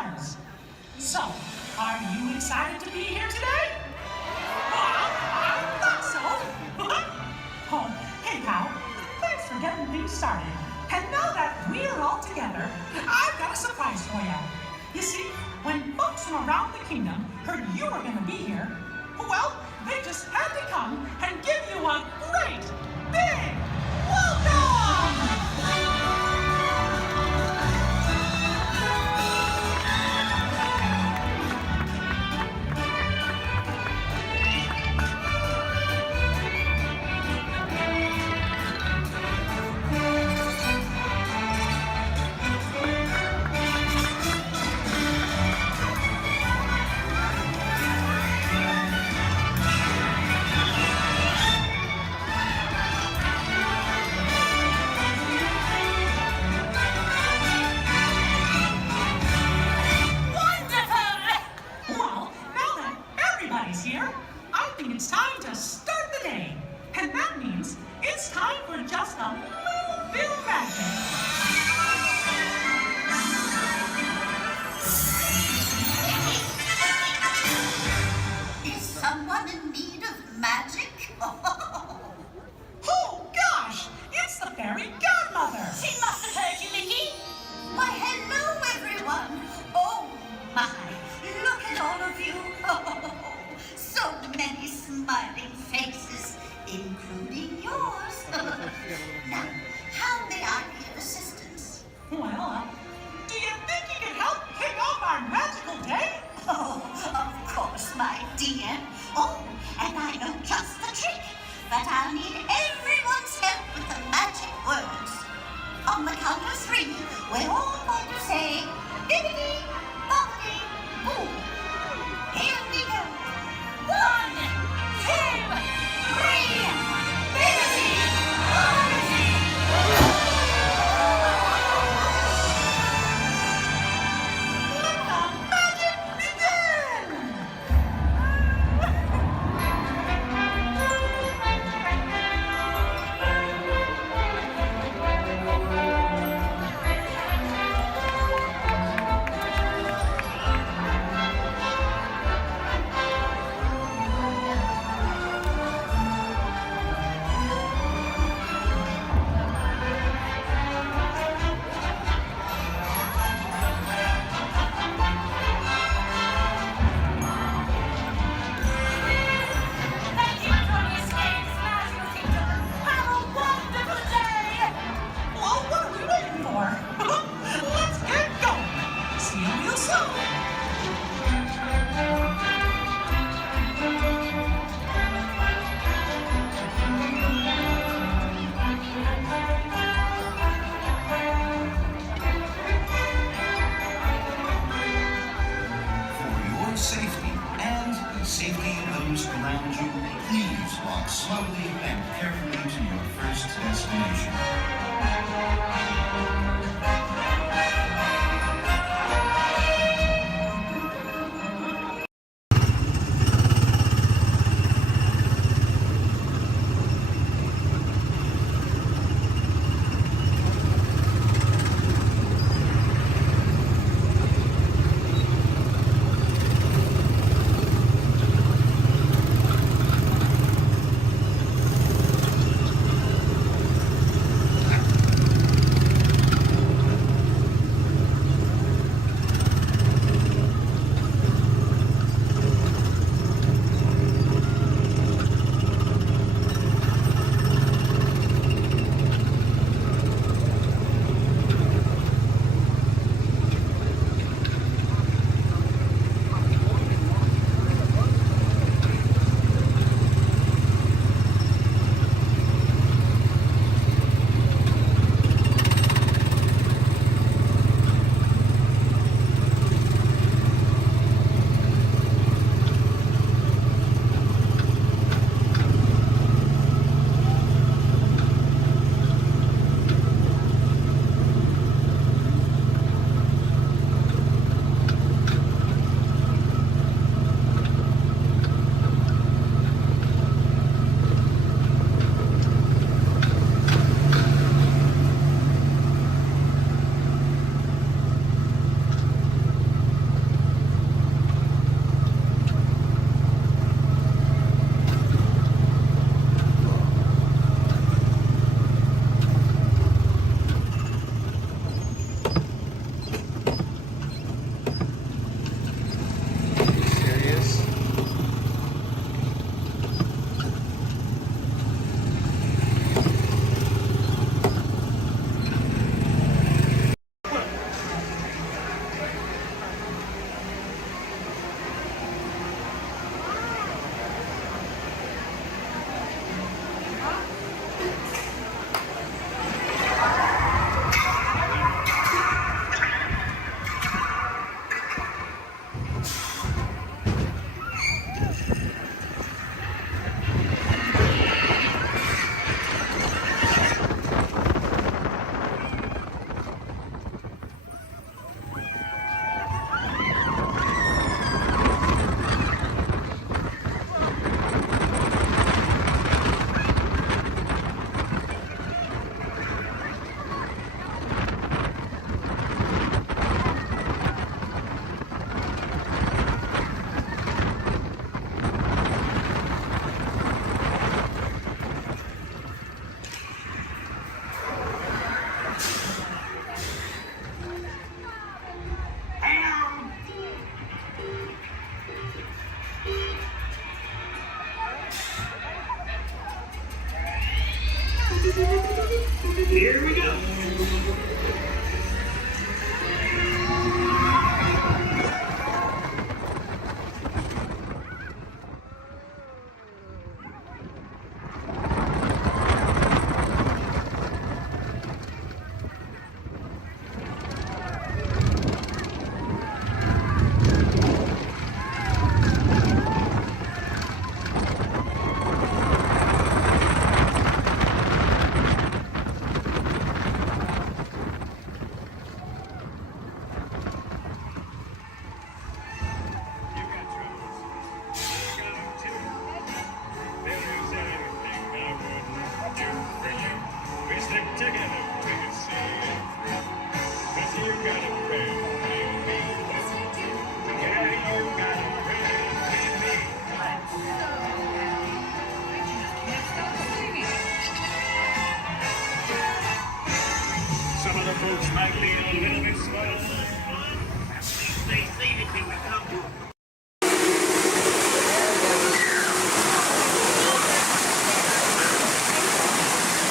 friends. So, are you excited to be here today? I thought so. Oh, hey, pal. Thanks for getting things started. And now that we're all together, I've got a surprise for you. You see, when folks from around the kingdom heard you were going to be here, well, they just had to come and give you a great, big welcome!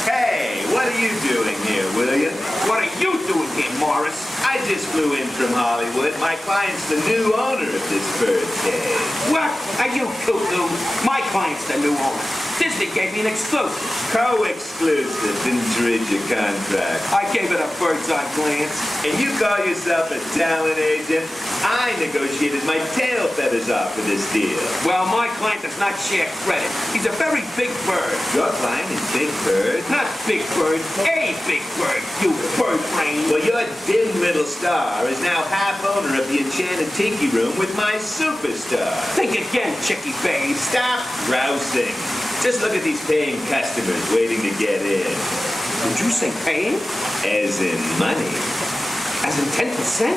Hey, what are you doing here, William? What are you doing here, Morris? I just flew in from Hollywood. My client's the new owner of this bird's cage. What? Are you cuckoo? My client's the new owner. Disney gave me an exclusive. Co-exclusive. Didn't read your contract. I gave it a bird's eye glance. And you call yourself a talent agent? I negotiated my tail feathers off for this deal. Well, my client does not share credit. He's a very big bird. Your client is Big Bird? Not Big Bird, a big bird, you bird brain. Well, your dim little star is now half owner of the Enchanted Tiki Room with my superstar. Think again, Chickie babe. Stop grousing. Just look at these paying customers waiting to get in. Did you say paying? As in money. As in 10%?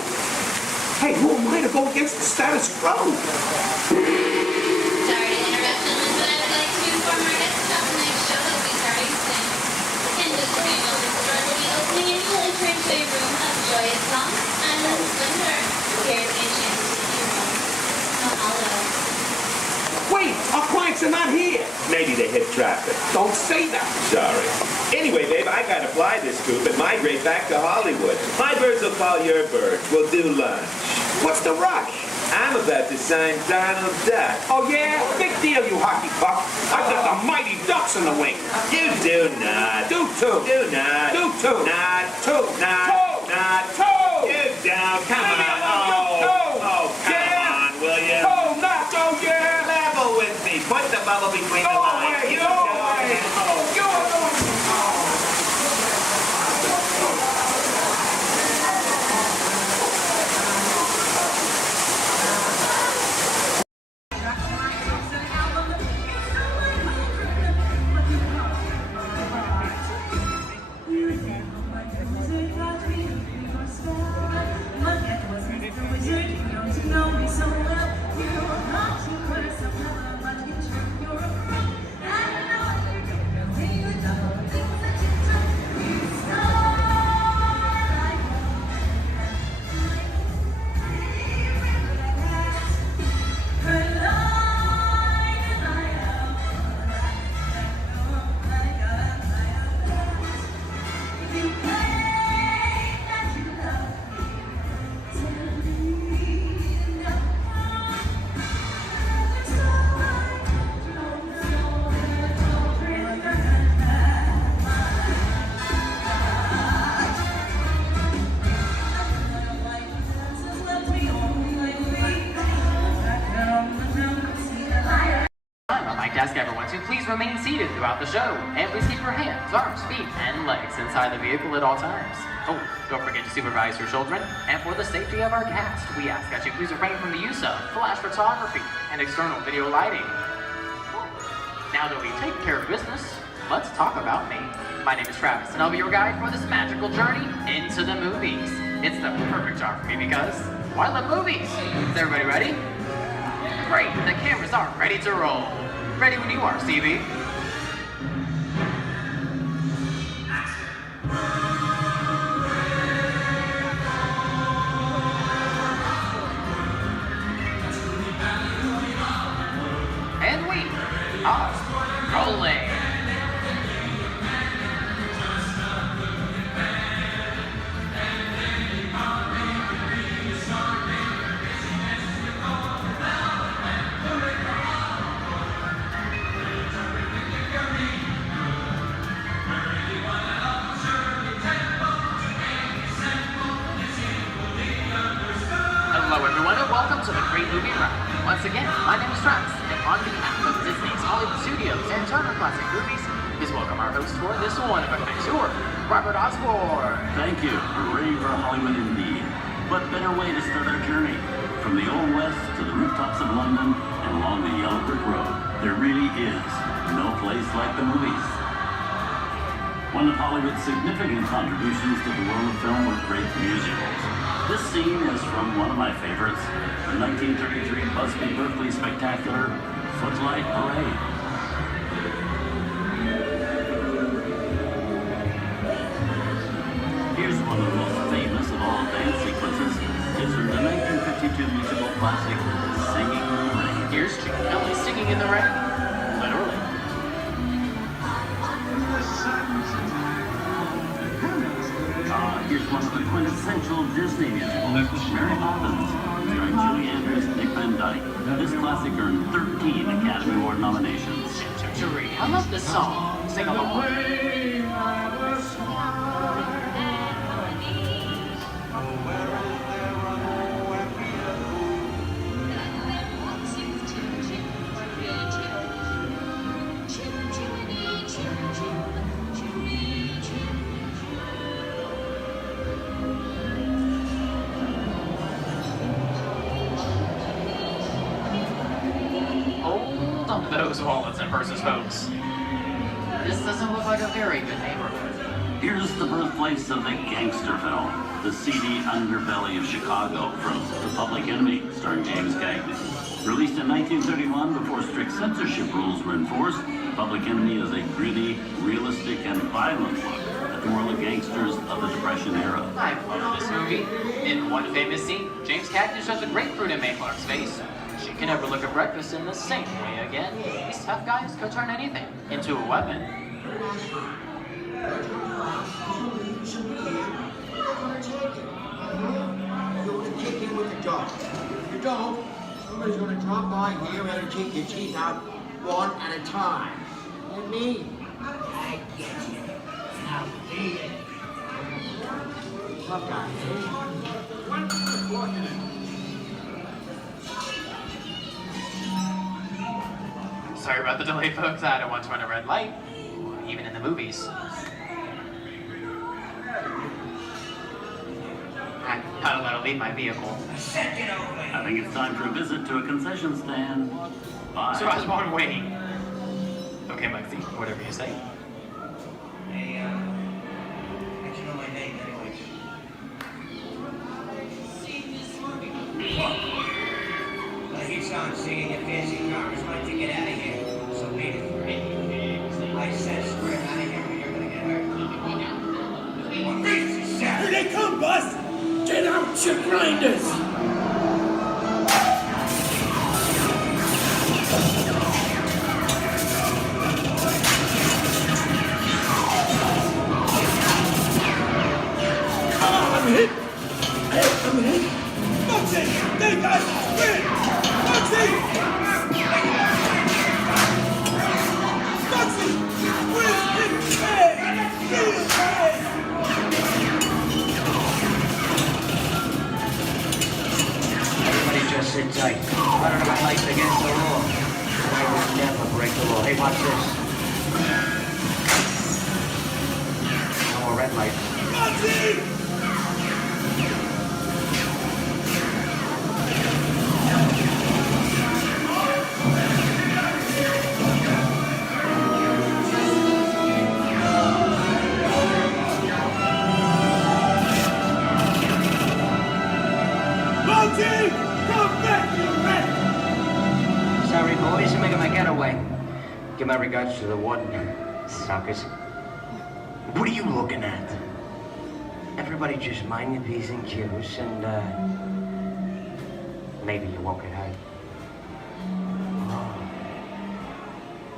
Hey, who am I to go against the status quo? Sorry to interrupt, gentlemen, but I would like to inform our guests about tonight's show that will be starting soon. In just a few moments, the door will be opening and you will enter into a room of joyous songs and splendor. Here's the Enchanted Tiki Room. Mahalo. Wait, our clients are not here. Maybe they hit traffic. Don't say that. Sorry. Anyway, babe, I gotta fly this coop and migrate back to Hollywood. My birds will call your birds. We'll do lunch. What's the rush? I'm about to sign Donald Duck. Oh, yeah? Big deal, you hockey puck. I've got the mighty ducks in the wing. You do not. Do too. Do not. Do too. Not. Two. Not. Two. Not. Two. You down. Come Leave me on. alone, you two. Oh, come Yeah. on, will you? Oh, not go, yeah. Level with me. Put the bubble between Go the lines. away. You Go don't away. have- Go away. Ask everyone to please remain seated throughout the show, and please keep your hands, arms, feet, and legs inside the vehicle at all times. Oh, don't forget to supervise your children, and for the safety of our cast, we ask that you please refrain from the use of flash photography and external video lighting. Now that we've taken care of business, let's talk about me. My name is Travis, and I'll be your guide for this magical journey into the movies. It's the perfect job for me because, why the movies? Is everybody ready? Great, the cameras are ready to roll. Ready when you are, Stevie. And we are rolling. Hello everyone and welcome to the Great Movie Run. Once again, my name is Travis, and on behalf of Disney's Hollywood Studios and Turner Classic Movies, please welcome our host for this one of a kind tour, Robert Osborne. Thank you. Hooray for Hollywood indeed. What better way to start our journey? From the Old West to the rooftops of London and along the Yellow Brick Road, there really is no place like the movies. One of Hollywood's significant contributions to the world of film were great musicals. This scene is from one of my favorites, the 1933 Busby Berkeley spectacular, Footlight Parade. Here's one of the most famous of all dance sequences. It's from the 1952 musical classic Singing in the Rain. Here's Chick Kelly singing in the rain. Literally. Here's one of the quintessential Disney musicals, Mary Poppins, starring Julie Andrews and Dick Van Dyke. This classic earned 13 Academy Award nominations. I love this song. Sing along. Hold on to those wallets and purses, folks. This doesn't look like a very good neighborhood. Here's the birthplace of the gangster film, the seedy underbelly of Chicago from The Public Enemy, starring James Cagney. Released in 1931 before strict censorship rules were enforced, The Public Enemy is a gritty, realistic, and violent look at the world of gangsters of the Depression era. I love this movie. In one famous scene, James Cagney shoves a grapefruit in Mae Clark's face. She can never look at breakfast in the same way again. These tough guys could turn anything into a weapon. You want to kick in with the dog. If you don't, somebody's going to drop by here and take your teeth out one at a time. And me, I get you. Now eat it. Tough guy, Sorry about the delay, folks. I don't want to run a red light, even in the movies. I gotta let her leave my vehicle. I think it's time for a visit to a concession stand. Bye. So I was born waiting. Okay, Maxie, whatever you say. Hey, how'd you know my name anyways? I hear someone singing your fancy cars like to get out of here. So wait for it. I said square out of here or you're gonna get hurt. What reason, sir? Here they come, boss! Get out your grinders! I'm hit! I'm hit! Foxy! They got spin! Foxy! Foxy! Where's the pay? Please pay! Everybody just sit tight. I don't know my life's against the law. I will never break the law. Hey, watch this. No more red light. Foxy! Come back, you rat! Sorry, boys, I'm making my getaway. Give my regards to the warden, suckers. What are you looking at? Everybody just mind your P's and Q's, and, maybe you won't get hurt. Oh.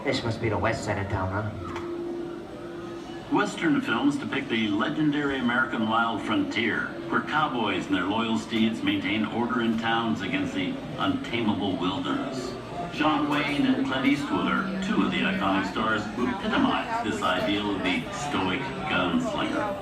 This must be the west side of town, huh? Western films depict the legendary American wild frontier, where cowboys and their loyal steeds maintain order in towns against the untamable wilderness. John Wayne and Clint Eastwood are two of the iconic stars who epitomize this ideal of the stoic gunslinger.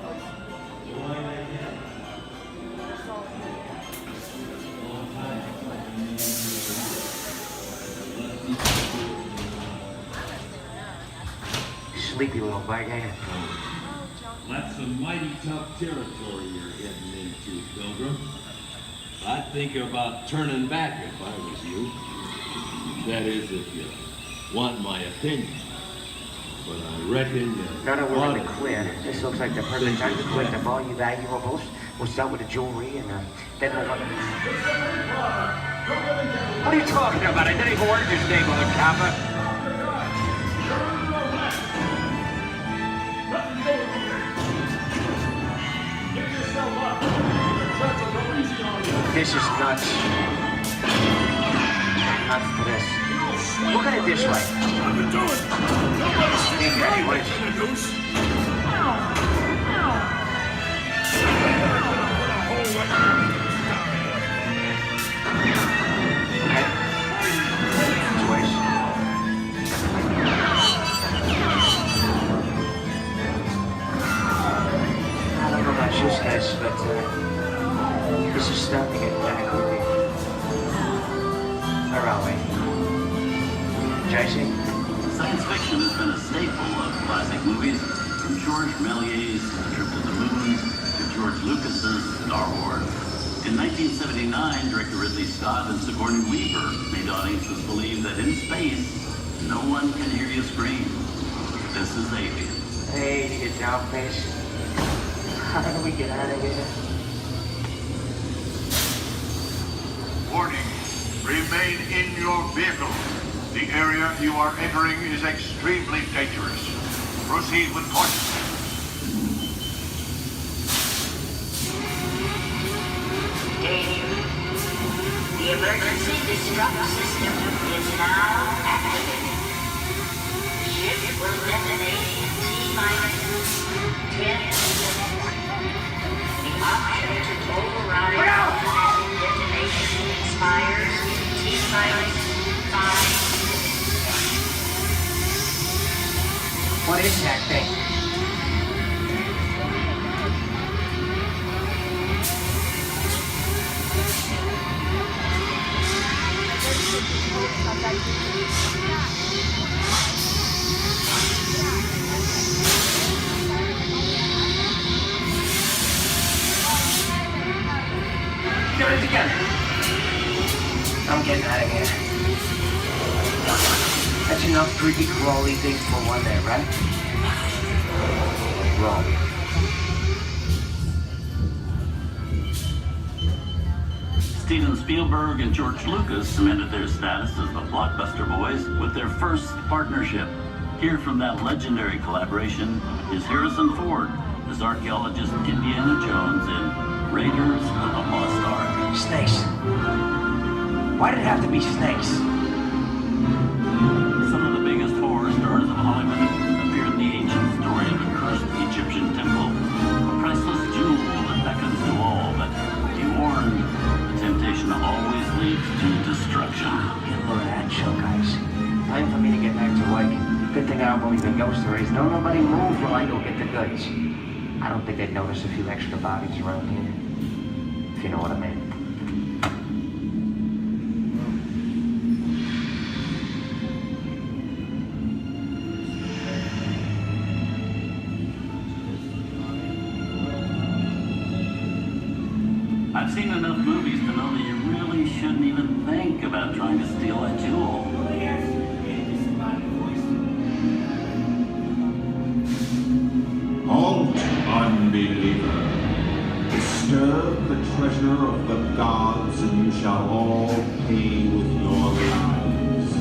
Sleepy little bag, ain't it? That's some mighty tough territory you're heading into, Pilgrim. I'd think about turning back if I was you. That is, if you want my opinion. But I reckon Now that we're in the clear, this looks like the perfect time to collect the all your valuables. We'll start with the jewelry and then we'll... What are you talking about? I didn't even order this thing, mother copper. This is nuts. Right this way. What are you doing? Nobody's Hey, Daddy, what is it? in the noose. Okay. This way. I don't know about you guys, but this is starting to get kind of creepy. Where are we? JC? Science fiction has been a staple of classic movies, from George Méliès's Trip to the Moon to George Lucas's Star Wars. In 1979, director Ridley Scott and Sigourney Weaver made audiences believe that in space, no one can hear you scream. This is Alien. Hey, you get down, please. How do we get out of here? Warning, remain in your vehicle. The area you are entering is extremely dangerous. Proceed with caution. Danger. The emergency disrupt system is now activated. Ship will detonate in T-minus 10 seconds. The option to override automatic detonation expires T-minus 5. What is that thing? Get it together. I'm getting out of here. That's enough creepy crawly things for one day, right? Wrong. Steven Spielberg and George Lucas cemented their status as the blockbuster boys with their first partnership. Here from that legendary collaboration is Harrison Ford as archaeologist Indiana Jones in Raiders of the Lost Ark. Snakes. Why did it have to be snakes? Some of the biggest horror stars of Hollywood appear in the ancient story of a cursed Egyptian temple, a priceless jewel that beckons to all, but be warned, the temptation always leads to destruction. Get a load of that show, guys. Time for me to get back to work. Good thing I don't believe in ghost stories. Don't nobody move while I go get the goods. I don't think they'd notice a few extra bodies around here, if you know what I mean. I've seen enough movies to know that you really shouldn't even think about trying to steal a jewel. Halt, unbeliever. Disturb the treasure of the gods, and you shall all pay with your lives.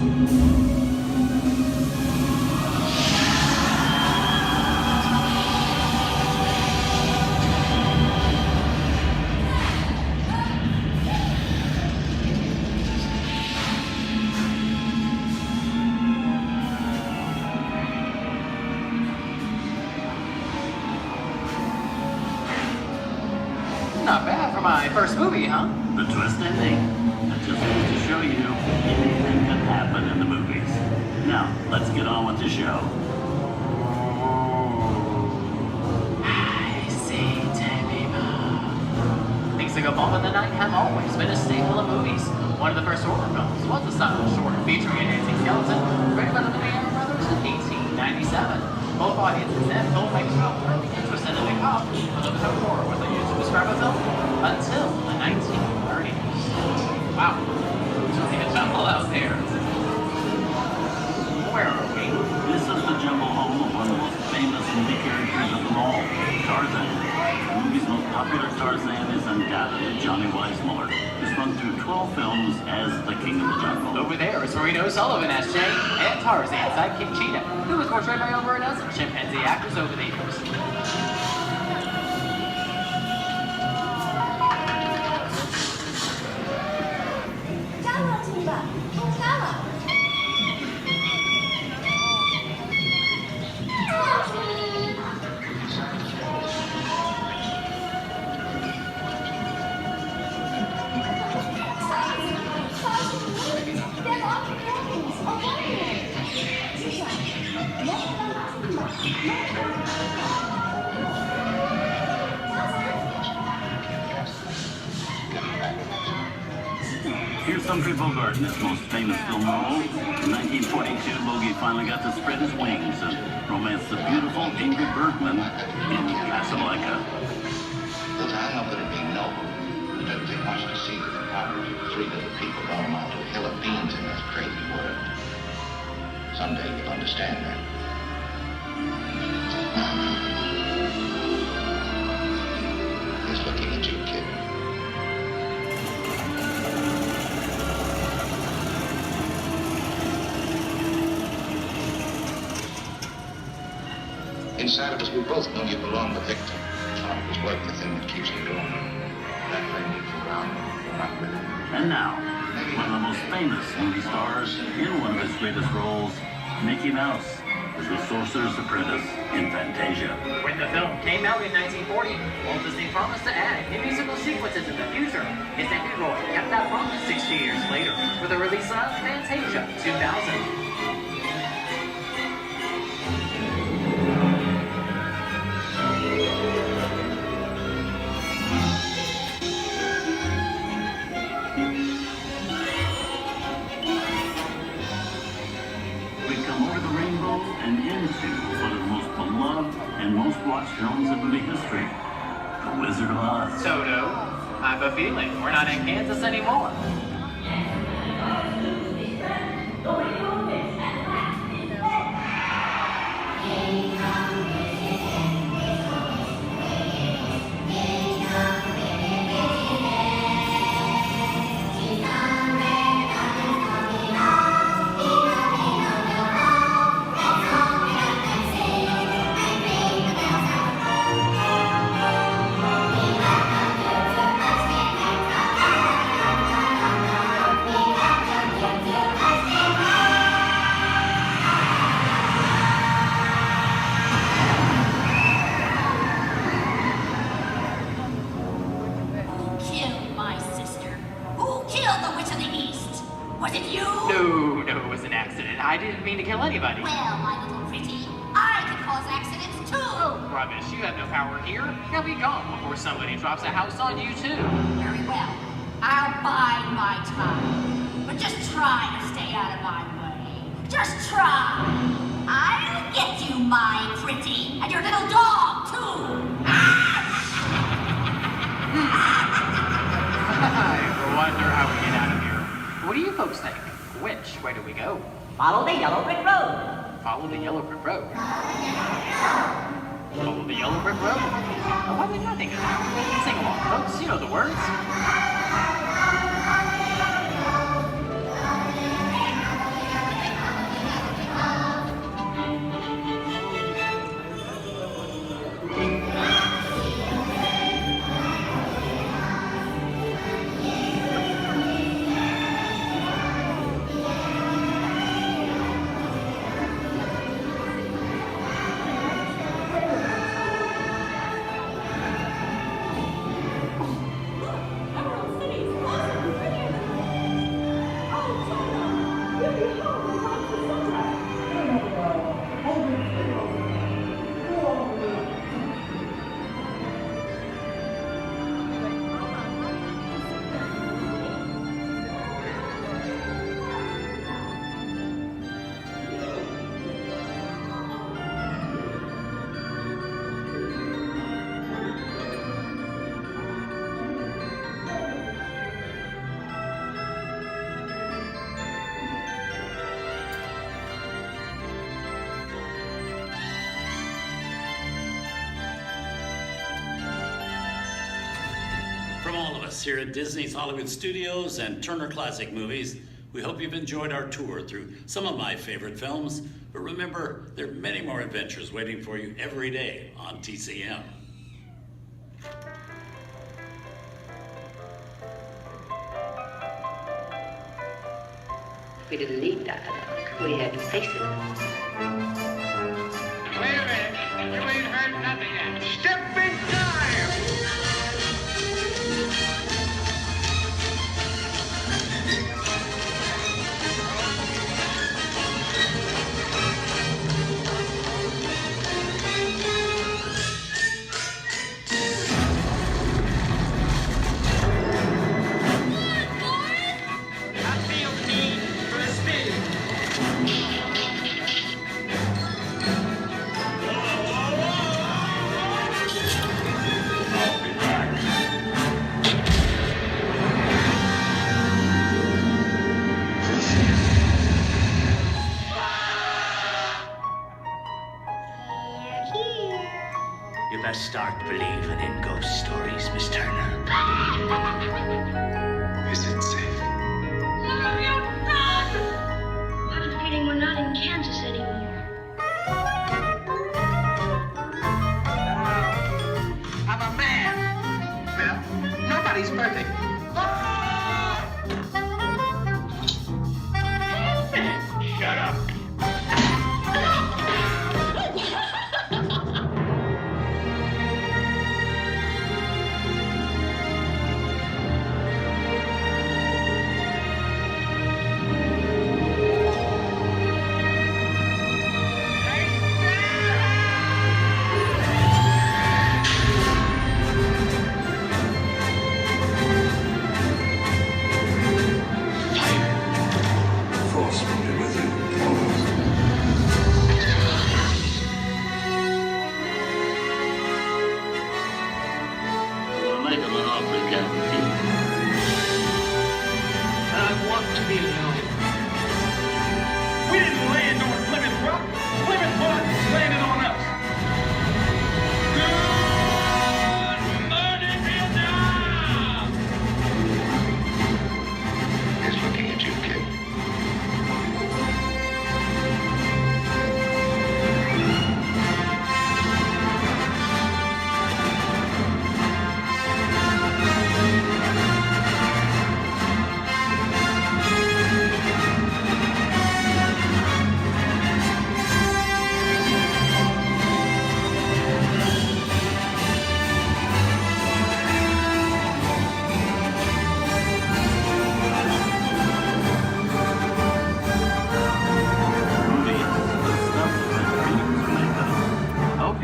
Not bad for my first movie, huh? The twist ending. That just goes to show you anything can happen in the movies. Now, let's get on with the show. I see, things that go bump in the night have always been a staple of movies. One of the first horror films was a silent short featuring a dancing skeleton, written by the Lumiere brothers in 1897. Both audiences and filmmakers were really interested in the cop, but there was no horror was used to describe a film until the 1930s. Wow, there's really a jungle out there. Where are we? This is the jungle home of one of the most famous movie characters of them all, Tarzan. The movie's most popular Tarzan is undoubtedly Johnny Weissmuller, who's run through 12 films as the King of the Jungle. Over there is Marino Sullivan as Jay, and Tarzan sidekick Cheetah, who was portrayed by over a dozen chimpanzee actors over the years. Here's Humphrey Bogart in his most famous film role. In 1942, Bogey finally got to spread his wings and romance the beautiful Ingrid Bergman in Casablanca. Look, I know that it being noble. It doesn't take much to see that the power of 3 little people don't amount to a hill of beans in this crazy world. Someday you'll understand that. He's looking at you, kid. Inside of us, we both know you belong to Victor. It was work, the thing that keeps him going. That thing moves around, you're not with it. And now, one of the most famous movie stars in one of his greatest roles, Mickey Mouse, as the Sorcerer's Apprentice in Fantasia. When the film came out in 1940, Walt Disney promised to add new musical sequences in the future. His nephew Roy kept that promise 60 years later with the release of Fantasia 2000. And into one of the most beloved and most watched films in movie history, The Wizard of Oz. Toto, I have a feeling we're not in Kansas anymore. I didn't mean to kill anybody. Well, my little pretty, I can cause accidents too. Oh, rubbish. You have no power here. You'll be gone before somebody drops a house on you, too. Very well. I'll bide my time. But just try to stay out of my way. Just try. I'll get you, my pretty, and your little dog, too. I wonder how we get out of here. What do you folks think? Which way do we go? Follow the yellow brick road. Follow the yellow brick road. Follow the yellow brick road. Oh, why didn't I think of that? Sing along, folks. You know the words. From all of us here at Disney's Hollywood Studios and Turner Classic Movies, we hope you've enjoyed our tour through some of my favorite films. But remember, there are many more adventures waiting for you every day on TCM. We didn't need that. We had to face it. Wait a minute. You ain't heard nothing yet. Step in time! better start believing in ghost stories, Miss Turner. Is it safe? No, you're not! I have a feeling we're not in Kansas anymore. I'm a man. Well, nobody's perfect. Shut up. We didn't land on Plymouth Rock. Plymouth Rock landed on us. Good morning, Vietnam! He's looking at you, kid.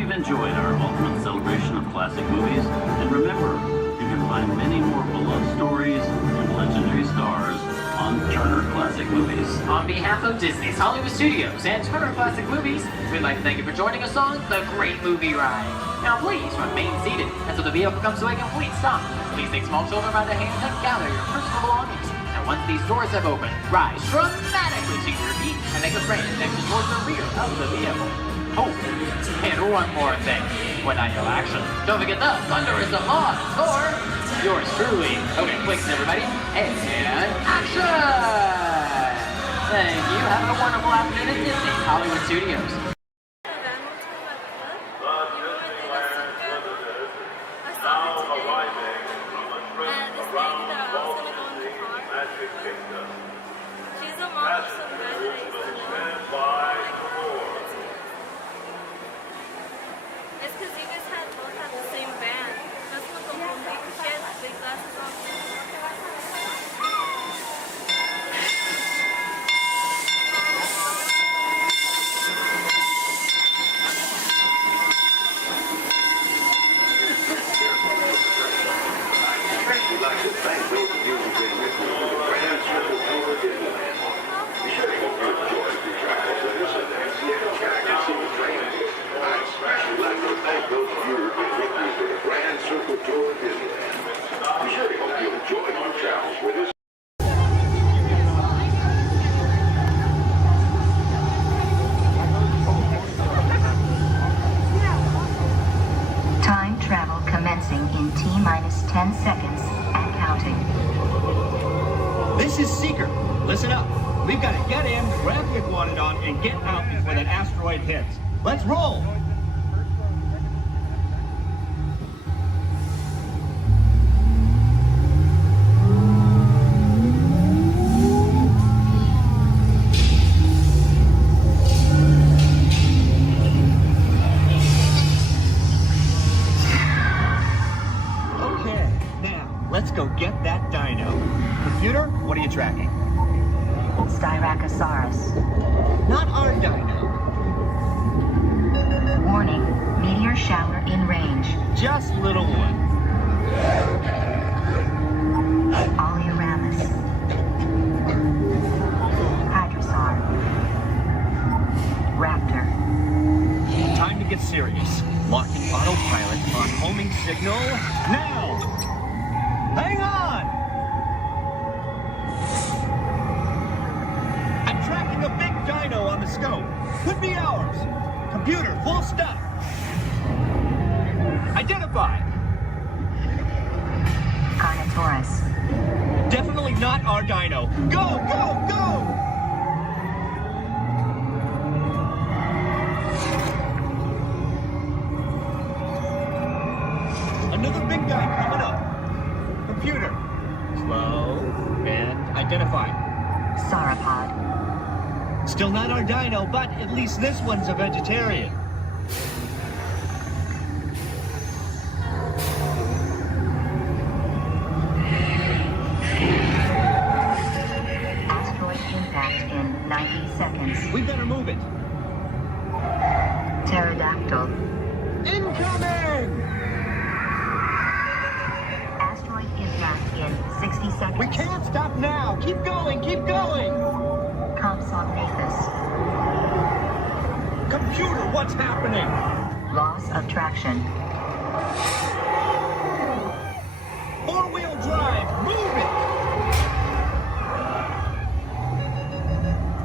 Enjoyed our ultimate celebration of classic movies, and remember, you can find many more beloved stories and legendary stars on Turner Classic Movies. On behalf of Disney's Hollywood Studios and Turner Classic Movies, we'd like to thank you for joining us on the Great Movie Ride. Now please remain seated until the vehicle comes to a complete stop. Please take small children by the hand and gather your personal belongings. And once these doors have opened, rise dramatically to your feet and make a grand exit towards the rear of the vehicle. Oh, and one more thing. When I yell action, don't forget the thunder is the law for yours truly. Okay, quick, everybody. And action! Thank you. Have a wonderful afternoon at Disney's Hollywood Studios. She's a mom of some guy that I used to know. It's because you guys both had the same band. That's what the whole big kid, big glasses on. We'd like to thank those of you who've been with me for the grand circle tour of Disneyland. We sure hope you enjoyed the travel with us and see the characters in the train. I'd especially like to thank those of you who've been with me for the grand circle tour of Disneyland. We sure hope you enjoyed your travels with us. Time travel commencing in T-minus 10 seconds and counting. This is Seeker. Listen up. We've got to get in, grab the iguanodon, and get out before that asteroid hits. Let's roll! Let's go get that dino. Computer, what are you tracking? Styracosaurus. Not our dino. Warning, meteor shower in range. Just little one. Oleoramus. Hadrosaur. Raptor. Time to get serious. Locking autopilot on homing signal now! Hang on! I'm tracking a big dino on the scope. Could be ours. Computer, full stop. Identify! Carnotaurus. Definitely not our dino. Go, go, go! Another big guy coming up. Computer. Slow and identify. Sauropod. Still not our dino, but at least this one's a vegetarian. Asteroid impact in 90 seconds. We better move it. Pterodactyl. Incoming! Asteroid impact in 60 seconds. We can't stop now. Keep going, keep going. Compsognathus. Computer, what's happening? Loss of traction. Four-wheel drive, move it!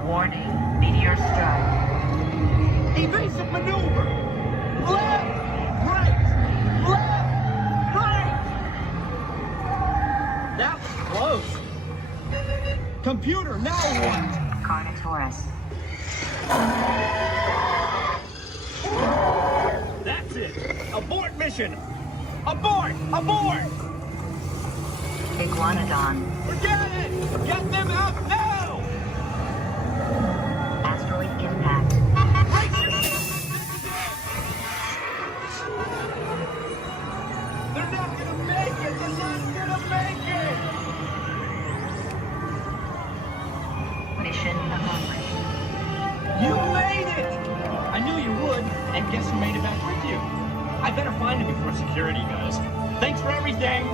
Warning, meteor strike. Evasive maneuver! Left, right, left, right! That's close. Computer, now what? Carnotaurus. That's it! Abort mission! Abort! Abort! Iguanodon. Forget it! Get them out now! Asteroid impact. They're not gonna make it! They're not gonna make it! Mission accomplished. You made it! I knew you would, and guess who made it back with you? I better find him before security does. Thanks for everything!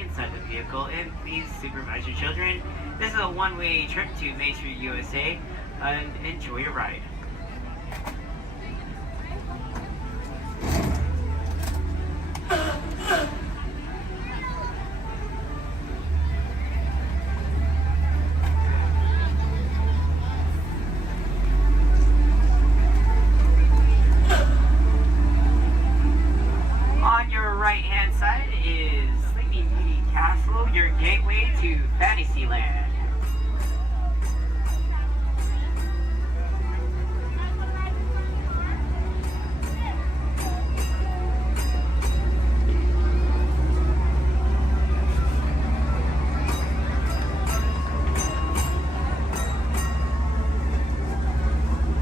inside the vehicle, and please supervise your children. This is a one-way trip to Main Street, USA, and enjoy your ride. On your right-hand side is Sleeping Beauty Castle, your gateway to Fantasyland.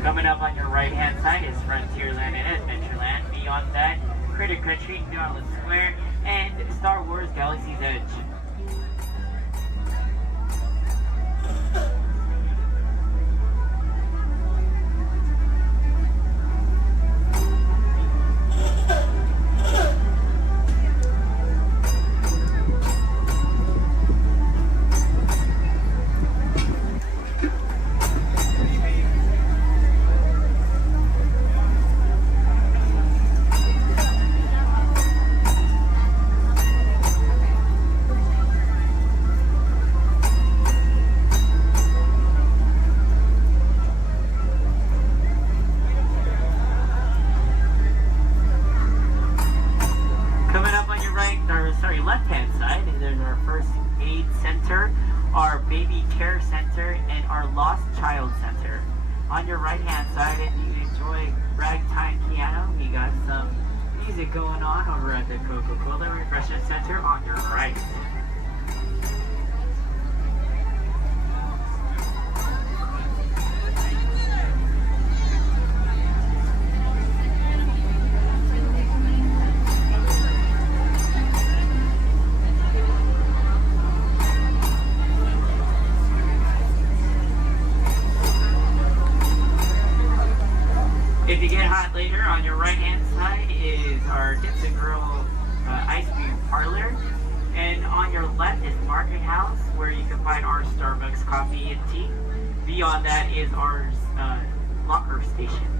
Coming up on your right-hand side is Frontierland and Adventureland. Beyond that, Critter Country, Darla Square, and Star Wars Galaxy's Edge. Coming up on your left-hand side, there's our first aid center, our baby care center, and our lost child center. On your right-hand side, if you enjoy ragtime piano, we got some music going on over at the Coca-Cola Refreshment Center on your right. If you get hot later, on your right-hand side is our Dips and Grill ice cream parlor. And on your left is Market House, where you can find our Starbucks coffee and tea. Beyond that is our locker station.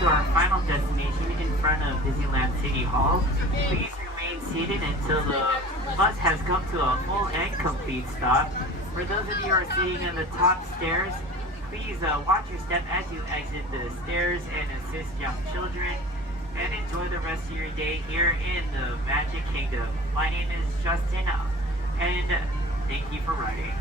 To our final destination in front of Disneyland City Hall. Please remain seated until the bus has come to a full and complete stop. For those of you who are sitting in the top stairs, please watch your step as you exit the stairs and assist young children, and enjoy the rest of your day here in the Magic Kingdom. My name is Justin, and thank you for riding.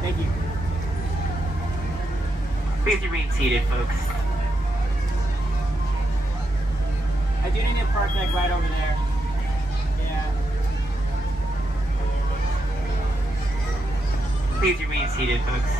Thank you. Please remain seated, folks. I do need to park like right over there. Yeah. Please remain seated, folks.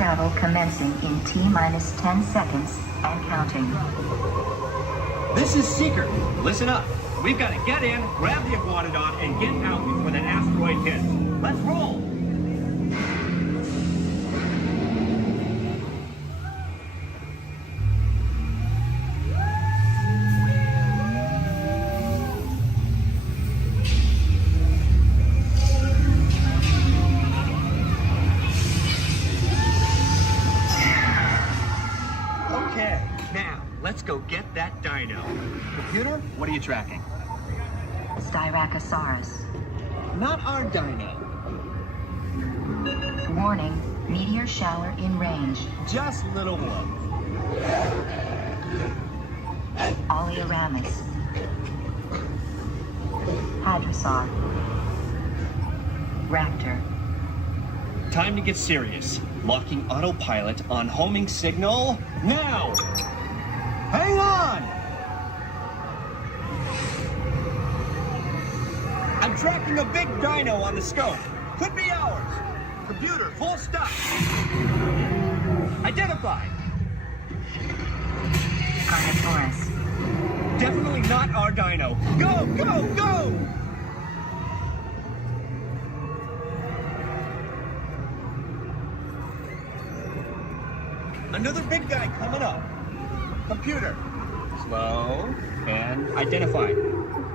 travel commencing in T-minus 10 seconds and counting. This is Seeker. Listen up. We've got to get in, grab the iguanodon, and get out before that asteroid hits. Let's roll! Okay, now, let's go get that dino. Computer, what are you tracking? Styracosaurus. Not our dino. Warning, meteor shower in range. Just little one. Oleoramus. Hadrosaur. Raptor. Time to get serious. Locking autopilot on homing signal now! Hang on! I'm tracking a big dino on the scope. Could be ours. Computer, full stop. Identified. Carnotaurus. Definitely not our dino. Go, go, go! Another big guy coming up. Computer. Slow and identified.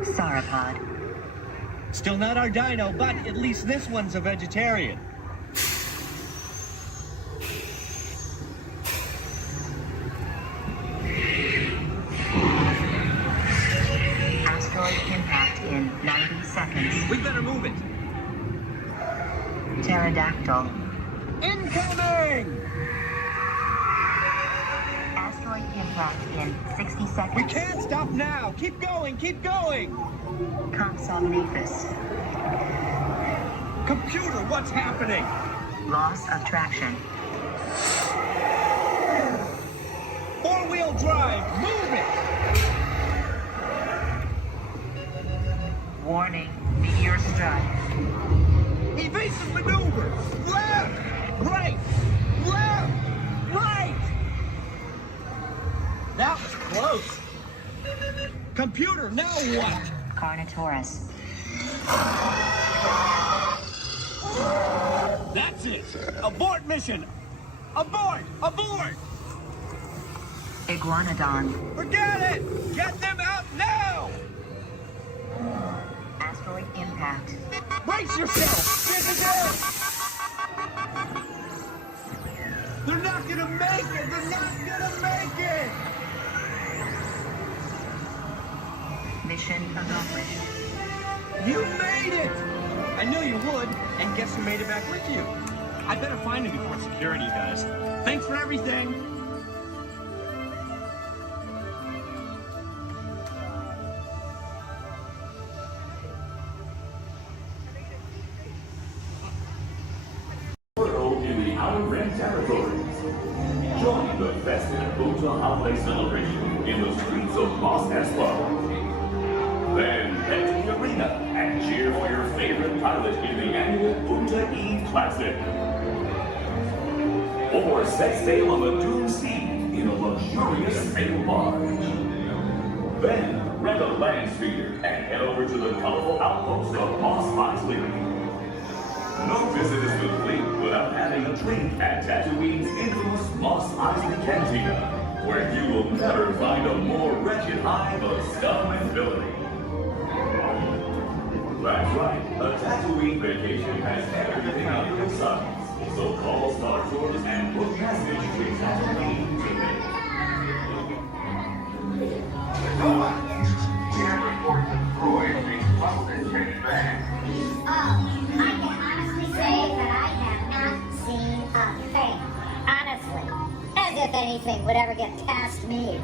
Sauropod. Still not our dino, but at least this one's a vegetarian. Asteroid impact in 90 seconds. We better move it. Pterodactyl. Incoming! Asteroid impact in 60 seconds. We can't stop now. Keep going, keep going. Compsognathus. Computer, what's happening? Loss of traction. Four-wheel drive, move it! Warning, meteor strike. Evasive maneuver! Left! Right! Left! Right! That was close. Computer, now what? Carnotaurus. That's it! Abort mission! Abort! Abort! Iguanodon. Forget it! Get them out now! Asteroid impact. Brace yourself! This is it! They're not gonna make it! They're not gonna make it! Mission accomplished. You made it! I knew you would, and guess who made it back with you? I better find him before security does. Thanks for everything! In the Outer Rim territories. Join the festive Ultra Holiday celebration in the streets of Los Espoos. Then head to the arena and cheer for your favorite pilot in the annual Punta Eve Classic. Or set sail on the Doom Sea in a luxurious sail barge. Then rent a land speeder and head over to the colorful outpost of Mos Eisley. No visit is complete without having a drink at Tatooine's infamous Mos Eisley Cantina, where you will never find a more wretched hive of scum and villainy. That's right, a Tatooine vacation has everything under the sun, so call Star Tours and book passage to Tatooine today. Here reports that Freud makes Walt check back. I can honestly say that I have not seen a thing. Honestly. As if anything would ever get past me.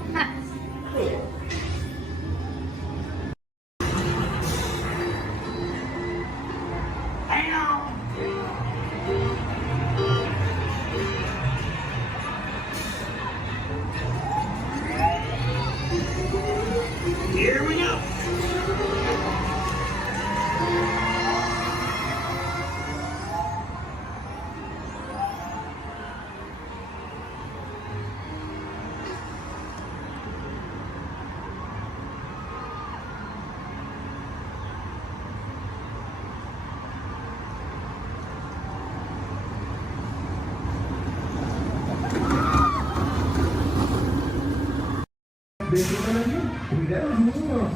Hang on! Here we go! Here we go!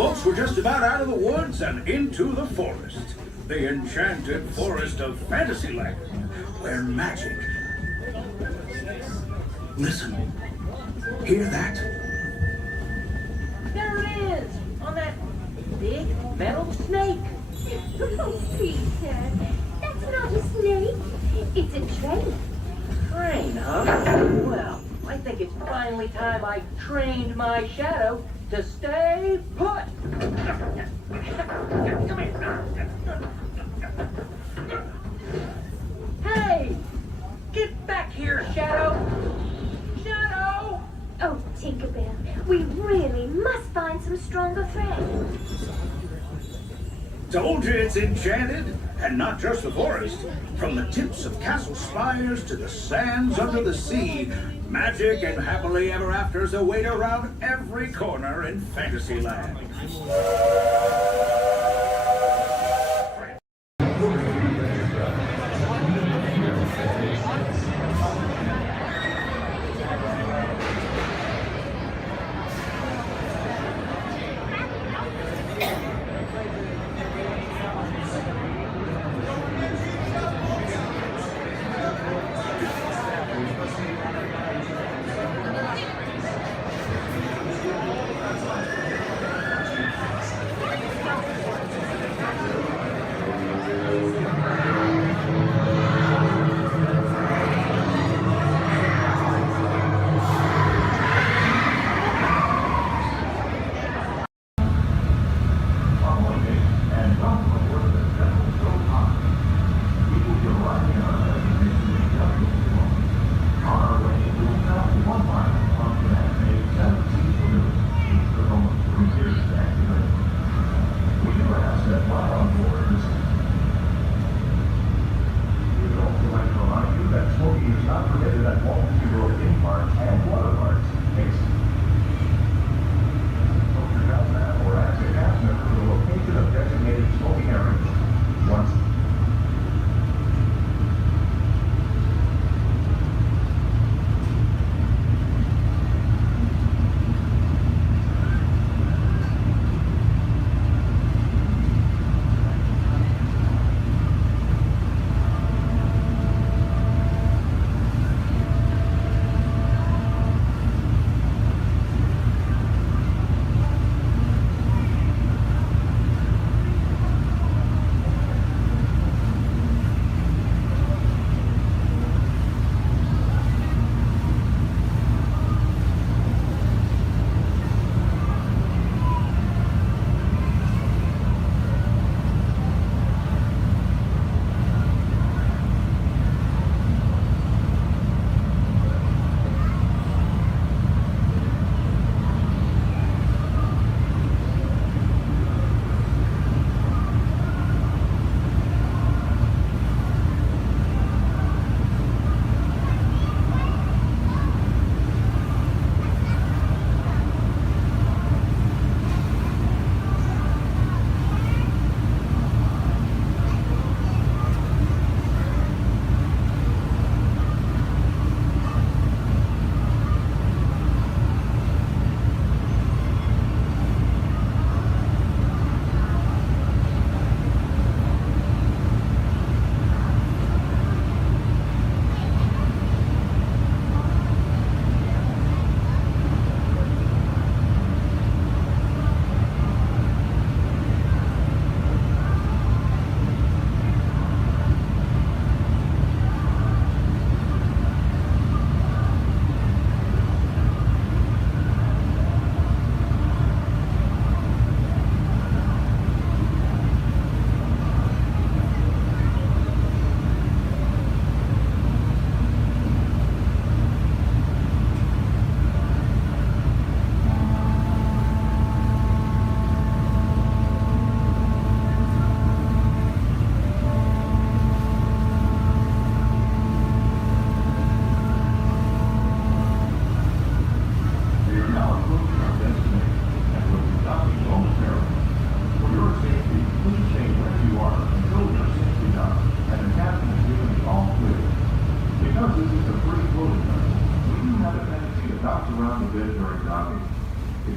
Folks, we're just about out of the woods and into the forest. The enchanted forest of Fantasyland, where magic... Listen. Hear that? There it is! On that big metal snake! Oh, Peter, that's not a snake. It's a train. Train, huh? Well, I think it's finally time I trained my shadow to stay put! Come here! Hey! Get back here, Shadow! Shadow! Oh, Tinkerbell, we really must find some stronger thread. Told you it's enchanted, and not just the forest. From the tips of castle spires to the sands under the sea, magic and happily ever afters await around every corner in Fantasyland.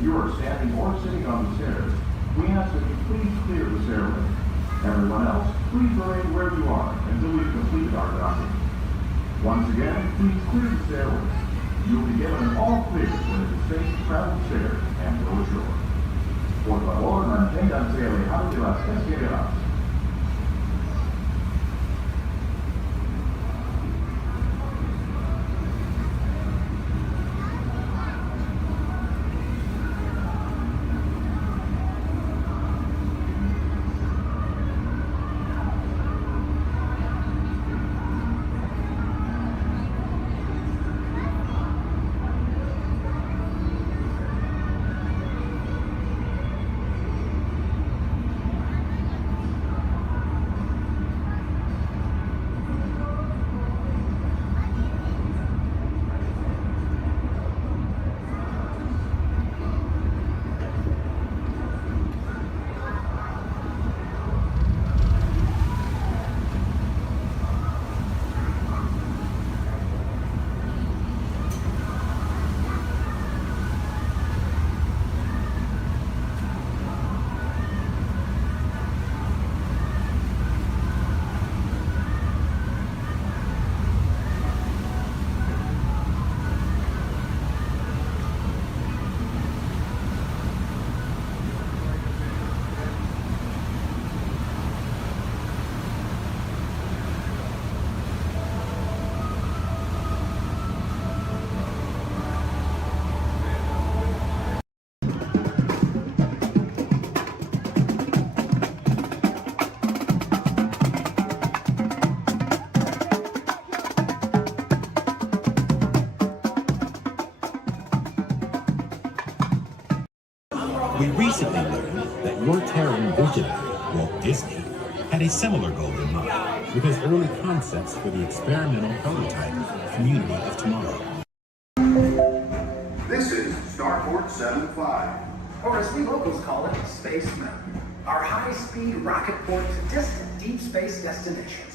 you are standing or sitting on the stairs, we ask that you please clear the stairway. Everyone else, please remain where you are until we've completed our docking. Once again, please clear the stairway. You'll be given an all clear when it is safe to travel the stairs and go ashore. Por favor, manténganse alejados de las escaleras. We recently learned that your Terran visionary, Walt Disney, had a similar goal in mind with his early concepts for the experimental prototype Community of Tomorrow. This is Starport 75. Or as we locals call it, Space Mountain. Our high-speed rocket port to distant deep space destinations.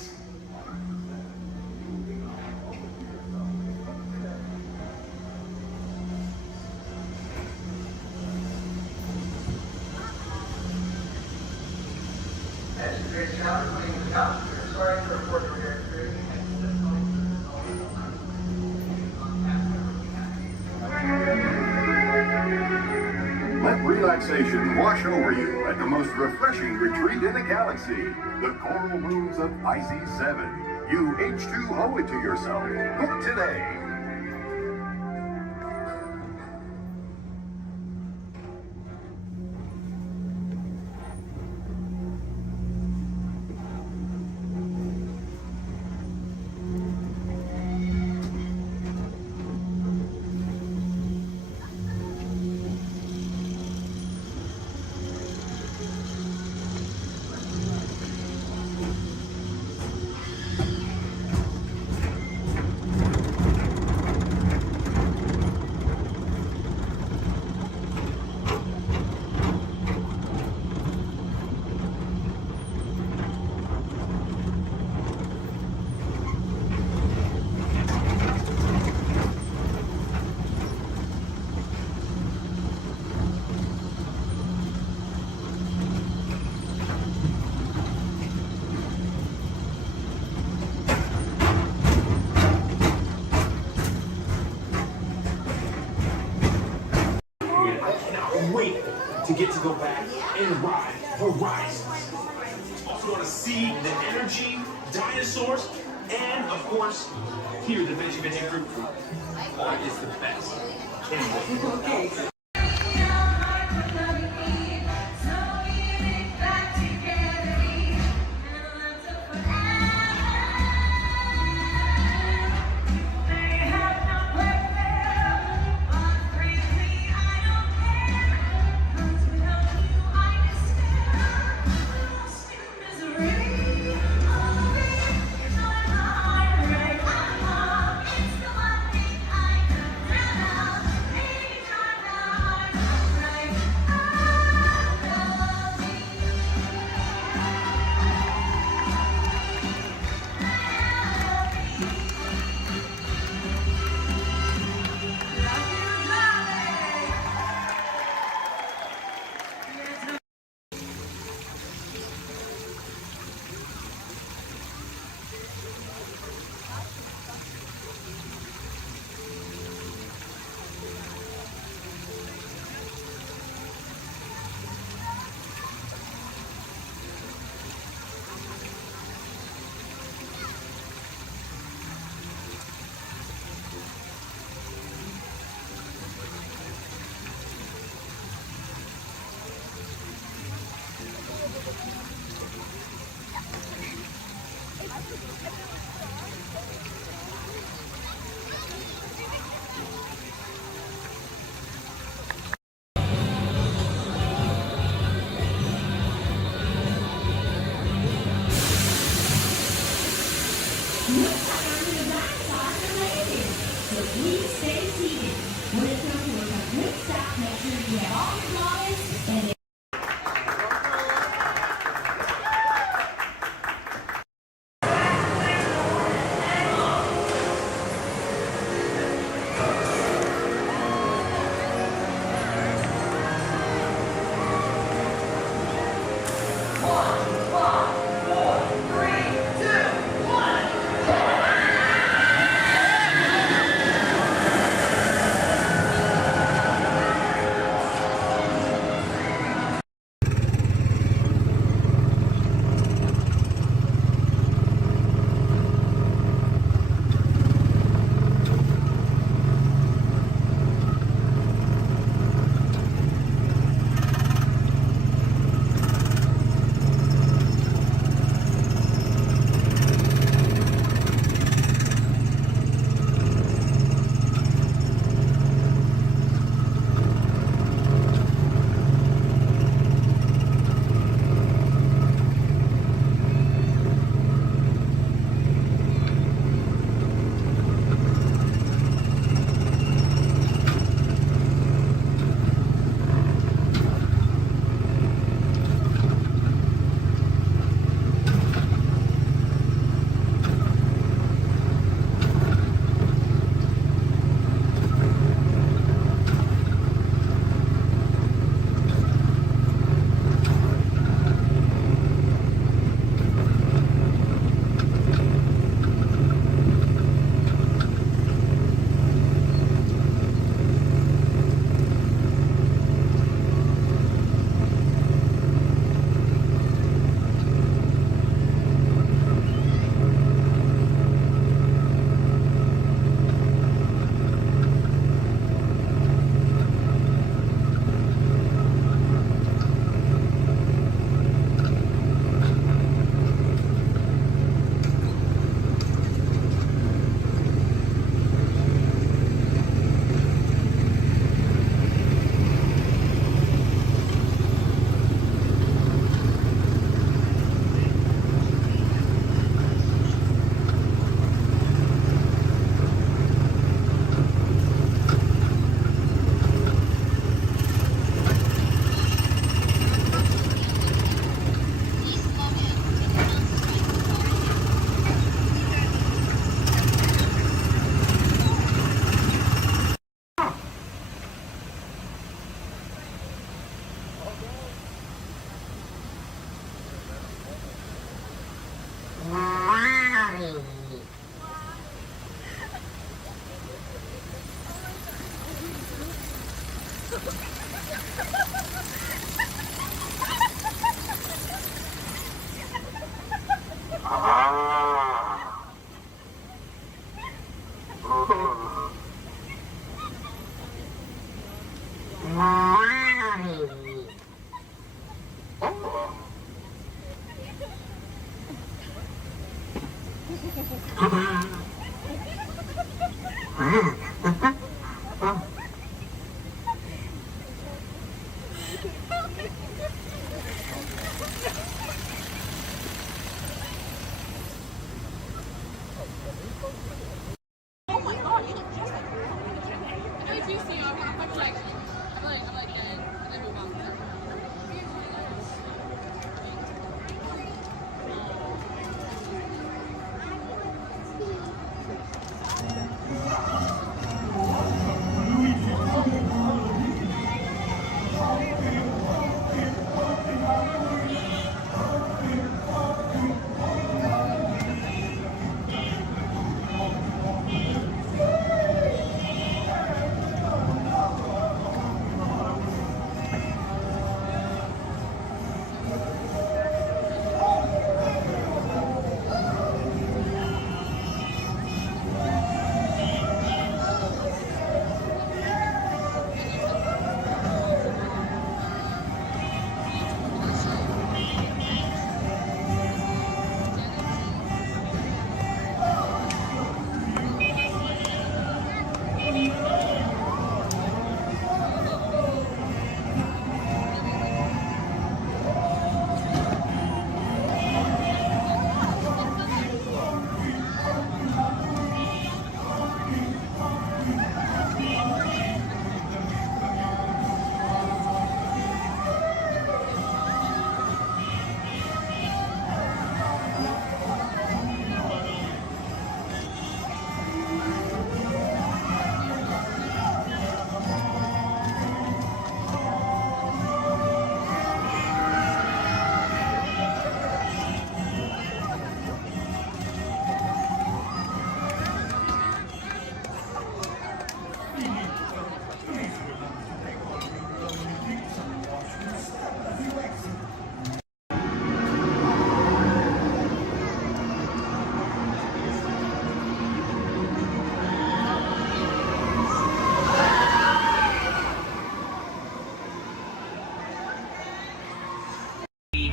Let relaxation wash over you at the most refreshing retreat in the galaxy, the coral rooms of Pisces 7. You H2O it to yourself. Book today. To get to go back and ride Horizons. Also want to see the energy, dinosaurs, and of course, hear the Veggie Veggie Fruit Fruit. That is the best. Can't wait.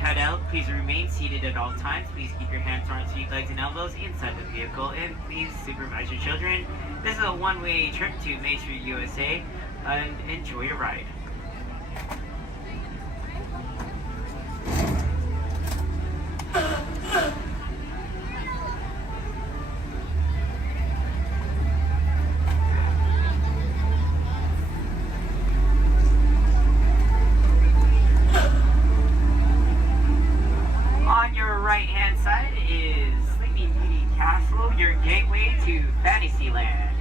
head out, please remain seated at all times. Please keep your hands, arms, feet, legs, and elbows inside the vehicle, and please supervise your children. This is a one-way trip to Main Street, USA, and enjoy your ride. Right-hand side is Sleeping Beauty Castle, your gateway to Fantasyland.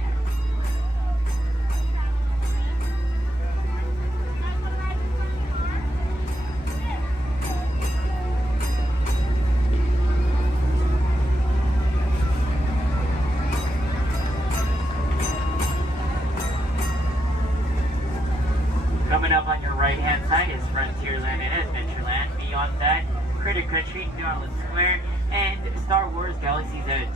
Coming up on your right-hand side is Frontierland and Adventureland. Beyond that, Critter Country, Darling Square, and Star Wars Galaxy's Edge.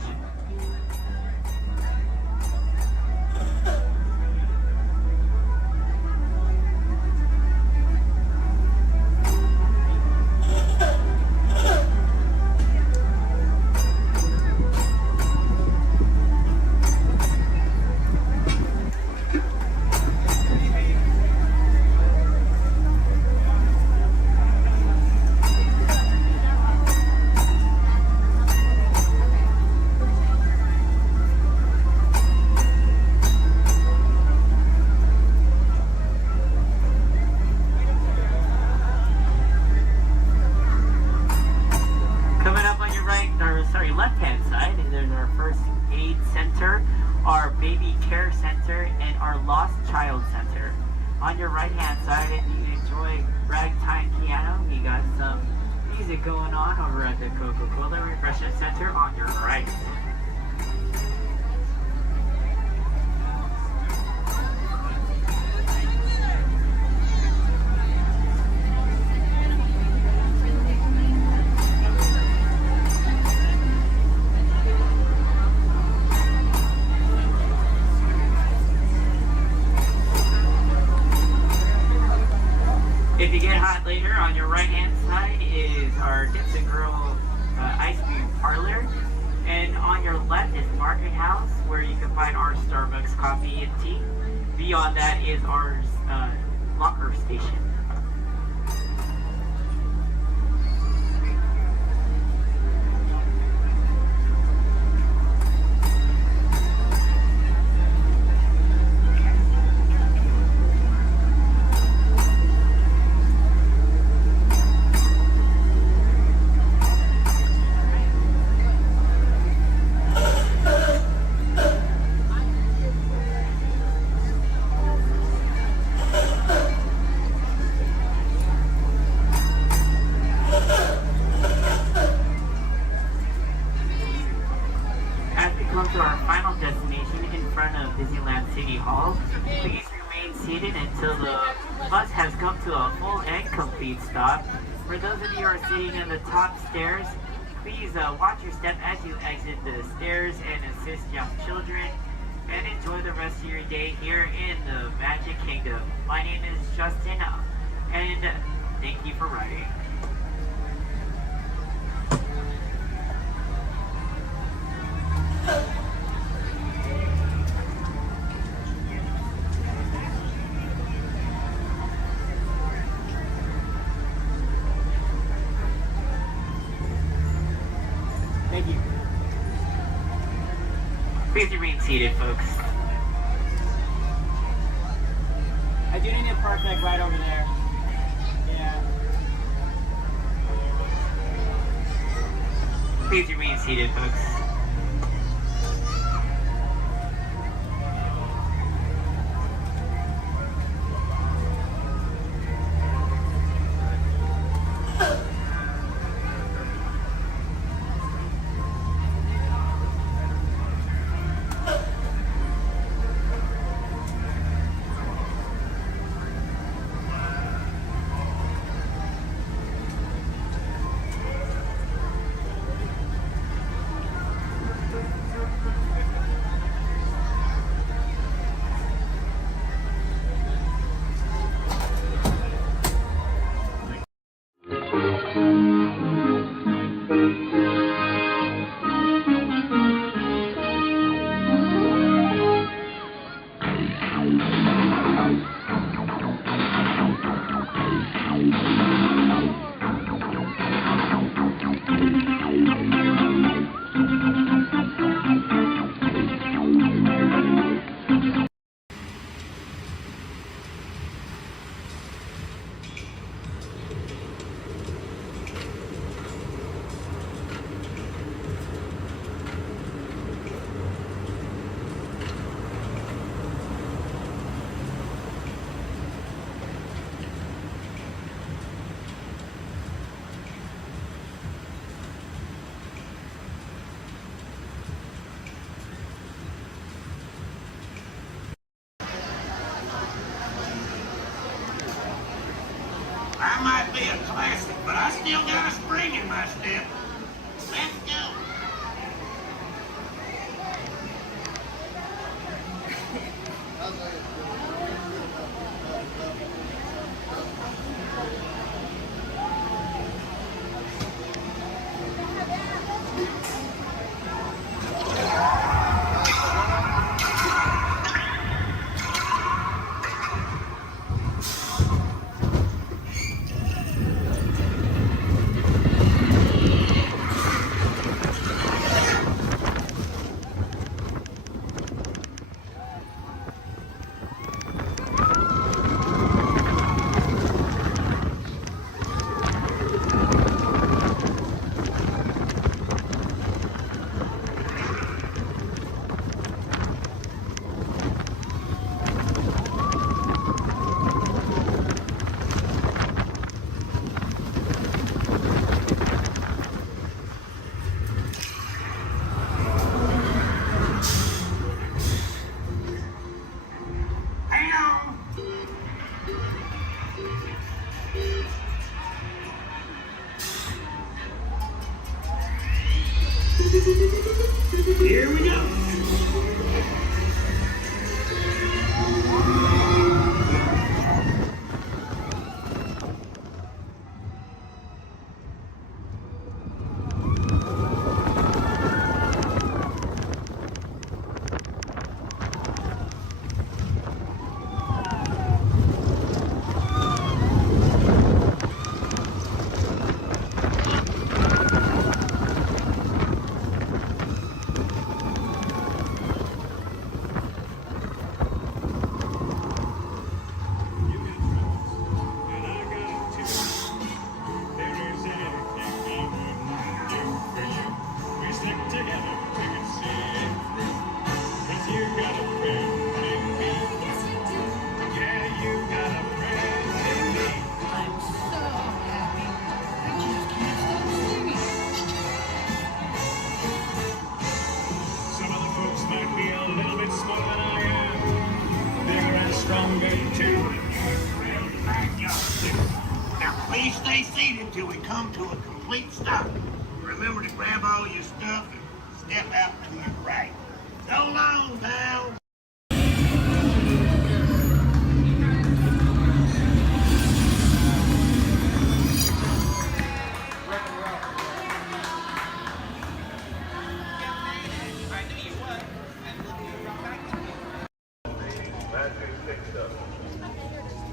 Left-hand side, there's our first aid center, our baby care center, and our lost child center. On your right-hand side, if you enjoy ragtime piano, you got some music going on over at the Coca-Cola Refreshment Center on your right. If you get hot later, on your right-hand side is our Dips and Grill ice cream parlor. And on your left is Market House, where you can find our Starbucks coffee and tea. Beyond that is our locker station. To our final destination in front of Disneyland City Hall. Please remain seated until the bus has come to a full and complete stop. For those of you who are sitting in the top stairs, please watch your step as you exit the stairs and assist young children, and enjoy the rest of your day here in the Magic Kingdom. My name is Justin, and thank you for riding. Thank you. Please remain seated, folks. I do need a park deck right over there. Yeah. Please remain seated, folks. classic, but I still got a spring in my step. Let's go. Here we go. Please stay seated till we come to a complete stop. Remember to grab all your stuff and step out to your right. So long, pal.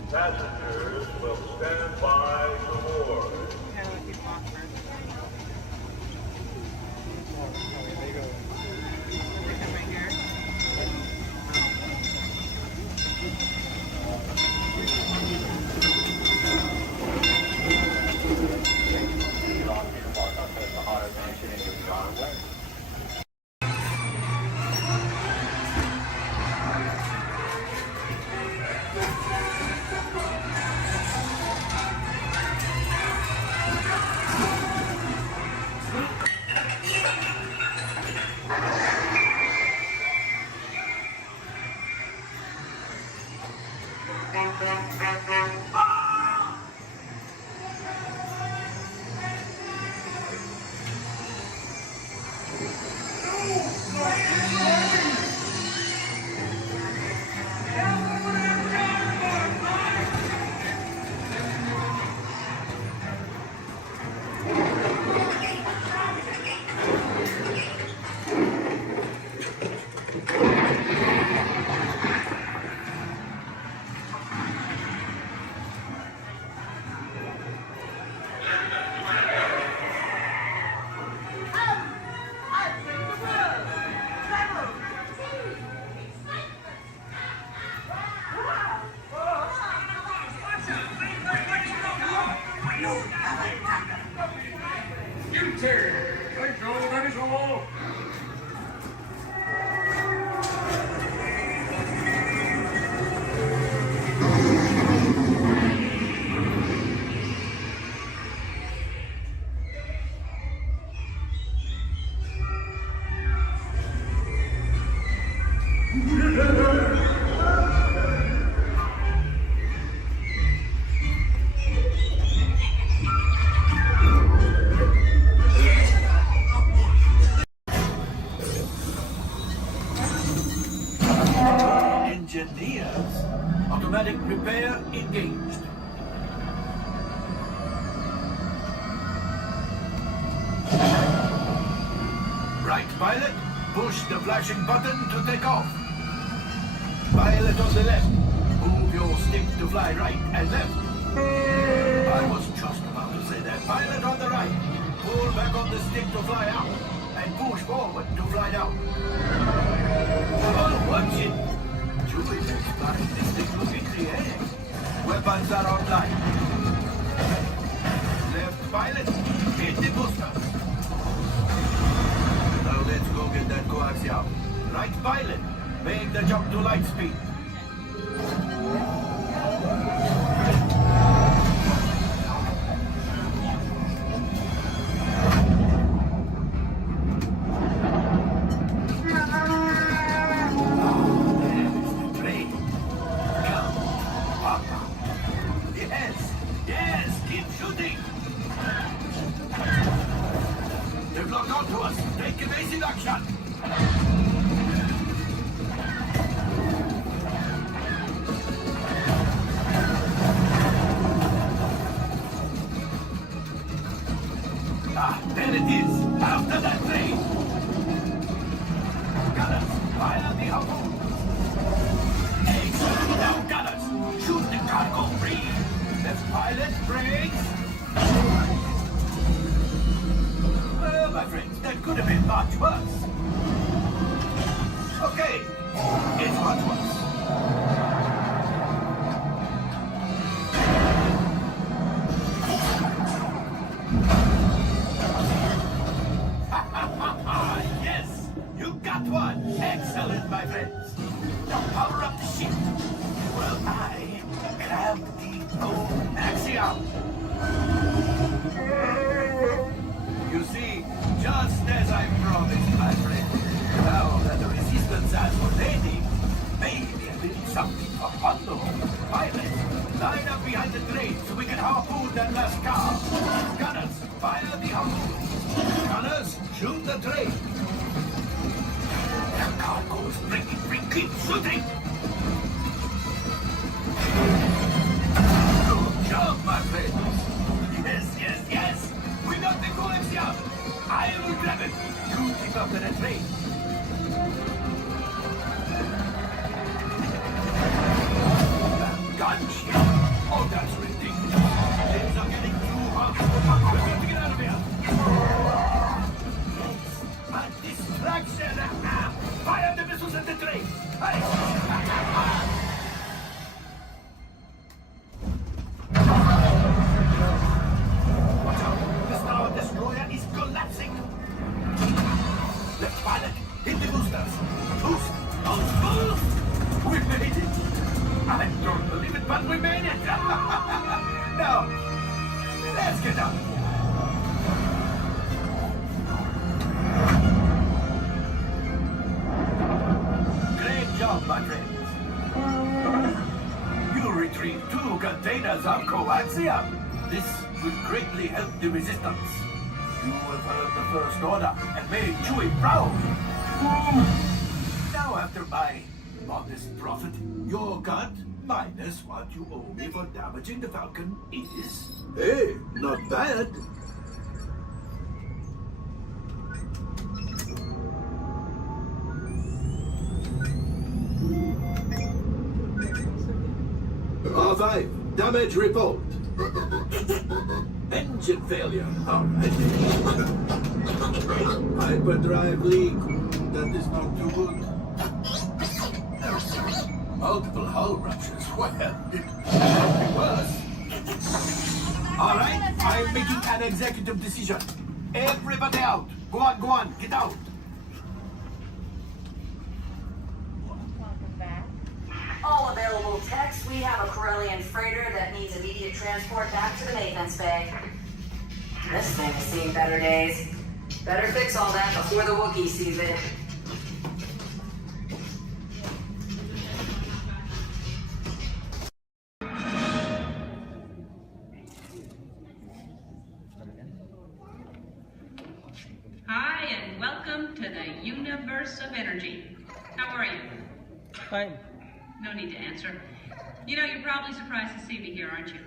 Passengers will stand by to board. pilot, push the flashing button to take off. Pilot on the left, move your stick to fly right and left. I was just about to say that. Pilot on the right, pull back on the stick to fly out, and push forward to fly down. Oh, watch it! Chewie is flying this thing looking in the air. Weapons are online. Left pilot, hit the booster. Now let's go get that coaxial. Right pilot, make the jump to light speed. There it is! After that train! Gunners, fire the harpoon! Excellent! Now, gunners, shoot the cargo free! Left pilot, brakes! Well, my friends, that could have been much worse. Okay, it's much worse. Yes, you got one. Excellent, my friends. Now power up the ship. Well, I grab the coaxial. You see, just as I promised, my friend. Now that the resistance has already, maybe a little something for Hondo. Pilots, line up behind the train so we can harpoon that last car. Gunners, fire the harpoon. Gunners, shoot the train. The cargo is breaking free. Keep shooting. Good job, my friends. Yes, yes, yes. We got the coaxial. I will grab it. You keep up to the train. Gunship. Oh, that's ridiculous. Things are getting too hot. We've got to get out of here. A distraction! Fire the missiles at the train! Hey! Watch out! The Star Destroyer is collapsing! Left pilot, hit the boosters! Boost! Boost! Boost! We made it! I don't believe it, but we made it! Now, let's get out of here! My friends. You retrieved 2 containers of coaxium. This will greatly help the resistance. You have heard the First Order and made Chewie proud. Now, after my modest profit, your cut minus what you owe me for damaging the Falcon is... Hey, not bad. R5, damage report. Engine failure. All right. Hyperdrive leak. That is not too good. Multiple hull ruptures. Well, it could be worse. All right, I'm making an executive decision. Everybody out. Go on, get out. All available techs, we have a Corellian freighter that needs immediate transport back to the maintenance bay. This thing has seen better days. Better fix all that before the Wookiee sees it. Hi, and welcome to the universe of energy. How are you? Fine. No need to answer. You know, you're probably surprised to see me here, aren't you?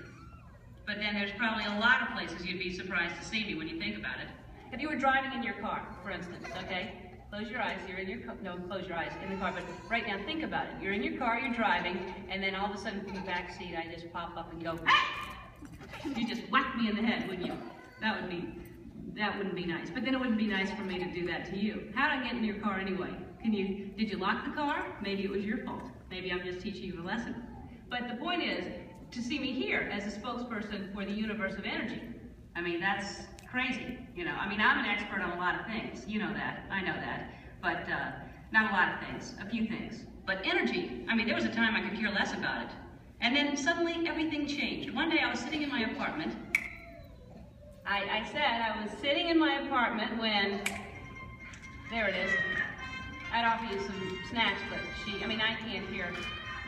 But then there's probably a lot of places you'd be surprised to see me when you think about it. If you were driving in your car, for instance, okay? Close your eyes, you're in your car. No, close your eyes, in the car, but right now think about it. You're in your car, you're driving, and then all of a sudden from the back seat, I just pop up and go, hey! You just whack me in the head, wouldn't you? That wouldn't be nice. But then it wouldn't be nice for me to do that to you. How'd I get in your car anyway? Did you lock the car? Maybe it was your fault. Maybe I'm just teaching you a lesson. But the point is, to see me here as a spokesperson for the universe of energy. I mean, that's crazy, you know. I mean, I'm an expert on a lot of things. You know that. I know that. But not a lot of things. A few things. But energy, I mean, there was a time I could care less about it. And then suddenly everything changed. One day I was sitting in my apartment. I said I was sitting in my apartment when, there it is. I'd offer you some snacks, but I can't hear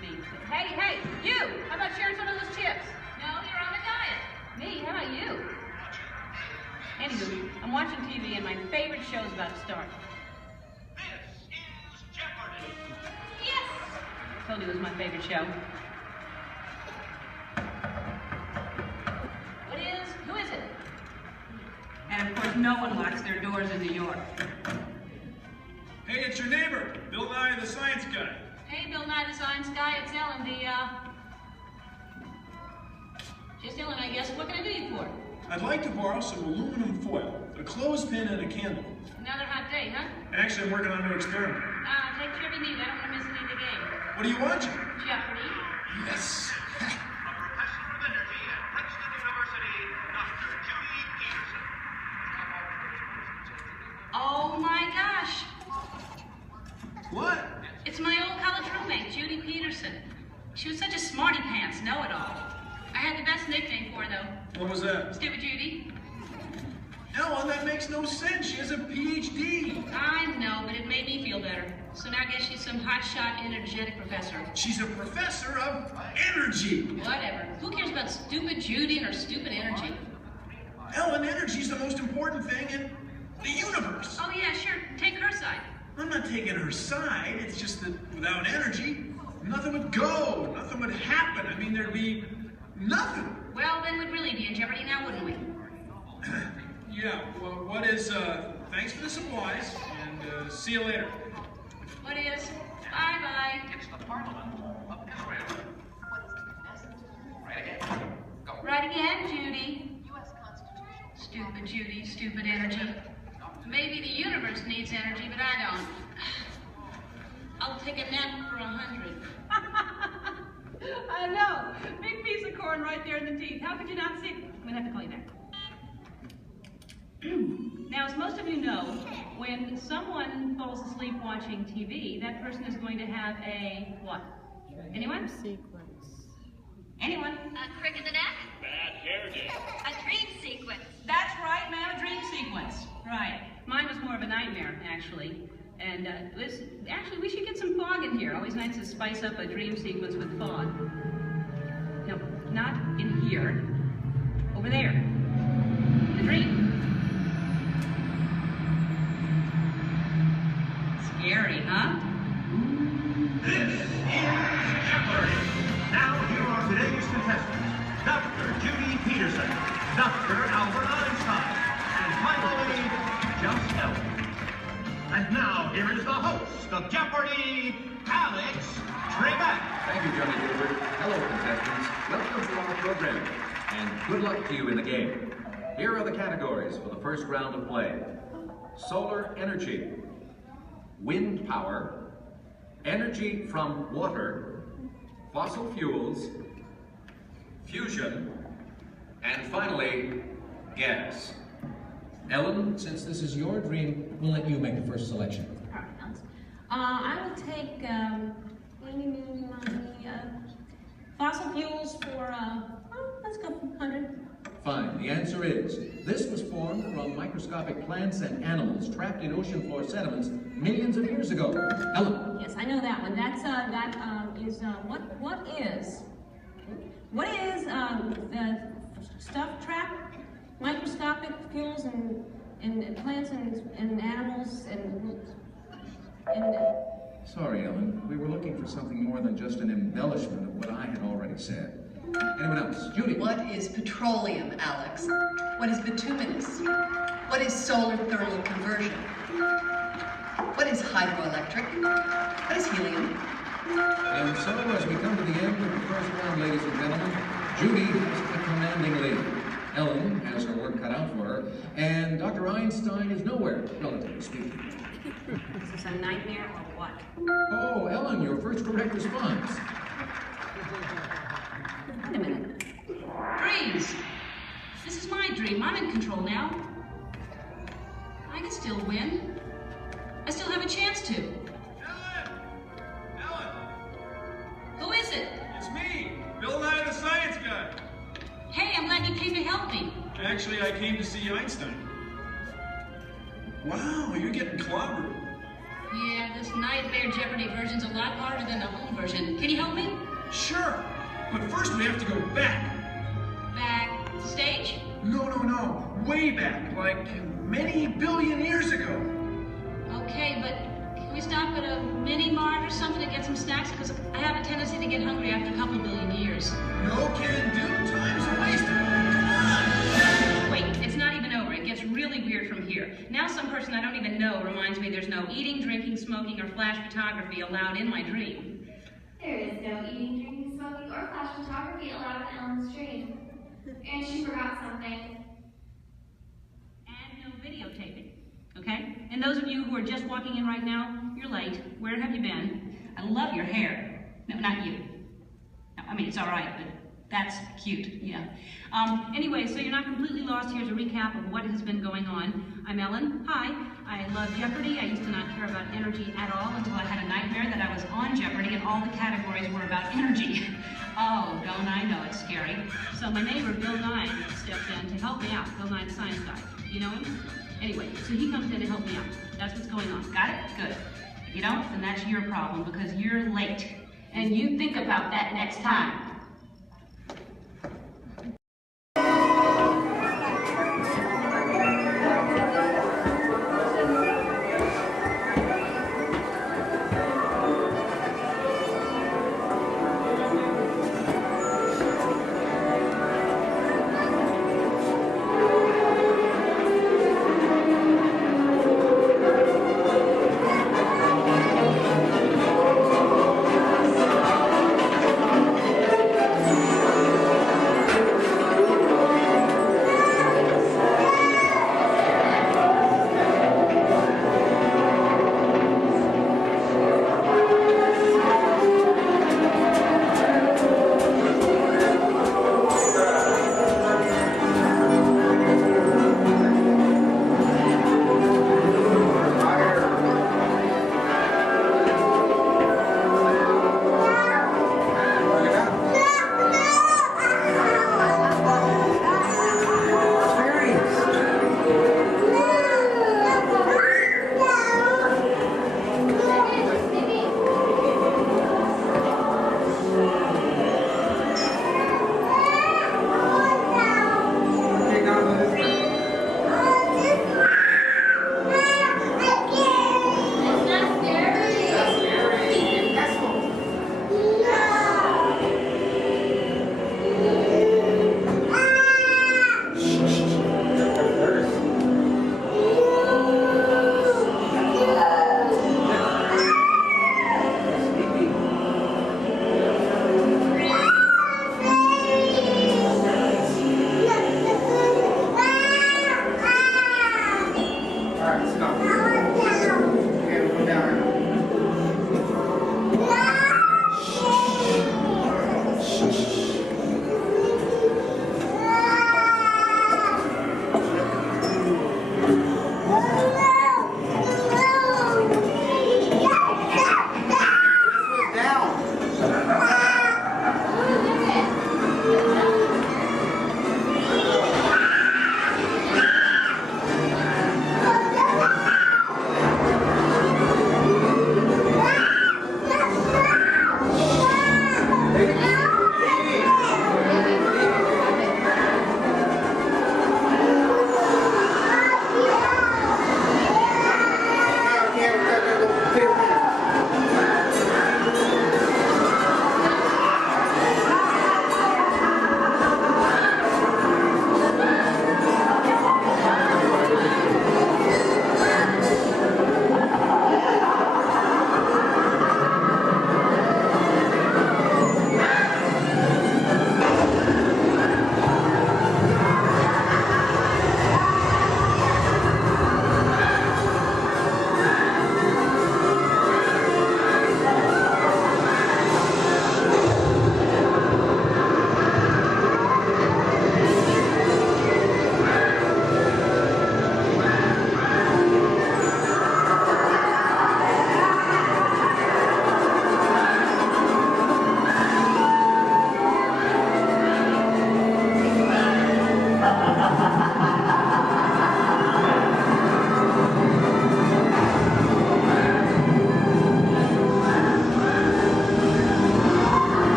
me. Hey, you! How about sharing some of those chips? No, you're on a diet. Me? How about you? Anywho, I'm watching TV and my favorite show's about to start. This is Jeopardy! Yes! I told you it was my favorite show. Who is it? And of course, no one locks their doors in New York. Hey, it's your neighbor, Bill Nye the Science Guy. Hey, Bill Nye the Science Guy, it's Ellen, Just Ellen, I guess. What can I do you for? I'd like to borrow some aluminum foil, a clothespin, and a candle. Another hot day, huh? Actually, I'm working on a new experiment. Take whatever you need. I don't want to miss any of the game. What are you watching? Jeopardy. Yes. A professor of energy at Princeton University, Dr. Judy Peterson. Oh my gosh. What? It's my old college roommate, Judy Peterson. She was such a smarty pants, know-it-all. I had the best nickname for her, though. What was that? Stupid Judy. Ellen, that makes no sense. She has a PhD. I know, but it made me feel better. So now I guess she's some hotshot, energetic professor. She's a professor of energy. Whatever. Who cares about stupid Judy and her stupid energy? Ellen, energy's the most important thing in the universe. Oh yeah, sure. Take her side. I'm not taking her side. It's just that without energy, nothing would go. Nothing would happen. I mean, there'd be nothing. Well, then we'd really be in jeopardy now, wouldn't we? Yeah, well, what is, thanks for the supplies, and see you later. What is? Bye-bye. It's the Parliament of Israel. Right again. Go. Right again, Judy. Stupid Judy, stupid energy. Maybe the universe needs energy, but I don't. I'll take a nap for 100. I know. Big piece of corn right there in the teeth. How could you not see it? I'm gonna have to call you back. Now, as most of you know, when someone falls asleep watching TV, that person is going to have a what? Anyone? Sequence. Anyone? A crick in the neck? Bad hair day. A dream sequence. That's right, man, a dream sequence. Right. Mine was more of a nightmare, actually. And actually, we should get some fog in here. Always nice to spice up a dream sequence with fog. No, not in here. Over there. The dream. Scary, huh? This is Jeopardy! Now here are today's contestants, Dr. Judy Peterson, Dr. Albert Einstein, and finally, just Ellen. And now here is the host of Jeopardy, Alex Trebek. Thank you, Johnny Gilbert. Hello, contestants. Welcome to our program, and good luck to you in the game. Here are the categories for the first round of play. Solar energy, wind power, energy from water, fossil fuels, fusion, and finally, gas. Ellen, since this is your dream, we'll let you make the first selection. I will take fossil fuels for, let's go 100. Fine. The answer is, this was formed from microscopic plants and animals trapped in ocean floor sediments millions of years ago. Ellen. Yes, I know that one. That's, what is the stuff trapped? Microscopic fuels and plants and animals and Sorry, Ellen. We were looking for something more than just an embellishment of what I had already said. Anyone else? Judy. What is petroleum, Alex? What is bituminous? What is solar thermal conversion? What is hydroelectric? What is helium? And so, as we come to the end of the first round, ladies and gentlemen, Judy has the commanding lead. Ellen has her work cut out for her, and Dr. Einstein is nowhere, relatively speaking. Is this a nightmare or what? Oh, Ellen, your first correct response. Wait a minute. Dreams! This is my dream. I'm in control now. I can still win. I still have a chance to. Ellen! Who is it? It's me, Bill Nye the Science Guy. Hey, I'm glad you came to help me. Actually, I came to see Einstein. Wow, you're getting clobbered. Yeah, this Nightmare Jeopardy version's a lot harder than the home version. Can you help me? Sure, but first we have to go back. Back stage? No, way back, like many billion years ago. Okay, but can we stop at a mini-mart or something to get some snacks? Because I have a tendency to get hungry after a couple billion years. No can do, time's wasted. Come on! Wait, it's not even over. It gets really weird from here. Now some person I don't even know reminds me there's no eating, drinking, smoking, or flash photography allowed in my dream. There is no eating, drinking, smoking, or flash photography allowed in Ellen's dream. And she forgot something. And no videotaping, okay? And those of you who are just walking in right now, you're late. Where have you been? I love your hair. No, not you. No, I mean, it's all right, but that's cute, yeah. Anyway, so you're not completely lost. Here's a recap of what has been going on. I'm Ellen. Hi. I love Jeopardy. I used to not care about energy at all until I had a nightmare that I was on Jeopardy and all the categories were about energy. Oh, don't I know it's scary. So my neighbor, Bill Nye, stepped in to help me out. Bill Nye, the science guy. You know him? Anyway, so he comes in to help me out. That's what's going on. Got it? Good. If you don't, then that's your problem because you're late. And you think about that next time.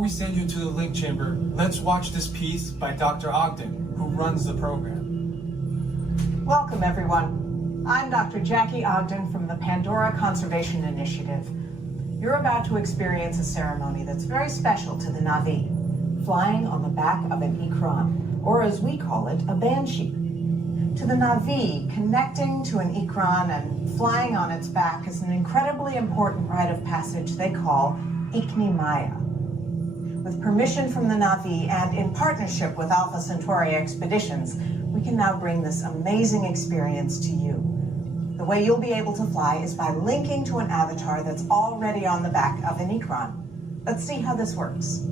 we send you to the link chamber, let's watch this piece by Dr. Ogden, who runs the program. Welcome, everyone. I'm Dr. Jackie Ogden from the Pandora Conservation Initiative. You're about to experience a ceremony that's very special to the Na'vi, flying on the back of an Ikran, or as we call it, a banshee. To the Na'vi, connecting to an Ikran and flying on its back is an incredibly important rite of passage they call Ikni Maya. With permission from the Na'vi and in partnership with Alpha Centauri Expeditions, we can now bring this amazing experience to you. The way you'll be able to fly is by linking to an avatar that's already on the back of an Ikran. Let's see how this works.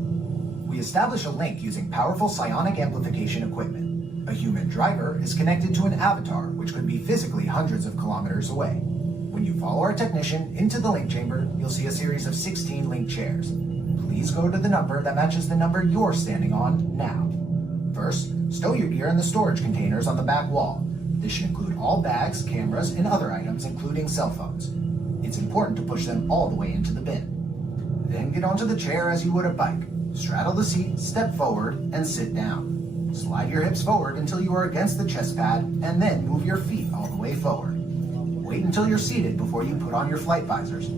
We establish a link using powerful psionic amplification equipment. A human driver is connected to an avatar, which could be physically hundreds of kilometers away. When you follow our technician into the link chamber, you'll see a series of 16 link chairs. Please go to the number that matches the number you're standing on now. First, stow your gear in the storage containers on the back wall. This should include all bags, cameras, and other items, including cell phones. It's important to push them all the way into the bin. Then get onto the chair as you would a bike. Straddle the seat, step forward, and sit down. Slide your hips forward until you are against the chest pad, and then move your feet all the way forward. Wait until you're seated before you put on your flight visors.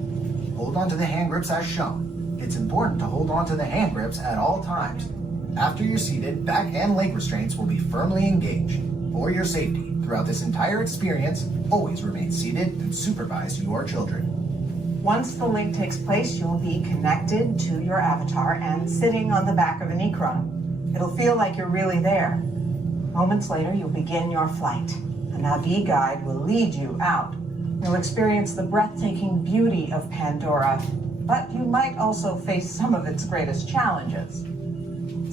Hold on to the hand grips as shown. It's important to hold on to the hand grips at all times. After you're seated, back and leg restraints will be firmly engaged. For your safety, throughout this entire experience, always remain seated and supervise your children. Once the link takes place, you'll be connected to your avatar and sitting on the back of an Ikran. It'll feel like you're really there. Moments later, you'll begin your flight. A Na'vi guide will lead you out. You'll experience the breathtaking beauty of Pandora, but you might also face some of its greatest challenges.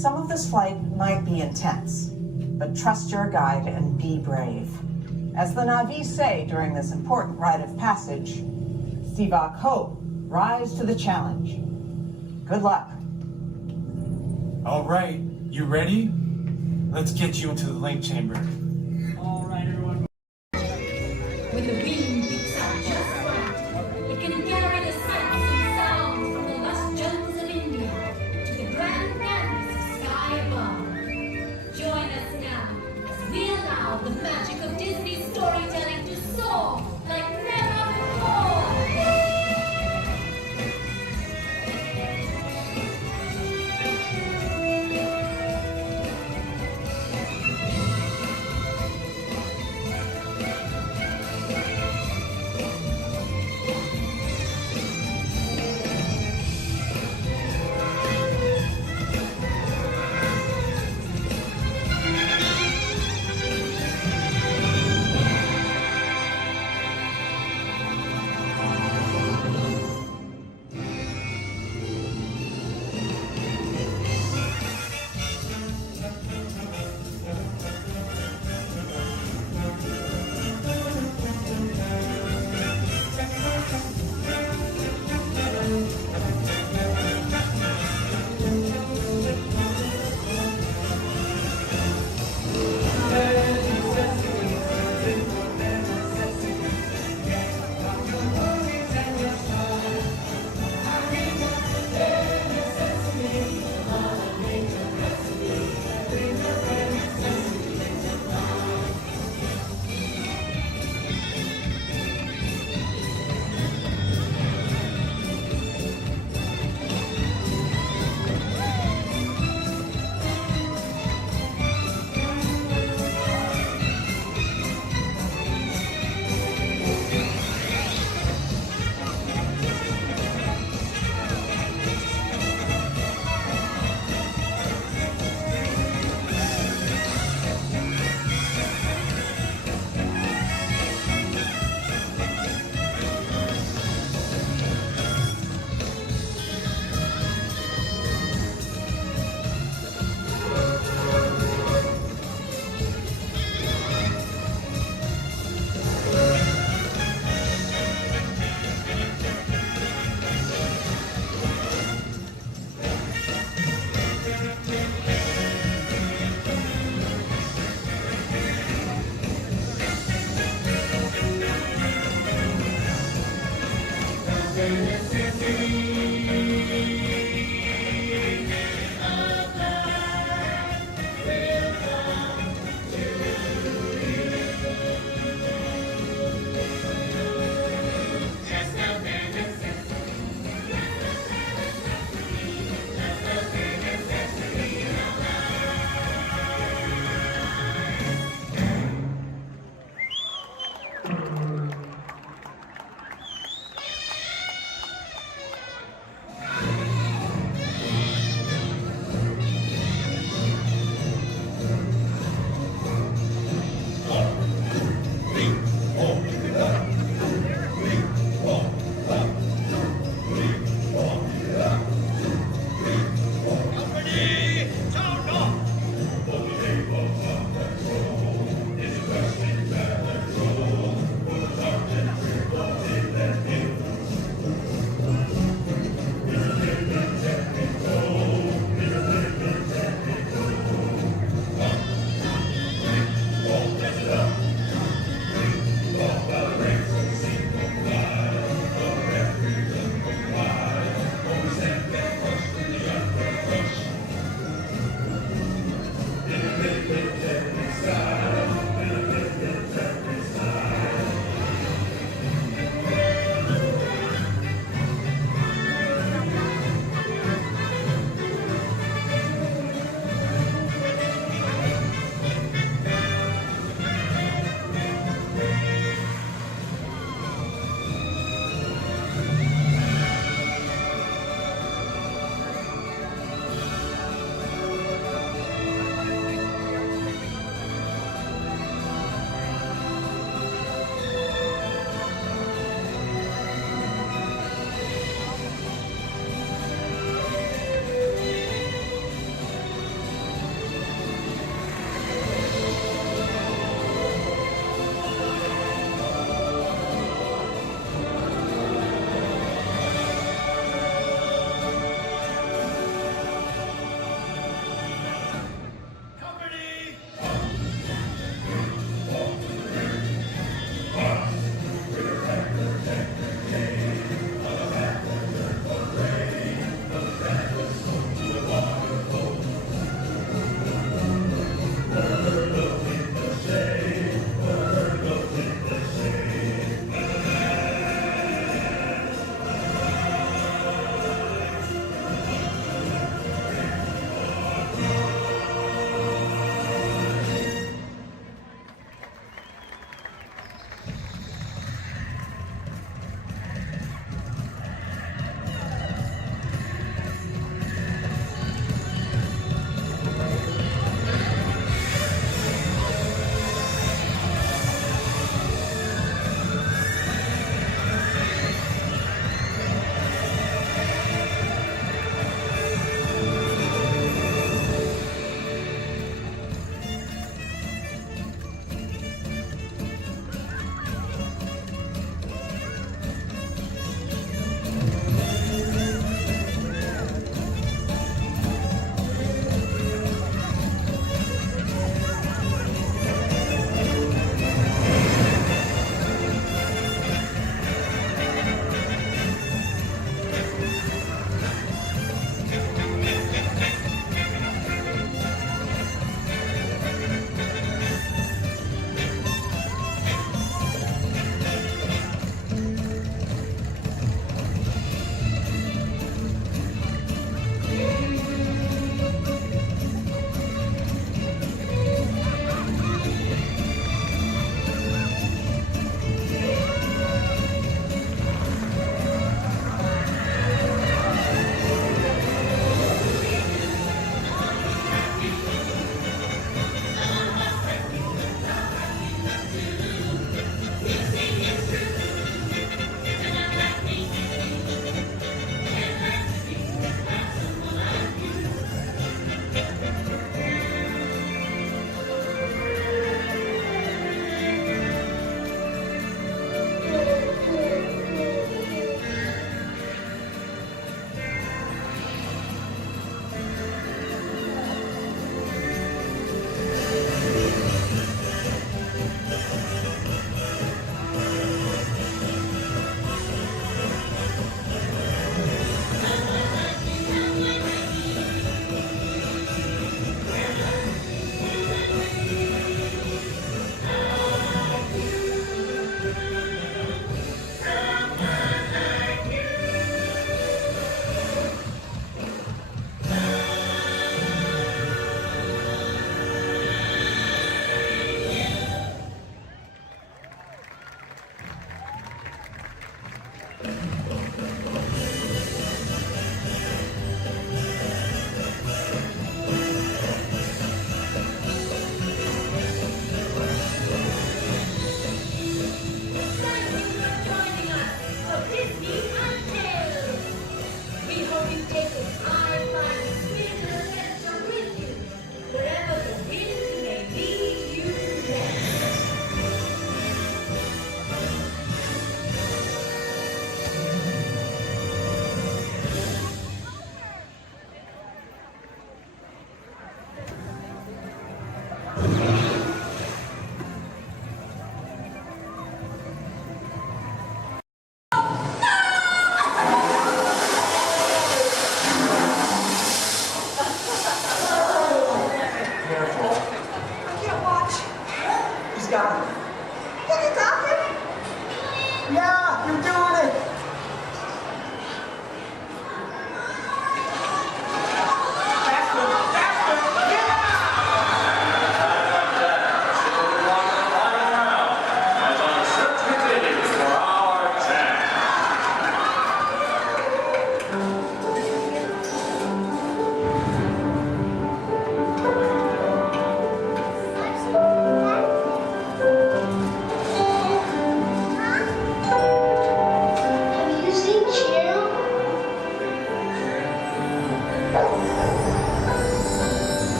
Some of this flight might be intense, but trust your guide and be brave. As the Na'vi say during this important rite of passage, Sivak Ho, rise to the challenge. Good luck. All right, you ready? Let's get you into the link chamber. All right, everyone. When the wind picks up just right, it can carry the sights and sounds from the lush jungles of India to the grand canvas of sky above. Join us now as we allow the magic of Disney storytelling to soar like never before.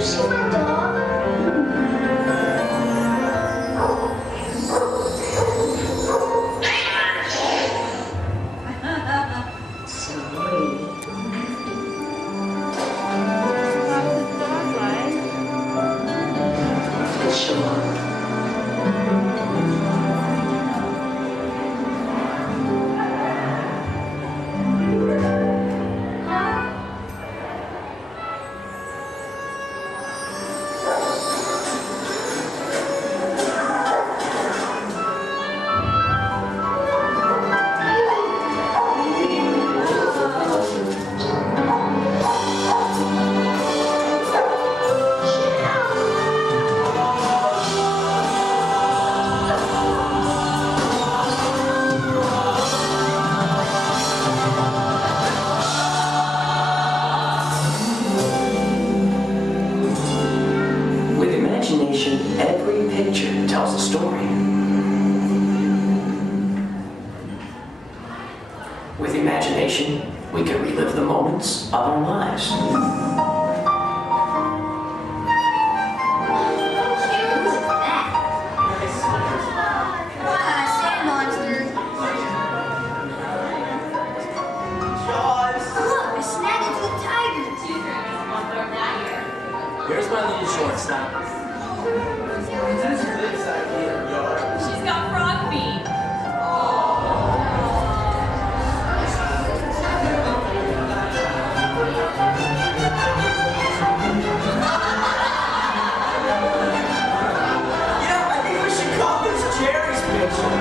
She's my dog. Every picture tells a story. With imagination, we can relive the moments of our lives. Sand monster. Look, I snagged into the tiger. Here's my little shortstop. She's got frog feet. I think we should call this Jerry's picture.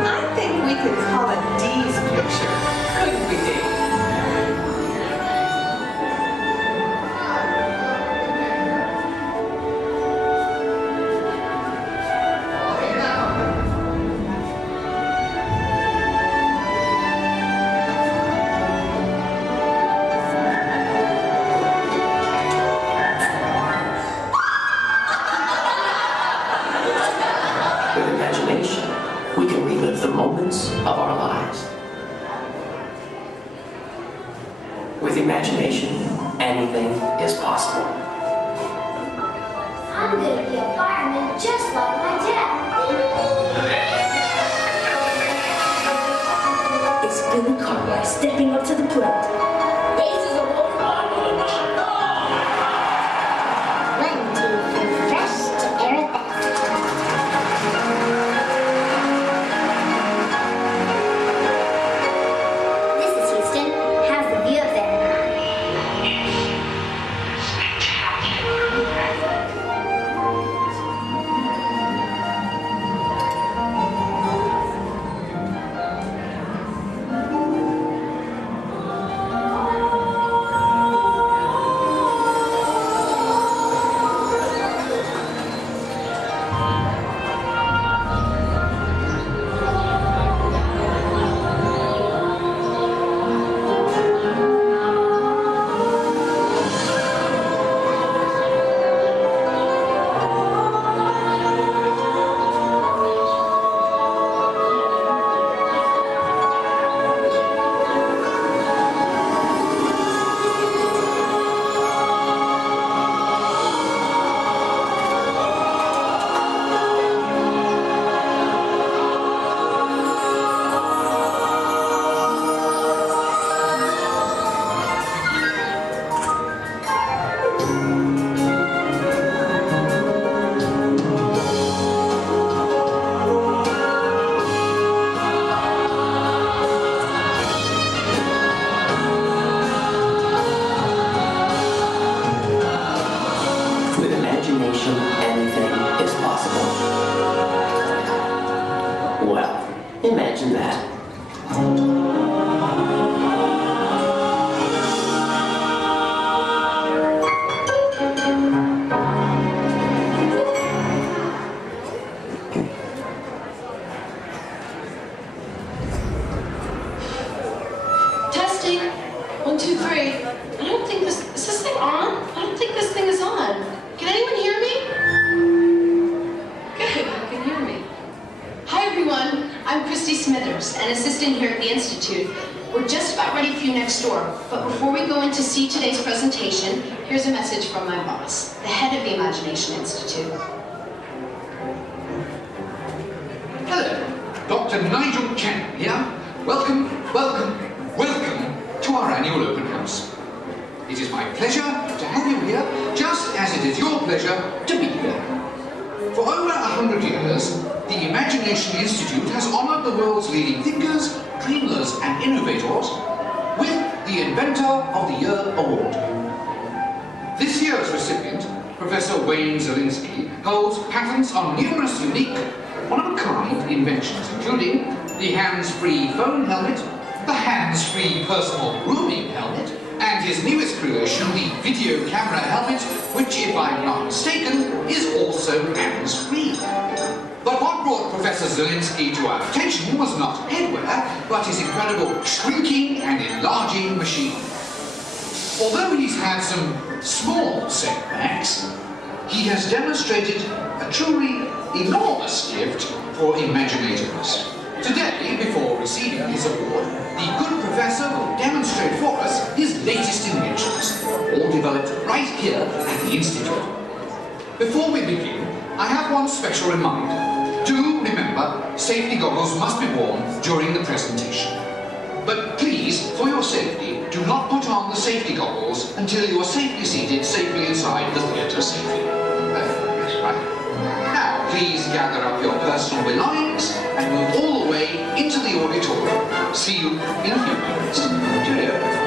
I think we could call it Dee's picture. Couldn't we, Dee? With imagination, we can relive the moments of our lives. With imagination, anything is possible. I'm gonna be a fireman just like my dad. It's Billy Cartwright stepping up to the plate. Bases are rolling on with a nine. One, two, three, fresh to air it back. This is Houston. How's the view up there? I'm Christy Smithers, an assistant here at the Institute. We're just about ready for you next door, but before we go in to see today's presentation, here's a message from my boss, the head of the Imagination Institute. Hello, Dr. Nigel Chen here. Welcome to our annual open house. It is my pleasure to have you here, just as it is your pleasure to be here. For over 100 years, the Imagination Institute has honored the world's leading thinkers, dreamers, and innovators with the Inventor of the Year Award. This year's recipient, Professor Wayne Zielinski, holds patents on numerous unique, one-of-a-kind inventions, including the hands-free phone helmet, the hands-free personal grooming helmet, and his newest creation, the video camera helmet, which, if I'm not mistaken, is also hands-free. But what brought Professor Zielinski to our attention was not headwear, but his incredible shrinking and enlarging machine. Although he's had some small setbacks, he has demonstrated a truly enormous gift for imaginators. Today, before receiving his award, the good professor will demonstrate for us his latest inventions, all developed right here at the Institute. Before we begin, I have one special reminder. Do remember, safety goggles must be worn during the presentation. But please, for your safety, do not put on the safety goggles until you are safely seated, safely inside the theatre safely. Right. Now, please gather up your personal belongings and move all the way into the auditorium. See you in a few minutes. Cheerio.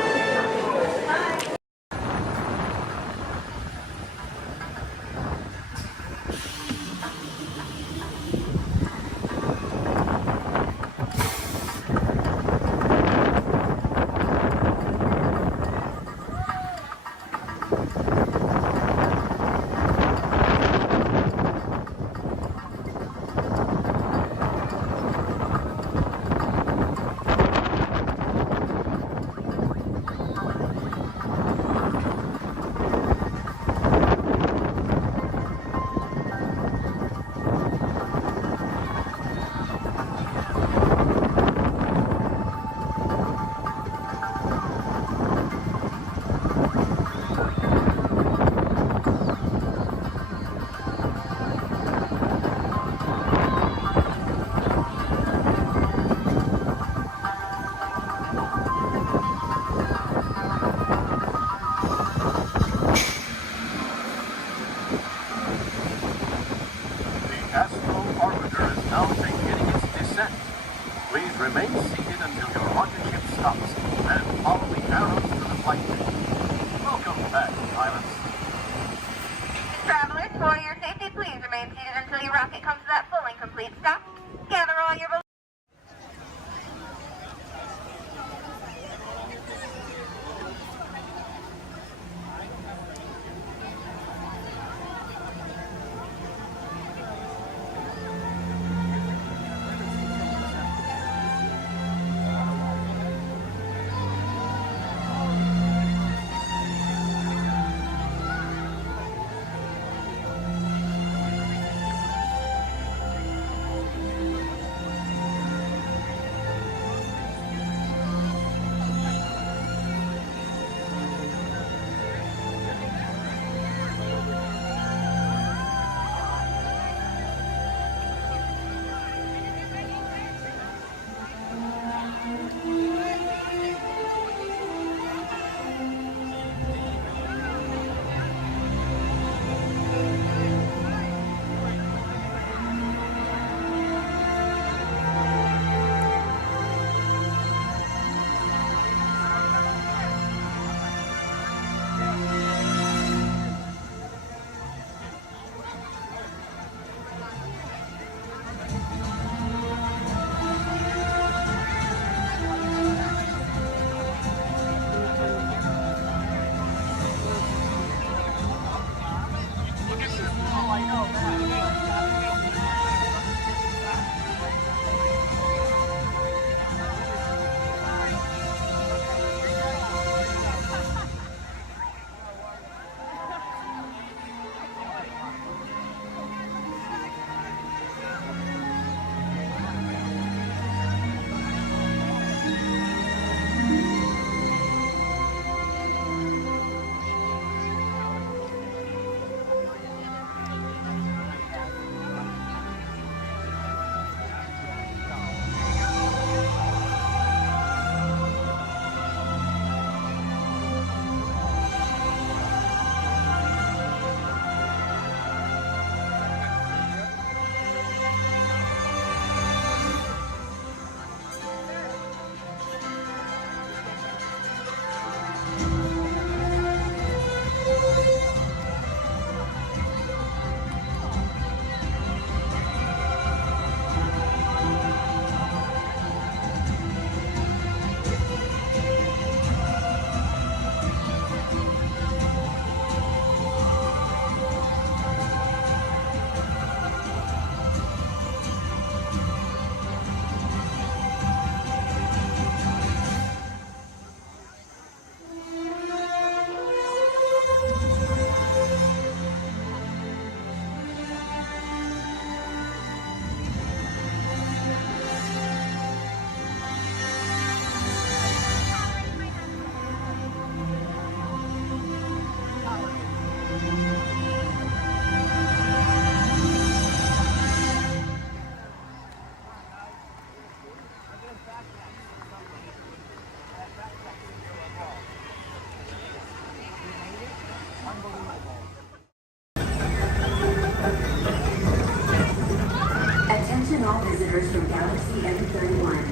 and all visitors from Galaxy M31.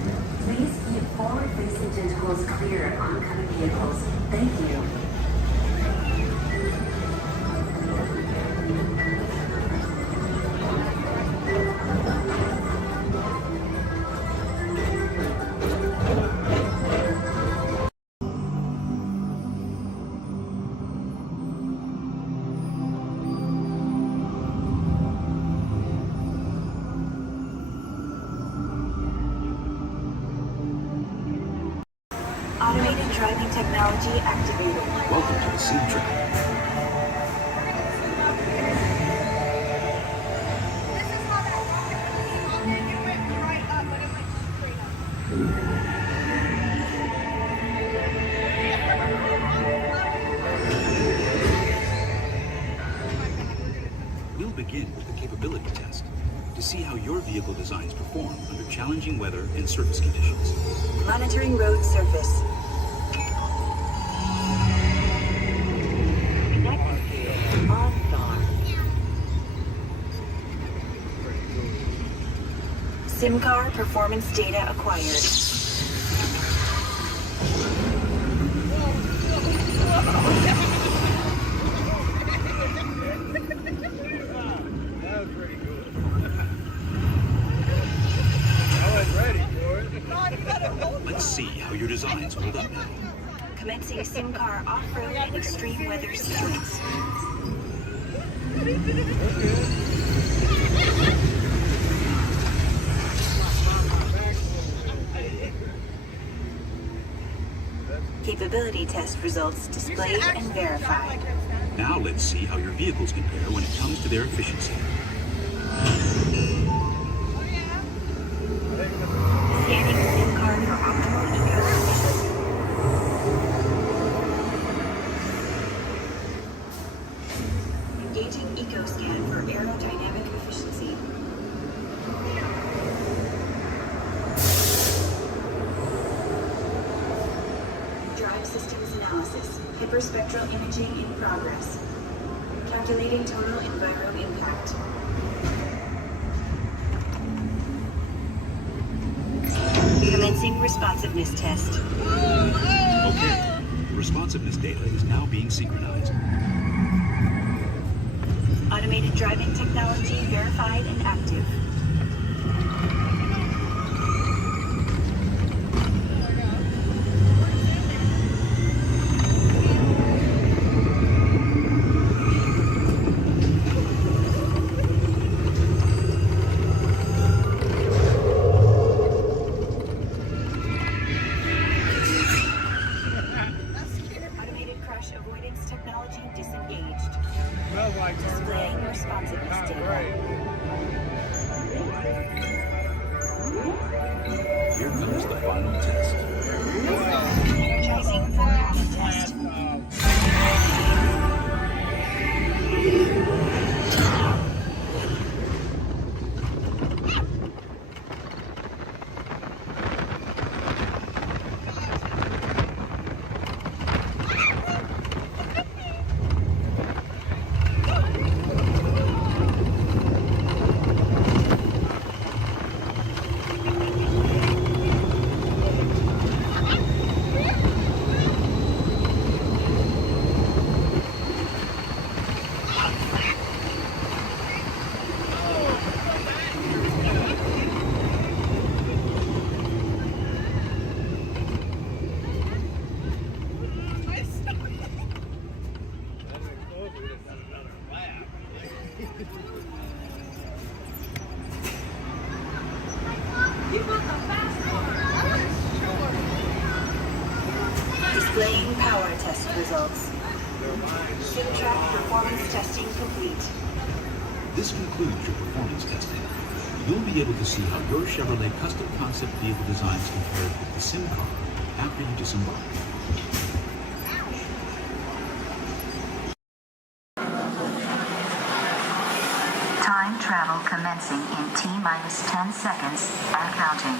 Please keep forward-facing tentacles clear of oncoming vehicles. Thank you. Automated driving technology activated. Welcome to the seed track. We'll begin with the capability test to see how your vehicle designs perform under challenging weather and surface conditions. Monitoring road surface. SIM car performance data acquired. Let's see how your designs hold up now. Commencing SIM car off-road and extreme weather sequence. Capability test results displayed and verified. Now let's see how your vehicles compare when it comes to their efficiency. Scanning the SIM card for optimal eco efficiency. Engaging eco scan for aerodynamic efficiency. Drive systems analysis. Hyperspectral imaging in progress. Calculating total enviro impact. Commencing responsiveness test. Okay, the responsiveness data is now being synchronized. Automated driving technology verified and active. Automated crash avoidance technology disengaged. Displaying responsiveness data. Here comes the final test. Energizing performance test. Displaying power test results. SIM track performance testing complete. This concludes your performance testing. You'll be able to see how your Chevrolet custom concept vehicle designs compared with the SIM car after you disembark. Time travel commencing in T-minus 10 seconds and counting.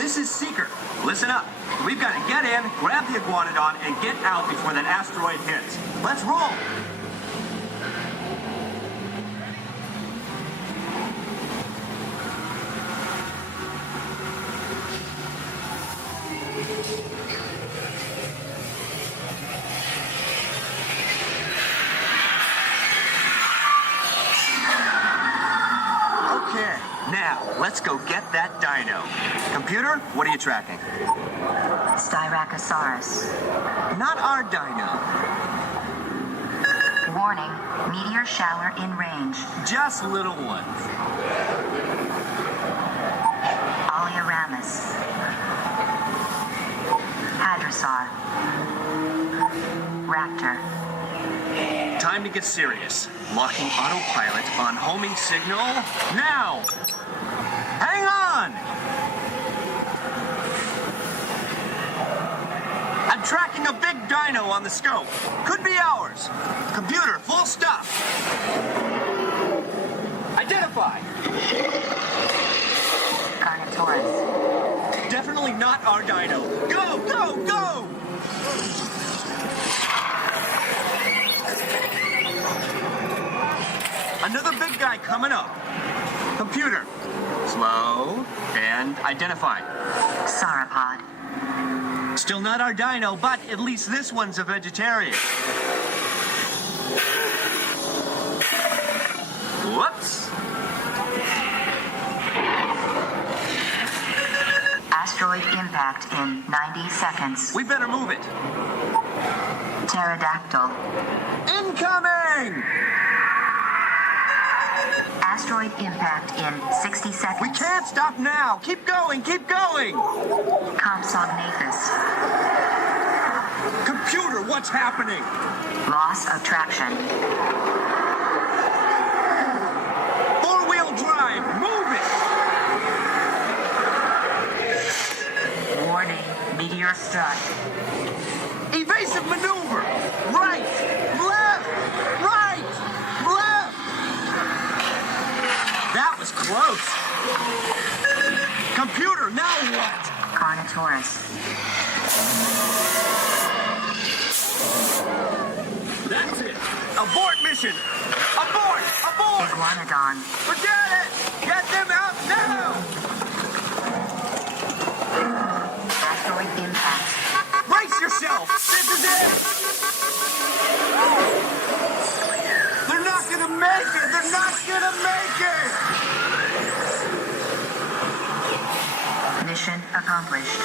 This is Seeker. Listen up. We've got to get in, grab the Iguanodon, and get out before that asteroid hits. Let's roll! Now, let's go get that dino. Computer, what are you tracking? Styracosaurus. Not our dino. Warning, meteor shower in range. Just little ones. Oleoramus. Hadrosaur. Raptor. Time to get serious. Locking autopilot on homing signal now. Hang on! I'm tracking a big dino on the scope. Could be ours. Computer, full stop. Identify. Carnotaurus. Definitely not our dino. Go, go, go! Another big guy coming up. Computer, slow and identify. Sauropod. Still not our dino, but at least this one's a vegetarian. Whoops. Asteroid impact in 90 seconds. We better move it. Pterodactyl. Incoming! Asteroid impact in 60 seconds. We can't stop now. Keep going, keep going. Compsognathus. Computer, what's happening? Loss of traction. Four-wheel drive, move it. Warning, meteor strike. Evasive maneuver. Right, left, right, left. That was close. Computer, now what? Carnotaurus. That's it. Abort mission. Abort, abort. Iguanodon. Forget it. Get them out now. Asteroid impact. Brace yourself. This is it. They're not gonna make it. They're not gonna make it. Mission accomplished.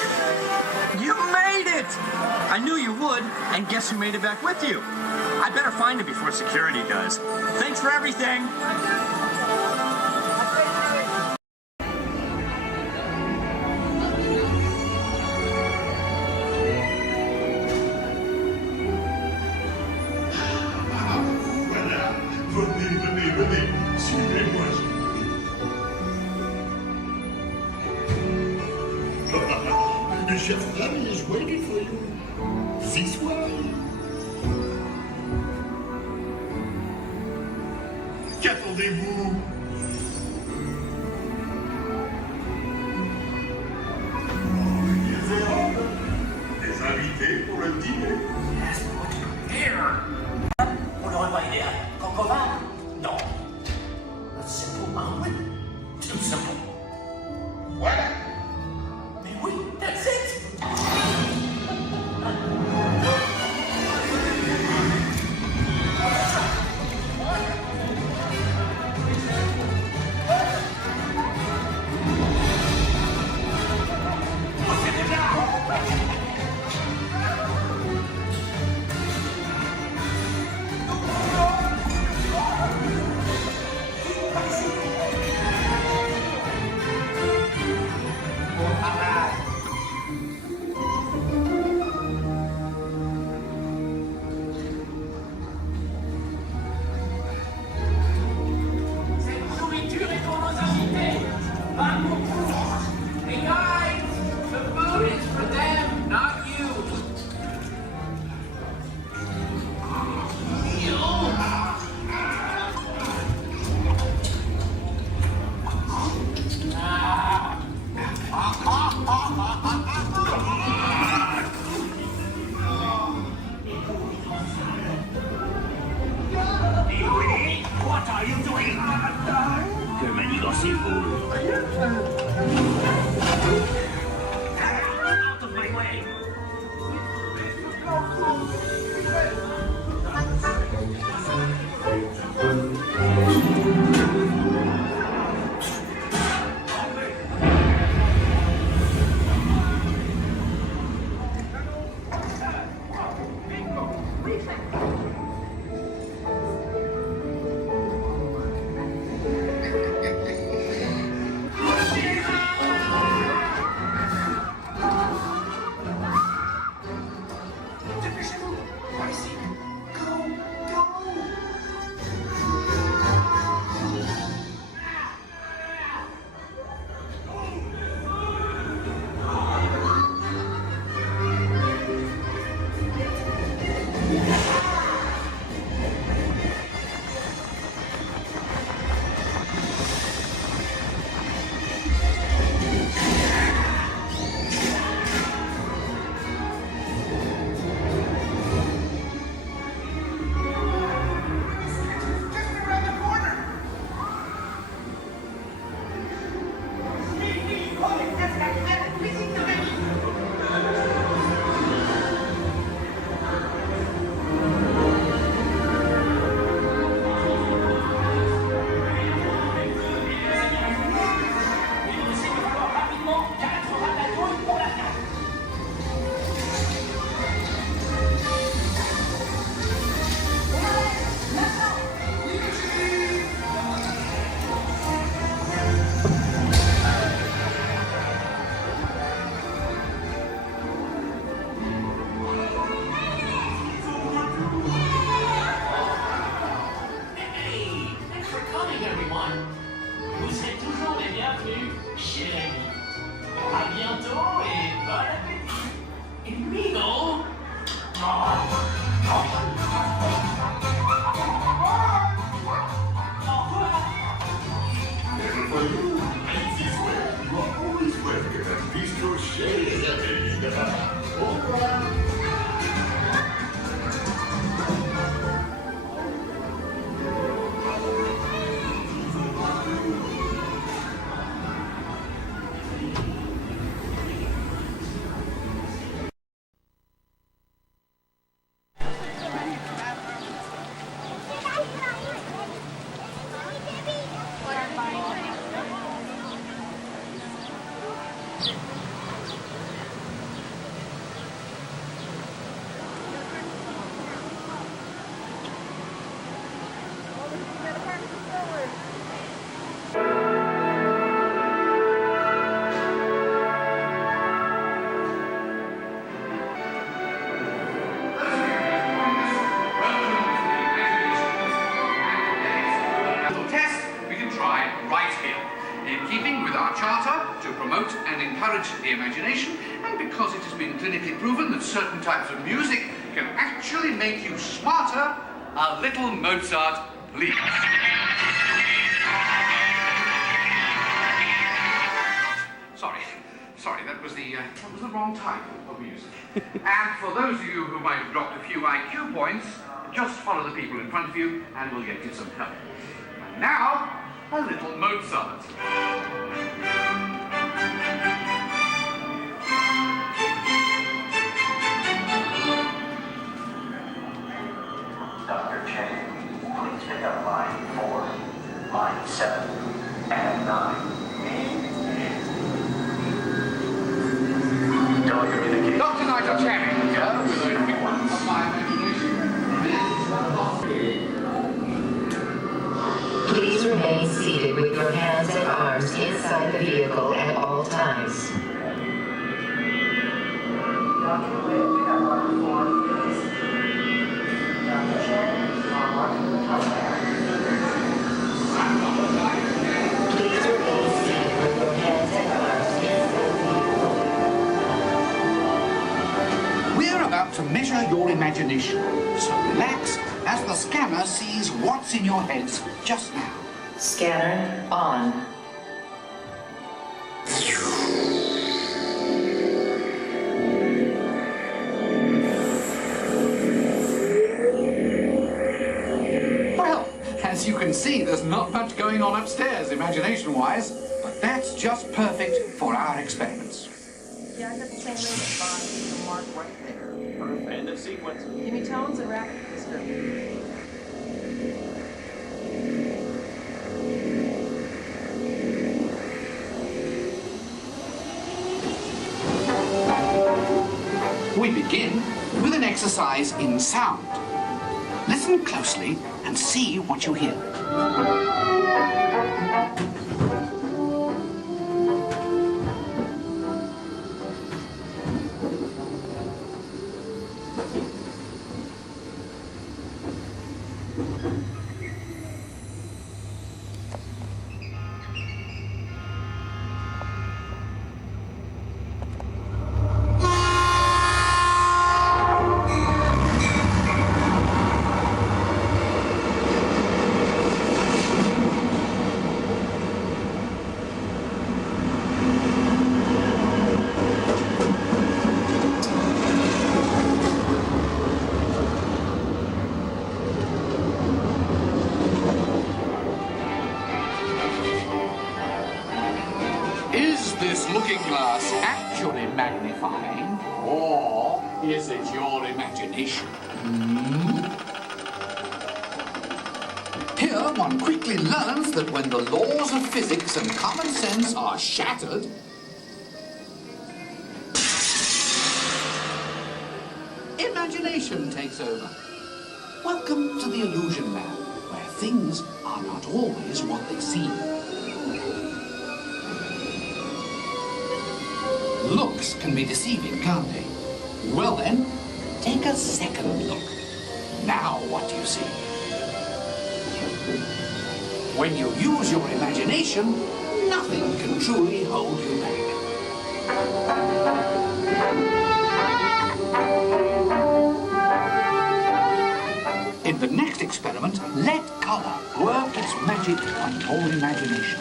You made it! I knew you would, and guess who made it back with you? I better find it before security does. Thanks for everything! Voilà. Venez, suivez-moi, je vous prie. Mes chers amis, is waiting for you. This way. Qu'attendez-vous? Des invités pour le dîner. Vous n'aurez pas idée à Concova? Non. C'est pour un oui. Tout simple. Voilà. Mais oui, that's it. What are you doing? Que manigancez-vous? Out of my way. The imagination, and because it has been clinically proven that certain types of music can actually make you smarter, a little Mozart, please. Sorry, that was the wrong type of music. And for those of you who might have dropped a few IQ points, just follow the people in front of you and we'll get you some help. And now, a little Mozart. Dr. Chen, please pick up line 4, line 7, and 9. Telecommunications. Dr. Nigel Channing here with a quick one of my imagination. Please remain seated with your hands and arms inside the vehicle at all times. Dr. Witt, pick up line 4, please. Dr. Chen, you are watching the telegram. Please remain seated with your hands and arms inside the vehicle. We're about to measure your imagination, so relax as the scanner sees what's in your heads just now. Scanner on. Well, as you can see, there's not much going on upstairs, imagination-wise, but that's just perfect for our experiments. Yeah, I got the same ring at mark right there. Perfect. And the sequence. Give me tones and rapid description. We begin with an exercise in sound. Listen closely and see what you hear. this looking glass actually magnifying, or is it your imagination? Here, one quickly learns that when the laws of physics and common sense are shattered, imagination takes over. Welcome to the Illusion Lab, where things are not always what they seem. Looks can be deceiving, can't they? Well then, take a second look. Now what do you see? When you use your imagination, nothing can truly hold you back. In the next experiment, let color work its magic on your imagination.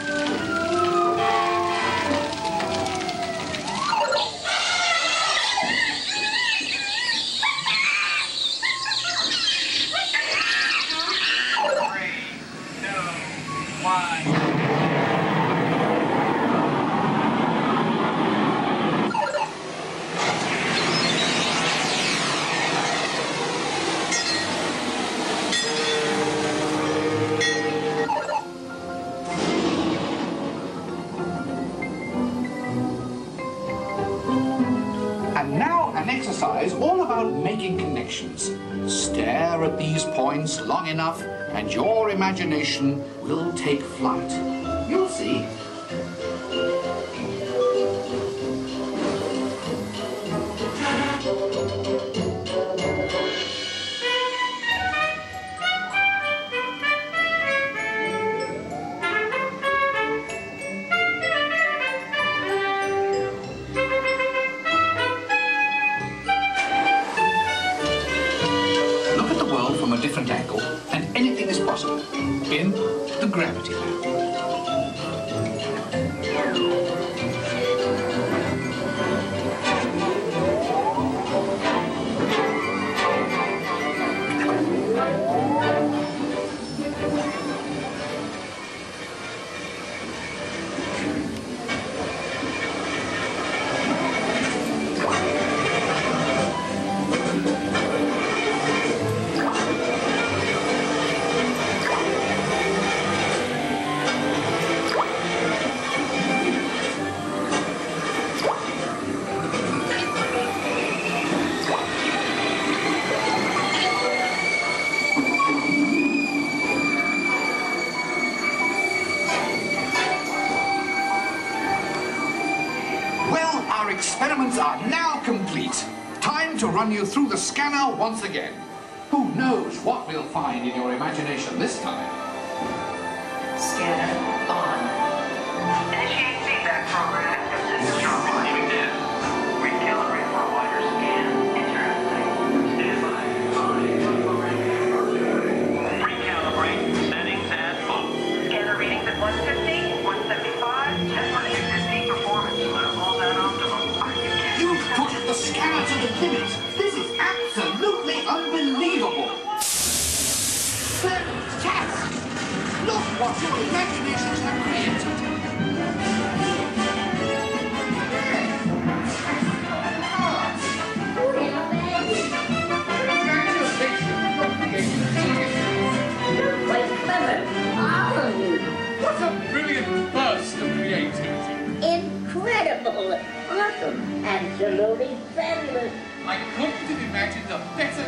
Exercise all about making connections. Stare at these points long enough and your imagination will take flight. You'll see. Different angle, and anything is possible in the Gravity Lab. Experiments are now complete. Time to run you through the scanner once again. Who knows what we'll find in your imagination this time? Scanner on. Initiate feedback program. Strong believing this. Recalibrate for a wider scan. Interesting. Stand by. Recalibrate. Settings at full. Scanner readings at 150, 175. Test on existing performance level at optimum. You've pushed the scanner to the limit. This is absolutely unbelievable. Fantastic! Look what your imaginations have created. Quite clever, all of you. What a brilliant burst of creativity. Incredible, awesome, absolutely fabulous. I couldn't have imagined a better...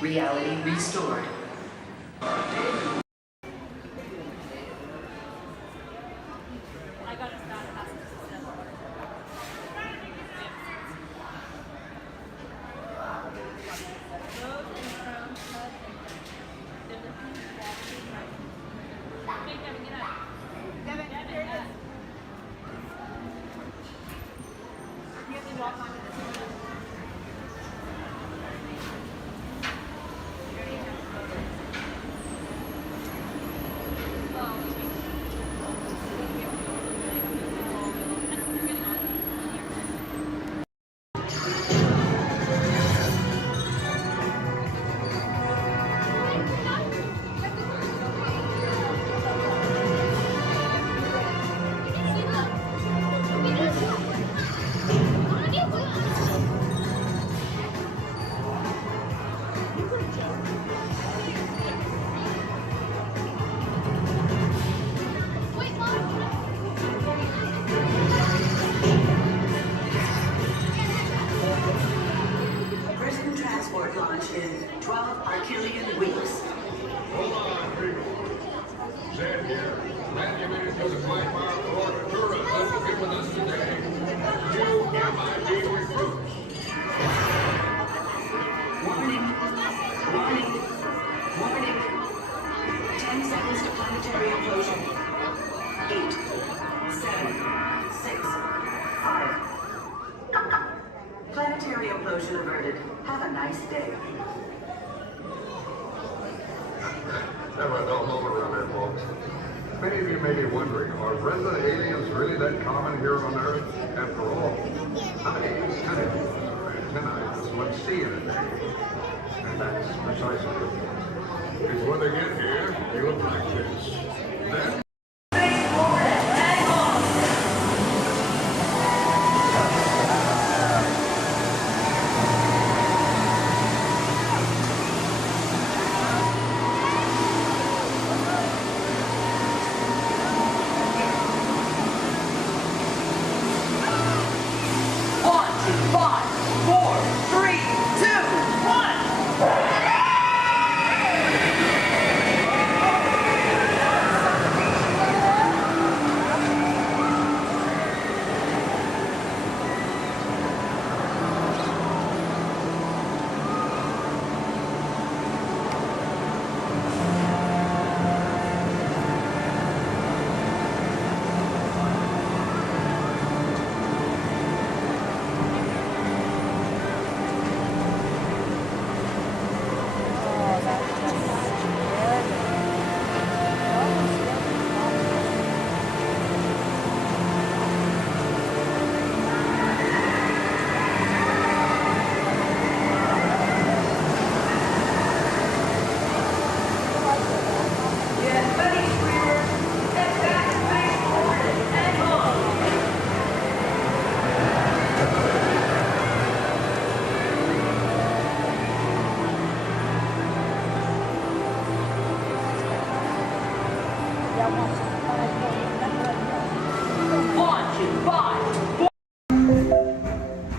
Reality restored. transport launch in 12 Archelian weeks. Hold on, people. Zed here. Glad you made it to the Black Bar Florida Tourism to be with us today. New MIT recruits. Warning. Warning. Warning. 10 seconds to planetary implosion. 8, 7, 6, 5. Planetary implosion averted. Have a nice day. Have a dull moment around there, folks. Many of you may be wondering, are resident aliens really that common here on Earth? After all, how many antennae does one see in a day? And that's precisely the point. Because when they get here, they look like this. Then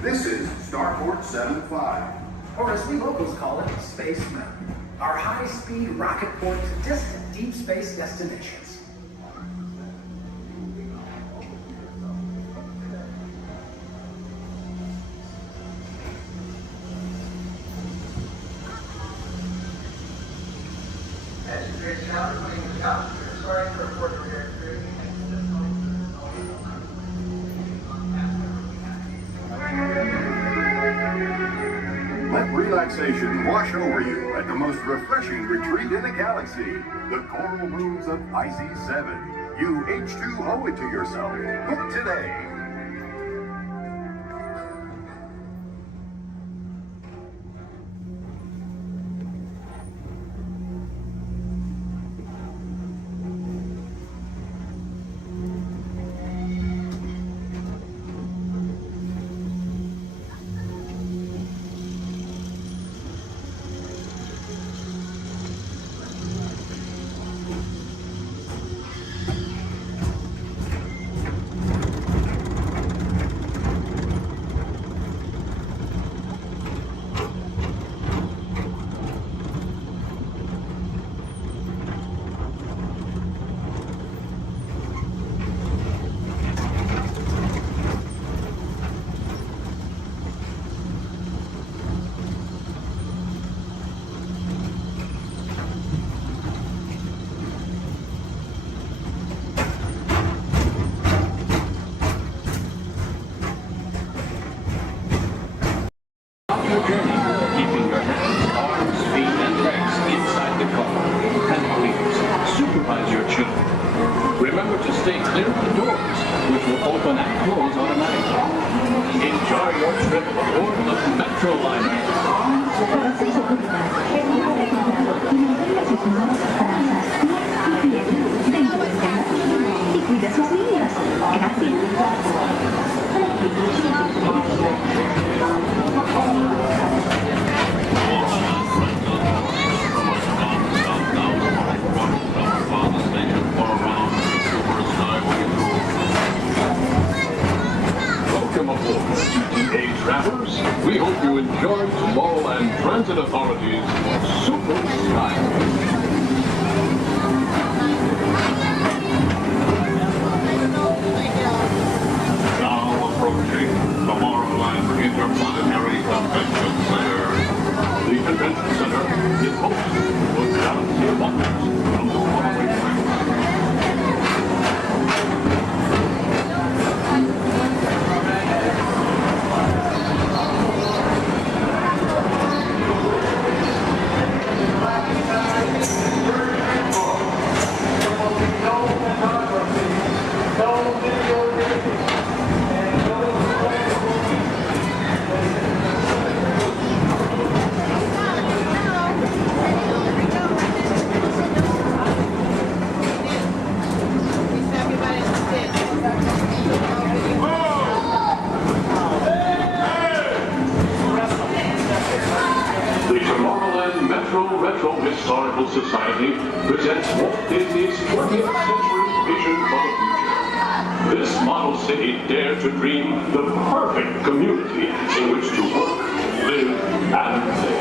This is Starport 75, or as we locals call it, Space Mountain. Our high-speed rocket port to distant deep space destinations. let relaxation wash over you at the most refreshing retreat in the galaxy, the coral rooms of IC7. You H2O it to yourself. Book today. Keeping your hands, arms, feet, and legs inside the car. And please, supervise your children. Remember to stay clear of the doors, which will open and close automatically. Enjoy your trip aboard the Metroliner. Welcome aboard, ETA travelers. We hope you enjoyed transit authorities super style. Now approaching Tomorrowland Interplanetary Convention Center. The convention center is host to a galaxy of wonders from the following places. Retro Historical Society presents Walt Disney's 20th century vision for the future. This model city dared to dream the perfect community in which to work, live, and play.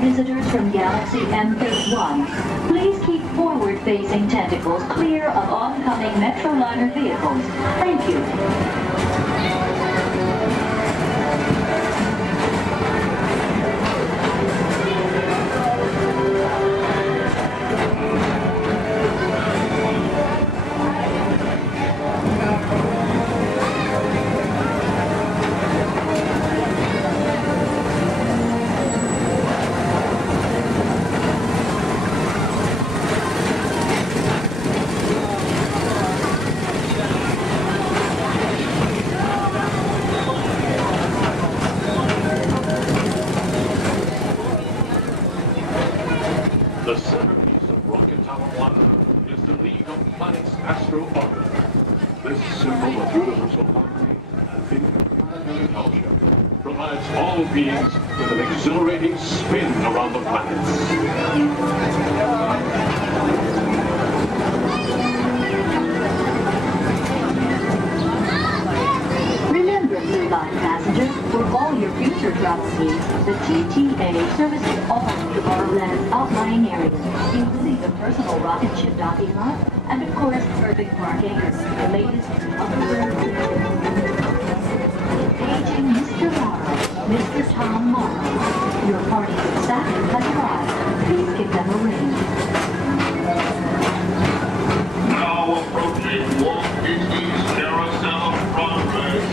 Visitors from Galaxy M31, please keep forward-facing tentacles clear of oncoming Metroliner vehicles. Thank you. The centerpiece of Rocket Tower Plaza is the League of Planets Astro-Orbiter. This symbol of universal harmony and interplanetary fellowship provides all beings with an exhilarating spin around the planets. Remember, Blue Line passengers, for all your future travel needs, the TTA services all of Tomorrowland's outlying areas, including the personal rocket ship docking lot, and of course, perfect parking, the latest Paging Mr. Morrow, Mr. Tom Morrow. Your party staff has arrived. Please give them a ring. Now approaching Walt Disney's Carousel of Progress.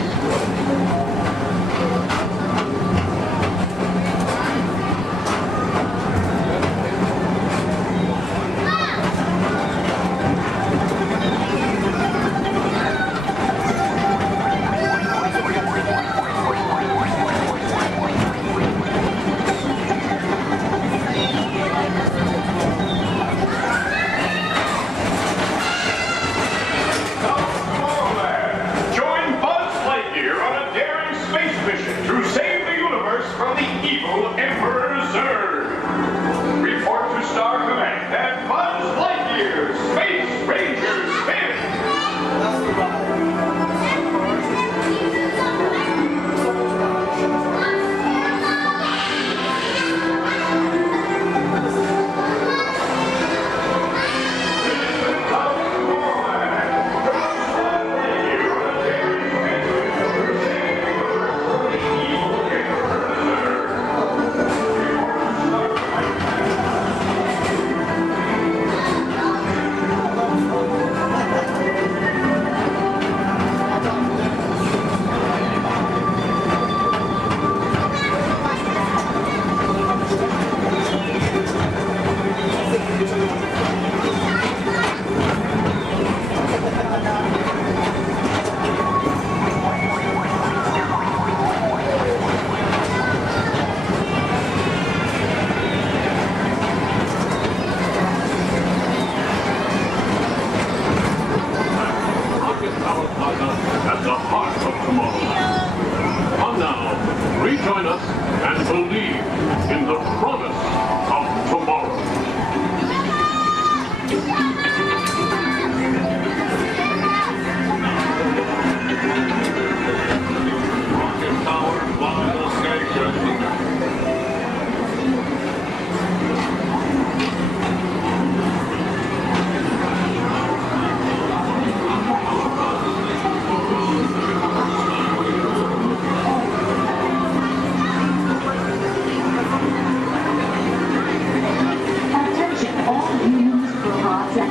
At the heart of Tomorrowland. Come now, rejoin us and believe in the promise of tomorrow. Rocket Tower Plaza Station.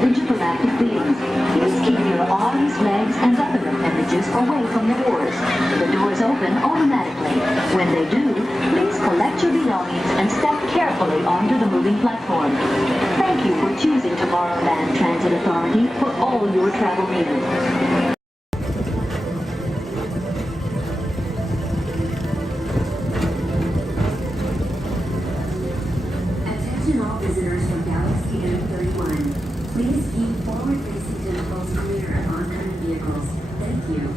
Intergalactic beings. Please keep your arms, legs, and other appendages away from the doors. The doors open automatically. When they do, please collect your belongings and step carefully onto the moving platform. Thank you for choosing Tomorrowland Transit Authority for all your travel needs. Attention all visitors from Galaxy M31. Please keep forward-facing tentacles clear of oncoming vehicles. Thank you.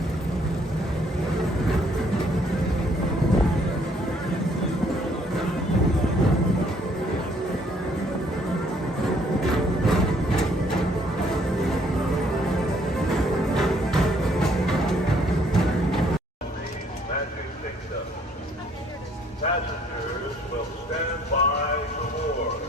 Passengers will stand by to board.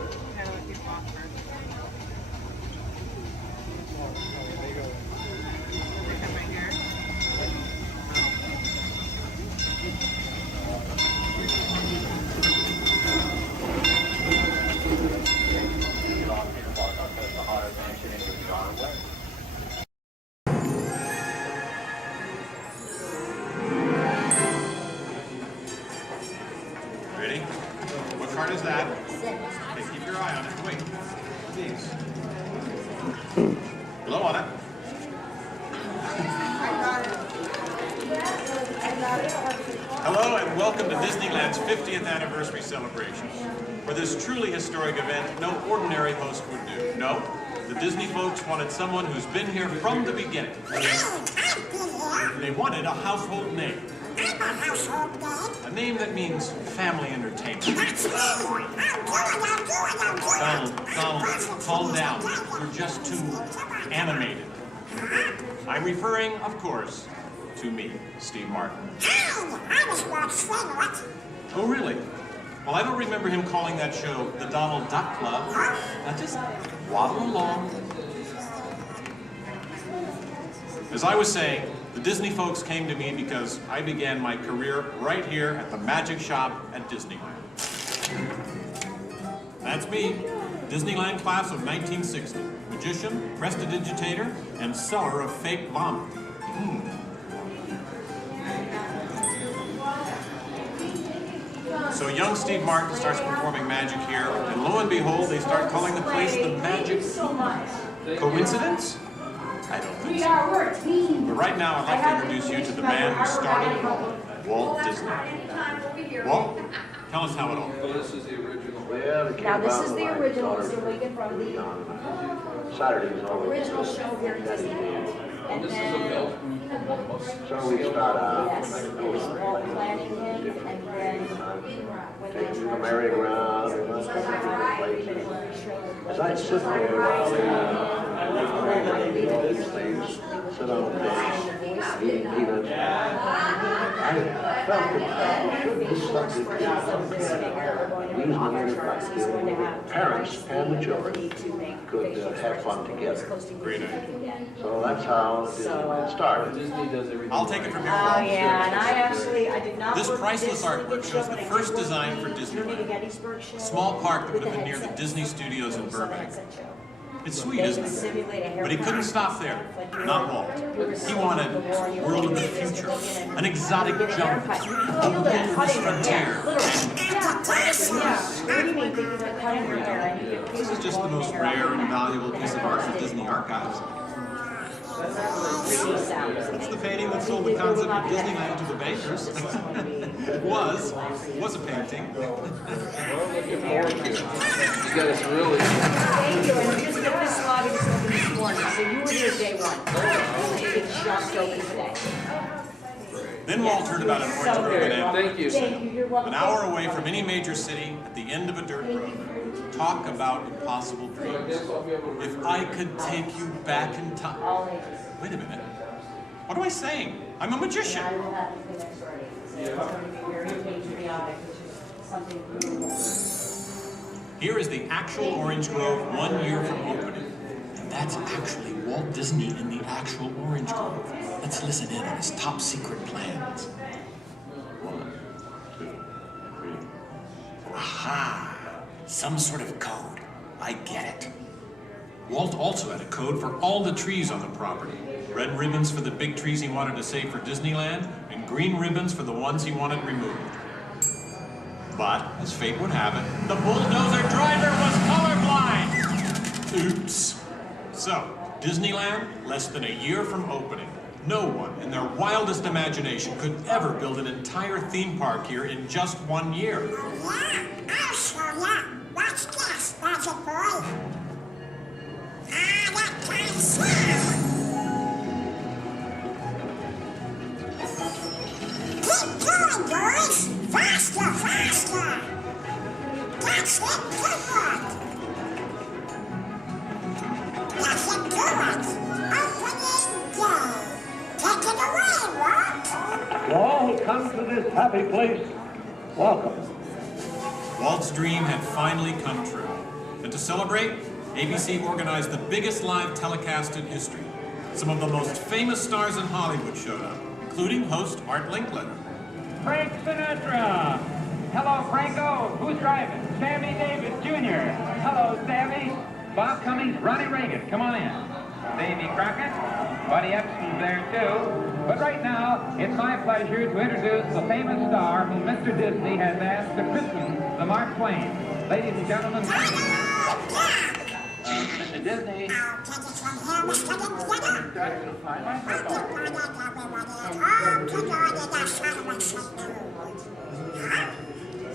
Ready? What card is that? Okay, keep your eye on it. Wait. Please. Blow on it. Hello and welcome to Disneyland's 50th anniversary celebration. For this truly historic event, no ordinary host would do. No, the Disney folks wanted someone who's been here from the beginning. They wanted a household name. A name that means family entertainment. Donald, calm down. You're just too animated. I'm referring, of course, to me, Steve Martin. Oh, really? Well, I don't remember him calling that show the Donald Duck Club. Now just waddle along. As I was saying, the Disney folks came to me because I began my career right here at the Magic Shop at Disneyland. That's me, Disneyland class of 1960. Magician, prestidigitator, and seller of fake vomit. So young Steve Martin starts performing magic here, and lo and behold, they start calling the place the Magic Kingdom. Coincidence? I don't think so. But right now, I'd like to introduce you to the man who started it all, Walt Disney. Walt, tell us how it all began. This is the original. Now this is the original, Mr. Lincoln, from the original show here at Disneyland. And this then, is a belt. so we start out. Yes, it was all planning him, and then when they taking the merry-go-round, and let's go to different places. As I sit there while they do all these things, sit on the bench, eating peanuts, I felt that should be something that use my enterprise. Parents and the children could have fun together. Great idea. So that's how Disneyland started. I'll take it from here. Oh yeah, and I did not. This priceless artwork shows the first design for Disneyland. A small park that would have been near the Disney Studios in Burbank. It's sweet, isn't it? But he couldn't stop there. Not Walt. He wanted a world of the future, an exotic jungle, a wilderness frontier. This is just the most rare and valuable piece of art for Disney Archives. It's the painting that sold the concept of Disneyland to the bakers. It was a painting. You guys really. Thank you. And just get this lobby just open this morning. So you were here day one. It's just open today. Then Walt heard about an orange grove in Anaheim. Thank you. You're welcome. An hour away from any major city at the end of a dirt road. Talk about impossible dreams. If I could take you back in time. Wait a minute. What am I saying? I'm a magician. Here is the actual orange grove 1 year from opening. And that's actually Walt Disney in the actual orange grove. Let's listen in on his top secret plans. 1, 2, 3, 4. Aha! Some sort of code. I get it. Walt also had a code for all the trees on the property. Red ribbons for the big trees he wanted to save for Disneyland, and green ribbons for the ones he wanted removed. But, as fate would have it, the bulldozer driver was colorblind! Oops. So, Disneyland, less than a year from opening. No one in their wildest imagination could ever build an entire theme park here in just 1 year. Yeah, I'll show ya. Watch this, Magic Boy. That kind of sound. Keep going, boys. Faster, faster. That's it, good work. That's it, good work. Opening day. Take it away, Walt. All come to this happy place. Welcome. Walt's dream had finally come true. And to celebrate, ABC organized the biggest live telecast in history. Some of the most famous stars in Hollywood showed up, including host Art Linkletter. Frank Sinatra. Hello, Franco. Who's driving? Sammy Davis Jr. Hello, Sammy. Bob Cummings, Ronnie Reagan. Come on in. Davy Crockett. Buddy Epson's there, too. But right now, it's my pleasure to introduce the famous star whom Mr. Disney has asked to christen the Mark Twain. Ladies and gentlemen, Mr. Disney. I'll take it from here, Mr. Linklater. That's a fine microphone.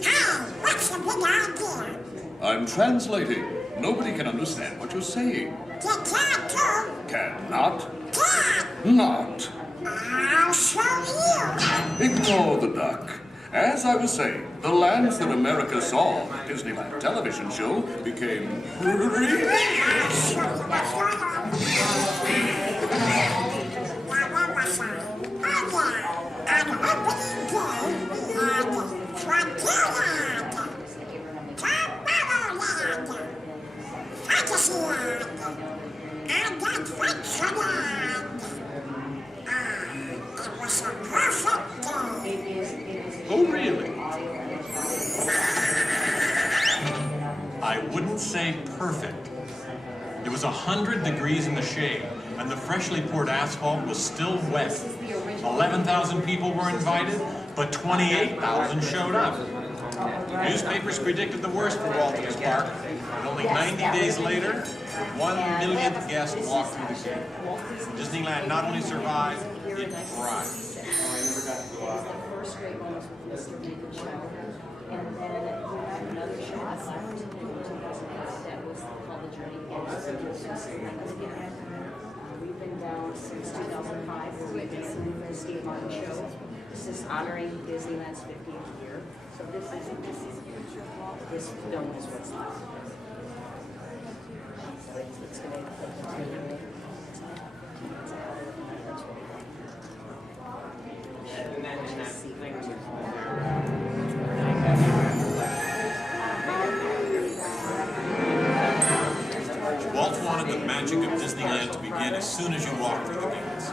Hey, what's the big idea? I'm translating. Nobody can understand what you're saying. Cannot. Not. I'll show you. Ignore the duck. As I was saying, the lands that America saw on the Disneyland television show became Oh, really? I wouldn't say perfect. It was 100 degrees in the shade, and the freshly poured asphalt was still wet. 11,000 people were invited, but 28,000 showed up. Newspapers predicted the worst for Walt and his park, and only 90 days later, the 1 millionth guest walked through the gate. Disneyland not only survived, it thrived. We've been down since 2005, where we've been the Steve Martin show. This is honoring Disneyland's 50th year. So this film is what's left. So it's going to continue. Walt wanted the magic of Disneyland to begin as soon as you walk through the gates.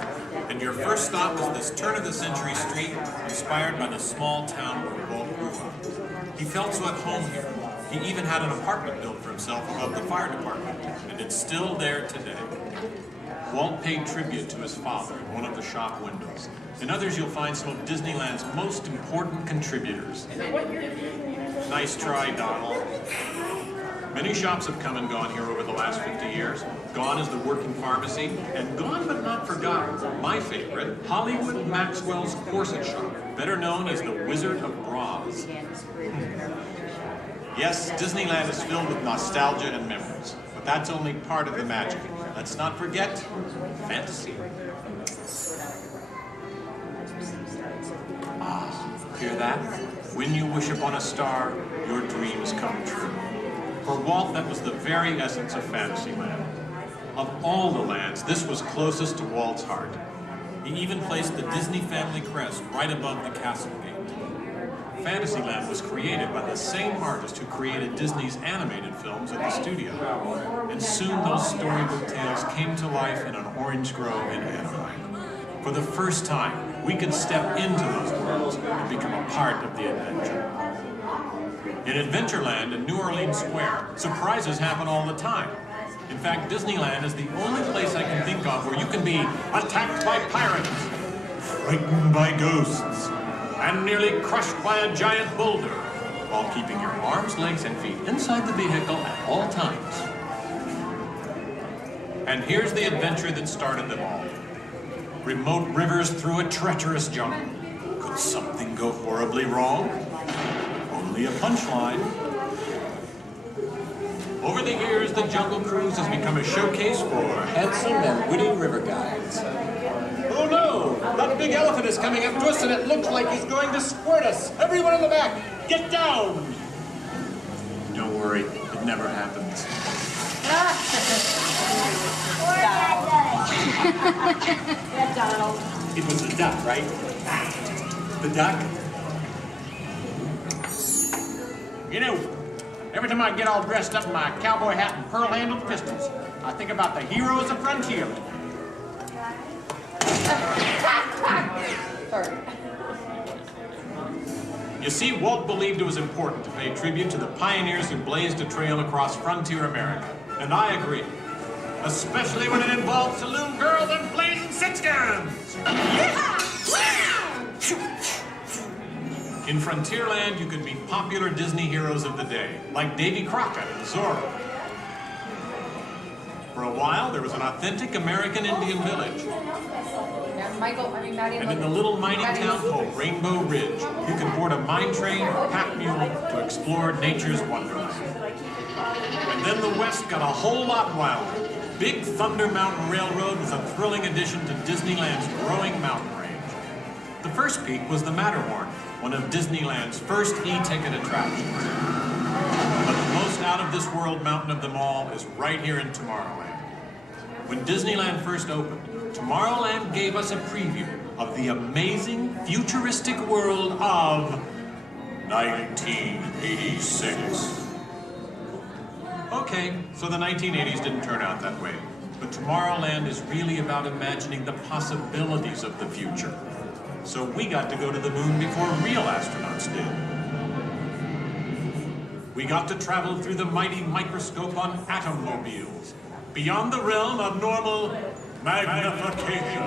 And your first stop was this turn-of-the-century street inspired by the small town where Walt grew up. He felt so at home here. He even had an apartment built for himself above the fire department, and it's still there today. Walt paid tribute to his father in one of the shop windows. In others, you'll find some of Disneyland's most important contributors. Nice try, Donald. Many shops have come and gone here over the last 50 years. Gone is the working pharmacy, and gone but not forgotten, my favorite, Hollywood Maxwell's corset shop, better known as the Wizard of Bras. Yes, Disneyland is filled with nostalgia and memories, but that's only part of the magic. Let's not forget fantasy. Ah, hear that? When you wish upon a star, your dreams come true. For Walt, that was the very essence of Fantasyland. Of all the lands, this was closest to Walt's heart. He even placed the Disney family crest right above the castle gate. Fantasyland was created by the same artist who created Disney's animated films at the studio. And soon those storybook tales came to life in an orange grove in Anaheim. For the first time, we could step into those worlds and become a part of the adventure. In Adventureland and New Orleans Square, surprises happen all the time. In fact, Disneyland is the only place I can think of where you can be attacked by pirates, frightened by ghosts, and nearly crushed by a giant boulder, while keeping your arms, legs, and feet inside the vehicle at all times. And here's the adventure that started them all. Remote rivers through a treacherous jungle. Could something go horribly wrong? Only a punchline. Over the years, the Jungle Cruise has become a showcase for handsome and witty river guides. Oh no! That big elephant is coming up to us and it looks like he's going to squirt us! Everyone in the back, get down! Don't worry, it never happens. Donald. It was the duck, right? The duck? You know, every time I get all dressed up in my cowboy hat and pearl-handled pistols, I think about the heroes of Frontierland. You see, Walt believed it was important to pay tribute to the pioneers who blazed a trail across frontier America. And I agree. Especially when it involves saloon girls and blazing six-guns! In Frontierland, you could meet popular Disney heroes of the day, like Davy Crockett and Zorro. For a while, there was an authentic American Indian village. And in the little mining town called Rainbow Ridge, you can board a mine train or pack mule to explore nature's wonderland. And then the West got a whole lot wilder. Big Thunder Mountain Railroad was a thrilling addition to Disneyland's growing mountain range. The first peak was the Matterhorn, one of Disneyland's first e-ticket attractions. But the most out-of-this-world mountain of them all is right here in Tomorrowland. When Disneyland first opened, Tomorrowland gave us a preview of the amazing, futuristic world of 1986. Okay, so the 1980s didn't turn out that way. But Tomorrowland is really about imagining the possibilities of the future. So we got to go to the moon before real astronauts did. We got to travel through the mighty microscope on atommobiles, beyond the realm of normal magnification.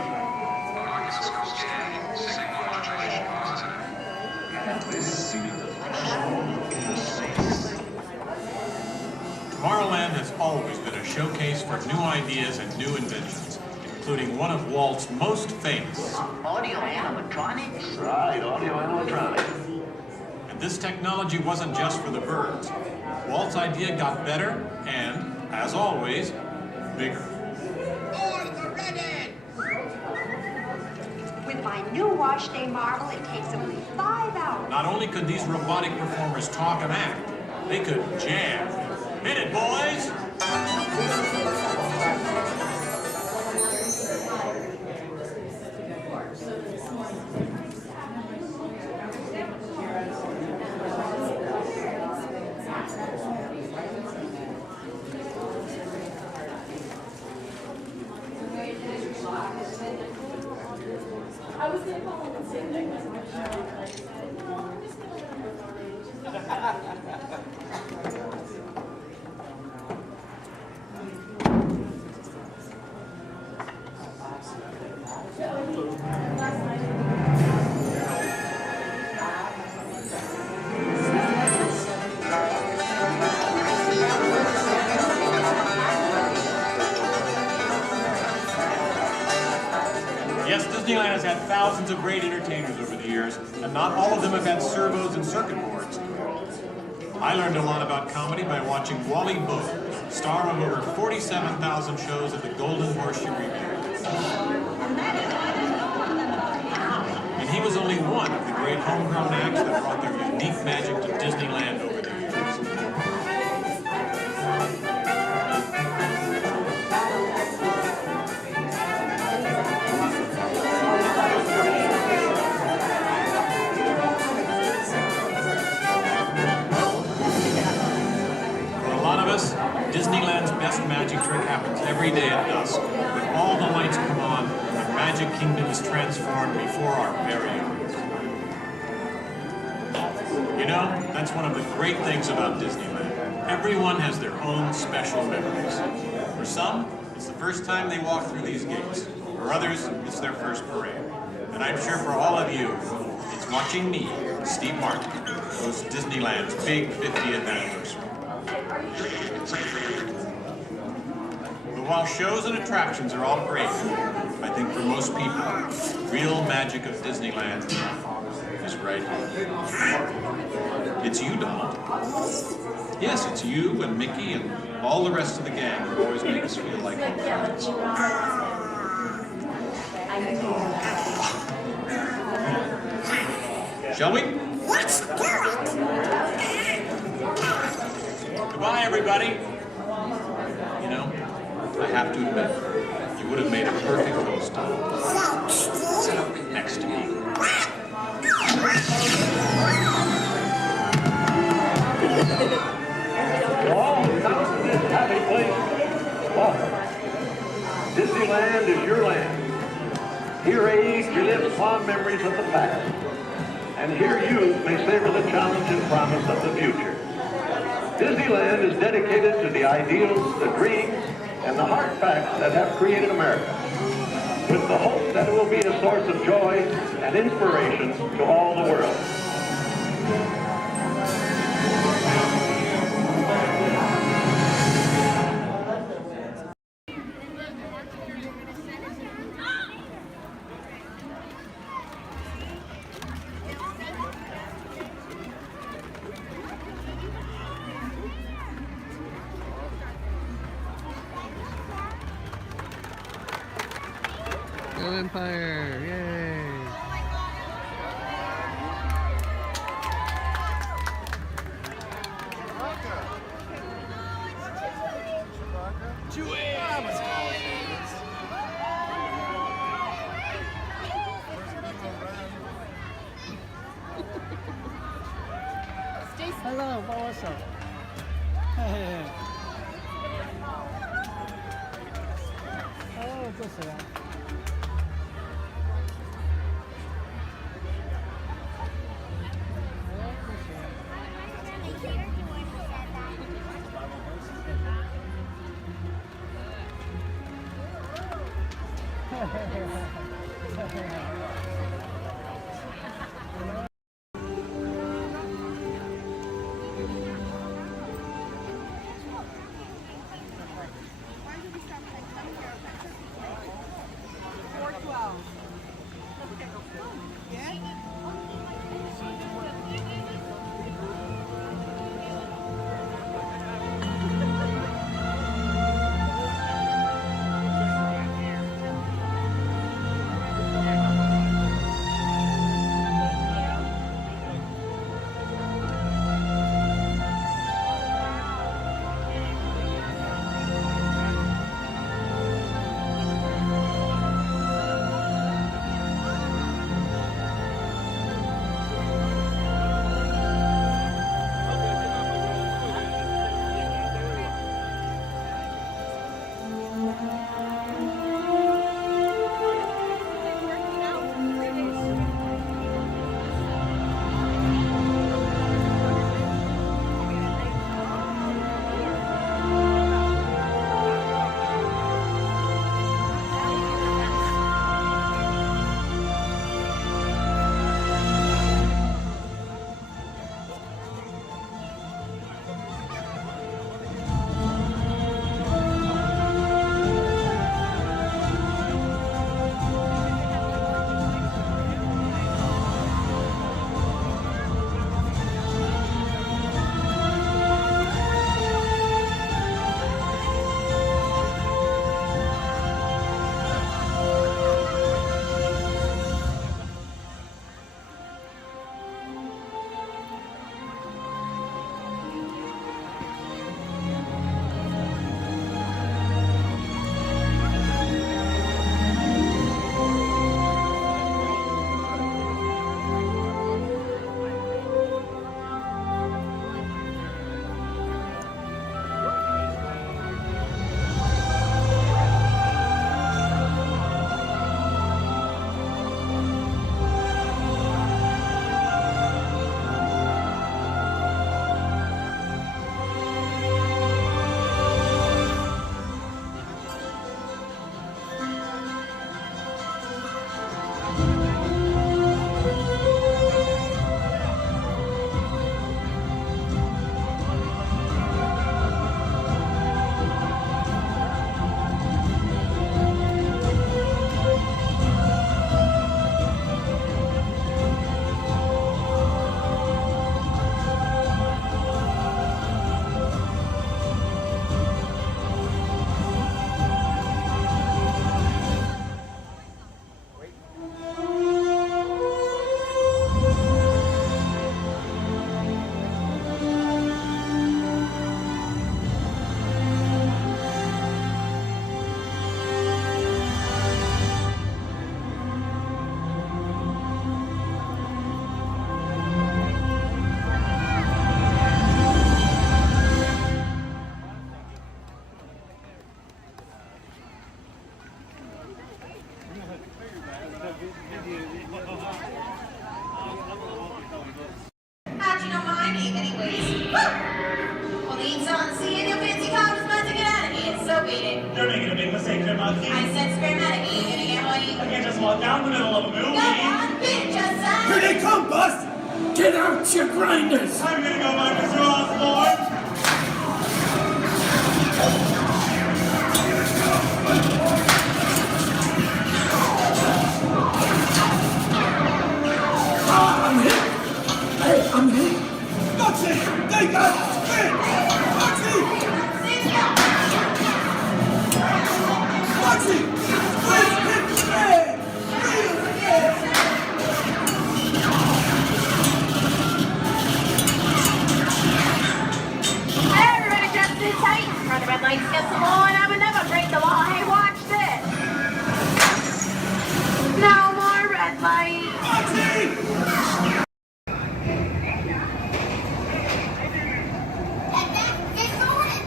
Tomorrowland has always been a showcase for new ideas and new inventions, including one of Walt's most famous. Audio animatronics? Right, audio animatronics. And this technology wasn't just for the birds. Walt's idea got better and, as always, bigger. With my new wash day marble, it takes only 5 hours. Not only could these robotic performers talk and act, they could jam. Hit it, boys! I was going to call him and say Yes, Disneyland has had thousands of great entertainers over the years, and not all of them have had servos and circuit boards. I learned a lot about comedy by watching Wally Bogue, star of over 47,000 shows at the Golden Horseshoe Revue. And he was only one of the great homegrown acts that brought their unique magic to Disneyland over the years. Disneyland's best magic trick happens every day at dusk, when all the lights come on and the Magic Kingdom is transformed before our very eyes. You know, that's one of the great things about Disneyland. Everyone has their own special memories. For some, it's the first time they walk through these gates. For others, it's their first parade. And I'm sure for all of you, it's watching me, Steve Martin, host Disneyland's big 50th anniversary. But while shows and attractions are all great, I think for most people, the real magic of Disneyland is right here. It's you, Donald. Yes, it's you and Mickey and all the rest of the gang who always make us feel like home. Shall we? Let's do it! Goodbye, everybody. You know, I have to admit, you would have made a perfect host. Sit up next to me. All come to this happy place. Welcome. Disneyland is your land. Here age you live upon memories of the past. And here youth may savor the challenge and promise of the future. Disneyland is dedicated to the ideals, the dreams, and the hard facts that have created America, with the hope that it will be a source of joy and inspiration to all the world. Go Empire! Yay! Hello, what's up? Hey. Oh, what's that? How'd you know my name anyways? Well, the eat's on. See you in your fancy car. Just about to get out of here. So beat it. You're making a big mistake there, Monkey. I said scream out of here. You're gonna get what you... I can't just walk down the middle of a movie. Go on, bitch, aside. Here they come, Bust! Get out your grinders! I'm gonna go by Mr. Osborne. I'm hit! Hey, I'm hit! Foxy! They got spin! Foxy! Foxy! Squid hit spin! might skip the law and I would never break the law. Hey, watch this. No more red light.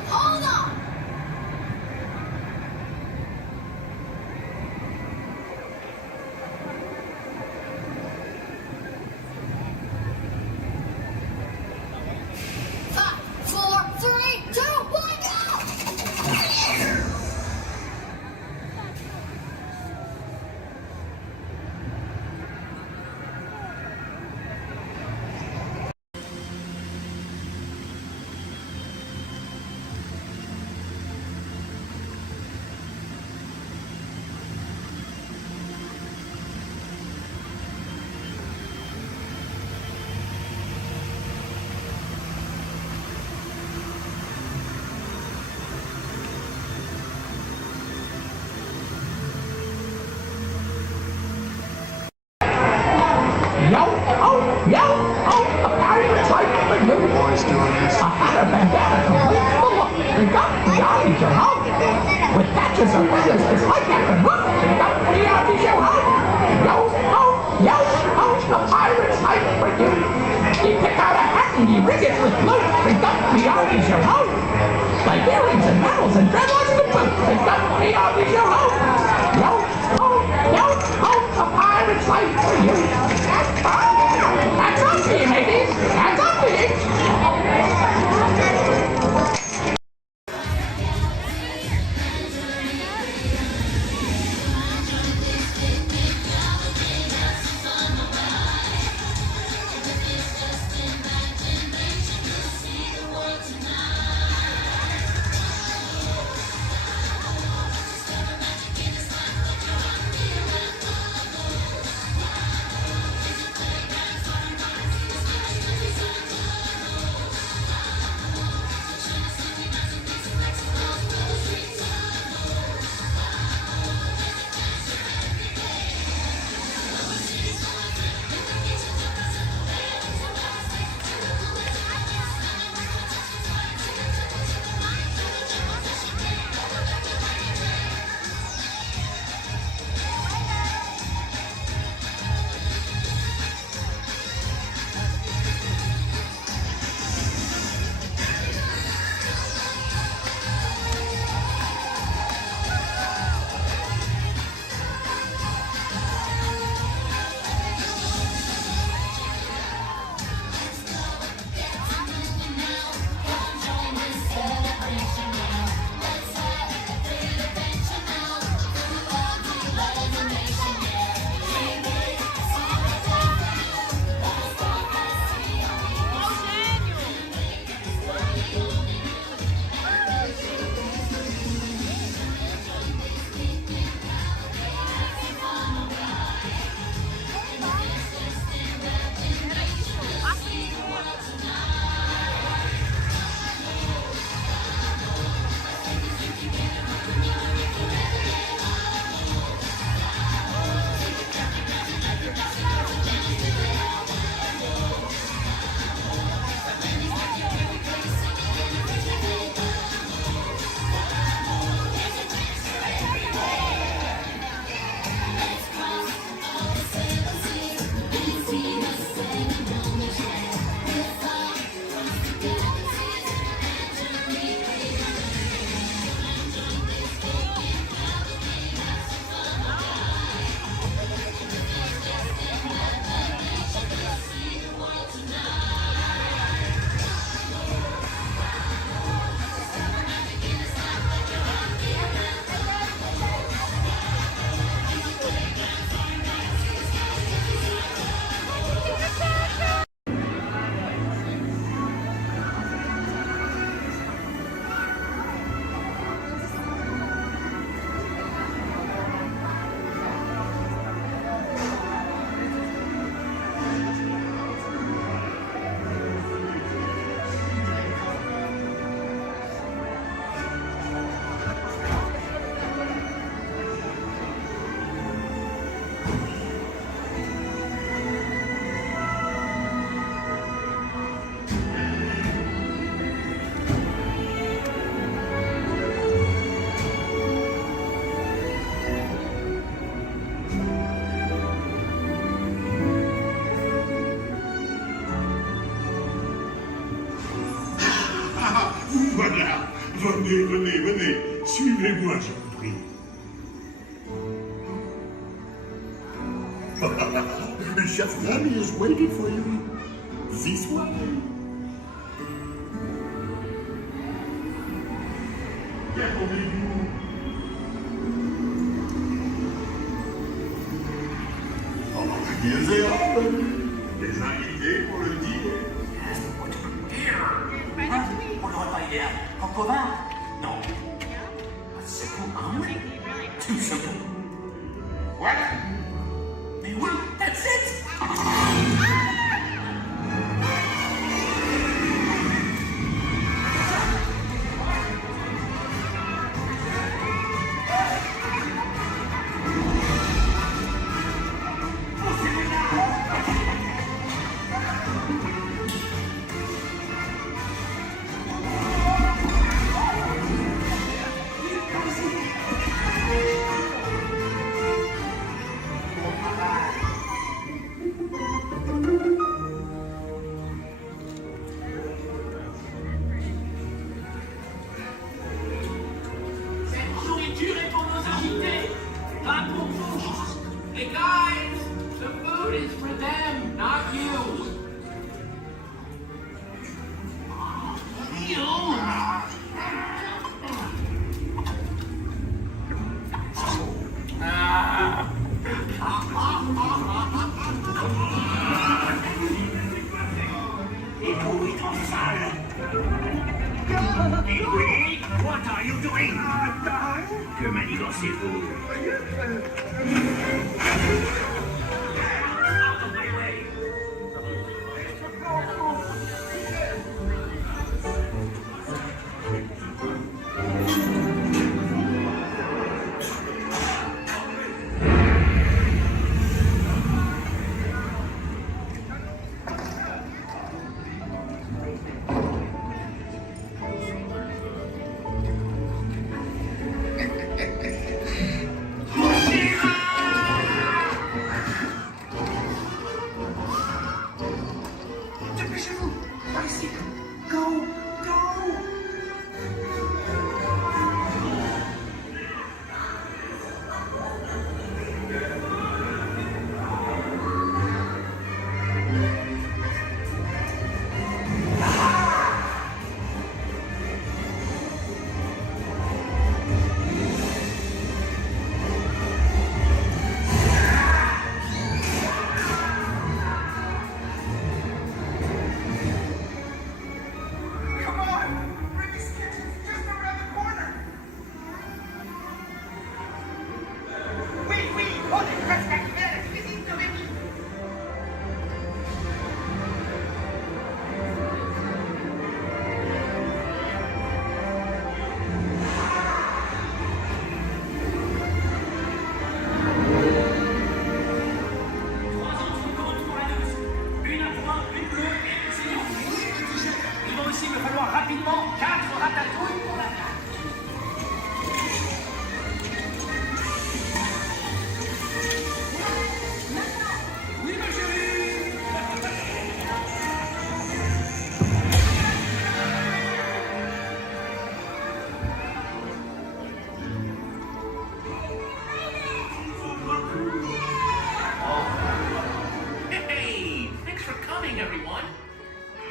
Hold on! 5, 4, 3, 2, 1, go! Boys doing this. I had a bandana complete full of we got the eyes, you know. With patches of feathers, it's like that can look. We got the eyes, you know. Yo, a pirate's life for you. You pick out a hat and you rig it with loot. We got the eyes, you know. Like earrings and medals and dreadlocks to boot. We got the eyes, you know. Yo, a pirate's life for you. That's up to you, ladies. That's up to you. Voilà. Venez, venez, venez. Suivez-moi, je vous prie. Chef Remy is waiting for you. This way. Ils et hommes, les invités pour le dîner. On n'aurait pas idée. Concovin? Non. C'est pour un oui. Tout simplement. Voilà. Mais oui, that's it. What are you doing? Que manigancez-vous? Out of my way!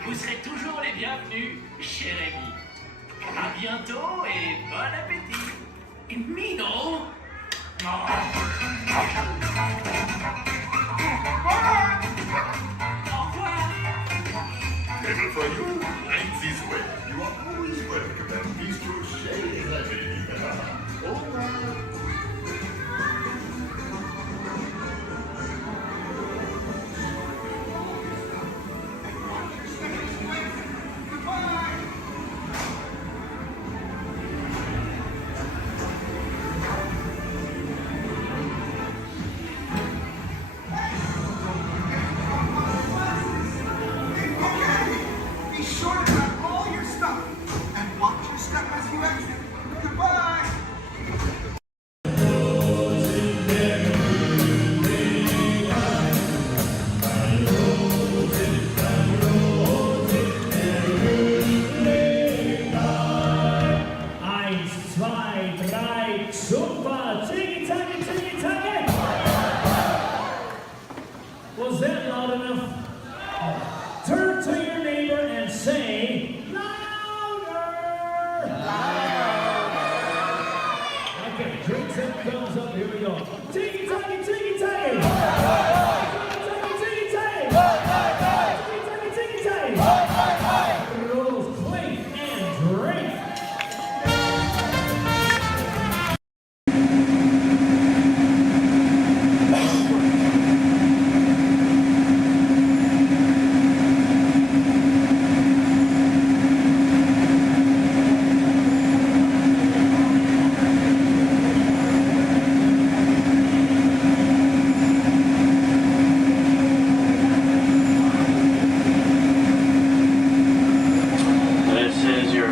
Vous serez toujours les bienvenus, cher ami. À bientôt et bon appétit. Et Mino. Au revoir. Never for you, right this way. You are always welcome at Bistro Chez Rémi. Au revoir. Be sure to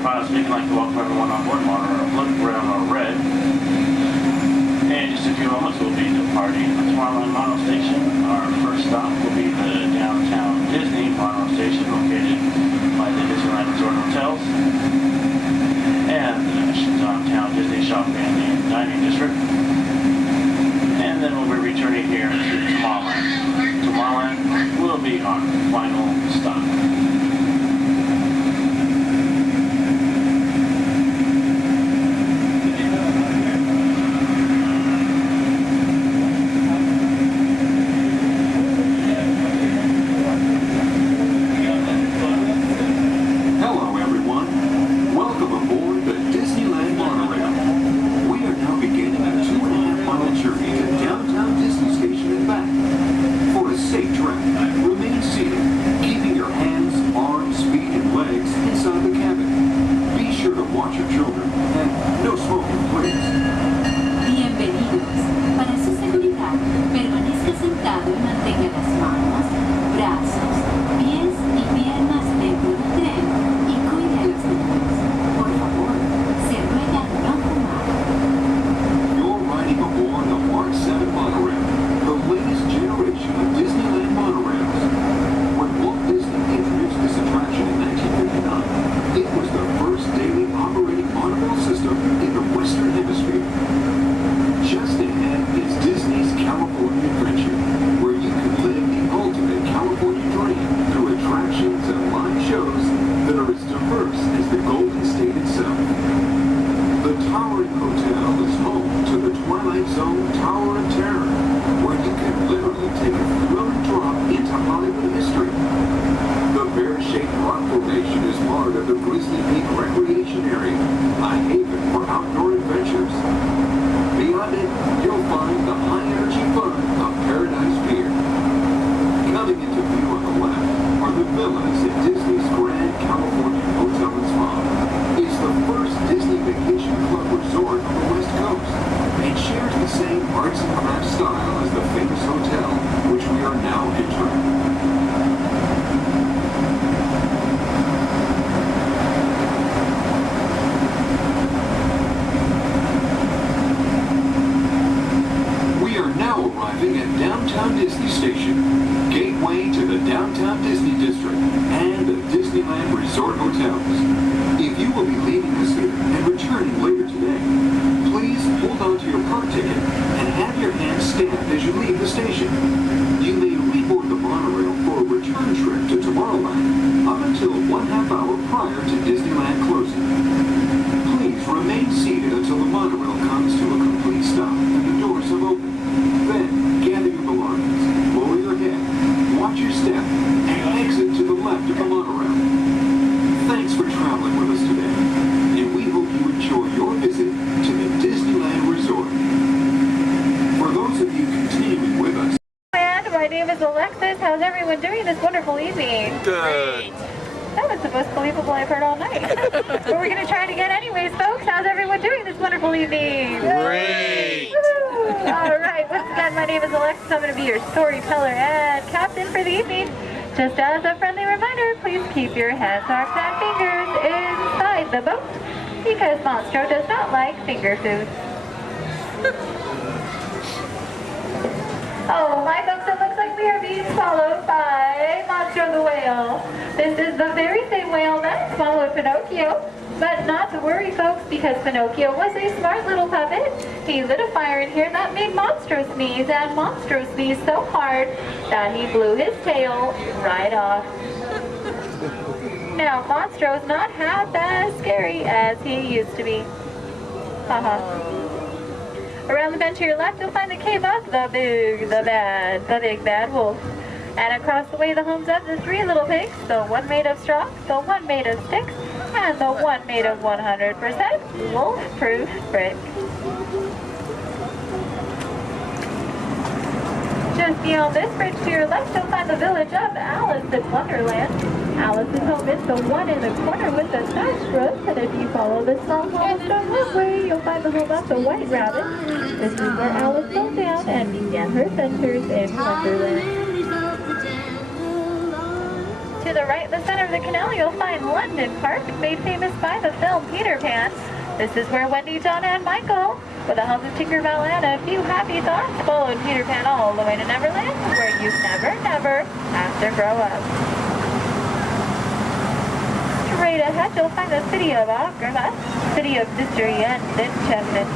final speaking, I'd like to welcome everyone on board monorail blue, brown, or red. In just a few moments, we'll be departing the Tomorrowland Mono Station. Our first stop will be the downtown Disney Mono Station, located by the Disneyland Resort Hotels and the downtown Disney Shopping and Dining District. And then we'll be returning here to Tomorrowland. Tomorrowland will be our final stop. Just as a friendly reminder, please keep your hands, arms, and fingers inside the boat because Monstro does not like finger food. Oh, my folks, it looks like we are being swallowed by Monstro the whale. This is the very same whale that swallowed Pinocchio. But not to worry, folks, because Pinocchio was a smart little puppet. He lit a fire in here that made Monstro sneeze, and Monstro sneezed so hard that he blew his tail right off. Now, Monstro's not half as scary as he used to be. Haha. Around the bend to your left, you'll find the cave of the big bad wolf. And across the way, the homes of the three little pigs, the one made of straw, the one made of sticks, and the one made of 100% wolf-proof brick. Just beyond this bridge to your left, you'll find the village of Alice in Wonderland. Alice's home is the one in the corner with the thatched roof, and if you follow the small cobblestone walkway, you'll find the home of the White Rabbit. This is where Alice fell down and began her adventures in Wonderland. To the right, in the center of the canal, you'll find London Park, made famous by the Peter Pan. This is where Wendy, Donna, and Michael, with a hum of Tinkerbell and a few happy thoughts, followed Peter Pan all the way to Neverland, where you never, never have to grow up. Straight ahead, you'll find the city of Agrabah, city of mystery and enchantment.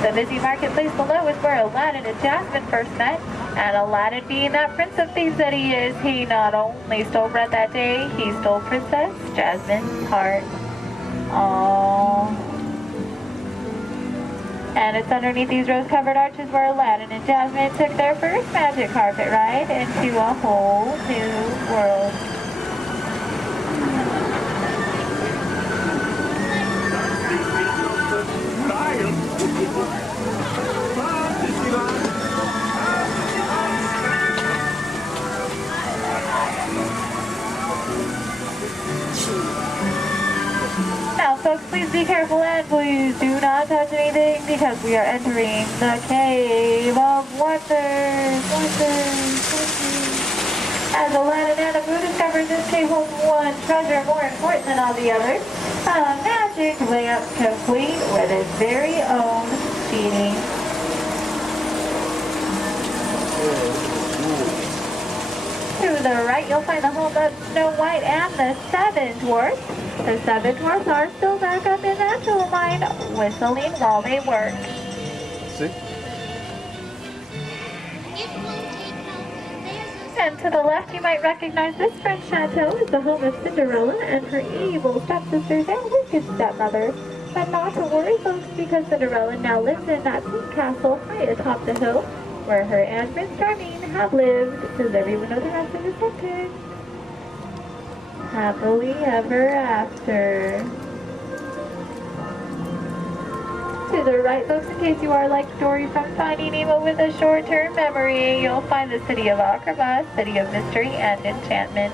The busy marketplace below is where Aladdin and Jasmine first met, and Aladdin, being that prince of thieves that he is, he not only stole bread that day, he stole Princess Jasmine's heart. Aww. And it's underneath these rose-covered arches where Aladdin and Jasmine took their first magic carpet ride into a whole new world. Now, folks, please be careful and please do not touch anything because we are entering the Cave of Wonders. As Aladdin and Abu discovered, this cave holds one treasure more important than all the others, a magic lamp complete with its very own genie. To the right, you'll find the home of Snow White and the Seven Dwarfs. The Seven Dwarfs are still back up in that tool mine, whistling while they work. See? And to the left, you might recognize this French chateau as the home of Cinderella and her evil stepsisters and wicked stepmother. But not to worry, folks, because Cinderella now lives in that same castle high atop the hill, where her and Prince Charming have lived. Does everyone know the rest of the sentence? Happily ever after. To the right, folks, in case you are like Dory from Finding Nemo with a short-term memory, you'll find the city of Agrabah, city of mystery and enchantment.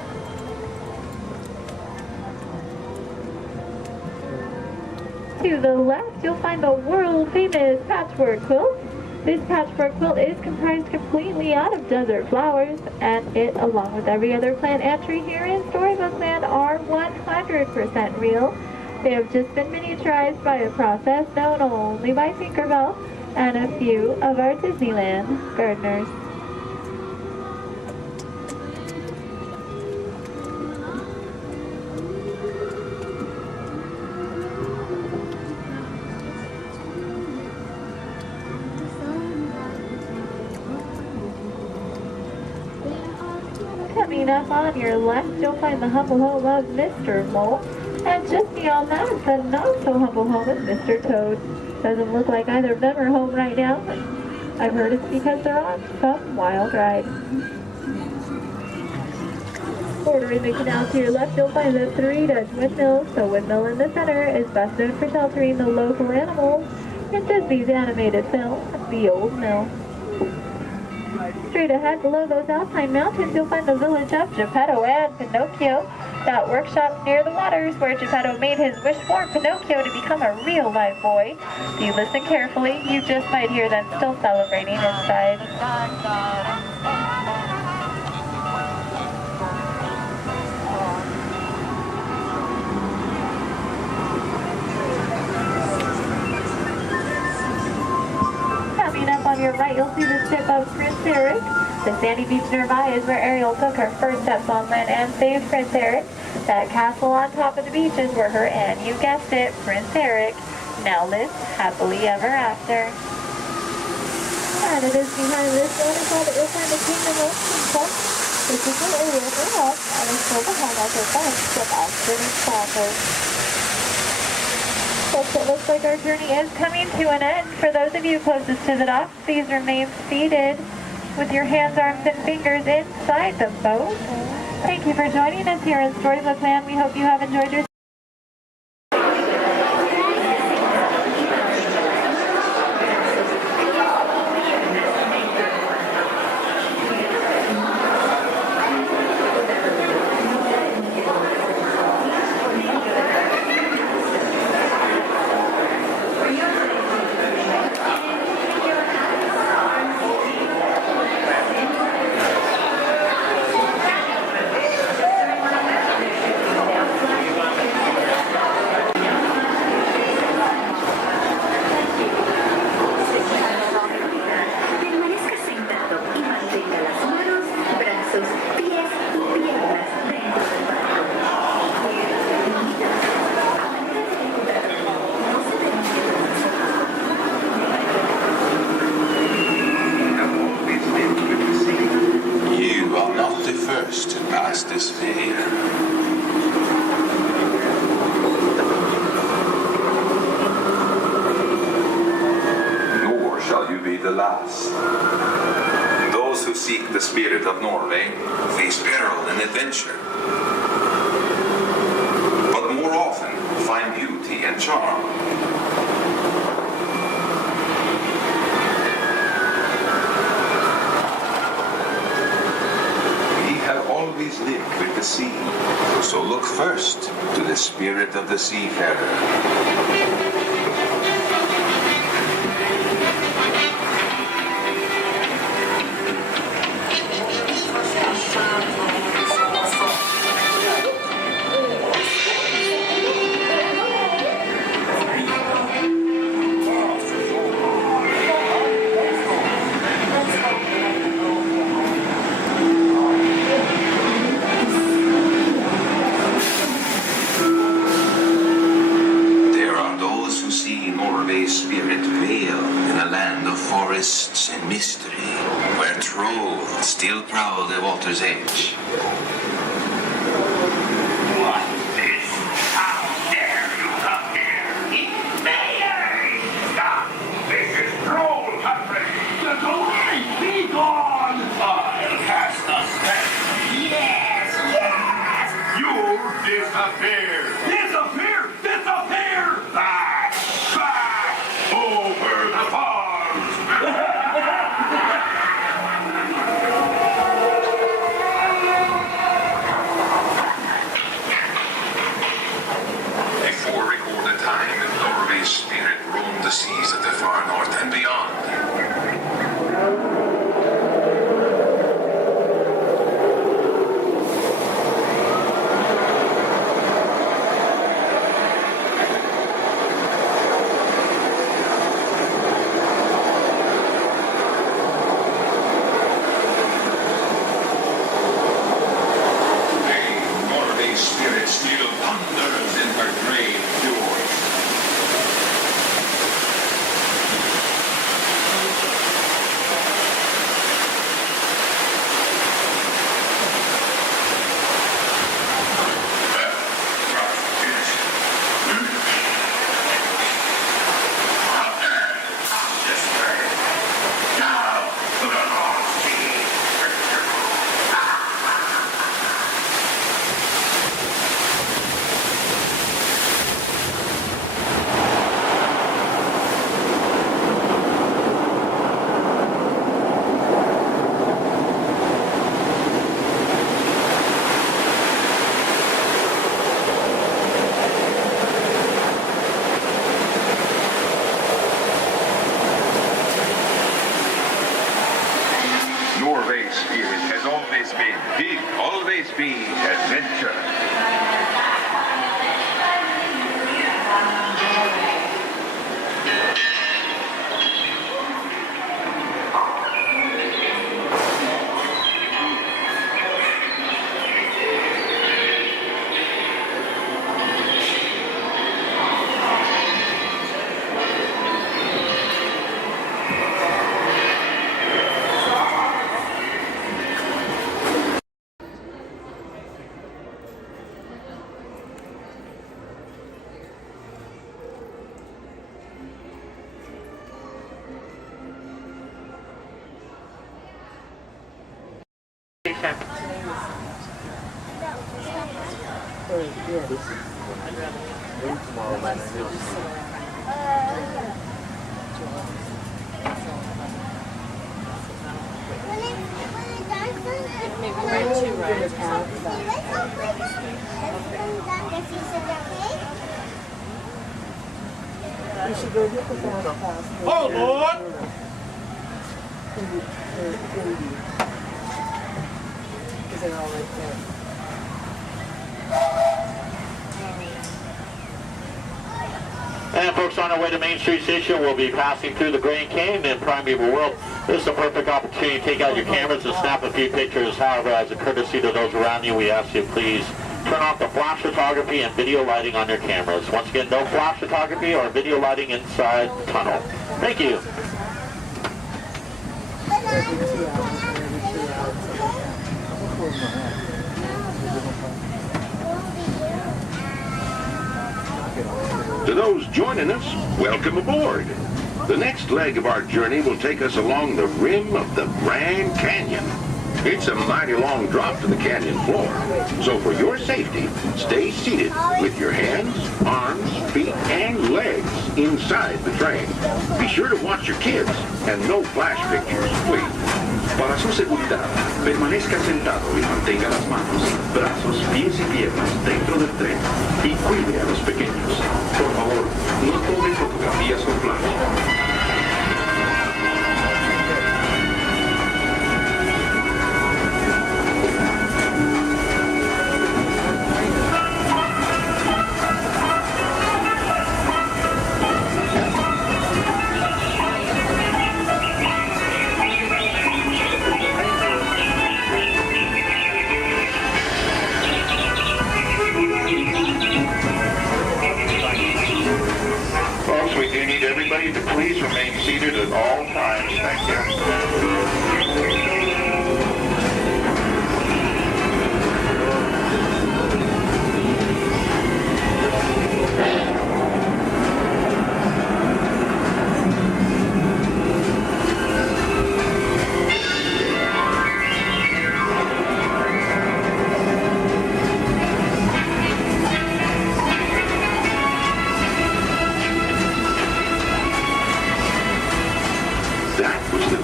To the left, you'll find the world-famous patchwork quilt. This patchwork quilt is comprised completely out of desert flowers, and it, along with every other plant and tree here in Storybook Land, are 100% real. They have just been miniaturized by a process known only by Tinkerbell and a few of our Disneyland gardeners. Coming up on your left, you'll find the humble home of Mr. Mole. And just beyond that is the not-so-humble home of Mr. Toad. Doesn't look like either of them are home right now. I've heard it's because they're on some wild ride. Bordering the canal to your left, you'll find the 3 Dutch windmills. The windmill in the center is best known for sheltering the local animals in Disney's animated film, The Old Mill. Straight ahead below those Alpine mountains, you'll find the village of Geppetto and Pinocchio. That workshop near the waters where Geppetto made his wish for Pinocchio to become a real live boy. If you listen carefully, you just might hear them still celebrating inside. Coming up on your right, you'll see the ship of Prince Eric. The sandy beach nearby is where Ariel took her first steps on land and saved Prince Eric. That castle on top of the beach is where her and, you guessed it, Prince Eric, now lives happily ever after. And it is behind this waterfall that you'll find the Kingdom of Kingdom. This is where Ariel grew up and is still the home of her bunch of outstanding stalkers. Folks, it looks like our journey is coming to an end. For those of you closest to the dock, please remain seated with your hands, arms, and fingers inside the boat. Thank you for joining us here in Storybook Land. We hope you have enjoyed your last. Those who seek the spirit of Norway face peril and adventure, but more often find beauty and charm. We have always lived with the sea, so look first to the spirit of the seafarer. And mystery, where trolls still prowl the water's edge. What is? How dare you come here? Invaders! Stop! This is troll country! Get away! Be gone! I'll cast the spell. Yes! Yes! You'll disappear! Disappear! Disappear! Back! Back! Over the farm! Before recorded time, Norway's spirit roamed the seas of the far north and beyond. Norway's spirit has always been, will always be adventure. Hold on! Is it all right there? And folks, on our way to Main Street Station, we'll be passing through the Grand Canyon and Primeval World. This is a perfect opportunity to take out your cameras and snap a few pictures. However, as a courtesy to those around you, we ask you please turn off the flash photography and video lighting on your cameras. Once again, no flash photography or video lighting inside the tunnel. Thank you. To those joining us, welcome aboard. The next leg of our journey will take us along the rim of the Grand Canyon. It's a mighty long drop to the canyon floor. So for your safety, stay seated with your hands, arms, feet, and legs inside the train. Be sure to watch your kids and no flash pictures, please. Para su seguridad, permanezca sentado y mantenga las manos, brazos, pies y piernas dentro del tren y cuide a los pequeños. Por favor, no tome fotografías con flash. Everybody to please remain seated at all times. Thank you.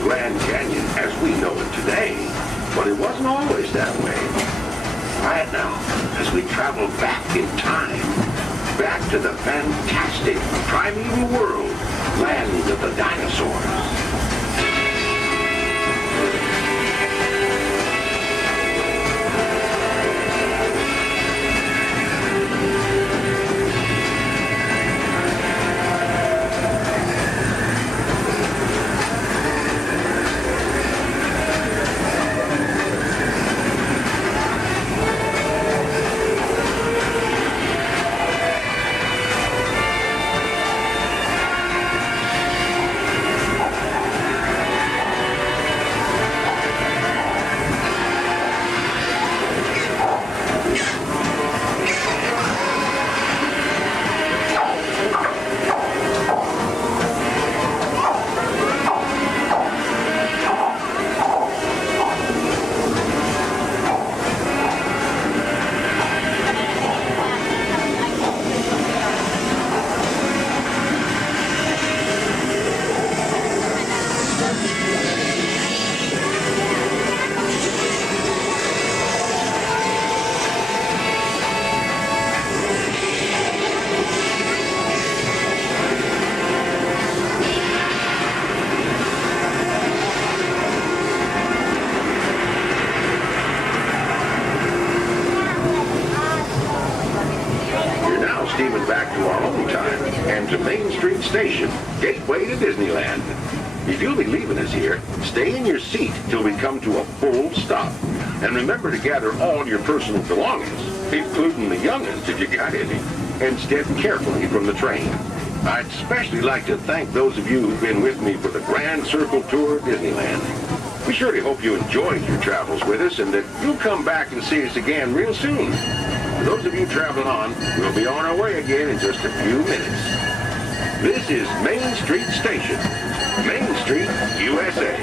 Grand Canyon as we know it today, but it wasn't always that way. Right now, as we travel back in time, back to the fantastic primeval world, land of the dinosaurs. Station, gateway to Disneyland. If you'll be leaving us here, stay in your seat till we come to a full stop. And remember to gather all your personal belongings, including the young'uns if you got any, and step carefully from the train. I'd especially like to thank those of you who've been with me for the Grand Circle Tour of Disneyland. We surely hope you enjoyed your travels with us and that you'll come back and see us again real soon. For those of you traveling on, we'll be on our way again in just a few minutes. This is Main Street Station, Main Street, USA.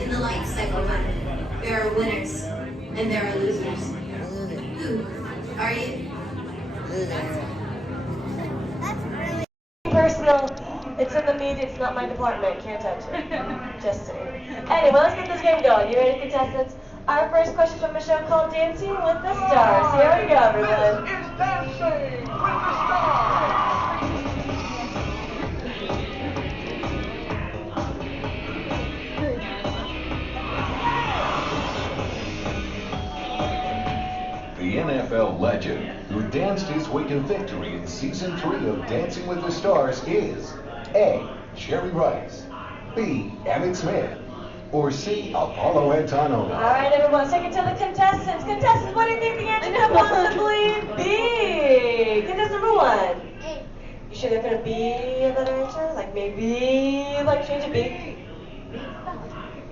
In the life cycle, there are winners and there are losers. Who are you? Personal. It's in the media. It's not my department. Can't touch it. Just saying. Anyway, let's get this game going. You ready, contestants? Our first question from a show called Dancing with the Stars. Here we go, everyone. This is Dancing with the Stars. The NFL legend who danced his way to victory in Season 3 of Dancing with the Stars is A. Jerry Rice, B. Emmett Smith, or C. Apollo Antonova. All right, everyone, take it to the contestants. Contestants, what do you think the answer could possibly be? Contestant number one. sure there couldn't be a better answer? Like maybe like change it big?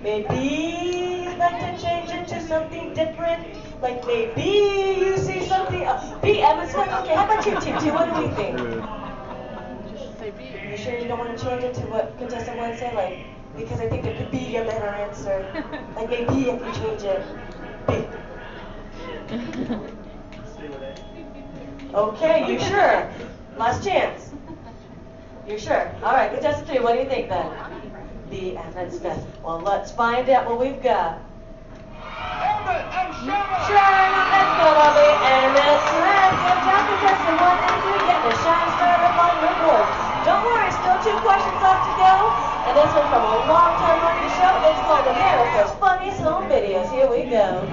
Maybe like to change it to something different? Like maybe you see something B, Emma Smith. Okay, how about you, Team 2? What do we think? You sure you don't want to change it to what contestant 1 said? Like, because I think it could be a better answer. Like maybe if you change it, B. Okay, you sure? Last chance. You're sure? All right, contestant 3, what do you think then? B, Emma Smith. Well, let's find out what we've got. Sharon, let's go, Bobby. Emma Smith. Good job, contestant 1 and 2, getting a shine started up on your board. Don't worry, still 2 questions left to go. And this one's from a long-time running show. It's called America's Funniest Home Videos. Here we go.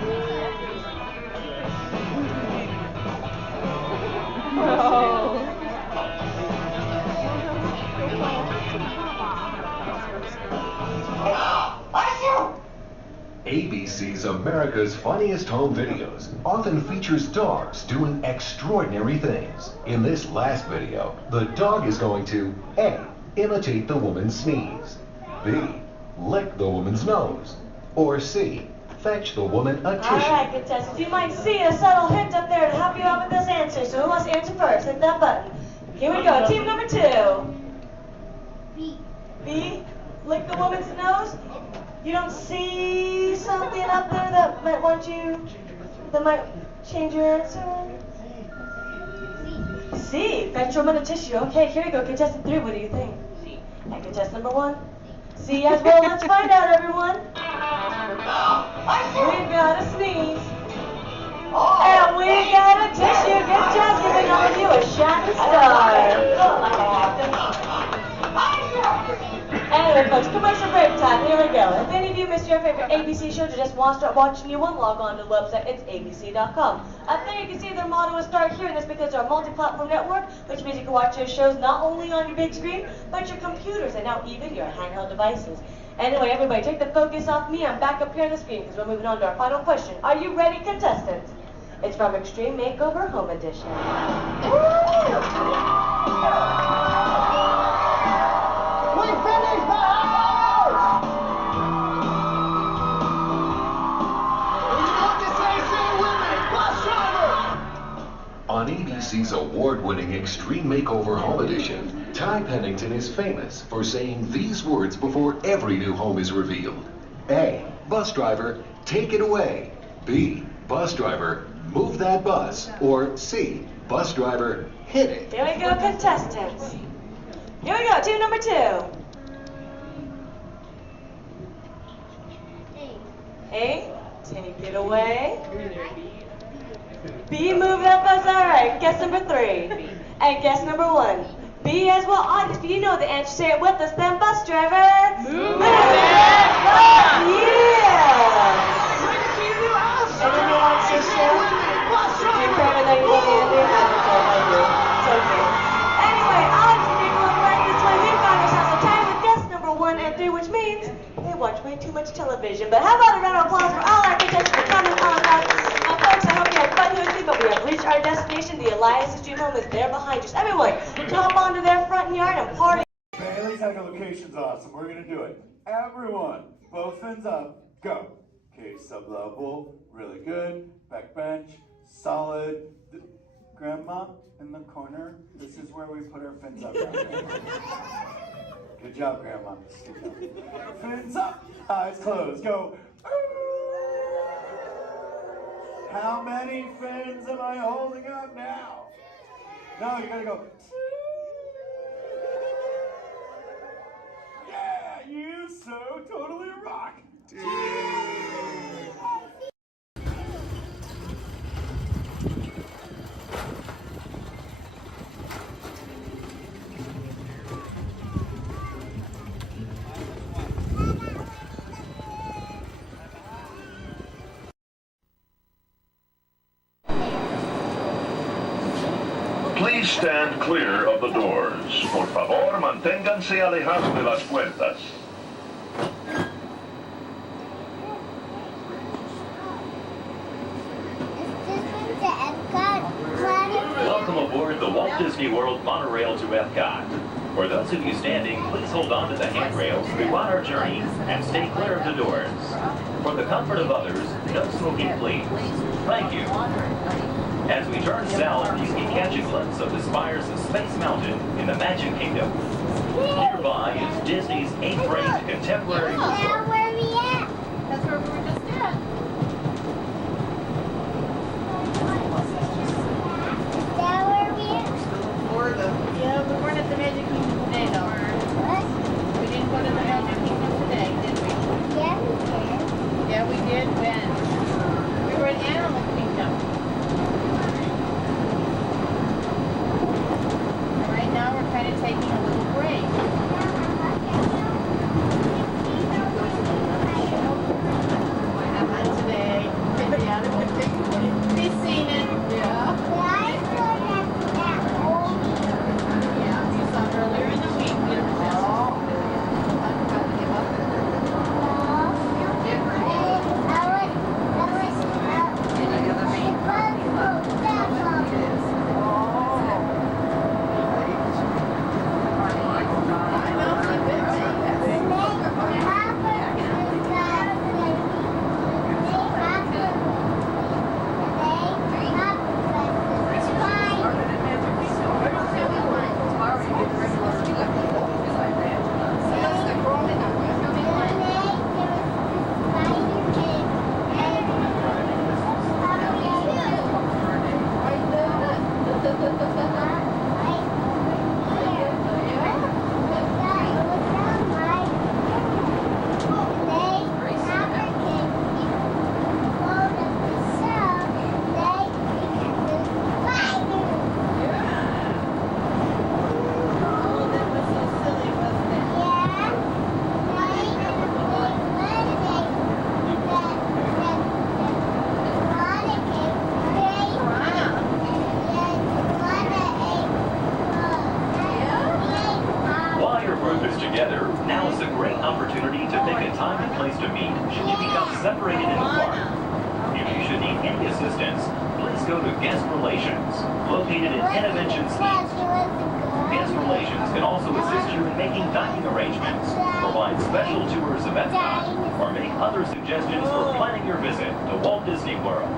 ABC's America's Funniest Home Videos often features dogs doing extraordinary things. In this last video, the dog is going to A. Imitate the woman's sneeze, B. Lick the woman's nose, or C. Fetch the woman a tissue. Alright, contestants, you might see a subtle hint up there to help you out with this answer. So who wants to answer first? Hit that button. Here we go. Team number 2. B. B. Lick the woman's nose? You don't see something up there that might change your answer? C. Fetch woman a tissue. Okay, here we go. Contestant 3, what do you think? C. And contestant number 1? C as well. Let's find out, everyone. We've got a sneeze. And we got a tissue. Good job giving all of you a shining star. Anyway, folks, commercial break time. Here we go. If any of you missed your favorite ABC shows or just want to start watching new one, log on to the website. It's abc.com. Up there you can see their motto is Start Here, and that's because they're a multi-platform network, which means you can watch your shows not only on your big screen, but your computers and now even your handheld devices. Anyway, everybody, take the focus off me. I'm back up here on the screen because we're moving on to our final question. Are you ready, contestants? It's from Extreme Makeover Home Edition. We finished the house! On ABC's award-winning Extreme Makeover Home Edition, Ty Pennington is famous for saying these words before every new home is revealed. A. Bus driver, take it away. B. Bus driver, move that bus. Or C. Bus driver, hit it. Here we go, contestants. Here we go, team number 2. A, take it away. B, move that bus. All right, guess number 3. And guess number 1. B as well. Honest, you know the answer. Say it with us then, bus driver. Move that bus. Yeah. Anyone wants to share? Your parent that you love Andy? It's okay. Anyway, on to take a look right this way. We found ourselves a tie with guess number 1 and 3, which means they watch way too much television. But how about a round of applause for all our contestants for coming on us? Now, folks, I hope you had fun with me, but we have reached our destination. The Elias' dream home is there behind us. Everyone, jump onto their front yard and party. Bailey's echolocation's awesome. We're gonna do it. Everyone, both fins up, go. Okay, sub-level, really good. Back bench, solid. Grandma in the corner. This is where we put our fins up. Good job, Grandma. Good job. Fins up, eyes closed, go. How many fins am I holding up now? No, you gotta go. Yeah, you so totally rock. Please stand clear of the doors. Por favor, manténganse alejados de las puertas. Welcome aboard the Walt Disney World monorail to Epcot. For those of you standing, please hold on to the handrails throughout our journey and stay clear of the doors. For the comfort of others, no smoking, please. Thank you. As we turn south, you can catch a glimpse of the spires of Space Mountain in the Magic Kingdom. Nearby is Disney's 8th-ranked contemporary resort. Where are we at? That's where we were just at. Yeah, we weren't at the Magic Kingdom today, though. What? We didn't go to the Magic Kingdom today, did we? Yeah, we did. Yeah, we did. When? We were at Animal Kingdom. And right now, we're kind of taking a little break. Not today. Yeah, we've seen it. Yeah. Earlier in the week, suggestions for planning your visit to Walt Disney World.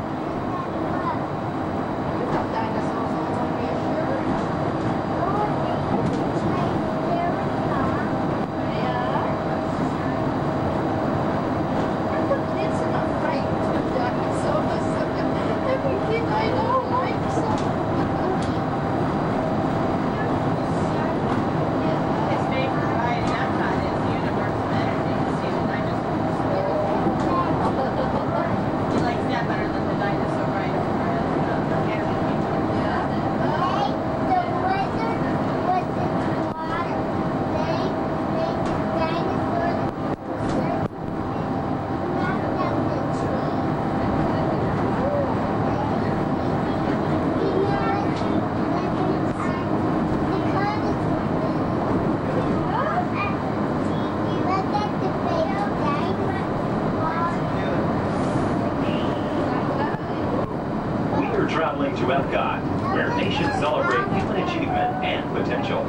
Traveling to Epcot, where nations celebrate human achievement and potential.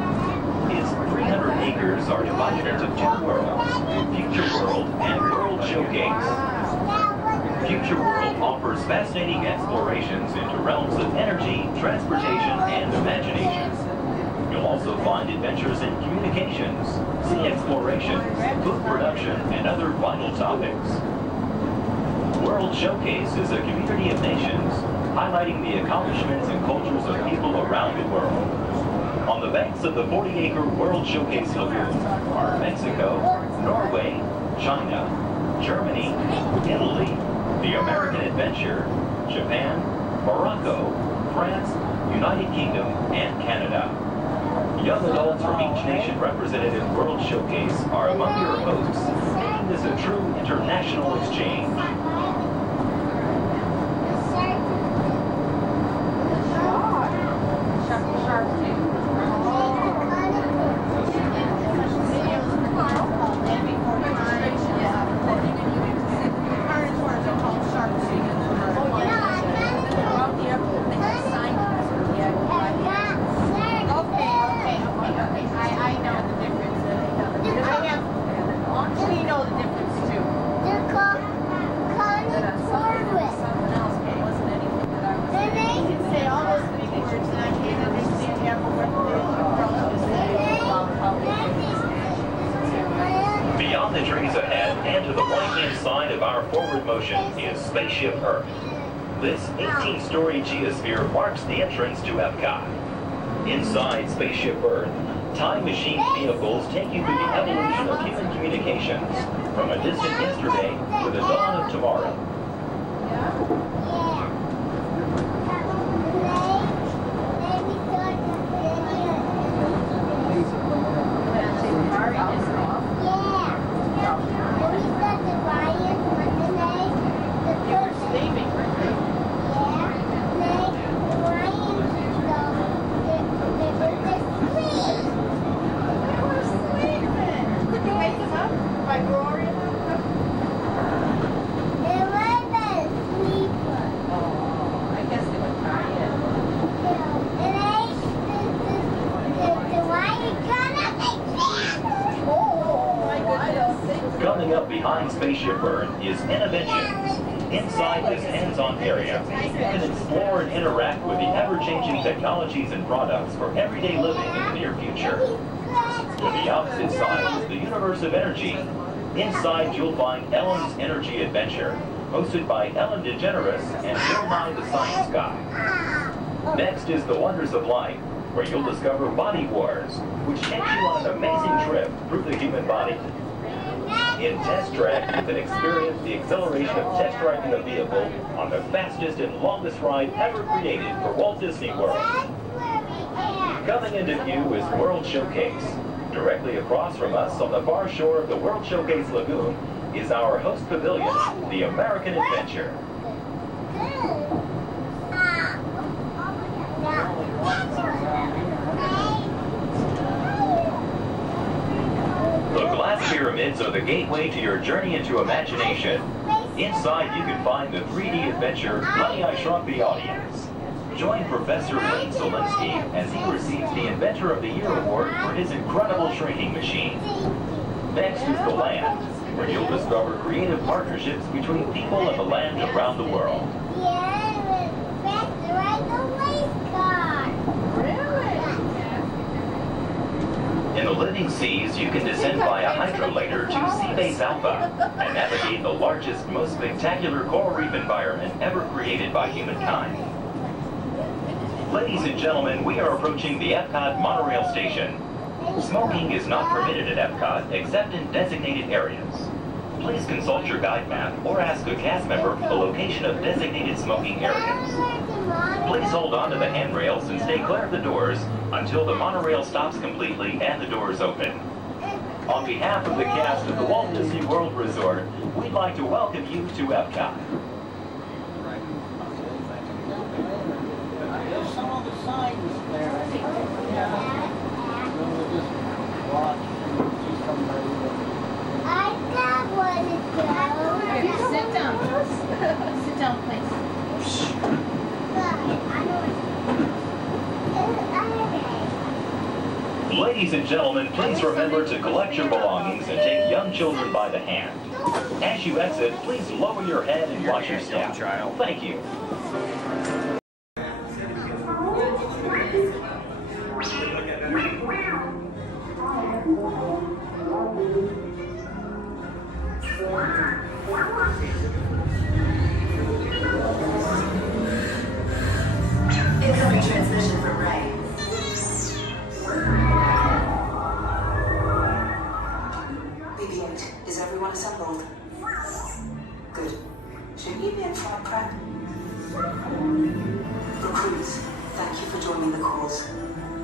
Its 300 acres are divided into two worlds, Future World and World Showcase. Future World offers fascinating explorations into realms of energy, transportation, and imagination. You'll also find adventures in communications, sea exploration, food production, and other vital topics. World Showcase is a community of nations, highlighting the accomplishments and cultures of people around the world. On the banks of the 40-acre World Showcase Lagoon are Mexico, Norway, China, Germany, Italy, the American Adventure, Japan, Morocco, France, United Kingdom, and Canada. Young adults from each nation represented in World Showcase are among your hosts, making this a true international exchange. side of our forward motion is Spaceship Earth. This 18-story geosphere marks the entrance to Epcot. Inside Spaceship Earth, time machine vehicles take you through the evolution of human communications, from a distant yesterday to the dawn of tomorrow. Coming up behind Spaceship Earth is Innovention. Inside this hands-on area, you can explore and interact with the ever-changing technologies and products for everyday living in the near future. To the opposite side is the universe of energy. Inside, you'll find Ellen's Energy Adventure, hosted by Ellen DeGeneres and Bill Nye the Science Guy. Next is the Wonders of Life, where you'll discover Body Wars, which takes you on an amazing trip through the human body. In Test Track, you can experience the exhilaration of test driving a vehicle on the fastest and longest ride ever created for Walt Disney World. Coming into view is World Showcase. Directly across from us on the far shore of the World Showcase Lagoon is our host pavilion, the American Adventure. The glass pyramids are the gateway to your journey into imagination. Inside, you can find the 3D adventure, Honey, I Shrunk the Audience. Join Professor Wayne Solinsky as he receives the Inventor of the Year award for his incredible shrinking machine. Next is the land, where you'll discover creative partnerships between people and the land around the world. In the living seas, you can descend via hydrolator to Seabase Alpha and navigate the largest, most spectacular coral reef environment ever created by humankind. Ladies and gentlemen, we are approaching the Epcot monorail station. Smoking is not permitted at Epcot except in designated areas. Please consult your guide map or ask a cast member the location of designated smoking areas. Please hold on to the handrails and stay clear of the doors until the monorail stops completely and the doors open. On behalf of the cast of the Walt Disney World Resort, we'd like to welcome you to Epcot. There's some of the signs there. We'll just watch and see somebody. I got one to go. Okay, sit down. Sit down, please. Ladies and gentlemen, please remember to collect your belongings and take young children by the hand. As you exit, please lower your head and watch your step. Thank you. Incoming transmission from Ray. BB-8, is everyone assembled? Good. Shouldn't you be in flight prep? Recruits, thank you for joining the cause.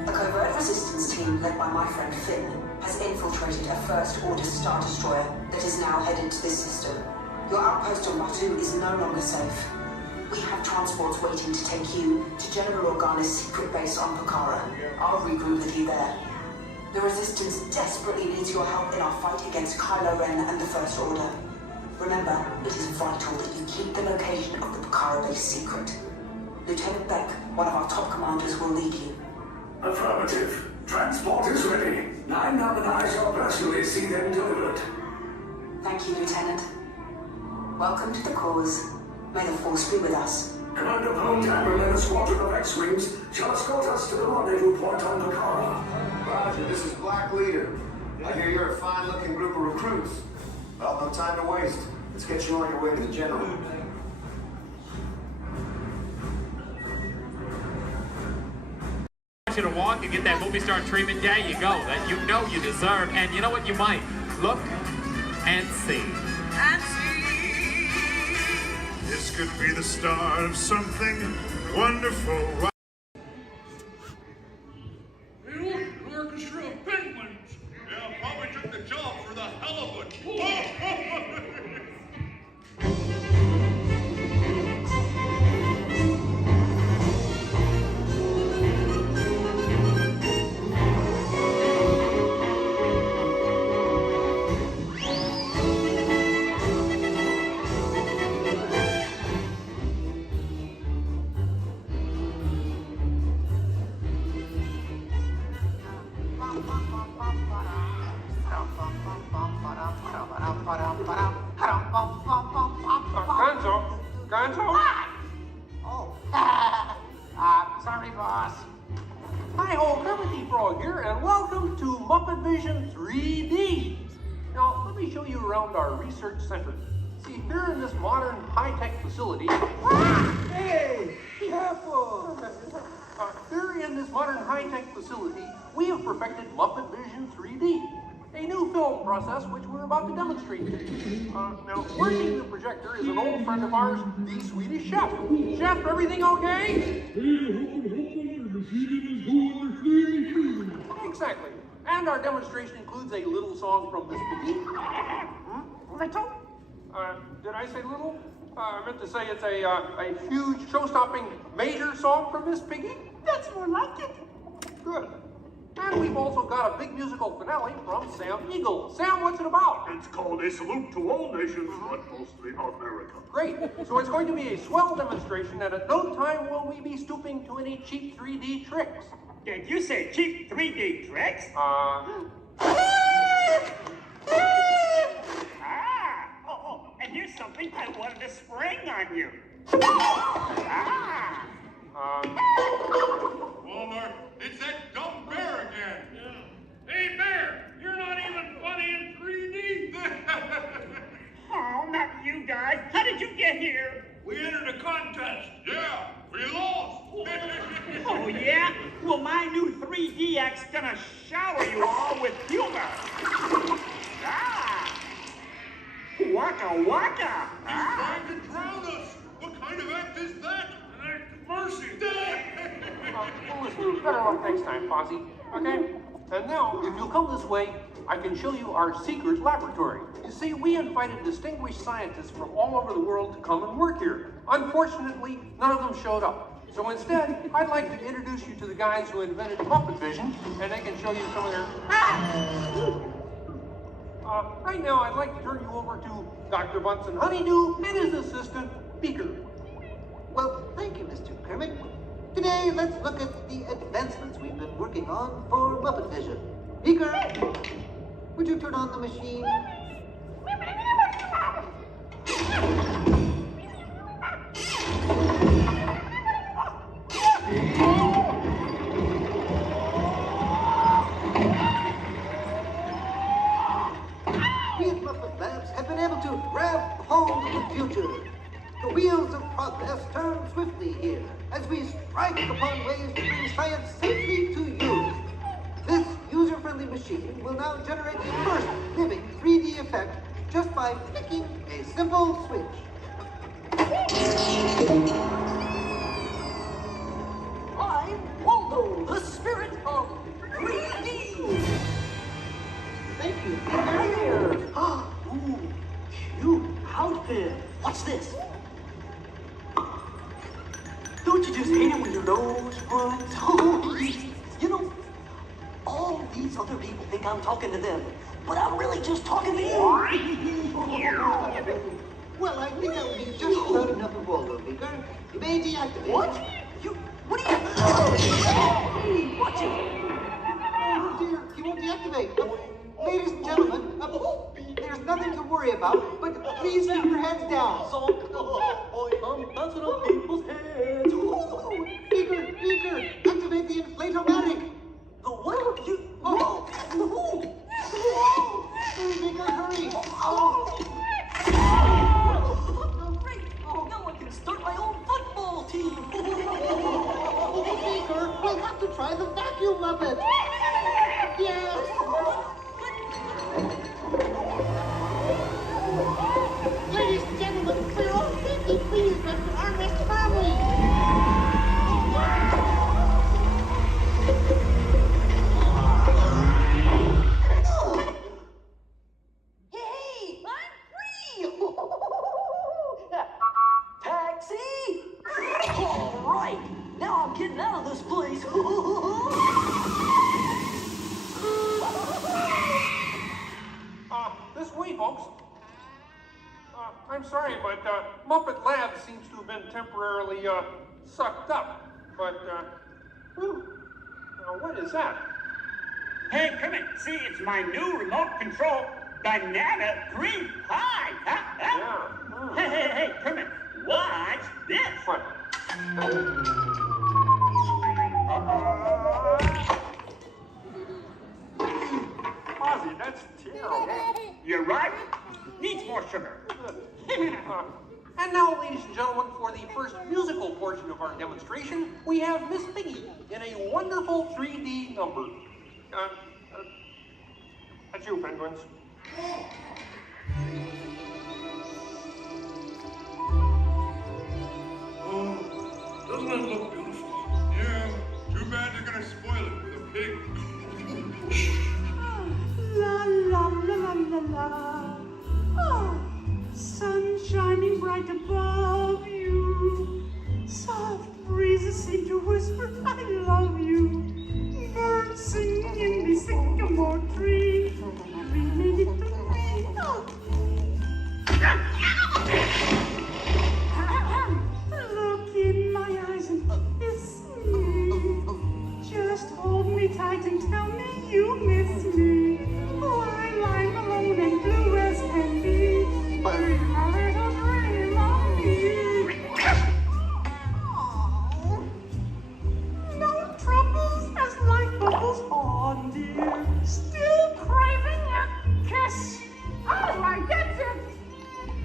A covert resistance team led by my friend Finn has infiltrated a first-order Star Destroyer that is now headed to this system. Your outpost on Batu is no longer safe. We have transports waiting to take you to General Organa's secret base on Pokhara. I'll regroup with you there. The Resistance desperately needs your help in our fight against Kylo Ren and the First Order. Remember, it is vital that you keep the location of the Pokhara base secret. Lieutenant Beck, one of our top commanders, will lead you. Affirmative. Transport is ready. 9 and I shall personally see them delivered. Thank you, Lieutenant. Welcome to the cause. May the Force be with us. Commander Poe and a squadron of X-Wings shall escort us to the rendezvous point on Pokhara. Roger, this is Black Leader. I hear you're a fine-looking group of recruits. Well, no time to waste. Let's get you on your way to the general. You to walk and get that movie star treatment. There you go. That you know you deserve. And you know what? You might look and see. And see. This could be the start of something wonderful. An orchestra of penguins. Yeah, probably took the job for the hell of it. Gonzo? Oh, sorry, boss. Hi-ho, Kermit the Frog here, and welcome to Muppet Vision 3D. Now, let me show you around our research center. See, here in this modern high-tech facility... Hey, be careful! Here in this modern high-tech facility, we have perfected Muppet Vision 3D. A new film process which we're about to demonstrate. Now, working the projector is an old friend of ours, the Swedish chef. Chef, everything okay? Exactly. And our demonstration includes a little song from Miss Piggy. Little? Did I say little? I meant to say it's a huge, show-stopping major song from Miss Piggy. That's more like it. Good. And we've also got a big musical finale from Sam Eagle. Sam, what's it about? It's called A Salute to All Nations, but mostly America. Great. So it's going to be a swell demonstration, and at no time will we be stooping to any cheap 3D tricks. Did you say cheap 3D tricks? And here's something I wanted to spring on you. Walmart, it's that dumb bear again. Yeah. Hey, Bear, you're not even funny in 3D. Oh, not you guys. How did you get here? We entered a contest. Yeah, we lost. Oh, yeah? Well, my new 3DX gonna shower you all with humor. Waka waka. He's trying to drown us. What kind of act is that? An act of mercy. Listen, better luck next time, Posse. Okay? And now, if you'll come this way, I can show you our secret laboratory. You see, we invited distinguished scientists from all over the world to come and work here. Unfortunately, none of them showed up. So instead, I'd like to introduce you to the guys who invented Muppet Vision, and they can show you some of their... right now, I'd like to turn you over to Dr. Bunsen Honeydew and his assistant, Beaker. Well, thank you, Mr. Kermit. Today, let's look at the advancements we've been working on for Muppet Vision. Beaker, would you turn on the machine? We at Muppet Labs have been able to grab hold of the future. The wheels of progress turn swiftly here as we strike upon ways to bring science safely to you. This user-friendly machine will now generate the first living 3D effect just by flicking a simple switch. I'm Waldo, the spirit of 3D. Thank you. Here. Ooh, cute outfit. What's this? Don't you just hate it when your nose runs? You know, all these other people think I'm talking to them, but I'm really just talking to you. Well, I think that would be just about enough of Waldo, Beaker. You may deactivate. What? What are you... Watch it. Oh dear, he won't deactivate. Ladies and gentlemen, there's nothing to worry about, but please keep your heads down. I'm bouncing on people's heads. Beaker, activate the inflatomatic. The what? You... Beaker, hurry. try the vacuum Muppet. Yes. Ladies and gentlemen, for your own safety, please rescue our next family. Hey, I'm free! Taxi! All right, now I'm getting out of this place. This way, folks. I'm sorry, but Muppet Lab seems to have been temporarily sucked up. But, now what is that? Hey, Kermit, see, it's my new remote control banana cream pie. Yeah. Hey, Kermit, watch this. What? Ozzy, that's terrible. You're right. Needs more sugar. And now, ladies and gentlemen, for the first musical portion of our demonstration, we have Miss Piggy in a wonderful 3D number. That's you, penguins. Doesn't it look beautiful? Yeah, too bad they're gonna spoil it with a pig. La la la la la la. Oh, sun shining bright above you. Soft breezes seem to whisper, I love you. Birds singing in the sycamore tree. We made it to me. Oh. Look in my eyes and kiss me. Just hold me tight and tell me you miss me. While I'm alone and blue as can be. Dream a little dream of me. No troubles as life bubbles on, dear. Still craving a kiss. All right, that's it.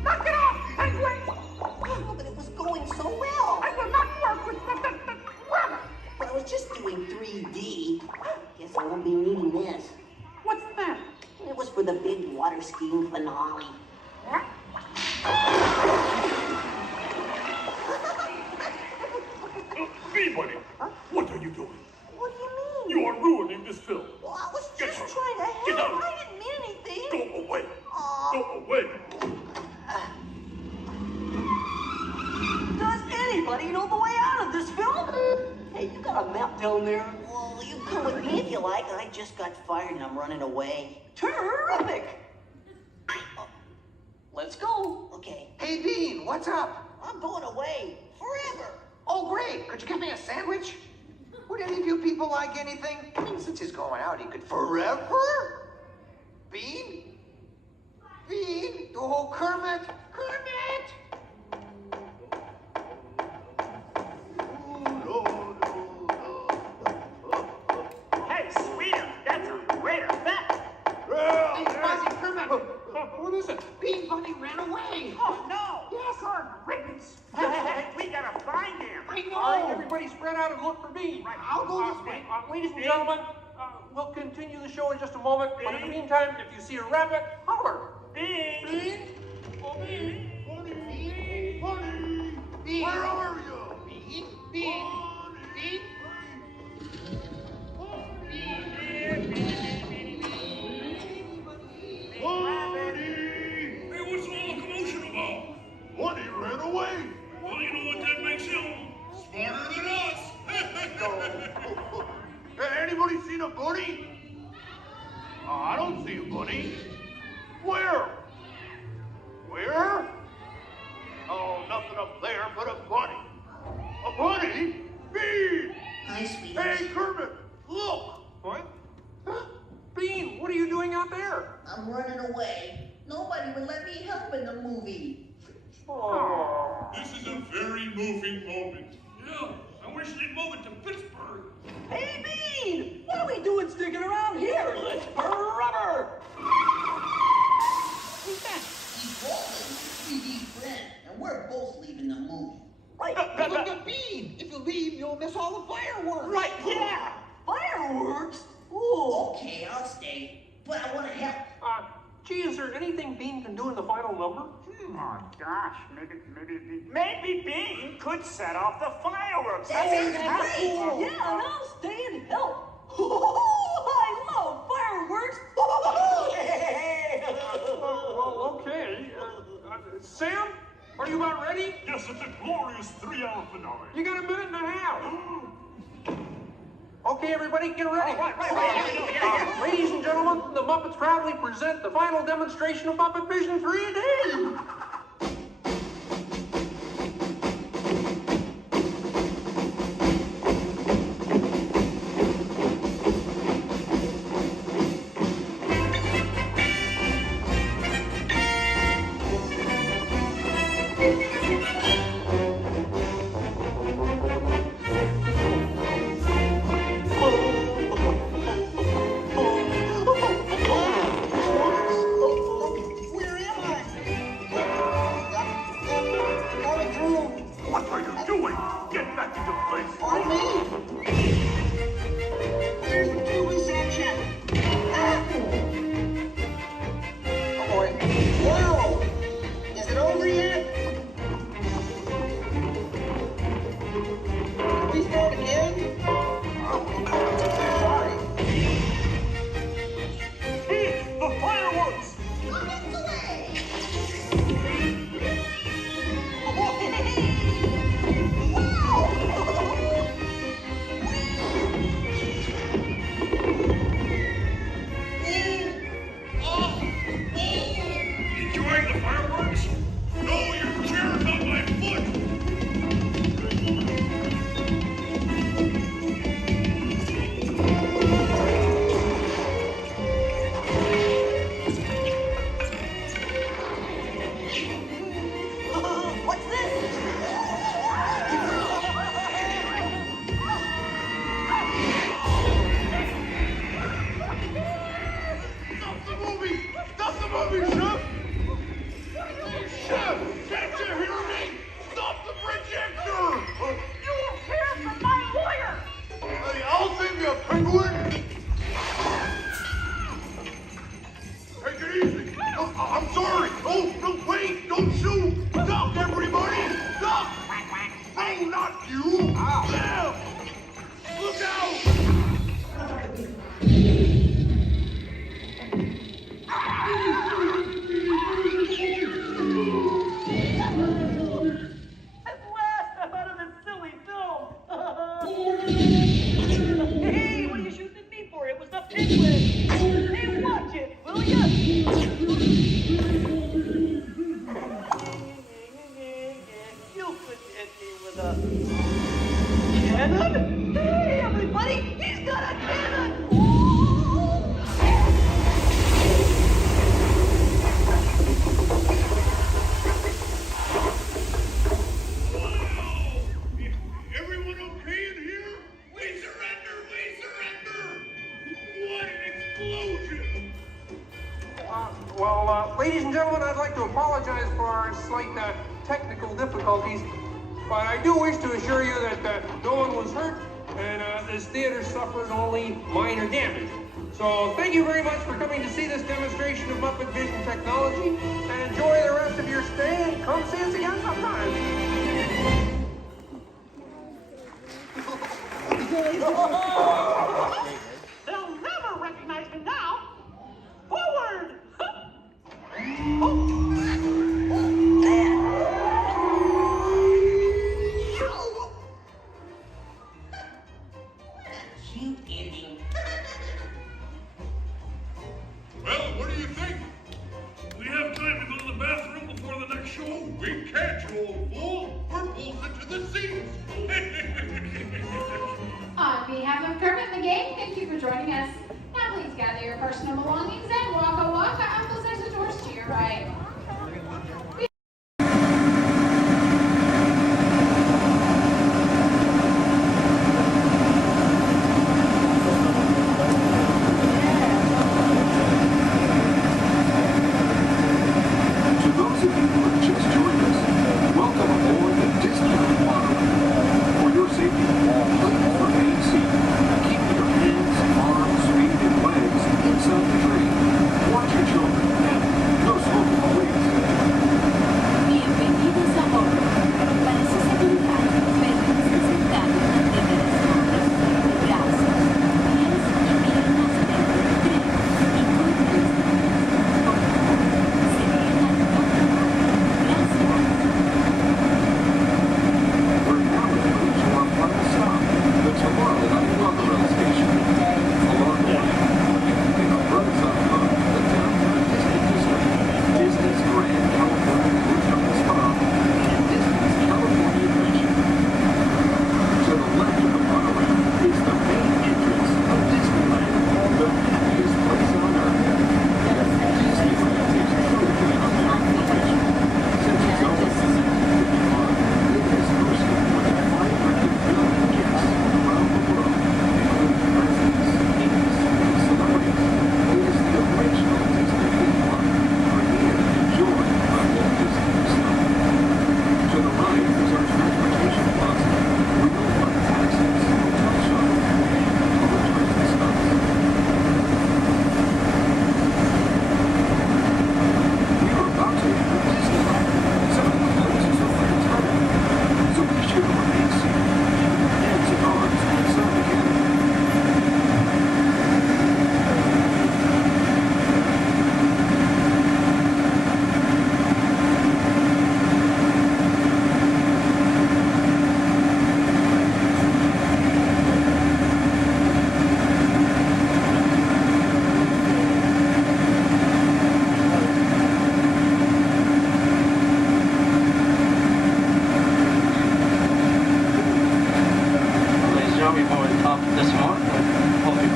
Knock it off, penguin. Oh, but it was going so well. I will not work with the rabbit. But I was just doing 3D. Guess I won't be needing this. What's that? It was for the big water skiing finale. Bee Bunny, what are you doing? What do you mean? You are ruining this film. Well, I was Get just out. trying to Get help. out. I didn't mean anything. Go away. Aw. Go away. Does anybody know the way out of this film? Hey, you got a map down there? Well, you come with me if you like. I just got fired and I'm running away. Terrific! Let's go. Okay. Hey, Bean, what's up? I'm going away forever. Oh, great. Could you get me a sandwich? Would any of you people like anything? I mean, since he's going out, he could forever? Bean? Bean? Oh, Kermit! Kermit! Hey, sweeter, that's a great effect. Hey, Fuzzy, Kermit! What is it? Bean Bunny ran away! Oh, no. Yes, our ribbons! Hey, we gotta find him. I know! All right, everybody spread out and look for Bean. Right. I'll go this way. Ladies and gentlemen, we'll continue the show in just a moment. But in the meantime, if you see a rabbit, holler. Bean. Bean? Oh, Bean! Bunny! Bunny! Bean! Where are you? Bean? Bean! Bean? Bunny! Hey, what's all the commotion about? Bunny ran away. Well, you know what that makes him? Smarter than us. Hey, anybody seen a bunny? I don't see a bunny. Where? Where? Oh, nothing up there but a bunny. A bunny? Bean! Hi, sweetie. Hey, Kermit, look! What? Bean, what are you doing out there? I'm running away. Nobody would let me help in the movie. Oh. This is a very moving moment. Yeah, I wish they'd move it to Pittsburgh. Hey, Bean! What are we doing sticking around here? Let's burn rubber! Who's that? He's Walt, 3D friend, and we're both leaving the movie. Right. Bean! If you leave, you'll miss all the fireworks! Right, yeah. anything Bean can do in the final number? Oh gosh, maybe Bean could set off the fireworks. That's cool. Yeah, and I'll stay and help. I love fireworks. Well, okay. Sam, are you about ready? Yes, it's a glorious 3-hour finale. You got a minute and a half. Okay, everybody, get ready. Ladies and gentlemen, the Muppets proudly present the final demonstration of Muppet Vision 3D. Ladies and gentlemen, I'd like to apologize for our slight technical difficulties, but I do wish to assure you that no one was hurt and this theater suffered only minor damage. So thank you very much for coming to see this demonstration of Muppet Vision technology, and enjoy the rest of your stay, and come see us again sometime. They'll never recognize me now. Forward! Cute ending. Well, what do you think? We have time to go to the bathroom before the next show? We can't, you old fool. We're bolted to the seats. On behalf of Kermit the Gang, thank you for joining us. Now please gather your personal belongings and waka waka and close the doors to your right. Watch your children and no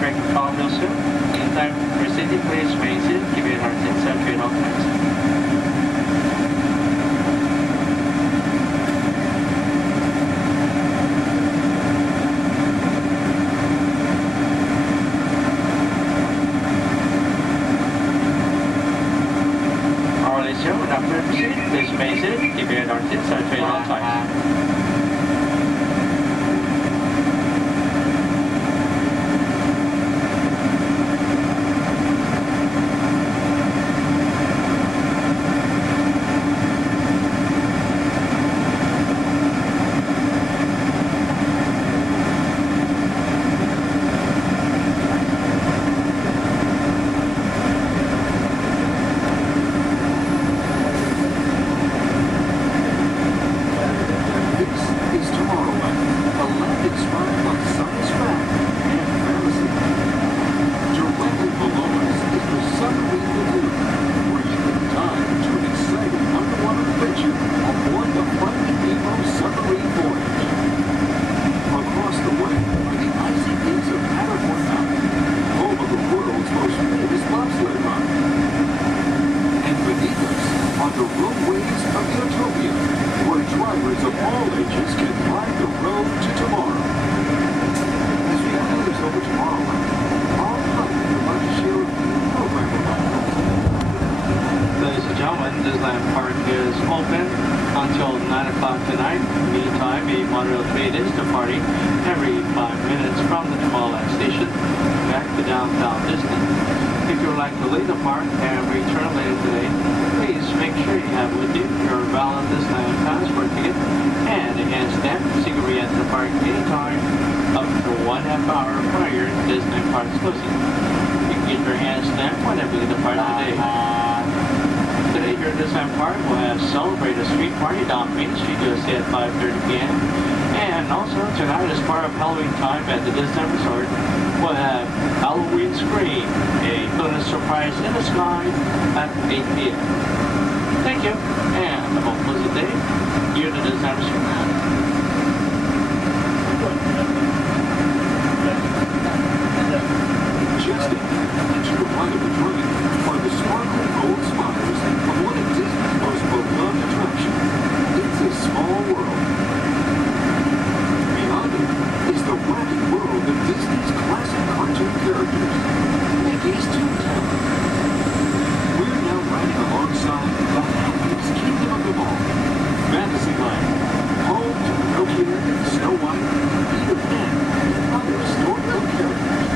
track and follow real soon. Meantime, proceeding, please remain seated, keep your hearts in center at all times. Please remain seated, keep your hearts in center at all times. Disneyland Park is open until 9 o'clock tonight. Meantime, a monorail train is departing every 5 minutes from the Tomorrowland station back to downtown Disney. If you would like to leave the park and return later today, please make sure you have with you your valid Disneyland passport ticket and a hand stamp so you can re-enter the park anytime up to 1/2 hour prior to Disney Park's closing. You can get your hand stamp whenever you depart today. Today here at Disneyland Park, we'll have Celebrate a Street Party down Main Street USA at 5:30 p.m. And also tonight, as part of Halloween time at the Disney Resort, we'll have Halloween Scream, a bonus surprise in the sky at 8 p.m. Thank you, and have a pleasant day here at the Disney Resort. Just into the right of the train are the sparkling gold spires of one of Disney's most beloved attractions. It's a small world. Beyond it is the wacky world of Disney's classic cartoon characters, Mickey's Toontown. We're now riding alongside the happiest kingdom of them all, Fantasyland, home to Pinocchio, Snow White, Peter Pan, and other storybook characters.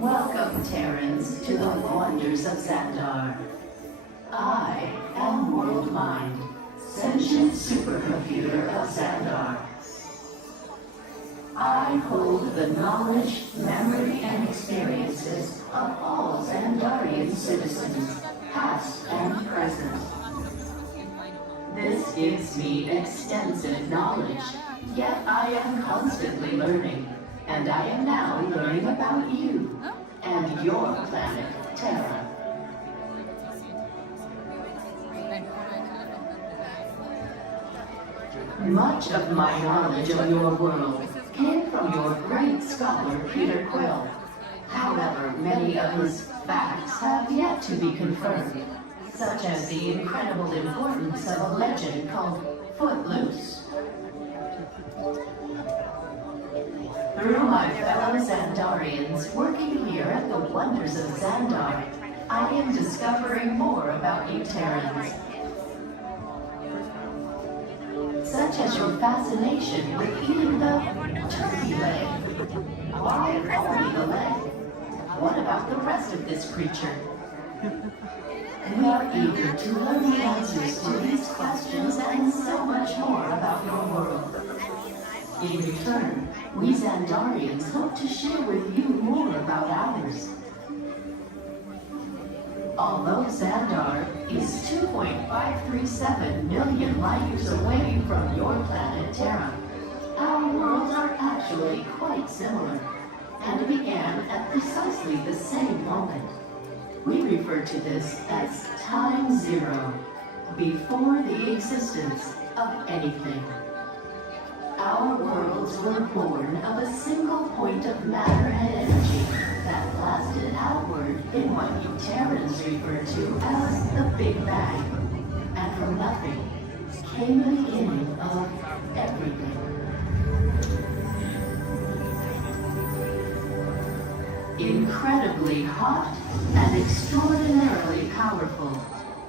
Welcome, Terrans, to the wonders of Xandar. I am World Mind, sentient supercomputer of Xandar. I hold the knowledge, memory, and experiences of all Xandarian citizens, past and present. This gives me extensive knowledge, yet I am constantly learning, and I am now learning about you and your planet, Terra. Much of my knowledge of your world came from your great scholar, Peter Quill. However, many of his facts have yet to be confirmed, such as the incredible importance of a legend called Footloose. Through my fellow Xandarians working here at the wonders of Xandar, I am discovering more about you Terrans. Such as your fascination with eating the turkey leg. Why only the leg? What about the rest of this creature? We are eager to learn the answers to these questions and so much more about your world. In return, we Xandarians hope to share with you more about ours. Although Xandar is 2.537 million light years away from your planet Terra, our worlds are actually quite similar, and began at precisely the same moment. We refer to this as Time Zero, before the existence of anything. Our worlds were born of a single point of matter and energy that blasted outward in what you Terrans refer to as the Big Bang. And from nothing came the beginning of everything. Incredibly hot and extraordinarily powerful,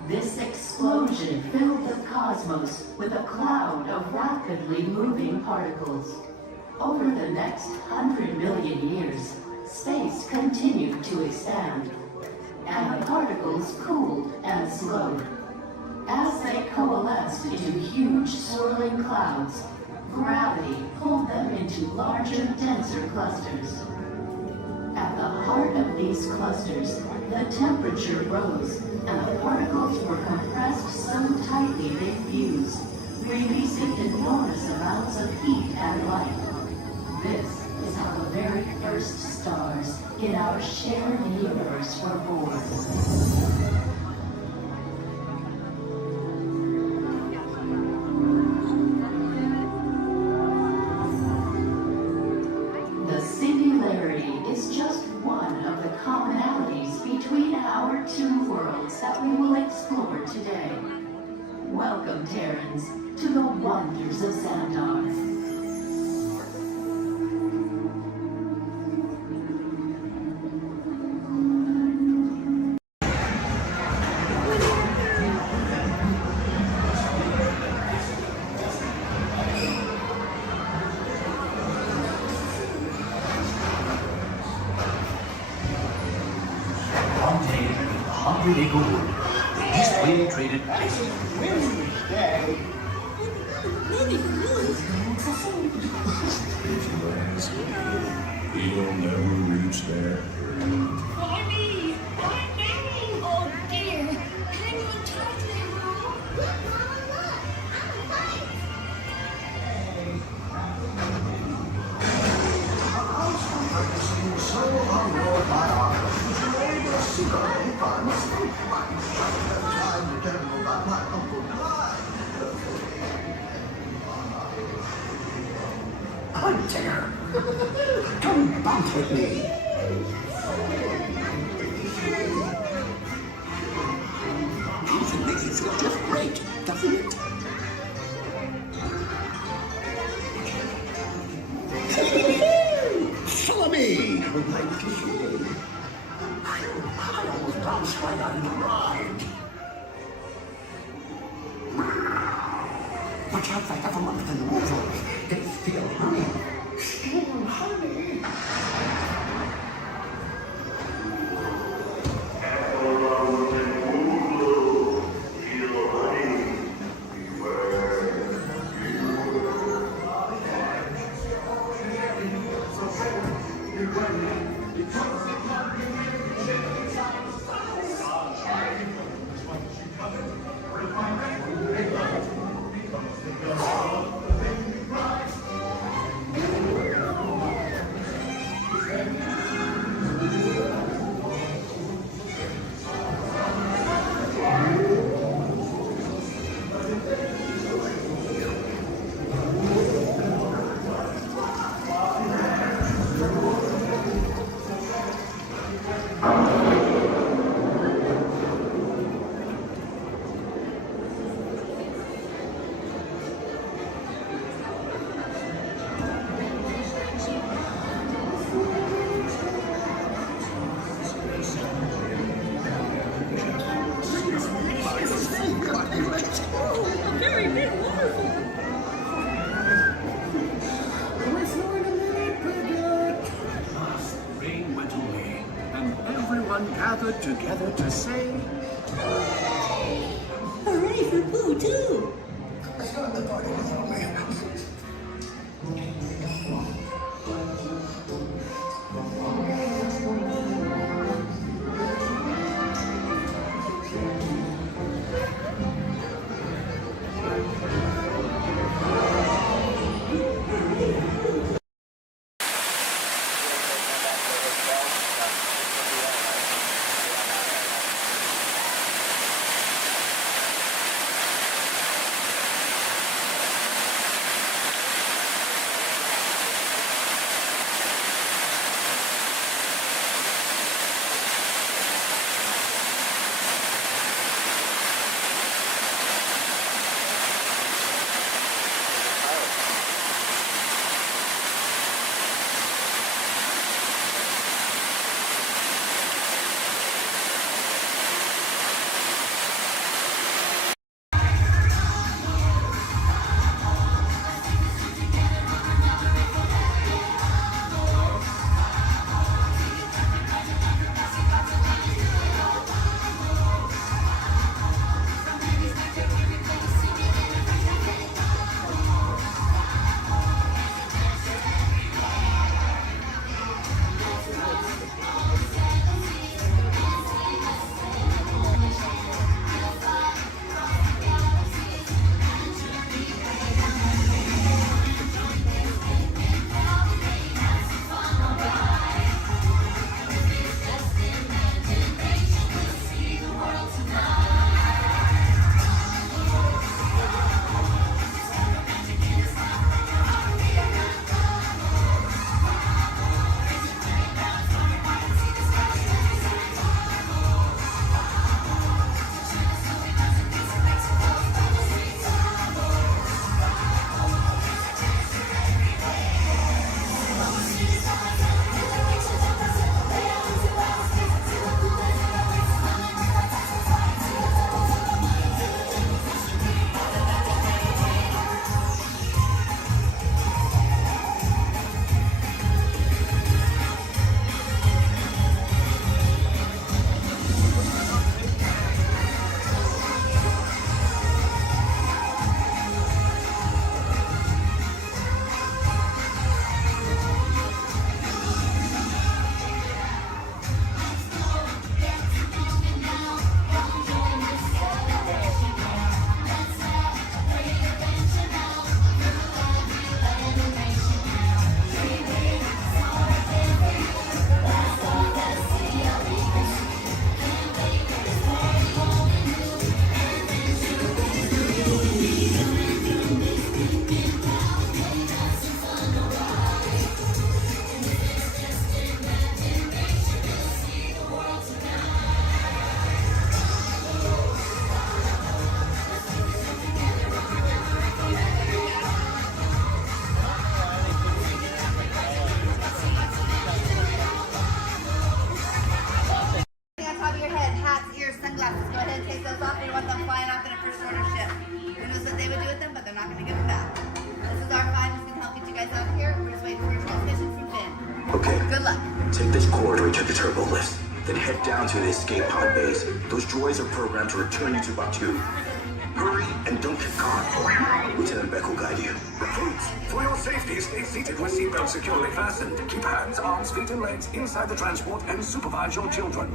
this explosion filled the cosmos with a cloud of rapidly moving particles. Over the next 100 million years, space continued to expand, and the particles cooled and slowed. As they coalesced into huge swirling clouds, gravity pulled them into larger, denser clusters. At the heart of these clusters, the temperature rose, and the particles were compressed so tightly they fused, releasing enormous amounts of heat and light. This is how the very first stars in our shared universe were born. The singularity is just one of the commonalities between our two worlds that we will explore today. Welcome, Terrans, to the wonders of Xandar. He'll never reach there. Mommy! Oh dear! Can you talk to me, Mom? Look, Mama, look! I'm a fight! So humbled by our great secret by mistake. I'm shut that time to tell about my Uncle Clyde. Good Terror. Come bounce with me. It makes you feel just great, doesn't it? Follow me! I almost bounced right out of the ride. Watch out, I have a month in the water. They feel honey. Still honey. everyone gathered together to say, Hooray for Pooh, too! Start the party without me. Take this corridor to the turbo lift, then head down to the escape pod base. Those droids are programmed to return you to Batu. Hurry and don't get caught. Lieutenant Beck will guide you. Recruits, for your safety, stay seated with seatbelts securely fastened. Keep hands, arms, feet, and legs inside the transport and supervise your children.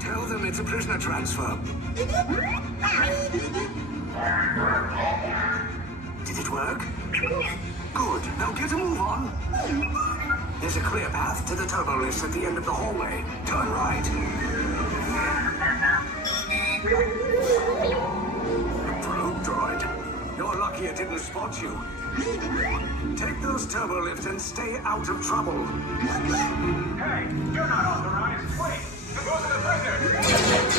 Tell them it's a prisoner transfer. Did it work? Good. Now get a move on. There's a clear path to the turbo lifts at the end of the hallway. Turn right. Probe droid. You're lucky it didn't spot you. Take those turbo lifts and stay out of trouble. Hey, you're not authorized. Wait, the boss of the prisoner.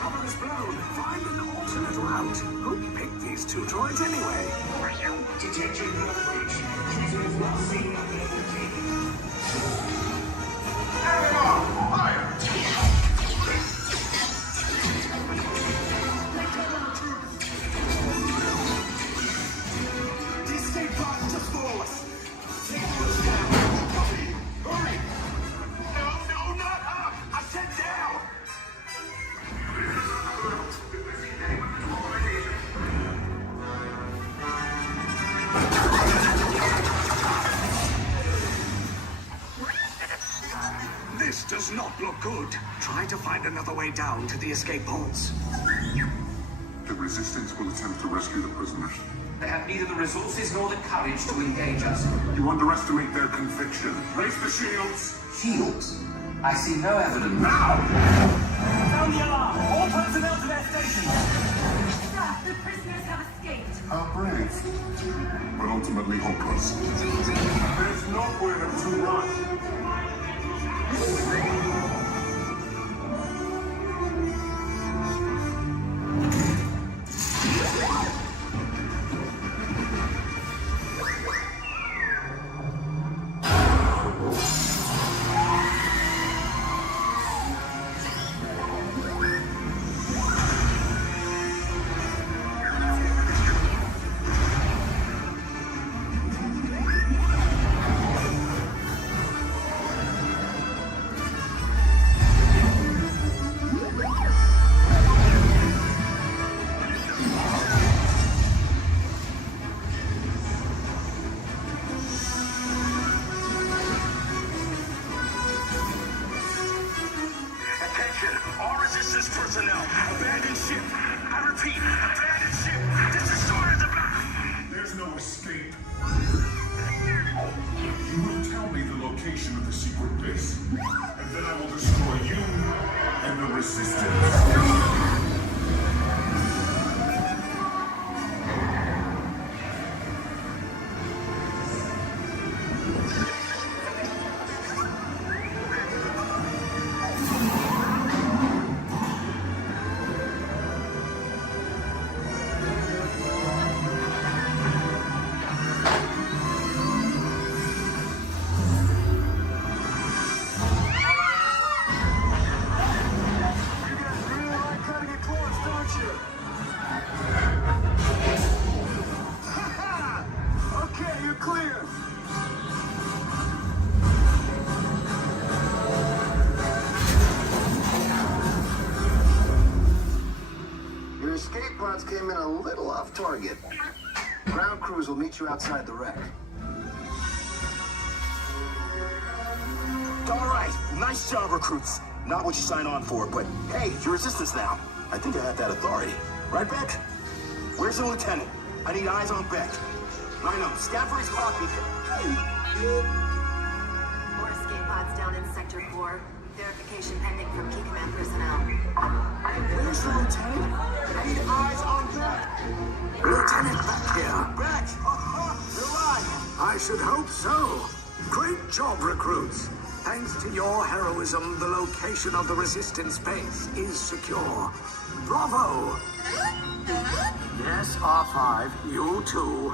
Cover is blown. Find an alternate route. Who picked these two droids anyway? Detention breach. Users not seen at level 3. Everyone, fire! Good. Try to find another way down to the escape pods. The Resistance will attempt to rescue the prisoners. They have neither the resources nor the courage to engage us. You underestimate their conviction. Raise the shields! Shields? I see no evidence. Now! Sound the alarm! All personnel to their stations! Sir, the prisoners have escaped. How brave, but ultimately hopeless. There's nowhere to run. Personnel, abandon ship. I repeat, abandon ship. This destroyer's about. There's no escape. You will tell me the location of the secret base, and then I will destroy you and the Resistance. Came in a little off target. Ground crews will meet you outside the wreck. All right, nice job, recruits. Not what you signed on for, but hey, you're Resistance now. I think I have that authority. Right, Beck? Where's the lieutenant? I need eyes on Beck. I know, scan for his copy. More escape pods down in Sector 4. Verification pending from Key Command personnel. Where's the lieutenant? I need eyes on Beck. Lieutenant Beck here. Beck! You're alive. I should hope so. Great job, recruits. Thanks to your heroism, the location of the Resistance base is secure. Bravo! Yes, R5, you too.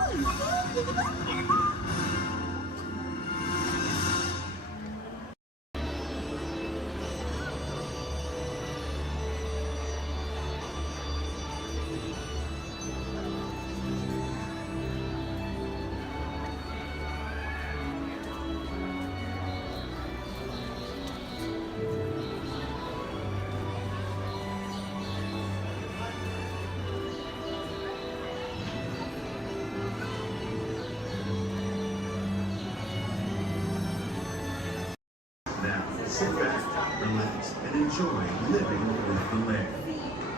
Sit back, relax, and enjoy living with the land.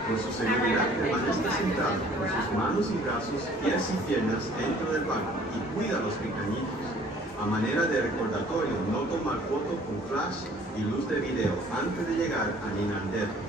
Por su seguridad, permanezca sentado con sus manos y brazos, pies y piernas dentro del banco y cuida a los pequeñitos. A manera de recordatorio, no tomar foto con flash y luz de video antes de llegar a Ninandero.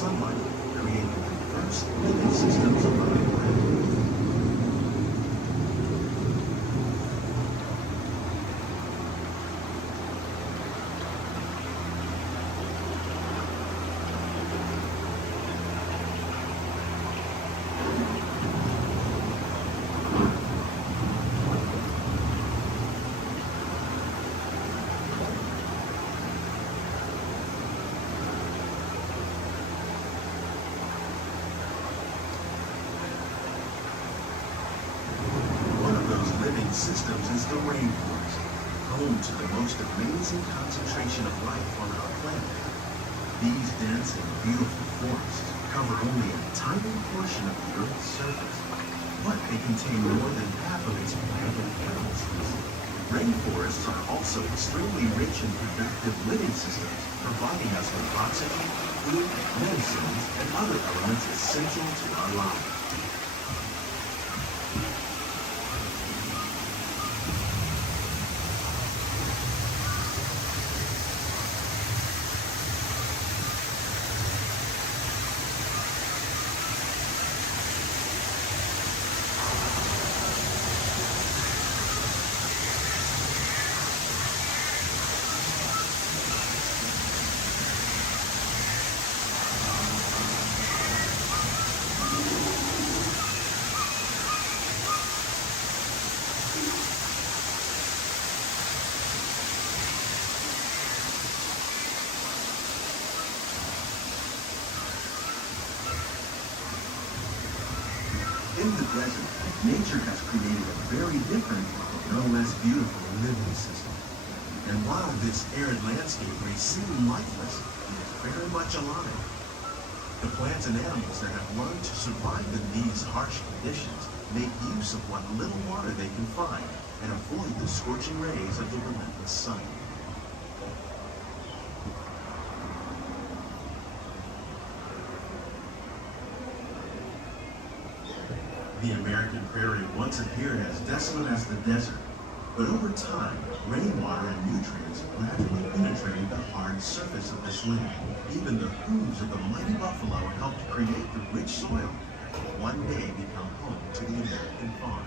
sunlight, creating the first living systems on the planet. Systems is the rainforest, home to the most amazing concentration of life on our planet. These dense and beautiful forests cover only a tiny portion of the Earth's surface, but they contain more than half of its plant and animal species. Rainforests are also extremely rich in productive living systems, providing us with oxygen, food, medicines, and other elements essential to our lives. In the desert, nature has created a very different, no less beautiful living system. And while this arid landscape may seem lifeless, it is very much alive. The plants and animals that have learned to survive in these harsh conditions make use of what little water they can find and avoid the scorching rays of the relentless sun. The American prairie once appeared as desolate as the desert, but over time, rainwater and nutrients gradually penetrated the hard surface of this land. Even the hooves of the mighty buffalo helped create the rich soil that will one day become home to the American farm.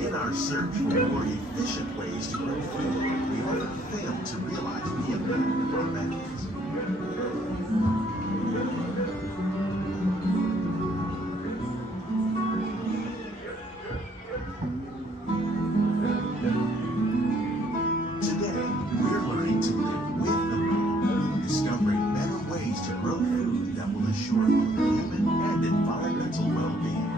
In our search for more efficient ways to grow food, we often fail to realize the impact of our methods. Today, we're learning to live with the land, discovering better ways to grow food that will assure both human and environmental well-being.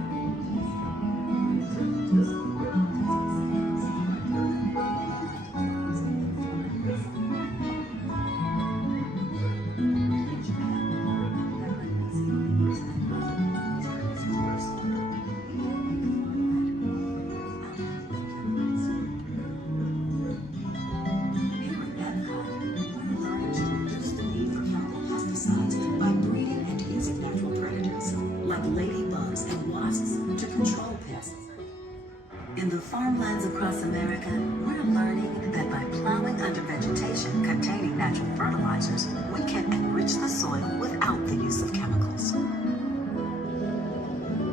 In the farmlands across America, we're learning that by plowing under vegetation containing natural fertilizers, we can enrich the soil without the use of chemicals.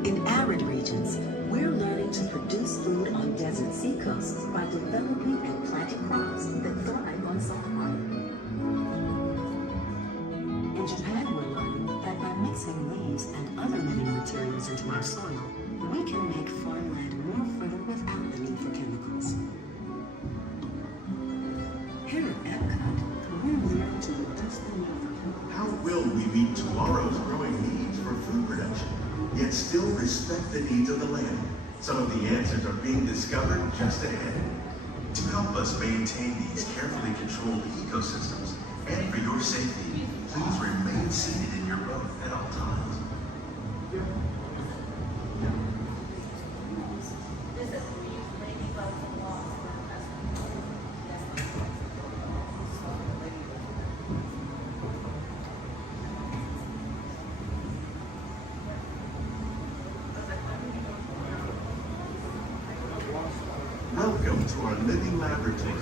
In arid regions, we're learning to produce food on desert seacoasts by developing and planting crops that thrive on salt water. In Japan, we're learning that by mixing leaves and other living materials into our soil, we can make farmland more fertile without the need for chemicals. Here at Epcot, we're learning to reduce the need for chemicals. How will we meet tomorrow's growing needs for food production, yet still respect the needs of the land? Some of the answers are being discovered just ahead. To help us maintain these carefully controlled ecosystems, and for your safety, please remain seated in your boat at all times. Welcome to our living laboratory,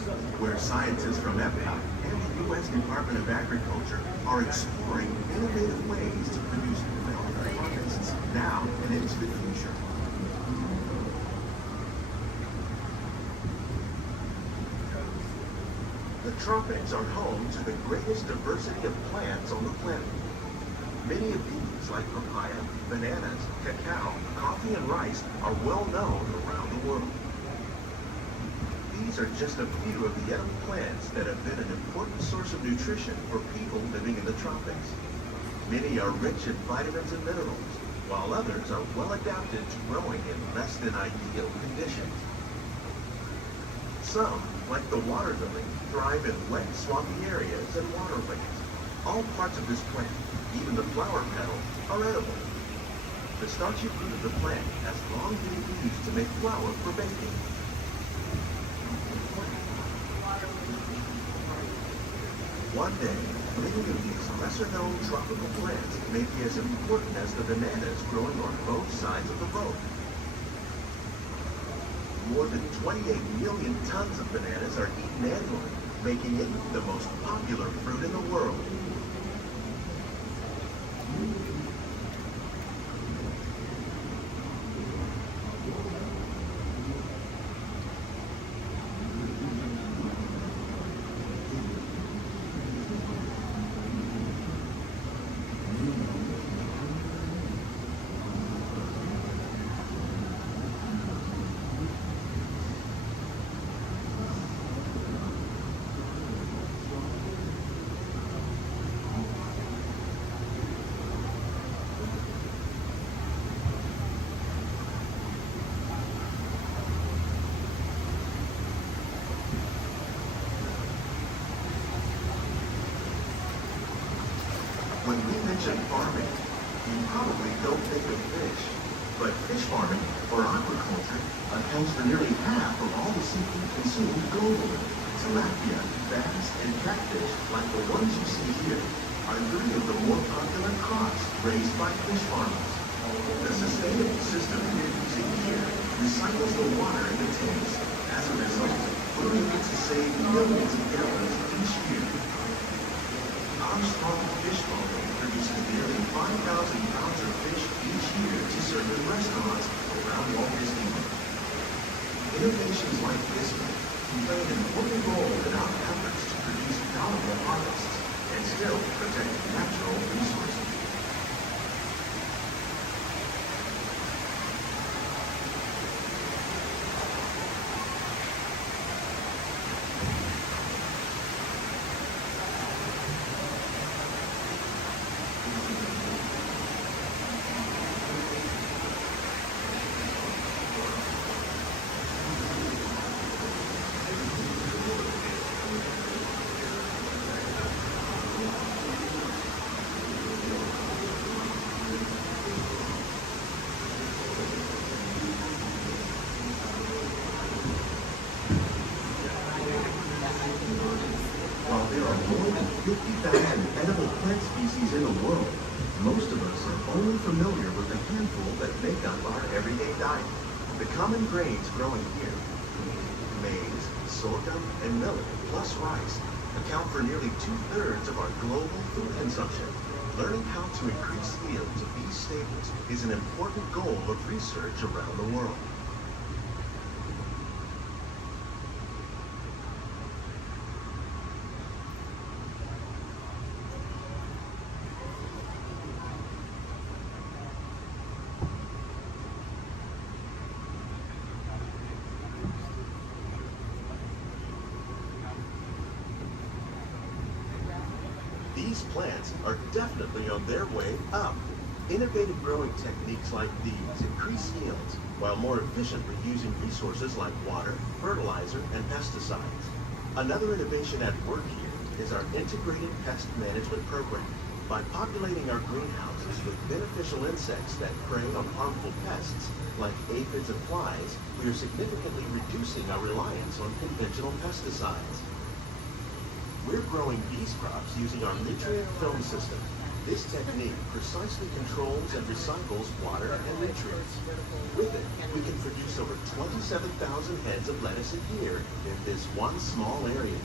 where scientists from Epcot and the U.S. Department of Agriculture are exploring innovative ways to produce milk harvests now and into the future. The tropics are home to the greatest diversity of plants on the planet. Many of these, like papaya, bananas, cacao, coffee, and rice, are well known around the world. These are just a few of the edible plants that have been an important source of nutrition for people living in the tropics. Many are rich in vitamins and minerals, while others are well adapted to growing in less than ideal conditions. Some, like the water lily, thrive in wet, swampy areas and waterways. All parts of this plant, even the flower petals, are edible. The starchy fruit of the plant has long been used to make flour for baking. One day, many of these lesser-known tropical plants may be as important as the bananas growing on both sides of the road. More than 28 million tons of bananas are eaten annually, making it the most popular fruit in the world. When we mention farming, you probably don't think of fish. But fish farming, or aquaculture, accounts for nearly half of all the seafood consumed globally. Tilapia, bass, and catfish, like the ones you see here, are 3 of the more popular crops raised by fish farmers. The sustainable system we're using here recycles the water in the tanks. As a result, we're able to save millions of gallons each year. Our small fish farming produces nearly 5,000 pounds of fish each year to serve in restaurants around Walt Disney World. Innovations like this one can play an important role in our efforts to produce bountiful harvests and still protect natural resources. While there are more than 50,000 edible plant species in the world, most of us are only familiar with the handful that make up our everyday diet. The common grains growing here, maize, sorghum, and millet, plus rice, account for nearly 2/3 of our global food consumption. Learning how to increase yields of these staples is an important goal of research around the world. These plants are definitely on their way up. Innovative growing techniques like these increase yields while more efficiently using resources like water, fertilizer, and pesticides. Another innovation at work here is our integrated pest management program. By populating our greenhouses with beneficial insects that prey on harmful pests like aphids and flies, we are significantly reducing our reliance on conventional pesticides. We're growing these crops using our nutrient film system. This technique precisely controls and recycles water and nutrients. With it, we can produce over 27,000 heads of lettuce a year in this one small area.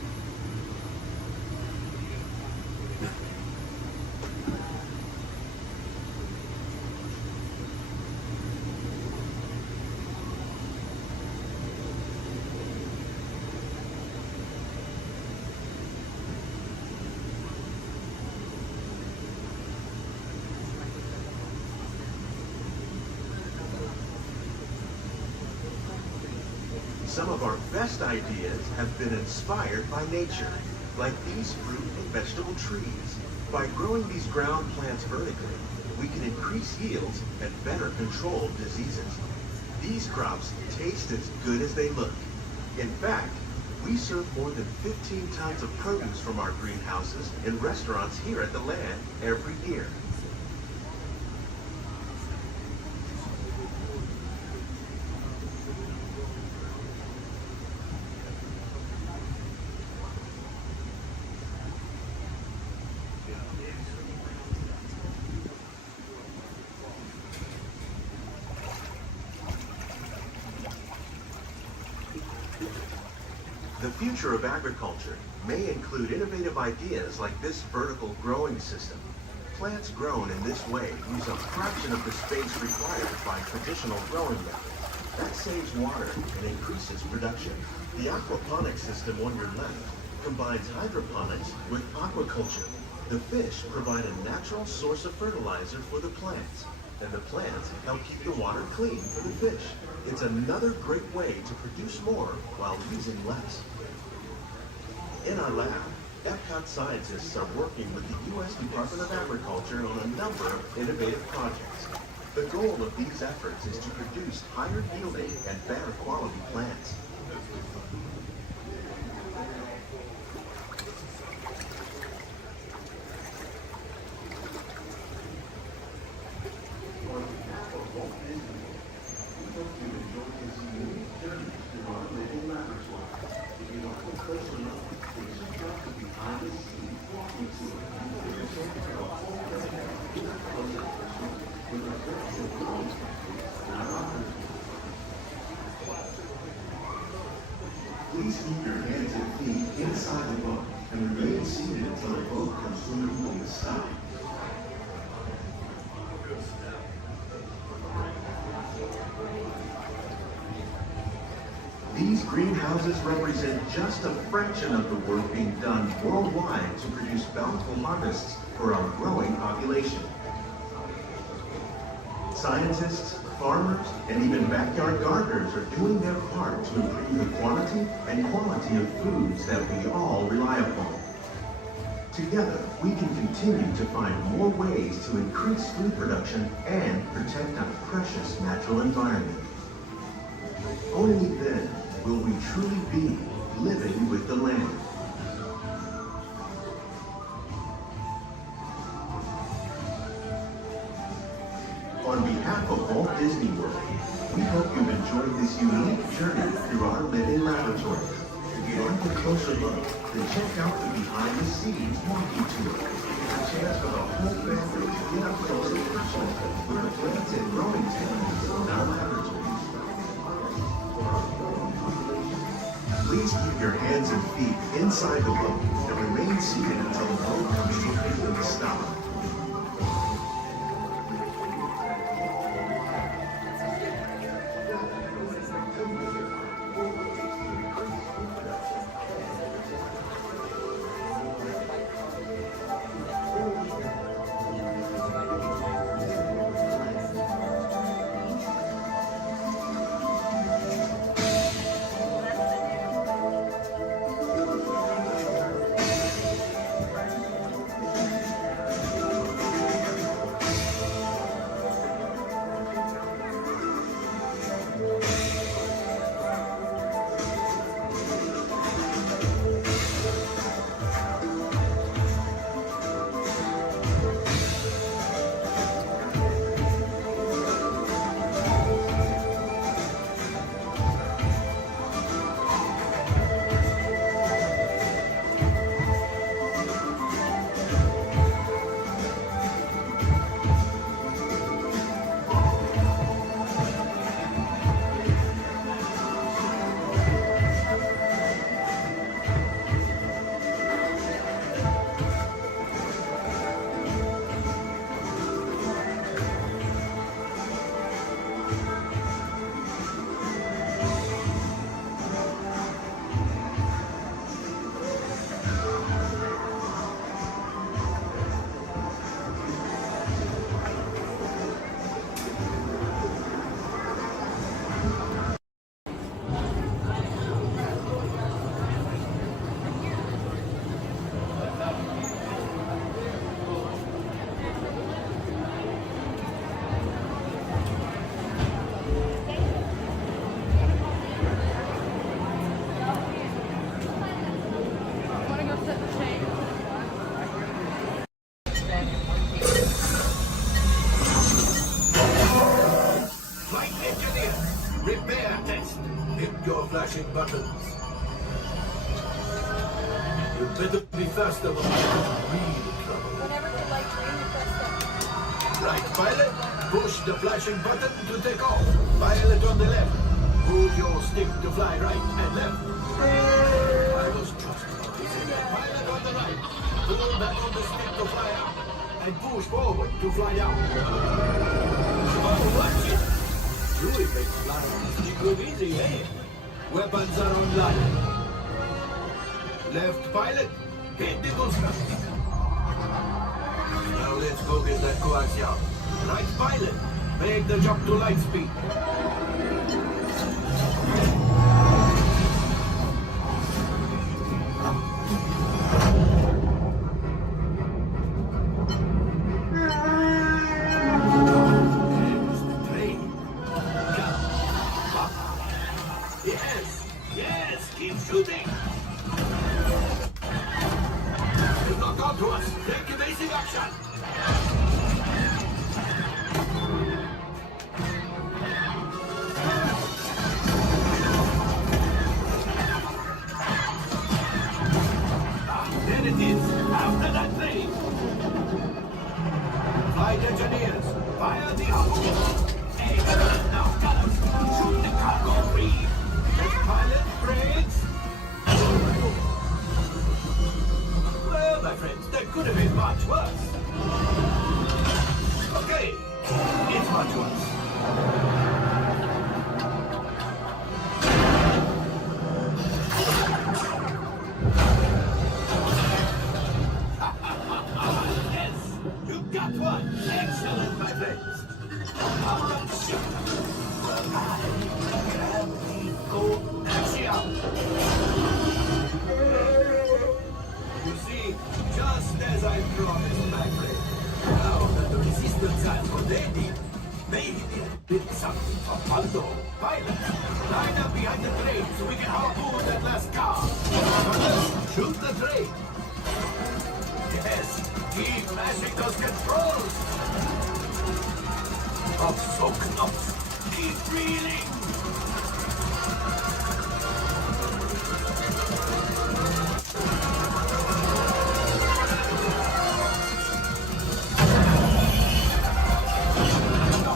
Some of our best ideas have been inspired by nature, like these fruit and vegetable trees. By growing these ground plants vertically, we can increase yields and better control diseases. These crops taste as good as they look. In fact, we serve more than 15 tons of produce from our greenhouses in restaurants here at the Land every year. The future of agriculture may include innovative ideas like this vertical growing system. Plants grown in this way use a fraction of the space required by traditional growing methods. That saves water and increases production. The aquaponics system on your left combines hydroponics with aquaculture. The fish provide a natural source of fertilizer for the plants, and the plants help keep the water clean for the fish. It's another great way to produce more while using less. In our lab, Epcot scientists are working with the U.S. Department of Agriculture on a number of innovative projects. The goal of these efforts is to produce higher yielding and better quality plants. Please keep your hands and feet inside the boat and remain seated until the boat comes swimming on the side. These greenhouses represent just a fraction of the work being done worldwide to produce bountiful harvests for our growing population. Scientists, farmers, and even backyard gardeners are doing their part to improve the quantity and quality of foods that we all rely upon. Together, we can continue to find more ways to increase food production and protect our precious natural environment. Only then will we truly be living with the land. On behalf of Walt Disney World, we hope you've enjoyed this unique journey through our living laboratory. If you'd like a closer look, then check out the behind-the-scenes walking tour. A chance for the whole family to get up close and personal with the plants and growing techniques in our laboratory. Please keep your hands and feet inside the boat and remain seated until the boat comes to a complete stop. Repair test. Hit your flashing buttons. You better be faster or real trouble. Whenever they like really press them. Right, pilot. Push the flashing button to take off. Pilot on the left. Pull your stick to fly right and left. I was just about to say that. Pilot on the right. Pull back on the stick to fly up. And push forward to fly down. Oh, watch it! Chewie makes flying this thing look easy, eh? Weapons are online. Left pilot, hit the booster. Now let's go get that coaxium. Right pilot, make the jump to light speed. Yes, keep shooting. It's not got to us. Take evasive action. There it is. After that plane. Flight engineers, fire the house. Hey, now gunners, shoot the cargo free. Pilot brakes. Well, my friends, that could have been much worse. Okay, it's much worse. Yes, you got one. Excellent, my friends. How about the ship? Well, gravity go axiom. You see, just as I promised, my friend, now that the resistance has what they need, maybe they did something for Paldo. Pilot, line up behind the train so we can harpoon that last car. Shoot the train. Yes, keep mashing those controls. Up so close. Keep reeling. No,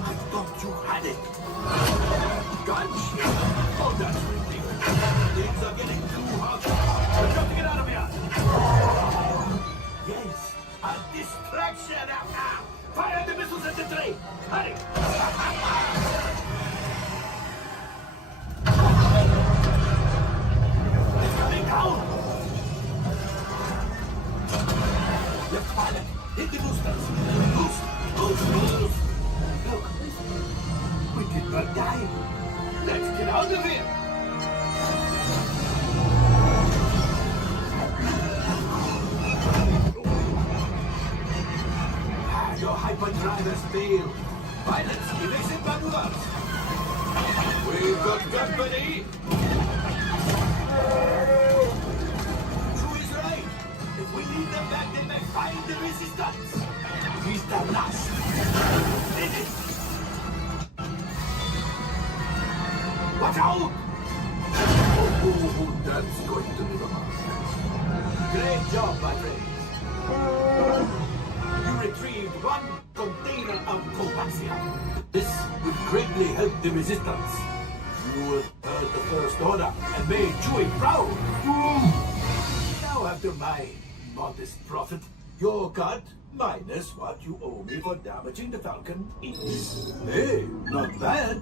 I thought you had it. Gunship. Oh, that's ridiculous. Things are getting too hot. We're trying to get out of here. Yes, a distraction. Fire the missiles at the train. Hurry. It's coming down. Left pilot, hit the boosters. Boost. Look, we did not die. Let's get out of here. Your hyperdrivers fail. Pilots, evasive maneuvers. We've got company. True is right. If we need them back, they may find the resistance. He's the last. Did it. Watch out! Oh, that's going to be the mark. Great job, my friends. You retrieved one container of coaxium. This would greatly help the resistance. You have heard the First Order and made Chewie proud. Now, after my modest profit, your cut, minus what you owe me for damaging the Falcon, is, hey, not bad.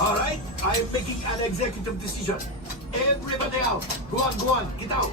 All right, I am making an executive decision. Everybody out. Go on, get out.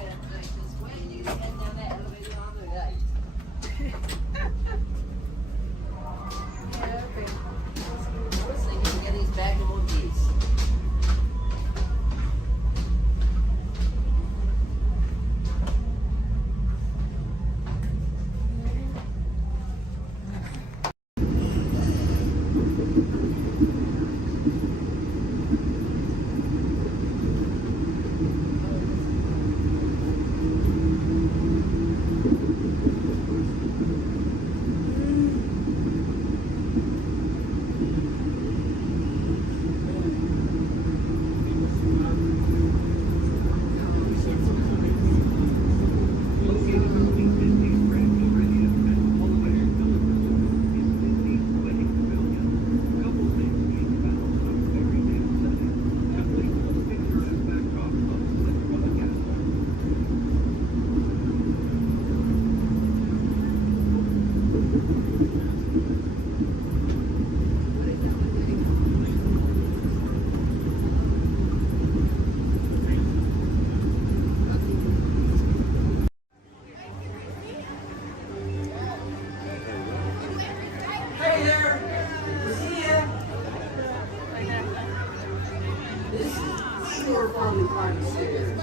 This is sure fun to climb the stairs.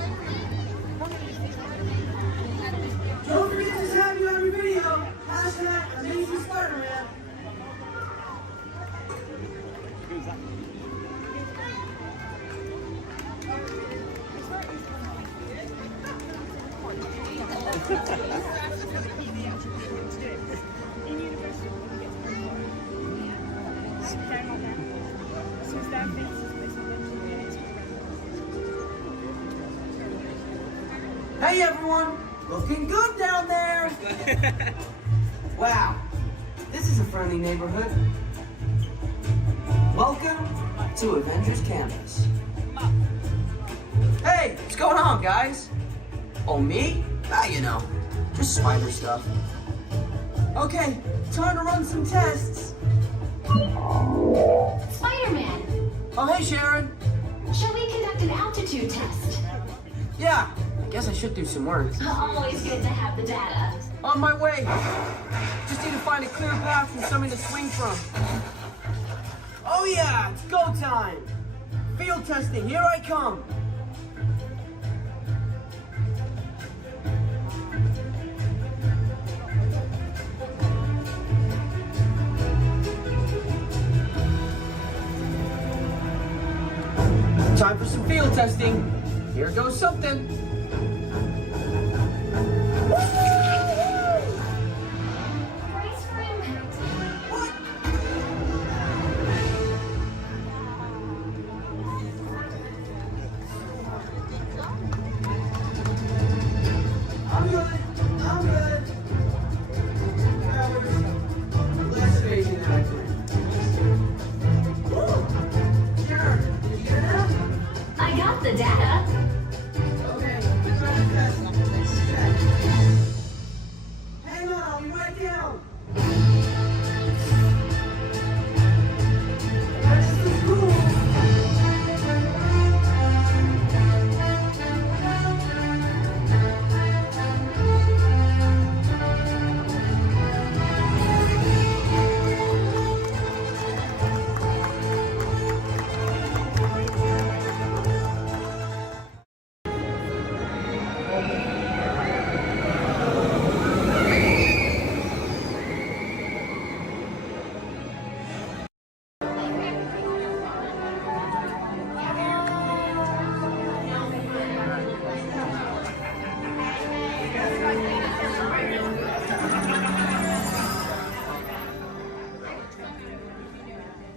Don't forget to have you on your video. Hashtag Amazing Spider-Man. Hey everyone, looking good down there. Wow, this is a friendly neighborhood. Welcome to Avengers Campus. Hey, what's going on, guys? Oh, me? Ah, you know, just spider stuff. Okay, time to run some tests. Spider-Man, Oh, hey, Sharon. shall we conduct an altitude test? Yeah, I guess I should do some work. Always good to have the data. On my way. Just need to find a clear path and something to swing from. Oh yeah, it's go time. Field testing, here I come. Time for some field testing. Here goes something. Brace for impact. I'm good. That was less amazing than I planned. Sharon, did you get that? I got the data. Okay, try to test. Check. Hang on, I'll be right down. This is cool.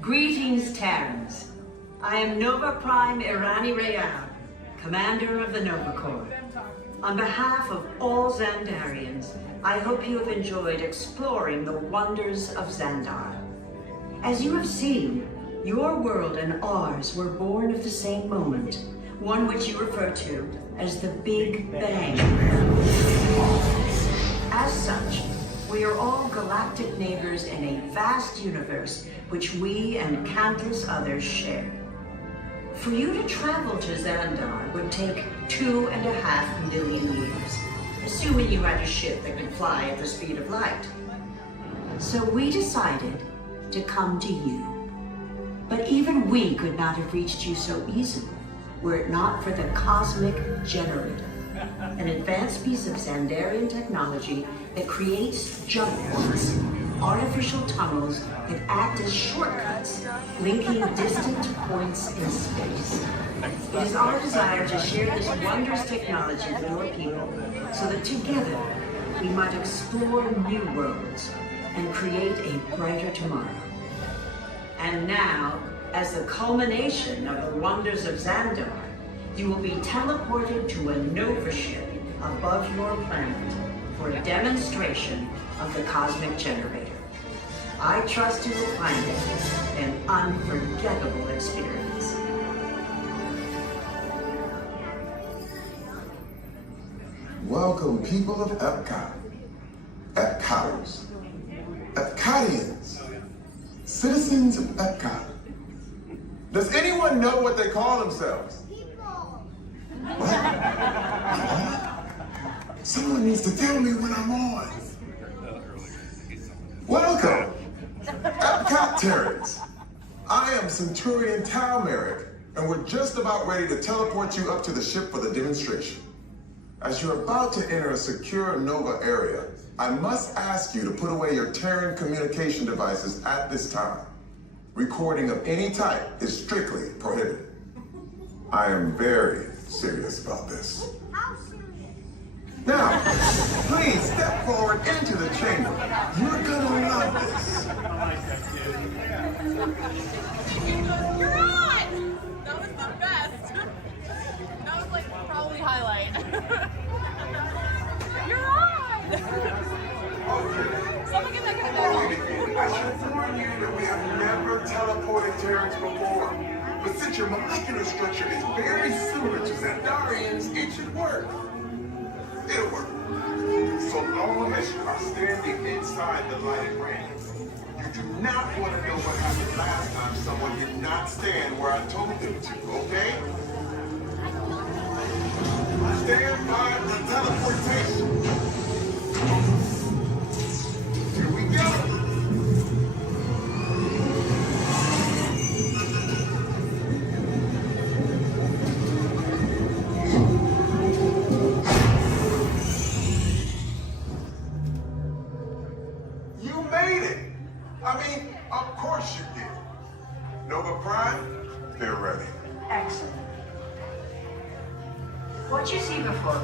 Greetings, Terrans. I am Nova Prime Irani Rayal, Commander of the Nova Corps. On behalf of all Xandarians, I hope you have enjoyed exploring the wonders of Xandar. As you have seen, your world and ours were born of the same moment, one which you refer to as the Big Bang. As such, we are all galactic neighbors in a vast universe which we and countless others share. For you to travel to Xandar would take 2.5 million years, assuming you had a ship that could fly at the speed of light. So we decided to come to you. But even we could not have reached you so easily were it not for the Cosmic Generator, an advanced piece of Xandarian technology that creates jump points, artificial tunnels that act as shortcuts, linking distant points in space. It is our desire to share this wondrous technology with your people so that together we might explore new worlds and create a brighter tomorrow. And now, as the culmination of the wonders of Xandar, you will be teleported to a Nova ship above your planet for a demonstration of the Cosmic Generator. I trust you will find it an unforgettable experience. Welcome, people of Epcot, Epcoters, Epcotians, citizens of Epcot. Does anyone know what they call themselves? What? Someone needs to tell me when I'm on. Welcome, Epcot Terrans. I am Centurion Tal Merrick, and we're just about ready to teleport you up to the ship for the demonstration. As you're about to enter a secure Nova area, I must ask you to put away your Terran communication devices at this time. Recording of any type is strictly prohibited. I am very serious about this. Now, please step forward into the chamber. You're gonna love this. You're on! That was the best. That was like probably highlight. You're on! Someone get that guy back. I should warn you that we have never teleported Terrans before. But since your molecular structure is very similar to Xandarian's, it should work. It'll work. So long as you are standing inside the lighted ring. You do not want to know what happened last time someone did not stand where I told them to, okay? Stand by for teleportation. Here we go. You made it. I mean, of course you did. Nova Prime, they're ready. Excellent. What you see before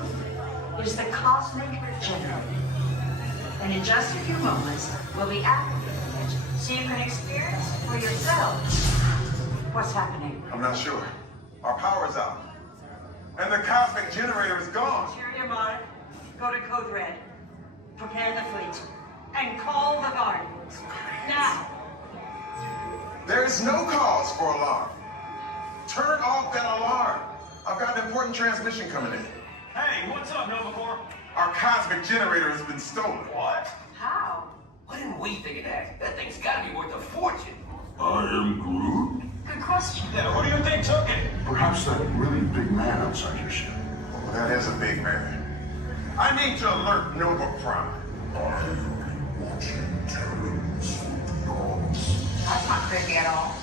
you is the cosmic generator. And in just a few moments, we'll be activating it so you can experience for yourself what's happening. I'm not sure. Our power's out. And the cosmic generator is gone. Interior Monarch, go to Code Red. Prepare the fleet. And call the Guardians. Now. There's no cause for alarm. Turn off that alarm. I've got an important transmission coming in. Hey, what's up, Nova Corps? Our cosmic generator has been stolen. What? How? Why didn't we think of that? That thing's gotta be worth a fortune. I am Groot. Good question. Yeah, who do you think took it? Perhaps that really big man outside your ship. Oh, that is a big man. I need to alert Nova Prime. I will be watching Terrans for dogs. That's not creepy at all.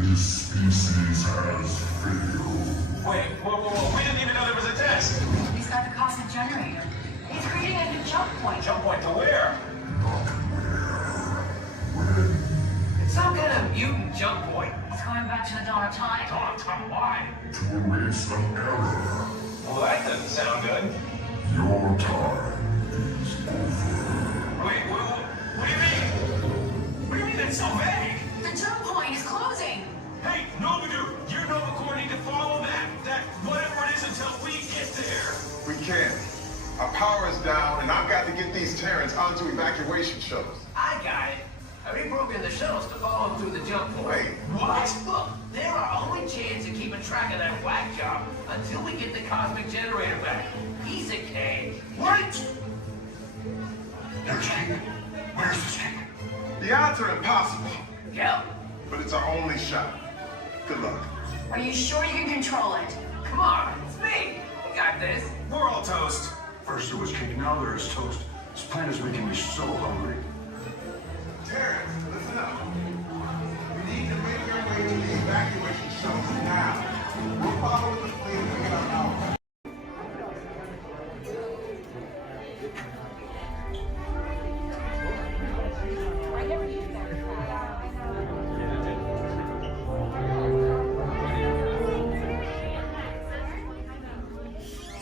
This species has failed. Wait, whoa, we didn't even know there was a test. He's got the cosmic generator. He's creating a new jump point. Jump point to where? Not where. When? It's some kind of mutant jump point. He's going back to the dawn of time. Dawn of time, why? To erase some error. Well, that doesn't sound good. Your time is over. Wait, what do you mean? What do you mean that's so vague? The jump point is closing. Hey, Nova Dude, you're Nova Corps need to follow that whatever it is until we get there. We can't. Our power is down, and I've got to get these Terrans onto evacuation shuttles. I got it. I reprogrammed the shuttles to follow them through the jump point. Wait. What? Look, they're our only chance of keeping track of that whack job until we get the cosmic generator back. Piece of cake. Wait! There's King. Where's this King? The odds are impossible. Yep. But it's our only shot. Good luck. Are you sure you can control it? Come on, it's me. We got this. We're all toast. First there was cake, now there is toast. This plan is making me so hungry. Terrence, listen up. We need to make our way to the evacuation shuttles now. We'll follow the fleet and get our power.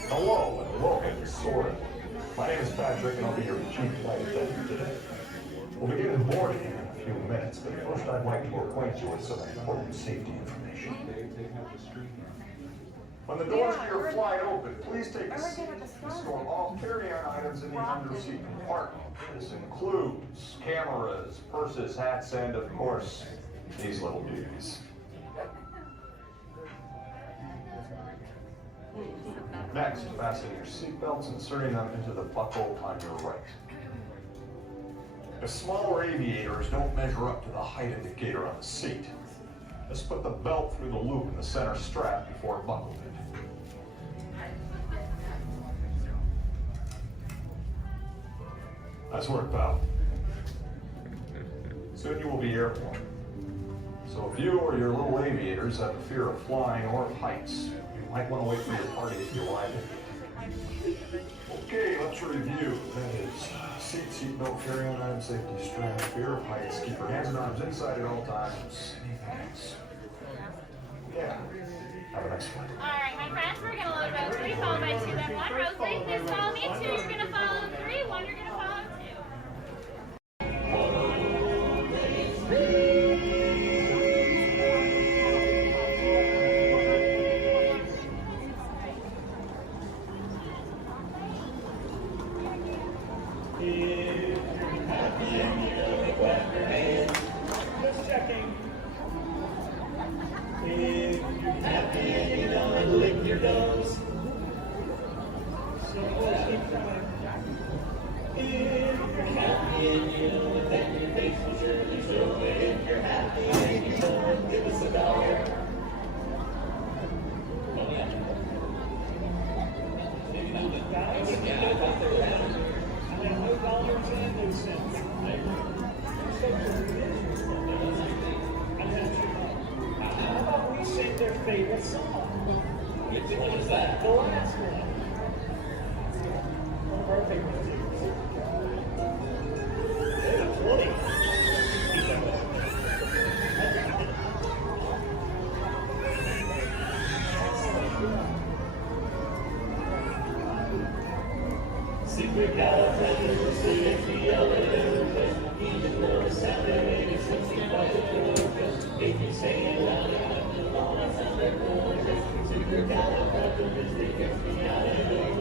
Hello and welcome to Soarin'. My name is Patrick and I'll be your chief flight attendant today. We'll be getting boarding in a few minutes, but first I'd like to acquaint you with some important safety information. When the doors to your flight open, please take a seat and store all carry-on items in the underseat compartment. This includes cameras, purses, hats, and of course, these little dudes. Next, fasten your seatbelts, inserting them into the buckle on your right. If smaller aviators don't measure up to the height indicator on the seat, just put the belt through the loop in the center strap before buckled it. Nice work, pal. Soon you will be airborne. So if you or your little aviators have a fear of flying or of heights, you might want to wait for your party if you like. Okay, let's review. That is seat belt, carry-on item, safety strap, fear of heights, keep your hands and arms inside at all times. Anything else? Yeah. Have a nice flight. Alright, my friends, we're gonna load about 3, followed by 2, then 1. Rose, please follow me. 2, you're gonna follow 3, 1, you're gonna follow 2. Just checking. If you're happy and you know it, lick your nose. So keep trying. If you're happy and you know it, then your face will surely show it. If you're happy and you know it, give us $1. Oh yeah. Maybe not $1. Yeah, I thought they were down. I have no dollars and no cents. How about we sing their favorite song? Which one is that? The last one. One of our favorite tunes. Yeah, 20. Secret even though it sounded maybe 65 if you say it loud enough, the long sounded gorgeous. Super califragilistic gets me out of here.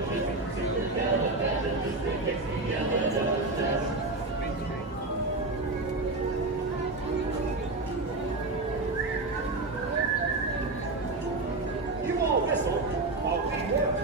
Super califragilistic gets me out of here. You all whistle while we work.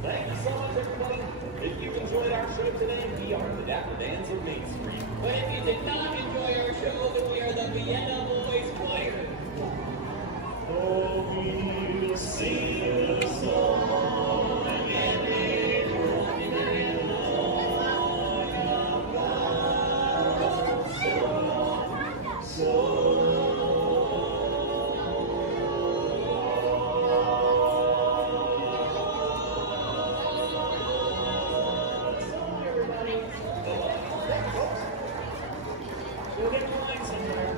Thank you so much, everybody. If you enjoyed our show today, we are the Dapper Bands of Main Street. But if you did not enjoy our show, then we are the Vienna Boys Choir. Oh, we'll sing a song and make your song of God. So we'll get a line somewhere.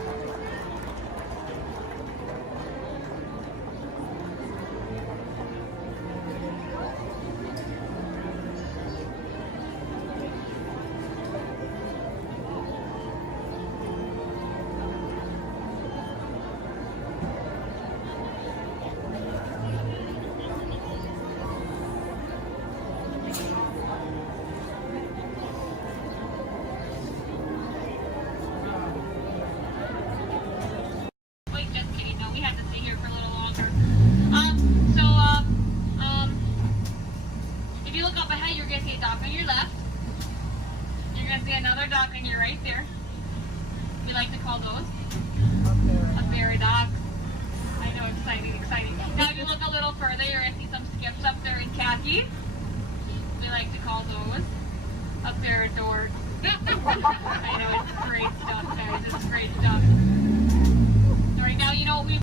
Wait, just kidding. No, we have to stay here for a little longer. If you look up ahead, you're gonna see a dock on your left. You're gonna see another dock on your right there. We like to call those a ferry dock. I know, exciting. Now, if you look a little further, you're gonna see some skips up there in khaki. We like to call those a ferry door. I know, it's great stuff, guys. It's great stuff. Right now, you know what we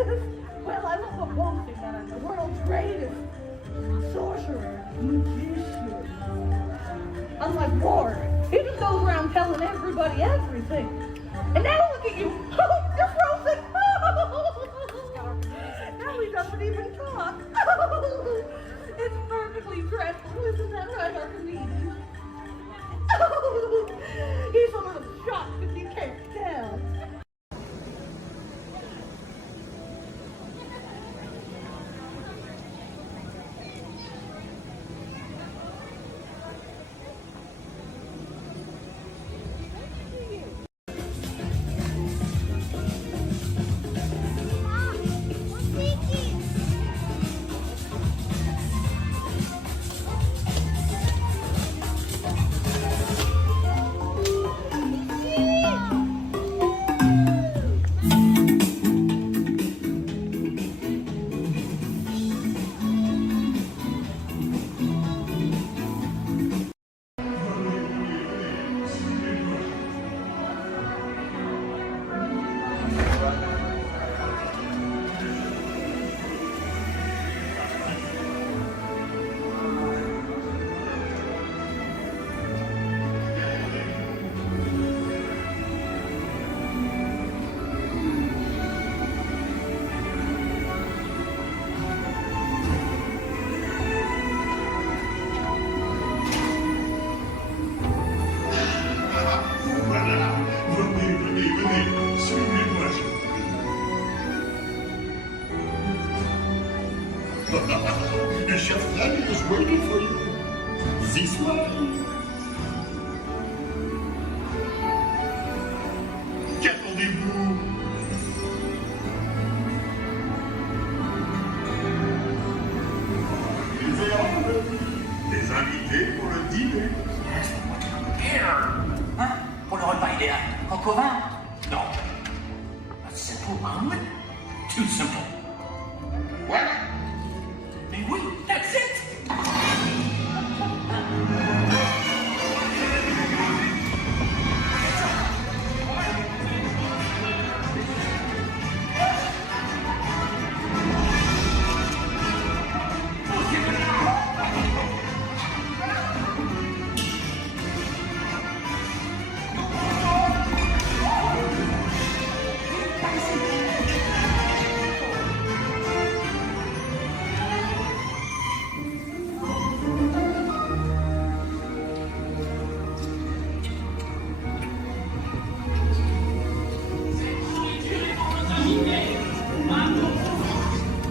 Well, I love the boasting that I'm the world's greatest sorcerer, magician. Unlike Ward, he just goes around telling everybody everything. And now look at you. Oh, you're frozen. Now he doesn't even talk. It's perfectly dreadful, isn't that right, Archimedes? He's a little shocked if you can't tell. The chef Danny is waiting for you. This way. Qu'attendez-vous? Ils est des invités pour le dîner. Hein? Pour le repas idéal. Coq au vin? Non. A simple omelet? Too simple. Voilà. Mais oui, that's it!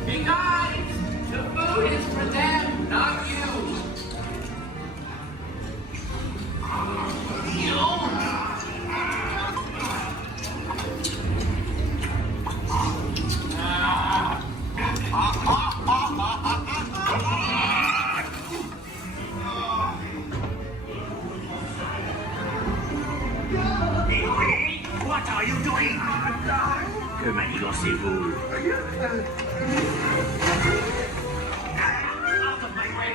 Hey guys, the food is for them, not you. What are you doing? Que manigancez-vous? Out of my way!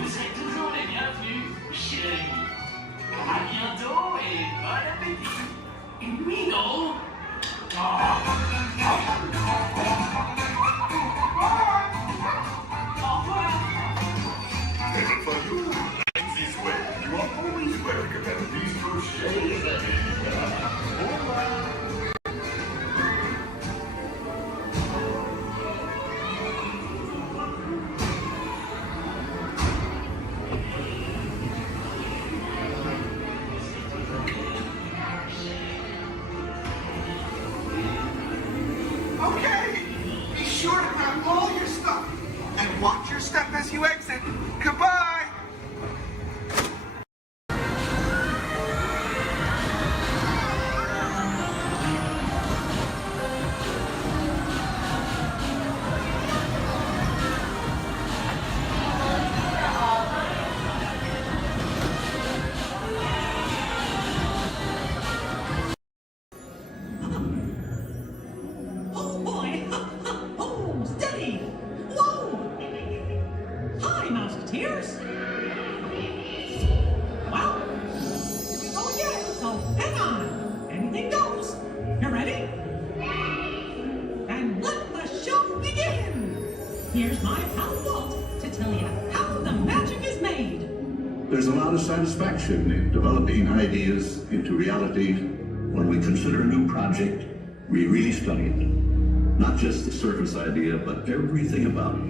Vous êtes toujours les bienvenus, chérie. À bientôt et bon appétit. Mino. Never for you. This way. You are always welcome at these crochets. Okay, be sure to grab all your stuff and watch your step as you exit. Goodbye. Oh boy! Oh, steady! Whoa! Hi, Mouseketeers! Well, here we go again, so hang on! Anything goes! You ready? And let the show begin! Here's my pal Walt to tell you how the magic is made! There's a lot of satisfaction in developing ideas into reality. When we consider a new project, we really study it. Not just the surface idea, but everything about it.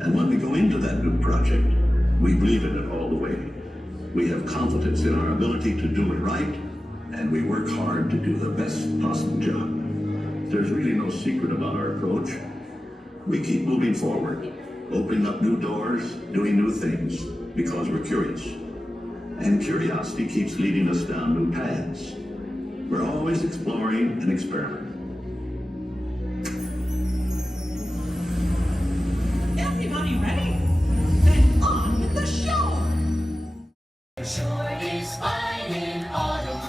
And when we go into that new project, we believe in it all the way. We have confidence in our ability to do it right, and we work hard to do the best possible job. There's really no secret about our approach. We keep moving forward, opening up new doors, doing new things, because we're curious. And curiosity keeps leading us down new paths. We're always exploring and experimenting. Everybody ready? Then on with the show! Sure is fine in autumn.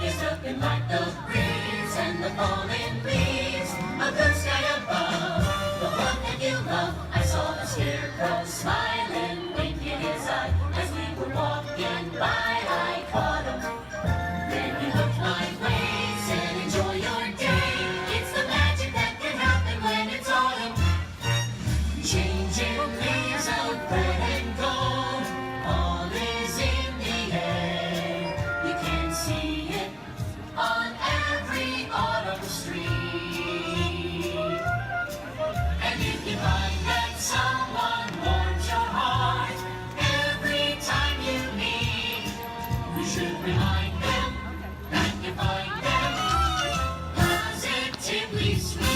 There's nothing like the breeze and the falling leaves. A blue sky above, the one that you love. I saw the scarecrow smiling, winking his eye. As we were walking by, I caught him. Then he looked my way, said enjoy your day. It's the magic that can happen when it's autumn. Changing leaves of red and gold, all is in the air. You can see it on every autumn street. And if you find that someone warms your heart every time you meet, you should remind them that you find them positively sweet.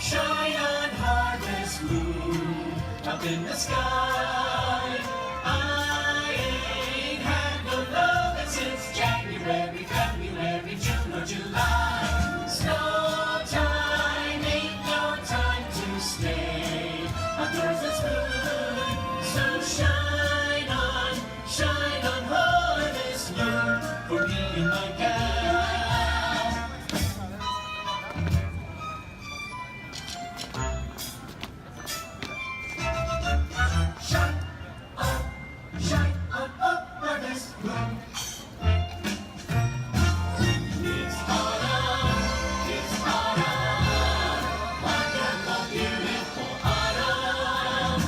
Shine on, harvest moon, up in the sky. I ain't had no lovin' since January, February, June or July. Snow time ain't no time to stay. Outdoors it's good, so shine on harvest moon for me and my gal. Shine on harvest moon. It's autumn, wonderful, beautiful autumn.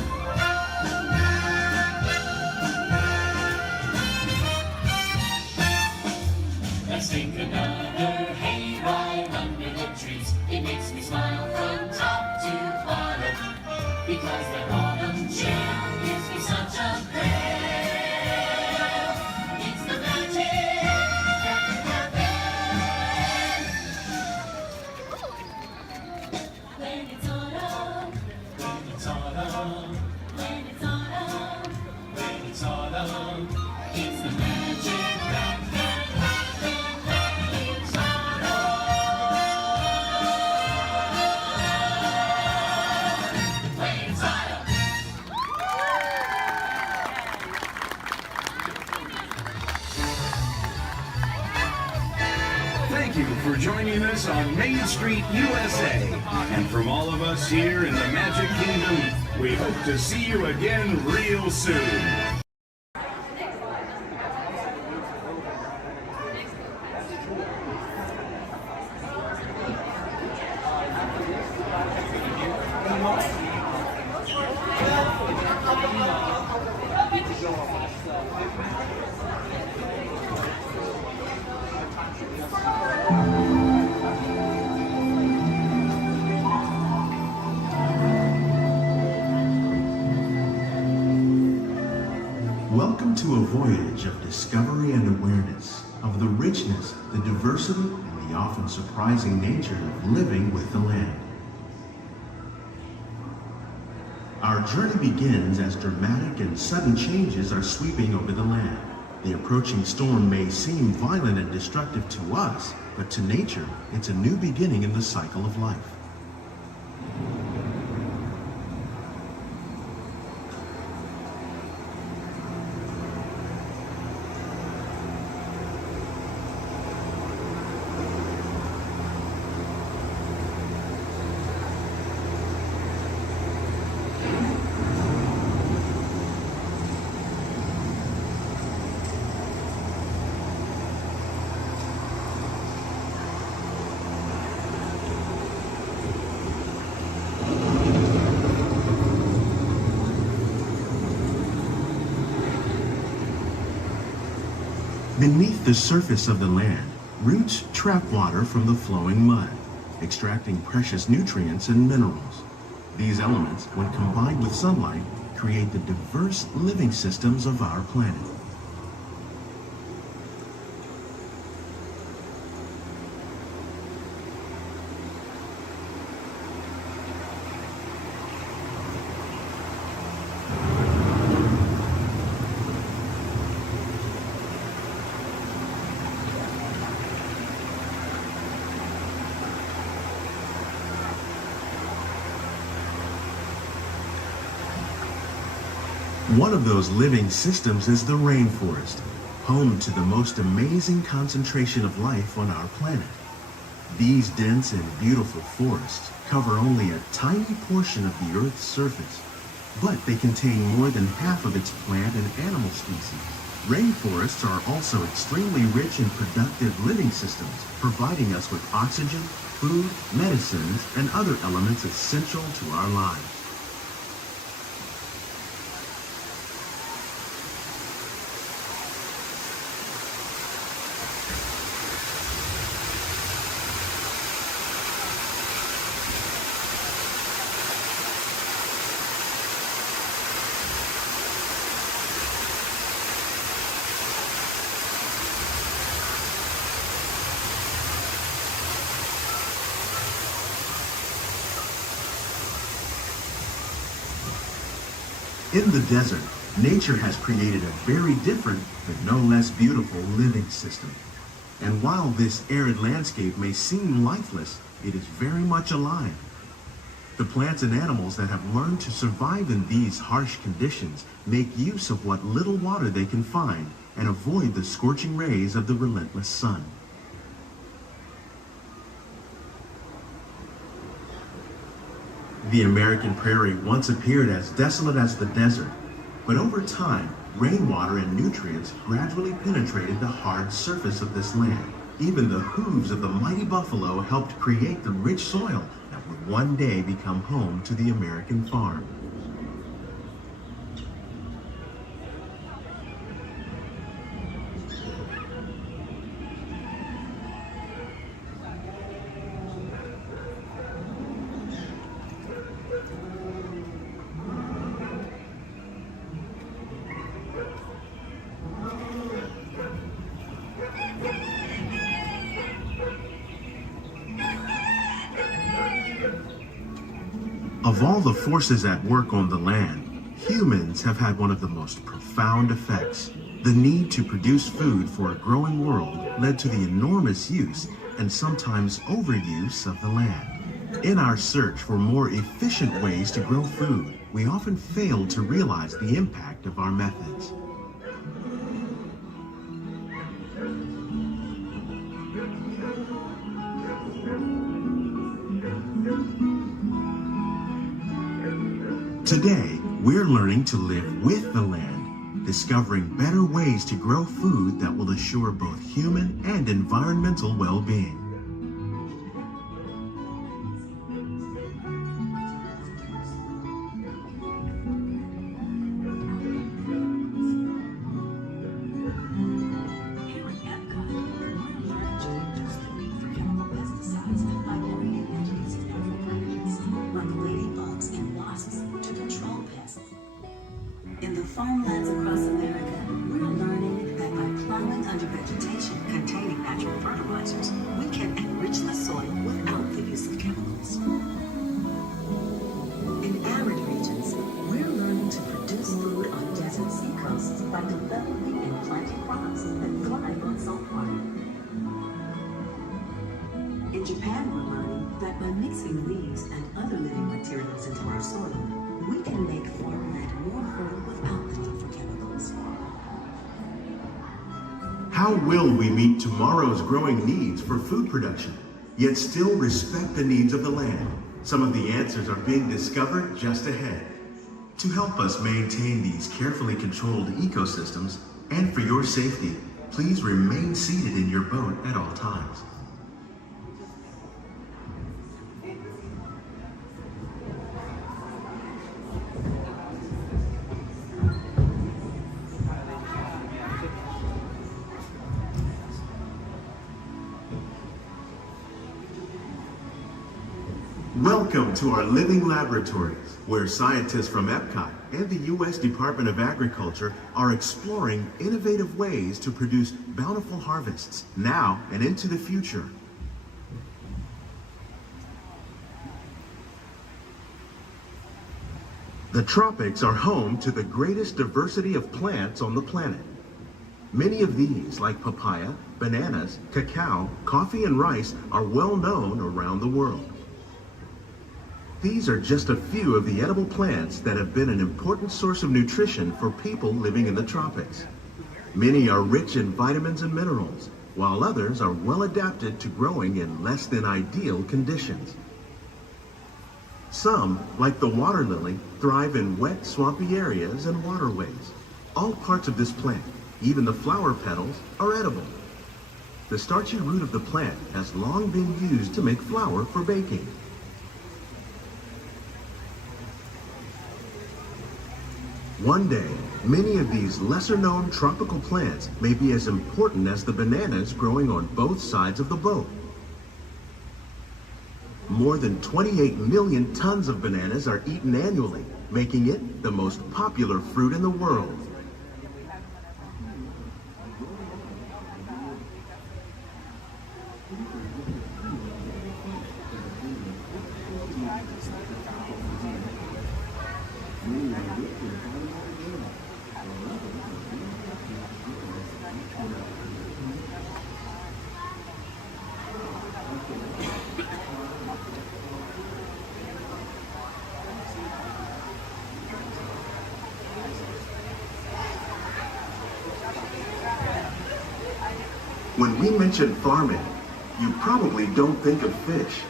Let's take another hayride under the trees. It makes me smile from top to bottom, because that autumn chill gives me such a thrill. It's the magic that can happen. on Main Street, USA. And from all of us here in the Magic Kingdom, we hope to see you again real soon. Welcome to a voyage of discovery and awareness of the richness, the diversity, and the often surprising nature of living with the land. Our journey begins as dramatic and sudden changes are sweeping over the land. The approaching storm may seem violent and destructive to us, but to nature, it's a new beginning in the cycle of life. Beneath the surface of the land, roots trap water from the flowing mud, extracting precious nutrients and minerals. These elements, when combined with sunlight, create the diverse living systems of our planet. One of those living systems is the rainforest, home to the most amazing concentration of life on our planet. These dense and beautiful forests cover only a tiny portion of the Earth's surface, but they contain more than half of its plant and animal species. Rainforests are also extremely rich in productive living systems, providing us with oxygen, food, medicines, and other elements essential to our lives. In the desert, nature has created a very different, but no less beautiful living system. And while this arid landscape may seem lifeless, it is very much alive. The plants and animals that have learned to survive in these harsh conditions make use of what little water they can find and avoid the scorching rays of the relentless sun. The American prairie once appeared as desolate as the desert, but over time, rainwater and nutrients gradually penetrated the hard surface of this land. Even the hooves of the mighty buffalo helped create the rich soil that would one day become home to the American farm. Of all the forces at work on the land, humans have had one of the most profound effects. The need to produce food for a growing world led to the enormous use and sometimes overuse of the land. In our search for more efficient ways to grow food, we often fail to realize the impact of our methods. Today, we're learning to live with the land, discovering better ways to grow food that will assure both human and environmental well-being. In the farmlands across America, we're learning that by plowing under vegetation containing natural fertilizers, we can enrich the soil without the use of chemicals. In arid regions, we're learning to produce food on desert seacoasts by developing and planting crops that thrive on salt water. In Japan, we're learning that by mixing leaves and other living materials into our soil, we can make farmland more fertile without the need for chemicals. How will we meet tomorrow's growing needs for food production, yet still respect the needs of the land? Some of the answers are being discovered just ahead. To help us maintain these carefully controlled ecosystems, and for your safety, please remain seated in your boat at all times. Welcome to our living laboratories, where scientists from Epcot and the U.S. Department of Agriculture are exploring innovative ways to produce bountiful harvests now and into the future. The tropics are home to the greatest diversity of plants on the planet. Many of these, like papaya, bananas, cacao, coffee, and rice, are well known around the world. These are just a few of the edible plants that have been an important source of nutrition for people living in the tropics. Many are rich in vitamins and minerals, while others are well adapted to growing in less than ideal conditions. Some, like the water lily, thrive in wet, swampy areas and waterways. All parts of this plant, even the flower petals, are edible. The starchy root of the plant has long been used to make flour for baking. One day, many of these lesser-known tropical plants may be as important as the bananas growing on both sides of the boat. More than 28 million tons of bananas are eaten annually, making it the most popular fruit in the world. When we mention farming, you probably don't think of fish.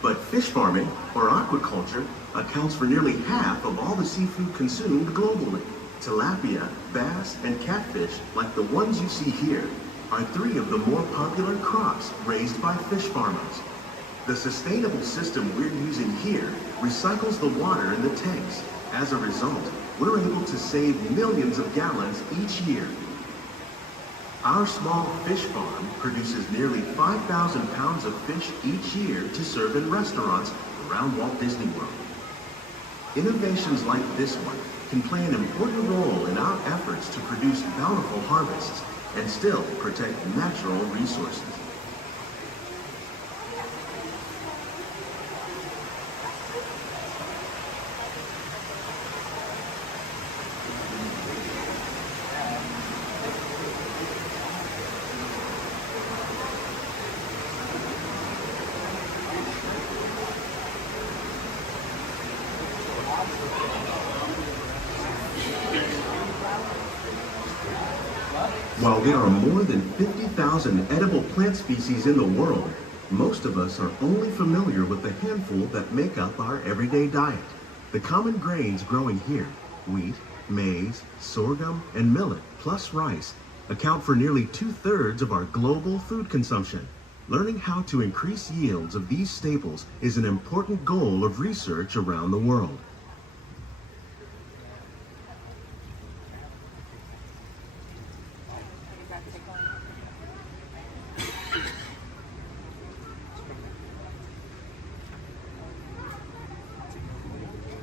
But fish farming, or aquaculture, accounts for nearly half of all the seafood consumed globally. Tilapia, bass, and catfish, like the ones you see here, are three of the more popular crops raised by fish farmers. The sustainable system we're using here recycles the water in the tanks. As a result, we're able to save millions of gallons each year. Our small fish farm produces nearly 5,000 pounds of fish each year to serve in restaurants around Walt Disney World. Innovations like this one can play an important role in our efforts to produce bountiful harvests and still protect natural resources. While there are more than 50,000 edible plant species in the world, most of us are only familiar with the handful that make up our everyday diet. The common grains growing here, wheat, maize, sorghum, and millet, plus rice, account for nearly 2/3 of our global food consumption. Learning how to increase yields of these staples is an important goal of research around the world.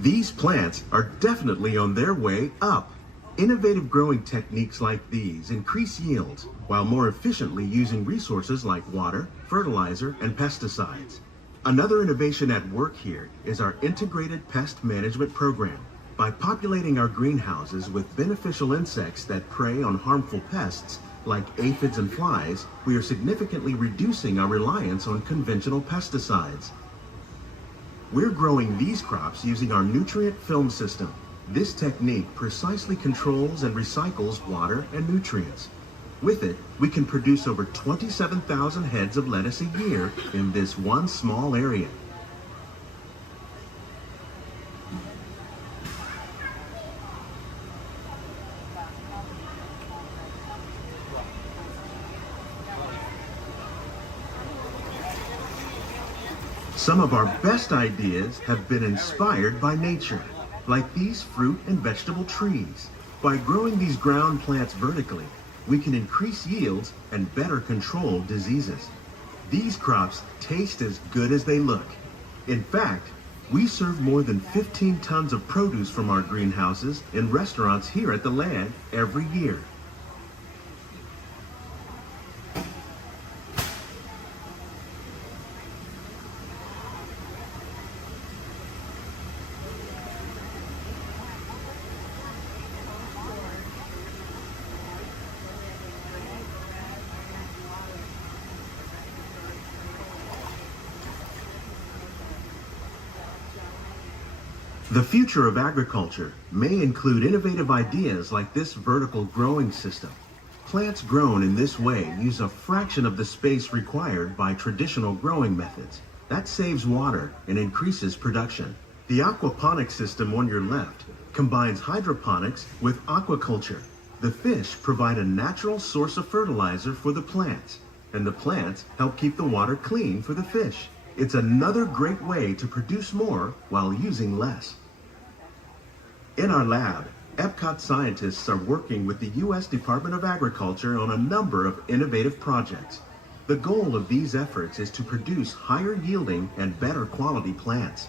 These plants are definitely on their way up. Innovative growing techniques like these increase yields while more efficiently using resources like water, fertilizer, and pesticides. Another innovation at work here is our integrated pest management program. By populating our greenhouses with beneficial insects that prey on harmful pests like aphids and flies, we are significantly reducing our reliance on conventional pesticides. We're growing these crops using our nutrient film system. This technique precisely controls and recycles water and nutrients. With it, we can produce over 27,000 heads of lettuce a year in this one small area. Some of our best ideas have been inspired by nature, like these fruit and vegetable trees. By growing these ground plants vertically, we can increase yields and better control diseases. These crops taste as good as they look. In fact, we serve more than 15 tons of produce from our greenhouses in restaurants here at the land every year. The future of agriculture may include innovative ideas like this vertical growing system. Plants grown in this way use a fraction of the space required by traditional growing methods. That saves water and increases production. The aquaponics system on your left combines hydroponics with aquaculture. The fish provide a natural source of fertilizer for the plants, and the plants help keep the water clean for the fish. It's another great way to produce more while using less. In our lab, Epcot scientists are working with the U.S. Department of Agriculture on a number of innovative projects. The goal of these efforts is to produce higher yielding and better quality plants.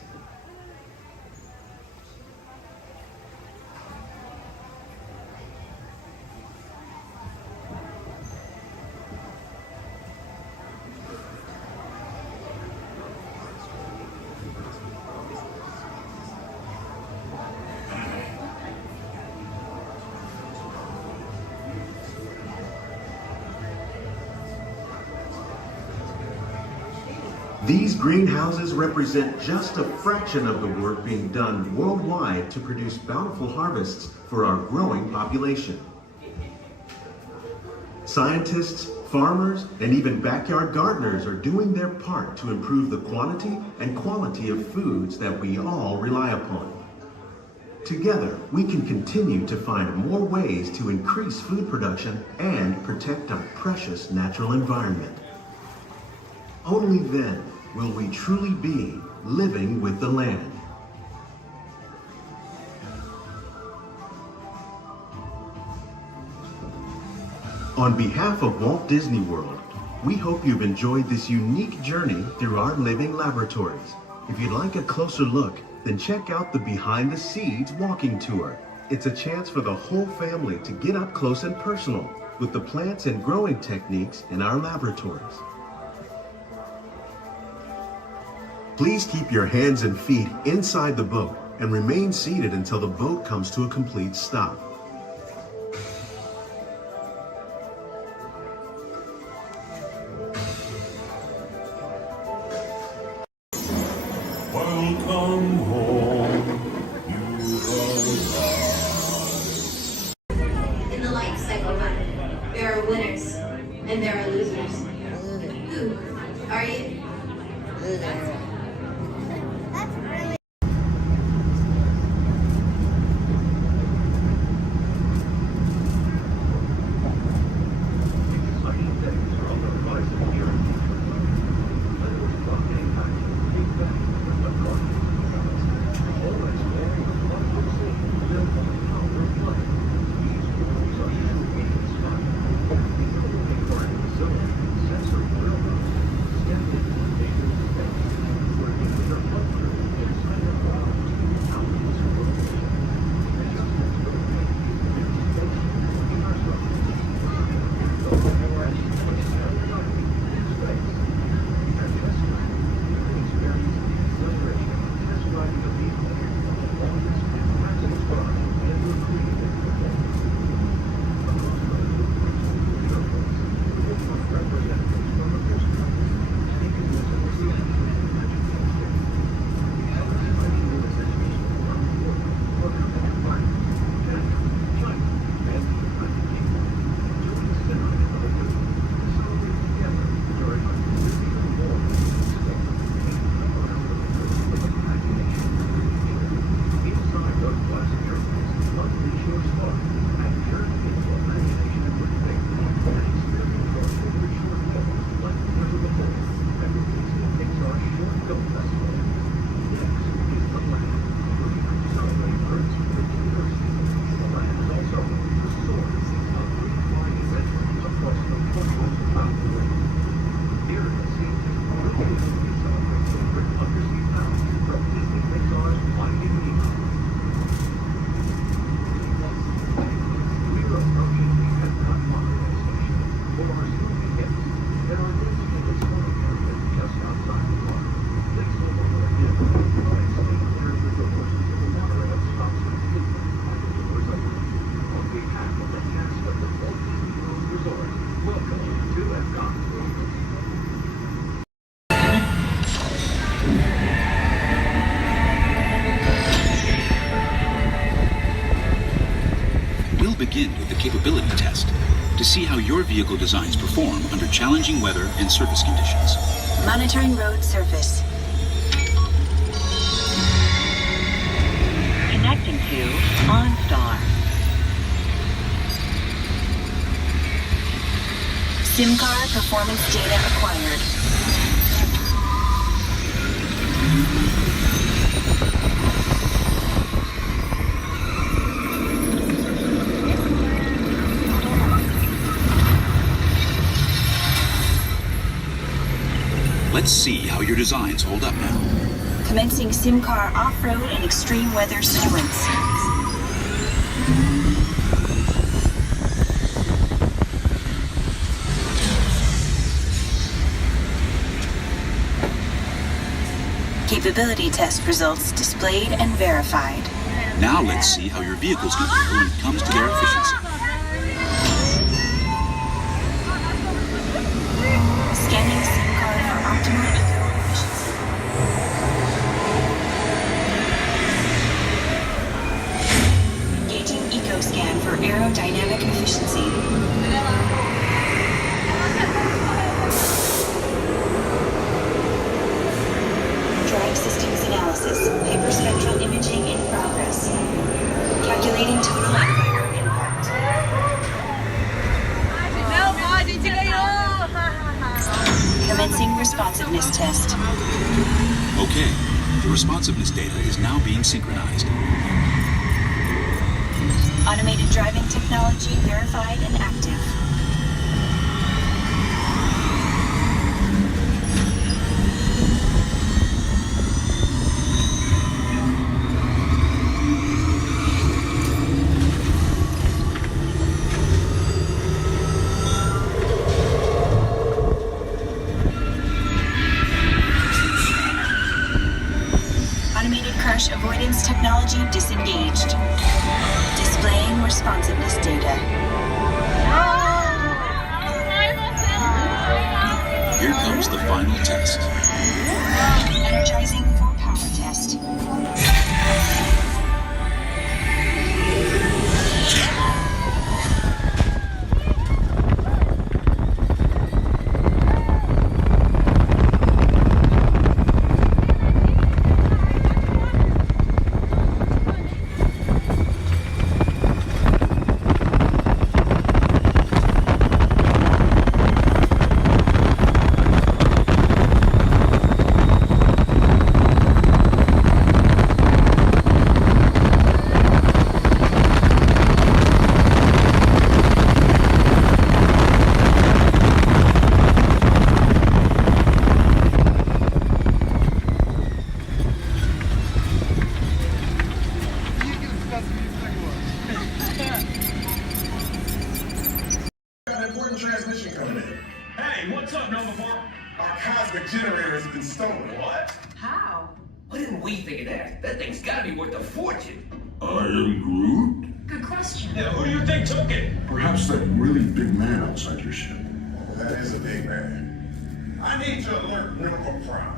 These greenhouses represent just a fraction of the work being done worldwide to produce bountiful harvests for our growing population. Scientists, farmers, and even backyard gardeners are doing their part to improve the quantity and quality of foods that we all rely upon. Together, we can continue to find more ways to increase food production and protect our precious natural environment. Only then will we truly be living with the land. On behalf of Walt Disney World, we hope you've enjoyed this unique journey through our living laboratories. If you'd like a closer look, then check out the Behind the Seeds walking tour. It's a chance for the whole family to get up close and personal with the plants and growing techniques in our laboratories. Please keep your hands and feet inside the boat and remain seated until the boat comes to a complete stop. Welcome home, In the life cycle hunt, there are winners and there are losers. Who are you? begin with the capability test to see how your vehicle designs perform under challenging weather and surface conditions. Monitoring road surface. Connecting to OnStar. SIM card performance data acquired. Let's see how your designs hold up now. Commencing SIM car off-road and extreme weather sequence. Capability test results displayed and verified. Now let's see how your vehicles compare when it comes to their efficiency. Scanning SIM card for optimal eco-efficiency. Engaging eco-scan for aerodynamic efficiency. Drive systems analysis. Hyperspectral imaging in progress. Calculating total environment impact. Commencing responsiveness test. Okay, the responsiveness data is now being synchronized. Automated driving technology verified and active. Automated crash avoidance technology disengaged. Displaying responsiveness data. Here comes the final test. Energizing for power test. Got an important transmission coming in. Hey, what's up, Nova 4? Our cosmic generator has been stolen. What? How? Why didn't we think of that? That thing's gotta be worth a fortune. I am Groot? Good question. Yeah, who do you think took it? Perhaps that really big man outside your ship. That is a big man. I need to alert Winter Prime.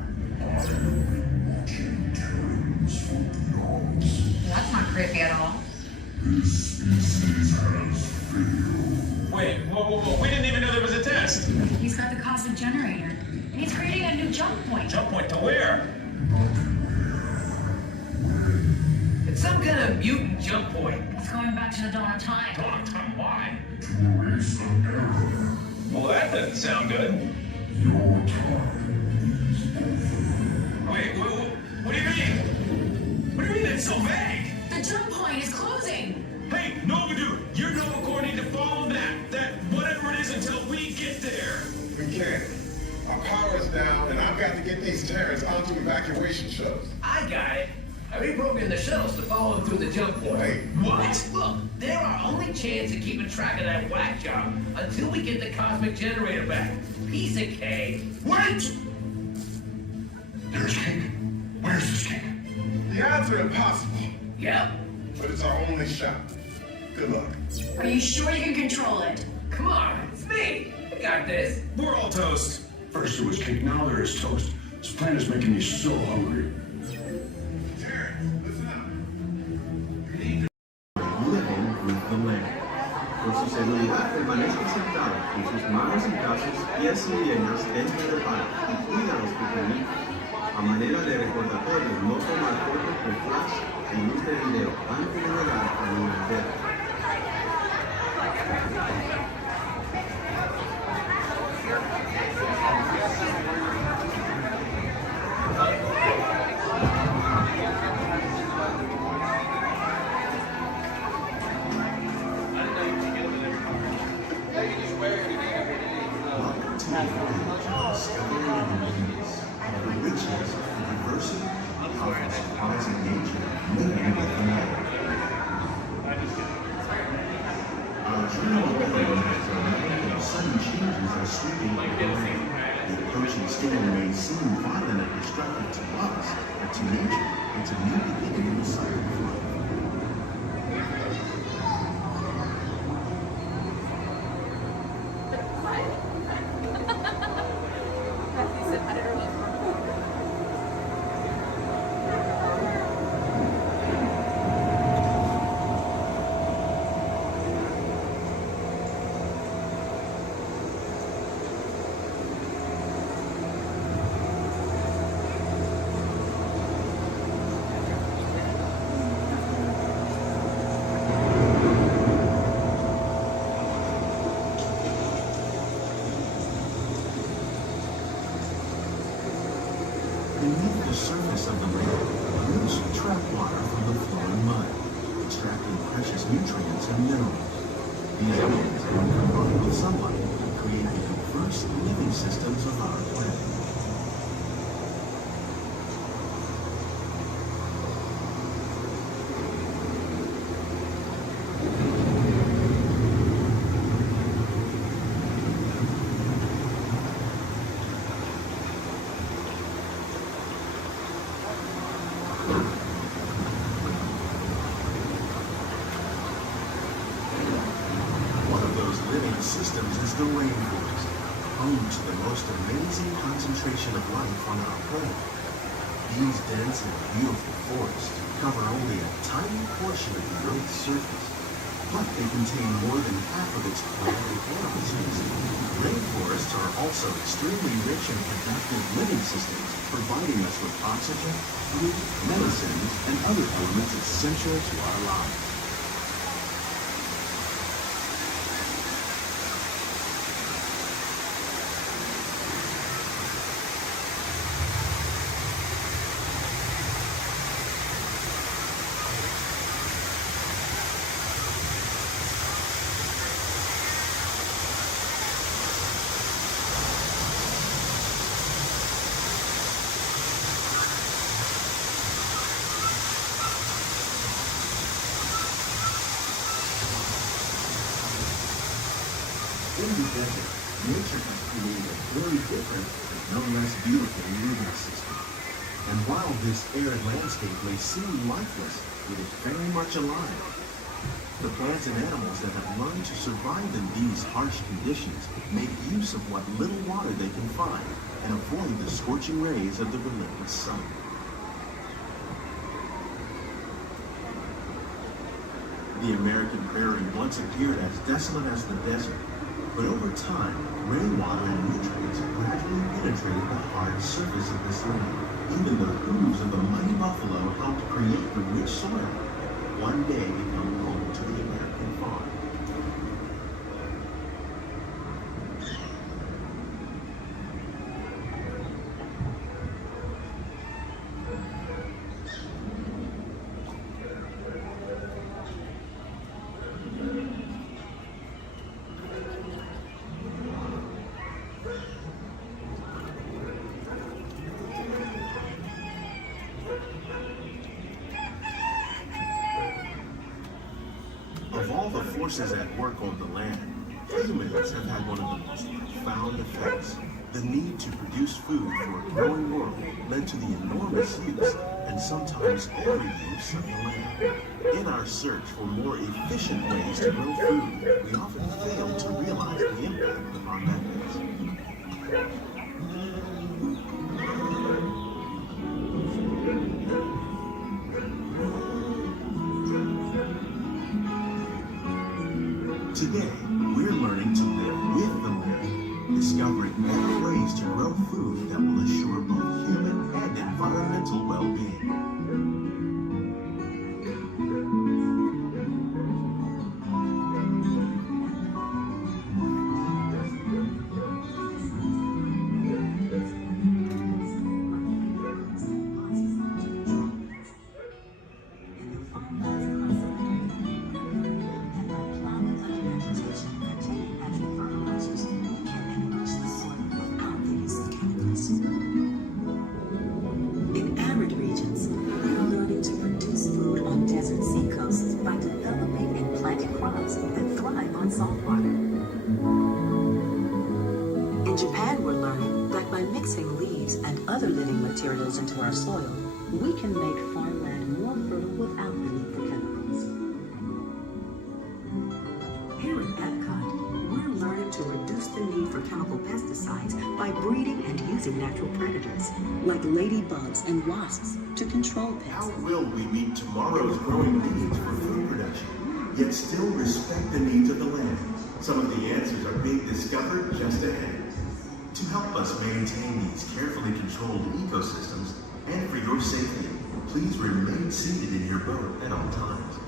That's not creepy at all. This species has failed. Wait, whoa, we didn't even know there was a test. He's got the cosmic generator. And he's creating a new jump point. Jump point to where? It's some kind of mutant jump point. It's going back to the dawn of time. Dawn of time, why? To erase an error. Well, that doesn't sound good. Your time is over. Wait, what do you mean? What do you mean that's so vague? The jump point is closing. Hey, Nova Dude, your Nova Corps need to follow that whatever it is until we get there. We can't. Our power is down, and I've got to get these Terrans onto evacuation shuttles. I got it. I reprogrammed the shuttles to follow them through the jump point. Wait, what? Look, they're our only chance of keeping track of that whack job until we get the cosmic generator back. Piece of cake. Wait! There's cake. Where's this cake? The odds are impossible, Yep. but it's our only shot. Good luck. Are you sure you can control it? Come on, it's me. I got this. We're all toast. First there was cake, now there is toast. This plan is making me so hungry. Terrans, listen up. You need to Living with the land. Permanezca sentado con sus manos y brazos, pies y piernas dentro del parque y cuida a los pequeñitos. A manera de recordatorio, no tomar fotos con flash y luz de video antes de llegar a un hotel. The approaching storm may seem violent and destructive to us, but to nature, it's a new beginning in the cycle of life. Beneath the surface of the lake, roots trap water from the flowing mud, extracting precious nutrients and minerals. These elements, when combined with sunlight, create the diverse living systems of our planet. Systems is the rainforest, home to the most amazing concentration of life on our planet. These dense and beautiful forests cover only a tiny portion of the Earth's surface, but they contain more than half of its plant and animal species. Rainforests are also extremely rich in productive living systems, providing us with oxygen, food, medicines, and other elements essential to our lives. In the desert, nature has created a very different but no less beautiful living system. And while this arid landscape may seem lifeless, it is very much alive. The plants and animals that have learned to survive in these harsh conditions make use of what little water they can find and avoid the scorching rays of the relentless sun. The American prairie once appeared as desolate as the desert. But over time, rainwater and nutrients gradually penetrated the hard surface of this land. Even the hooves of the mighty buffalo helped create the rich soil that one day become home to the American farm. Of all the forces at work on the land, humans have had one of the most profound effects. The need to produce food for a growing world led to the enormous use and sometimes overuse of the land. In our search for more efficient ways to grow food, we often fail to realize the impact of our methods. Today, we're learning discovering better ways to grow food that will assure both human and environmental well-being. In arid regions, we are learning to produce food on desert seacoasts by developing and planting crops that thrive on salt water. In Japan, we're learning that by mixing leaves and other living materials into our soil, we can make farmland more fertile without the need for chemicals. Here at Epcot, we're learning to reduce the need for chemical pesticides by breeding and using natural predators, like ladybugs and wasps, to control pests. How will we meet tomorrow's growing needs for food production, yet still respect the needs of the land? Some of the answers are being discovered just ahead. To help us maintain these carefully controlled ecosystems, and for your safety, please remain seated in your boat at all times.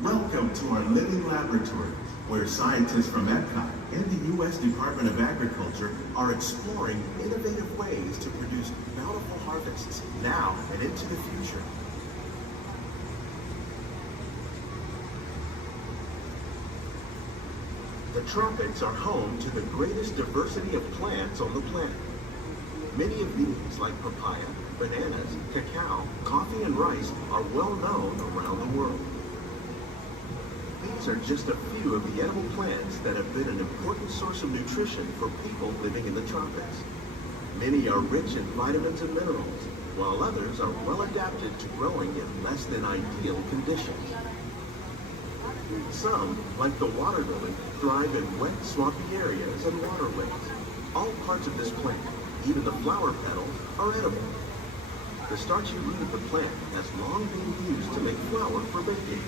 Welcome to our living laboratory, where scientists from Epcot and the U.S. Department of Agriculture are exploring innovative ways to produce bountiful harvests now and into the future. The tropics are home to the greatest diversity of plants on the planet. Many of these, like papaya, bananas, cacao, coffee, and rice, are well known around the world. These are just a few of the edible plants that have been an important source of nutrition for people living in the tropics. Many are rich in vitamins and minerals, while others are well adapted to growing in less than ideal conditions. Some, like the water lily, thrive in wet, swampy areas and waterways. All parts of this plant, even the flower petals, are edible. The starchy root of the plant has long been used to make flour for baking.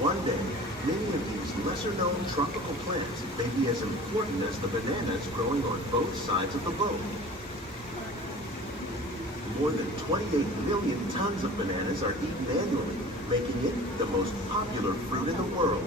One day, many of these lesser-known tropical plants may be as important as the bananas growing on both sides of the boat. More than 28 million tons of bananas are eaten annually, making it the most popular fruit in the world.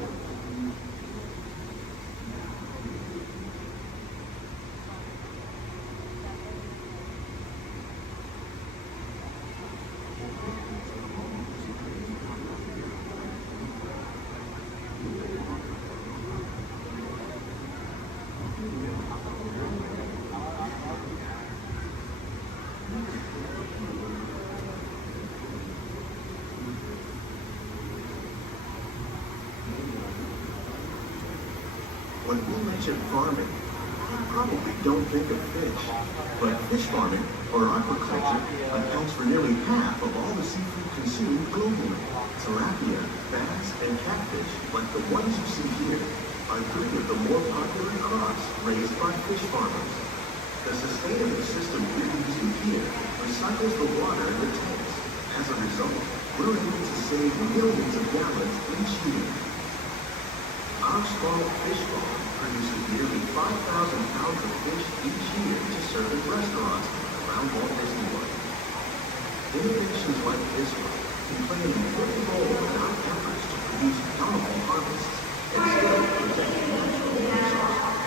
When we mention farming, you probably don't think of fish. But fish farming, or aquaculture, accounts for nearly half of all the seafood consumed globally. Tilapia, bass, and catfish, like the ones you see here, are three of the more popular crops raised by fish farmers. The sustainable system we're using here recycles the water in the tanks. As a result, we're able to save millions of gallons each year. Our small fish farm produces nearly 5,000 pounds of fish each year to serve in restaurants around Walt Disney World. Innovations like this one can play an important role in our efforts to produce bountiful harvests and still protect natural resources.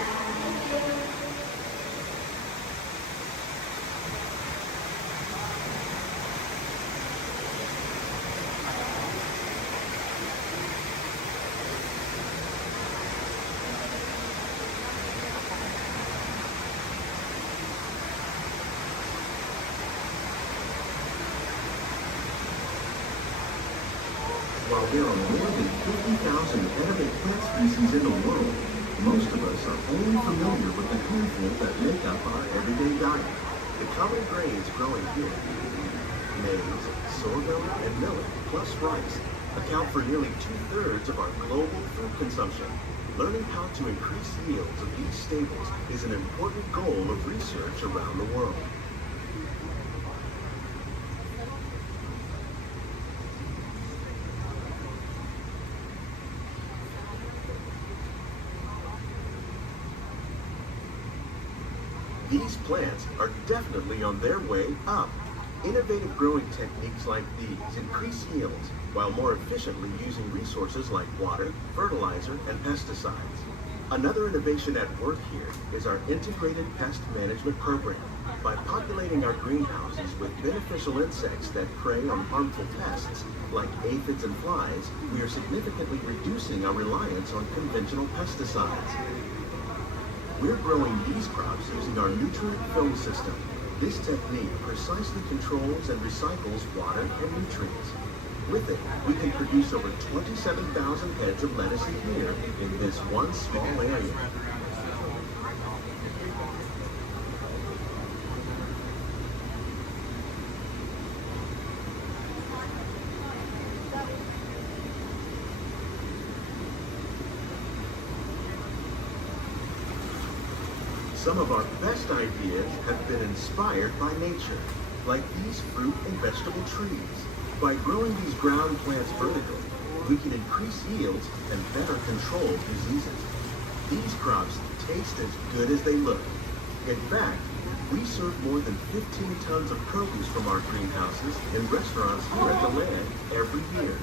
While there are more than 50,000 edible plant species in the world, most of us are only familiar with the handful that make up our everyday diet. The common grains growing here, maize, sorghum, and millet, plus rice, account for nearly 2/3 of our global food consumption. Learning how to increase yields of these staples is an important goal of research around the world. These plants are definitely on their way up. Innovative growing techniques like these increase yields while more efficiently using resources like water, fertilizer, and pesticides. Another innovation at work here is our integrated pest management program. By populating our greenhouses with beneficial insects that prey on harmful pests like aphids and flies, we are significantly reducing our reliance on conventional pesticides. We're growing these crops using our nutrient film system. This technique precisely controls and recycles water and nutrients. With it, we can produce over 27,000 heads of lettuce a year in this one small area. Some of our best ideas have been inspired by nature, like these fruit and vegetable trees. By growing these ground plants vertically, we can increase yields and better control diseases. These crops taste as good as they look. In fact, we serve more than 15 tons of produce from our greenhouses in restaurants here at the Land every year.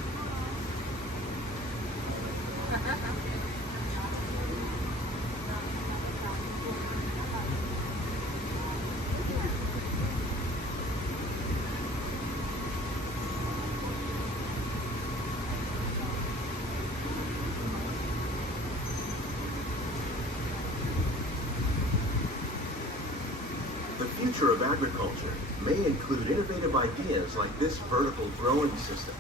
The future of agriculture may include innovative ideas like this vertical growing system.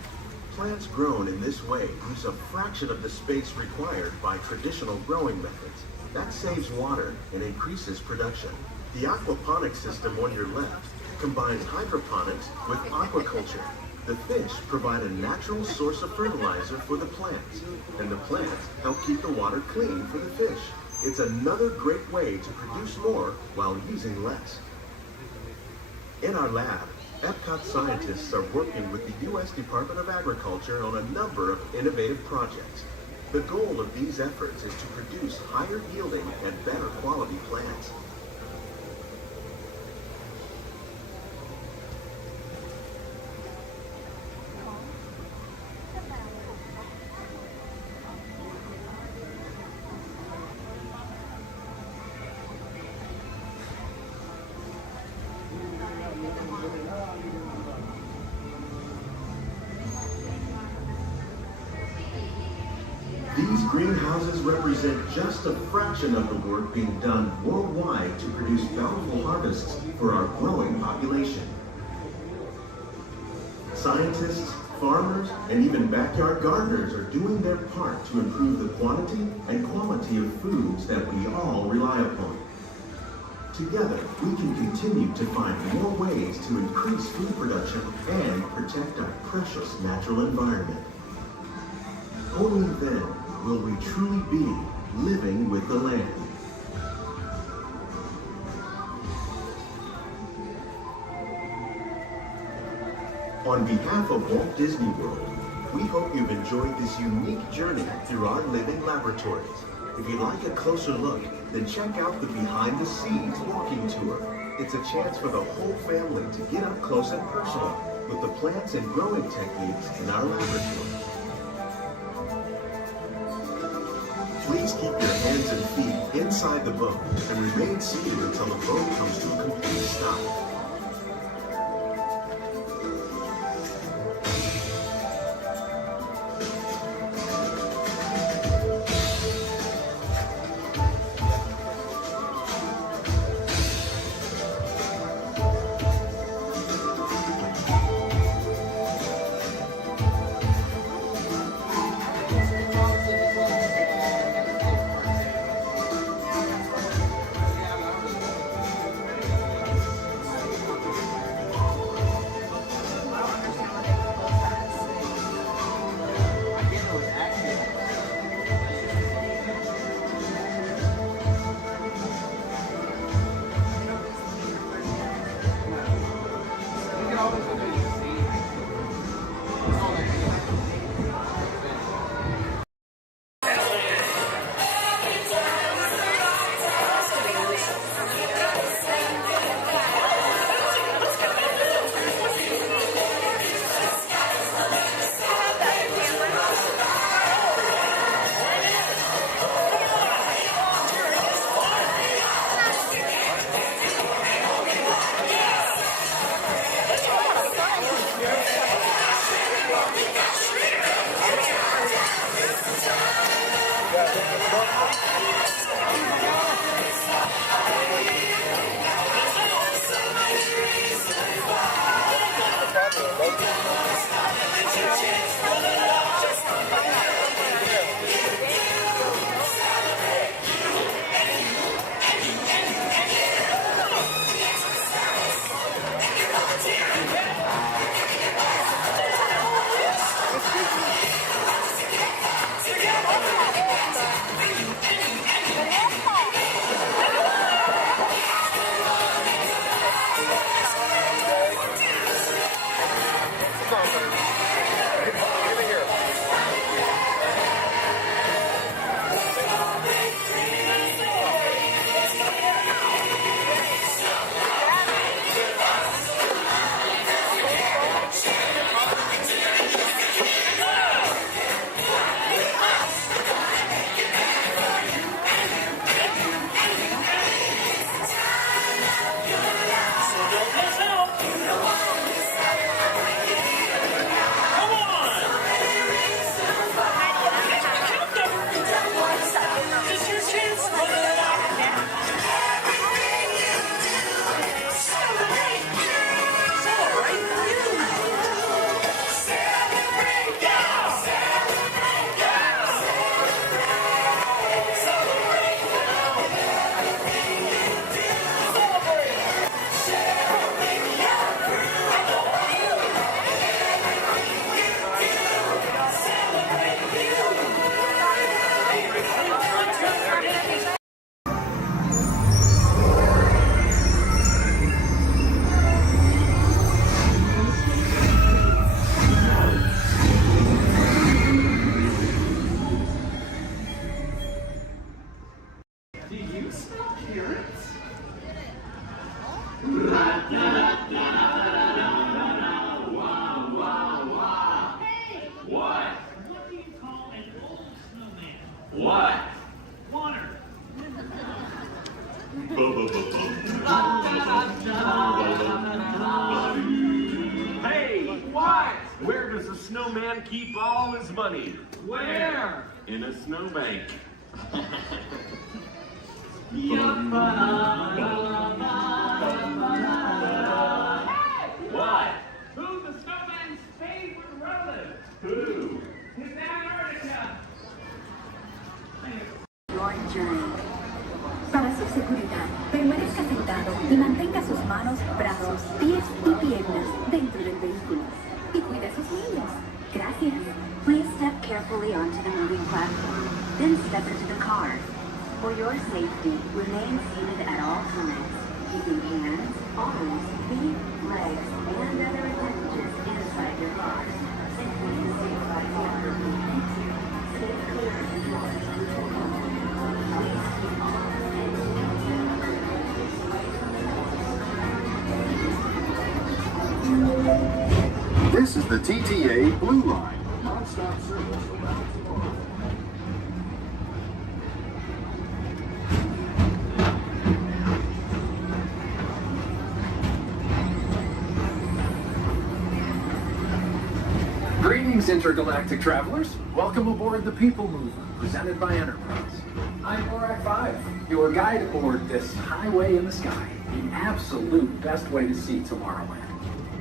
Plants grown in this way use a fraction of the space required by traditional growing methods. That saves water and increases production. The aquaponics system on your left combines hydroponics with aquaculture. The fish provide a natural source of fertilizer for the plants, and the plants help keep the water clean for the fish. It's another great way to produce more while using less. In our lab, Epcot scientists are working with the U.S. Department of Agriculture on a number of innovative projects. The goal of these efforts is to produce higher yielding and better quality plants. These greenhouses represent just a fraction of the work being done worldwide to produce bountiful harvests for our growing population. Scientists, farmers, and even backyard gardeners are doing their part to improve the quantity and quality of foods that we all rely upon. Together, we can continue to find more ways to increase food production and protect our precious natural environment. Only then will we truly be living with the land. On behalf of Walt Disney World, we hope you've enjoyed this unique journey through our living laboratories. If you'd like a closer look, then check out the Behind the Scenes walking tour. It's a chance for the whole family to get up close and personal with the plants and growing techniques in our laboratory. Please keep your hands and feet inside the boat and remain seated until the boat comes to a complete stop. What? What do you call an old snowman? What? Water. Hey, what? Where does a snowman keep all his money? Where? In a snowbank. What? Who's the snowman's favorite relative? Who? His Antarctica. Your journey. Para su seguridad, permanezca sentado y mantenga sus manos, brazos, pies y piernas dentro del vehículo. Y cuide a sus niños. Gracias. Please step carefully onto the moving platform, then step into the car. For your safety, remain seated at all times, keeping hands, arms, feet, legs, and other appendages inside your car. And please stay by the other movements. Stay clear of the doors and control. Please keep on and This is the TTA Blue Line, non-stop service around tomorrow. Greetings, intergalactic travelers. Welcome aboard the People Mover, presented by Enterprise. I'm Borak 5, your guide aboard this highway in the sky, the absolute best way to see Tomorrowland.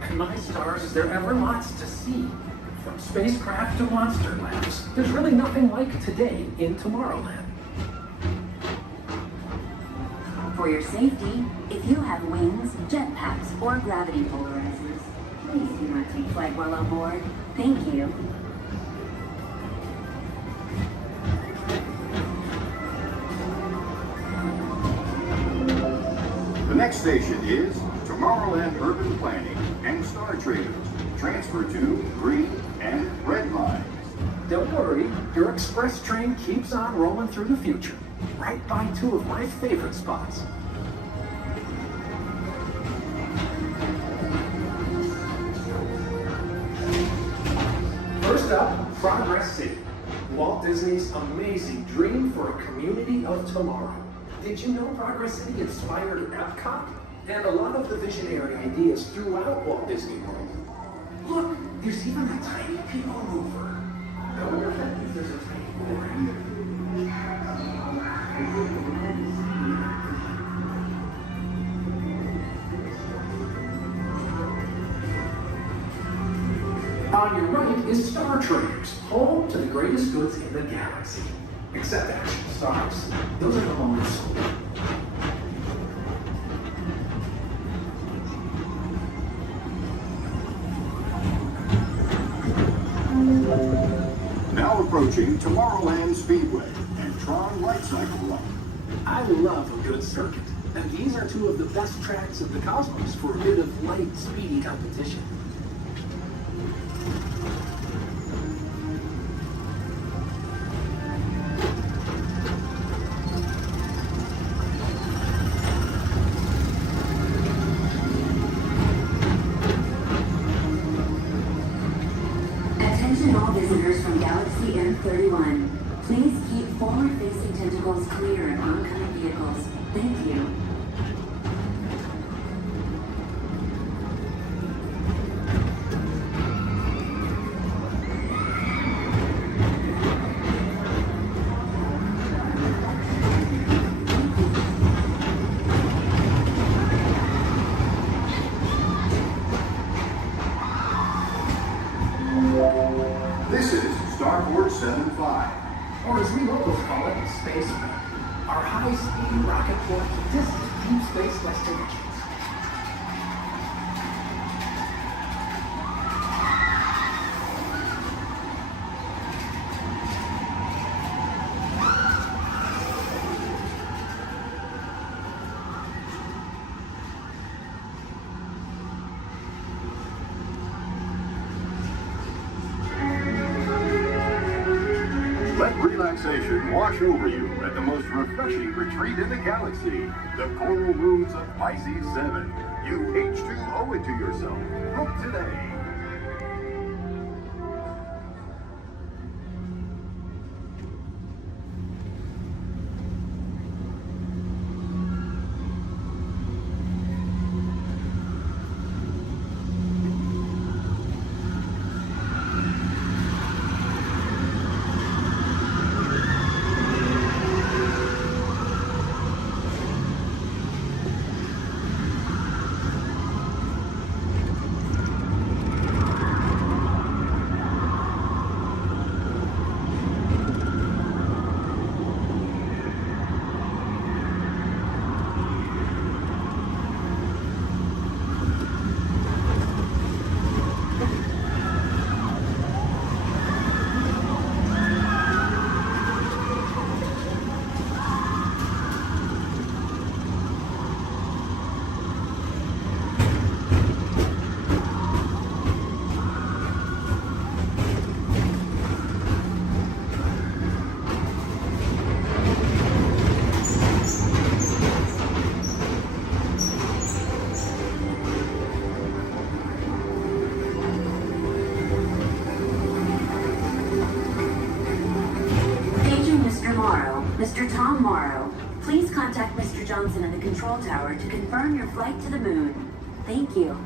And my stars, is there ever lots to see? From spacecraft to monster labs, there's really nothing like today in Tomorrowland. For your safety, if you have wings, jetpacks, or gravity polarizers, please do not take flight while on board. Thank you. The next station is Tomorrowland Urban Planning and Star Traders. Transfer to green and red lines. Don't worry, your express train keeps on rolling through the future, right by two of my favorite spots. First up, Progress City, Walt Disney's amazing dream for a community of tomorrow. Did you know Progress City inspired Epcot and a lot of the visionary ideas throughout Walt Disney World? Look, there's even a tiny people mover. I wonder if there's a tiny mover in there. On your right is Star Traders, home to the greatest goods in the galaxy. Except actual stars. Those are the moments. Now approaching Tomorrowland Speedway and Tron Light Cycle Run. I love a good circuit, and these are two of the best tracks of the cosmos for a bit of light, speedy competition. Attention all visitors from Galaxy M31. Please keep forward-facing tentacles clear of oncoming vehicles. Thank you. This is Starboard 75. Or as we locals call it, Space Mountain. Our high-speed rocket port to distant deep space destinations. Let relaxation wash over you at the most refreshing retreat in the galaxy, the coral moons of Pisces 7. You H2 owe it to yourself. Book today. Mr. Tom Morrow, please contact Mr. Johnson at the control tower to confirm your flight to the moon. Thank you.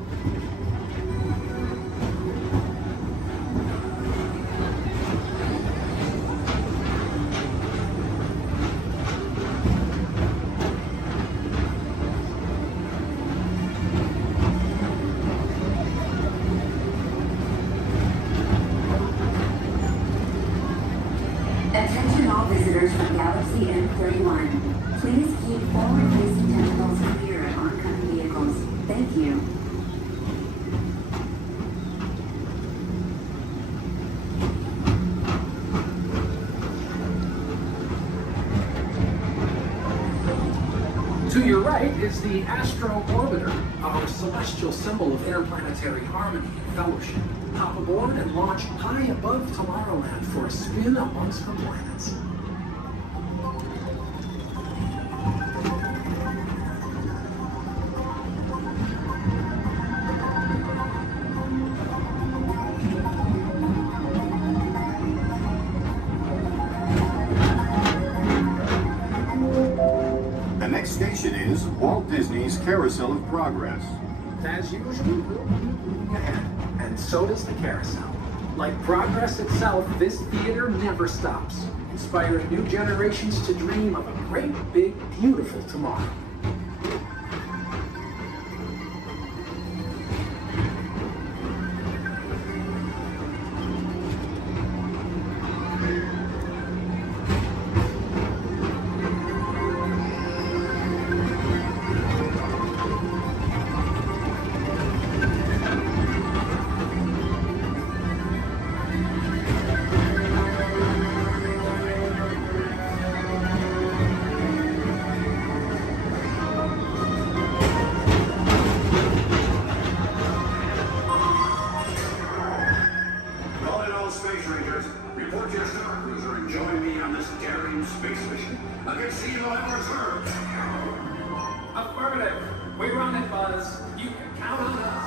Attention all visitors from Galaxy M31. Please keep forward-facing tentacles clear of oncoming vehicles. Thank you. To your right is the Astro Orbiter, our celestial symbol of interplanetary harmony and fellowship. Hop aboard and launch high above Tomorrowland for a spin amongst the planets. The next station is Walt Disney's Carousel of Progress. As usual, we'll keep moving ahead, and so does the carousel. Like progress itself, this theater never stops, inspiring new generations to dream of a great, big, beautiful tomorrow. Affirmative. We run it, Buzz. You can count on us.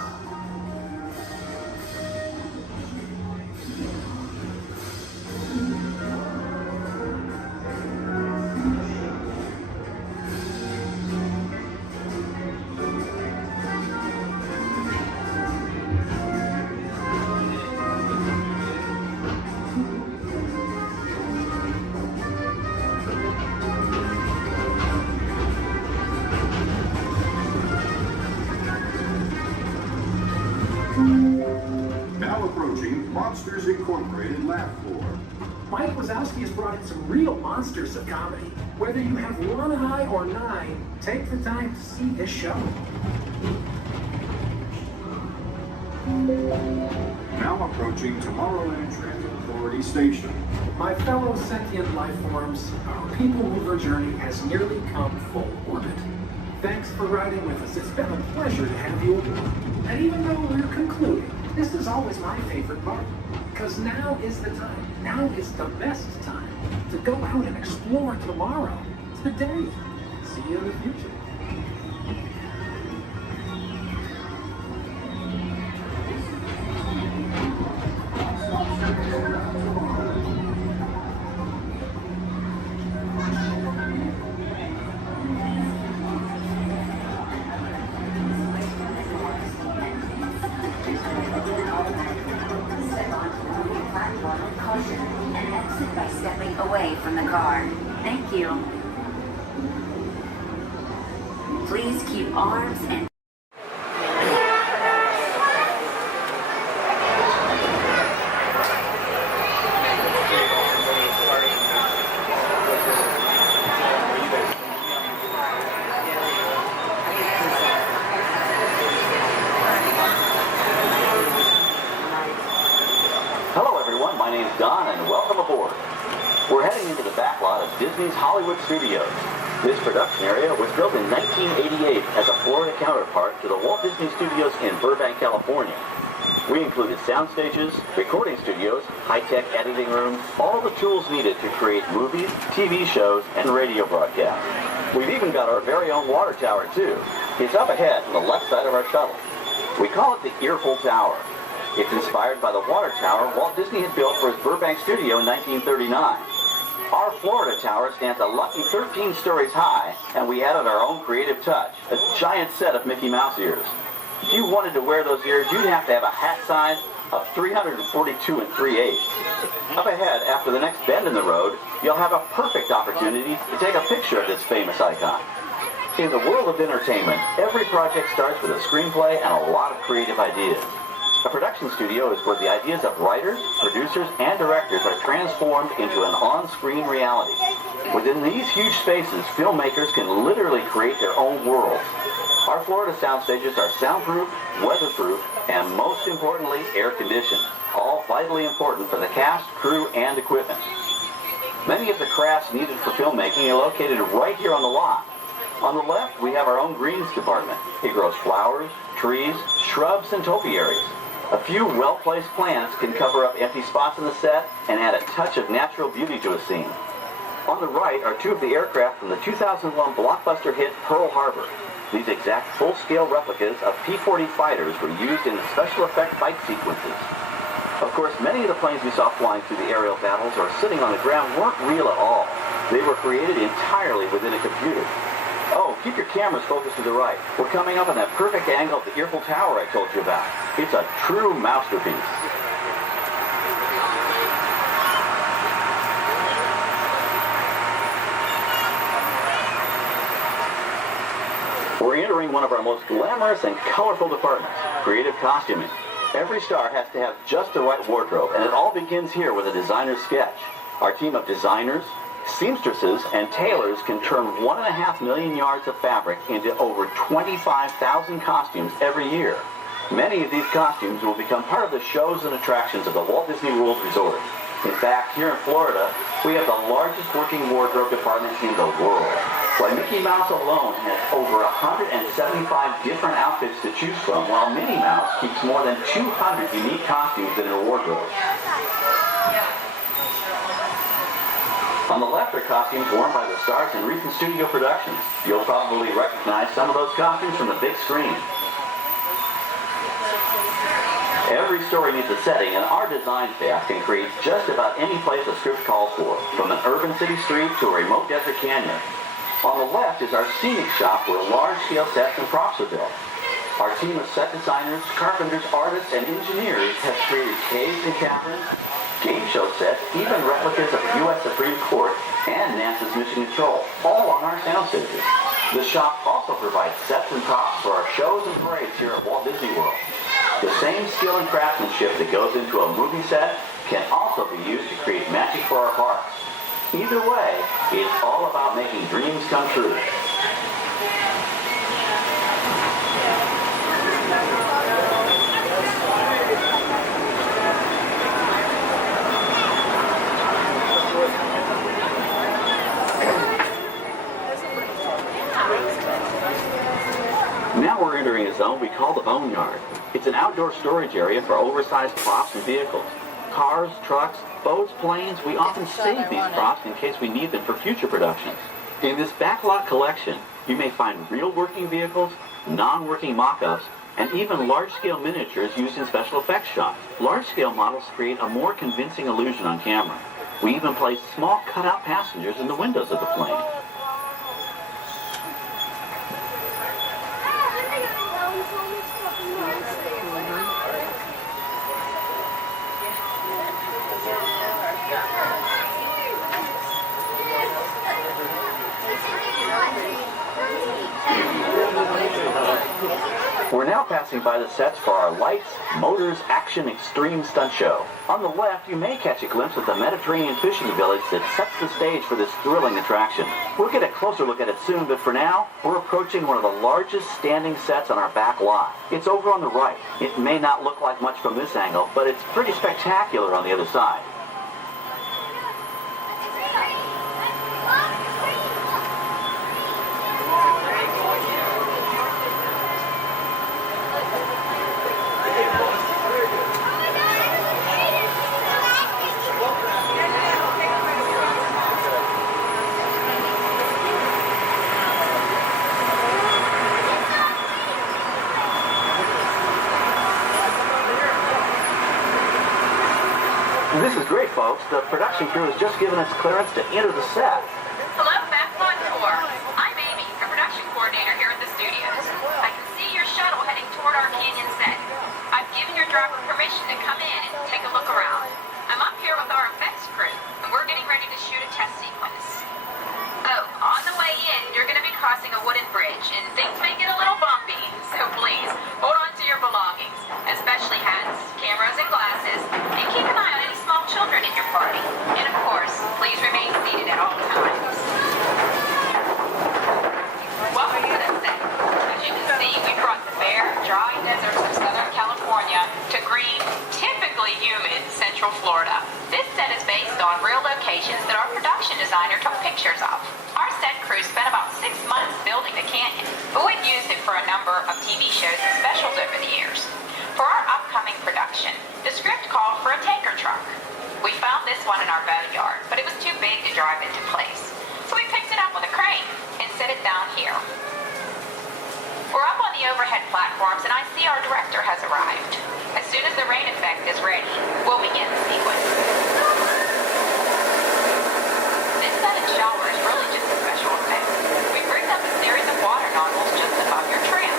Now approaching Monsters Incorporated lab floor. Mike Wazowski has brought in some real monsters of comedy. Whether you have one eye or nine, take the time to see this show. Now approaching Tomorrowland Transit Authority Station. My fellow sentient life forms, our people mover journey has nearly come full orbit. Thanks for riding with us. It's been a pleasure to have you aboard. And even though we're concluding, this is always my favorite part. Because now is the time. Now is the best time. To go out and explore tomorrow. Today. See you in the future. And exit by stepping away from the car. Thank you. Please keep arms and Hello everyone, my name's Don and welcome aboard. We're heading into the back lot of Disney's Hollywood Studios. This production area was built in 1988 as a Florida counterpart to the Walt Disney Studios in Burbank, California. We included sound stages, recording studios, high-tech editing rooms, all the tools needed to create movies, TV shows, and radio broadcasts. We've even got our very own water tower too. It's up ahead on the left side of our shuttle. We call it the Earful Tower. It's inspired by the water tower Walt Disney had built for his Burbank studio in 1939. Our Florida tower stands a lucky 13 stories high, and we added our own creative touch, a giant set of Mickey Mouse ears. If you wanted to wear those ears, you'd have to have a hat size of 342 3/8. Up ahead, after the next bend in the road, you'll have a perfect opportunity to take a picture of this famous icon. In the world of entertainment, every project starts with a screenplay and a lot of creative ideas. A production studio is where the ideas of writers, producers, and directors are transformed into an on-screen reality. Within these huge spaces, filmmakers can literally create their own worlds. Our Florida sound stages are soundproof, weatherproof, and most importantly, air-conditioned, all vitally important for the cast, crew, and equipment. Many of the crafts needed for filmmaking are located right here on the lot. On the left, we have our own greens department. It grows flowers, trees, shrubs, and topiaries. A few well-placed plants can cover up empty spots in the set and add a touch of natural beauty to a scene. On the right are two of the aircraft from the 2001 blockbuster hit Pearl Harbor. These exact full-scale replicas of P-40 fighters were used in the special effect fight sequences. Of course, many of the planes we saw flying through the aerial battles or sitting on the ground weren't real at all. They were created entirely within a computer. Oh, keep your cameras focused to the right. We're coming up on that perfect angle of the Earful Tower I told you about. It's a true masterpiece. We're entering one of our most glamorous and colorful departments, creative costuming. Every star has to have just the right wardrobe, and it all begins here with a designer's sketch. Our team of designers, seamstresses, and tailors can turn 1.5 million yards of fabric into over 25,000 costumes every year. Many of these costumes will become part of the shows and attractions of the Walt Disney World Resort. In fact, here in Florida, we have the largest working wardrobe department in the world. Why, Mickey Mouse alone has over 175 different outfits to choose from, while Minnie Mouse keeps more than 200 unique costumes in her wardrobe. On the left are costumes worn by the stars in recent studio productions. You'll probably recognize some of those costumes from the big screen. Every story needs a setting, and our design staff can create just about any place a script calls for, from an urban city street to a remote desert canyon. On the left is our scenic shop where large-scale sets and props are built. Our team of set designers, carpenters, artists, and engineers has created caves and caverns, game show sets, even replicas of the U.S. Supreme Court and NASA's Mission Control, all on our sound stages. The shop also provides sets and props for our shows and parades here at Walt Disney World. The same skill and craftsmanship that goes into a movie set can also be used to create magic for our parks. Either way, it's all about making dreams come true. Now we're entering a zone we call the Boneyard. It's an outdoor storage area for oversized props and vehicles. cars, trucks, boats, planes, we often save these props in case we need them for future productions. In this backlot collection, you may find real working vehicles, non-working mock-ups, and even large-scale miniatures used in special effects shots. Large-scale models create a more convincing illusion on camera. We even place small cutout passengers in the windows of the plane. We're now passing by the sets for our Lights, Motors, Action Extreme Stunt Show. On the left, you may catch a glimpse of the Mediterranean fishing village that sets the stage for this thrilling attraction. We'll get a closer look at it soon, but for now, we're approaching one of the largest standing sets on our back lot. It's over on the right. It may not look like much from this angle, but it's pretty spectacular on the other side. This is great, folks. The production crew has just given us clearance to enter the set. Hello, Backlot Tour. I'm Amy, the production coordinator here at the studios. I can see your shuttle heading toward our canyon set. I've given your driver permission to come in and take a look around. I'm up here with our effects crew, and we're getting ready to shoot a test sequence. Oh, on the way in, you're going to be crossing a wooden bridge, and things may get a little bumpy, so please, hold on to your belongings, especially hats, cameras, and glasses, and keep an eye on any small children in your party. And of course, please remain seated at all times. Welcome to the set. As you can see, we brought the bare, dry deserts of Southern California to green, typically humid Central Florida. This set is based on real locations that our production designer took pictures of. Our set crew spent about 6 months building the canyon, but we've used it for a number of TV shows and specials over the years. For our upcoming production, the script called for a tanker truck. We found this one in our boneyard, but it was too big to drive into place. So we picked it up with a crane and set it down here. We're up on the overhead platforms, and I see our director has arrived. As soon as the rain effect is ready, we'll begin the sequence. This set and shower is really just a special effect. We rigged up a series of water nozzles just above your trim.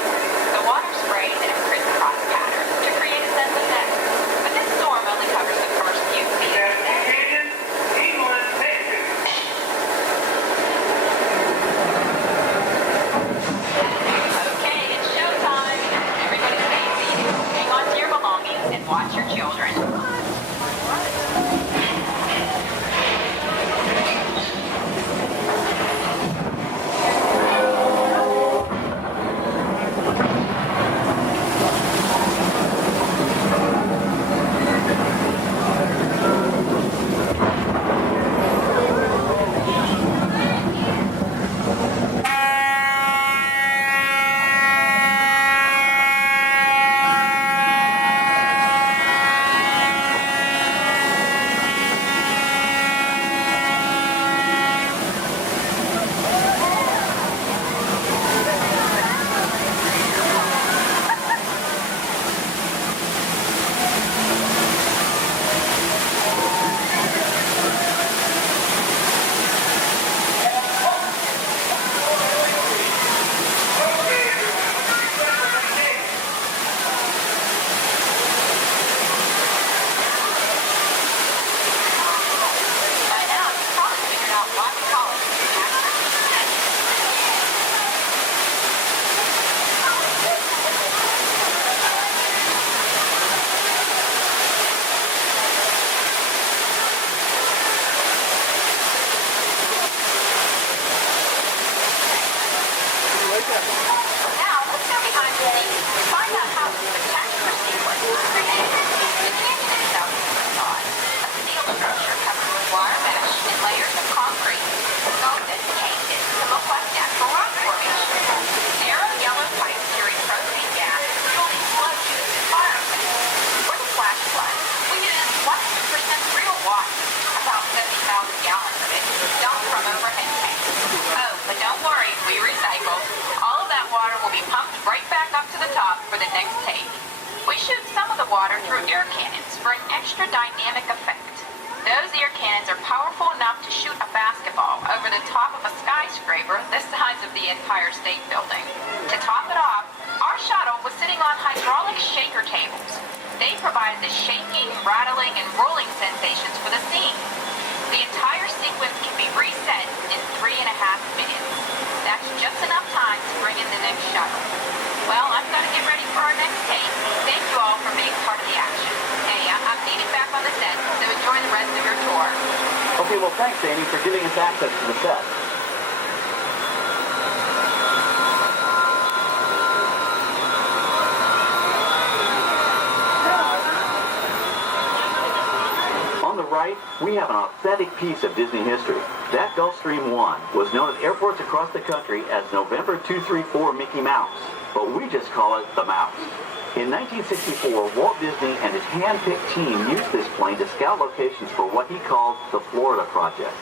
The water sprays in a crisscross pattern to create a sense of depth. But this storm only covers the first few feet. Watch your children. gallons of it, dumped from overhead tanks. Oh, but don't worry, we recycle. All of that water will be pumped right back up to the top for the next take. We shoot some of the water through air cannons for an extra dynamic effect. Those air cannons are powerful enough to shoot a basketball over the top of a skyscraper the size of the Empire State Building. To top it off, our shuttle was sitting on hydraulic shaker tables. They provided the shaking, rattling, and rolling sensations for the scene. The entire sequence can be reset in 3.5 minutes. That's just enough time to bring in the next shuttle. Well, I've got to get ready for our next take. Thank you all for being part of the action. Hey, I'm needed back on the set, so enjoy the rest of your tour. Okay, well, thanks, Amy, for giving us access to the set. On the right, we have an authentic piece of Disney history. That Gulfstream 1 was known at airports across the country as November 234 Mickey Mouse, but we just call it the Mouse. In 1964, Walt Disney and his hand-picked team used this plane to scout locations for what he called the Florida Project.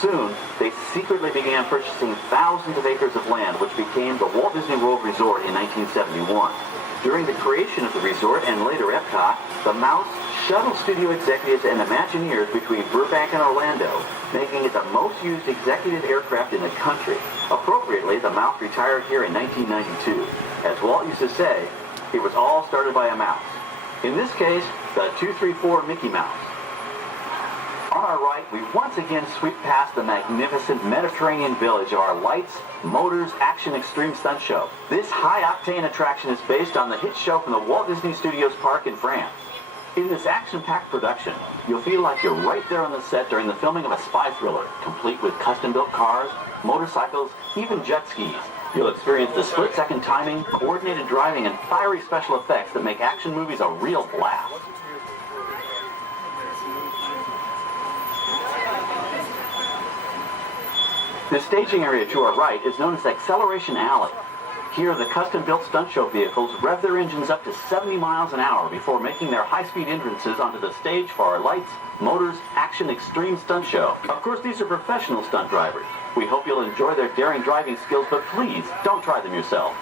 Soon, they secretly began purchasing thousands of acres of land, which became the Walt Disney World Resort in 1971. During the creation of the resort and later Epcot, the Mouse shuttled studio executives and Imagineers between Burbank and Orlando, making it the most used executive aircraft in the country. Appropriately, the Mouse retired here in 1992. As Walt used to say, it was all started by a mouse. In this case, the 234 Mickey Mouse. On our right, we once again sweep past the magnificent Mediterranean village of our lights, motors, action extreme stunt show. This high-octane attraction is based on the hit show from the Walt Disney Studios Park in France. In this action-packed production, you'll feel like you're right there on the set during the filming of a spy thriller, complete with custom-built cars, motorcycles, even jet skis. You'll experience the split-second timing, coordinated driving, and fiery special effects that make action movies a real blast. The staging area to our right is known as Acceleration Alley. Here, the custom-built stunt show vehicles rev their engines up to 70 miles an hour before making their high-speed entrances onto the stage for our lights, motors, action extreme stunt show. Of course, these are professional stunt drivers. We hope you'll enjoy their daring driving skills, but please, don't try them yourself.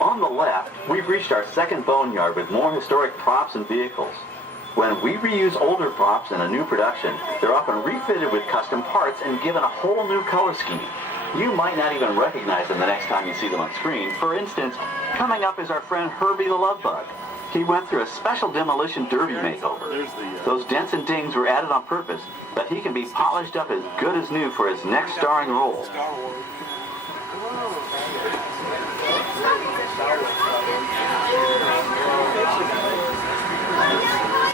On the left, we've reached our second boneyard with more historic props and vehicles. When we reuse older props in a new production, they're often refitted with custom parts and given a whole new color scheme. You might not even recognize them the next time you see them on screen. For instance, coming up is our friend Herbie the Love Bug. He went through a special demolition derby makeover. Those dents and dings were added on purpose, but he can be polished up as good as new for his next starring role.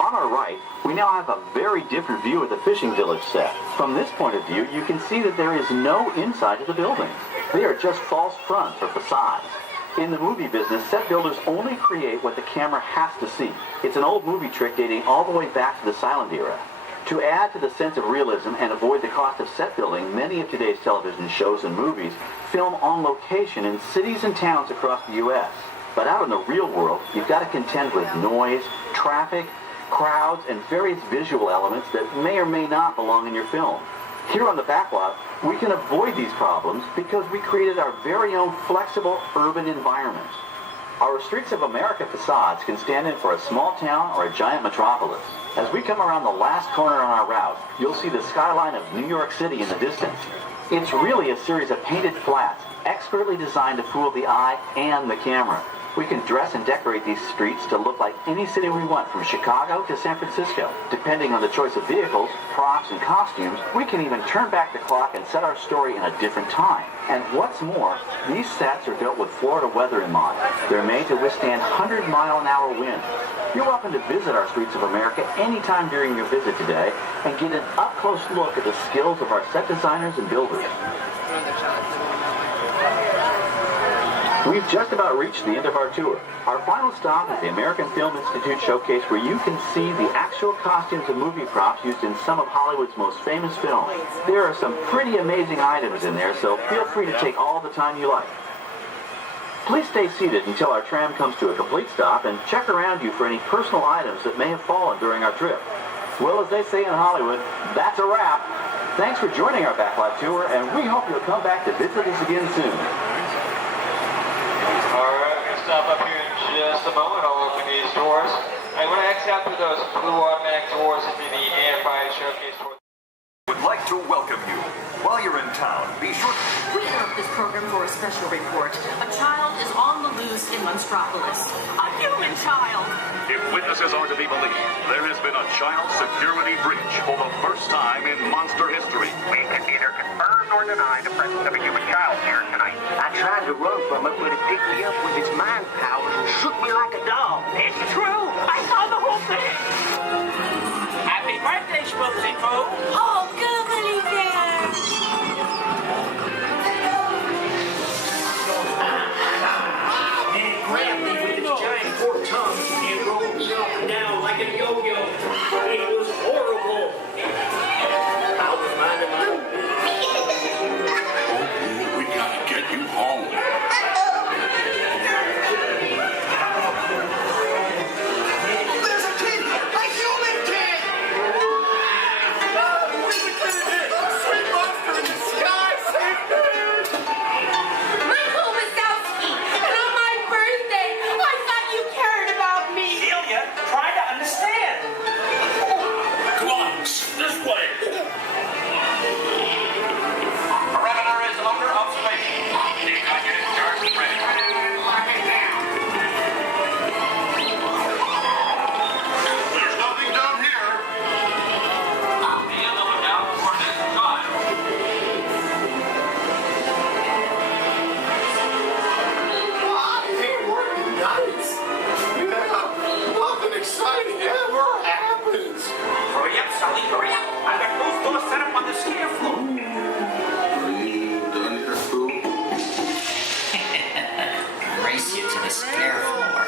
On our right, we now have a very different view of the fishing village set. From this point of view, you can see that there is no inside to the buildings. They are just false fronts or facades. In the movie business, set builders only create what the camera has to see. It's an old movie trick dating all the way back to the silent era. To add to the sense of realism and avoid the cost of set building, many of today's television shows and movies film on location in cities and towns across the U.S. But out in the real world, you've got to contend with noise, traffic, crowds, and various visual elements that may or may not belong in your film. Here on the backlot, we can avoid these problems because we created our very own flexible urban environment. Our Streets of America facades can stand in for a small town or a giant metropolis. As we come around the last corner on our route, you'll see the skyline of New York City in the distance. It's really a series of painted flats, expertly designed to fool the eye and the camera. We can dress and decorate these streets to look like any city we want, from Chicago to San Francisco. Depending on the choice of vehicles, props, and costumes, we can even turn back the clock and set our story in a different time. And what's more, these sets are built with Florida weather in mind. They're made to withstand 100-mile-an-hour winds. You're welcome to visit our Streets of America anytime during your visit today and get an up-close look at the skills of our set designers and builders. We've just about reached the end of our tour. Our final stop is the American Film Institute Showcase, where you can see the actual costumes and movie props used in some of Hollywood's most famous films. There are some pretty amazing items in there, so feel free to take all the time you like. Please stay seated until our tram comes to a complete stop and check around you for any personal items that may have fallen during our trip. Well, as they say in Hollywood, that's a wrap. Thanks for joining our backlot tour, and we hope you'll come back to visit us again soon. Alright, we're going to stop up here in just a moment. I'll open these doors. I'm going to exit out through those blue automatic doors into the AFI Showcase tour. Would like to welcome you. While you're in town, be sure... We interrupt this program for a special report. A child is on the loose in Monstropolis. A human child! If witnesses are to be believed, there has been a child security breach for the first time in monster history. We can neither confirm nor deny the presence of a human child here tonight. I tried to run from it, but it picked me up with its mind powers and shook me like a dog. It's true! I saw the whole thing! Happy birthday, Schmoozy Poo! Oh, goodly bear! And it grabbed me with its giant fork tongue and rolled me up and down like a yo-yo. It was horrible. I was minding my own business. We gotta get you home. There's a kid! A human kid! Sweet monster in the sky! Save me! Michael Wazowski, and on my birthday, I thought you cared about me. Celia, try to understand. Come on, this way. Perimeter is under observation. Decon unit charged and ready. There's nothing down here. Be on the lookout for this child. Hey, working nights. Yeah, nothing exciting ever happens. Hurry up, Sully, hurry up. I've got those doors set up on the stair floor. Done here, Boo? Race you to the stair floor.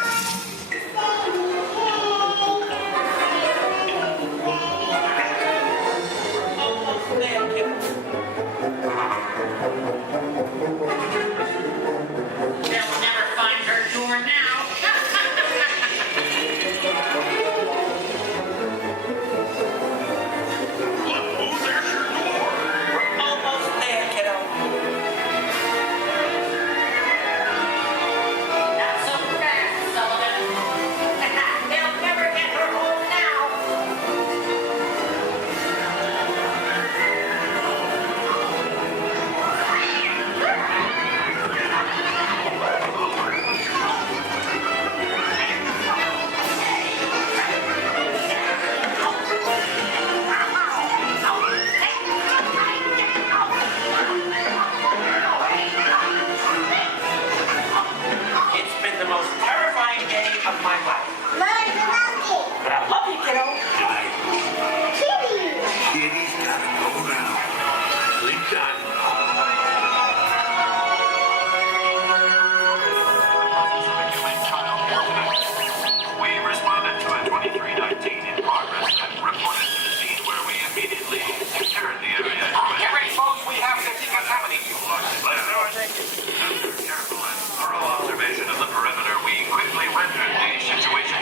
They'll never find her door now. Look, there's your door. We're almost there, kiddo. Not so fast, Sullivan. They'll never get her home now. It's been the most terrifying day of my life. But I love you, kiddo. Kitty's gotta go now. Sleep done. We responded to a 2319 in progress and reported to the scene where we immediately secured the area. Get ready, folks. We have to decontaminate you. After careful and thorough observation of the perimeter, we quickly rendered the situation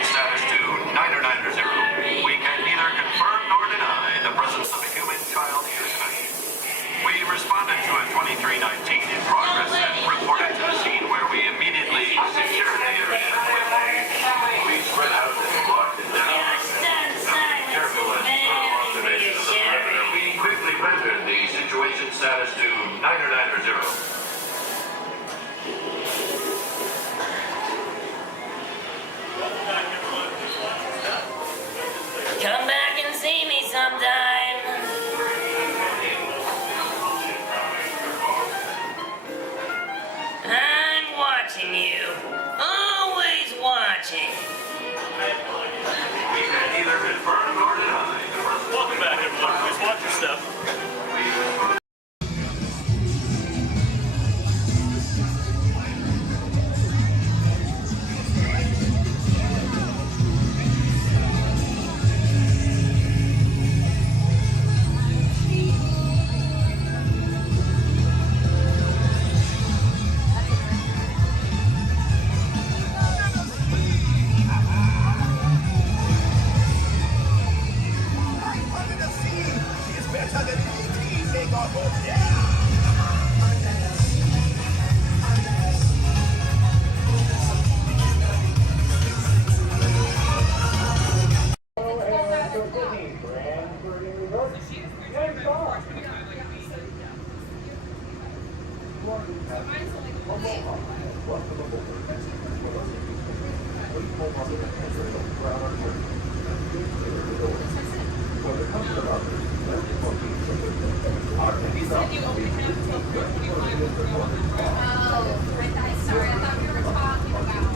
Sorry, I thought we were talking about.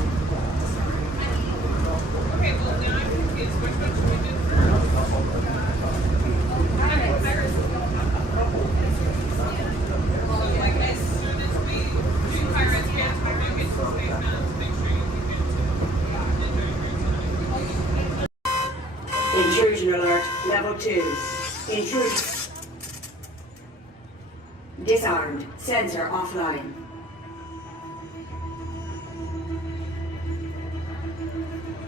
Okay, well, now I'm confused. Which one should we do first? Well, like, as soon as we do Pirates Transfer, you get some space mounts, make sure you keep it to Intrusion alert, level 2. Intrusion. Disarmed. Sensor offline.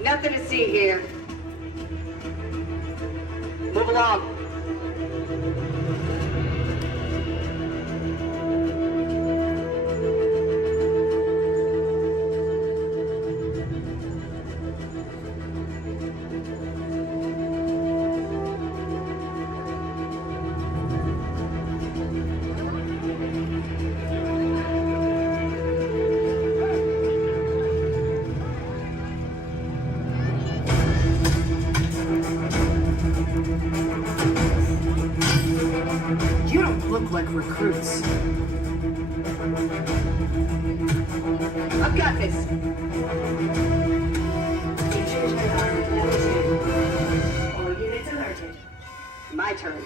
Nothing to see here. Move along. You don't look like recruits. I've got this. Intrusion alert, level 2. All units alerted. My turn.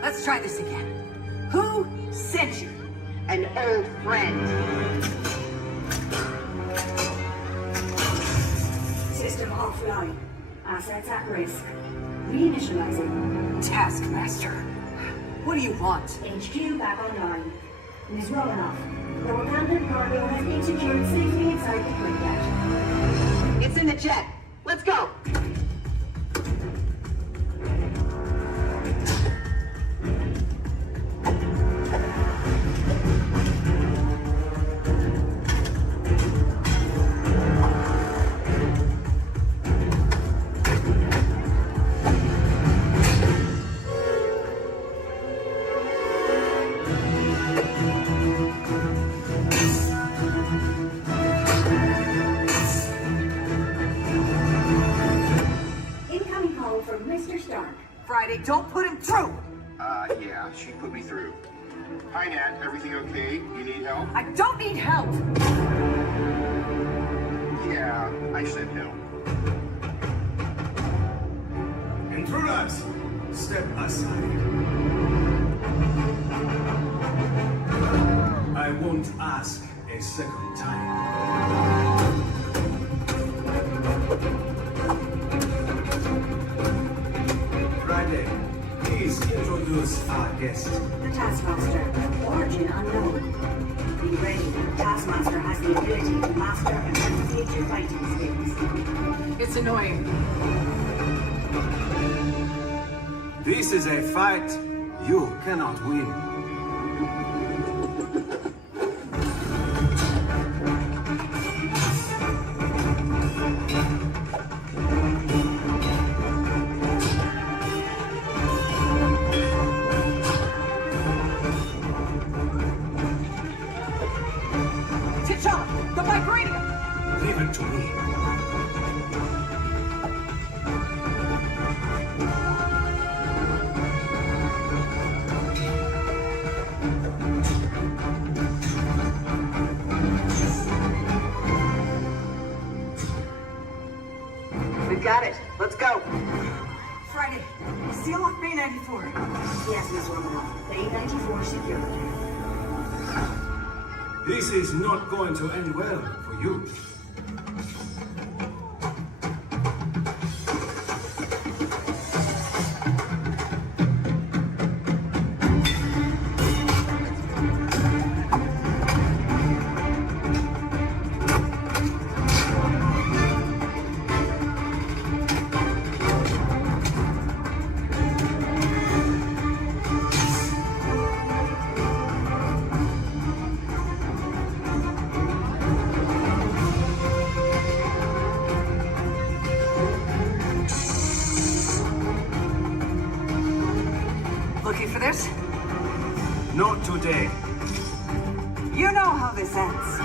Let's try this again. Who sent you? An old friend. System offline. Assets at risk. Reinitializing. Taskmaster. What do you want? HQ back online. Ms. Romanoff, the Wakandan cargo has been secured safely inside the freight hatch. It's in the jet. Let's go. Incoming call from Mr. Stark. Friday, don't put him through! Yeah, she put me through. Hi, Nat. Everything okay? You need help? I don't need help! Yeah, I said help. Intruders, step aside. I won't ask a second time. Friday, please introduce our guest. The Taskmaster. Origin unknown. Be ready. Taskmaster has the ability to master and replicate your fighting skills. It's annoying. This is a fight you cannot win. T'Challa, the vibranium! Leave it to me. We got it. Let's go. Friday, seal off Bay 94. Yes, Ms. Romanoff. Bay 94 secured. This is not going to end well for you. for this? Not today. You know how this ends.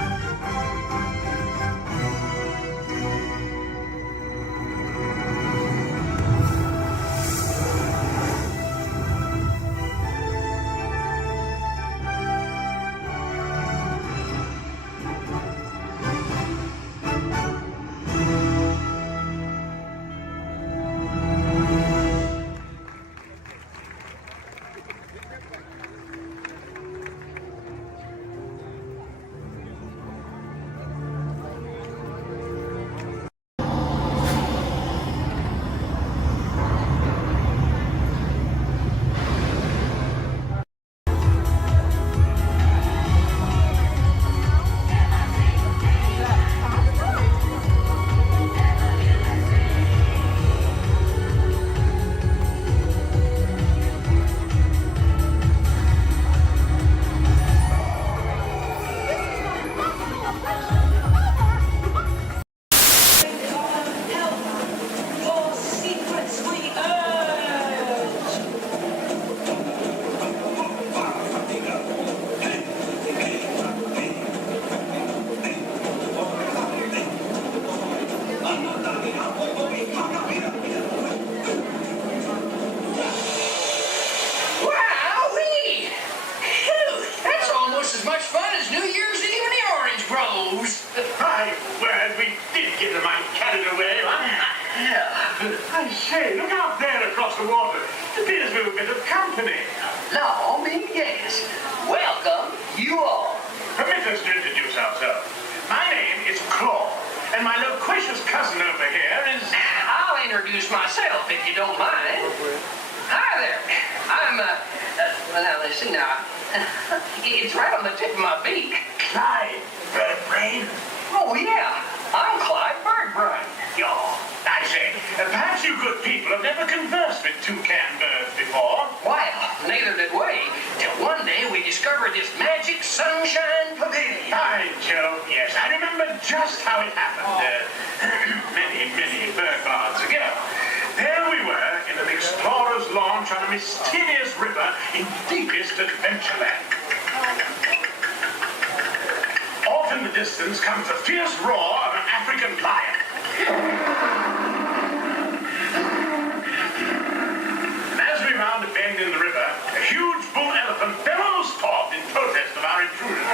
Wowee! Phew, that's almost as much fun as New Year's Eve in the Orange Groves. I'm glad we did get the mind carried away. I say, look out there across the water. It appears we're a bit of company. No, me, yes. Welcome, you all. Permit us to introduce ourselves. My name is Claw, and my loquacious cousin over here is... I'll introduce myself if you don't mind. Hi there. I'm, well, let's see now. It's right on the tip of my beak. Clyde Birdbrain. Oh, yeah. I'm Clyde Birdbrain. I say, perhaps you good people have never conversed with toucan birds before. Well, neither did we, till one day we discovered this magic sunshine pavilion. By Jove, yes, I remember just how it happened. Many bird baths ago. There we were in an explorer's launch on a mysterious river in deepest Adventureland. Off in the distance comes the fierce roar of an African lion. And as we round a bend in the river, a huge bull elephant bellows forth in protest of our intrusion.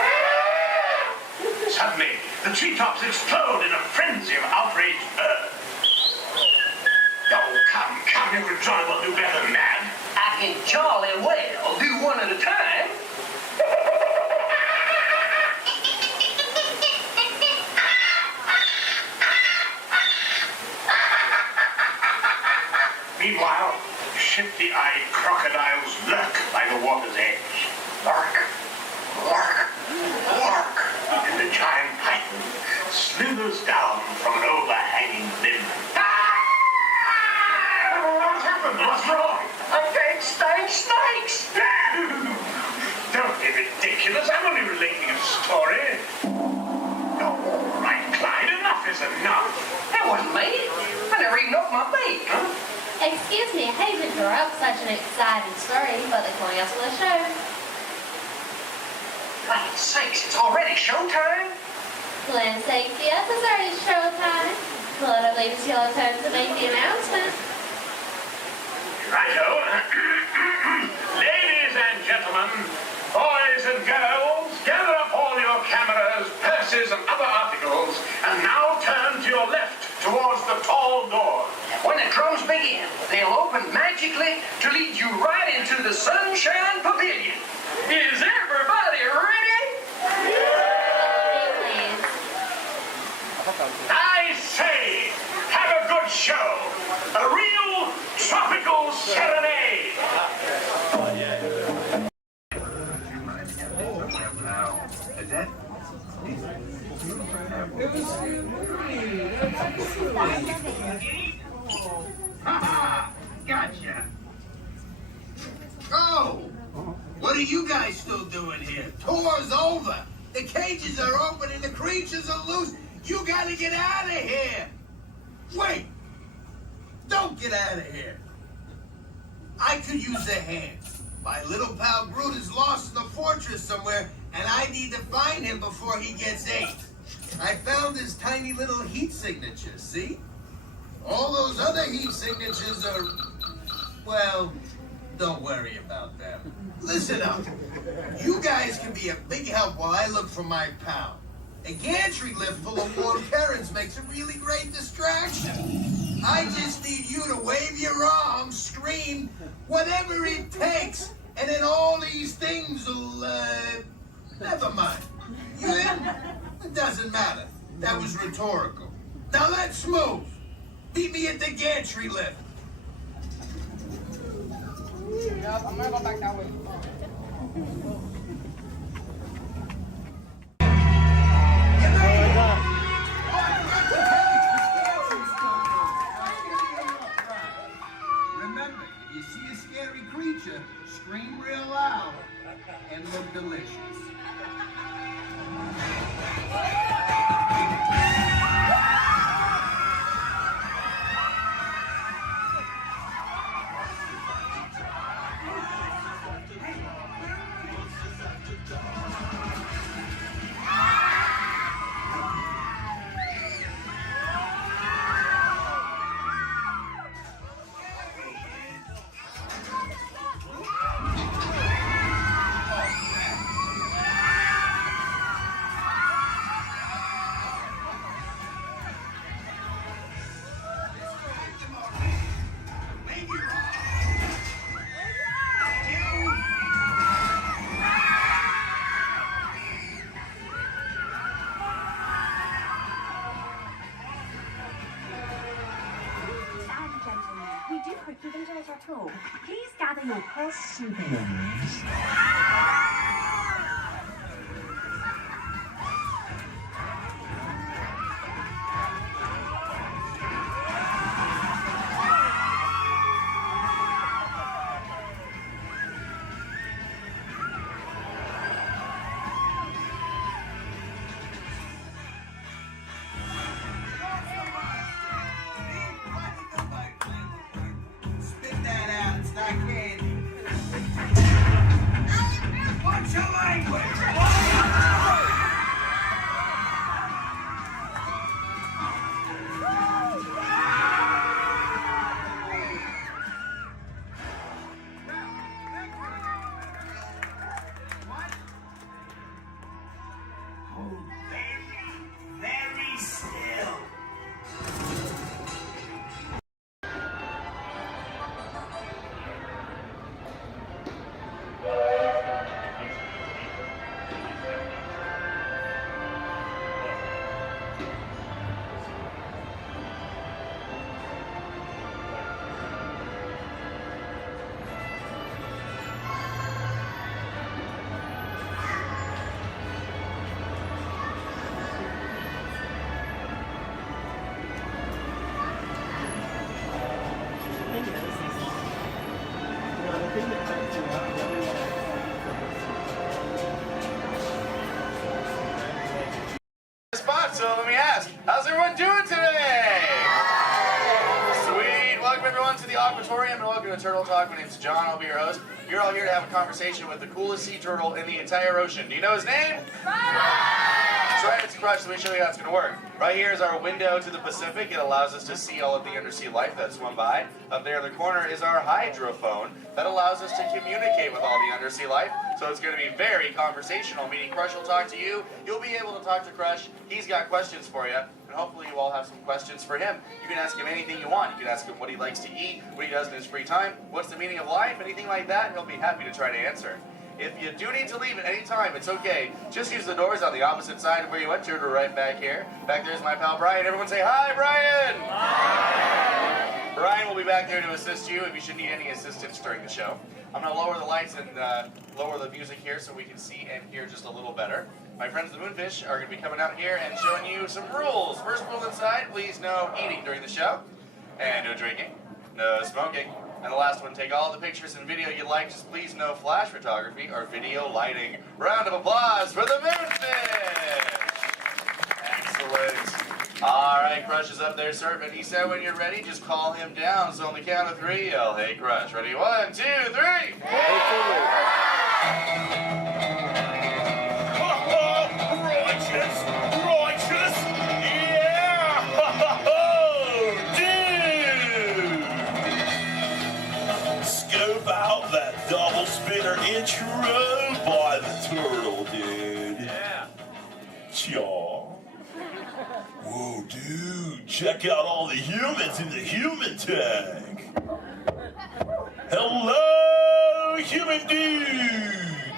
Suddenly, the treetops explode in a frenzy of outraged birds. Oh, come, you can jolly well do better than that. I can jolly well do one at a time. Meanwhile, shifty-eyed crocodiles lurk by the water's edge. Lurk, lurk, lurk. And the giant python slithers down from an overhanging limb. What's happened? What's wrong? I can't stand snakes. Don't be ridiculous. I'm only relating a story. Oh, all right, Clyde. Enough is enough. That wasn't me. I never even opened my beak. Huh? Excuse me, I hate to interrupt such an exciting story, but they're calling us for the show. Land's sakes, it's already showtime? Land's sakes, yes, it's already showtime. Well, I believe it's your turn to make the announcement. Righto. Ladies and gentlemen, boys and girls, gather up all your cameras, purses, and other articles, and now turn to your left towards the tall door. When the drums begin, they'll open magically to lead you right into the Sunshine Pavilion. Is everybody ready? Please. I say, have a good show. A real tropical serenade. Gotcha. Oh, what are you guys still doing here? Tour's over. The cages are open and the creatures are loose. You gotta get out of here. Wait. Don't get out of here. I could use a hand. My little pal Groot is lost in the fortress somewhere, and I need to find him before he gets ate. I found his tiny little heat signature, see? All those other heat signatures are, well, don't worry about them. Listen up. You guys can be a big help while I look for my pal. A gantry lift full of warm Karens makes a really great distraction. I just need you to wave your arms, scream, whatever it takes, and then all these things will, never mind. You in? It doesn't matter. That was rhetorical. Now let's move. Meet me at the gantry lift. Yeah, I'm gonna go back that way. Remember, if you see a scary creature, scream real loud and look delicious. We do hope you've enjoyed your tour. Please gather your purse souvenirs. Spit that out, it's not candy. What's your language? Hold very, very still. Spot, so let me ask, how's everyone doing today? Sweet, welcome everyone to the Aquatorium and welcome to Turtle Talk. My name's John, I'll be your host. You're all here to have a conversation with the coolest sea turtle in the entire ocean. Do you know his name? That's right, it's Crush. Let me show you how it's going to work. Right here is our window to the Pacific. It allows us to see all of the undersea life that swim by. Up there in the corner is our hydrophone that allows us to communicate with all the undersea life. So it's going to be very conversational, meaning Crush will talk to you. You'll be able to talk to Crush. He's got questions for you. And hopefully you all have some questions for him. You can ask him anything you want. You can ask him what he likes to eat, what he does in his free time, what's the meaning of life, anything like that. He'll be happy to try to answer. If you do need to leave at any time, it's okay. Just use the doors on the opposite side of where you entered or right back here. Back there's my pal Brian. Everyone say hi, Brian! Hi! Brian will be back there to assist you if you should need any assistance during the show. I'm going to lower the lights and lower the music here so we can see and hear just a little better. My friends the Moonfish are going to be coming out here and showing you some rules. First rule inside, please no eating during the show. And no drinking. No smoking. And the last one, take all the pictures and video you like, just please no flash photography or video lighting. Round of applause for the Moonfish! Excellent. All right, Crush is up there serving. He said when you're ready, just call him down. So on the count of 3, yell, "Hey, Crush." Ready? 1, 2, 3. Righteous! Righteous! Yeah! Dude! Scope out that double spinner intro by the turtle, dude. Yeah. Chaw. Whoa, dude. Check out all the humans in the human tank. Hello, human dudes.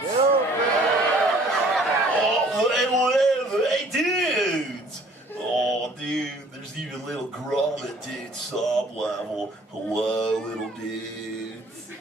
Oh, hey, dudes! Oh, dude, there's even little grommet dudes, sob level. Hello, little dudes.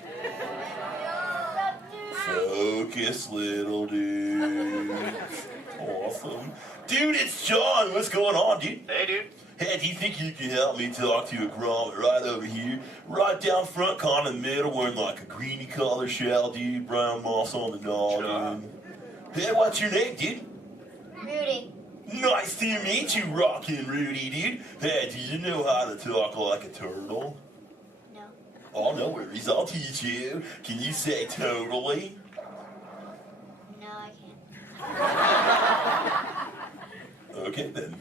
Focus, little dudes. Awesome. Dude, it's John. What's going on, dude? Hey, dude. Hey, do you think you can help me talk to a grommet right over here? Right down front, kind of in the middle, wearing like a greeny color shell, dude. Brown moss on the dog, dude. Hey, what's your name, dude? Rudy. Nice to meet you, Rockin' Rudy, dude. Hey, do you know how to talk like a turtle? No. Oh, no worries. I'll teach you. Can you say totally? No, I can't. Okay, then.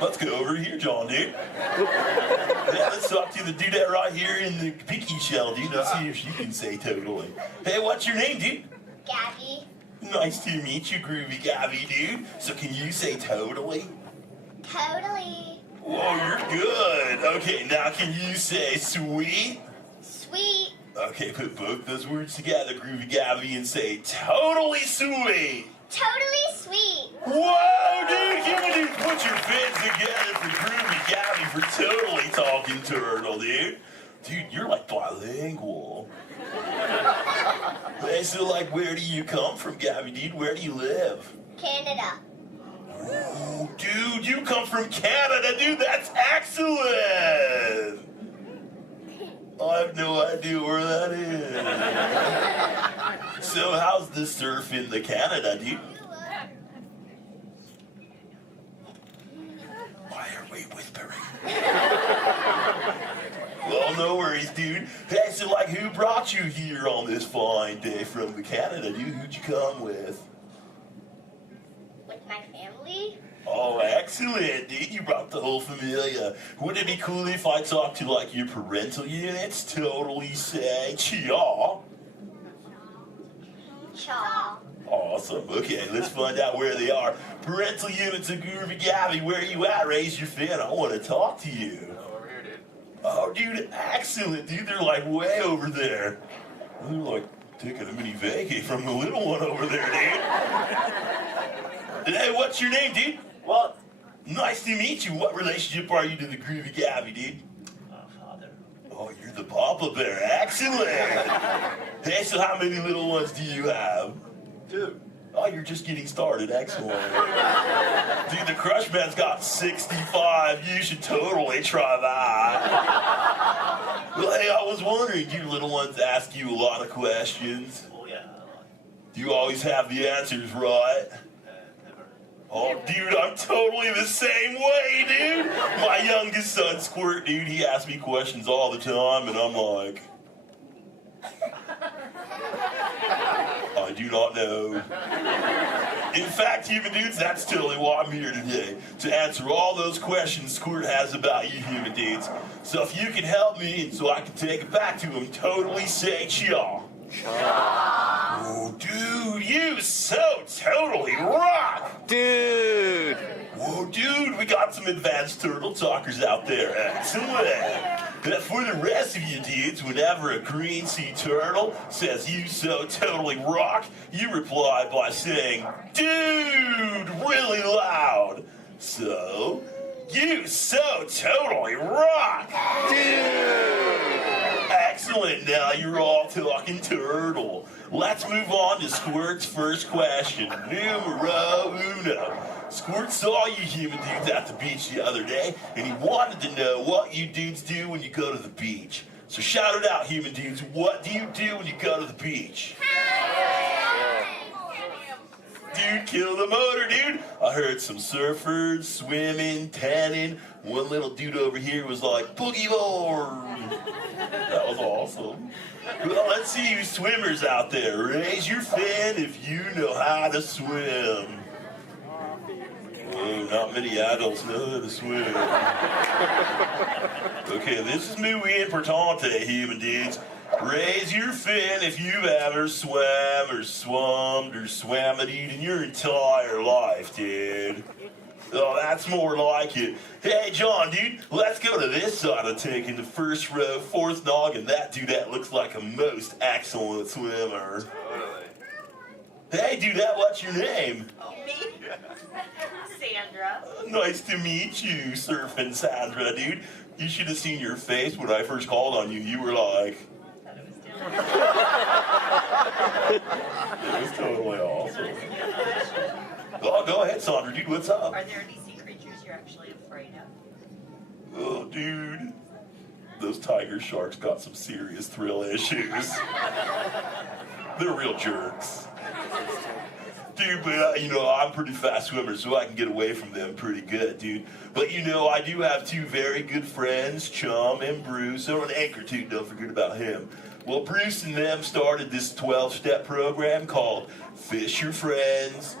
Let's go over here, John, dude. Yeah, let's talk to the dudette right here in the pinky shell, dude. Let's see if she can say totally. Hey, what's your name, dude? Gabby. Nice to meet you, Groovy Gabby, dude. So can you say totally? Totally. Whoa, you're good. Okay, now can you say sweet? Sweet. Okay, put both those words together, Groovy Gabby, and say totally sweet. Totally sweet. Whoa, dude, you dude, put your fins together for Groovy Gabby for totally talking turtle, dude. Dude, you're like bilingual. Hey, so like, where do you come from, Gabby, dude? Where do you live? Canada. Ooh, dude, you come from Canada, dude. That's excellent. I have no idea where that is. So how's the surf in the Canada, dude? Why are we whispering? Well, no worries, dude. Hey, so like, who brought you here on this fine day from the Canada, dude? Who'd you come with? With my family. Oh, excellent, dude. You brought the whole familia. Wouldn't it be cool if I talked to, like, your parental units? Totally say, chaw. Chaw. Awesome. Okay, let's find out where they are. Parental units of Groovy Gabby, where are you at? Raise your fin. I want to talk to you. Over here, dude. Oh, dude, excellent, dude. They're, like, way over there. They're, like, taking a mini vacay from the little one over there, dude. Hey, what's your name, dude? Walt. Nice to meet you. What relationship are you to the Groovy Gabby, dude? Father. Oh, you're the Papa Bear. Excellent. Hey, so how many little ones do you have? 2. Oh, you're just getting started. Excellent. Dude, the Crush Man's got 65. You should totally try that. Well, hey, I was wondering, do your little ones ask you a lot of questions? Oh, yeah. Do you always have the answers right? Never. Oh, dude, I'm totally the same way, dude. My youngest son, Squirt, dude, he asks me questions all the time, and I'm like, I do not know. In fact, human dudes, that's totally why I'm here today, to answer all those questions Squirt has about you human dudes. So if you can help me, and so I can take it back to him, totally say chaw. Oh, dude, you so totally rock! Dude! Whoa, dude, we got some advanced turtle talkers out there. Excellent. But for the rest of you dudes, whenever a green sea turtle says you so totally rock, you reply by saying, dude, really loud. So, you so totally rock. Dude! Excellent, now you're all talking turtle. Let's move on to Squirt's first question. Numero uno. Squirt saw you human dudes at the beach the other day, and he wanted to know what you dudes do when you go to the beach. So shout it out, human dudes. What do you do when you go to the beach? Dude, kill the motor, dude. I heard some surfers, swimming, tanning. One little dude over here was like, boogie board. That was awesome. Well, let's see you swimmers out there. Raise your fin if you know how to swim. Oh, not many adults know how to swim. Okay, this is muy importante, human dudes. Raise your fin if you've ever swam or swummed or swam it in your entire life, dude. Oh, that's more like it. Hey, John, dude, let's go to this side of the tank in the first row, fourth noggin. That dude, that looks like a most excellent swimmer. Hey, dude, what's your name? Me? Sandra. Nice to meet you, Surfing Sandra, dude. You should have seen your face when I first called on you. You were like... It was totally awesome. Oh, go ahead, Sandra, dude, what's up? Are there any sea creatures you're actually afraid of? Oh, dude. Those tiger sharks got some serious thrill issues. They're real jerks. Dude, but I'm a pretty fast swimmer, so I can get away from them pretty good, dude. But I do have two very good friends, Chum and Bruce. Oh, and Anchor, too, don't forget about him. Well, Bruce and them started this 12-step program called Fish Your Friends,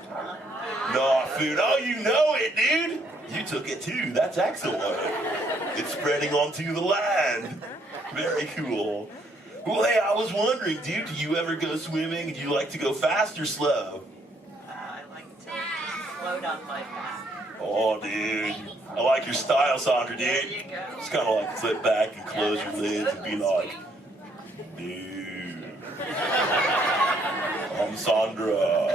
Not Food. Oh, you know it, dude. You took it, too. That's excellent. It's spreading onto the land. Very cool. Well, hey, I was wondering, dude, do you ever go swimming? Do you like to go fast or slow? I like to just float on my back. Oh, dude. I like your style, Sandra, dude. There you go. Just kind of like sit back and close your lids and be like, dude. I'm Sandra.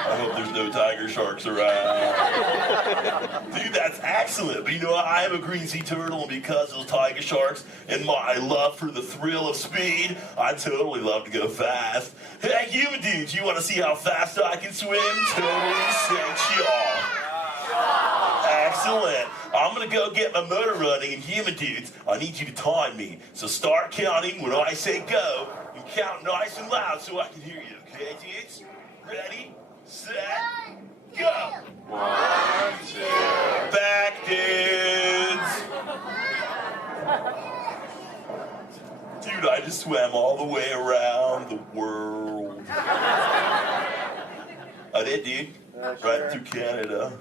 I hope there's no tiger sharks around. Dude, that's excellent. But I am a green sea turtle, and because of those tiger sharks and my love for the thrill of speed, I totally love to go fast. Hey, human dudes, you want to see how fast I can swim? Totally sensual. Excellent. I'm going to go get my motor running, and human dudes, I need you to time me. So start counting when I say go, and count nice and loud so I can hear you. Okay, dudes? Ready, set, go. 1, 2. Back, dudes. Dude, I just swam all the way around the world. I did, dude. Right through Canada.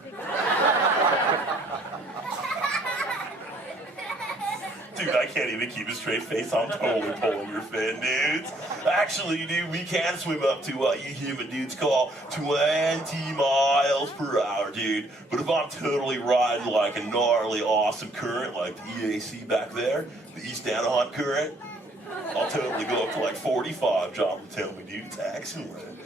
Dude, I can't even keep a straight face. I'm totally pulling your fin, dudes. Actually, dude, we can swim up to what you human dudes call 20 miles per hour, dude. But if I'm totally riding like a gnarly, awesome current, like the EAC back there, the East Anaheim current, I'll totally go up to like 45, John will tell me, dude. It's excellent.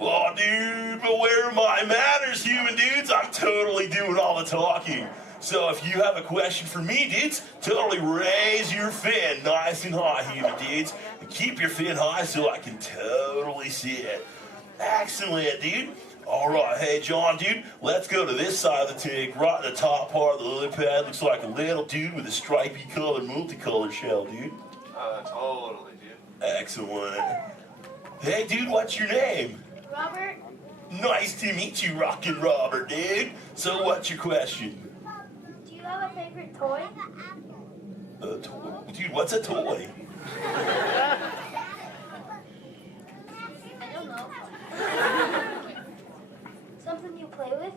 Oh, dude, but where are my manners, human dudes? I'm totally doing all the talking. So if you have a question for me, dudes, totally raise your fin nice and high, human dudes. And keep your fin high so I can totally see it. Excellent, dude. All right, hey, John, dude, let's go to this side of the tank. Right in the top part of the lily pad looks like a little dude with a stripy colored, multicolored shell, dude. Totally, dude. Excellent. Hey, dude, what's your name? Robert? Nice to meet you, Rockin' Robert, dude. So what's your question? Do you have a favorite toy? A toy? Dude, what's a toy? I don't know. Something you play with?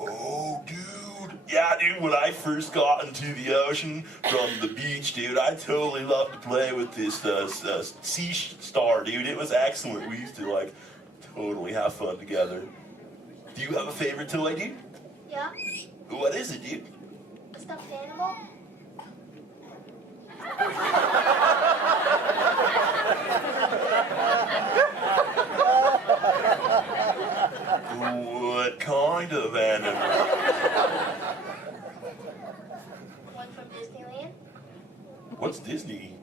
Oh, dude. Yeah, dude, when I first got into the ocean from the beach, dude, I totally loved to play with this sea star, dude. It was excellent. We used to, totally have fun together. Do you have a favorite toy, dude? Yeah. What is it, dude? A stuffed animal? What kind of animal? One from Disneyland? What's Disney?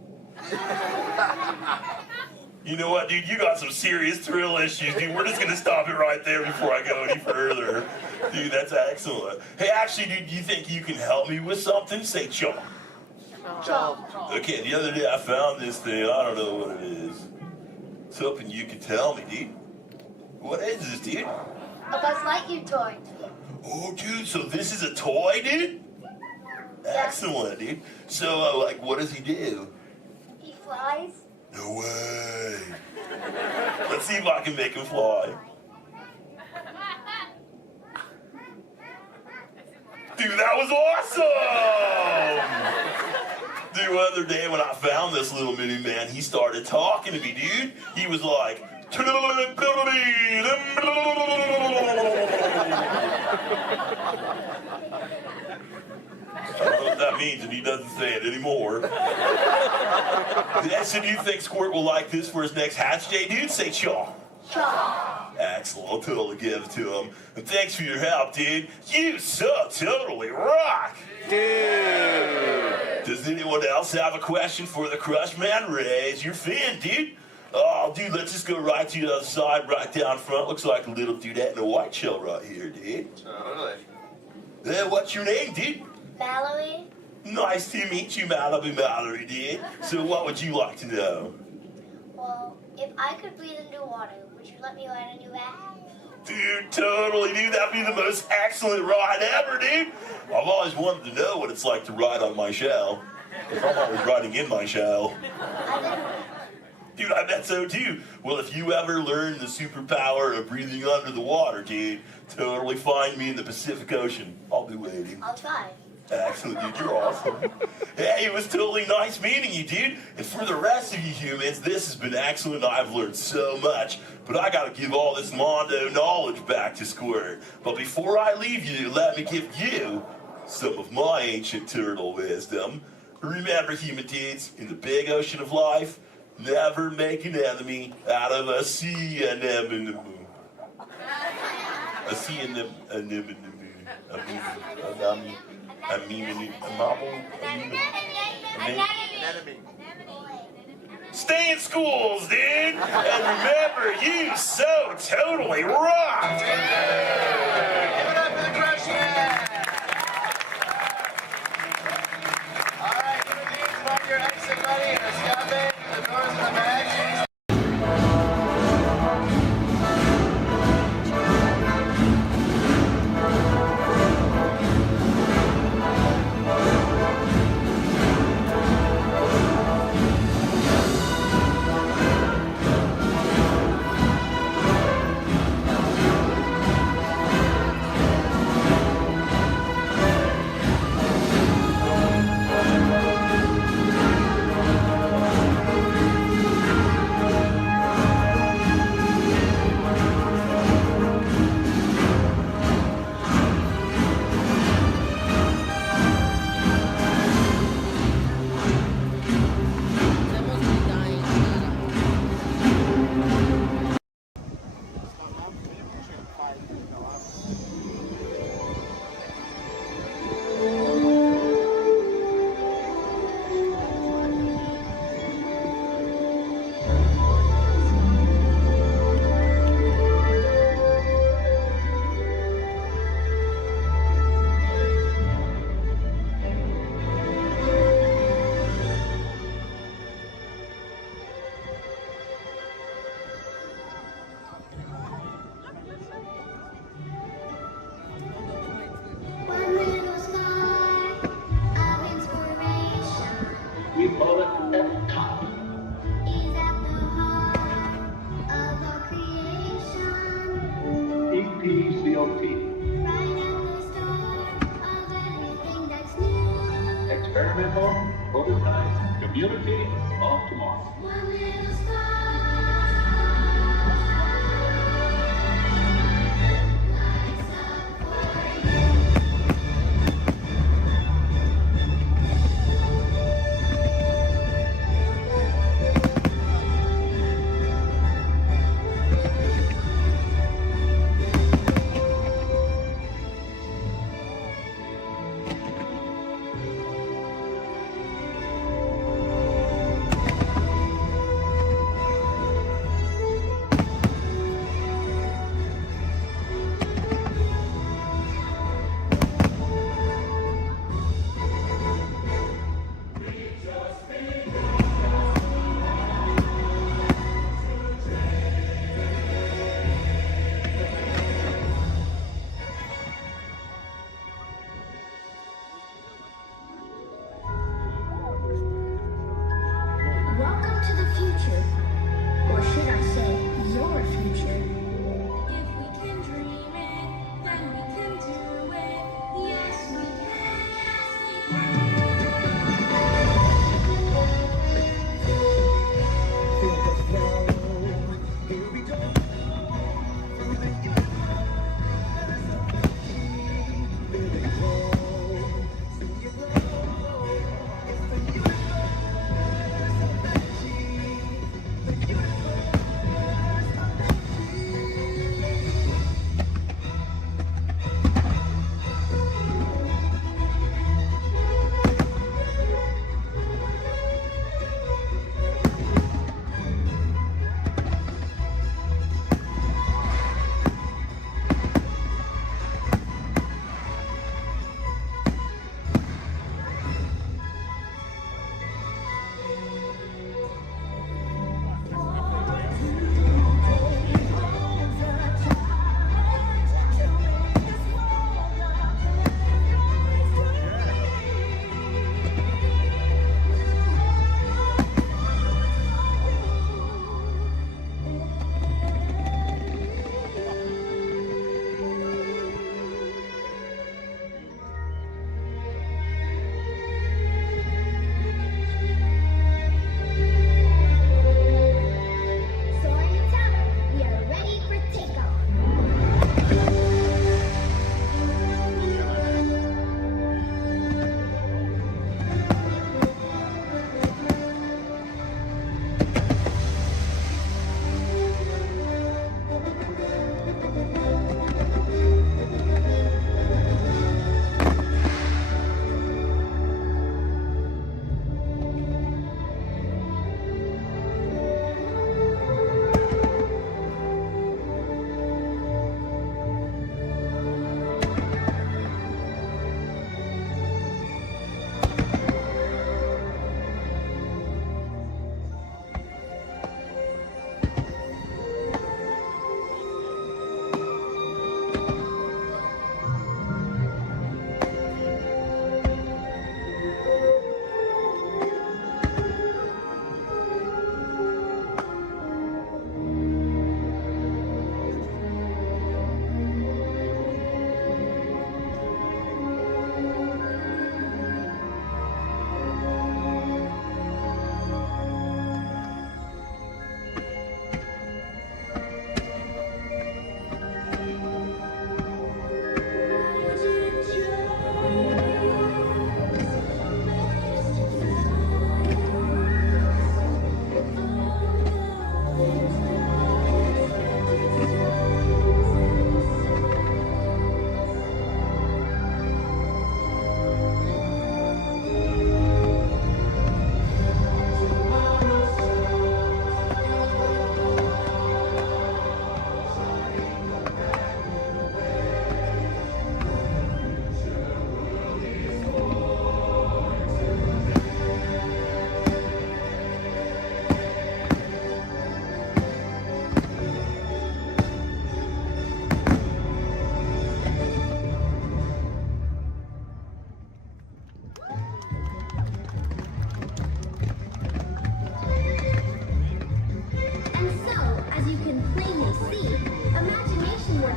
You know what, dude? You got some serious thrill issues, dude. We're just gonna stop it right there before I go any further. Dude, that's excellent. Hey, actually, dude, you think you can help me with something? Say chomp. Chomp. Okay, the other day I found this thing. I don't know what it is. It's hoping you can tell me, dude. What is this, dude? A Buzz Lightyear toy. Oh, dude, so this is a toy, dude? Excellent, dude. So, like, what does he do? He flies. No way. Let's see if I can make him fly. Dude, that was awesome! Dude, the other day when I found this little mini man, he started talking to me, dude. He was like, I don't know what that means, and he doesn't say it anymore. So do you think Squirt will like this for his next Hatch Day, dude? Say chaw. Chaw. Excellent, I'll totally give it to him. And thanks for your help, dude. You so totally rock. Dude. Does anyone else have a question for the Crush Man? Raise your fin, dude. Oh, dude, let's just go right to the other side, right down front. Looks like a little dudette in a white shell right here, dude. Totally. What's your name, dude? Mallory. Nice to meet you, Mallory, dude. So what would you like to know? Well, if I could breathe into water, would you let me ride on your back? Dude, totally, dude. That'd be the most excellent ride ever, dude. I've always wanted to know what it's like to ride on my shell. Because I'm always riding in my shell. Dude, I bet so too. Well, if you ever learn the superpower of breathing under the water, dude, totally find me in the Pacific Ocean. I'll be waiting. I'll try. Excellent, dude. You're awesome. Hey, it was totally nice meeting you, dude. And for the rest of you humans, this has been excellent. I've learned so much. But I gotta give all this Mondo knowledge back to Squirt. But before I leave you, let me give you some of my ancient turtle wisdom. Remember, human dudes, in the big ocean of life, never make an enemy out of a sea anemone. A sea anemone. Stay in schools, dude! And remember, you so totally rock! Give it up for the Crush Man! Alright, human beings, find your exit buddy and escape the doors in the back. Experimental, prototype, community of tomorrow.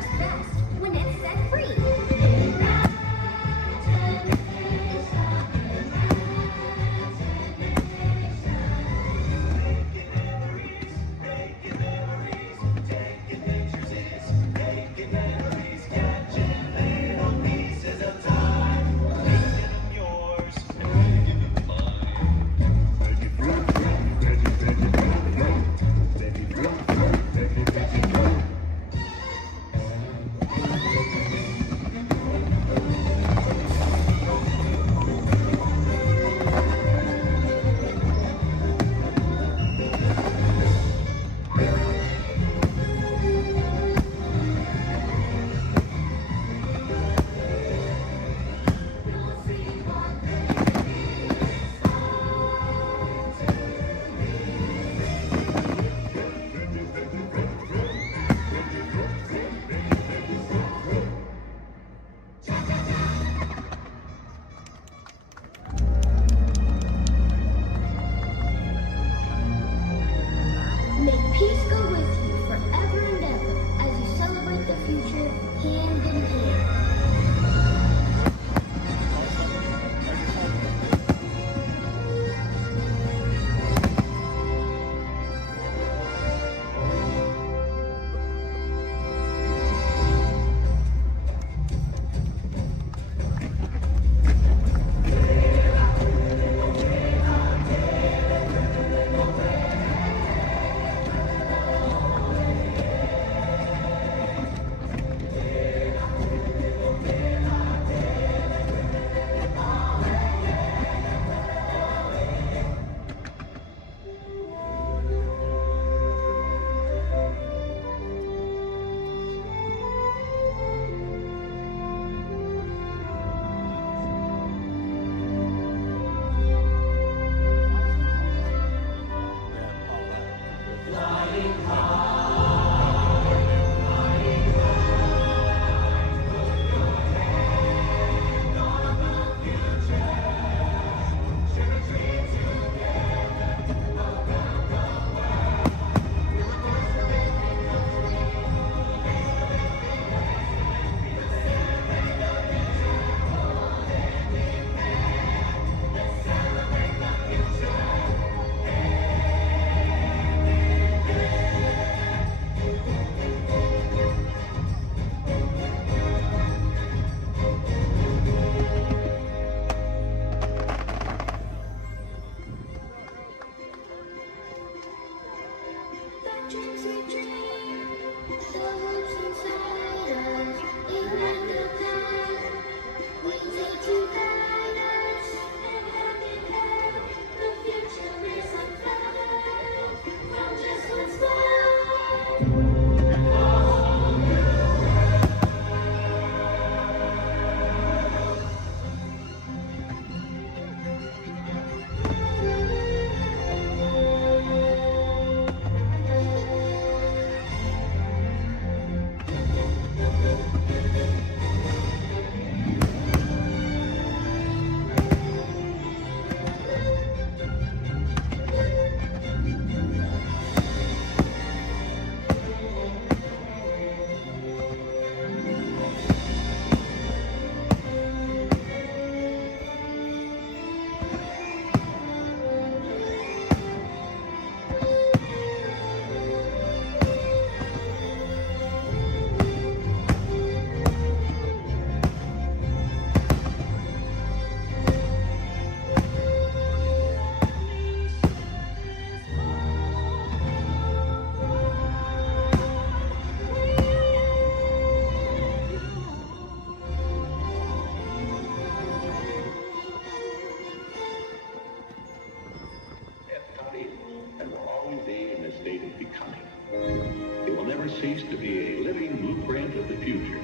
works best when it's set free. May peace go with you forever and ever as you celebrate the future hand in hand. cease to be a living blueprint of the future.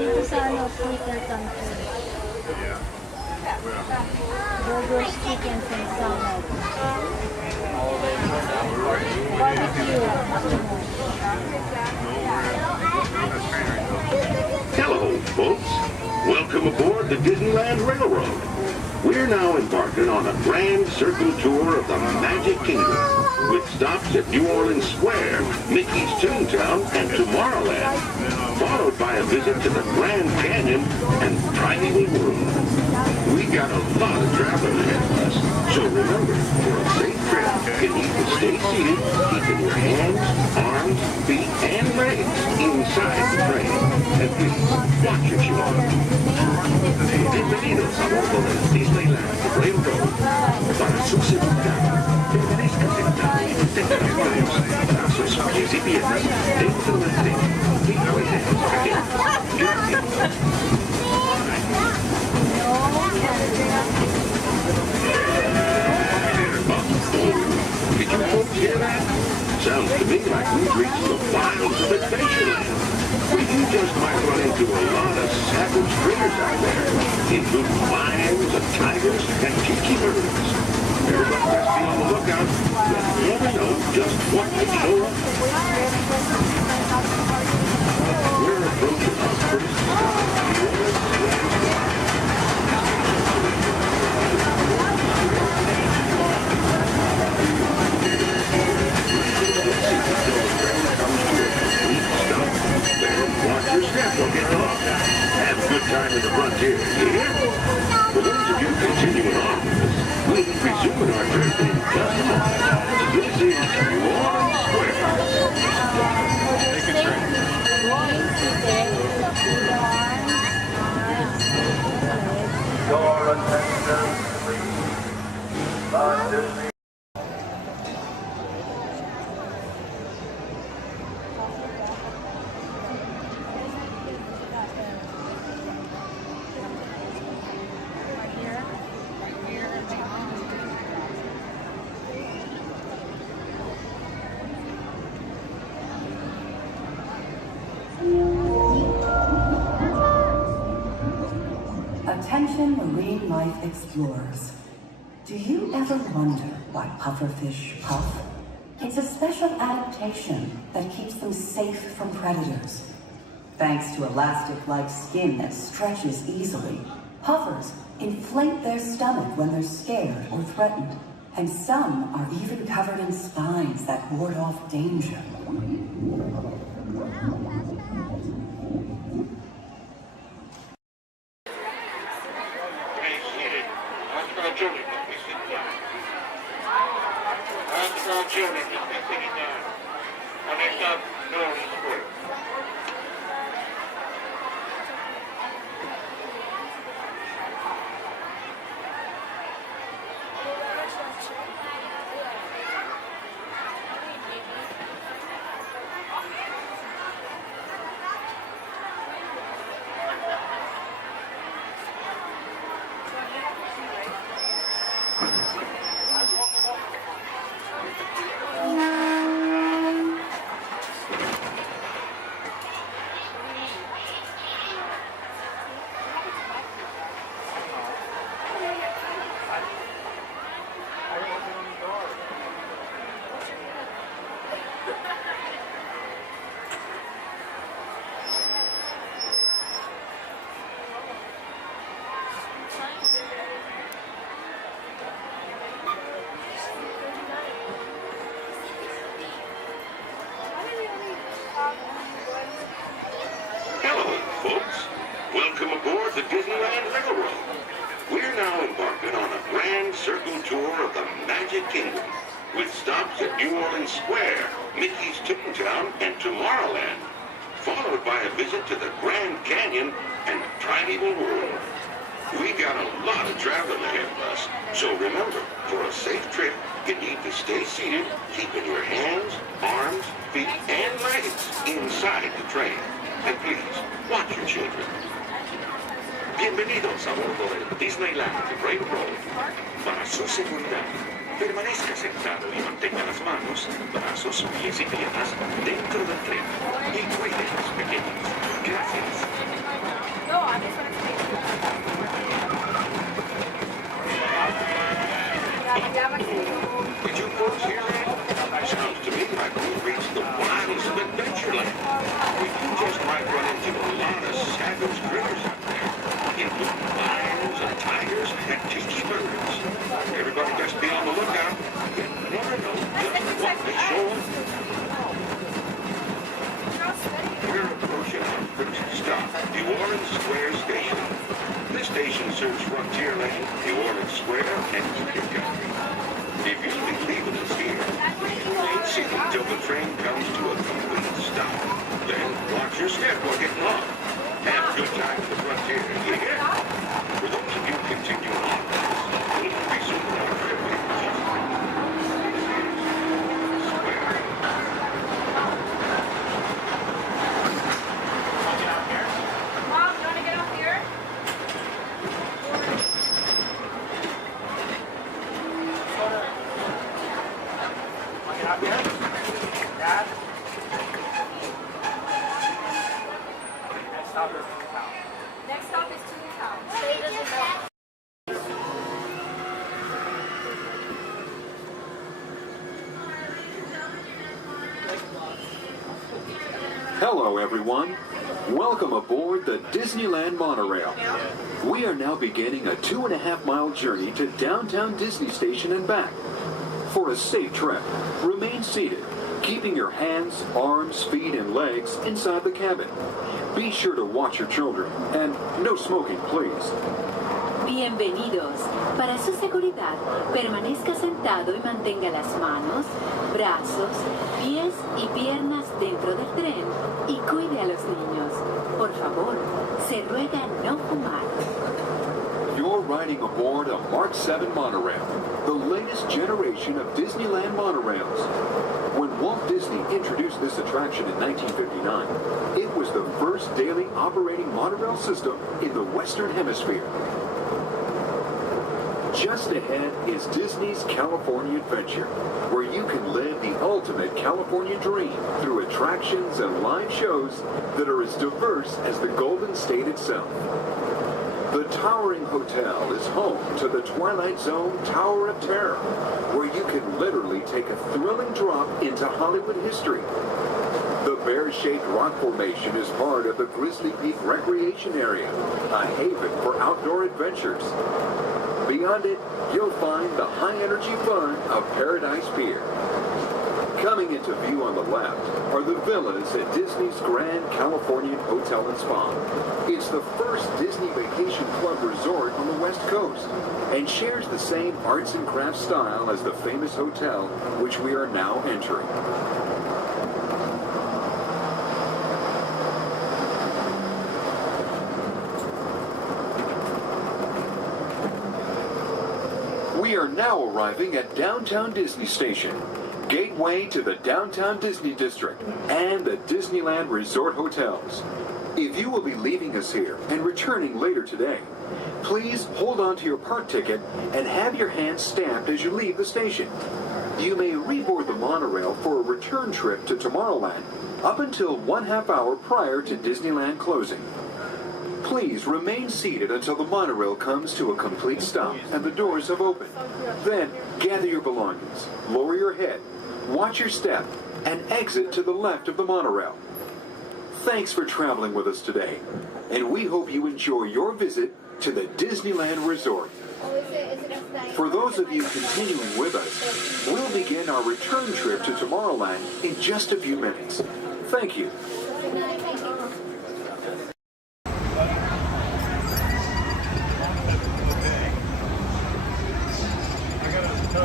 Dito sa ano, Twitter country. Burgers, chickens, and salad. Barbecue. Hello, folks. Welcome aboard the Disneyland Railroad. We're now embarking on a grand circle tour of the Magic Kingdom, with stops at New Orleans Square, Mickey's Toontown, and Tomorrowland, followed by a visit to the Grand Canyon and Primeval World. We got a lot of traveling ahead of us, so remember, for a safe trip, you need to stay seated, keeping your hands, arms, feet, and legs inside the train. And please, watch your children. Bienvenidos a bordo del Disneyland Railroad. Para su seguridad, permanezca sentado y tenga las manos, brazos, pies y piernas dentro del tren. Y cuídense. Gracias. Did you folks hear that? Sounds to me like we've reached the wilds of Adventureland. You just might run into a lot of savage critters out there, including lions and tigers and tiki birds. Everybody best be on the lookout. You never know just what could show up. We're approaching our first stop. Watch your step, don't get lost. Have a good time at the frontier, yeah? For those of you continuing on, we'll be resuming our trip in just a moment. This is New Orleans Square. Take a drink. Your attention, please. The Disney. Attention marine life explorers. Do you ever wonder why pufferfish puff? It's a special adaptation that keeps them safe from predators. Thanks to elastic-like skin that stretches easily, puffers inflate their stomach when they're scared or threatened, and some are even covered in spines that ward off danger. Hello, folks. Welcome aboard the Disneyland Railroad. We're now embarking on a grand circle tour of the Magic Kingdom, with stops at New Orleans Square, Mickey's Toontown, and Tomorrowland, followed by a visit to the Grand Canyon and Primeval World. We got a lot of traveling ahead of us, so remember, for a safe trip, you need to stay seated, keeping your hands, arms, feet, and legs inside the train. And please, watch your children. Bienvenidos a bordo del Disneyland Railroad. su seguridad, permanezca sentado y mantenga las manos, brazos, pies y piernas dentro del tren y cuide a los pequeños. Gracias. Did you folks hear that? Sounds to me like we've reached the wilds of Adventureland. We do just might run into a lot of savage critters out there. Including lions and tigers and tiki birds. Everybody best be on the lookout. You never know just what they show up. We're approaching our first stop, New Orleans Square Station. This station serves Frontierland, New Orleans Square, and Union Country. If you'll be leaving us here, remain seated until the train comes to a complete stop. Then watch your step while getting off. Have a good time at the frontier, you hear? For those of you continuing on, we'll resume our trip in just Square. Mom, you want to get off here? Get out here. Dad. Next stop is Toontown. Next stop is Toontown. Stay doesn't know. Hello, everyone. Welcome aboard the Disneyland monorail. We are now beginning a 2.5-mile journey to downtown Disney Station and back. For a safe trip, remain seated, keeping your hands, arms, feet, and legs inside the cabin. Be sure to watch your children, and no smoking, please. Bienvenidos. Para su seguridad, permanezca sentado y mantenga las manos, brazos, pies y piernas dentro del tren y cuide a los niños. Por favor, se ruega no fumar. You're riding aboard a Mark 7 monorail, the latest generation of Disneyland monorails. When Walt Disney introduced this attraction in 1959, it was the first daily operating monorail system in the Western Hemisphere. Just ahead is Disney's California Adventure, where you can live the ultimate California dream through attractions and live shows that are as diverse as the Golden State itself. The towering hotel is home to the Twilight Zone Tower of Terror, where you can literally take a thrilling drop into Hollywood history. The bear-shaped rock formation is part of the Grizzly Peak Recreation Area, a haven for outdoor adventures. Beyond it, you'll find the high-energy fun of Paradise Pier. Coming into view on the left are the villas at Disney's Grand Californian Hotel and Spa. It's the first Disney Vacation Club resort on the West Coast and shares the same arts and crafts style as the famous hotel which we are now entering. We are now arriving at Downtown Disney Station, gateway to the Downtown Disney District and the Disneyland Resort Hotels. If you will be leaving us here and returning later today, please hold on to your park ticket and have your hands stamped as you leave the station. You may reboard the monorail for a return trip to Tomorrowland up until 1/2 hour prior to Disneyland closing. Please remain seated until the monorail comes to a complete stop and the doors have opened. Then, gather your belongings, lower your head, watch your step, and exit to the left of the monorail. Thanks for traveling with us today, and we hope you enjoy your visit to the Disneyland Resort. For those of you continuing with us, we'll begin our return trip to Tomorrowland in just a few minutes. Thank you.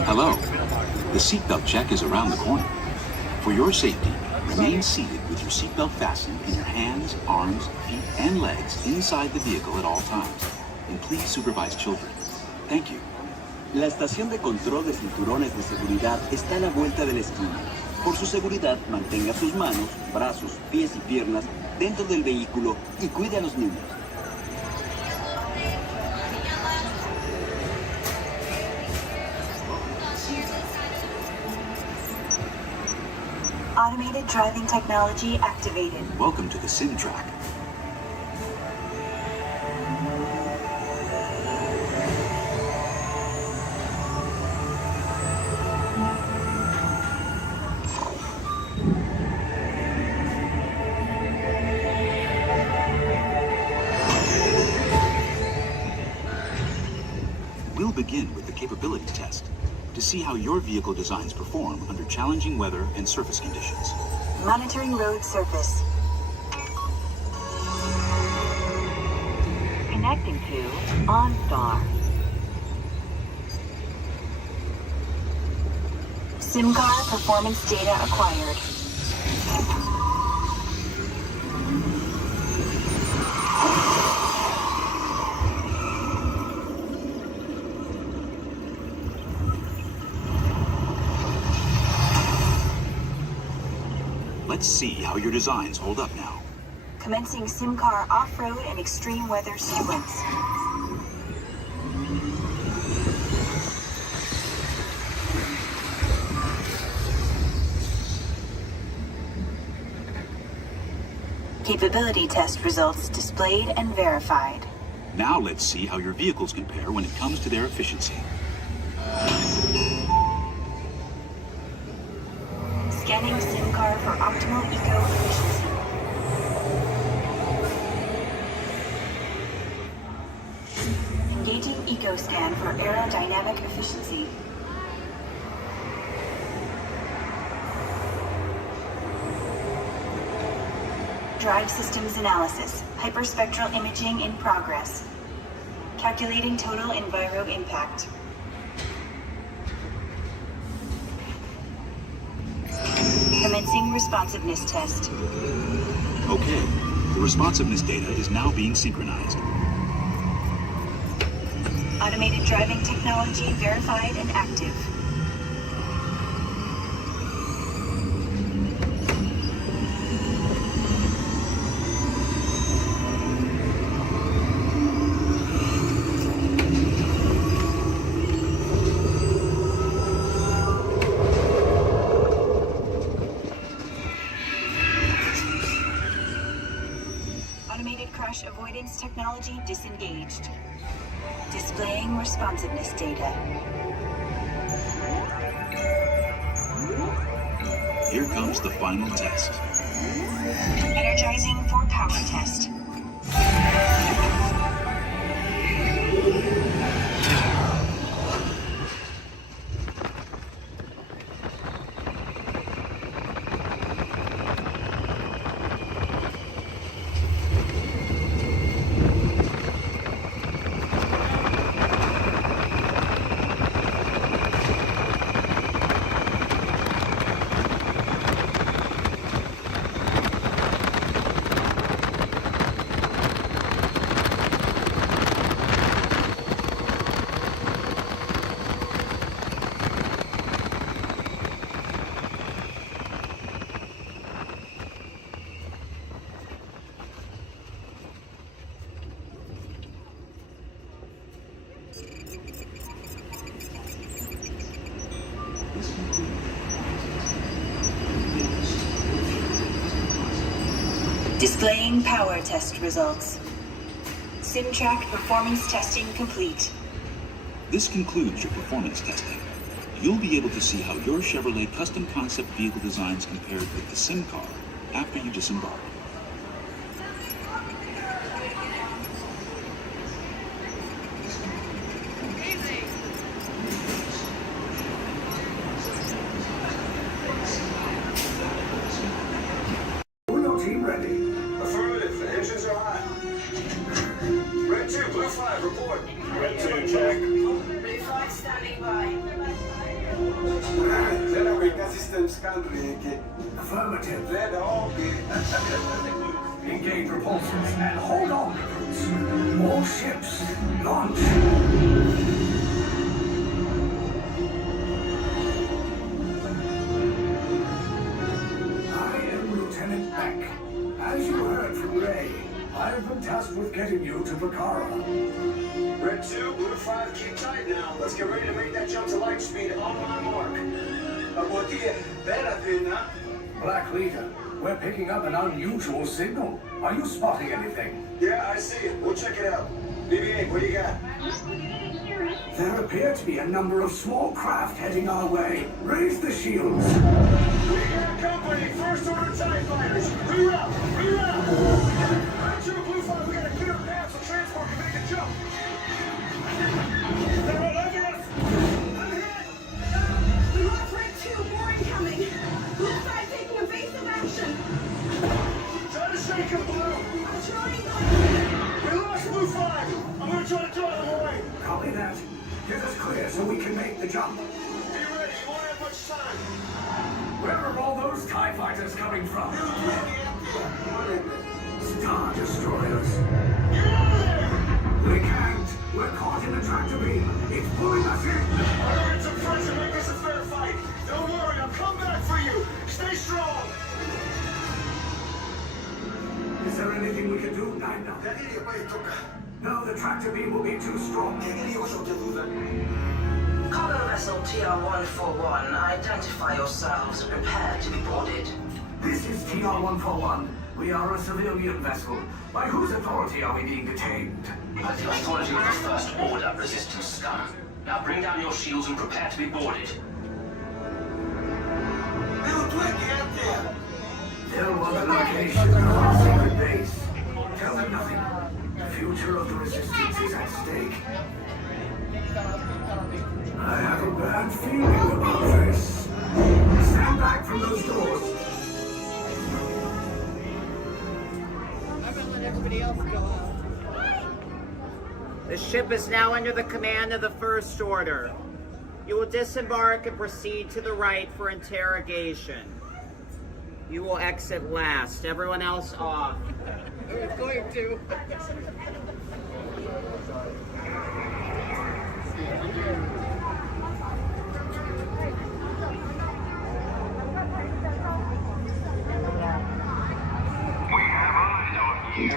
Hello. The seatbelt check is around the corner. For your safety, remain seated with your seatbelt fastened and your hands, arms, feet, and legs inside the vehicle at all times. And please supervise children. Thank you. La estación de control de cinturones de seguridad está a la vuelta de la esquina. Por su seguridad, mantenga sus manos, brazos, pies y piernas dentro del vehículo y cuide a los niños. Automated driving technology activated. Welcome to the sim track. We'll begin with the capability test to see how your vehicle designs perform under challenging weather and surface conditions. Monitoring road surface. Connecting to OnStar. SIM card performance data acquired. Let's see how your designs hold up now. Commencing SIM car off-road and extreme weather sequence. Capability test results displayed and verified. Now let's see how your vehicles compare when it comes to their efficiency. Scanning SIM car for optimal eco-efficiency. Engaging EcoScan for aerodynamic efficiency. Drive systems analysis. Hyperspectral imaging in progress. Calculating total enviro impact. Commencing responsiveness test. Okay, the responsiveness data is now being synchronized. Automated driving technology verified and active. Automated crash avoidance technology disengaged. Displaying responsiveness data. Here comes the final test. Energizing for power test. Displaying power test results. SimTrack performance testing complete. This concludes your performance testing. You'll be able to see how your Chevrolet custom concept vehicle designs compared with the sim car after you disembark. Team ready. Affirmative. The engines are hot. Red 2, Blue 5, report. Red 2, check. Blue 5 standing by. Generating system scan rig. Affirmative. Red all Engage repulsors and hold on, recruits. More ships. Launch. As you heard from Ray, I've been tasked with getting you to Vakara. Red 2, Blue 5, keep tight now. Let's get ready to make that jump to light speed on my mark. Abortia, espérate, ¿no? Black Leader, we're picking up an unusual signal. Are you spotting anything? Yeah, I see it. We'll check it out. BB-8, what do you got? There appear to be a number of small craft heading our way. Raise the shields. We got company. First order TIE fighters. Reroute! Reroute! Red 2, Blue 5, we got a clear path so transport can make a jump. They're all over us! I'm hit! We lost Red 2, more incoming. Blue 5 taking evasive action. Try to shake him, Blue! I'm trying. We lost Blue 5! I'm gonna try to draw them away! Copy that. Get us clear so we can make the jump. Be ready, you won't have much time. Where are all those TIE fighters coming from? Star Destroyers. Get out of there! We can't. We're caught in a tractor beam. It's pulling us in. I'll get some pressure and make this a fair fight. Don't worry, I'll come back for you. Stay strong. Is there anything we can do, Nina? No, the tractor beam will be too strong. Cargo vessel TR-141, identify yourselves and prepare to be boarded. This is TR-141. We are a civilian vessel. By whose authority are we being detained? By the authority of the First Order Resistance Scum. Now bring down your shields and prepare to be boarded. There was a location of our secret base. Tell them nothing. The future of the Resistance is at stake. I have a bad feeling about this. Stand back from those doors. I'm gonna let everybody else go out. The ship is now under the command of the First Order. You will disembark and proceed to the right for interrogation. You will exit last. Everyone else off. I was going to. We have eyes on you.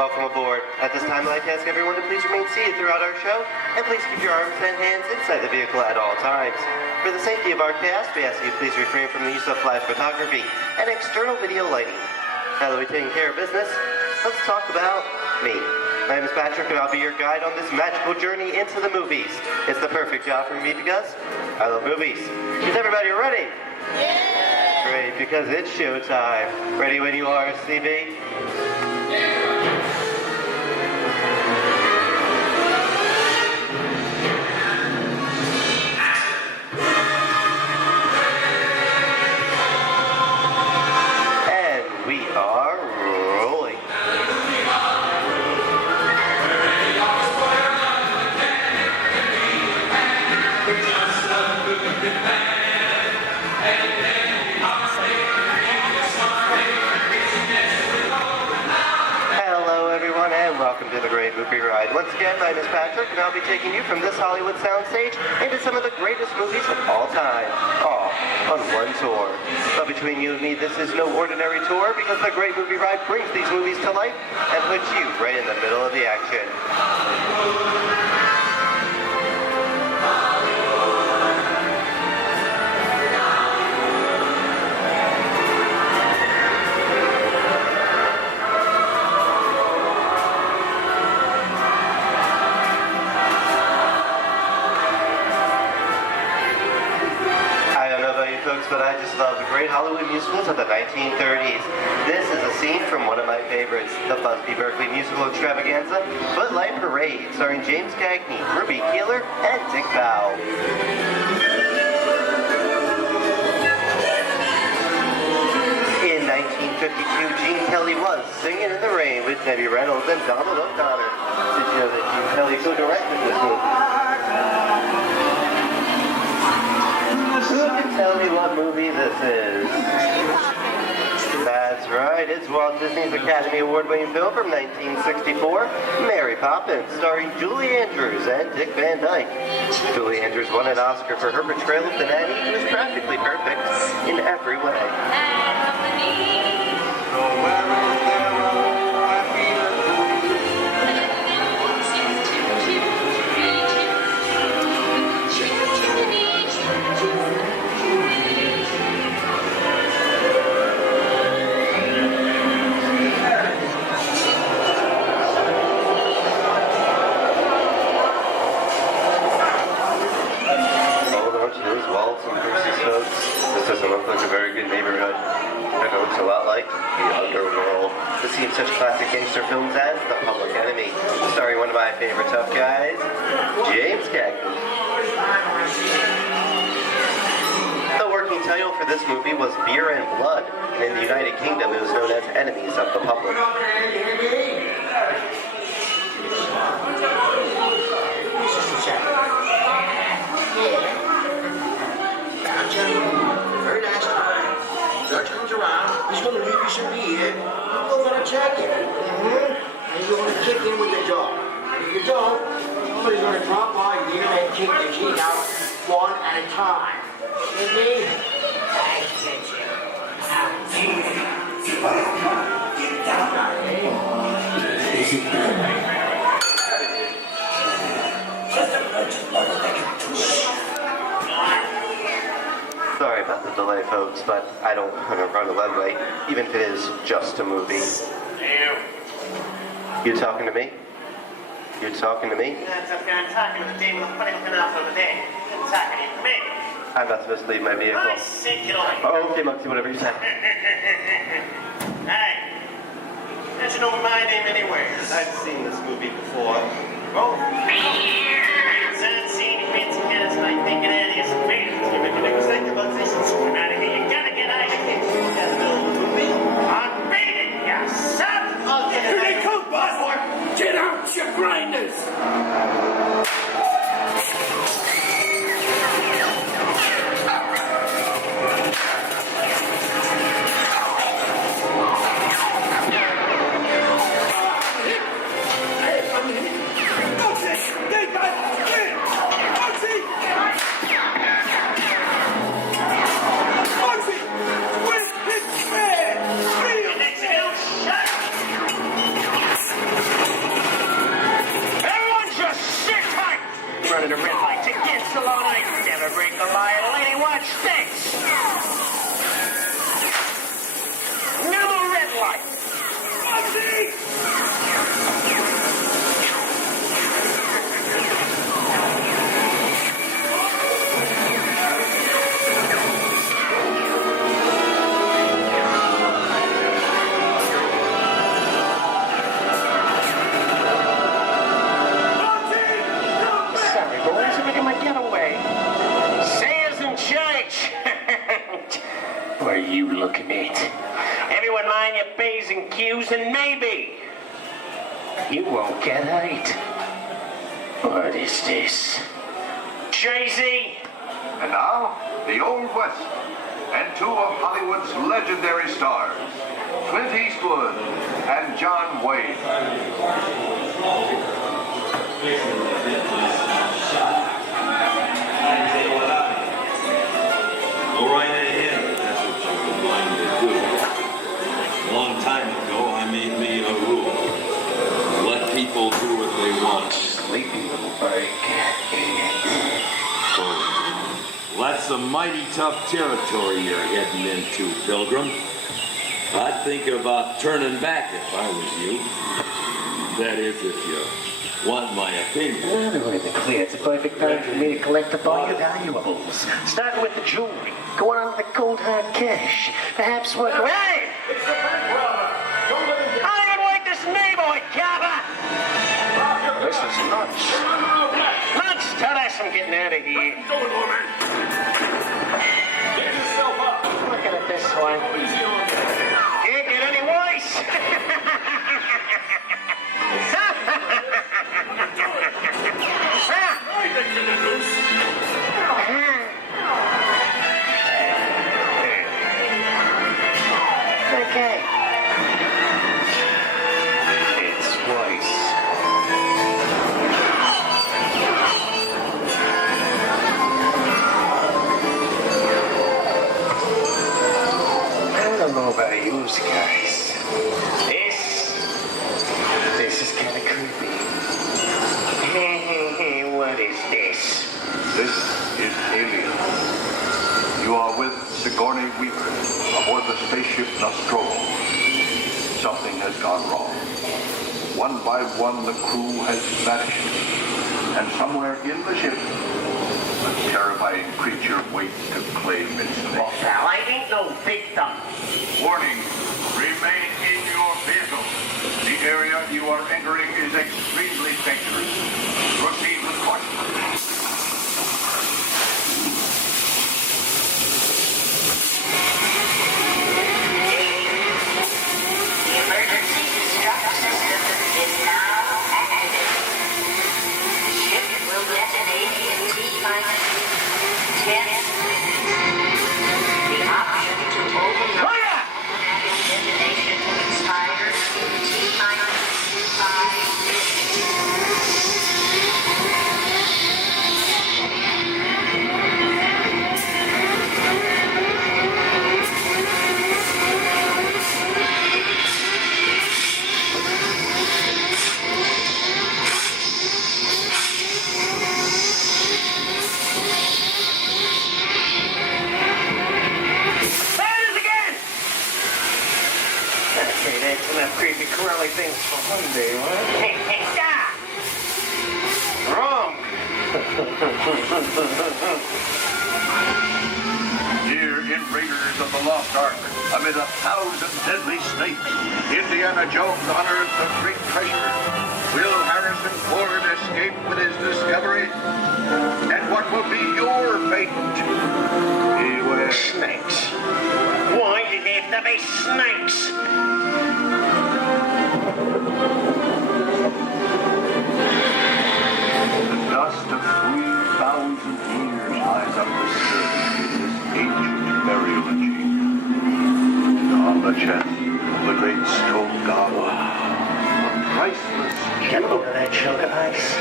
Welcome aboard. At this time, I'd like to ask everyone to please remain seated throughout our show, and please keep your arms and hands inside the vehicle at all times. For the safety of our cast, we ask you please refrain from the use of flash photography and external video lighting. Now that we've taken care of business, let's talk about me. My name is Patrick, and I'll be your guide on this magical journey into the movies. It's the perfect job for me because I love movies. Is everybody ready? Yeah! Great, because it's showtime. Ready when you are, CB? Welcome to the Great Movie Ride. Once again, my name is Patrick, and I'll be taking you from this Hollywood soundstage into some of the greatest movies of all time, all on one tour. But between you and me, this is no ordinary tour, because the Great Movie Ride brings these movies to life and puts you right in the middle of the action. great Hollywood musicals of the 1930s. This is a scene from one of my favorites, the Busby Berkeley musical extravaganza, Footlight Parade, starring James Cagney, Ruby Keeler, and Dick Bow. In 1952, Gene Kelly was Singing in the Rain with Debbie Reynolds and Donald O'Connor. Did you know that Gene Kelly co-directed this movie? Who can tell me what movie this is? That's right, it's Walt Disney's Academy Award-winning film from 1964, Mary Poppins, starring Julie Andrews and Dick Van Dyke. Julie Andrews won an Oscar for her portrayal of the nanny, who is practically perfect in every way. Walt and Bruce's folks. This doesn't look like a very good neighborhood. It looks a lot like the underworld. This seems such classic gangster films as The Public Enemy, starring one of my favorite tough guys, James Cagney. The working title for this movie was Beer and Blood, and in the United Kingdom it was known as Enemies of the Public. Very nice time. Judge comes around, he's gonna leave you some beer. You're gonna check it. And you're gonna kick in with your dog. If you don't, somebody's gonna drop by here and kick the teeth out one at a time. With me? I get you. Get down, Sorry about the delay, folks, but I don't want to run a red light, even if it is just a movie. You talking to me? You talking to me? That's okay. I'm talking to the demon who's putting looking out for the day. You're talking to me. I'm not supposed to leave my vehicle. I say get away. Oh, okay, Monkey, whatever you say. Hey, you know my name anyway. I've seen this movie before. Oh. Unseen means kids like thinking it is me. You make a mistake about this and swim out of here. You gotta get out of here. You gotta build a movie. I'm beating you, son. Here they come, boss. Get out your grinders. Running a red light against the law, I never break the law. Lady, watch this. No more red light. What are you looking at? Everyone mind your P's and Q's and maybe you won't get hate. What is this? Jay-Z? And now, the Old West, and two of Hollywood's legendary stars, Clint Eastwood and John Wayne. Go right ahead. That's what you're going to do. A long time ago, I made me a rule. Let people do what they want. Sleepy little break. Well, that's some mighty tough territory you're heading into, Pilgrim. I'd think about turning back if I was you. That is, if you want my opinion. Everyone in the clear. It's a perfect time for me to collect up all your valuables. Starting with the jewelry, going on with the cold hard cash. Perhaps work. Hey! It's the bank robber. Don't let him get... I don't like this neighborhood, Cabba! This is nuts. Nuts! Tell us I'm getting out of here. Don't go, man. Get yourself up. Looking at this one. Easy on me. Can't get any worse. I think you're the loose. Okay. It's twice. I don't know about you guys. This is kind of creepy. What is this? This is Alien. You are with Sigourney Weaver aboard the spaceship Nostromo. Something has gone wrong. One by one, the crew has vanished. And somewhere in the ship, a terrifying creature waits to claim its name. Well, pal, I ain't no victim. Warning, remain in your vehicle. The area you are entering is extremely dangerous. Proceed with caution. Emergency destruct system is now active. Ship will detonate in T-minus 10. The option to open the automatic detonation expires in T-minus 5 minutes. Okay, that's enough creepy crawly things for one day, huh? Wrong. Here in Raiders of the Lost Ark, amid 1,000 deadly snakes, Indiana Jones unearthed a great treasure. Will Harrison Ford escape with his discovery? And what will be your fate? Beware. Snakes. Why did they have to be snakes? The dust of 3,000 years lies up the surface in this ancient burial chamber. On the chest of the great stone god, a priceless Get a load of that chunk of ice.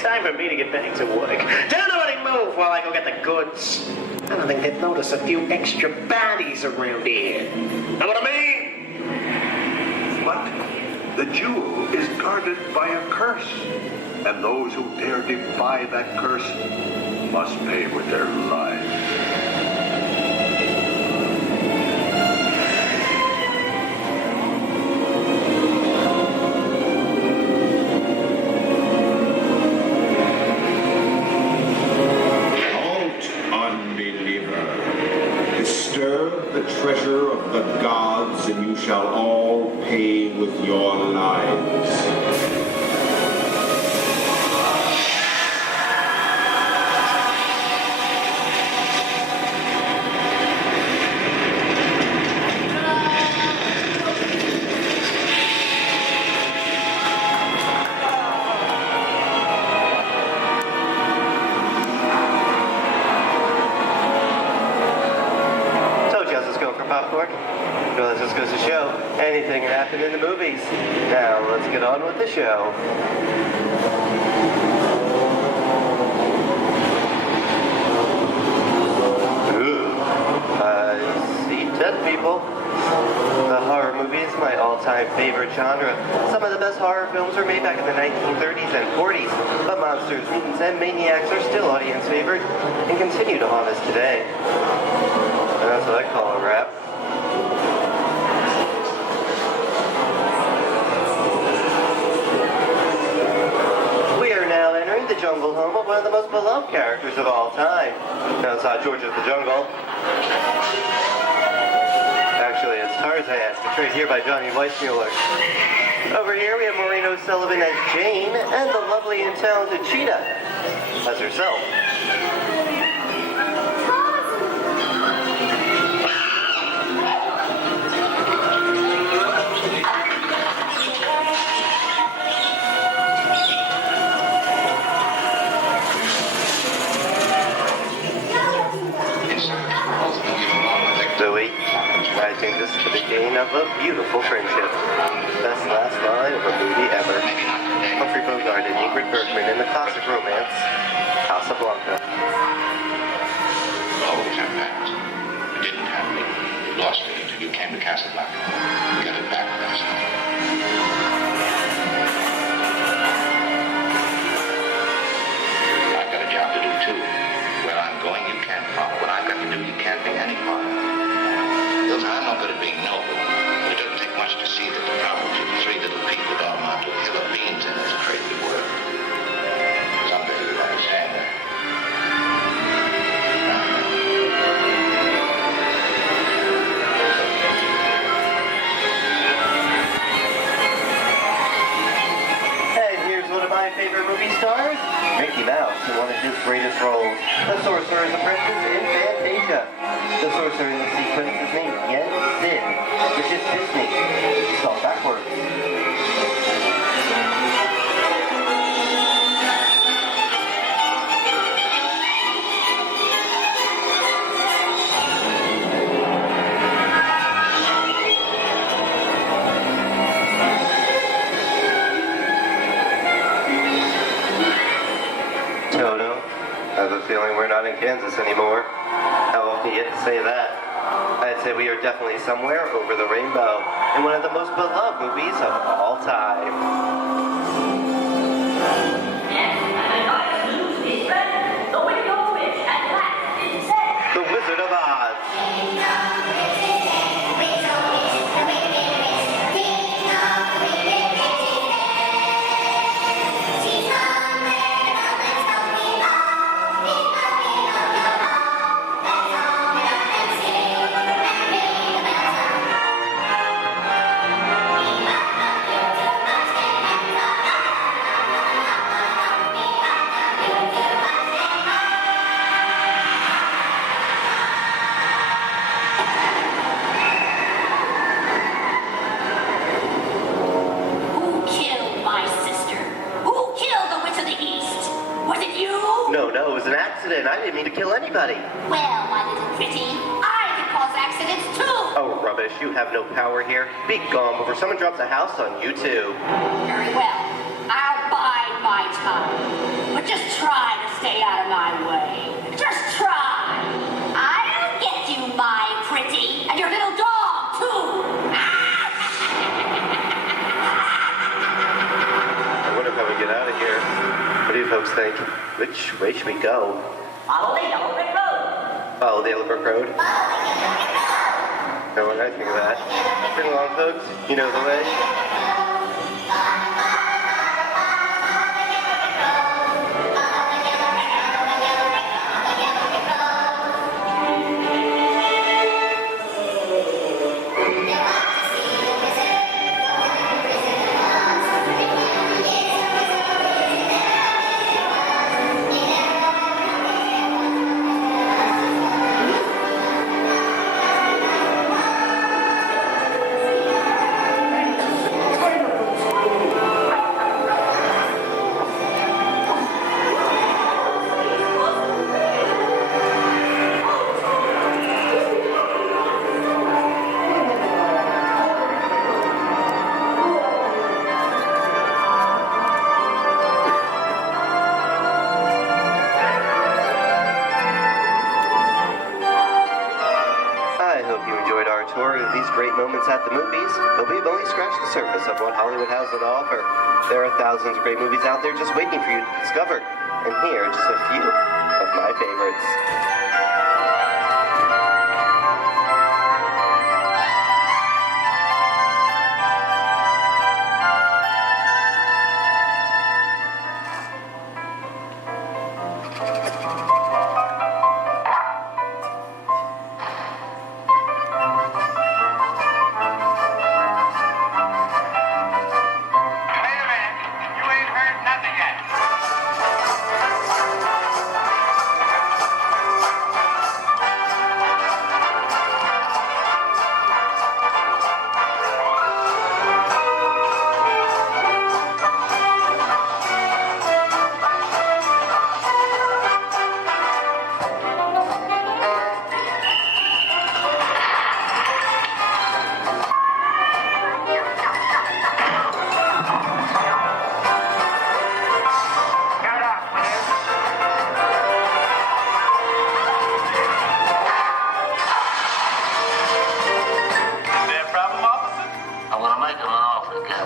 Time for me to get back to work. Don't nobody move while I go get the goods. I don't think they'd notice a few extra bodies around here. Know what I mean? But the jewel is guarded by a curse, and those who dare defy that curse must pay with their lives. Disturb the treasure of the gods, and you shall all pay with your lives. Popcorn. Well, this just goes to show anything can happen in the movies. Now, let's get on with the show. Seat 10, people. The horror movie is my all-time favorite genre. Some of the best horror films were made back in the 1930s and 40s, but monsters, mutants, and maniacs are still audience favorite and continue to haunt us today. That's what I call a wrap. most beloved characters of all time. Now it's not George of the Jungle. Actually, it's Tarzan, portrayed here by Johnny Weissmuller. Over here we have Maureen O'Sullivan as Jane, and the lovely and talented Cheetah as herself. Zoe, I think this is the beginning of a beautiful friendship. Best last line of a movie ever. Humphrey Bogart and Ingrid Bergman in the classic romance, Casablanca. Always have that. You didn't have me. You lost it until you came to Casablanca. Get it back, that's all. I've got a job to do, too. Where I'm going, you can't follow. What I've got to do, you can't be any part of. Listen, I'm not good at being noble, but it doesn't take much to see that the problems of three little people don't amount to a hill of beans in this crazy world. Someday you'll understand that. And here's one of my favorite movie stars, Mickey Mouse, in one of his greatest roles, the Sorcerer's Apprentice in Fantasia. The sorcerer in the sequence is named Yen Sid, which is Disney, spelled backwards. Toto, I have a feeling we're not in Kansas anymore. How often do you get to say that? I'd say we are definitely somewhere over the rainbow in one of the most beloved movies of all time. The Wizard of Oz. No, it was an accident. I didn't mean to kill anybody. Well, my little pretty, I can cause accidents too. Oh, rubbish. You have no power here. Be gone before someone drops a house on you, too. Very well. I'll bide my time. But just try to stay out of my way. Just try. I'll get you, my pretty. And your little dog, too. I wonder how we get out of here. What do you folks think? Which way should we go? Follow the yellow brick road. Follow the Yellow Brick Road? No, what I think of that. Bring along, folks. You know the way. At the movies, but we've only scratched the surface of what Hollywood has to offer. There are thousands of great movies out there just waiting for you to discover. And here are just a few of my favorites.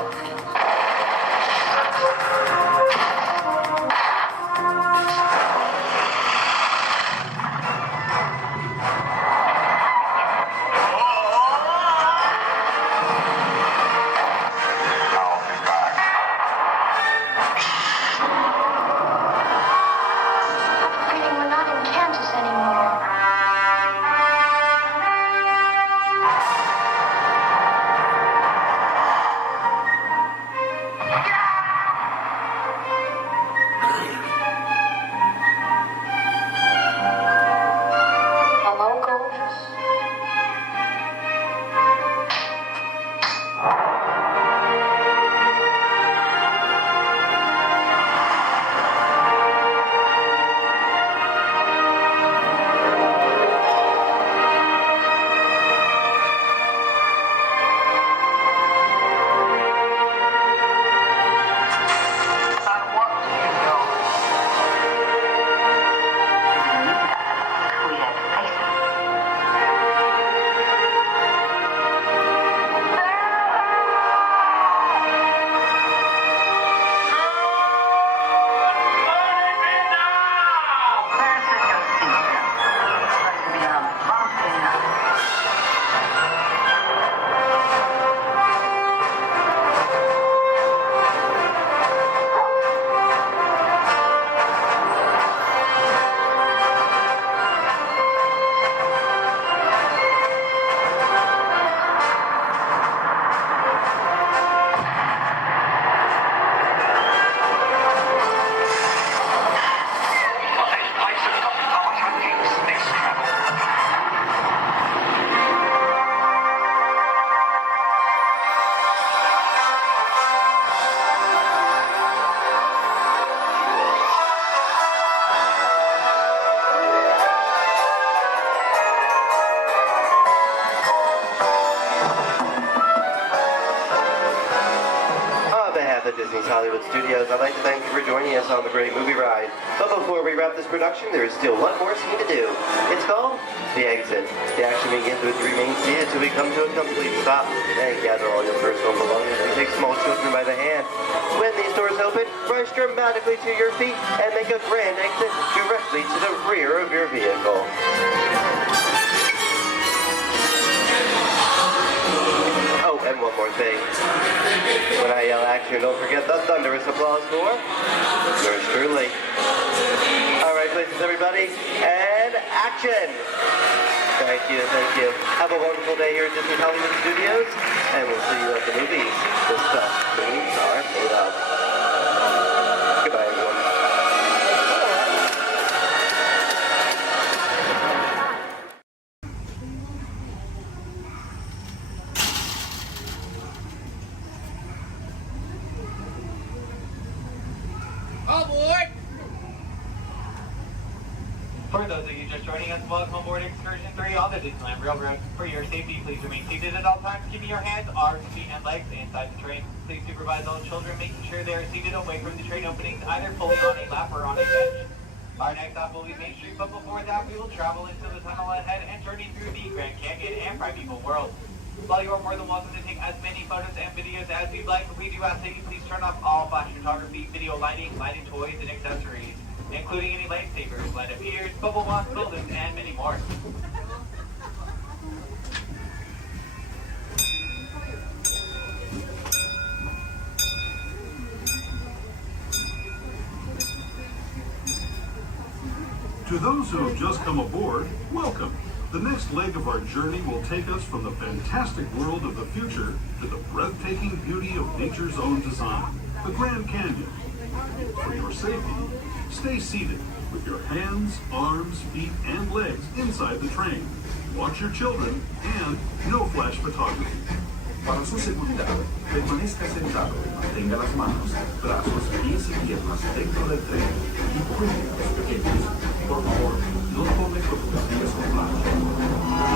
We're not in Kansas anymore. Hello, gorgeous. On behalf of Disney's Hollywood Studios, I'd like to thank you for joining us on the great movie ride. But before we wrap this production, there is still one more scene to do. It's called The Exit. The action begins with you remain seated till we come to a complete stop. Then gather all your personal belongings and take small children by the hand. When these doors open, rush dramatically to your feet and make a grand exit directly to the rear of your vehicle. Oh, and one more thing. When I yell action, don't forget the thunderous applause for yours truly. All right, places, everybody, and action! Thank you, thank you. Have a wonderful day here at Disney Hollywood Studios, and we'll see you at the movies. The stuff movies are made of. Goodbye, everyone. Aboard! For those of you just joining us, welcome aboard Excursion 3 on the Disneyland Railroad. For your safety, please remain seated at all times, keeping your hands, arms, feet, and legs inside the train. Please supervise all children, making sure they are seated away from the train openings, either fully on a lap or on a bench. Our next stop will be Main Street, but before that, we will travel into the tunnel ahead and journey through the Grand Canyon and Primeval World. While you are more than welcome to take as many photos and videos as you'd like, we do ask that you please turn off all flash photography, video lighting, lighted toys, and accessories, including any lightsabers, light up ears, bubble box buildings, and many more. To those who have just come aboard, welcome. The next leg of our journey will take us from the fantastic world of the future to the breathtaking beauty of nature's own design, the Grand Canyon. For your safety, stay seated with your hands, arms, feet, and legs inside the train. Watch your children and no flash photography. Para su seguridad, permanezca sentado, mantenga las manos, brazos, pies y piernas dentro del tren y cuide a los pequeños. Por favor, no tome fotografías con flash.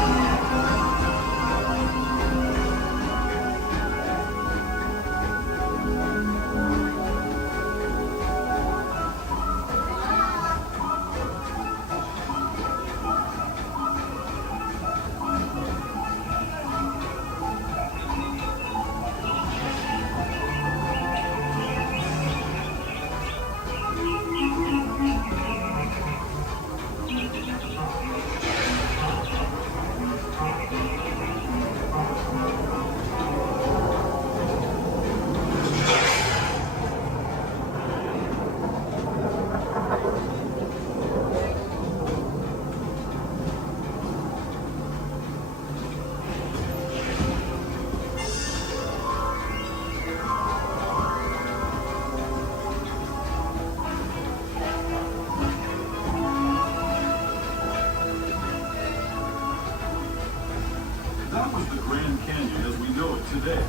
know it today.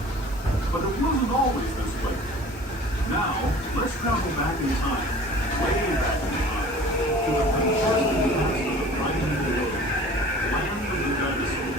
But it wasn't always this way. Now, let's travel back in time, way back in time, to the fantastic past of the mighty world, land of the dinosaurs.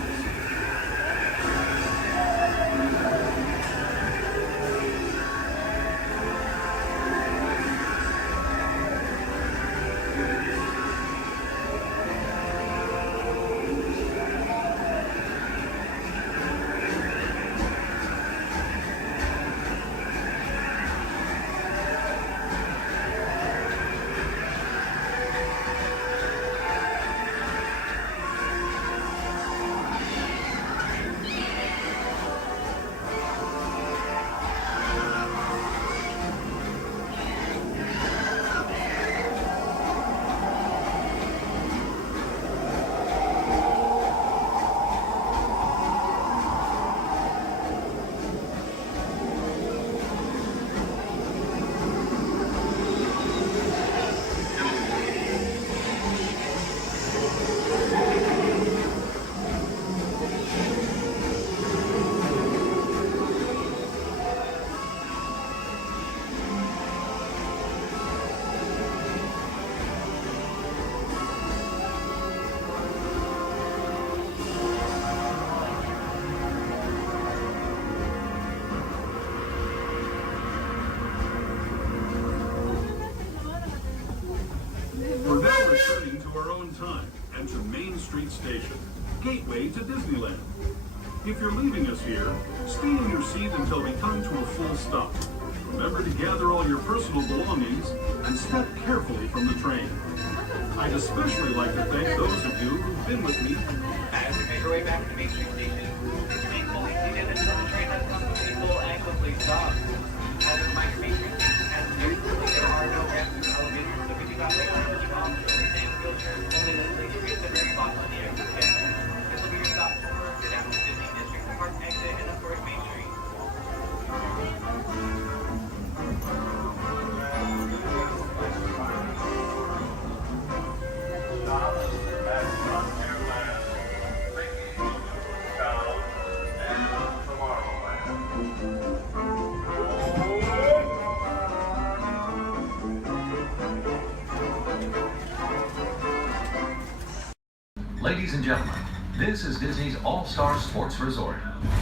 We're now returning to our own time and to Main Street Station, gateway to Disneyland. If you're leaving us here, stay in your seat until we come to a full stop. Remember to gather all your personal belongings and step carefully from the train. I'd especially like to thank those of you who've been with me. As you make your way back to Main Street Station, please remain fully seated until the train has come to a full and complete stop. As a reminder, Main Street Station has there are no ramps or elevators, so if you got late on the off and wheelchairs, only the please reconsider your thoughts on the exit stand. This will be your stop for the down to Disney District Park exit and of course Main Street. Ladies and gentlemen, this is Disney's All-Star Sports Resort.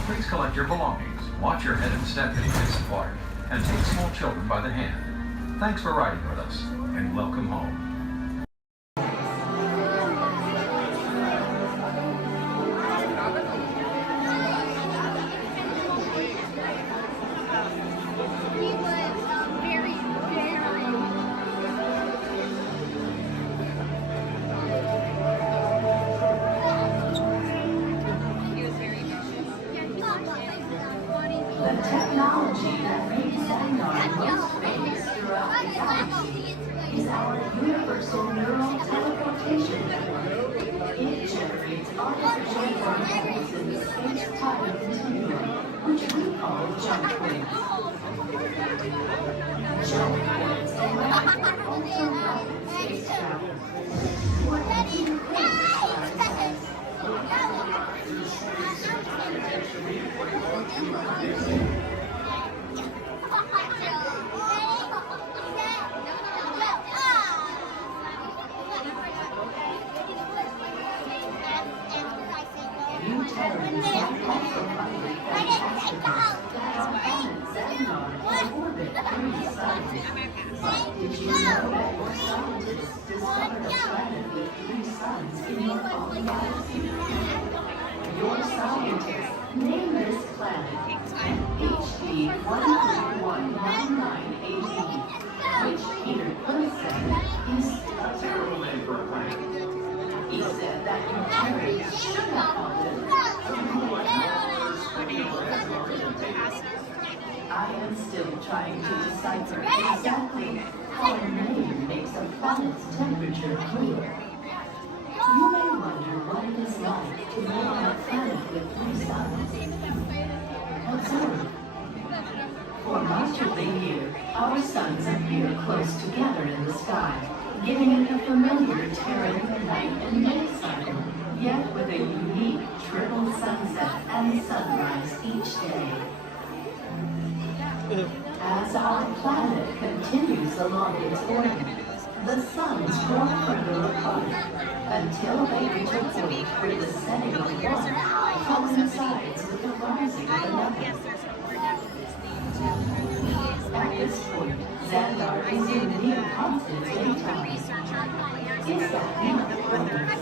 Please collect your belongings, watch your head and step in this park, and take small children by the hand. Thanks for riding with us, and welcome home. The technology that makes Sandar most famous throughout the galaxy is our universal neural teleportation network. It generates artificial particles in the space-time continuum, which we call jump points. Jump points allow for ultra-rapid space travel. What do you think Did you know that your scientists discovered a planet with 3 suns in your own galaxy? Your scientists named this planet HD 13199AZ, which Peter Quinn said is a terrible name for a planet. He said that your parents should have called it. I am still trying to decipher exactly how a name makes a planet's temperature cooler. You may wonder what it is like to live on a planet with 3 suns. Observe. For much of the year, our suns appear close together in the sky, giving it a familiar Terran night and day cycle, yet with a unique triple sunset and sunrise each day. the longest order. The suns draw further apart until they reach a point where the setting of one coincides with the rising of another. At this point, Xandar is in near constant daytime. Is that not wonderful?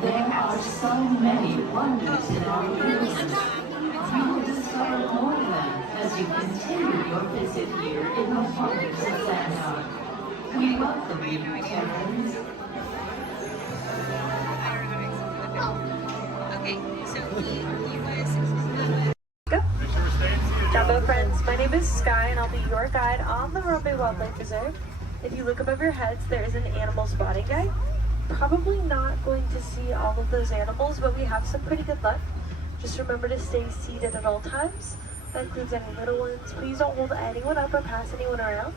There are so many wonders in our universe. You will discover more of them as you continue your visit here in the wonders of Xandar. We welcome you, Terrans. Jumbo friends, my name is Sky and I'll be your guide on the Rombe Wildlife Reserve. If you look above your heads, there is an animal spotting guide. Probably not going to see all of those animals, but we have some pretty good luck. Just remember to stay seated at all times. That includes any little ones. Please don't hold anyone up or pass anyone around.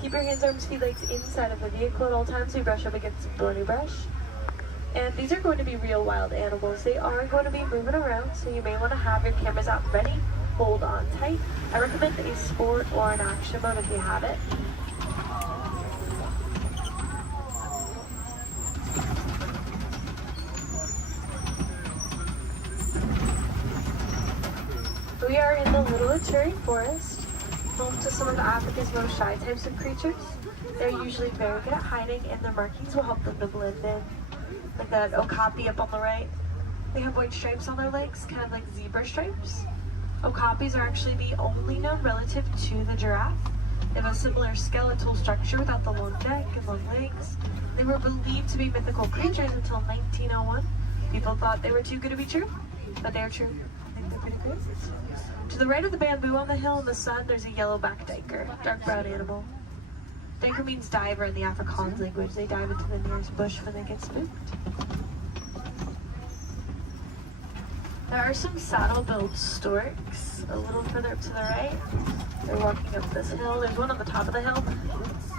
Keep your hands, arms, feet, legs inside of the vehicle at all times so you brush up against some thorny brush. And these are going to be real wild animals. They are going to be moving around, so you may want to have your cameras out ready. Hold on tight. I recommend a sport or an action mode if you have it. We are in the Little Achuri Forest, home to some of Africa's most shy types of creatures. They're usually very good at hiding, and their markings will help them to blend in. Like that okapi up on the right. They have white stripes on their legs, kind of like zebra stripes. Okapis are actually the only known relative to the giraffe. They have a similar skeletal structure without the long neck and long legs. They were believed to be mythical creatures until 1901. People thought they were too good to be true, but they're true. I think they're pretty good. To the right of the bamboo on the hill in the sun, there's a yellow-backed diker, dark brown animal. Diker means diver in the Afrikaans language. They dive into the nearest bush when they get spooked. There are some saddle-billed storks a little further up to the right. They're walking up this hill. There's one on the top of the hill.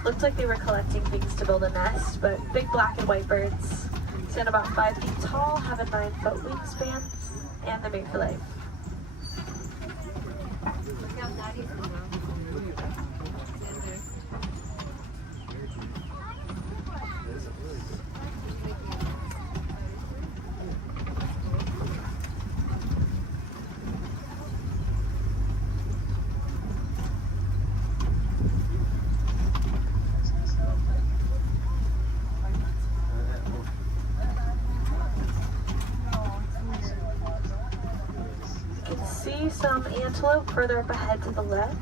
Looked like they were collecting things to build a nest, but big black and white birds. Stand about 5 feet tall, have a 9-foot wingspan, and they're made for life. Some antelope further up ahead to the left.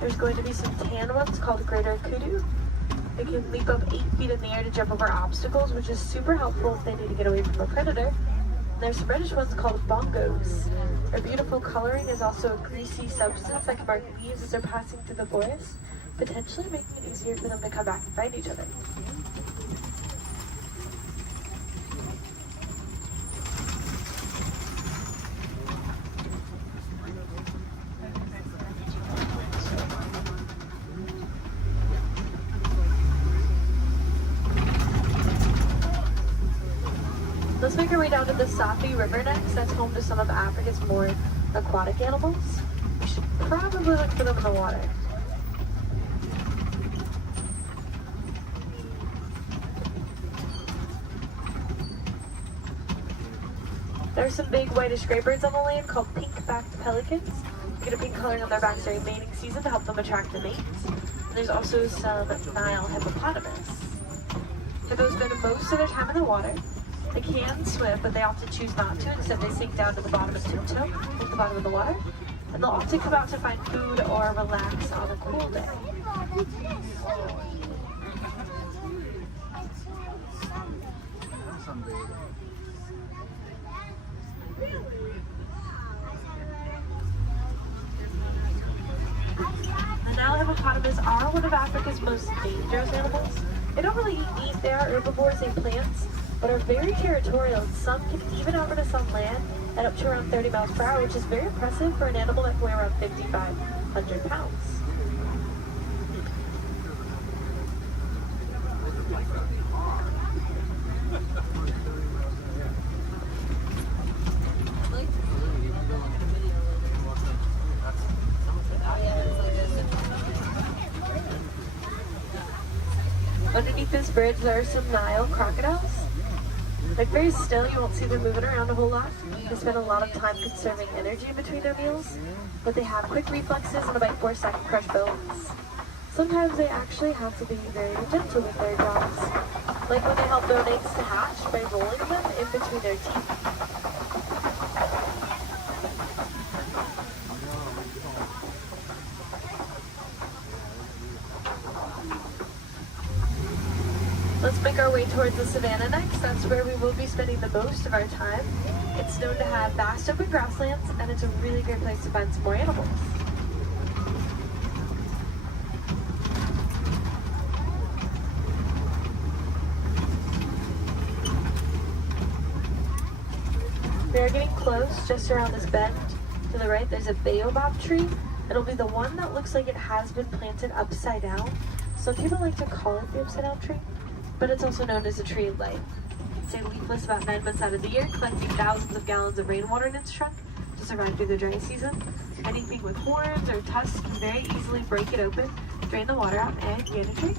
There's going to be some tan ones called greater kudu. They can leap up 8 feet in the air to jump over obstacles, which is super helpful if they need to get away from a predator. And there's some reddish ones called bongos. Their beautiful coloring is also a greasy substance that can mark leaves as they're passing through the forest, potentially making it easier for them to come back and find each other. Let's make our way down to the Safi River next. That's home to some of Africa's more aquatic animals. We should probably look for them in the water. There are some big whitish gray birds on the land called pink-backed pelicans. They get a pink coloring on their backs during mating season to help them attract the mates. And there's also some Nile hippopotamus. Hippos spend most of their time in the water. They can swim, but they often choose not to. Instead, they sink down to the bottom and tiptoe at the bottom of the water. And they'll often come out to find food or relax on a cool day. The Nile hippopotamus are one of Africa's most dangerous animals. They don't really eat meat. They are herbivores and plants, but are very territorial, and some can even outrun us on land at up to around 30 miles per hour, which is very impressive for an animal that can weigh around 5,500 pounds. deepest bridge, there are some Nile crocodiles. Like very still, you won't see them moving around a whole lot. They spend a lot of time conserving energy in between their meals, but they have quick reflexes and a bite force that can crush bones. Sometimes they actually have to be very gentle with their jaws, like when they help their eggs to hatch by rolling them in between their teeth. Let's make our way towards the savannah next. That's where we will be spending the most of our time. It's known to have vast open grasslands, and it's a really great place to find some more animals. We are getting close. Just around this bend to the right, there's a baobab tree. It'll be the one that looks like it has been planted upside down. Some people like to call it the upside down tree, but it's also known as a tree of life. It's leafless about 9 months out of the year, collecting thousands of gallons of rainwater in its trunk to survive through the dry season. Anything with horns or tusks can very easily break it open, drain the water out, and get a tree.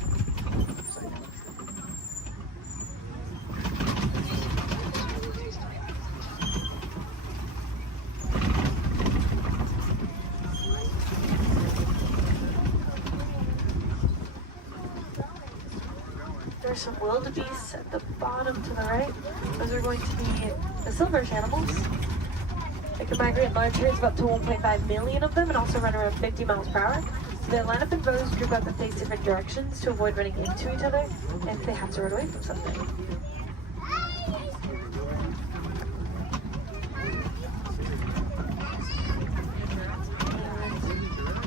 There's some wildebeests at the bottom to the right. Those are going to be the silverish animals. They can migrate in large herds of up to 1.5 million of them and also run around 50 miles per hour. So they line up in rows, group up, and face different directions to avoid running into each other and if they have to run away from something.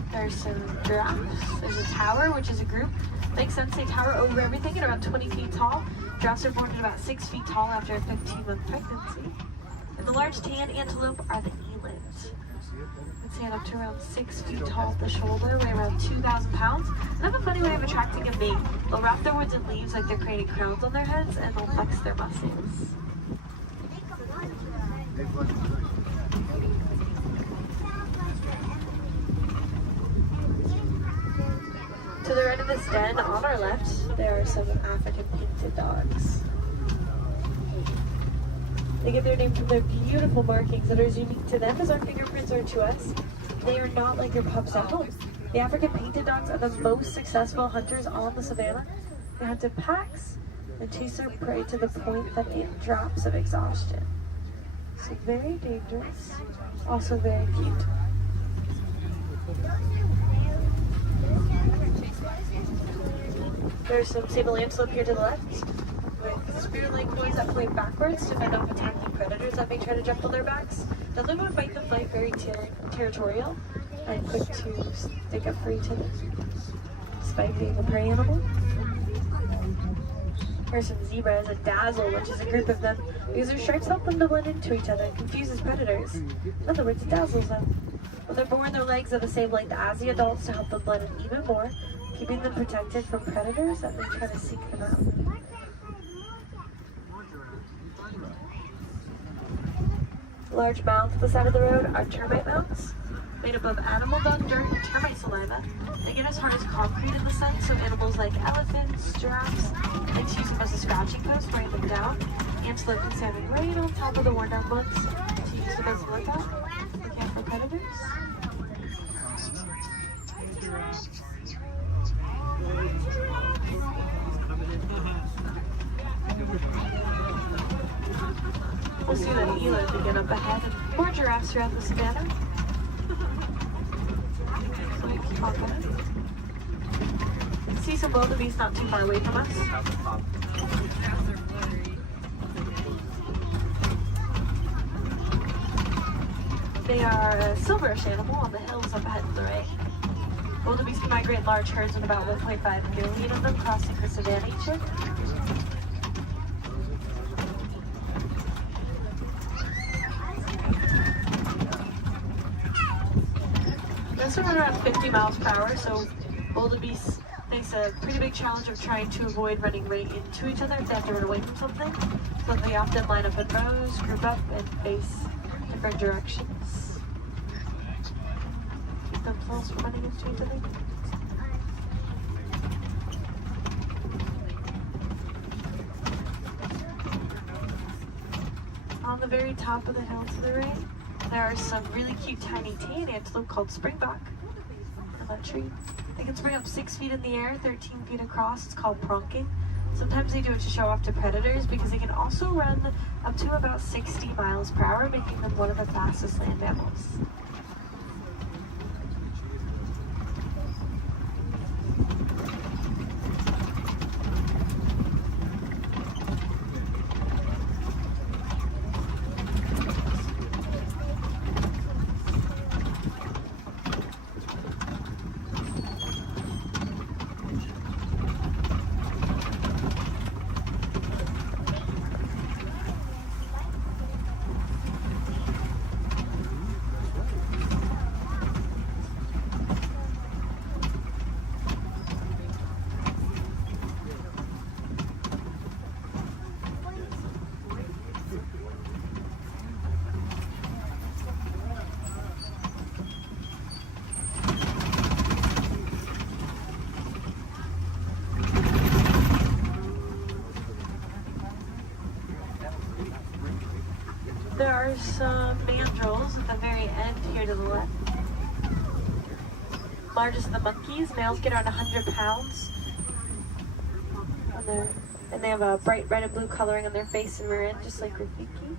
And there's some giraffes. There's a tower, which is a group. Makes sense, they tower over everything at around 20 feet tall. Giraffes are born at about 6 feet tall after a 15-month pregnancy. And the large tan antelope are the elands. They stand up to around 6 feet tall at the shoulder, weigh around 2,000 pounds, and have a funny way of attracting a mate. They'll wrap their woods in leaves like they're creating crowns on their heads, and they'll flex their muscles. To the right of this den, on our left, there are some African painted dogs. They get their name from their beautiful markings that are as unique to them as our fingerprints are to us. They are not like your pups at home. The African painted dogs are the most successful hunters on the savannah. They hunt in packs and chase their prey to the point that it drops of exhaustion. So very dangerous, also very cute. There's some sable antelope here to the left, with spear-like boys that point backwards to fend off attacking predators that may try to jump on their backs. Now they would fight the flight very territorial and quick to stick up for each other, despite being a prey animal. Here's some zebras and dazzle, which is a group of them, because their stripes help them to blend into each other and confuses predators. In other words, it dazzles them. When they're born, their legs are the same length as the adults to help them blend in even more, keeping them protected from predators that may try to seek them out. Large mounds at the side of the road are termite mounds, made up of animal dung, dirt, and termite saliva. They get as hard as concrete in the sun, so animals like elephants, giraffes, like to use them as a scratching post, wearing them down. Antelope can stand right on top of the worn down buds to use them as a lookout. Look out for predators. We'll see that eland again up ahead and more giraffes throughout the savannah. So we keep on going. See some wildebeest not too far away from us. They are a silverish animal on the hills up ahead to the right. Wildebeest can migrate in large herds with about 1.5 million of them crossing the savannah each year. They also run around 50 miles per hour, so wildebeest face a pretty big challenge of trying to avoid running right into each other if they have to run away from something. So they often line up in rows, group up, and face different directions. Keep themselves from running into each other. on the very top of the hill to the right, there are some really cute tiny tan antelope called springbuck on that tree. They can spring up 6 feet in the air, 13 feet across. It's called pronking. Sometimes they do it to show off to predators because they can also run up to about 60 miles per hour, making them one of the fastest land mammals. There are some mandrills at the very end here to the left. Largest of the monkeys. Males get around 100 pounds. And they have a bright red and blue coloring on their face and rear end, just like Rafiki.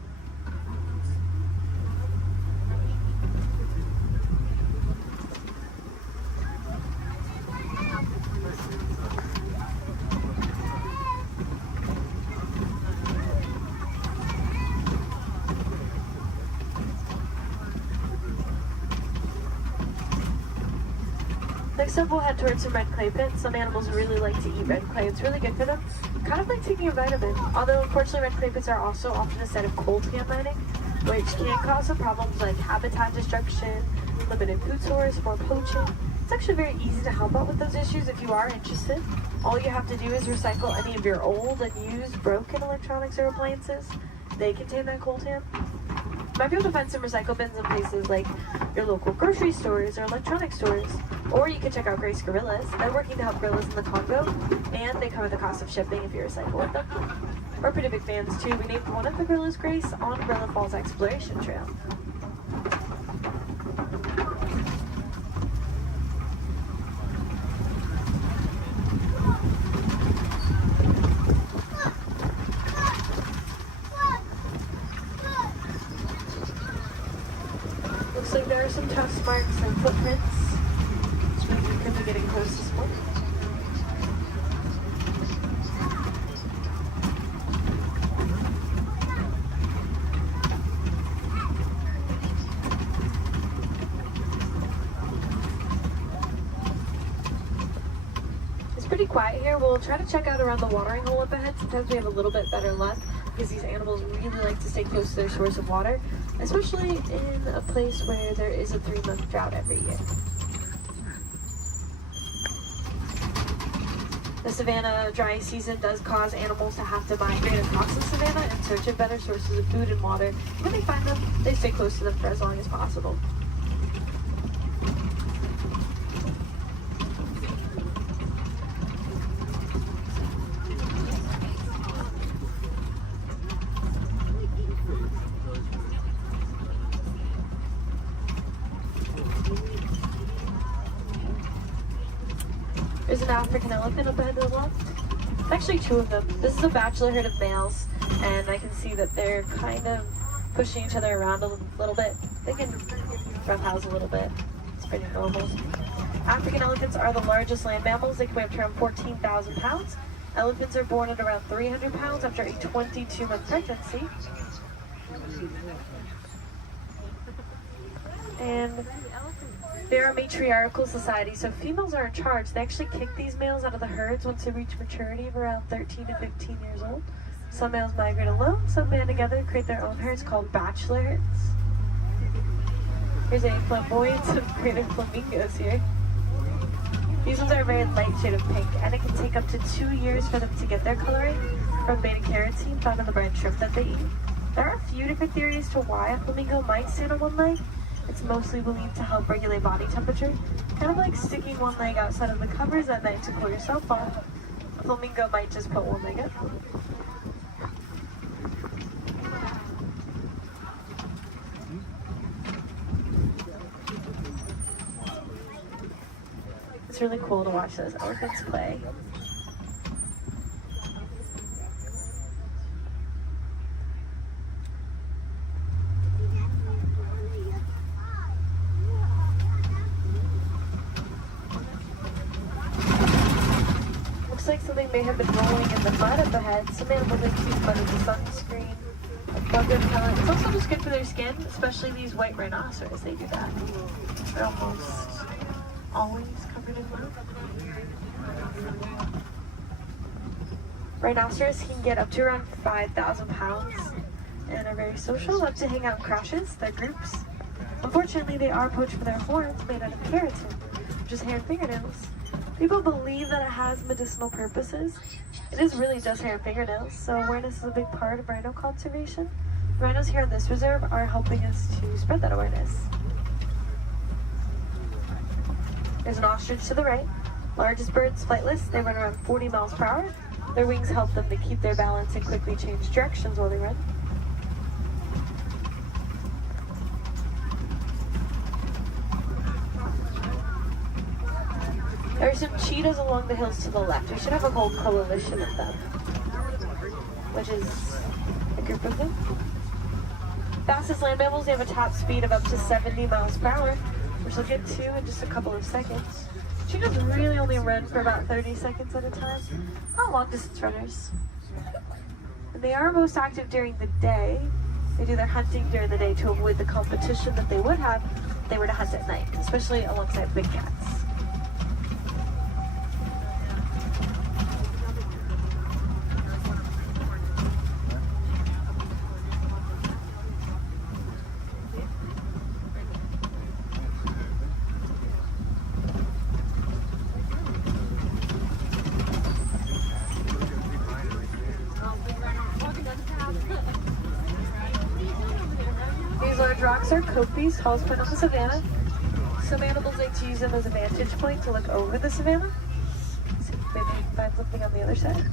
Next up, we'll head towards some red clay pits. Some animals really like to eat red clay. It's really good for them. Kind of like taking a vitamin. Although, unfortunately, red clay pits are also often a set of coltan mining, which can cause some problems like habitat destruction, limited food source, more poaching. It's actually very easy to help out with those issues if you are interested. All you have to do is recycle any of your old and used broken electronics or appliances. They contain that coltan. You might be able to find some recycle bins in places like your local grocery stores or electronic stores. Or you can check out Grace Gorillas. They're working to help gorillas in the Congo, and they cover the cost of shipping if you recycle with them. We're pretty big fans too. We named one of the gorillas Grace on Gorilla Falls Exploration Trail. Looks like there are some tusk marks and footprints. Could be getting close to sport. It's pretty quiet here. We'll try to check out around the watering hole up ahead. Sometimes we have a little bit better luck because these animals really like to stay close to their source of water, especially in a place where there is a 3-month drought every year. The savanna dry season does cause animals to have to migrate across the savanna in search of better sources of food and water. When they find them, they stay close to them for as long as possible. There's an African elephant up ahead to the left. It's actually 2 of them. This is a bachelor herd of males, and I can see that they're kind of pushing each other around a little bit. They can roughhouse a little bit. It's pretty normal. African elephants are the largest land mammals. They can weigh up to around 14,000 pounds. Elephants are born at around 300 pounds after a 22-month pregnancy. And they're a matriarchal society, so females are in charge. They actually kick these males out of the herds once they reach maturity of around 13 to 15 years old. Some males migrate alone, some band together and create their own herds called bachelor herds. Here's a flamboyance of greater flamingos here. These ones are a very light shade of pink, and it can take up to 2 years for them to get their coloring from beta-carotene found in the brine shrimp that they eat. There are a few different theories to why a flamingo might stand on one leg. It's mostly believed to help regulate body temperature, kind of like sticking one leg outside of the covers at night to cool yourself off. A flamingo might just put one leg up. it's really cool to watch those elephants play. Looks like something may have been rolling in the mud up ahead. Some animals like to use mud as a sunscreen, like bug repellent. It's also just good for their skin, especially these white rhinoceros. They do that. They're almost always covered in mud. Rhinoceros can get up to around 5,000 pounds and are very social, love to hang out in crashes, their groups. Unfortunately, they are poached for their horns made out of keratin, which is hair and fingernails. People believe that it has medicinal purposes. It is really just hair and fingernails, so awareness is a big part of rhino conservation. The rhinos here in this reserve are helping us to spread that awareness. There's an ostrich to the right. Largest birds, flightless. They run around 40 miles per hour. Their wings help them to keep their balance and quickly change directions while they run. There are some cheetahs along the hills to the left. We should have a whole coalition of them, which is a group of them. Fastest land mammals, they have a top speed of up to 70 miles per hour, which we'll get to in just a couple of seconds. Cheetahs really only run for about 30 seconds at a time. Not long distance runners. And they are most active during the day. They do their hunting during the day to avoid the competition that they would have if they were to hunt at night, especially alongside big cats. These large rocks are copies, falls put on the savannah. Some animals like to use them as a vantage point to look over the savannah. See if maybe you can find something on the other side.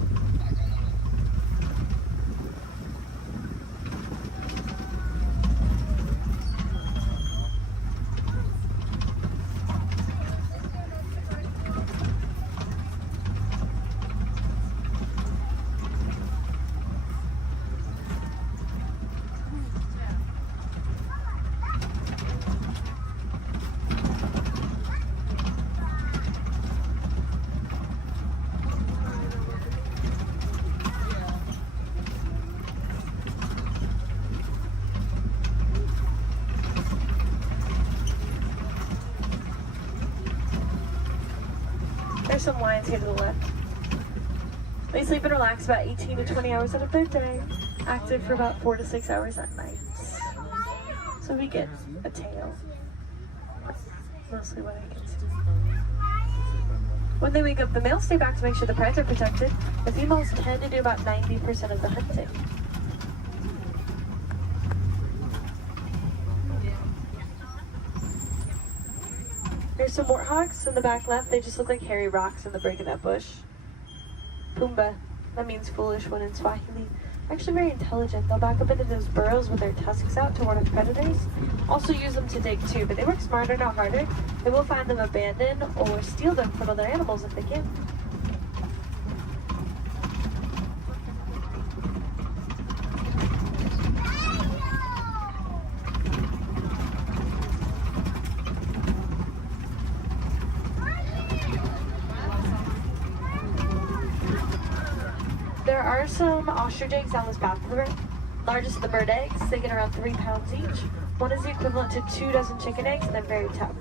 There's some lions here to the left. They sleep and relax about 18 to 20 hours out of their day, active for about 4 to 6 hours at night. So we get a tail. Mostly what I can see. When they wake up, the males stay back to make sure the prides are protected. The females tend to do about 90% of the hunting. There's some warthogs in the back left. They just look like hairy rocks in the break of that bush. Pumbaa, that means foolish one in Swahili. Actually very intelligent. They'll back up into those burrows with their tusks out to ward off predators. Also use them to dig too, but they work smarter, not harder. They will find them abandoned or steal them from other animals if they can. There are some ostrich eggs down this path river. Largest of the bird eggs, they get around 3 pounds each. One is the equivalent to 2 dozen chicken eggs, and they're very tough.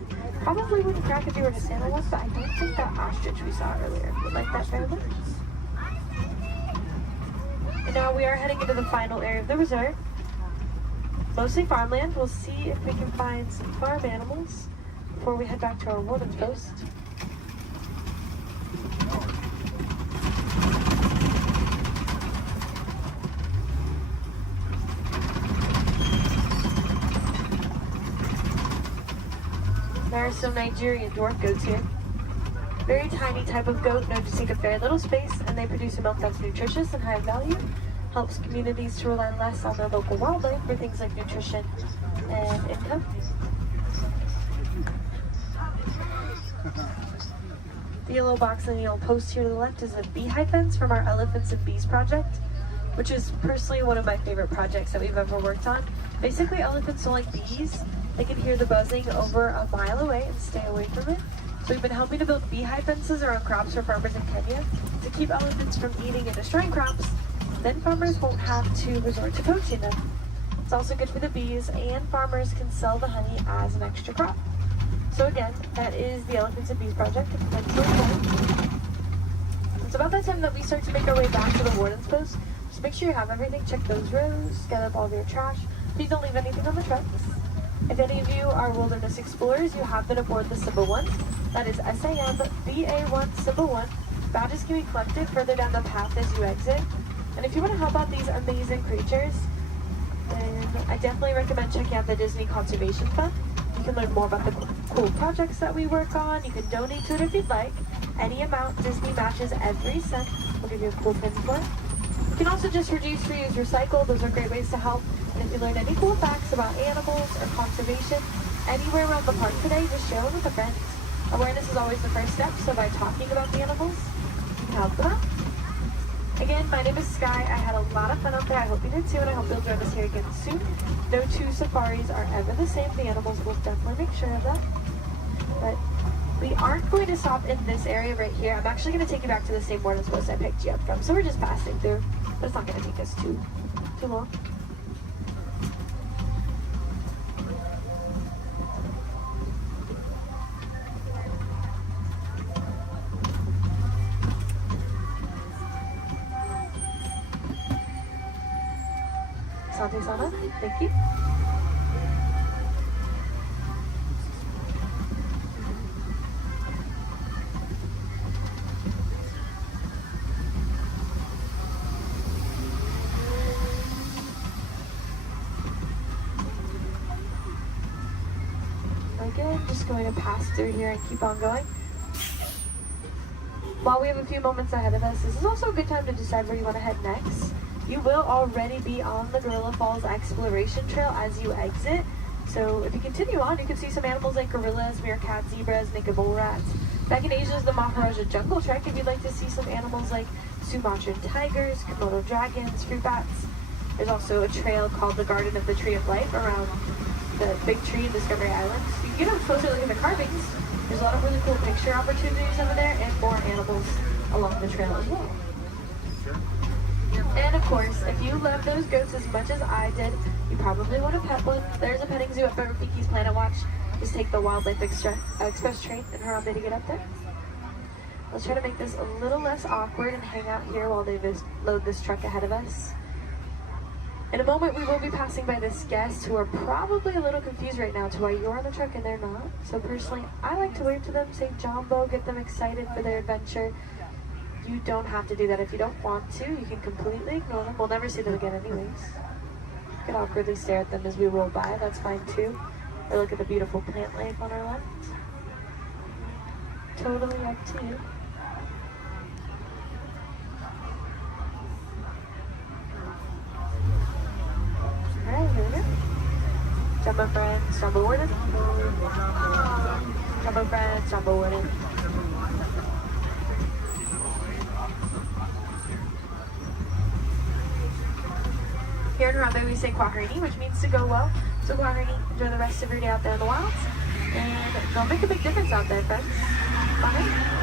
Probably wouldn't crack if you were to stand on one, but I don't think that ostrich we saw earlier would like that very much. And now we are heading into the final area of the reserve. Mostly farmland. We'll see if we can find some farm animals before we head back to our wilderness post. There are some Nigerian dwarf goats here. Very tiny type of goat known to take up very little space, and they produce a milk that's nutritious and high in value. Helps communities to rely less on their local wildlife for things like nutrition and income. The yellow box and the yellow post here to the left is a beehive fence from our Elephants and Bees project, which is personally one of my favorite projects that we've ever worked on. Basically, elephants don't like bees. They can hear the buzzing over a mile away and stay away from it. So we've been helping to build beehive fences around crops for farmers in Kenya to keep elephants from eating and destroying crops. Then farmers won't have to resort to poaching them. It's also good for the bees, and farmers can sell the honey as an extra crop. So again, that is the Elephants and Bees project. It's about that time that we start to make our way back to the warden's post. Just make sure you have everything. Check those rows, gather up all of your trash. Please don't leave anything on the trucks. If any of you are wilderness explorers, you have been aboard the Symbol 1. That is SAM BA1 Symbol 1. Badges can be collected further down the path as you exit. And if you want to help out these amazing creatures, then I definitely recommend checking out the Disney Conservation Fund. You can learn more about the cool projects that we work on. You can donate to it if you'd like. Any amount Disney matches every cent. We'll give you a cool pin for it. You can also just reduce, reuse, recycle. Those are great ways to help. And if you learn any cool facts about animals or conservation anywhere around the park today, just share them with a friend. Awareness is always the first step, so by talking about the animals, you can help them out. Again, my name is Sky. I had a lot of fun out there. I hope you did too, and I hope you'll join us here again soon. No two safaris are ever the same. The animals will definitely make sure of that. But we aren't going to stop in this area right here. I'm actually going to take you back to the same warden's post I picked you up from. So we're just passing through, but it's not going to take us too long. Asante Sana, thank you. Again, just going to pass through here and keep on going. While we have a few moments ahead of us, this is also a good time to decide where you want to head next. You will already be on the Gorilla Falls Exploration Trail as you exit. So if you continue on, you can see some animals like gorillas, meerkats, zebras, naked bull rats. Back in Asia is the Maharaja Jungle Trek if you'd like to see some animals like Sumatran tigers, Komodo dragons, fruit bats. There's also a trail called the Garden of the Tree of Life around the big tree in Discovery Island. So you can get a closer look at the carvings. There's a lot of really cool picture opportunities over there and more animals along the trail as well. And of course, if you love those goats as much as I did, you probably want to pet one. There's a petting zoo at Rafiki's Planet Watch. Just take the Wildlife Express train and Harambe to get up there. Let's try to make this a little less awkward and hang out here while they load this truck ahead of us. In a moment, we will be passing by this guest who are probably a little confused right now to why you're on the truck and they're not. So personally, I like to wave to them, say Jumbo, get them excited for their adventure. You don't have to do that if you don't want to. You can completely ignore them. We'll never see them again anyways. You can awkwardly stare at them as we roll by. That's fine too. Or look at the beautiful plant life on our left. Totally up to you. Alright, here we go. Jumbo friends, Jumbo warden. Jumbo friends, Jumbo warden. Here in Harambe we say Kwaherini, which means to go well. So Kwaherini, enjoy the rest of your day out there in the wilds. And go make a big difference out there, friends. Bye.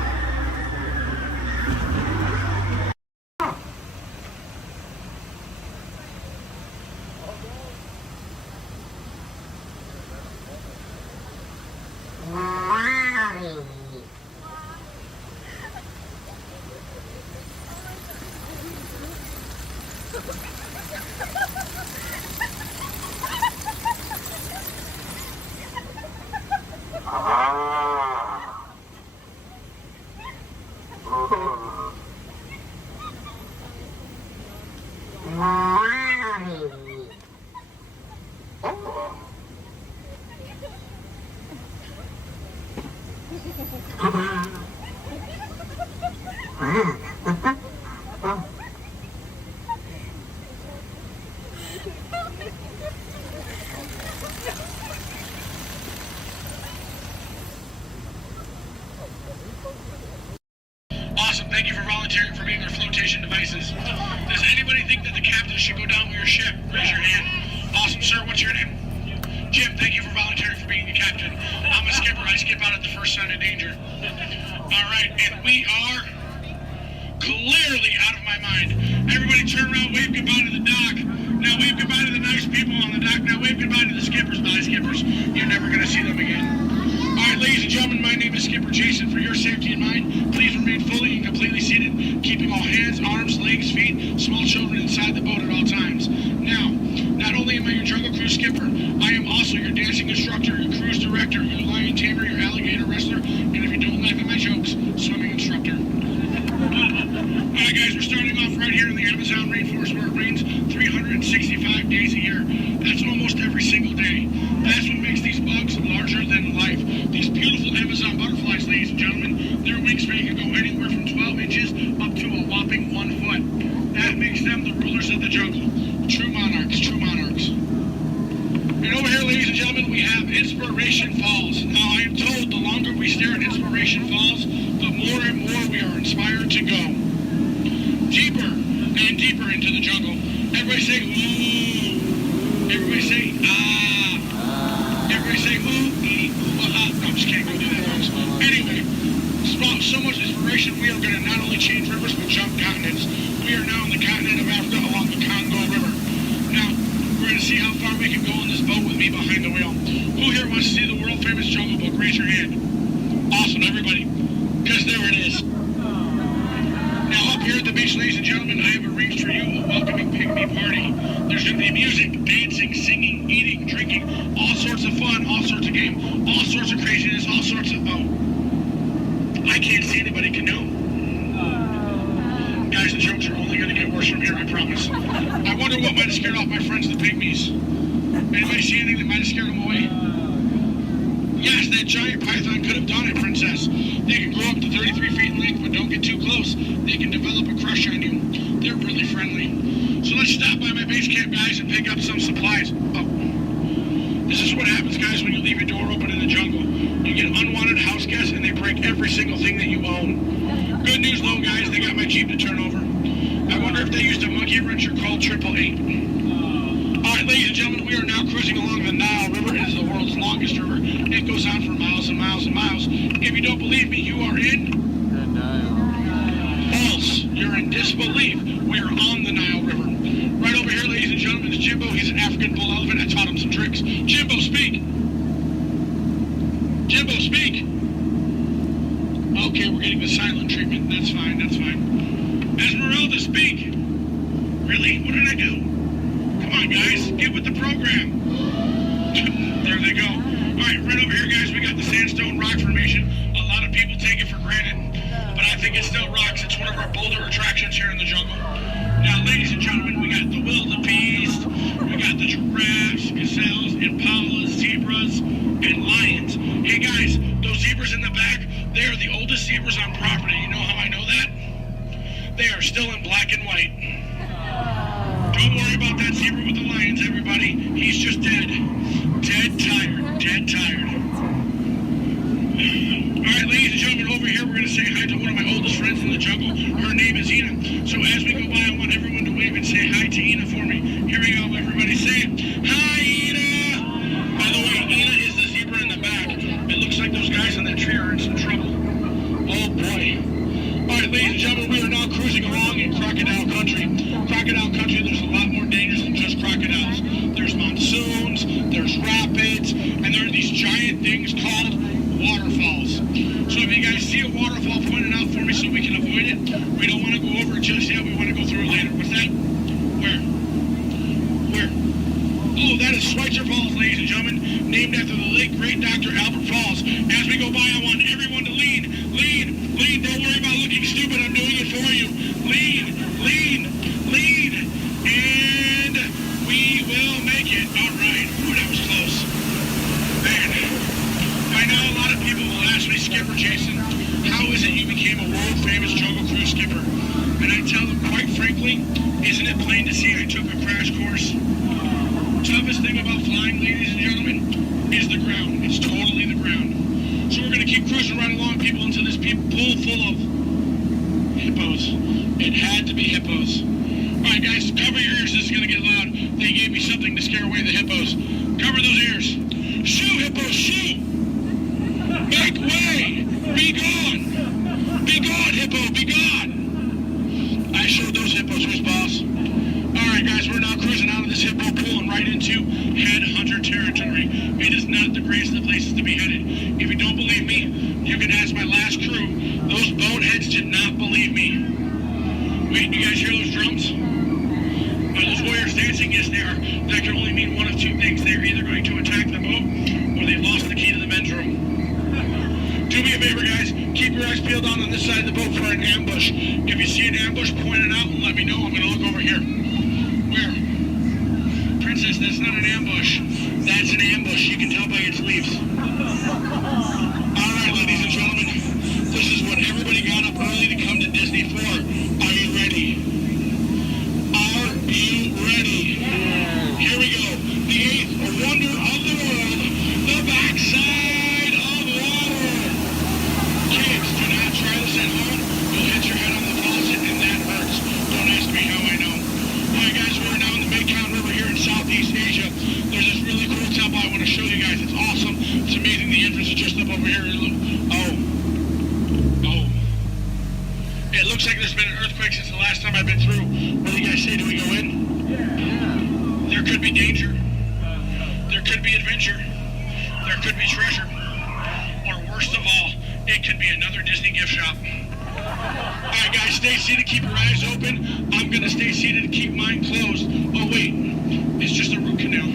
volunteering for being our flotation devices. Does anybody think that the captain should go down with your ship? Raise your hand. Awesome, sir. What's your name? Jim, thank you for volunteering for being the captain. I'm a skipper. I skip out at the first sign of danger. All right, and we are clearly out of my mind. Everybody turn around, wave goodbye to the dock. Now wave goodbye to the nice people on the dock. Now wave goodbye to the skippers. Bye, skippers. You're never going to see them again. All right, ladies and gentlemen, my name is Skipper Jason. For your safety and mine, please remain fully and completely seated, keeping all hands, arms, legs, feet, small children inside the boat at all times. Now, not only am I your jungle cruise skipper, I am also your dancing instructor, your cruise director, your lion tamer, your alligator wrestler, and if you don't laugh at my jokes, swimming instructor. Alright guys, we're starting off right here in the Amazon rainforest where it rains 365 days a year. That's almost every single day. That's what makes these bugs larger than life. These beautiful Amazon butterflies, ladies and gentlemen, their wingspan can go anywhere from 12 inches up to a whopping 1 foot. That makes them the rulers of the jungle. True monarchs, true monarchs. And over here, ladies and gentlemen, we have Inspiration Falls. Now, I am told the longer we stare at Inspiration Falls, the more and more we are inspired to go. Deeper and deeper into the jungle. Everybody say, ooh. Everybody say, ah. Everybody say, ooh, ee, ooh, ah. No, I'm just kidding. Don't do that, folks. Anyway, so much inspiration, we are going to not only change rivers, but jump continents. We are now on the continent of Africa along the Congo River. Now, we're going to see how far we can go on this boat with me behind the wheel. Who here wants to see the world-famous Jungle Book? Raise your hand. Awesome, everybody. Because there it is. Now, up here at the beach, ladies and gentlemen, I have arranged for you a welcoming pygmy party. There's going to be music, dancing, singing, eating, drinking, all sorts of fun, all sorts of game, all sorts of craziness, all sorts of... Oh. I can't see anybody canoe. Guys, the jokes are only going to get worse from here, I promise. I wonder what might have scared off my friends, the pygmies. Anybody see anything that might have scared them away? Yes, that giant python could have done it, princess. They can grow up to 33 feet in length, but don't get too close. They can develop a crush on you. They're really friendly. So let's stop by my base camp, guys, and pick up some supplies. Oh. This is what happens, guys, when you leave your door open in the jungle. You get unwanted house guests, and they break every single thing that you own. Good news, though, guys, they got my Jeep to turn over. I wonder if they used a monkey wrencher called 888. All right, ladies and gentlemen, we are now cruising along the Nile River. It is the world's longest river. It goes on for miles and miles and miles. If you don't believe me, you are in... the Nile. False. You're in disbelief. We are on the Nile River. Right over here, ladies and gentlemen, is Jimbo. He's an African bull elephant. I taught him some tricks. Jimbo, speak. Jimbo, speak. Okay, we're getting the silent treatment. That's fine, that's fine. Esmeralda, speak. Really? What did I do? Come on, guys. Get with the program. There they go. All right, right over here, guys, we got the sandstone rock formation. A lot of people take it for granted, but I think it's still rocks. It's one of our bolder attractions here in the jungle. Now, ladies and gentlemen, we got the wildebeest, we got the giraffes, gazelles, impalas, zebras, and lions. Hey, guys, those zebras in the back, they are the oldest zebras on property. You know how I know that? They are still in black and white. Don't worry about that zebra with the lions, everybody. He's just dead. Dead tired. Dead tired. All right, ladies and gentlemen, over here, we're going to say hi to one of my oldest friends in the jungle. Her name is Ina. So as we go by, I want everyone to wave and say hi to Ina for me. Here we go, everybody. Say it. Hi, Ina! By the way, Ina is the zebra in the back. It looks like those guys on that tree are in some trouble. Oh, boy. All right, ladies and gentlemen, we are now cruising along in crocodile country. Crocodile country, there's a lot more dangers than just crocodiles. There's monsoons, there's rapids, and there are these giant things called waterfalls. So if you guys see a waterfall, point it out for me so we can avoid it. We don't want to go over it just yet. We want to go through it later. What's that? Where? Where? Oh, that is Schweitzer Falls, ladies and gentlemen, named after the late great Dr. Albert Falls. As we go by, I want everyone to lean. Lean. Lean. Don't worry about looking stupid. I'm doing it for you. Lean. Lean. Lean. And we will make it. All right. Ooh, that was close. Man. I know a lot of people will ask me, Skipper Jason, how is it you became a world-famous jungle cruise skipper? And I tell them, quite frankly, isn't it plain to see I took a crash course? Toughest thing about flying, ladies and gentlemen, is the ground. It's totally the ground. So we're going to keep cruising right along, people, into this pool full of hippos. It had to be hippos. All right, guys, cover your ears. This is going to get loud. They gave me something to scare away the hippos. Cover those ears. Shoo, hippos, shoo! Make way! Be gone! Be gone, hippo, be gone! I showed those hippos who's boss. All right, guys, we're now cruising out of this hippo pool and right into headhunter territory. It is not the greatest of places to be headed. If you don't believe me, you can ask my last crew. Those boneheads did not believe me. Wait, you guys hear those drums? Are those warriors dancing? Yes, they are. That can only mean one of two things. They're either going to attack the boat or they've lost the key to the men's room. Do me a favor, guys. Keep your eyes peeled on this side of the boat for an ambush. If you see an ambush, point it out and let me know. I'm going to look over here. Where? Princess, that's not an ambush. That's an ambush. You can tell by its leaves. All right, ladies and gentlemen. This is what everybody got up early to come to Disney for. Are you ready? Are you ready? Here we go. The eighth wonder of the world, the backside of water. Kids, do not try this at home. You'll hit your head on the faucet and that hurts. Don't ask me how I know. All right, guys, we're now in the Mekong River here in Southeast Asia. There's this really cool temple I want to show you guys. It's awesome. It's amazing. The entrance is just up over here. It looks like there's been an earthquake since the last time I've been through. What do you guys say? Do we go in? Yeah. There could be danger. There could be adventure. There could be treasure. Or worst of all, it could be another Disney gift shop. All right, guys, stay seated. Keep your eyes open. I'm going to stay seated and keep mine closed. Oh, wait. It's just a root canal.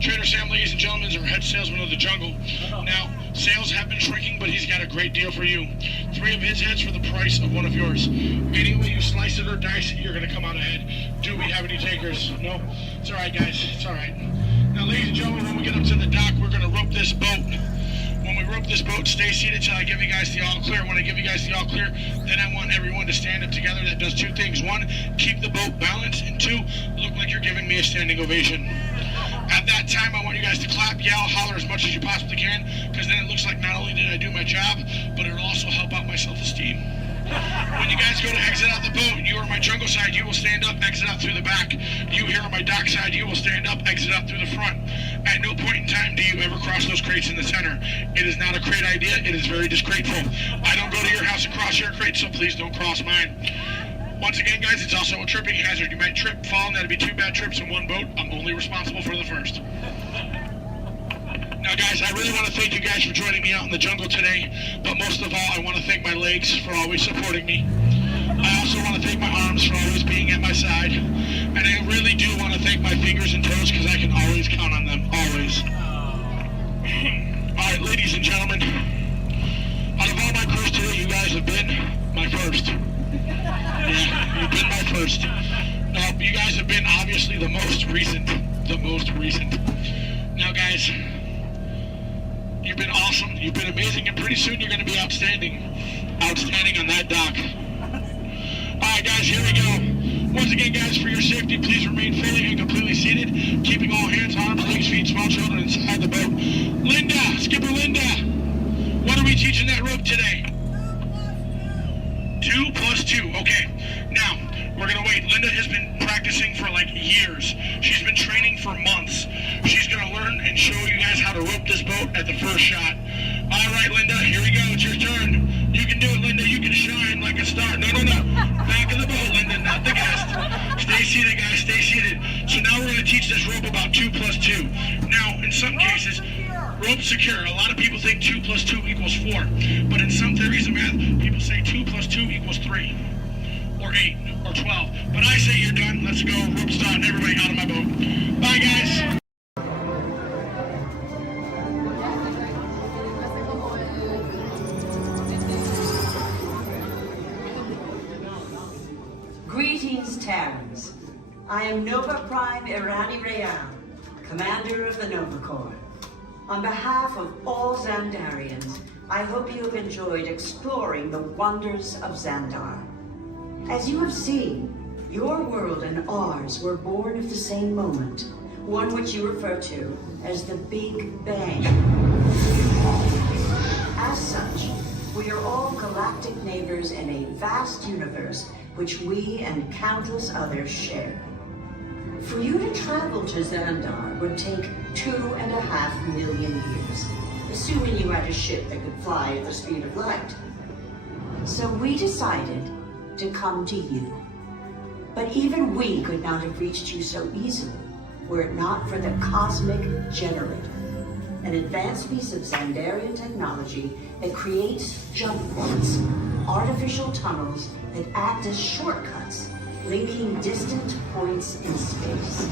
Trader Sam, ladies and gentlemen, is our head salesman of the jungle. Now, sales have been shrinking, but he's got a great deal for you. 3 of his heads for the price of 1 of yours. Any way you slice it or dice it, you're going to come out ahead. Do we have any takers? No? It's all right, guys. It's all right. Now, ladies and gentlemen, when we get up to the dock, we're going to rope this boat. When we rope this boat, stay seated till I give you guys the all clear. When I give you guys the all clear, then I want everyone to stand up together. That does 2 things. 1, keep the boat balanced, and 2, look like you're giving me a standing ovation. At that time, I want you guys to clap, yell, holler as much as you possibly can, because then it looks like not only did I do my job, but it'll also help out my self-esteem. When you guys go to exit out the boat, you are my jungle side, you will stand up, exit out through the back. You here on my dock side, you will stand up, exit out through the front. At no point in time do you ever cross those crates in the center. It is not a crate idea, it is very disgraceful. I don't go to your house and cross your crate, so please don't cross mine. Once again, guys, it's also a tripping hazard. You might trip, fall, and that'd be 2 bad trips in one boat. I'm only responsible for the first. Now, guys, I really want to thank you guys for joining me out in the jungle today, but most of all, I want to thank my legs for always supporting me. I also want to thank my arms for always being at my side, and I really do want to thank my fingers and toes because I can always count on them, always. All right, ladies and gentlemen, out of all my crews today, you guys have been my first. Yeah, you've been my first. Now, you guys have been obviously the most recent. Now, guys, you've been awesome. You've been amazing, and pretty soon you're going to be outstanding on that dock. All right, guys, here we go. Once again, guys, for your safety, please remain fully and completely seated, keeping all hands, arms, legs, feet, small children inside the boat. Linda, Skipper Linda, what are we teaching that rope today? 2 plus 2. Okay. Now, we're going to wait. Linda has been practicing for like years. She's been training for months. She's going to learn and show you guys how to rope this boat at the first shot. All right, Linda, here we go. It's your turn. You can do it, Linda. You can shine like a star. No. Back of the boat, Linda, not the guest. Stay seated, guys. Stay seated. So now we're going to teach this rope about 2 plus 2. Now, in some cases, rope secure. A lot of people think 2 plus 2 equals 4. But in some theories of math, people say 2 plus 2 equals 3. Or 8. Or 12. But I say you're done. Let's go. Rope start. Everybody out of my boat. Bye, guys. Greetings, Terrans. I am Nova Prime Irani Rayan, commander of the Nova Corps. On behalf of all Xandarians, I hope you have enjoyed exploring the wonders of Xandar. As you have seen, your world and ours were born of the same moment, one which you refer to as the Big Bang. As such, we are all galactic neighbors in a vast universe which we and countless others share. For you to travel to Xandar would take 2.5 million years, assuming you had a ship that could fly at the speed of light. So we decided to come to you. But even we could not have reached you so easily were it not for the Cosmic Generator, an advanced piece of Xandarian technology that creates jump points, artificial tunnels that act as shortcuts, linking distant points in space.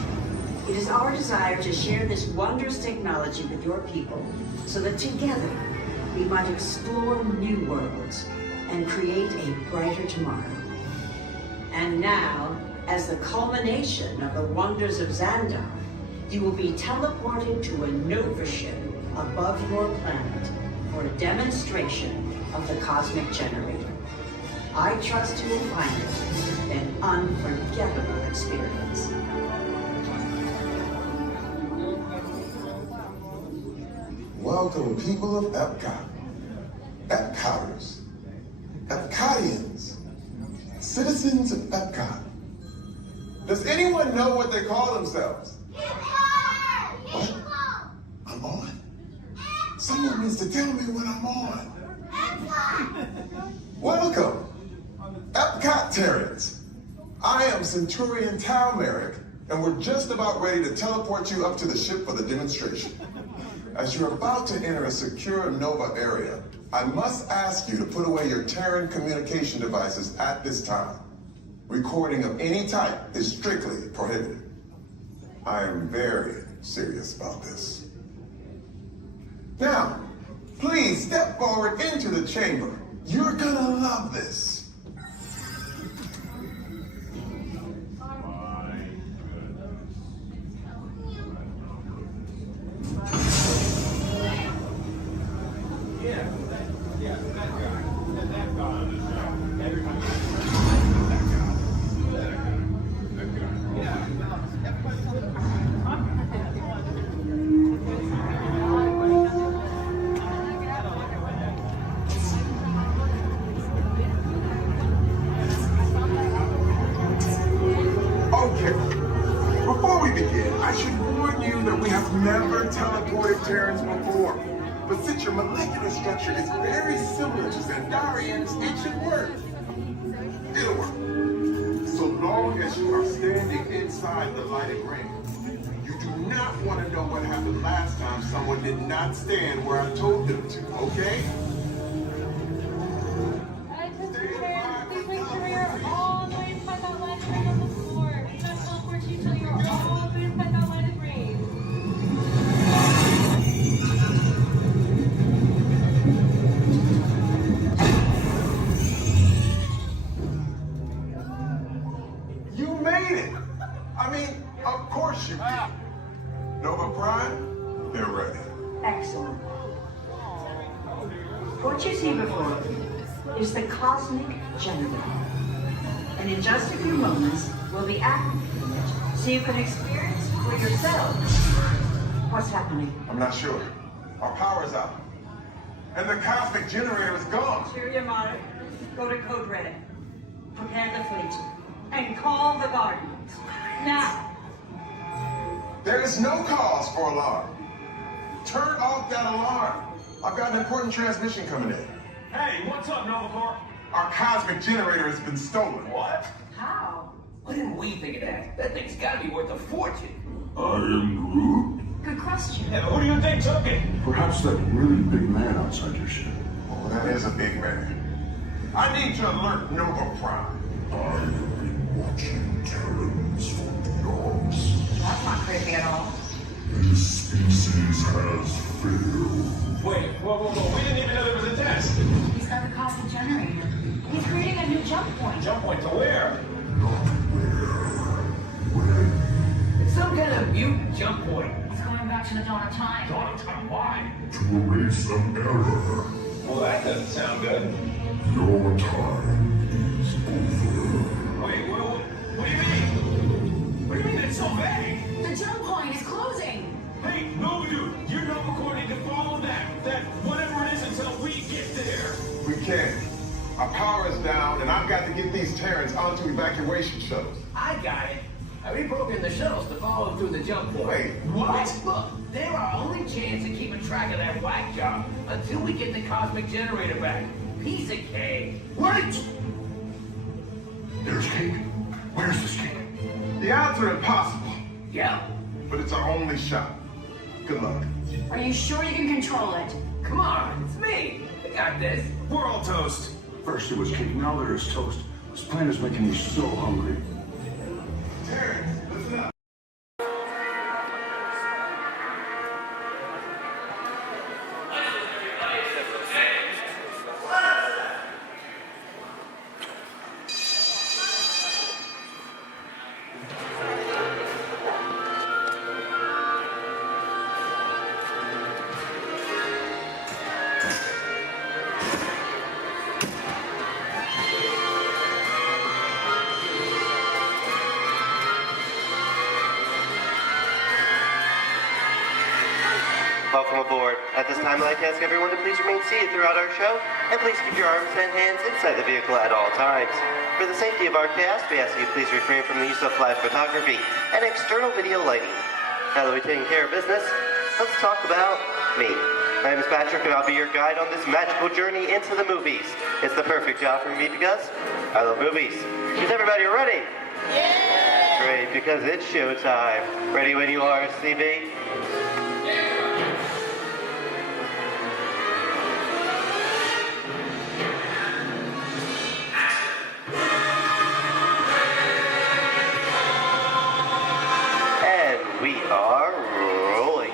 It is our desire to share this wondrous technology with your people so that together we might explore new worlds and create a brighter tomorrow. And now, as the culmination of the wonders of Xandar, you will be teleported to a Nova ship above your planet for a demonstration of the Cosmic Generator. I trust you will find it an unforgettable experience. Welcome, people of Epcot, Epcoters, Epcotians, citizens of Epcot. Does anyone know what they call themselves? What? I'm on? Someone needs to tell me what I'm on. Welcome, Epcot Terrans. I am Centurion Tal Merrick, and we're just about ready to teleport you up to the ship for the demonstration. As you're about to enter a secure Nova area, I must ask you to put away your Terran communication devices at this time. Recording of any type is strictly prohibited. I am very serious about this. Now, please step forward into the chamber. You're gonna love this. Never teleported Terrans before, but since your molecular structure is very similar to Xandarian's, it should work. It'll work. inside the lighted ring. You do not want to know what happened last time someone did not stand where I told them to, okay? Please make sure you're all the way inside that lighted ring on the floor. We must teleport you till you're all the way inside that lighted ring. You made it! I mean, of course you did. Nova Prime, they're ready. Excellent. What you see before you is the cosmic generator. And in just a few moments, we'll be activating it so you can experience for yourself what's happening. I'm not sure. Our power's out. And the cosmic generator is gone. Cheerio, Mother. Go to Code Red. Prepare the fleet. And call the Guardians. Now. There is no cause for alarm. Turn off that alarm. I've got an important transmission coming in. Hey, what's up, Nova Corps? Our cosmic generator has been stolen. What? How? Why didn't we think of that? That thing's gotta be worth a fortune. I am Groot. Good question. Yeah, who do you think took it? Perhaps that really big man outside your ship. Oh, that is a big man. I need to alert Nova Prime. I have been watching Terrans for eons. That's not creepy at all. This species has failed. Wait, whoa. We didn't even know there was a test. He's got the cosmic generator. He's creating a new jump point. Jump point to where? Not where. When. It's some kind of mutant jump point. He's going back to the dawn of time. Dawn of time, why? To erase an error. Well, that doesn't sound good. Your time is over. Wait, what do you mean? What do you mean it's so vague? The jump point is closing. Hey, Nova Dude, you're Nova Corps need to follow that whatever it is until we get there. We can't. Our power is down, and I've got to get these Terrans onto evacuation shuttles. I got it. I reprogrammed the shuttles to follow them through the jump point. Wait, what? Look, they're our only chance of keeping track of that whack job until we get the cosmic generator back. Piece of cake. Wait! There's cake. Where's this cake? The odds are impossible, Yeah. but it's our only shot. Good luck. Are you sure you can control it? Come on, it's me. I got this. We're all toast. First it was cake, now there is toast. This plan is making me so hungry. Terrans, listen up. Welcome aboard. At this time, I'd like to ask everyone to please remain seated throughout our show, and please keep your arms and hands inside the vehicle at all times. For the safety of our cast, we ask that you please refrain from the use of flash photography and external video lighting. Now that we've taken care of business, let's talk about me. My name is Patrick, and I'll be your guide on this magical journey into the movies. It's the perfect job for me because I love movies. Is everybody ready? Yeah! Great, because it's showtime. Ready when you are, CB? We are rolling.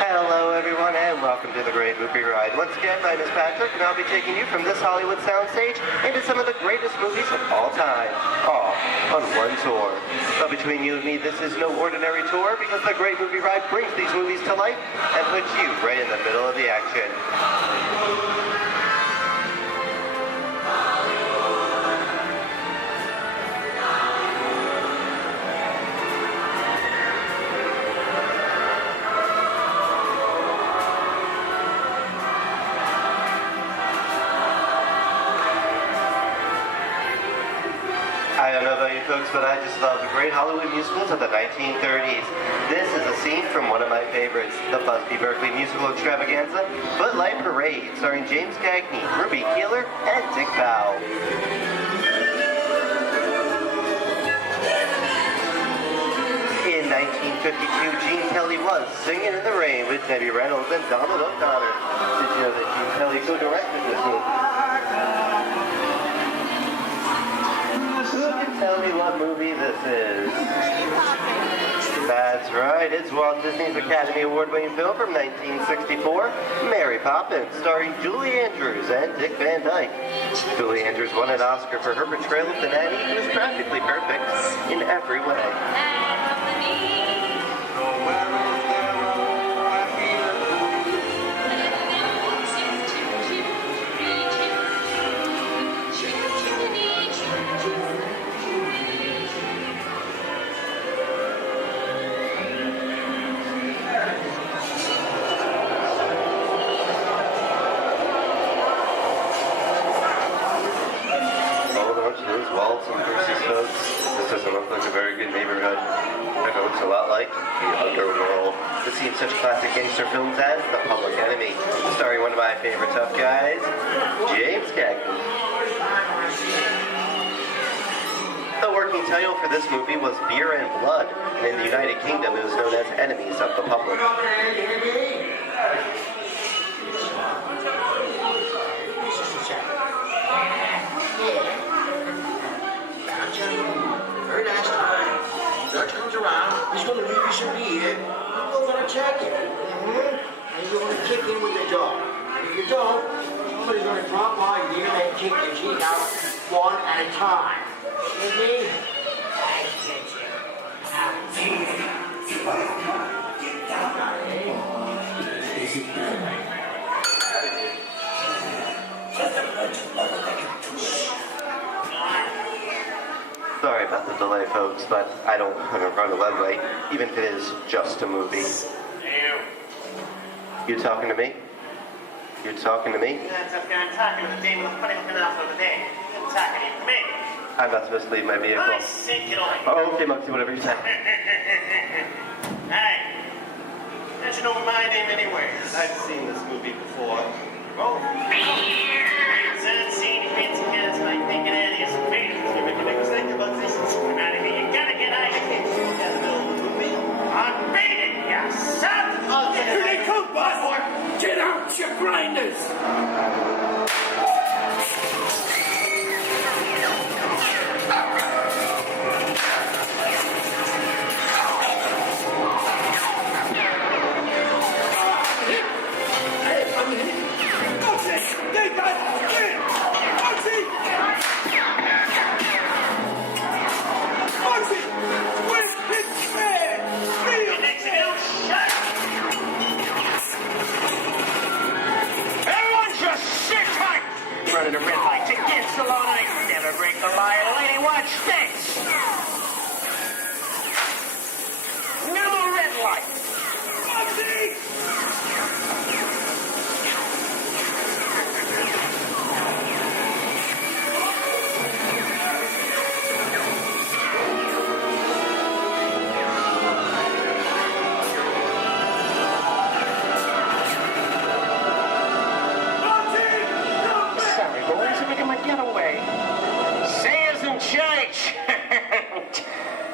Hello everyone and welcome to the Great Movie Ride. Once again, my name is Patrick and I'll be taking you from this Hollywood soundstage into some of the greatest movies of all time, all on one tour. But between you and me, this is no ordinary tour because the Great Movie Ride brings these movies to life and puts you right in the middle of the action. I don't know about you folks, but I just love the great Hollywood musicals of the 1930s. This is a scene from one of my favorites, the Busby Berkeley musical extravaganza, Footlight Parade, starring James Cagney, Ruby Keeler, and Dick Powell. In 1952, Gene Kelly was Singing in the Rain with Debbie Reynolds and Donald O'Connor. Did you know that Gene Kelly co-directed this movie? Who can tell me what movie this is? That's right, it's Walt Disney's Academy Award-winning film from 1964, Mary Poppins, starring Julie Andrews and Dick Van Dyke. Julie Andrews won an Oscar for her portrayal of the nanny, who was practically perfect in every way. Walt and Bruce's folks. This doesn't look like a very good neighborhood. It looks a lot like the underworld. To see such classic gangster films as The Public Enemy, starring one of my favorite tough guys, James Cagney. The working title for this movie was Beer and Blood, and in the United Kingdom it was known as Enemies of the Public. Very nice time. Judge comes around, he's gonna leave you some beer. You're gonna check it. And you're gonna kick in with your jaw. If you don't, somebody's gonna drop by here and kick your teeth out one at a time. With me? Sorry about the delay, folks, but I don't want to run a red light, even if it is just a movie. You talking to me? You talking to me? That's okay. I'm talking to the name of the funny looking out over there. I'm talking to me. I'm not supposed to leave my vehicle. I say get away. Oh, okay, Moxie, whatever you say. Hey, you should know my name anyway. I've seen this movie before. Oh, it's an insane fancy cats like thinking that is fake. You make a niggas think about this and going out of here. You gotta get out of here. I'm beating you, son! Here they come, boss! Get out your grinders! Running a red light against the law, and I never break the law. Lady, watch this. No more red light. Moxie!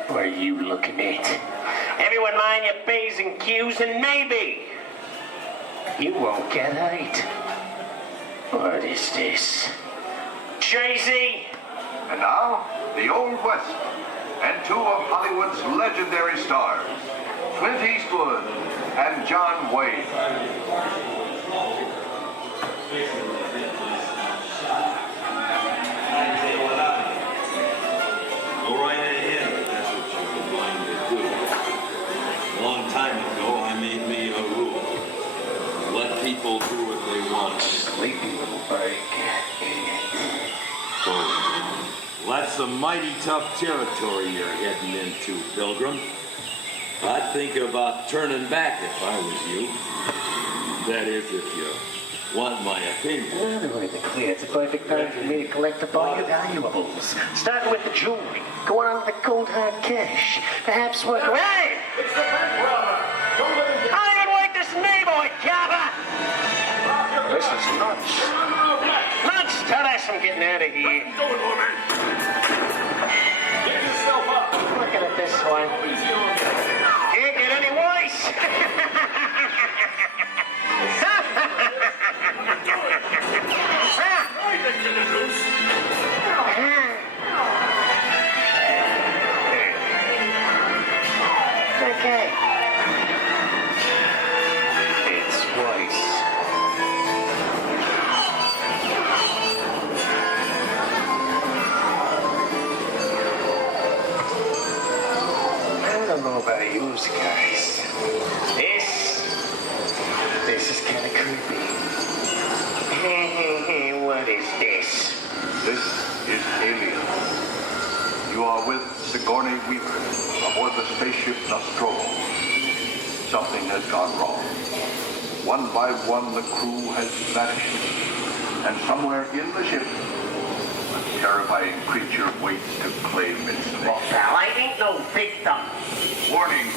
What are you looking at? Everyone mind your P's and Q's, and maybe you won't get hurt. What is this? Jay-Z? And now, the Old West, and two of Hollywood's legendary stars, Clint Eastwood and John Wayne. Go right ahead, if that's what you're going to do. A long time ago, I made me a rule. Let people do what they want. Sleepy little bug. Well, that's some mighty tough territory you're heading into, Pilgrim. I'd think about turning back if I was you. That is, if you want my opinion. Now to make it clear, it's a perfect time for me to collect up all your valuables. Starting with the jewelry, going on to the cold hard cash. Perhaps what... Hey! It's the bank robber. Don't let him get... I don't like this neighborhood, Kappa! This is nuts. Nuts! Tell us I'm getting out of here. Go, woman. Get yourself up. Looking at this one. Easy on me. Can't get any worse. I didn't get it loose. Okay. It's twice. I don't know about you guys. This is kind of creepy. What is this? This is Alien. You are with Sigourney Weaver aboard the spaceship Nostromo. Something has gone wrong. One by one, the crew has vanished. And somewhere in the ship, a terrifying creature waits to claim its name. Well, pal, I ain't no victim. Warning,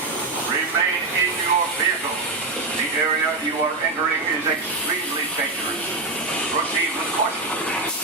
remain in your vehicle. The area you are entering is extremely dangerous. Proceed with caution.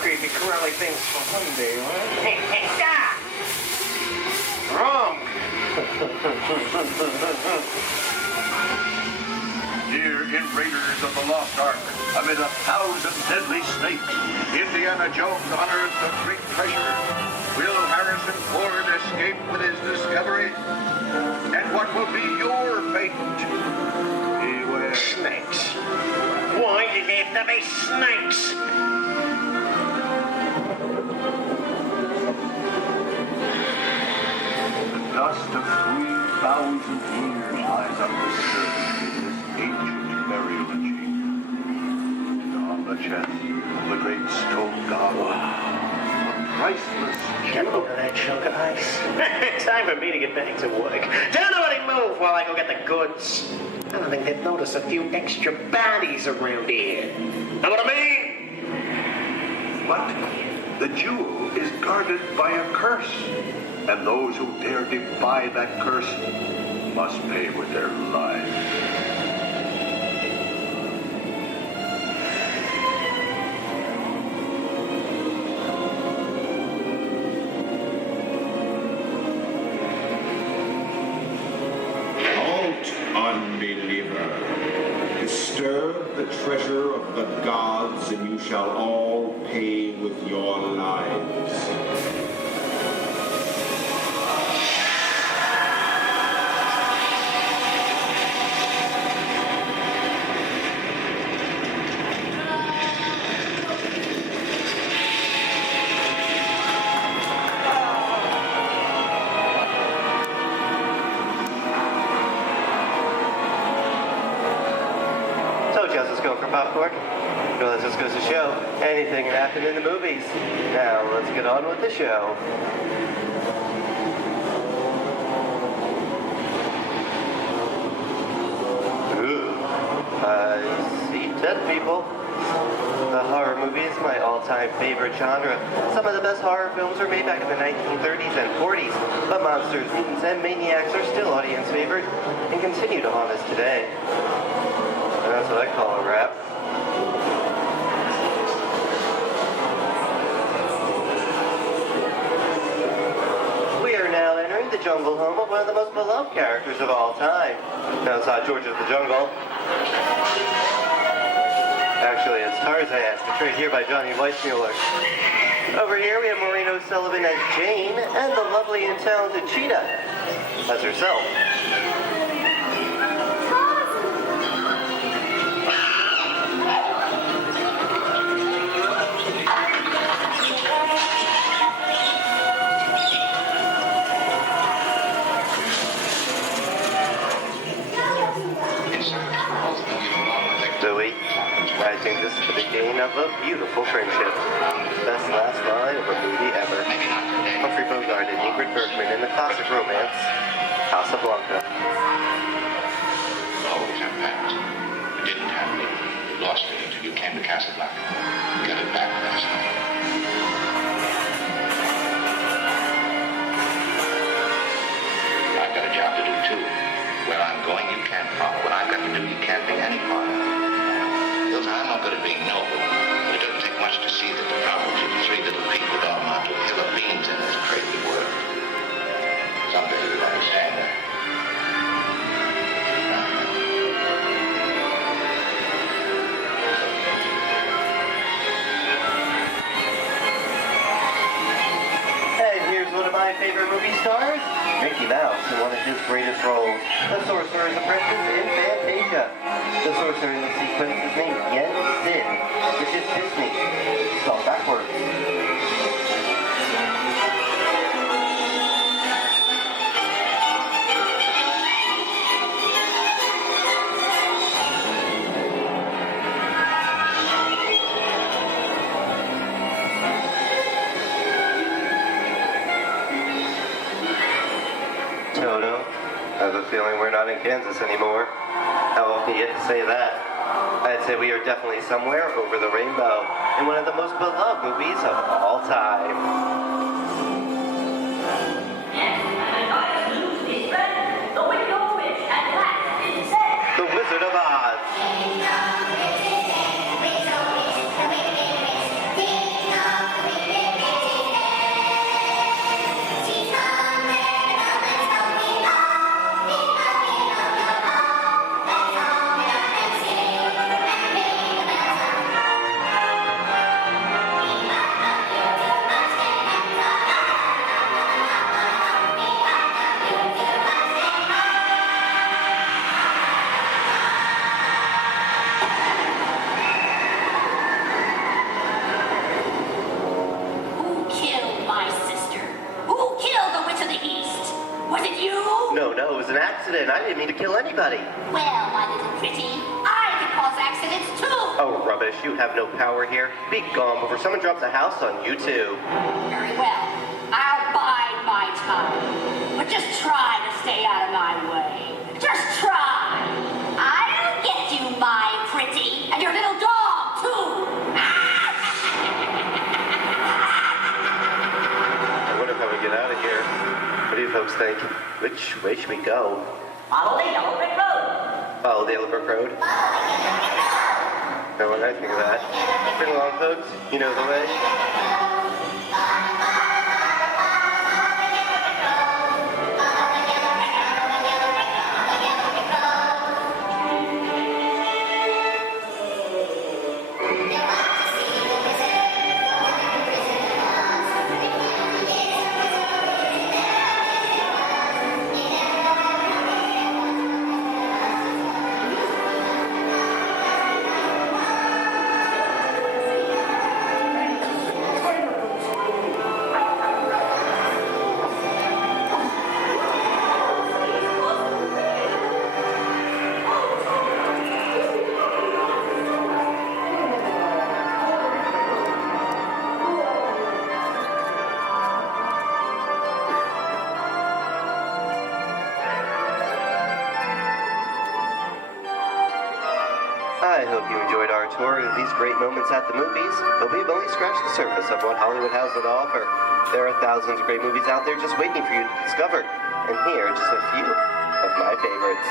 Creepy crawly things for one day, right? Wrong. Here in Raiders of the Lost Ark, amid 1,000 deadly snakes, Indiana Jones unearthed a great treasure. Will Harrison Ford escape with his discovery? And what will be your fate? Beware. Snakes. Why did there have to be snakes? Dust of 3,000 years lies undisturbed in this ancient burial chamber. And on the chest of the great stone god, a priceless Get over that chunk of ice. Time for me to get back to work. Don't nobody move while I go get the goods. I don't think they'd notice a few extra bodies around here. Know what I mean? But the jewel is guarded by a curse. And those who dare defy that curse must pay with their lives. Halt, unbeliever. Disturb the treasure of the gods, and you shall all pay with your lives. Popcorn? Well, that just goes to show anything can happen in the movies. Now, let's get on with the show. Ooh, I see 10 people. The horror movie is my all-time favorite genre. Some of the best horror films were made back in the 1930s and 40s, but monsters, mutants, and maniacs are still audience favorite and continue to haunt us today. That's what I call a wrap. jungle home of one of the most beloved characters of all time. Now it's not George of the Jungle. Actually, it's Tarzan, portrayed here by Johnny Weissmuller. Over here we have Maureen O'Sullivan as Jane, and the lovely and talented Cheetah as herself. Zoe, I think this is the beginning of a beautiful friendship. Best last line of a movie ever. Humphrey Bogart and Ingrid Bergman in the classic romance, Casablanca. Always have that. You didn't have me. You lost it until you came to Casablanca. You got it back last night. I've got a job to do too. Where I'm going, you can't follow. What I've got to do, you can't be any part of. I'm not good at being noble, but it doesn't take much to see that the problems of three little people don't amount to a hill of beans in this crazy world. Someday you'll understand that. And here's one of my favorite movie stars, Mickey Mouse, in one of his greatest roles, the Sorcerer's Apprentice in Fantasia. The sorcerer in the sequence is named Yen Sid, which is Disney, spelled backwards. Toto, I have a feeling we're not in Kansas anymore. How often do you get to say that? I'd say we are definitely somewhere over the rainbow in one of the most beloved movies of all time. The Wizard of Oz. No, it was an accident. I didn't mean to kill anybody. Well, my little pretty, I can cause accidents too. Oh, rubbish. You have no power here. Be gone before someone drops a house on you, too. Very well. I'll bide my time. But just try to stay out of my way. Just try. I'll get you, my pretty. And your little dog, too. I wonder how we get out of here. What do you folks think? Which way should we go? Follow the yellow brick road. Follow the yellow brick road? No, what do I think of that? Bring along, folks. You know the way. I hope you enjoyed our tour of these great moments at the movies, but we've only scratched the surface of what Hollywood has to offer. There are thousands of great movies out there just waiting for you to discover, and here are just a few of my favorites.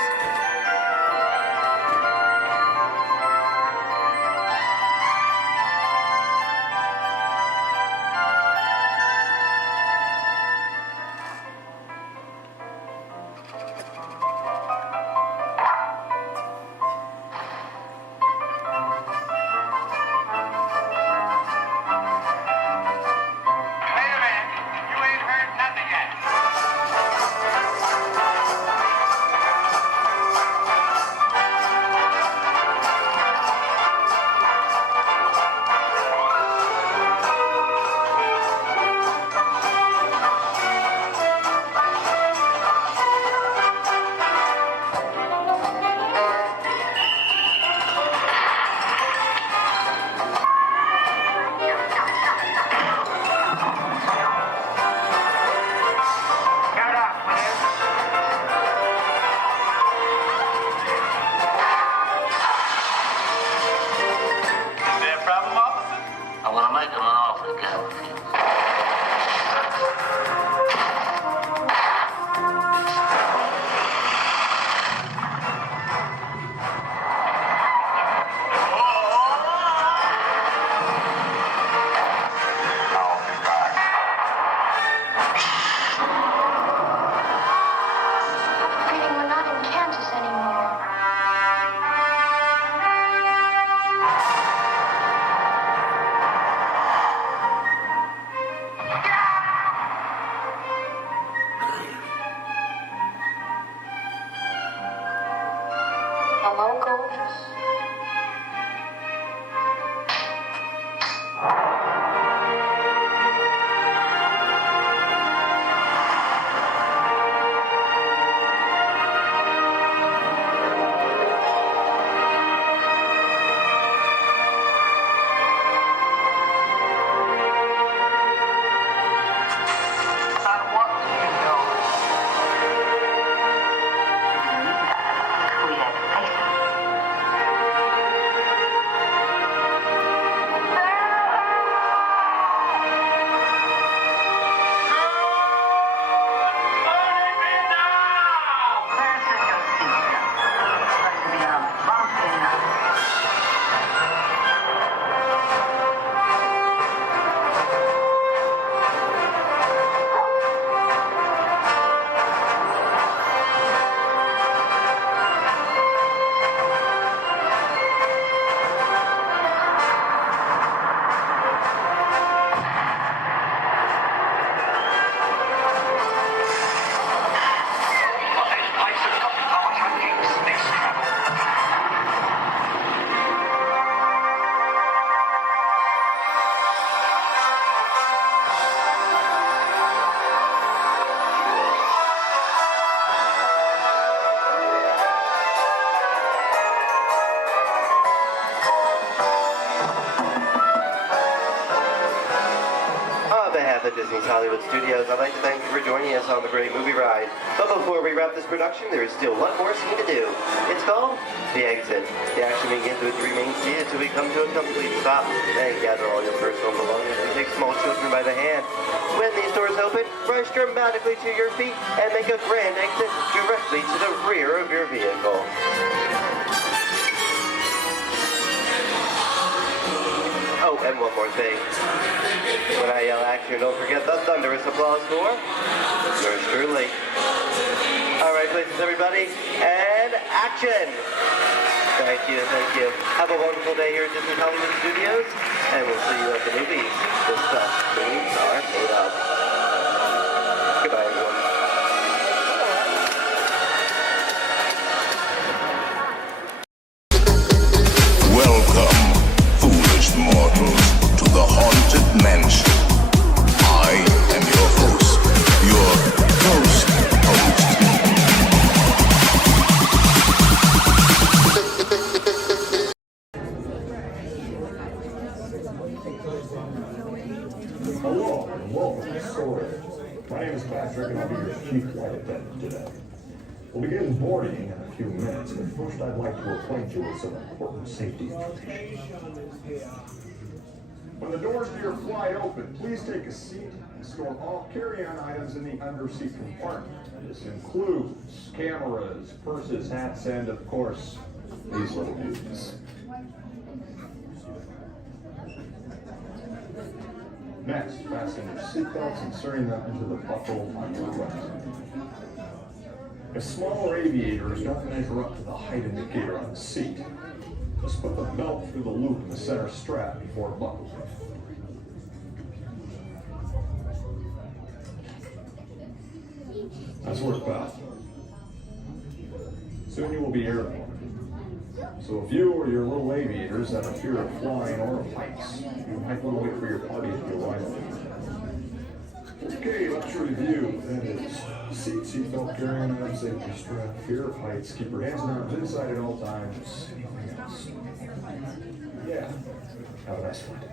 Hello, gorgeous. At Disney's Hollywood Studios, I'd like to thank you for joining us on the great movie ride. But before we wrap this production, there is still one more scene to do. It's called The Exit. The action begins with you remain seated till we come to a complete stop. Then gather all your personal belongings and take small children by the hand. When these doors open, rush dramatically to your feet and make a grand exit directly to the rear of your vehicle. Oh, and one more thing. When I yell action, don't forget the thunderous applause for yours truly. All right, places, everybody, and action! Thank you, thank you. Have a wonderful day here at Disney Hollywood Studios, and we'll see you at the movies. The stuff movies are made of. Goodbye, everyone. Welcome, foolish mortals, to the haunted mansion. I am your host, your host. Hello, and welcome to Storage. My name is Patrick, and I'll be your chief flight attendant today. We'll begin boarding in a few minutes, but first I'd like to acquaint you with some important safety information. When the doors to your flight open, please take a seat and store all carry-on items in the under-seat compartment. This includes cameras, purses, hats, and, of course, these little beauties. Next, fasten your seatbelts, inserting them into the buckle on your right. If smaller aviators don't measure up to the height indicator on the seat, just put the belt through the loop in the center strap before buckling. Nice work, pal. Soon you will be airborne. So if you or your little aviators have a fear of flying or of heights, you might want to wait for your party to arrive. Okay, let's review. That is seatbelt, carrying on, safety strap, fear of heights, keep your hands and arms inside at all times. Anything else? Yeah. Have a nice flight.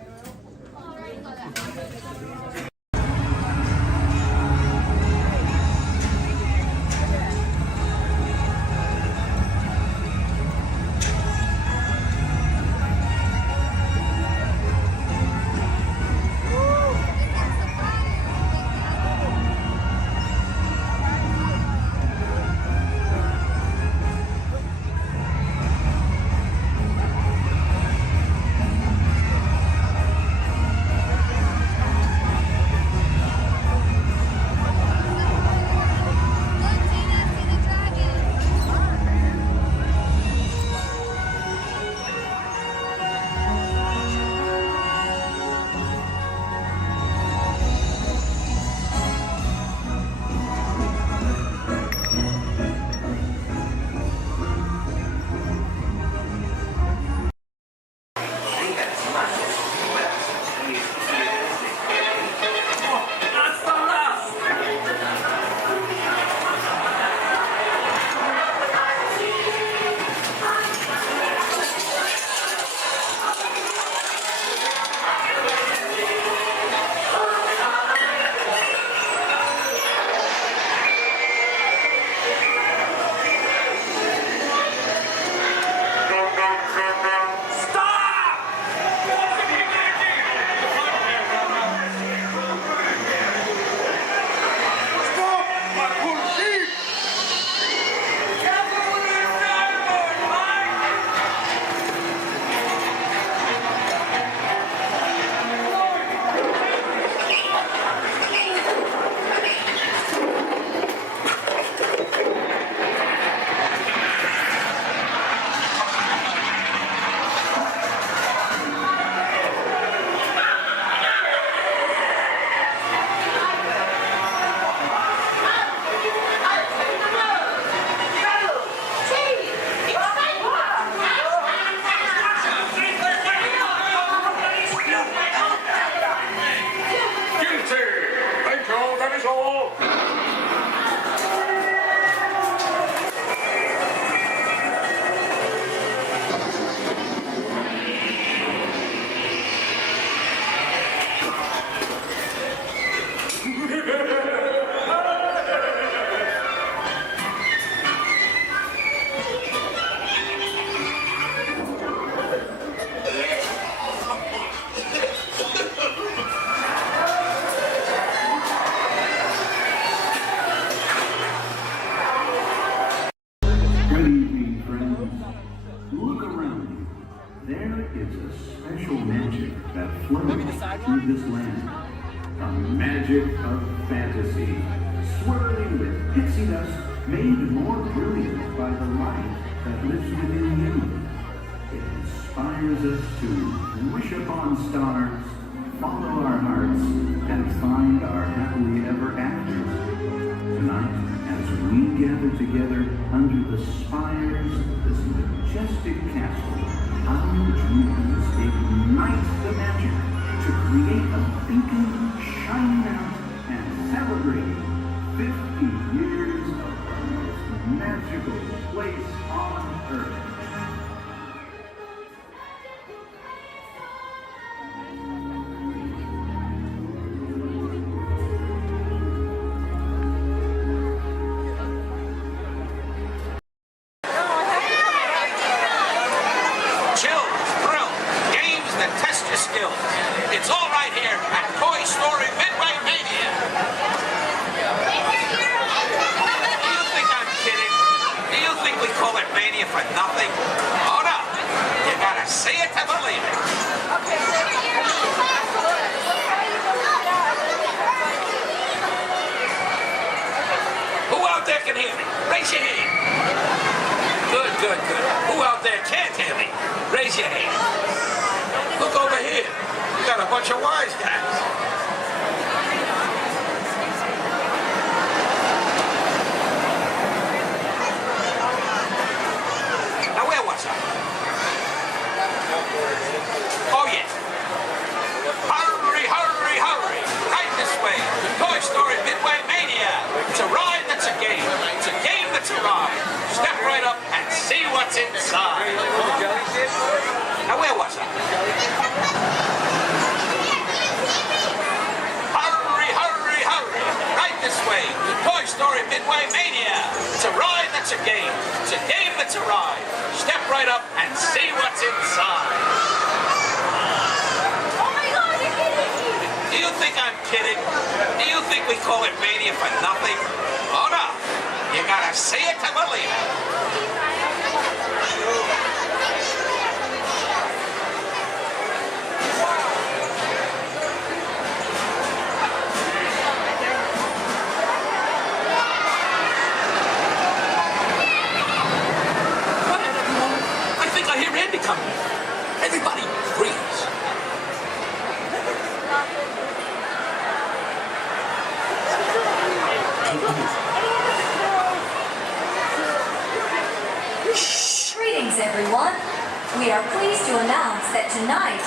Look around you. There is a special magic that flows through this land. A magic of fantasy, swirling with pixie dust, made more brilliant by the light that lives within you. It inspires us to wish upon stars, follow our hearts, and find our happily ever afters. Tonight, as we gather together under the spires of this majestic castle, our dreams ignite the magic to create a beacon shining out and celebrating 50 years of the most magical place on earth. It's all right here at Toy Story Midway Mania. Do you think I'm kidding? Do you think we call it Mania for nothing? Oh no, you gotta see it to believe it. Who out there can hear me? Raise your hand. Good, good, good. Who out there can't hear me? Raise your hand. Look over here. We got a bunch of wise guys. Now where was I? Oh yeah. Hurry, hurry, hurry. Right this way. Toy Story Midway Mania. It's a ride that's a game. It's a game that's a ride. Step right up and see what's inside. Now where was I? Hurry, hurry, hurry. Right this way. The Toy Story Midway Mania. It's a ride that's a game. It's a game that's a ride. Step right up and see what's inside. Oh my God, you're kidding me. Do you think I'm kidding? Do you think we call it Mania for nothing? Oh no. You gotta see it to believe it. Everybody freeze. Greetings, everyone. We are pleased to announce that tonight,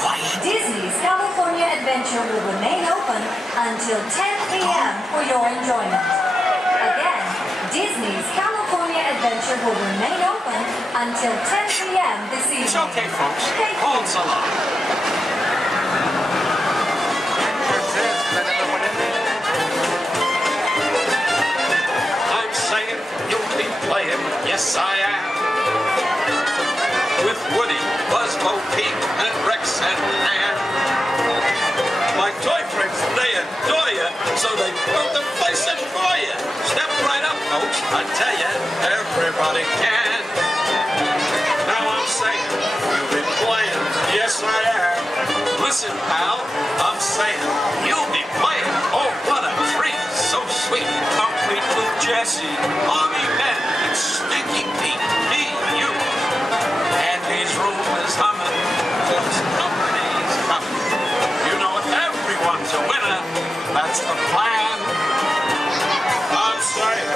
Disney's California Adventure will remain open until 10 p.m. for your enjoyment. Again, Disney's California Adventure will remain open until 10 p.m. this evening. It's okay, folks. Hold so long. I'm saying you'll be playing, yes I am. With Woody, Buzz, Bo Peep, and Rex and Ann. My toy friends, they adore you, so they built the place in for you. Step right up, folks. I tell you, everybody can. Now I'm saying, you'll be playing, yes I am. Listen, pal, I'm saying, you'll be playing. Oh, what a treat, so sweet. Complete with Jesse, Army Men, and Stinky Pete, me, you. And his room is humming, cause company's coming. You know everyone's a winner, that's the plan. I'm saying,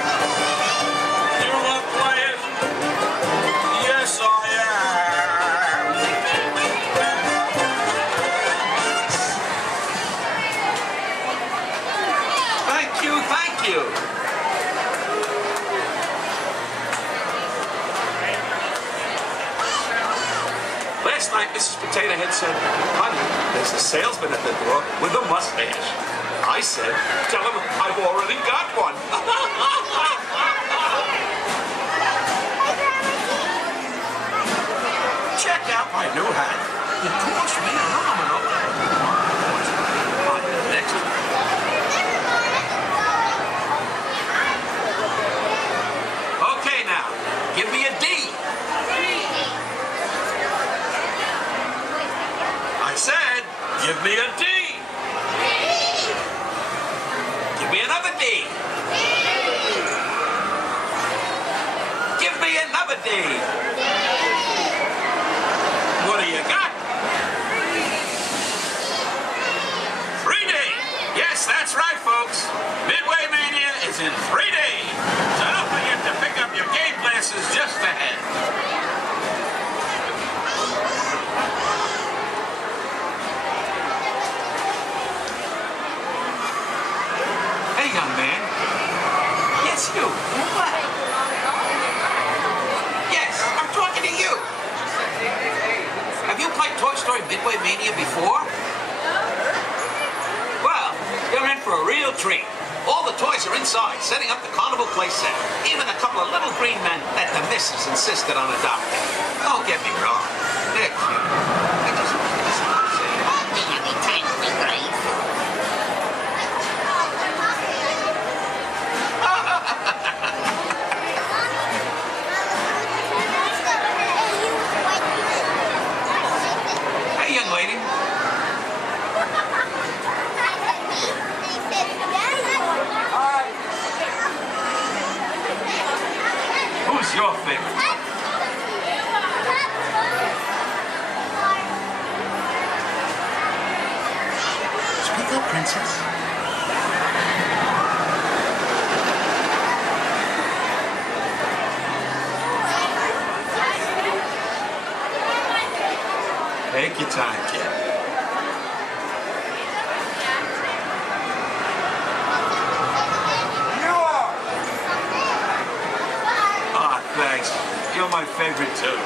you are playing, yes I am. Thank you, thank you. Last night, Mrs. Potato Head said, honey, there's a salesman at the door with a mustache. I said, tell him I've already got one. Check out my new hat. It cost me an arm and a leg. On the next one. Okay now, give me a D. Give me a D. Give me another D. Give me another D. What do you got? 3D. Yes, that's right, folks. Midway Mania is in 3D. So don't forget to pick up your game glasses just ahead. Hey, young man. Yes, you. What? Yes, I'm talking to you. Have you played Toy Story Midway Mania before? Well, you're in for a real treat. All the toys are inside, setting up the carnival playset. Even a couple of little green men that the missus insisted on adopting. Don't get me wrong. They're cute. I just Hey, young lady. Who's your favorite? Speak up, princess. Take your time, kid. Thanks. You're my favorite too.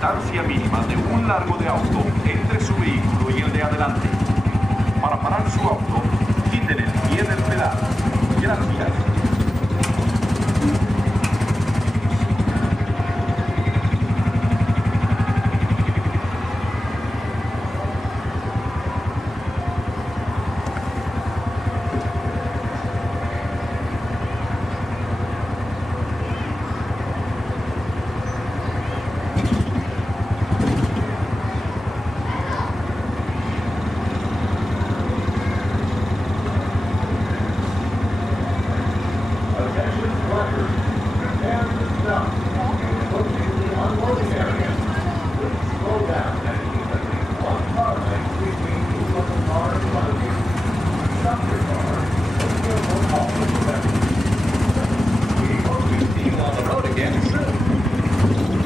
distancia mínima de un largo de auto entre su vehículo y el de adelante. Para parar su auto, quiten el pie del pedal. Gracias.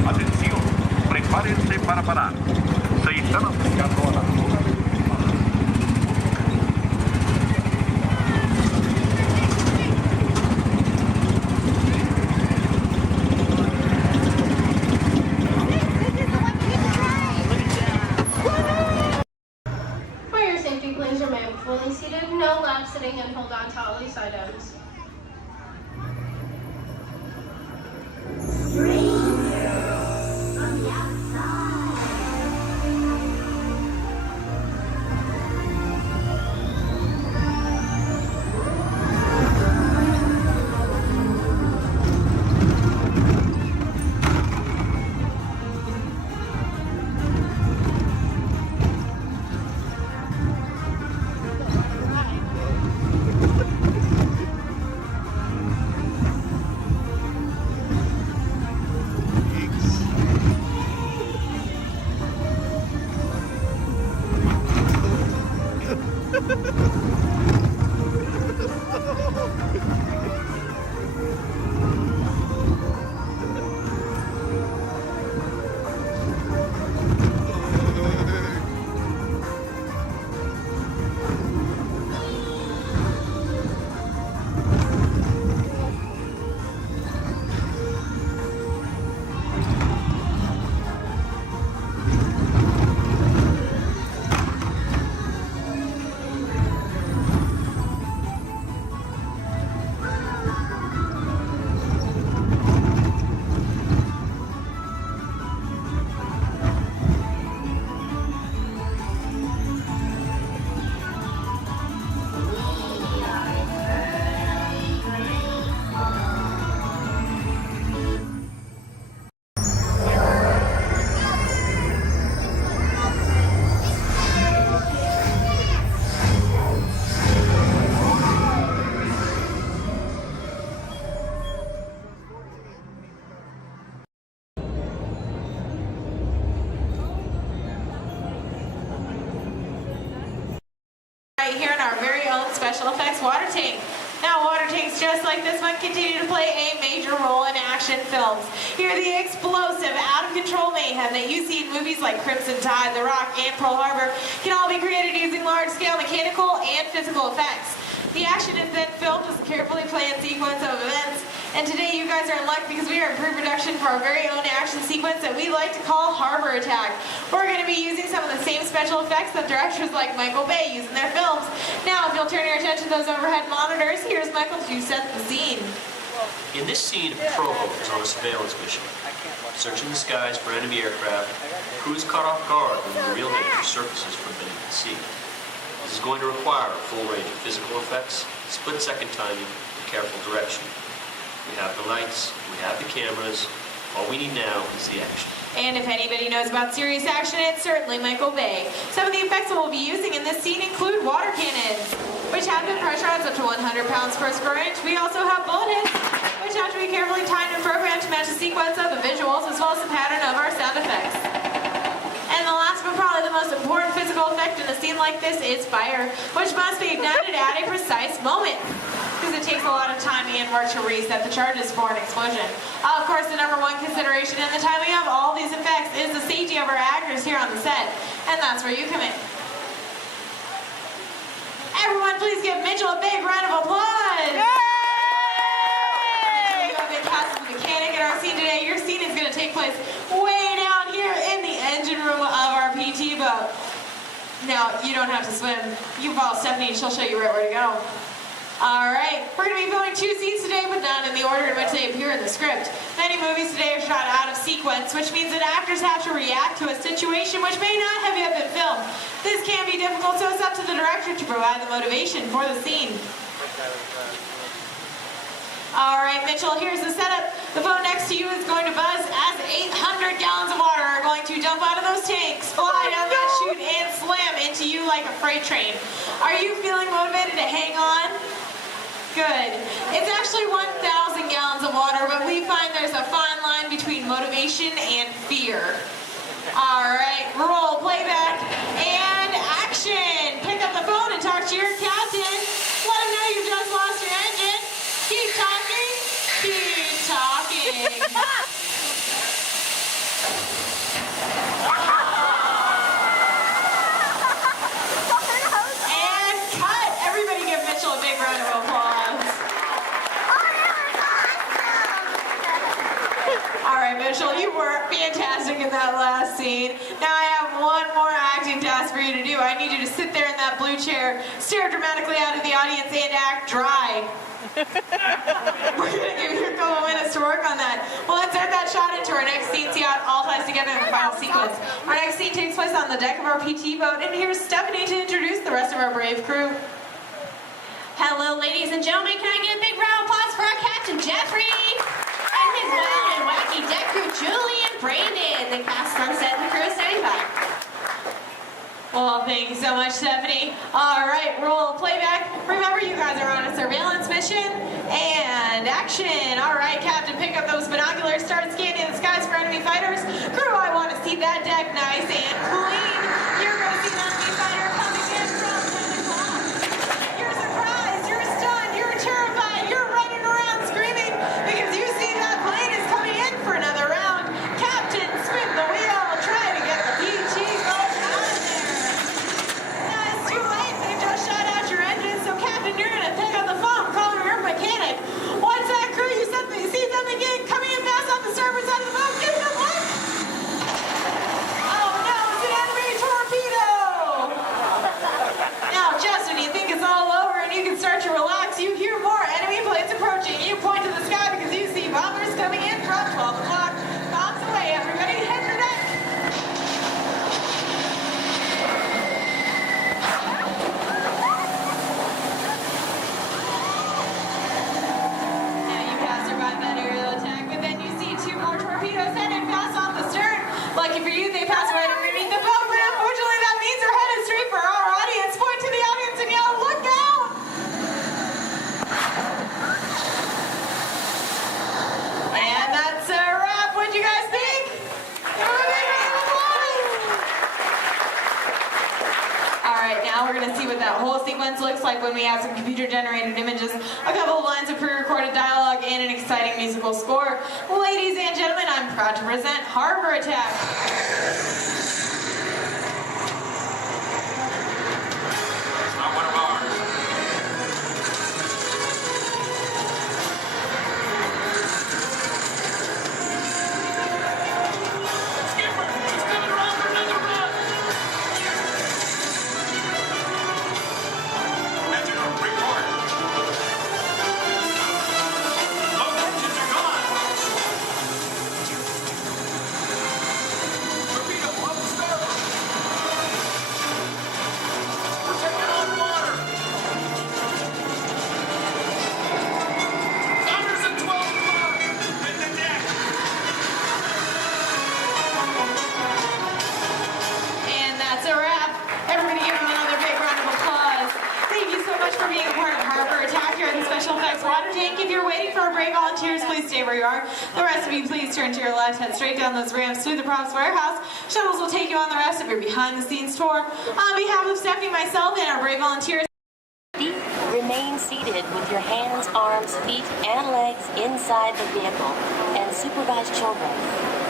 Atención, prepárense para parar. Se están acercando a la zona de... For your safety, please remain fully seated, no lap sitting, and hold on to all loose items. Right here in our very own special effects water tank. Now water tanks just like this one continue to play a major role in action films. Here the explosive, out of control mayhem that you see in movies like Crimson Tide, The Rock, and Pearl Harbor can all be created using large scale mechanical and physical effects. The action is then filmed as a carefully planned sequence of events. And today you guys are in luck because we are in pre-production for our very own action sequence that we like to call Harbor Attack. We're going to be using some of the same special effects that directors like Michael Bay use in their films. Now, if you'll turn your attention to those overhead monitors, here's Michael to set the scene. In this scene, a patrol boat is on a surveillance mission, searching the skies for enemy aircraft. The crew is caught off guard when the real danger surfaces from beneath the sea. This is going to require a full range of physical effects, split-second timing, and careful direction. We have the lights, we have the cameras. All we need now is the action. And if anybody knows about serious action, it's certainly Michael Bay. Some of the effects that we'll be using in this scene include water cannons, which have been pressurized up to 100 pounds per square inch. We also have bullet hits, which have to be carefully timed and programmed to match the sequence of the visuals as well as the pattern of our sound effects. And the last but probably the most important physical effect in a scene like this is fire, which must be ignited at a precise moment, because it takes a lot of timing and work to reset the charges for an explosion. Of course, the number one consideration in the timing of all these effects is the safety of our actors here on the set, and that's where you come in. Everyone, please give Mitchell a big round of applause! Yay! Mitchell, you have been cast as the mechanic in our scene today. Your scene is going to take place way down here No, you don't have to swim. You can follow Stephanie and she'll show you right where to go. All right, we're going to be filming 2 scenes today, but not in the order in which they appear in the script. Many movies today are shot out of sequence, which means that actors have to react to a situation which may not have yet been filmed. This can be difficult, so it's up to the director to provide the motivation for the scene. All right, Mitchell, here's the setup. The phone next to you is going to buzz as 800 gallons of water are going to dump out of those tanks, fly down that chute, and slam into you like a freight train. Are you feeling motivated to hang on? Good. It's actually 1,000 gallons of water, but we find there's a fine line between motivation and fear. All right, roll, playback, and action. Pick up the phone and talk to your captain. Let him know you just lost your engine. Keep talking. Keep talking. And cut. Everybody give Mitchell a big round of applause. All right, Mitchell, you were fantastic in that last scene. Now I have one more acting task for you to do. I need you to sit there in that blue chair, stare dramatically out of the audience, and act dry. We're going to give you a couple minutes to work on that. We'll insert that shot into our next scene, see how it all ties together in the final sequence. Our next scene takes place on the deck of our PT boat, and here's Stephanie to introduce the rest of our brave crew. Hello, ladies and gentlemen. Can I get a big round of applause for our Captain Jeffrey and his wild and wacky deck crew, Julie and Brandon, the cast on set and the crew is standing by. Well, thank you so much, Stephanie. All right, roll playback. Remember, you guys are on a surveillance mission. And action. All right, Captain, pick up those binoculars. Start scanning the skies for enemy fighters. Crew, I want to see that deck nice and clean. You're going to see an enemy fighter coming in from 10 o'clock. You're surprised. You're stunned. You're terrified. You're running around screaming because you see that plane is coming in for another round. Captain, spin the wheel. Try to get the PT boat out of there. It's too late. They just shut out your engine, so Captain, you're gonna pick up the phone, call your mechanic. What's that, crew? You see them again? Coming in fast off the starboard side of the boat. Give them one. Oh no, it's an enemy torpedo. Now, Justin, you think it's all over and you can start to relax. You hear more enemy planes approaching. You point to the sky because you see bombers coming in from 12 o'clock. Bombs away, everybody. Head for deck. Lucky for you, they pass right underneath the boat, but unfortunately that means they're headed straight for our audience. Point to the audience and yell, look out! And that's a wrap. What'd you guys think? All right, now we're going to see what that whole sequence looks like when we have some computer-generated images, a couple of lines of pre-recorded dialogue, and an exciting musical score. Ladies and gentlemen, I'm proud to present Harbor Attack. It's not one of ours. Skipper, it's coming around for another run. Engine room, report. Both engines are gone. Torpedo, up the starboard. We're taking on water. Bombers at 12 o'clock. Hit the deck. And that's a wrap. Everybody give them another big round of applause. Thank you so much for being a part of Harbor Attack here in the Special Effects Water Tank. If you're waiting for our brave volunteers, please stay where you are. The rest of you, please turn to your left, head straight down those ramps through the props warehouse. Shuttles will take you on the rest of your behind-the-scenes tour. On behalf of Stephanie, myself, and our brave volunteers, Remain seated with your hands, arms, feet, and legs inside the vehicle and supervise children.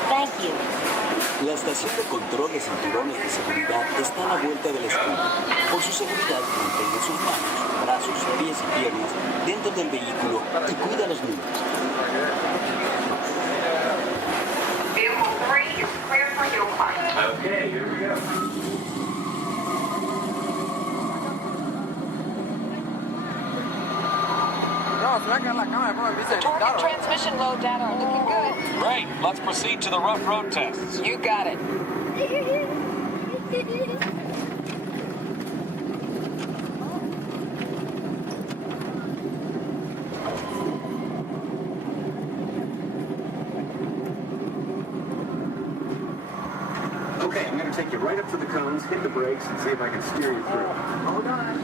Thank you. La estación de control de cinturones de seguridad está a la vuelta de la esquina. Por su seguridad, mantenga sus manos, brazos, pies y piernas dentro del vehículo y cuida a los niños. Vehicle 3 is clear for your flight. Okay, here we go. Torque and transmission load data are looking good. Great. Let's proceed to the rough road tests. You got it. Okay, I'm going to take you right up to the cones, hit the brakes, and see if I can steer you through. Hold on.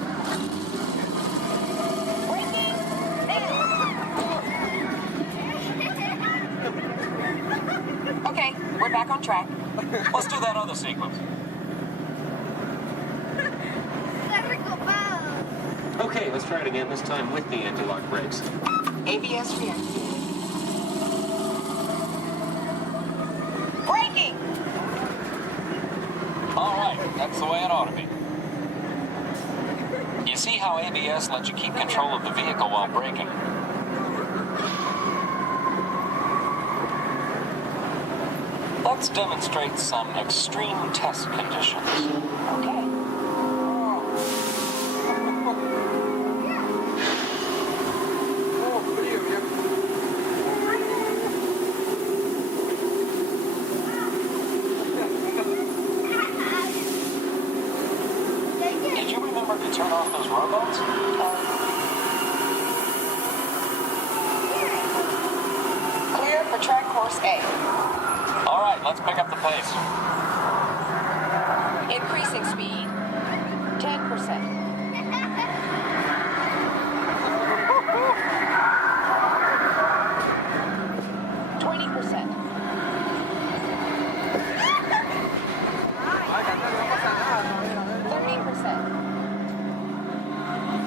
Okay, we're back on track. Let's do that other sequence. Okay, let's try it again, this time with the anti-lock brakes. ABS rear. Braking! All right, that's the way it ought to be. You see how ABS lets you keep control of the vehicle while braking? Let's demonstrate some extreme test conditions. Okay. Did you remember to turn off those robots? Clear for track course A. All right, let's pick up the pace. Increasing speed. 10%. 20%. 30%.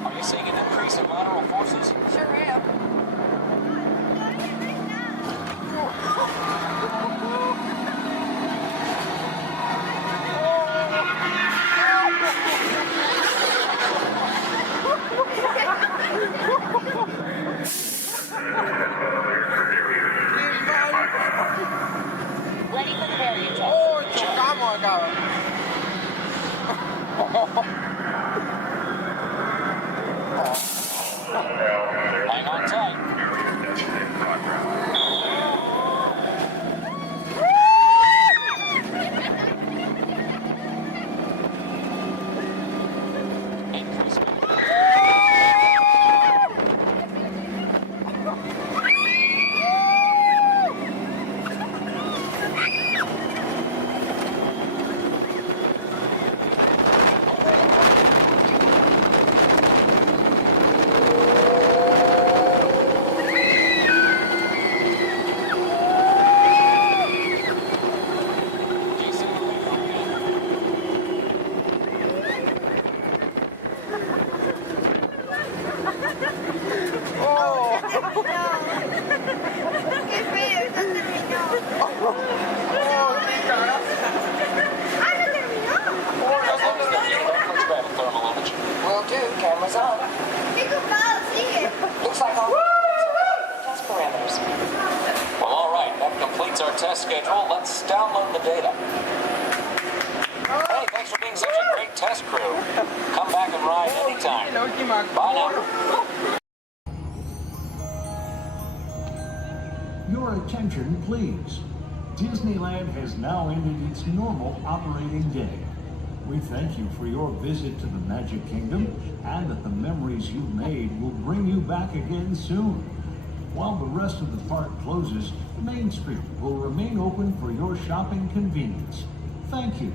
Are you seeing an increase in lateral forces? Sure am. Ready for the variant test. ¡Oh, chocamos acá! Hang on tight. Will do. Cameras on. Looks like all test parameters. Well, all right, that completes our test schedule. Let's download the data. Hey, thanks for being such a great test crew. Come back and ride anytime. Bye now. Your attention, please. Disneyland has now ended its normal operating day. We thank you for your visit to the Magic Kingdom and that the memories you've made will bring you back again soon. While the rest of the park closes, Main Street will remain open for your shopping convenience. Thank you.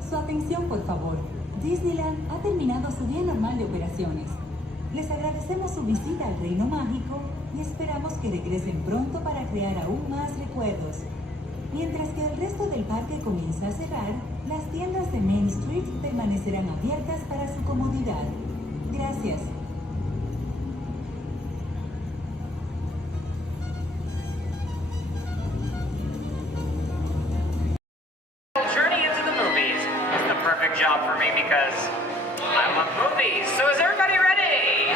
Su atención, por favor. Disneyland ha terminado su día normal de operaciones. Les agradecemos su visita al Reino Mágico y esperamos que regresen pronto para crear aún más recuerdos. Mientras que el resto del parque comienza a cerrar, las tiendas de Main Street permanecerán abiertas para su comodidad. Gracias. Journey into the movies is the perfect job for me because I love movies. So is everybody ready?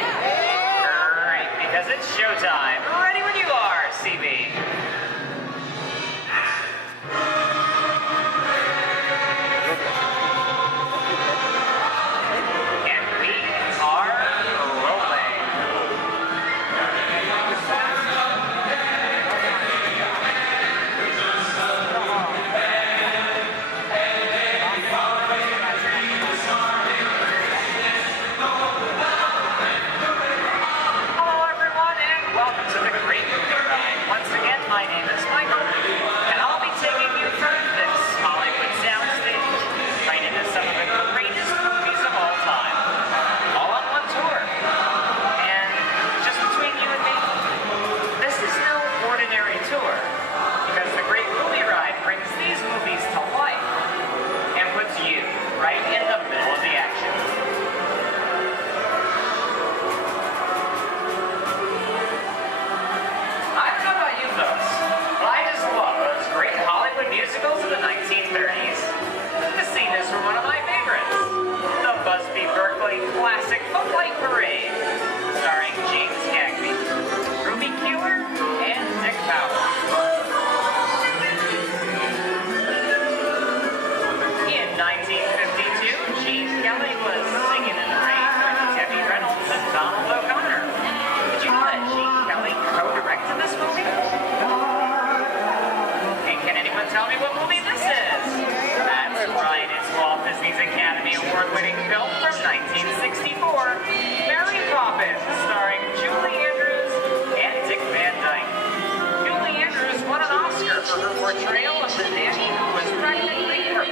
Great, because it's showtime. Ready when you are, CB. And we are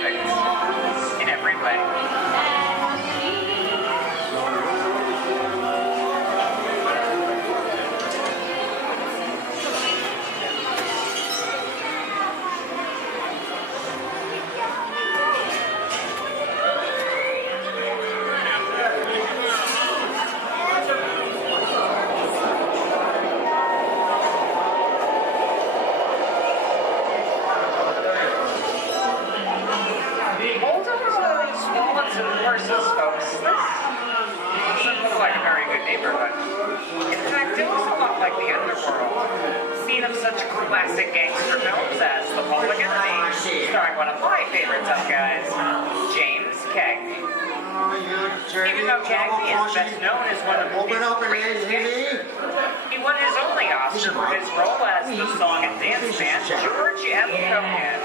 perfect in every way. Hold up these wallets and horses, folks. This doesn't look like a very good neighborhood. In fact, it looks a lot like the underworld. Scene of such classic gangster films as The Public Enemy, starring one of my favorite tough guys, James Cagney. Even though Cagney is best known as one of the movie's greatest gangsters, he won his only Oscar for his role as the song and dance man George M. Cohan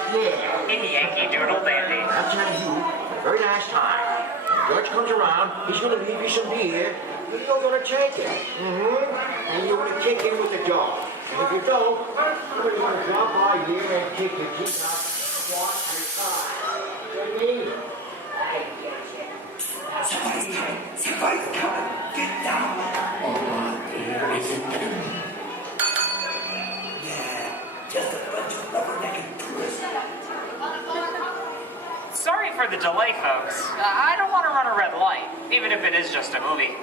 in Yankee Doodle Dandy. I'm telling you, a very nice time. George comes around, he's going to leave you some beer, you're going to take it. And you're going to kick in with the dog. And if you don't, somebody's going to drop by here and kick your teeth out, squat your car. You know what I mean? I get you. Somebody's coming. Somebody's coming. Get down. Oh, there isn't him. Yeah, just a bunch of rubber-necked tourists. Sorry for the delay, folks. I don't want to run a red light, even if it is just a movie.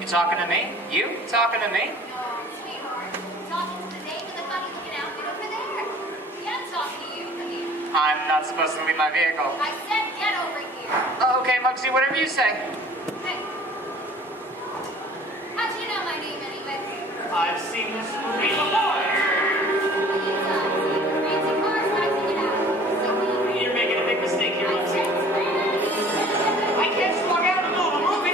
You talking to me? You talking to me? I'm not supposed to leave my vehicle. I said get over here. Okay, Mugsy, whatever you say. Hey. How'd you know my name anyway? I've seen this movie before. You're making a big mistake here, Mugsy. I can't slug out in the middle of a movie.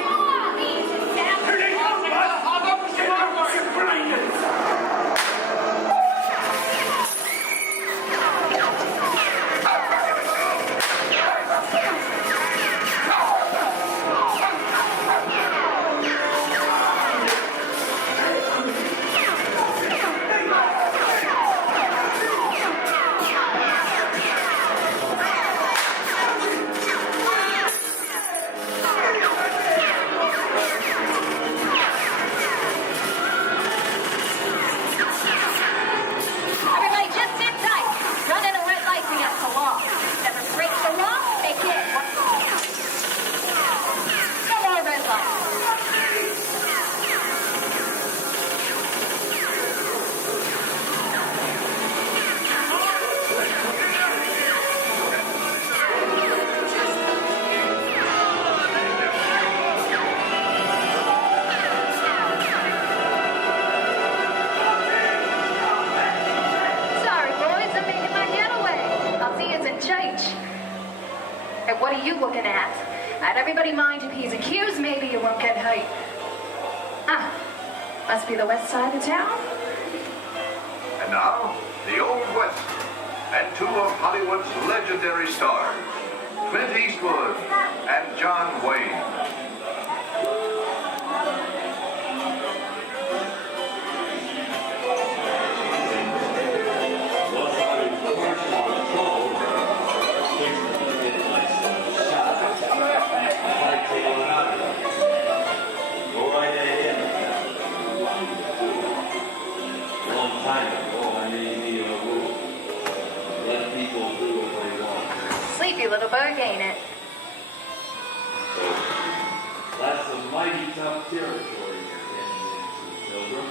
Everybody just sit tight. Running a red light against the law. Never break the law, they get one. No more red lights. Sorry, boys, I'm making my getaway. I'll see you in church. And what are you looking at? I'd everybody mind if he's accused, maybe you won't get hurt. Ah, must be the west side of town. And now, the Old West, and two of Hollywood's legendary stars, Clint Eastwood and John Wayne. Go right ahead. Long time ago, I made me a rule. Let people do what they want. Sleepy little bug, ain't it? That's a mighty tough territory you're heading into, Pilgrim.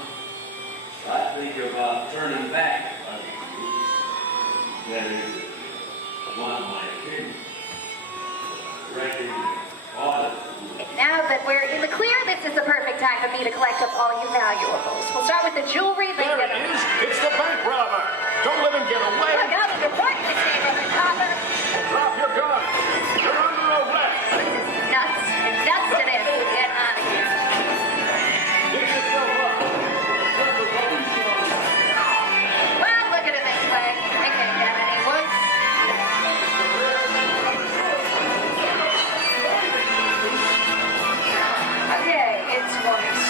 I think about turning back. That is, one of my opinions. I reckon you ought to. Now that we're in the clear, this is the perfect time for me to collect up all you valuables. We'll start with the jewelry, then There it is. It's the bank robber. Don't let him get away. Look out, you're part of this neighborhood, copper. Drop your gun. You're under arrest. Nuts. It's nuts to this. Get out of here. Pick yourself up. Well, look at it this way. I can't get any worse. Okay, it's worse.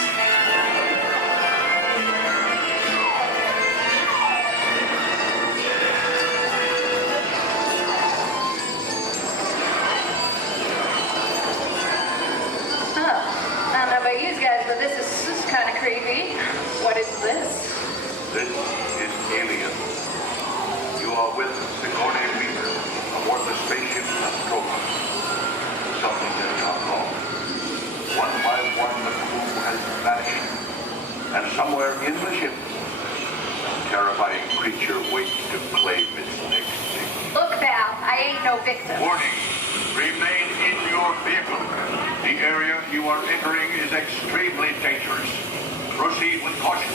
with Sigourney Weaver aboard the spaceship Nostromo. Something has gone wrong. One by one, the crew has vanished. And somewhere in the ship, a terrifying creature waits to claim its next victim. Look, Val, I ain't no victim. Warning, remain in your vehicle. The area you are entering is extremely dangerous. Proceed with caution.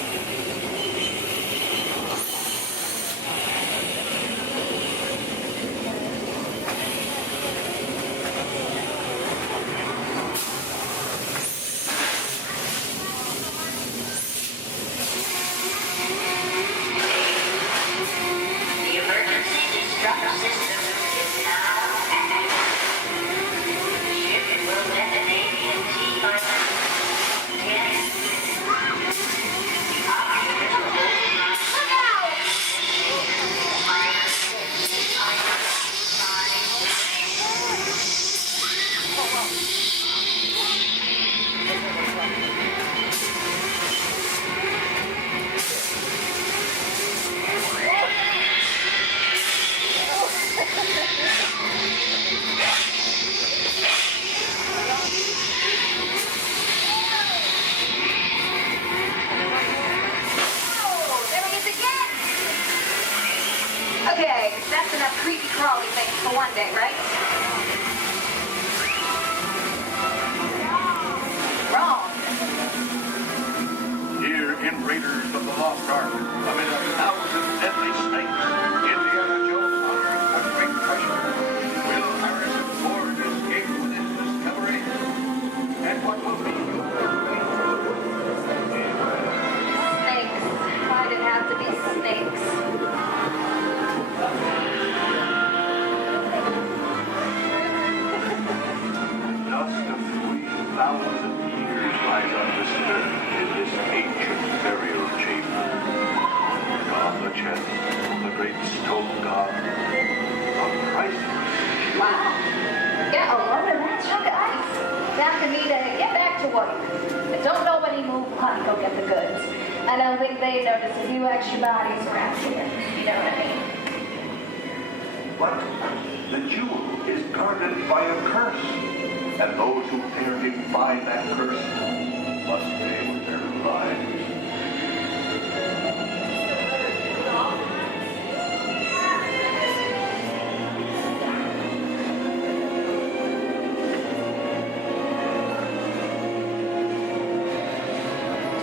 The emergency destruct system is now active. Ship will detonate in T-minus 10. Okay, that's enough creepy crawly things for one day, right? Wrong. Here in Raiders of the Lost Ark, amid 1,000 deadly snakes, Indiana Jones unearthed a great treasure. Will Harrison Ford escape with his discovery? And what will be your Snakes. Why'd it have to be snakes? Dust of 3,000 years lies undisturbed in this ancient burial chamber. On the chest, the great stone god, a priceless jewel. Wow. Yeah, a lot of that chunk of ice. Now for me to get back to work. But don't nobody move, honey, go get the goods. I don't think they notice a few extra bodies around here. You know what I mean? But the jewel is guarded by a curse, and those who dare defy that curse must pay with their lives.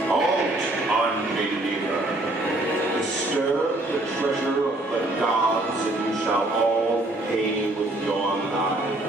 Halt, unbeliever. Disturb the treasure of the gods, and you shall all pay with your lives.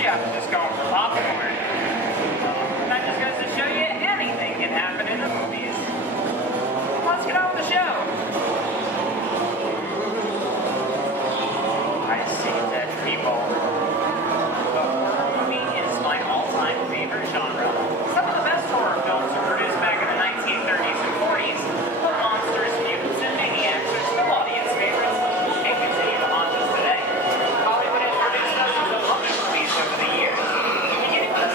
Yeah, just going for popcorn. That just goes to show you anything can happen in the movies. Let's get on with the show. I see dead people. The horror movie is my all-time favorite genre. Some of the best horror films were produced back in the 1930s and 40s. Where monsters, mutants, and maniacs are still audience favorites and continue to haunt us today. Hollywood has produced dozens of other movies over the years, beginning with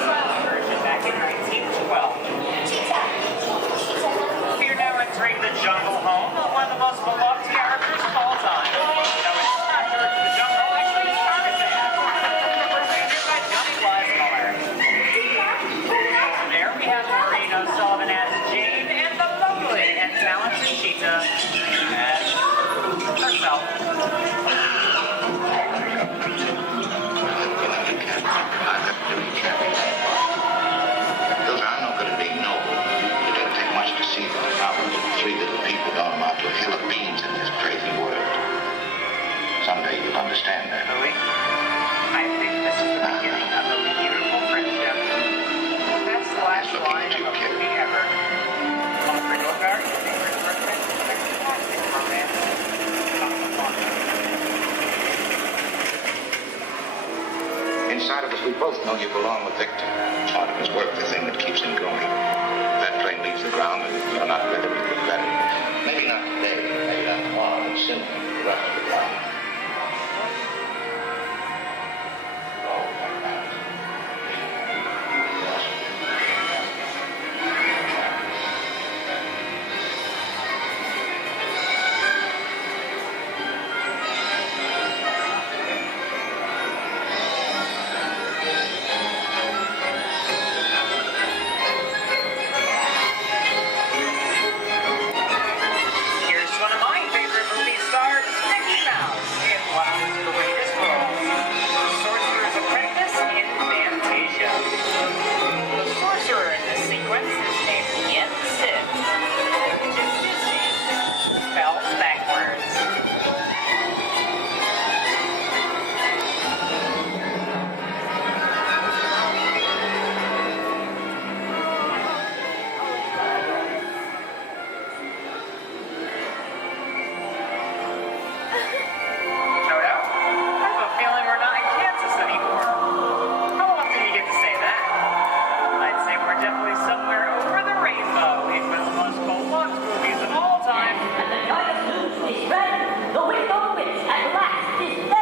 of us, we both know you belong with Victor. Part of his work, the thing that keeps him going. If that plane leaves the ground and you're not with him, you regret it. Maybe not today, maybe not tomorrow, but soon, the rest of your life. Here's one of my favorite movie stars, Mickey Mouse, in one of his latest roles, The Sorcerer's Apprentice in Fantasia. The sorcerer in this sequence is named Yen Sid, which is Disney, spelled backwards. Toto, I have a feeling we're not in Kansas anymore. How often do you get to say that? I'd say we're definitely somewhere over the rainbow in one of the most beloved movies of all time. And the giant news is ready. The window witch at last is dead.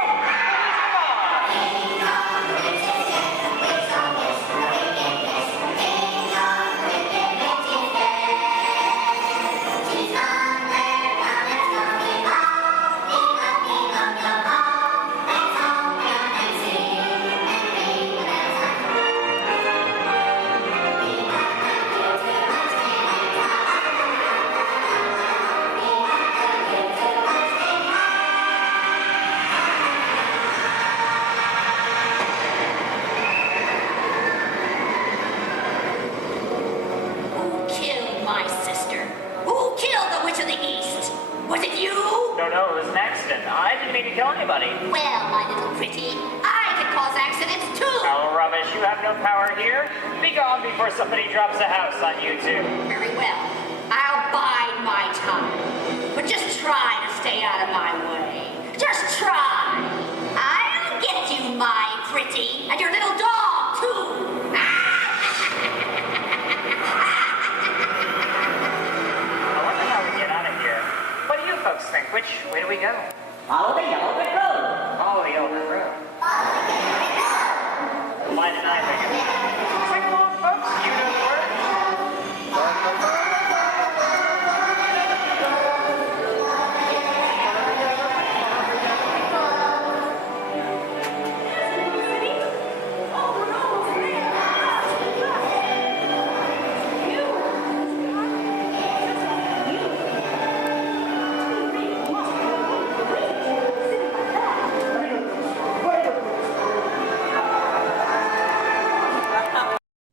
Who killed my sister? Who killed the Witch of the East? Was it you? No, it was an accident. I didn't mean to kill anybody. Well, my little pretty, I can cause accidents too. Oh, rubbish. You have no power here. Be gone before somebody drops a house on you, too. Very well. I'll bide my time. But just try to stay out of my way. Just try. I'll get you, my pretty, and your little dog too. I wonder how we get out of here. What do you folks think? Which way do we go? Follow the yellow brick road. Follow the yellow brick road. Why didn't I think of it? Come along, folks. You know the word.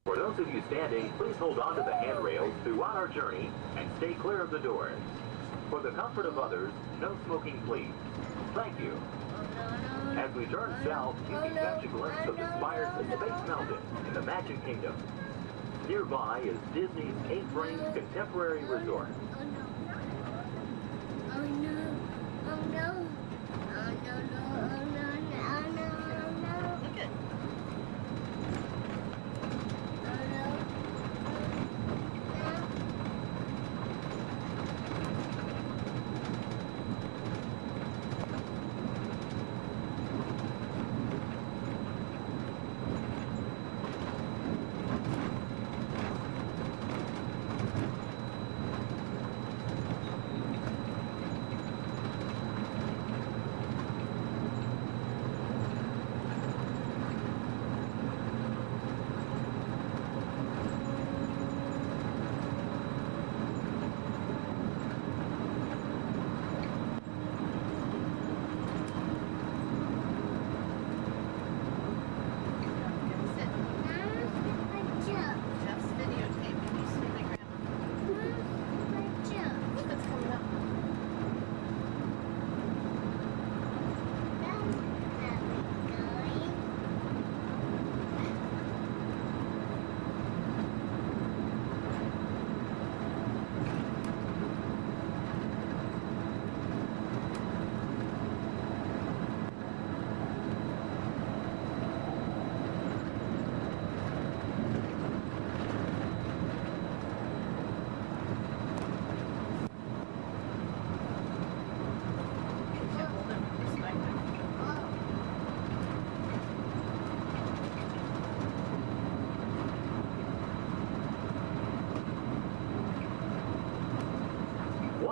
For those of you standing, please hold on to the handrails throughout our journey and stay clear of the doors. For the comfort of others, no smoking, please. Thank you. As we turn south, you can catch a glimpse of the spires of Space Mountain in the Magic Kingdom. Nearby is Disney's 8th-ranked contemporary resort.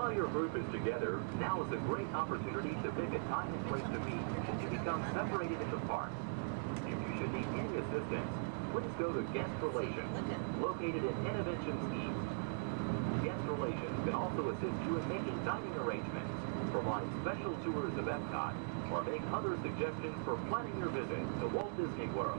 While your group is together, now is a great opportunity to pick a time and place to meet should you become separated in the park. If you should need any assistance, please go to Guest Relations, located in Interventions East. Guest Relations can also assist you in making dining arrangements, provide special tours of Epcot, or make other suggestions for planning your visit to Walt Disney World.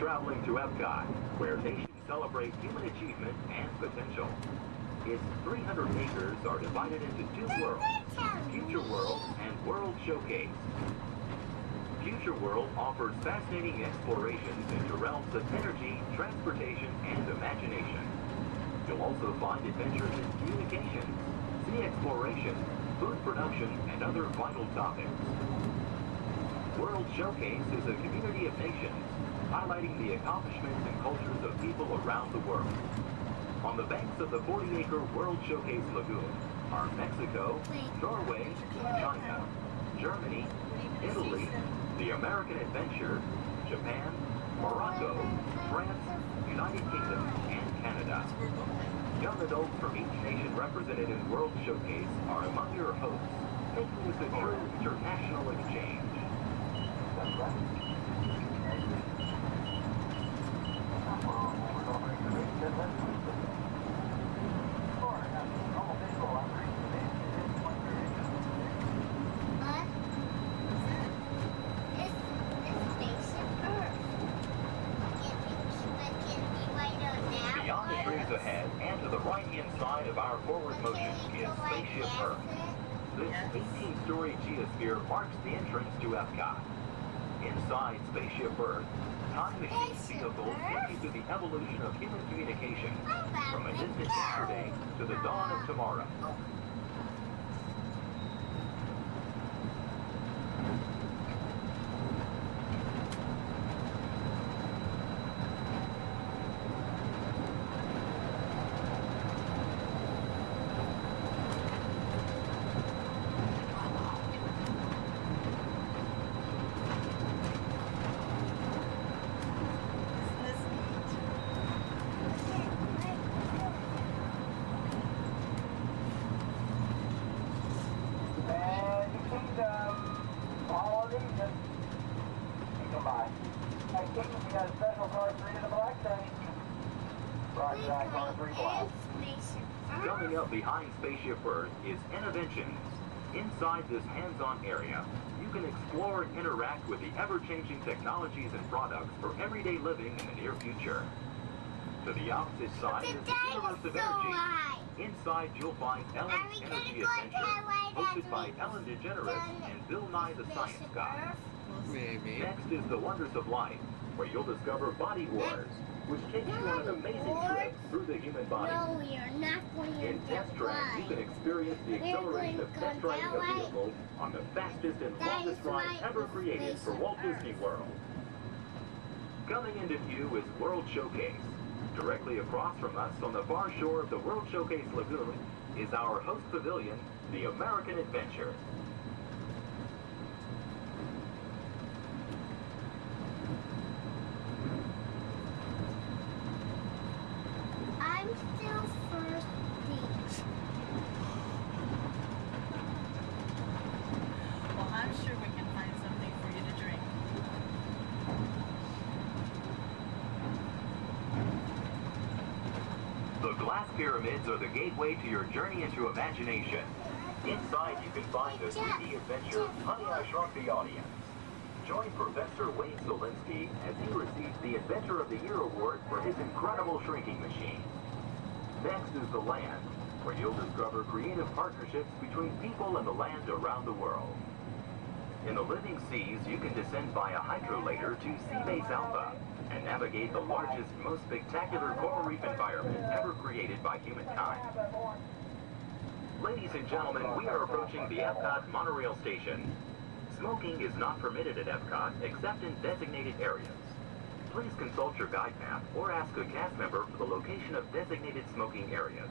Traveling to Epcot, where nations celebrate human achievement and potential. Its 300 acres are divided into two worlds, Future World and World Showcase. Future World offers fascinating explorations into realms of energy, transportation, and imagination. You'll also find adventures in communications, sea exploration, food production, and other vital topics. World Showcase is a community of nations, highlighting the accomplishments and cultures of people around the world. On the banks of the 40-acre World Showcase Lagoon are Mexico, Norway, China, Germany, Italy, the American Adventure, Japan, Morocco, France, United Kingdom, and Canada. Young adults from each nation represented in World Showcase are among your hosts, making this a true international exchange. Beyond the trees ahead and to the right-hand side of our forward motion is Spaceship Earth. This 18-story geosphere marks the entrance to Epcot. Inside Spaceship Earth, time machine vehicles take you through the evolution of human communication, from a distant yesterday to the dawn of tomorrow. Coming up behind Spaceship Earth is Interventions. Inside this hands-on area, you can explore and interact with the ever-changing technologies and products for everyday living in the near future. To the opposite side is the Universe of Energy. Inside, you'll find Ellen's Energy Adventure, hosted by Ellen DeGeneres and Bill Nye the Science Guy. Next is the Wonders of Life, where you'll discover Body Wars, which takes you on an amazing trip through the human body. No, we are not going to In Test Track, you can experience the acceleration of test driving a vehicle on the fastest and longest ride ever created for Walt Disney World. Coming into view is World Showcase. Directly across from us on the far shore of the World Showcase Lagoon is our host pavilion, the American adventure. I'm still thirsty. Well, I'm sure we can find something for you to drink. The glass pyramids are the gateway to your journey into imagination. Inside, you can find the 3D adventure Honey, I Shrunk the Audience. Join Professor Wayne Solinsky as he receives the Adventure of the Year award for his incredible shrinking machine. Next is the land, where you'll discover creative partnerships between people and the land around the world. In the living seas, you can descend via hydrolator to Seabase Alpha and navigate the largest, most spectacular coral reef environment ever created by humankind. Ladies and gentlemen, we are approaching the Epcot monorail station. Smoking is not permitted at Epcot except in designated areas. Please consult your guide map or ask a cast member for the location of designated smoking areas.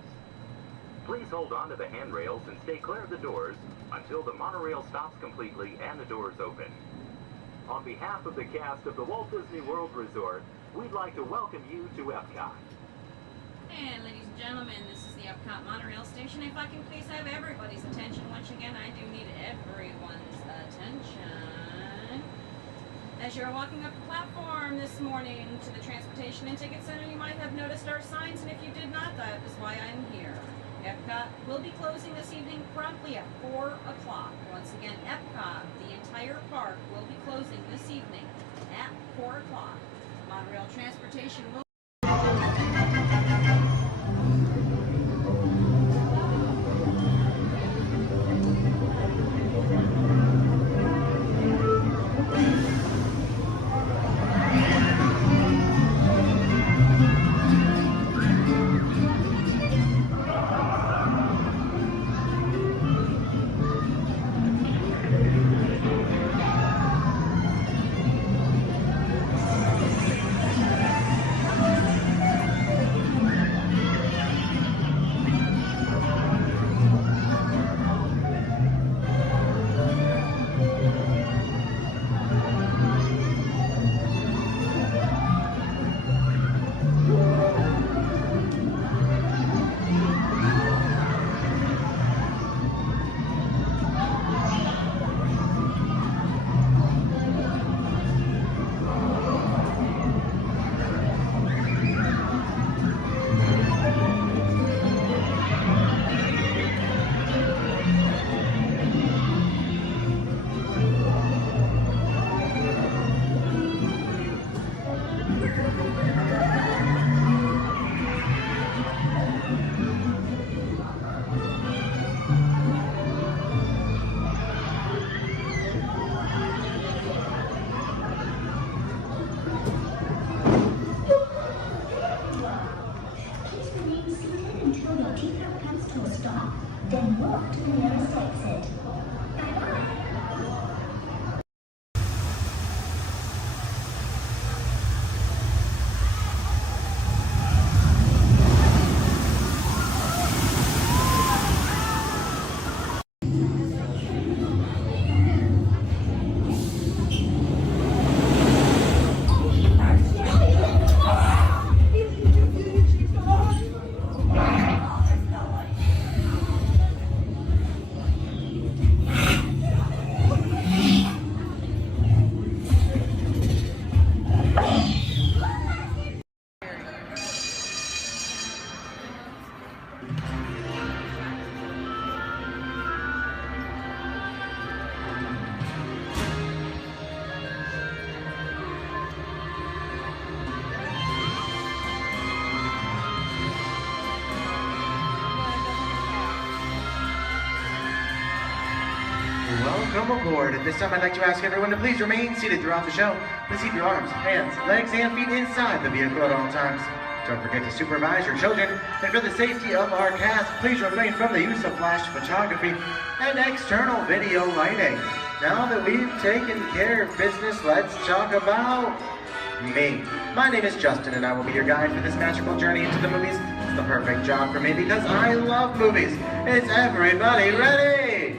Please hold on to the handrails and stay clear of the doors until the monorail stops completely and the doors open. On behalf of the cast of the Walt Disney World Resort, we'd like to welcome you to Epcot. And ladies and gentlemen, this is the Epcot monorail station. If I can please have everybody's attention. Once again, I do need everyone's attention. As you're walking up the platform this morning to the Transportation and Ticket Center, you might have noticed our signs, and if you did not, that is why I'm here. Epcot will be closing this evening promptly at 4 o'clock. Once again, Epcot, the entire park, will be closing this evening at 4 o'clock. Monorail transportation will then walk to the nearest exit. Bye-bye. Welcome aboard. At this time, I'd like to ask everyone to please remain seated throughout the show. Please keep your arms, hands, legs, and feet inside the vehicle at all times. Don't forget to supervise your children. And for the safety of our cast, please refrain from the use of flash photography and external video lighting. Now that we've taken care of business, let's talk about me. My name is Justin, and I will be your guide for this magical journey into the movies. the perfect job for me because I love movies. Is everybody ready?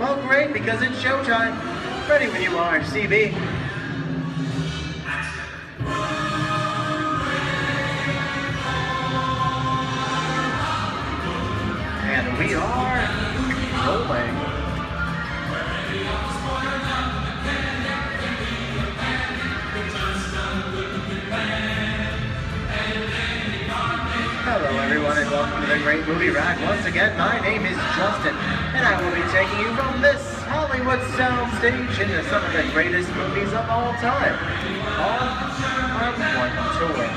Well, great, because it's showtime. Ready when you are, CB. And we are rolling. Hello everyone and welcome to the Great Movie Ride. Once again, my name is Justin and I will be taking you from this Hollywood soundstage into some of the greatest movies of all time. All on one tour.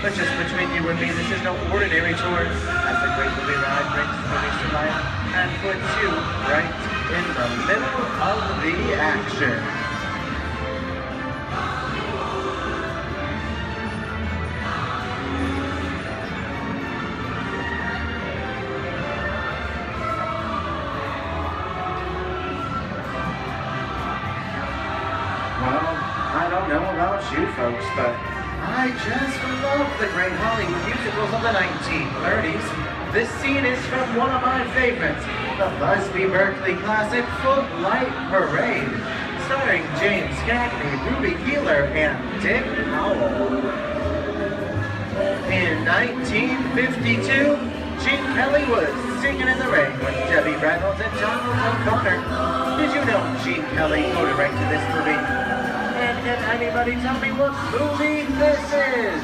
But just between you and me, this is no ordinary tour as the Great Movie Ride brings movies to life and puts you right in the middle of the action. I don't know about you folks, but I just love the great Hollywood musicals of the 1930s. This scene is from one of my favorites, the Busby Berkeley classic Footlight Parade, starring James Cagney, Ruby Keeler, and Dick Powell. In 1952, Gene Kelly was singing in the rain with Debbie Reynolds and Donald O'Connor. Did you know Gene Kelly co-directed this movie? And can anybody tell me what movie this is?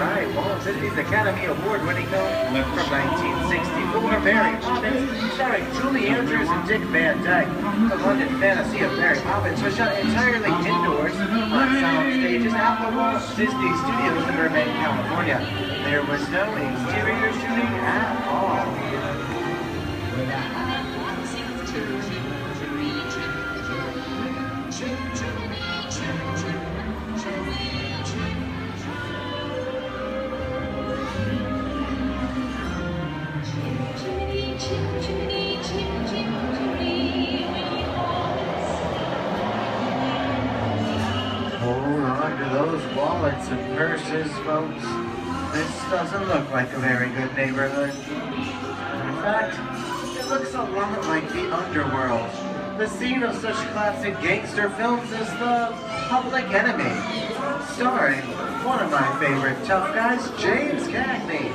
Right, Walt Disney's Academy Award-winning film from 1964, Mary Poppins, starring Julie Andrews and Dick Van Dyke. The London fantasy of Mary Poppins was shot entirely indoors on sound stages at the Walt Disney Studios in Burbank, California. There was no exterior shooting at all. Hold on to those wallets and purses, folks. This doesn't look like a very good neighborhood. In fact, it looks a lot like the underworld, the scene of such classic gangster films as The Public Enemy, starring one of my favorite tough guys, James Cagney.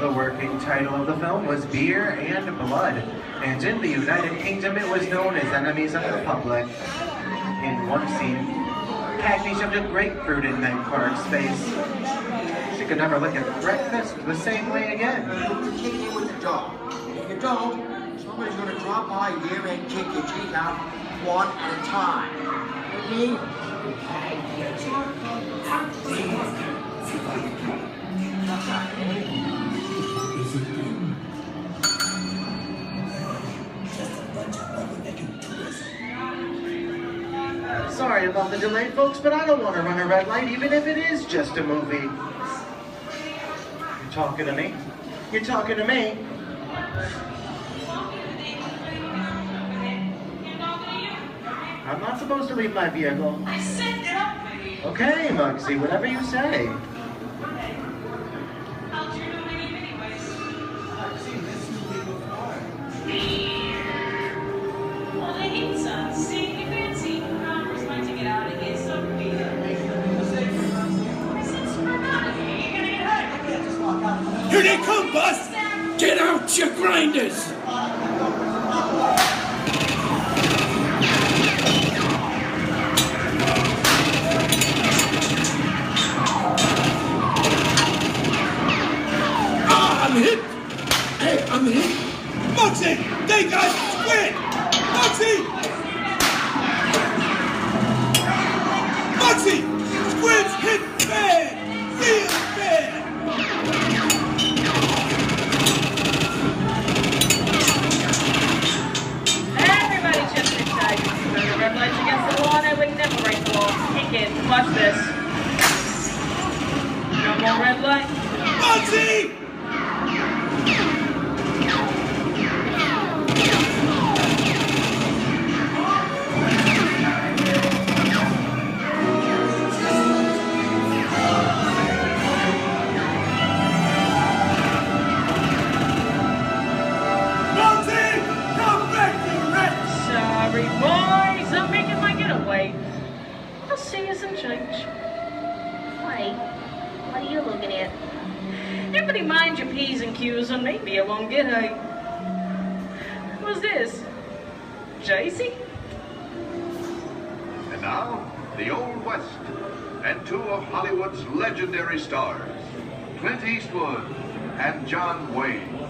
The working title of the film was Beer and Blood, and in the United Kingdom it was known as Enemies of the Public. In one scene, Cagney shoved a grapefruit in Meg Clark's face. She could never look at breakfast the same way again. Kick in with the dog. If you don't, somebody's gonna drop by here and kick your teeth out one at a time. With me? Sorry about the delay, folks, but I don't want to run a red light, even if it is just a movie. You talking to me? You talking to me? I'm not supposed to leave my vehicle. I said get up, baby. Okay, Muggsy, whatever you say. How'd you know my name anyways? I've seen this movie before. Well, they hate son. See, you fancy. Congress might to get out of here, so be it. I said screw out of here. You're gonna get hurt. I can't just walk out. Here they come, Bus! Get out your grinders! I'm hit! Hey, I'm hit! Muggsy! They got squid! Muggsy! Muggsy! Squid's hit bad! Real bad! Everybody just inside. Remember the red lights against the law, and I would never break the law. Kick it. Watch this. No more red light. Muggsy! okay. I'll see you some change. Wait, what are you looking at? Everybody mind your P's and Q's and maybe you won't get a... What's this? JC? And now, the Old West, and two of Hollywood's legendary stars, Clint Eastwood and John Wayne.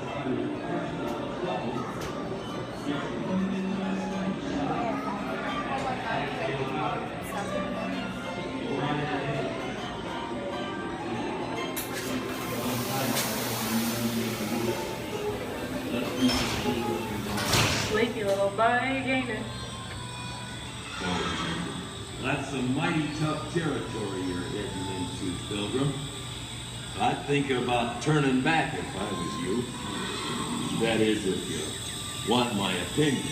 Sleepy little bag, ain't it? That's some mighty tough territory you're heading into, Pilgrim. I'd think about turning back if I was you. That is, if you want my opinion.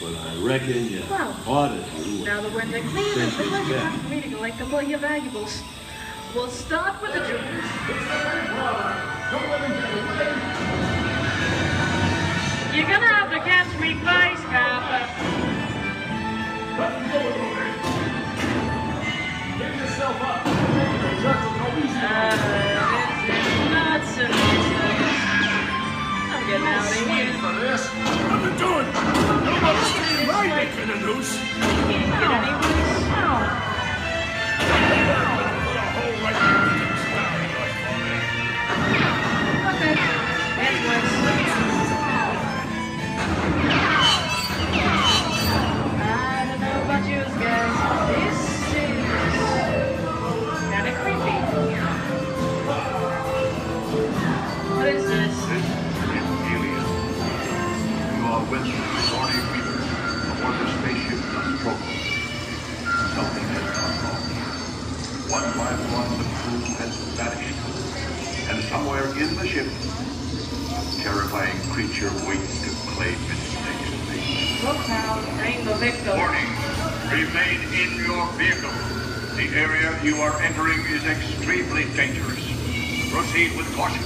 But I reckon you ought to do Now that we're in the clean, it's the perfect time for me to collect up all your valuables. We'll start with the jewels. You're gonna have to catch me face, Copper. Give yourself up. This is nuts and nuts. I'm getting out of here. For this. What are you doing? Nobody's staying right making a noose. Can't get any worse. Put a hole right through the sky, Okay, that's worse. I don't know about you guys. This is kind of creepy. What is this? This is Alien. You are with Sigourney Weaver aboard the spaceship Nostromo. Something has gone wrong. One by one, the crew has vanished. And somewhere in the ship, a terrifying creature waits to claim its next mate. Look now, name the victim. Warning! Remain in your vehicle. The area you are entering is extremely dangerous. Proceed with caution.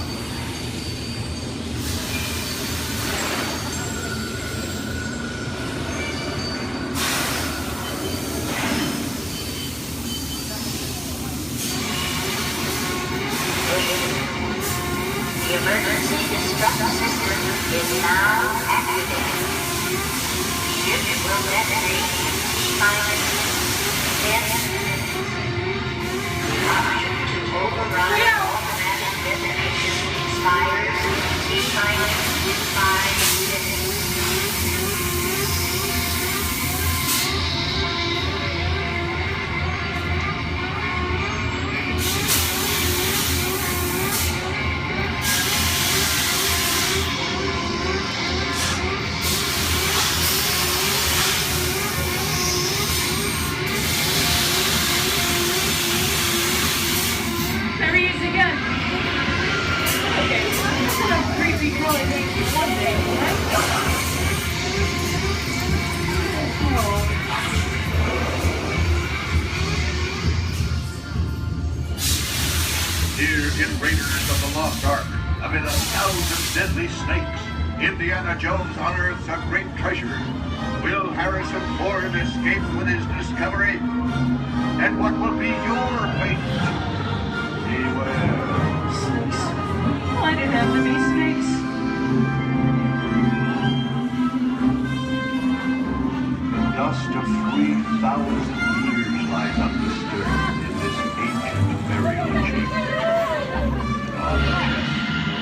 The emergency destruct system is now activated. Ship will detonate silent. Option to override automatic detonation expires. Be silent in 5 minutes. There he is again. Okay, some creepy crawly things for one day, right? Here in Raiders of the Lost Ark, amid 1,000 deadly snakes, Indiana Jones unearths a great treasure. Will Harrison Ford escape with his discovery? And what will be your fate? Beware. Snakes. Why did it have to be snakes? The dust of 3,000 years lies undisturbed in this ancient burial chamber. And on the chest,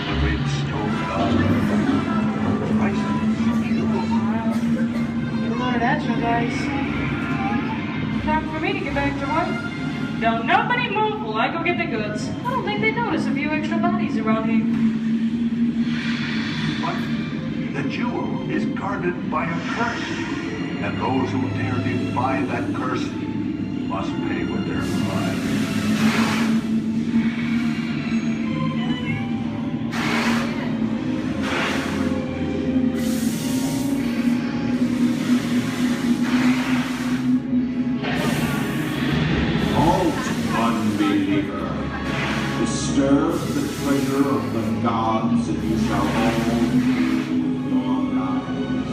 the red stone god, priceless jewels. Get a load of that, you guys. Time for me to get back to work. Don't nobody move while I go get the goods. I don't think they notice a few extra bodies around here. But the jewel is guarded by a curse, and those who dare defy that curse must pay with their lives. Disturb the treasure of the gods, and you shall all lose your lives.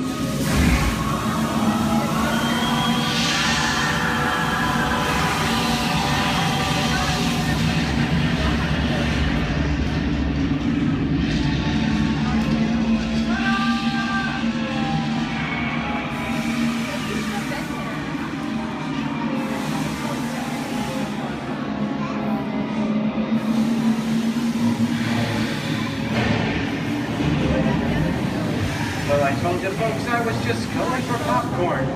just going for popcorn.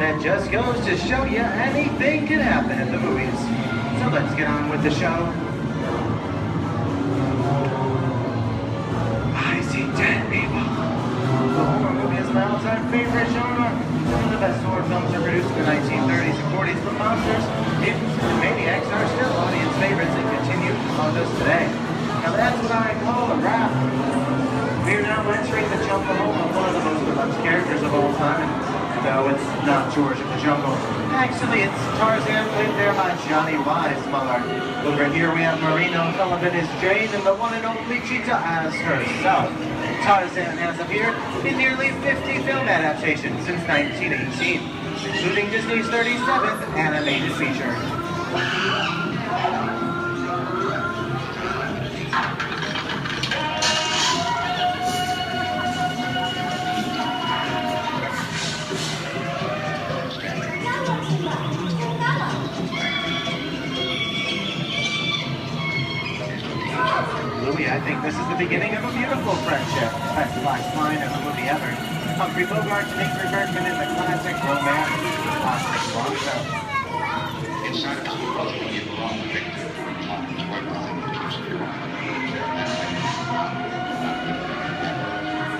That just goes to show you anything can happen at the movies. So let's get on with the show. I see dead people. The horror movie is my all-time favorite genre. Some of the best horror films are produced in the 1930s and 40s, but monsters, mutants, and maniacs are still audience favorites and continue to haunt us today. Now that's what I call a wrap. We are now entering the jungle home of one of the most beloved characters of all time. No, it's not George of the Jungle. Actually, it's Tarzan, played there by Johnny Weissmuller. Over here we have Marino Sullivan as Jane, and the one and only Cheetah as herself. Tarzan has appeared in nearly 50 film adaptations since 1918, including Disney's 37th animated feature. Louis, I think this is the beginning of a beautiful friendship. That's the last line of the movie ever. Humphrey Bogart and Ingrid Bergman in the classic romance classic long-show. Inside us, we both believe we're wrong with Victor. It's worth the thing that keeps you going.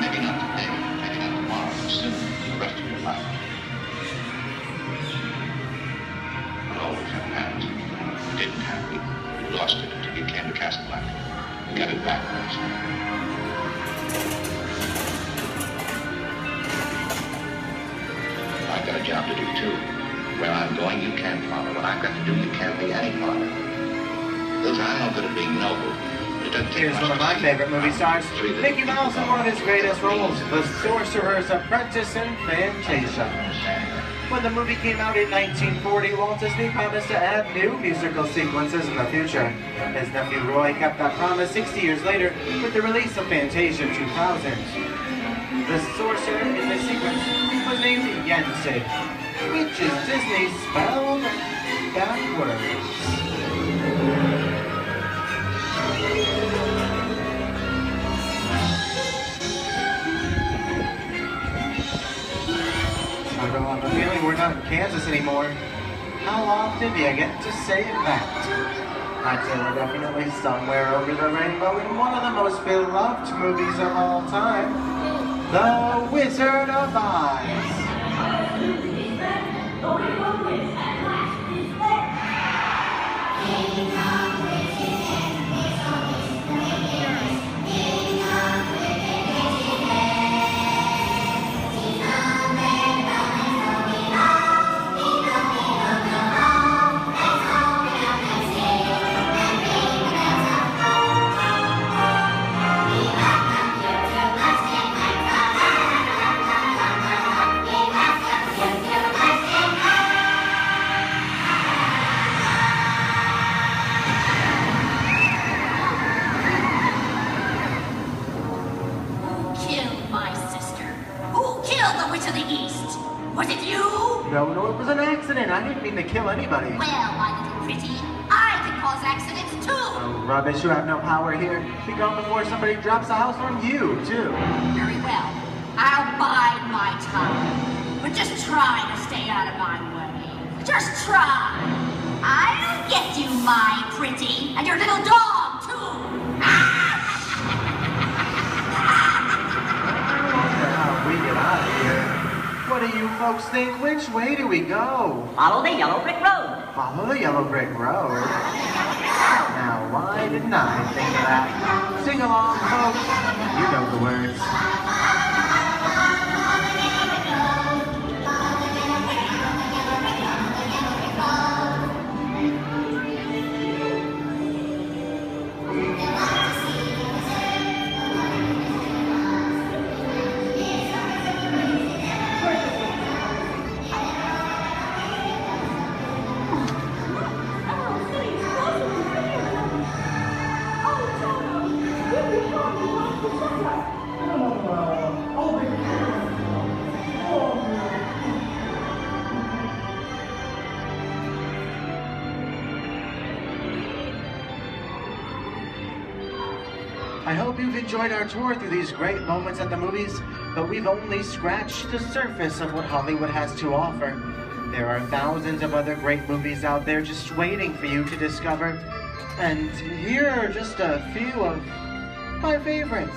Maybe not today, maybe not tomorrow, but soon, the rest of your life. You'll always have past. You didn't have it. You lost it until you came to Casablanca. You got it back once. I've got a job to do too. Where I'm going, you can't follow. What I've got to do, you can't be any part of. Those are no good at being noble. But it doesn't take Here's much one of to my see favorite movie stars, Three Mickey Mouse in one of his greatest roles, The Sorcerer's Apprentice in Fantasia. When the movie came out in 1940, Walt Disney promised to add new musical sequences in the future. His nephew Roy kept that promise 60 years later with the release of Fantasia 2000. The sorcerer in the sequence was named Yensid, which is Disney spelled backwards. I don't have a feeling we're not in Kansas anymore. How often do you get to say that? I'd say we're definitely somewhere over the rainbow in one of the most beloved movies of all time, The Wizard of Oz. No, it was an accident. I didn't mean to kill anybody. Well, my little pretty, I can cause accidents too. Oh, rubbish. You have no power here. Be gone before somebody drops a house on you, too. Very well. I'll bide my time. But just try to stay out of my way. Just try. I'll get you, my pretty, and your little dog, too. How we get out of here. What do you folks think? Which way do we go? Follow the yellow brick road. Follow the yellow brick road? Now, why didn't I think of that? Sing along, folks. You know the words. I hope you've enjoyed our tour through these great moments at the movies. but we've only scratched the surface of what Hollywood has to offer. There are thousands of other great movies out there just waiting for you to discover. And here are just a few of my favorites.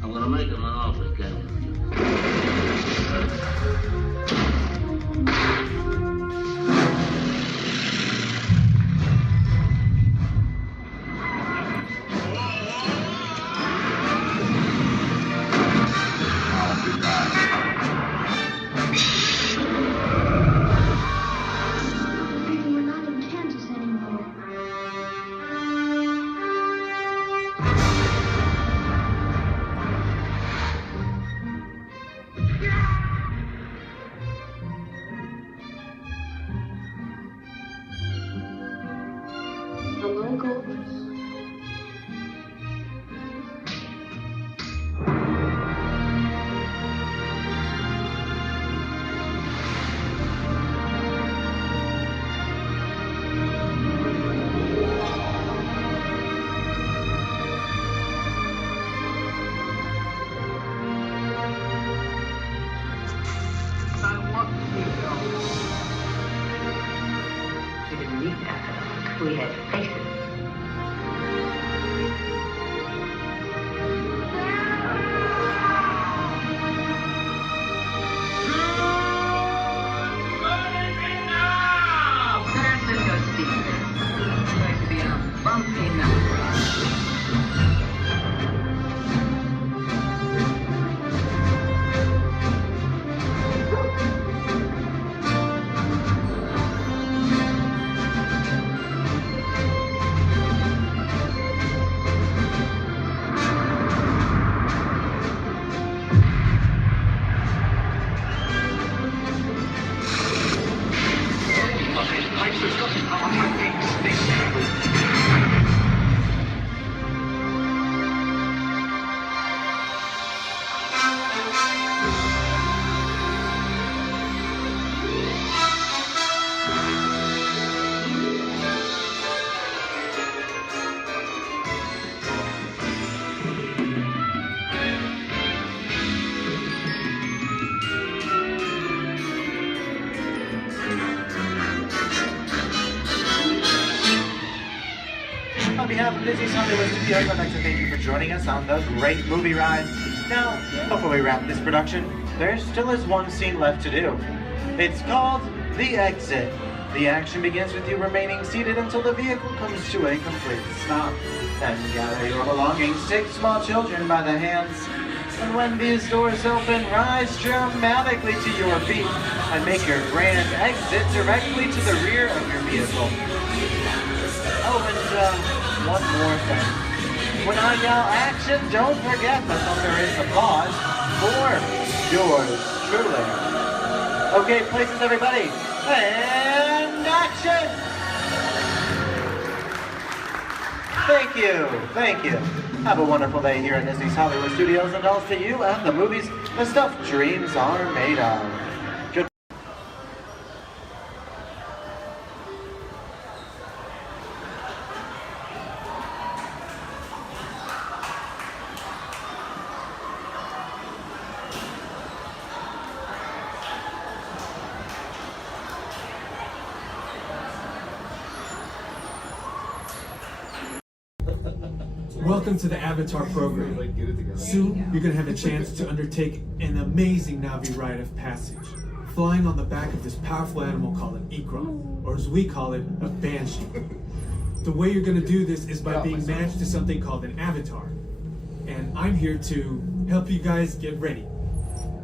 I'm gonna make him an offer, Captain. We're not in Kansas anymore. Hello, Goldberg. I want to go. We didn't need that. We had faces. Fasten your seatbelts. It's going to be a bumpy night. On behalf of Disney's Hollywood Studios, I'd like to thank you for joining us on the great movie ride. Now, before we wrap this production, there still is one scene left to do. It's called The Exit. The action begins with you remaining seated until the vehicle comes to a complete stop. Then gather your belongings, take small children by the hands, and when these doors open, rise dramatically to your feet and make your grand exit directly to the rear of your vehicle. Oh, and one more thing. When I yell action, don't forget that there is applause for yours truly. Okay, places everybody, and action! Thank you. Have a wonderful day here at Disney's Hollywood Studios, and also to you and the movies, the stuff dreams are made of. Good. Welcome to the Avatar program. Soon, you're gonna have a chance to undertake an amazing Navi rite of passage, flying on the back of this powerful animal called an Ikron, or as we call it, a Banshee. The way you're gonna do this is by being matched to something called an avatar. And I'm here to help you guys get ready.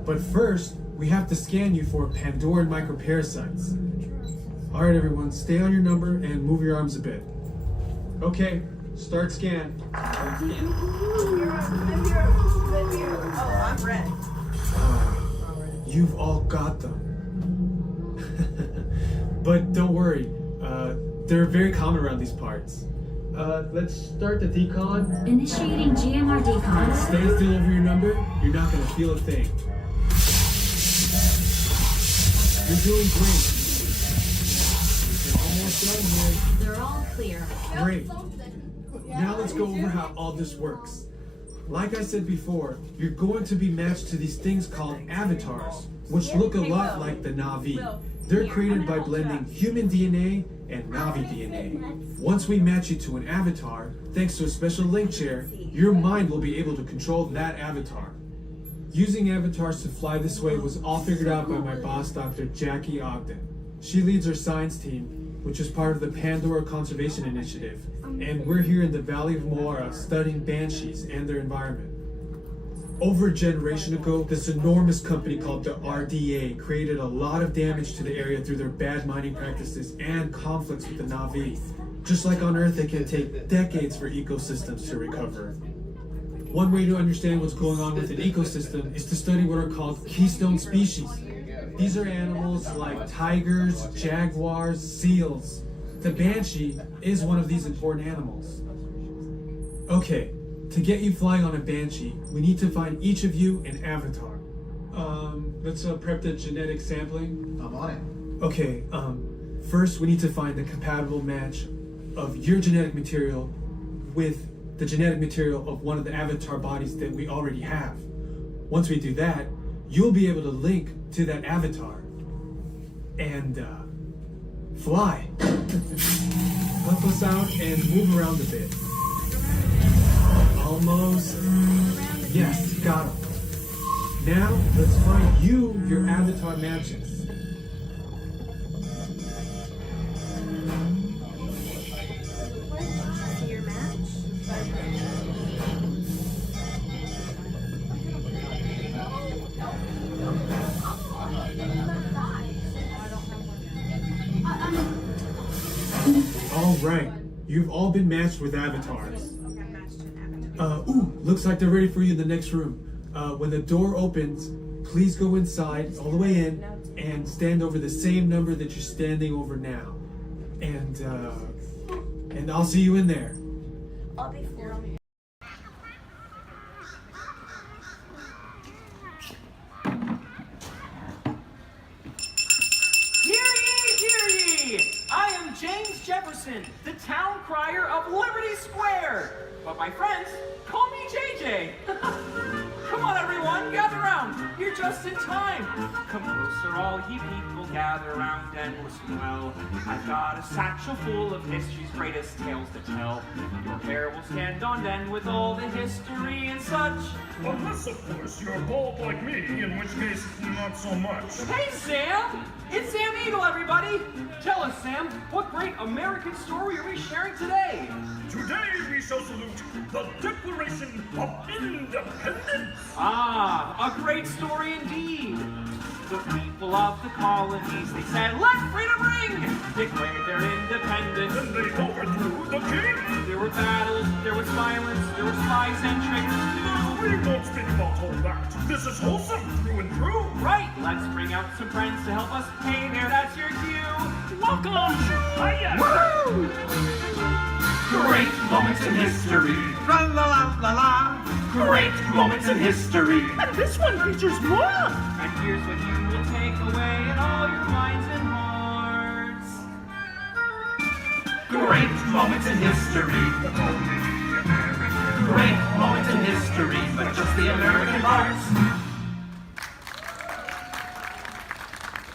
But first, we have to scan you for Pandoran microparasites. Alright everyone, stay on your number and move your arms a bit. Okay, start scan. I'm red. You've all got them. But don't worry, they're very common around these parts. Let's start the decon. Initiating GMR decon. Stay still over your number, you're not gonna feel a thing. You're doing great. You're almost done here. They're all clear. Great. Now let's go over how all this works. Like I said before, you're going to be matched to these things called avatars, which look a lot like the Navi. They're created by blending human DNA and Navi DNA. Once we match you to an avatar, thanks to a special link chair, your mind will be able to control that avatar. Using avatars to fly this way was all figured out by my boss, Dr. Jackie Ogden. She leads our science team, which is part of the Pandora Conservation Initiative, and we're here in the Valley of Moara studying banshees and their environment. Over a generation ago, this enormous company called the RDA created a lot of damage to the area through their bad mining practices and conflicts with the Navi. Just like on Earth, it can take decades for ecosystems to recover. One way to understand what's going on with an ecosystem is to study what are called keystone species. These are animals like tigers, jaguars, seals. The banshee is one of these important animals. Okay, to get you flying on a banshee, we need to find each of you an avatar. Let's prep the genetic sampling. I'm on it. Okay, first we need to find the compatible match of your genetic material with the genetic material of one of the avatar bodies that we already have. Once we do that, you'll be able to link to that avatar and fly. Help us out and move around a bit. Almost. Yes, got him. Now, let's find you your avatar matches. All right, you've all been matched with avatars. Looks like they're ready for you in the next room. When the door opens, please go inside, all the way in, and stand over the same number that you're standing over now. And I'll see you in there. I'll be for Hear ye! I am James Jefferson, the town crier of Liberty Square. But my friends call me JJ. Come on, everyone, gather round. You're just in time. Come closer, all ye people, gather round and listen well. I've got a satchel full of history's greatest tales to tell. Your hair will stand on end with all the history and such. Unless, of course, you're bald like me, in which case, not so much. Hey, Sam! It's Sam Eagle, everybody! Tell us, Sam, what great American story are we sharing today? Today we shall salute the Declaration of Independence. Ah, a great story indeed. The people of the colonies, they said, let freedom ring! Declared their independence. And they overthrew the king. There were battles, there was violence, there were spies and traitors too. We won't speak about all that. This is wholesome through and through. Right, let's bring out some friends to help us. Hey there, that's your cue. Welcome! Hiya! Woo! Great moments in history. La la la la la. Great moments in history. And this one features more. And here's what you will take away in all your minds and hearts. Great moments in history. Great moments in history, but just the American parts.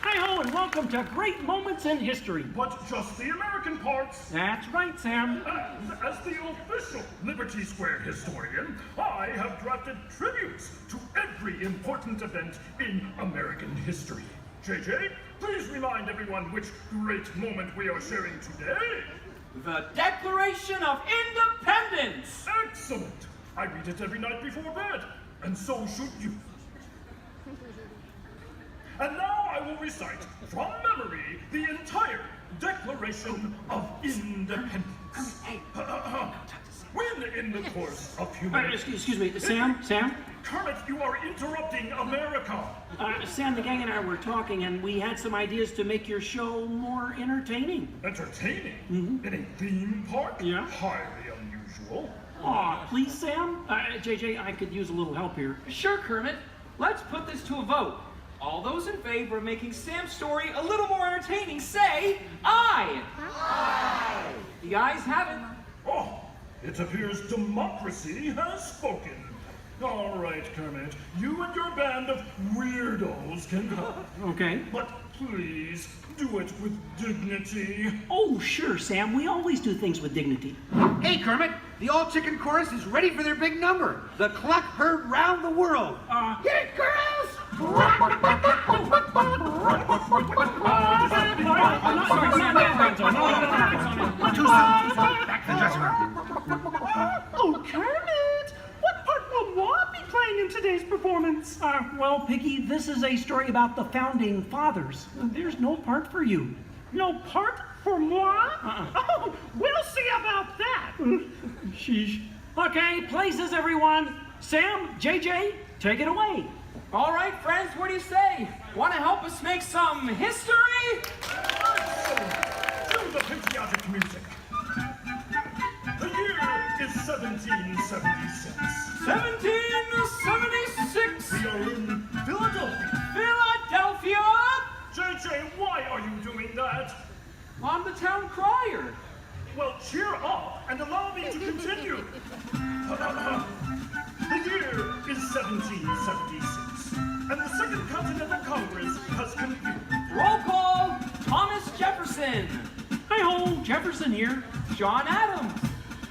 Hi ho and welcome welcome to Great Moments in History. But just the American parts. That's right, Sam. And as the official Liberty Square historian, I have drafted tributes to every important event in American history. JJ, please remind everyone which great moment we are sharing today. The Declaration of Independence! Excellent! I read it every night before bed, and so should you. And now I will recite from memory the entire Declaration of Independence. When in the course of human... Excuse me, Sam? Kermit, you are interrupting America. Sam, the gang and I were talking, and we had some ideas to make your show more entertaining. Entertaining? In a theme park? Yeah. Highly unusual. Aw, please, Sam? JJ, I could use a little help here. Sure, Kermit. Let's put this to a vote. All those in favor of making Sam's story a little more entertaining, say aye. Aye. The ayes have it. Oh, it appears democracy has spoken. All right, Kermit, you and your band of weirdos can go. Okay. But please, do it with dignity. Oh, sure, Sam. We always do things with dignity. Hey, Kermit, the all-chicken chorus is ready for their big number. The clock heard round the world. Get it, girls! Too soon. Back to the dressing room. Oh, Kermit! What part will Walt be playing in today's performance? Well, Piggy, this is a story about the founding fathers. There's no part for you. No part for moi? Oh, we'll see about that. Sheesh. Okay, places, everyone. Sam, JJ, take it away. All right, friends, what do you say? Want to help us make some history? Cue the patriotic music. The year is 1776. 1776. We are in Philadelphia. Philadelphia. JJ, why are you doing that? I'm the town crier. Well, cheer up and allow me to continue. The year is 1776, and the Second Continental Congress has convened. Roll call, Thomas Jefferson. Hi-ho, Jefferson here. John Adams.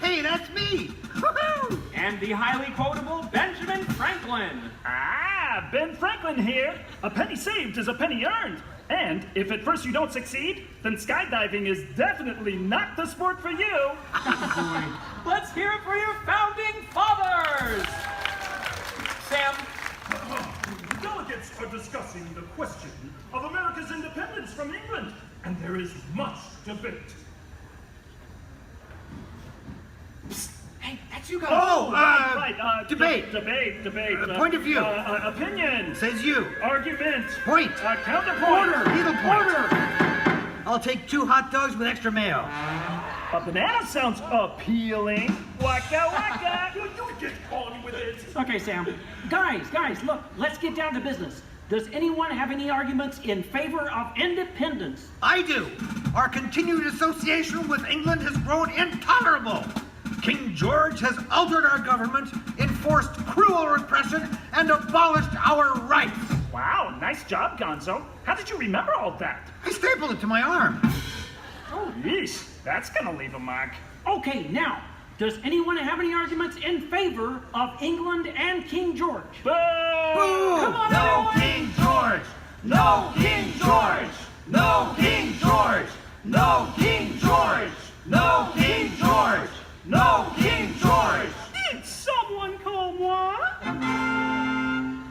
Hey, that's me. Woohoo! And the highly quotable Benjamin Franklin. Ah, Ben Franklin here. A penny saved is a penny earned. And if at first you don't succeed, then skydiving is definitely not the sport for you. Let's hear it for your founding fathers. Sam. Delegates are discussing the question of America's independence from England, and there is much debate. Psst. Hey, that's you guys. Oh, right. Debate. Debate. Point of view. Opinion. Says you. Argument. Point. Counterpoint. Order. Needle point. Order. I'll take 2 hot dogs with extra mayo. A banana sounds appealing. Waka waka. You get on with it. Okay, Sam. Guys, look, let's get down to business. Does anyone have any arguments in favor of independence? I do. Our continued association with England has grown intolerable. King George has altered our government, enforced cruel repression, and abolished our rights. Wow, nice job, Gonzo. How did you remember all that? I stapled it to my arm. Oh, yeesh. That's gonna leave a mark. Okay, now, does anyone have any arguments in favor of England and King George? Boo! Boo! Come on, no everyone. King George! No King George! No King George! No King George! No King George! No King George! Did someone call moi?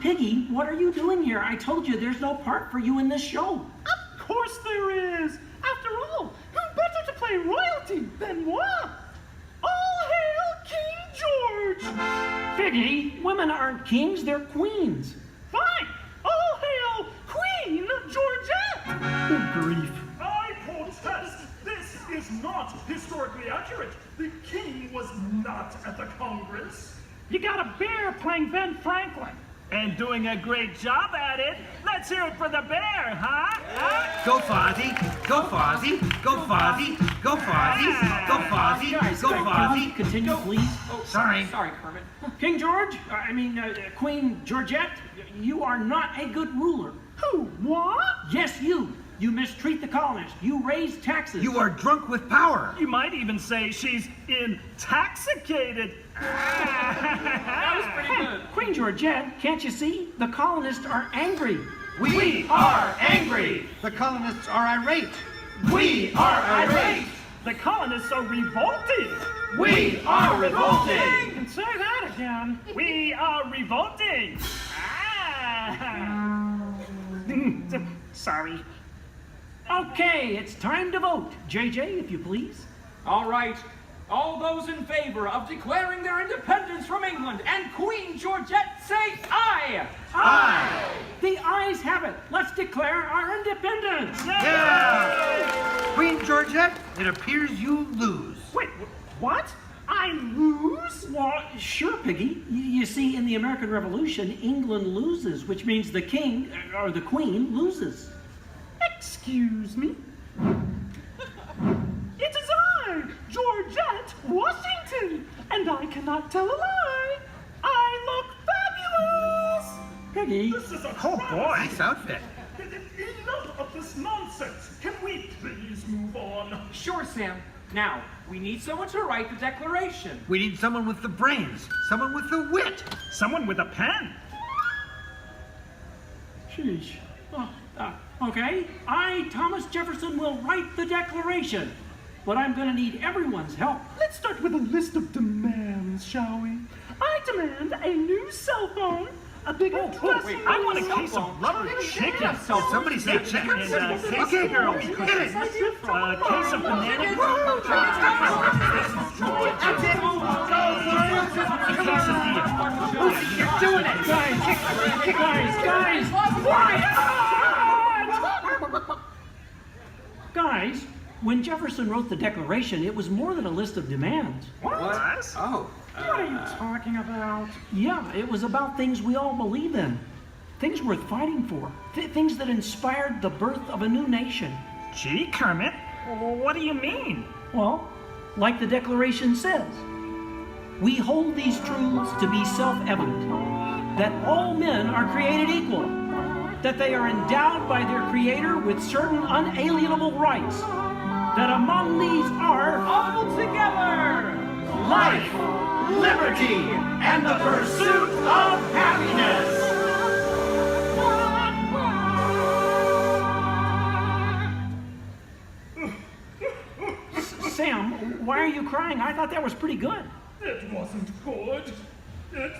Piggy, what are you doing here? I told you there's no part for you in this show. Of course there is. After all, who better to play royalty than moi? All hail King George! Piggy, women aren't kings, they're queens. Fine. All hail Queen Georgette! Good grief. I protest. This is not historically accurate. The king was not at the Congress. You got a bear playing Ben Franklin. And doing a great job at it. Let's hear it for the bear, huh? Go Fozzie! Go Fozzie! Go Fozzie! Go Fozzie! Go Fozzie! Go Fozzie! Continue, please. Oh, Sorry. Sorry, Kermit. King George, Queen Georgette, you are not a good ruler. Who, moi? Yes, you. You mistreat the colonists. You raise taxes. You are drunk with power. You might even say she's intoxicated. That was pretty good. Queen Georgette, can't you see? The colonists are angry. We are angry. The colonists are irate. We are irate. The colonists are revolting. We are revolting. And say that again. We are revolting. Sorry. Okay, it's time to vote. JJ, if you please. All right. All those in favor of declaring their independence from England and Queen Georgette say aye! Aye! The ayes have it. Let's declare our independence. Yeah! Queen Georgette, it appears you lose. Wait, what? I lose? Well, sure, Piggy. You see, in the American Revolution, England loses, which means the king, or the queen, loses. Excuse me? It is I, Georgette Washington, and I cannot tell a lie. I look fabulous. Piggy. This is a Oh boy, nice outfit. Enough of this nonsense. Can we please move on? Sure, Sam. Now, we need someone to write the declaration. We need someone with the brains, someone with the wit. Someone with a pen. Sheesh. Okay, I, Thomas Jefferson, will write the declaration. But I'm going to need everyone's help. Let's start with a list of demands, shall we? I demand a new cell phone, a bigger dressing room. I want a case of rubber chicken. Somebody said chicken. Okay, girls, hit it. A case of banana. You're doing it! Guys! Guys, when Jefferson wrote the Declaration, it was more than a list of demands. What? Oh. What are you talking about? Yeah, it was about things we all believe in. Things worth fighting for. Things that inspired the birth of a new nation. Gee, Kermit, what do you mean? Well, like the Declaration says, we hold these truths to be self-evident, that all men are created equal, that they are endowed by their Creator with certain unalienable rights, that among these are All together! Life, liberty, and the pursuit of happiness. Sam, why are you crying? I thought that was pretty good. It wasn't good. It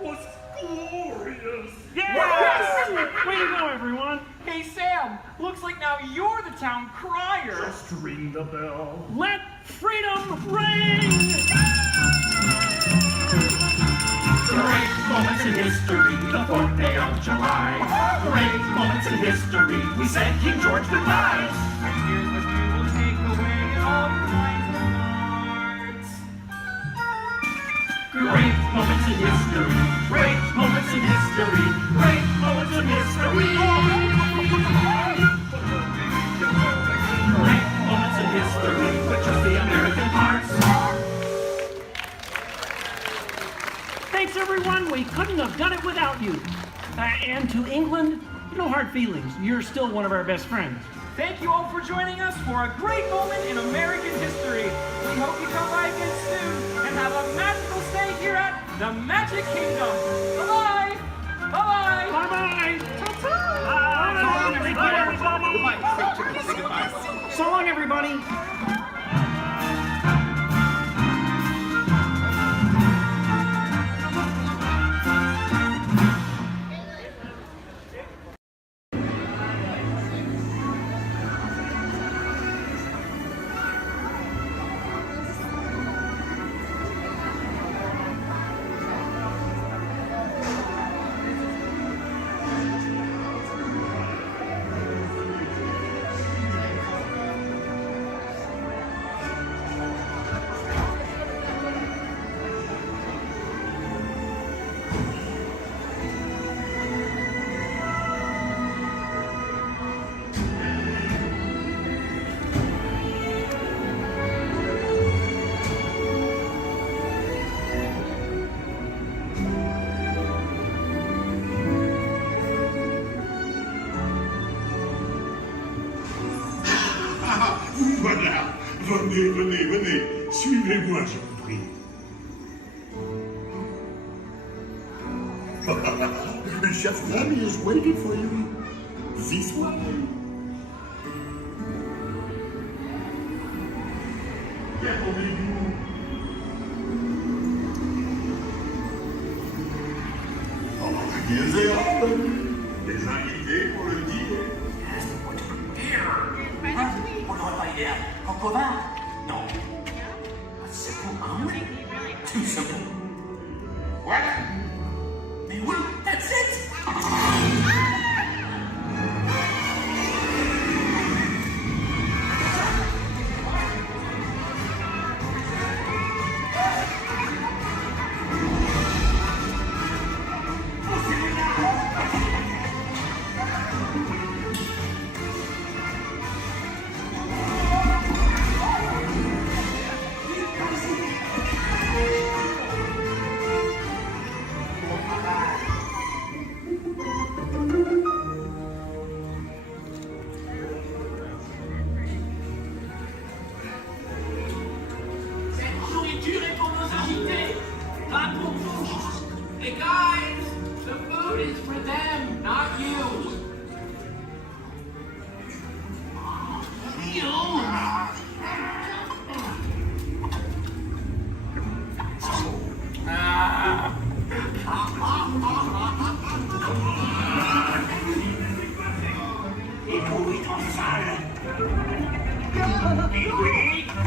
was glorious. Yes! Way to go, everyone. Hey, Sam, looks like now you're the town crier. Just ring the bell. Let freedom ring! Great moments in history, the 4th day of July. Great moments in history, we said King George goodbye. And here's what you will take away in all your minds and hearts. Great moments in history, great moments in history, great moments in history. Great moments in history, but just the American parts. Thanks, everyone. We couldn't have done it without you. And to England, no hard feelings. You're still one of our best friends. Thank you all for joining us for a great moment in American history. We hope you come by again soon and have a magical stay here at the Magic Kingdom. Bye-bye. Bye-bye. Bye-bye. Bye. So long, everybody. Venez, venez, venez. Suivez-moi, je vous prie. Chef Remy is waiting for you. This way. Qu'attendez-vous? Des erreurs, des invités pour le dîner. On n'aurait pas idée en commun? Non. C'est pour un oui. Tout simplement. Voilà. Mais oui, that's it.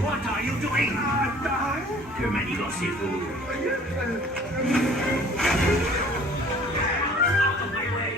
What are you doing? Que manigancez-vous? Out of my way!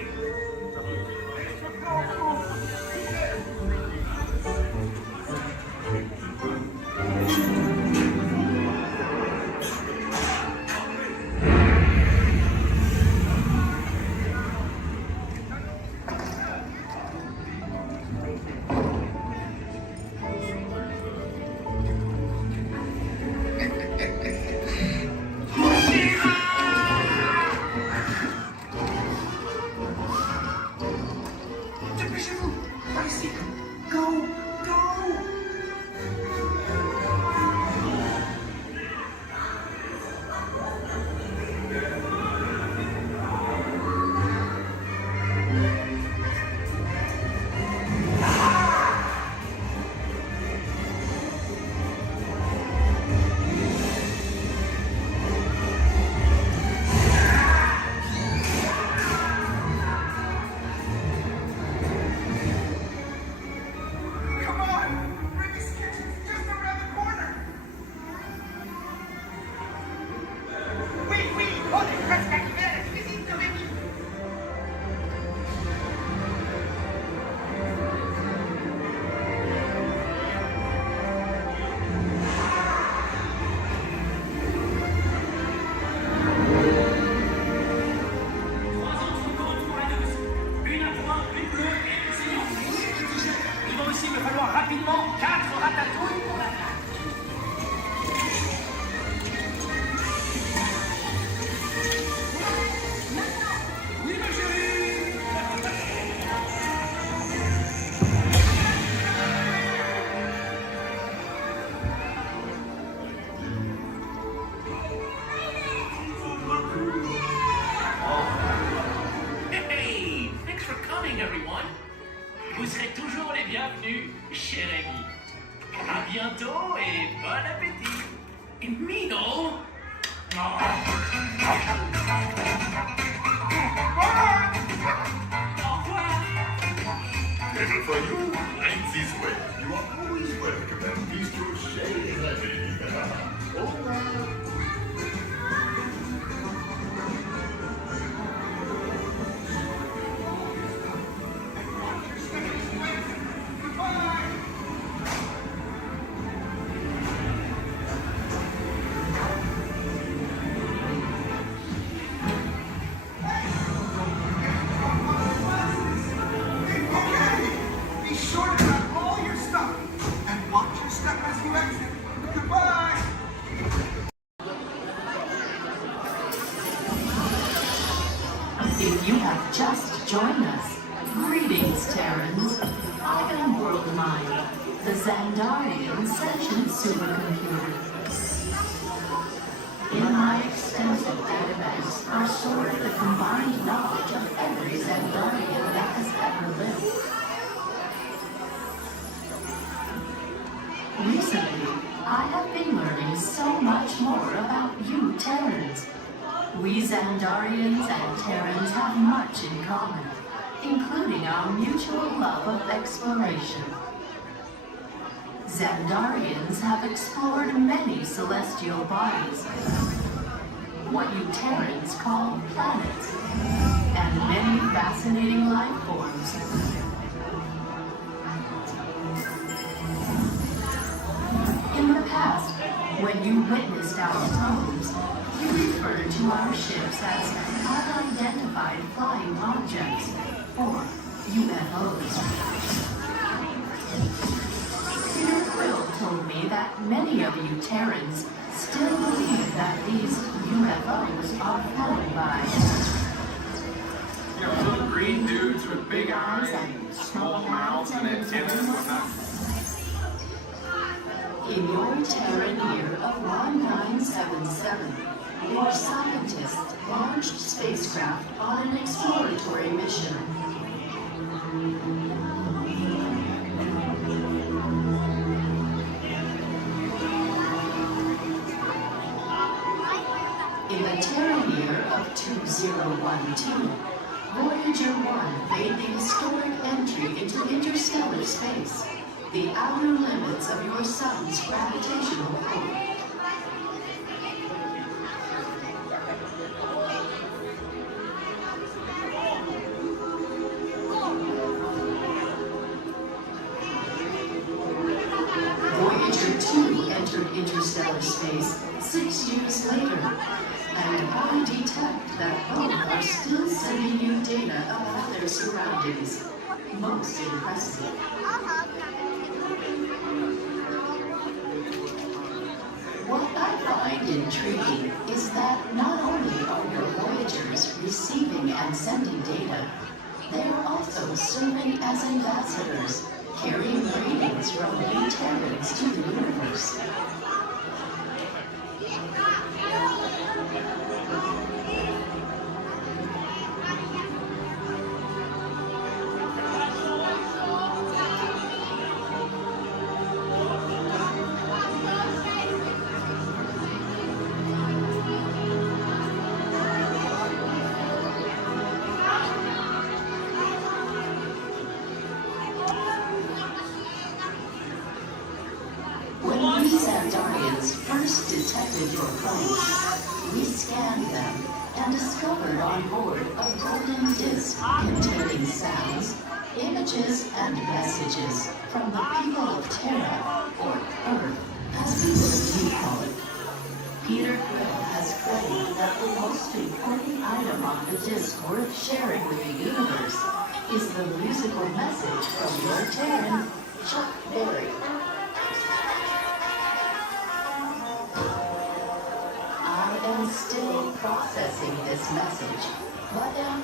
Vous serez toujours les bienvenus, cher ami. À bientôt et bon appétit. Mino. Little for you, right this way. You are always welcome at Bistro Chez Remy. Au revoir. If you have just joined us, Greetings, Terrans. I am World Mind, the Xandarian sentient supercomputer. In my extensive databanks are stored the combined knowledge of every Xandarian that has ever lived. Recently, I have been learning so much more about you Terrans. We Xandarians and Terrans have much in common, including our mutual love of exploration. Xandarians have explored many celestial bodies, what you Terrans call planets, and many fascinating life forms. In the past, when you witnessed our homes, you referred to our ships as unidentified flying objects, or UFOs. Peter Quill told me that many of you Terrans still believe that these UFOs are flown by little green dudes with big eyes and small mouths and antennas and whatnot. In your Terran year of 1977, your scientists launched spacecraft on an exploratory mission. In the Terran year of 2012, Voyager 1 made the historic entry into interstellar space, the outer limits of your sun's gravitational pull. Voyager 2 entered interstellar space 6 years later, and I detect that both are still sending you data about their surroundings. Most impressive. What I find intriguing is that not only are your Voyagers receiving and sending data, they are also serving as ambassadors, carrying greetings from you Terrans to the universe. When we Xandarians first detected your planes, we scanned them and discovered on board a golden disc containing sounds, images, and messages from the people of Terra, or Earth, as you call it. Peter Quill has claimed that the most important item on the disc worth sharing with the universe is the musical message from your Terran, Chuck Berry. I am still processing this message, but am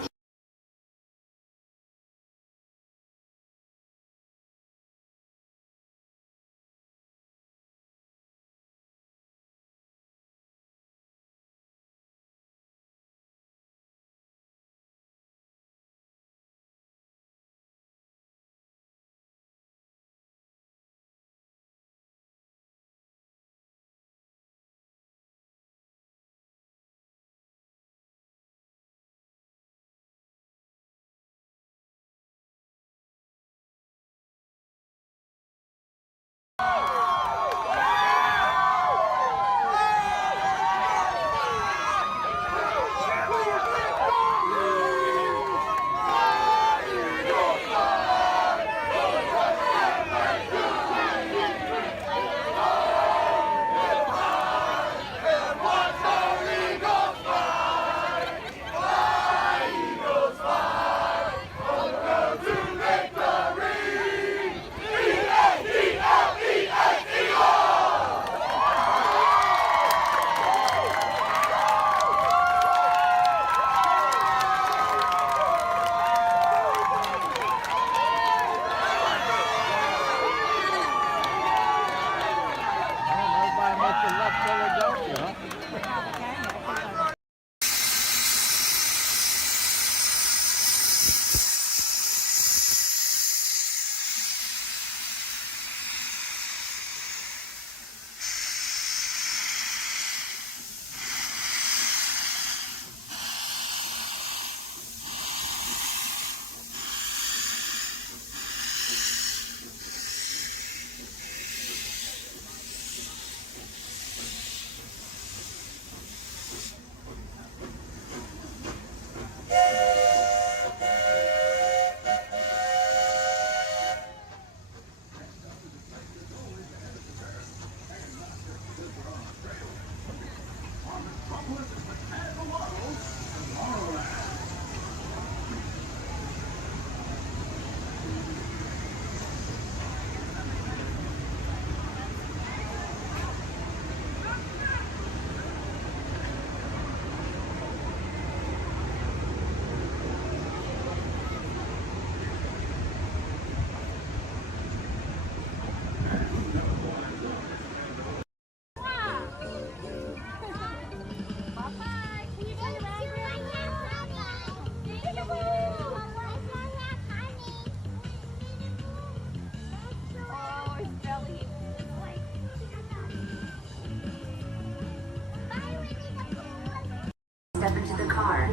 step into the car.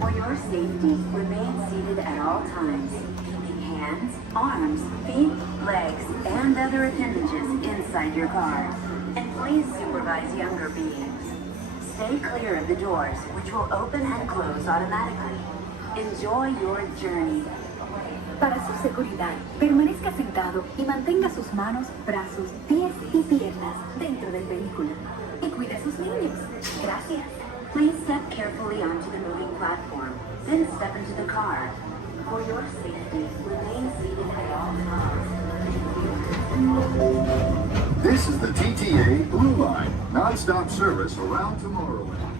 For your safety, remain seated at all times, keeping hands, arms, feet, legs, and other appendages inside your car. And please supervise younger beings. Stay clear of the doors, which will open and close automatically. Enjoy your journey. Para su seguridad, permanezca sentado y mantenga sus manos, brazos, pies y piernas dentro del vehículo. Y cuide a sus niños. Gracias. Please step carefully onto the moving platform, then step into the car. For your safety, remain seated at all times. This is the TTA Blue Line, non-stop service around Tomorrowland.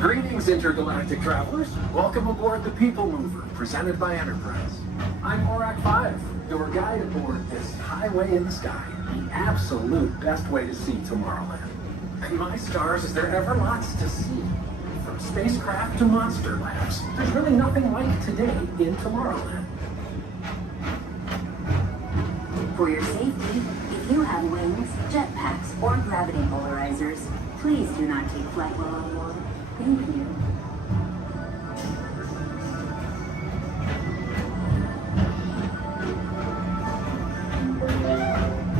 Greetings, intergalactic travelers. Welcome aboard the People Mover, presented by Enterprise. I'm Orak 5, your guide aboard this highway in the sky, the absolute best way to see Tomorrowland. And my stars, is there ever lots to see? From spacecraft to monster labs, there's really nothing like today in Tomorrowland. For your safety, if you have wings, jetpacks, or gravity polarizers, please do not take flight while on board. Thank you.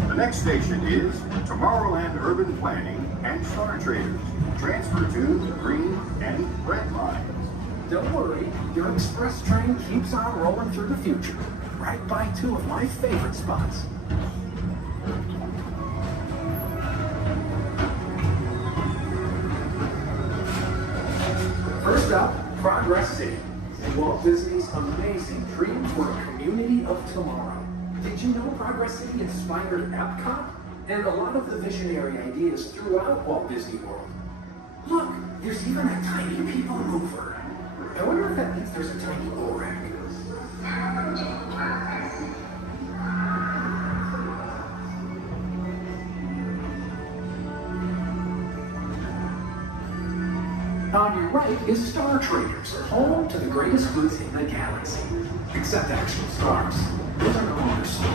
The next station is Tomorrowland Urban Planning and Star Traders. Transfer to the green and red lines. Don't worry, your express train keeps on rolling through the future, right by two of my favorite spots. First up, Progress City. Walt Disney's amazing dream for a community of tomorrow. Did you know Progress City inspired Epcot? And a lot of the visionary ideas throughout Walt Disney World. Look, there's even a tiny people mover. I wonder if that means there's a tiny Orak. On your right is Star Traders, home to the greatest goods in the galaxy. Except actual stars. Those are no longer sold.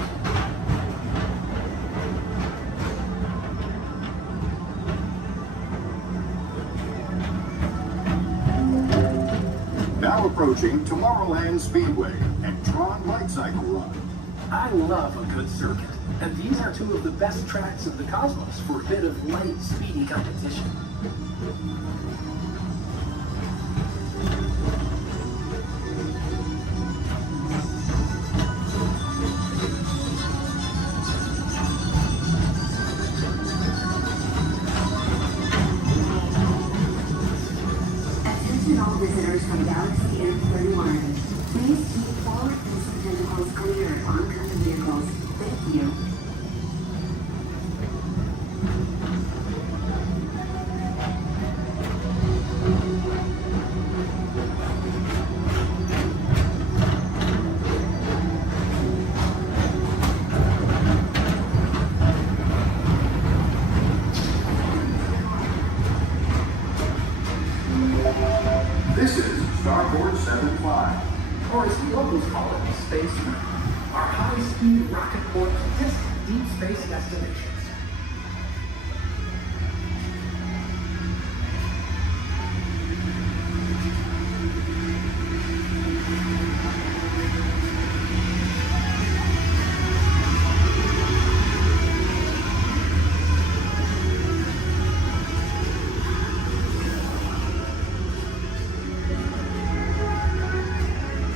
Now approaching Tomorrowland Speedway and Tron Light Cycle Run. I love a good circuit, and these are two of the best tracks in the cosmos for a bit of light, speedy competition. Attention all visitors from Galaxy M31. Please keep forward-facing tentacles clear of oncoming vehicles. Thank you. This is Starboard 75. Or as we always call it, Space Mountain. Our high-speed rocket port to distant deep space destinations.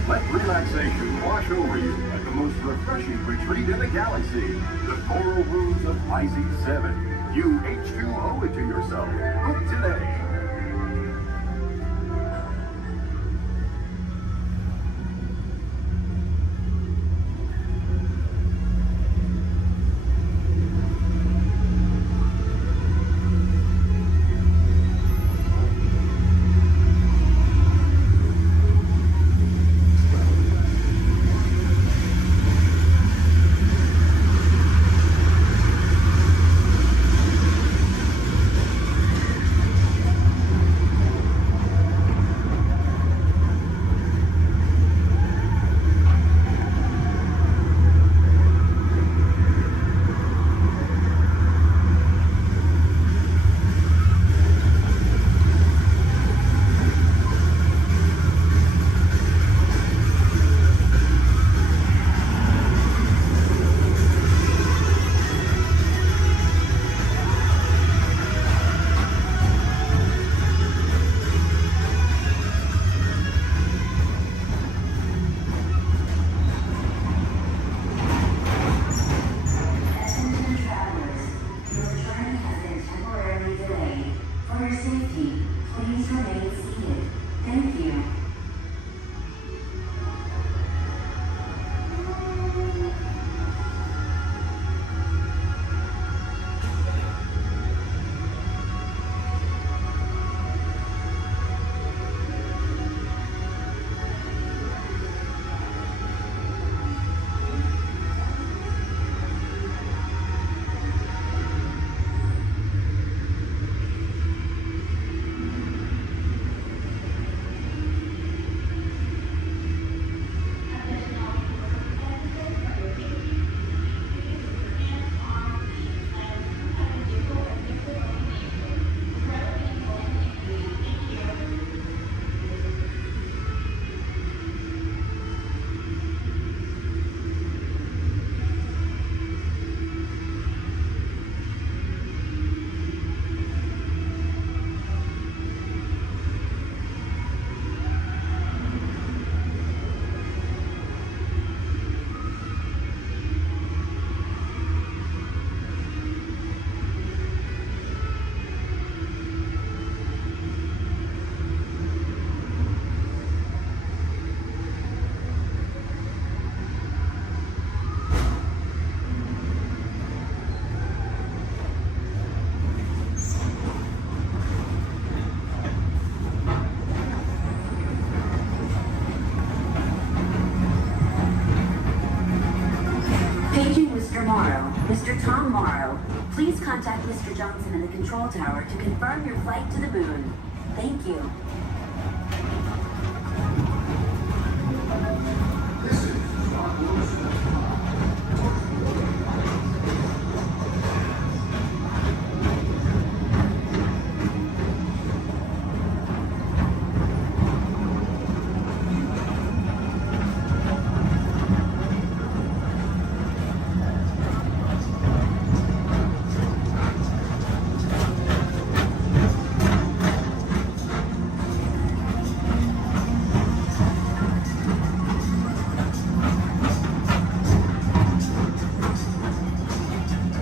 Let relaxation wash over you at the most refreshing retreat in the galaxy, the coral rooms of Pisces 7. You H2O it to yourself. Book today. Tom Morrow. Please contact Mr. Johnson in the control tower to confirm your flight to the moon. Thank you.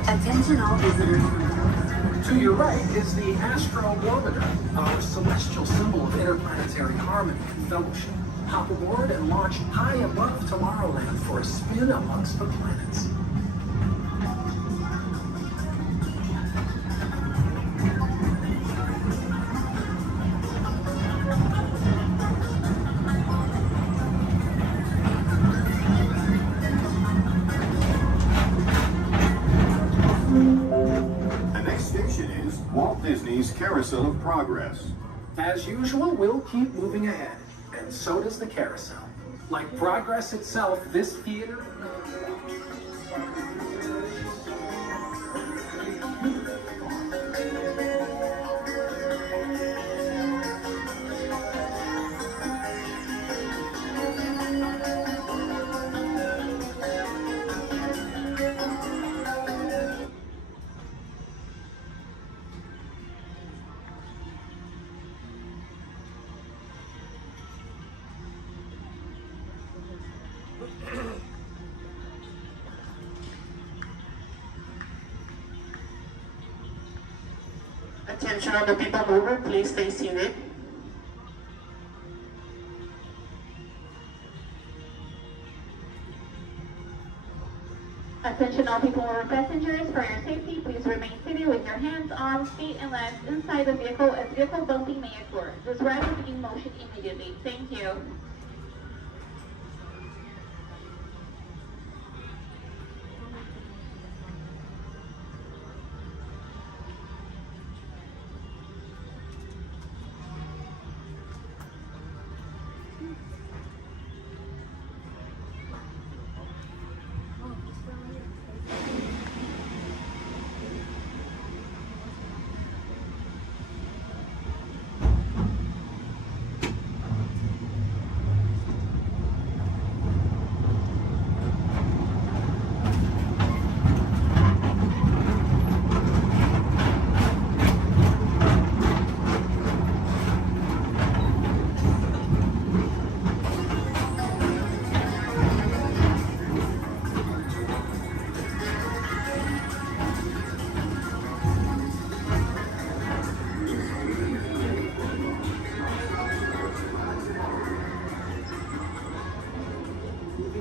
Attention all visitors. To your right is the Astrobarometer, our celestial symbol of interplanetary harmony and fellowship. Hop aboard and launch high above Tomorrowland for a spin amongst the planets. The next station is Walt Disney's Carousel of Progress. As usual, we'll keep moving ahead, and so does the carousel. Like progress itself, this theater... Attention on the people mover, please stay seated. Attention all people mover passengers, for your safety, please remain seated with your hands, arms, feet, and legs inside the vehicle as vehicle bumping may occur. This ride will be in motion immediately. Thank you.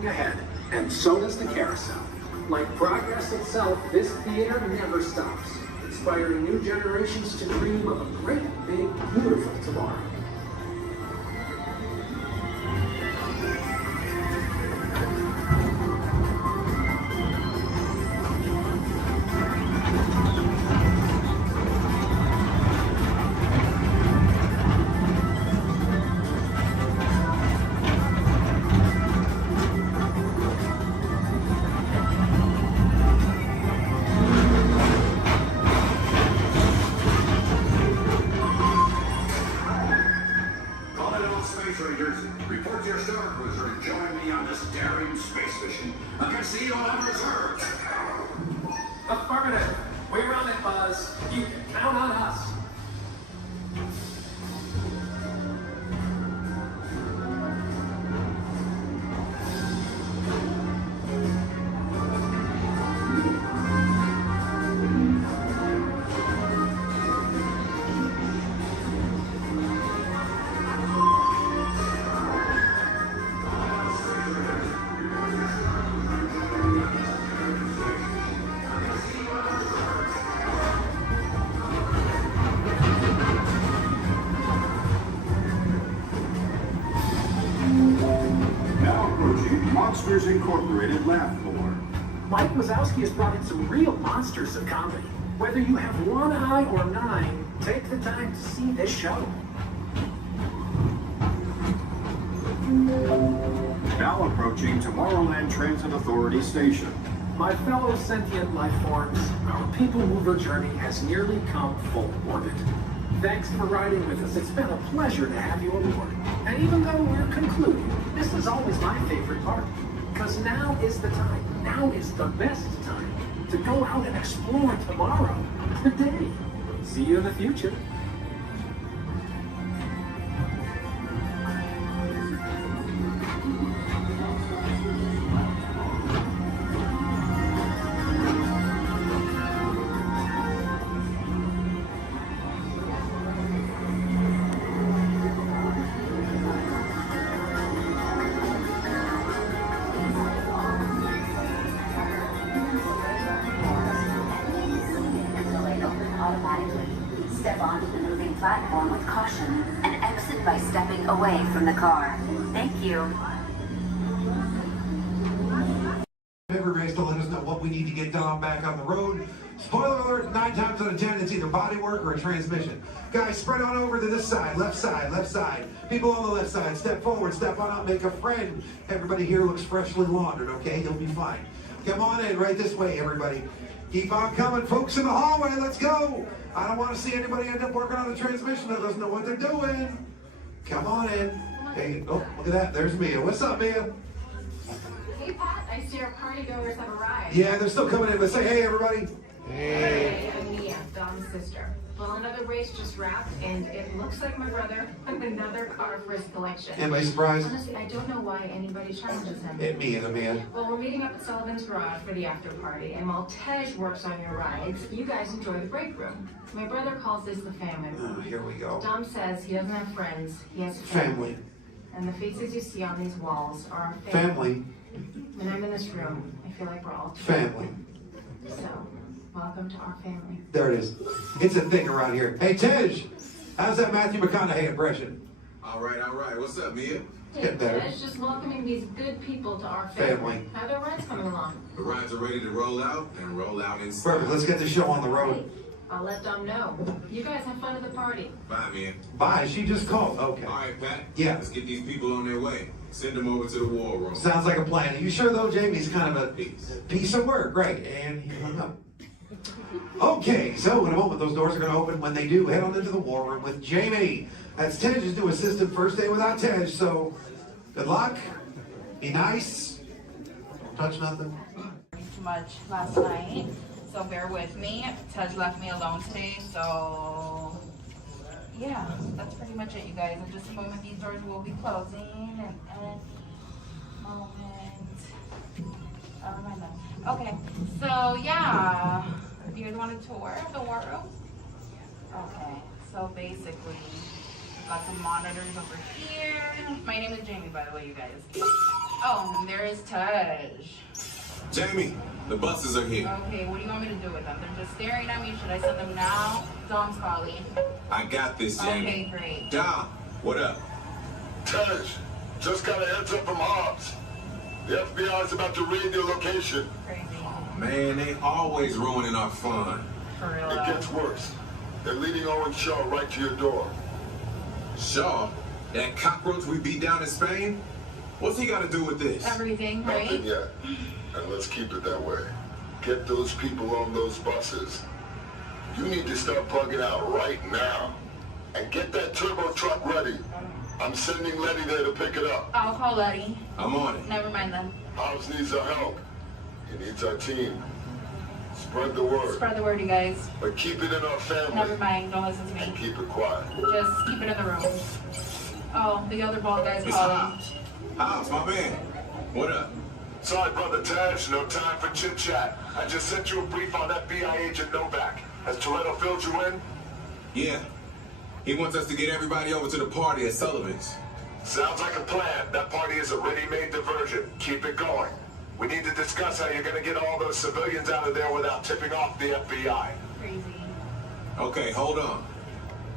ahead, and so does the carousel. Like progress itself, this theater never stops, inspiring new generations to dream of a great, big, beautiful tomorrow. Report to your star cruiser and join me on this daring space mission. I can see you on reserve. Affirmative. We run it, Buzz. You can count on us. Monsters Incorporated laugh floor. Mike Wazowski has brought in some real monsters of comedy. Whether you have one eye or 9, take the time to see this show. Now approaching Tomorrowland Transit Authority Station. My fellow sentient life forms, our people mover journey has nearly come full orbit. Thanks for riding with us. It's been a pleasure to have you aboard. And even though we're concluding, this is always my favorite part. Because now is the time. Now is the best time to go out and explore tomorrow, today. See you in the future. Step onto the moving platform with caution and exit by stepping away from the car. Thank you. Everybody's to let us know what we need to get done back on the road. Spoiler alert, 9 times out of 10, it's either bodywork or a transmission. Guys, spread on over to this side, left side, left side. People on the left side, step forward, step on up, make a friend. Everybody here looks freshly laundered, okay? You'll be fine. Come on in, right this way, everybody. Keep on coming, folks in the hallway, let's go. I don't want to see anybody end up working on the transmission that doesn't know what they're doing. Come on in. Hey, oh, look at that, there's Mia. What's up, Mia? Hey, Pat, I see our partygoers have arrived. Yeah, they're still coming in, but say hey, everybody. Hey, I'm Mia, Dom's sister. Well, another race just wrapped, and it looks like my brother with another car for his collection. Anybody surprised? Honestly, I don't know why anybody challenges him. Hit me in the man. Well, we're meeting up at Sullivan's Garage for the after party, and while Tej works on your rides, you guys enjoy the break room. My brother calls this the family room. Oh, here we go. Dom says he doesn't have friends, he has Family. And the faces you see on these walls are our Family. When I'm in this room, I feel like we're all Family. So, welcome to our family. There it is. It's a thing around here. Hey, Tej, how's that Matthew McConaughey impression? All right, all right. What's up, Mia? Get better. Tej, just welcoming these good people to our family. How are their rides coming along? The rides are ready to roll out and roll out inside. Perfect. Let's get the show on the road. I'll let Dom know. You guys have fun at the party. Bye, Mia. Bye. She just called. Okay. All right, Pat. Yeah. Let's get these people on their way. Send them over to the war room. Sounds like a plan. Are you sure, though, Jamie's kind of a piece of work? Right. And he hung up. Okay, so in a moment, those doors are going to open. When they do, head on into the war room with Jamie. That's Tej's new assistant. First day without Tej, so good luck. Be nice. Don't touch nothing. Too much last night, so bear with me. Tej left me alone today, so yeah, that's pretty much it, you guys. In just a moment, these doors will be closing, and moment. Okay, so yeah, you guys want a tour of the war room? Okay, so basically, we've got some monitors over here. My name is Jamie, by the way, you guys. Oh, and there is Tej. Jamie, the buses are here. Okay, what do you want me to do with them? They're just staring at me. Should I send them now? Dom's calling. I got this, Jamie. Okay, great. Dom, what up? Tej, just got a heads up from Hobbs. The FBI is about to raid your location. Crazy. Man, they always ruining our fun. For real. It gets worse. They're leading Owen Shaw right to your door. Shaw? That cockroach we beat down in Spain? What's he got to do with this? Everything, right? Nothing yet. And let's keep it that way. Get those people on those buses. You need to start plugging out right now. And get that turbo truck ready. I'm sending Letty there to pick it up. I'll call Letty. I'm on it. Never mind then. Hobbs needs our help. He needs our team. Spread the word. Spread the word, you guys. But keep it in our family. Never mind. Don't listen to me. And keep it quiet. Just keep it in the room. Oh, the other bald guy's It's calling. Hobbs, my man. What up? Sorry, Brother Tej, no time for chit-chat. I just sent you a brief on FBI agent Novak. Has Toretto filled you in? Yeah. He wants us to get everybody over to the party at Sullivan's. Sounds like a plan. That party is a ready-made diversion. Keep it going. We need to discuss how you're going to get all those civilians out of there without tipping off the FBI. Crazy. Okay, hold on.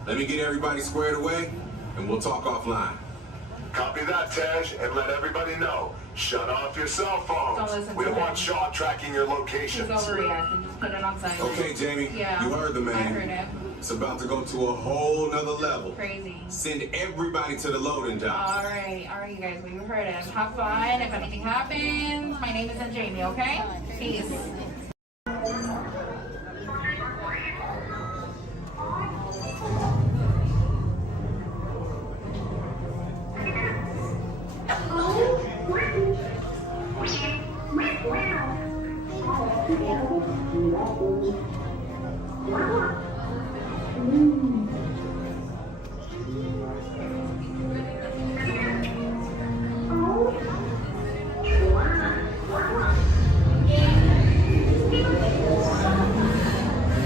Let me get everybody squared away, and we'll talk offline. Copy that, Tej, and let everybody know. Shut off your cell Don't phones. listen We to don't him. want Shaw tracking your He's locations. overreacting. Just put it on silent. Okay, Jamie, Yeah. you heard the man. I heard him. It's about to go to a whole nother level. Crazy. Send everybody to the loading dock. All right, you guys. We heard him. Have fun. If anything happens, my name isn't Jamie. Okay? Peace.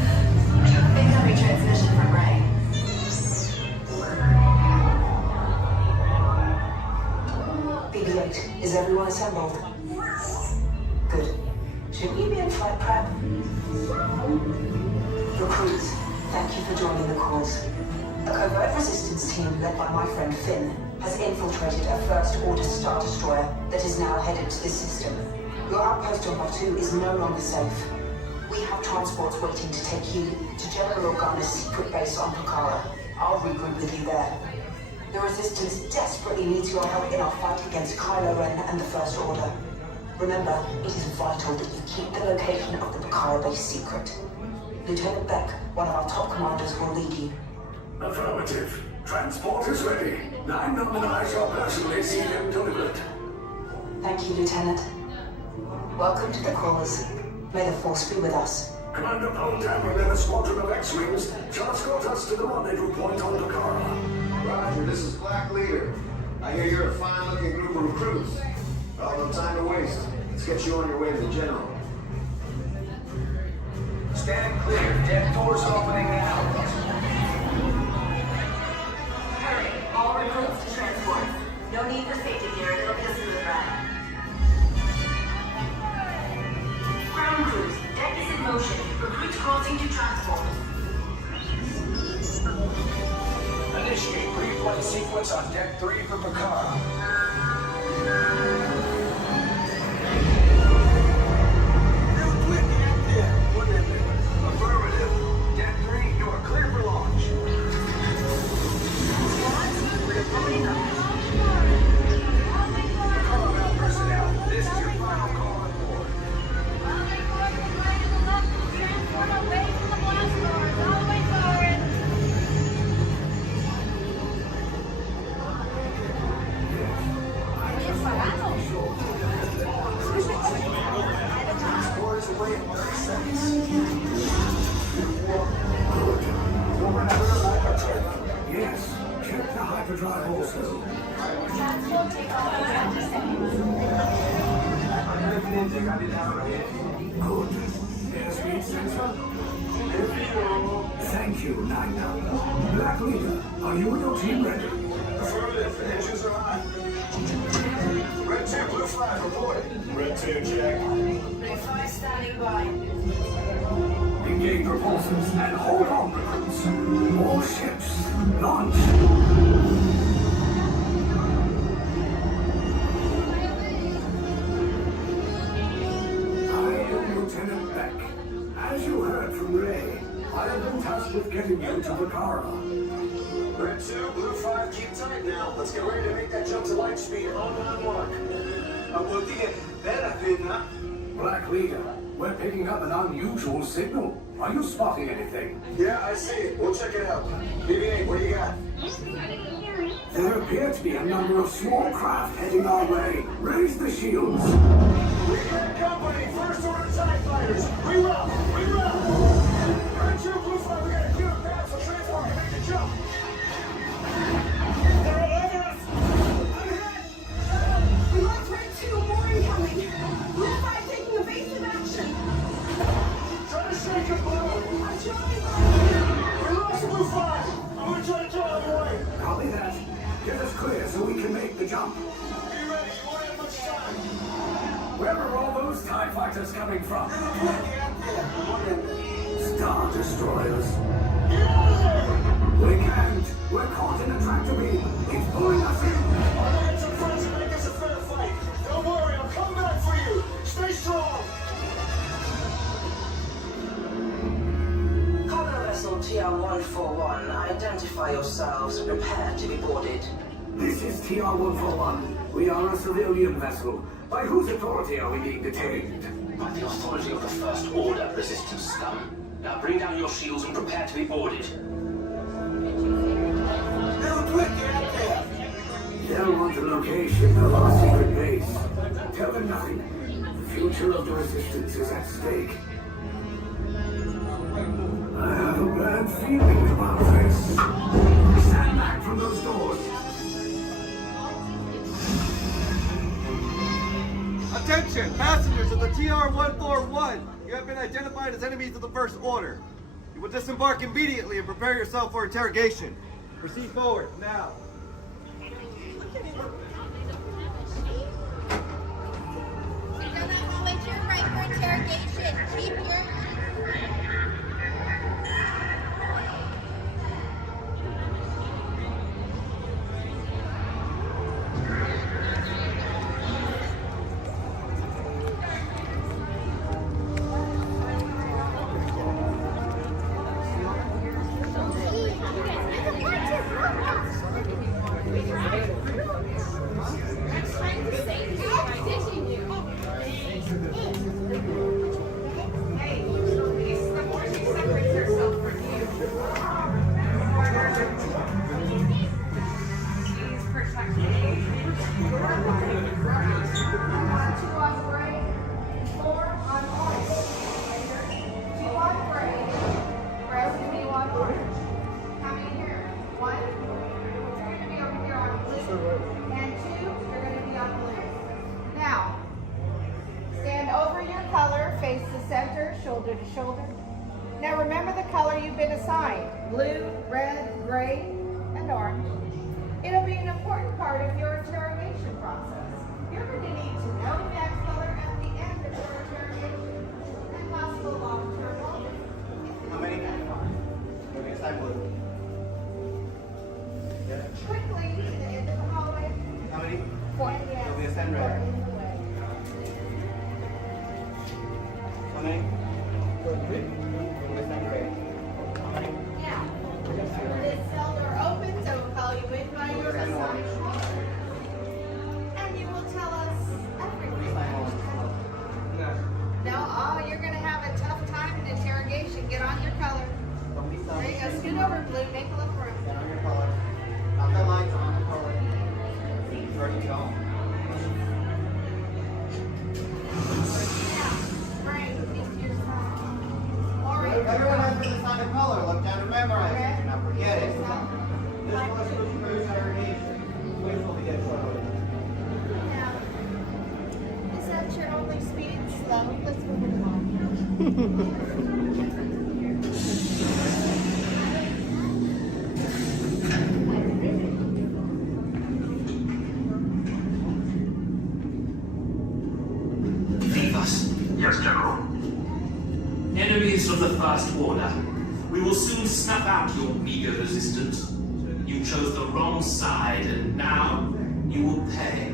Incoming transmission from Ray. BB-8, is everyone assembled? Good. Should we be in flight prep? Recruits, thank you for joining the cause. A covert resistance team led by my friend Finn has infiltrated a first-order Star Destroyer that is now headed to this system. Your outpost on Batu is no longer safe. We have transports waiting to take you to General Organa's secret base on Pucara. I'll regroup with you there. The Resistance desperately needs your help in our fight against Kylo Ren and the First Order. Remember, it is vital that you keep the location of the Pucara base secret. Lieutenant Beck, one of our top commanders, will lead you. Affirmative. Transport is ready. 9 and I shall personally see them delivered. Thank you, Lieutenant. Welcome to the cause. May the Force be with us. Commander Poltam and a squadron of X-Wings shall escort us to the rendezvous point on Pucara. Roger, this is Black Leader. I hear you're a fine-looking group of recruits. Well, no time to waste. Let's get you on your way to the General. Stand clear. Deck doors opening now. Hurry, all recruits to transport. No need for safety gear, it'll be a smooth ride. Ground crews, deck is in motion. Recruits crossing to transport. Initiate pre-flight sequence on Deck 3 for Pucara. Affirmative. Deck 3, you are clear for launch. Pucara personnel, this is your final call on board. Yes, check the hyperdrive also. Good. Airspeed sensor. Thank you, 9 Black Leader, are you and your team ready? Affirmative. Engines are hot. Red 2, Blue 5, reporting. Red 2, check. Blue 5 standing by. Engage repulsors and hold on, recruits. All ships, launch. I am Lieutenant Beck. As you heard from Ray, I have been tasked with getting you to Pucara. Red 2, Blue 5, keep tight now. Let's get ready to make that jump to light speed on mark. Black Leader, we're picking up an unusual signal. Are you spotting anything? Yeah, I see it. We'll check it out. BB-8, what do you got? There appear to be a number of small craft heading our way. Raise the shields. We got company. First order TIE fighters. Reroute. Red 2, Blue 5, we got a queue of paths for transport to make the jump. They're all over us. I'm hit. We lost Red 2, more incoming. Blue 5 taking evasive action. Try to shake him, Blue. I'm trying. We lost Blue 5. I'm gonna try to draw out of the way. Copy that. Get us clear so we can make the jump. Be ready. You won't have much time. Where are all those TIE fighters coming from? Star Destroyers. We can't. We're caught in a tractor beam. It's pulling us in. Our lives are friends and make this a fair fight. Don't worry. TR-141. Identify yourselves and prepare to be boarded. This is TR-141. We are a civilian vessel. By whose authority are we being detained? By the authority of the First Order, Resistance scum. Now bring down your shields and prepare to be boarded. They'll want the location of our secret base. Tell them nothing. The future of the Resistance is at stake. I have a bad feeling about this. Stand back from those doors. Attention, passengers of the TR-141. You have been identified as enemies of the First Order. You will disembark immediately and prepare yourself for interrogation. Proceed forward, now. Shoulder to shoulder. Now remember the color you've been assigned: blue, red, gray, and orange. It'll be an important part of your interrogation process. You're going to need to know that color at the end of your interrogation and possible long-term motive. How many? Okay, assign blue. Quickly to the end of the hallway. How many? 4. You'll be assigned red. How many? Yeah. This cell door opens, I will call you in by your assigned color. And you will tell us everything. No, oh, you're going to have a tough time in interrogation. Get on your color. There you go. Scoot over, Blue. Make a look for him. Get on your color. Not the lights, on the color. Ready to go. Everyone has to decide a color. Look down and memorize it. Do not forget it. This was Bruce interrogation. Wait till we get started. Is that your only speed? Slow. Let's move it along. Leave us. Yes, General. Enemies of the First Order, we will soon snuff out your meager resistance. You chose the wrong side, and now you will pay.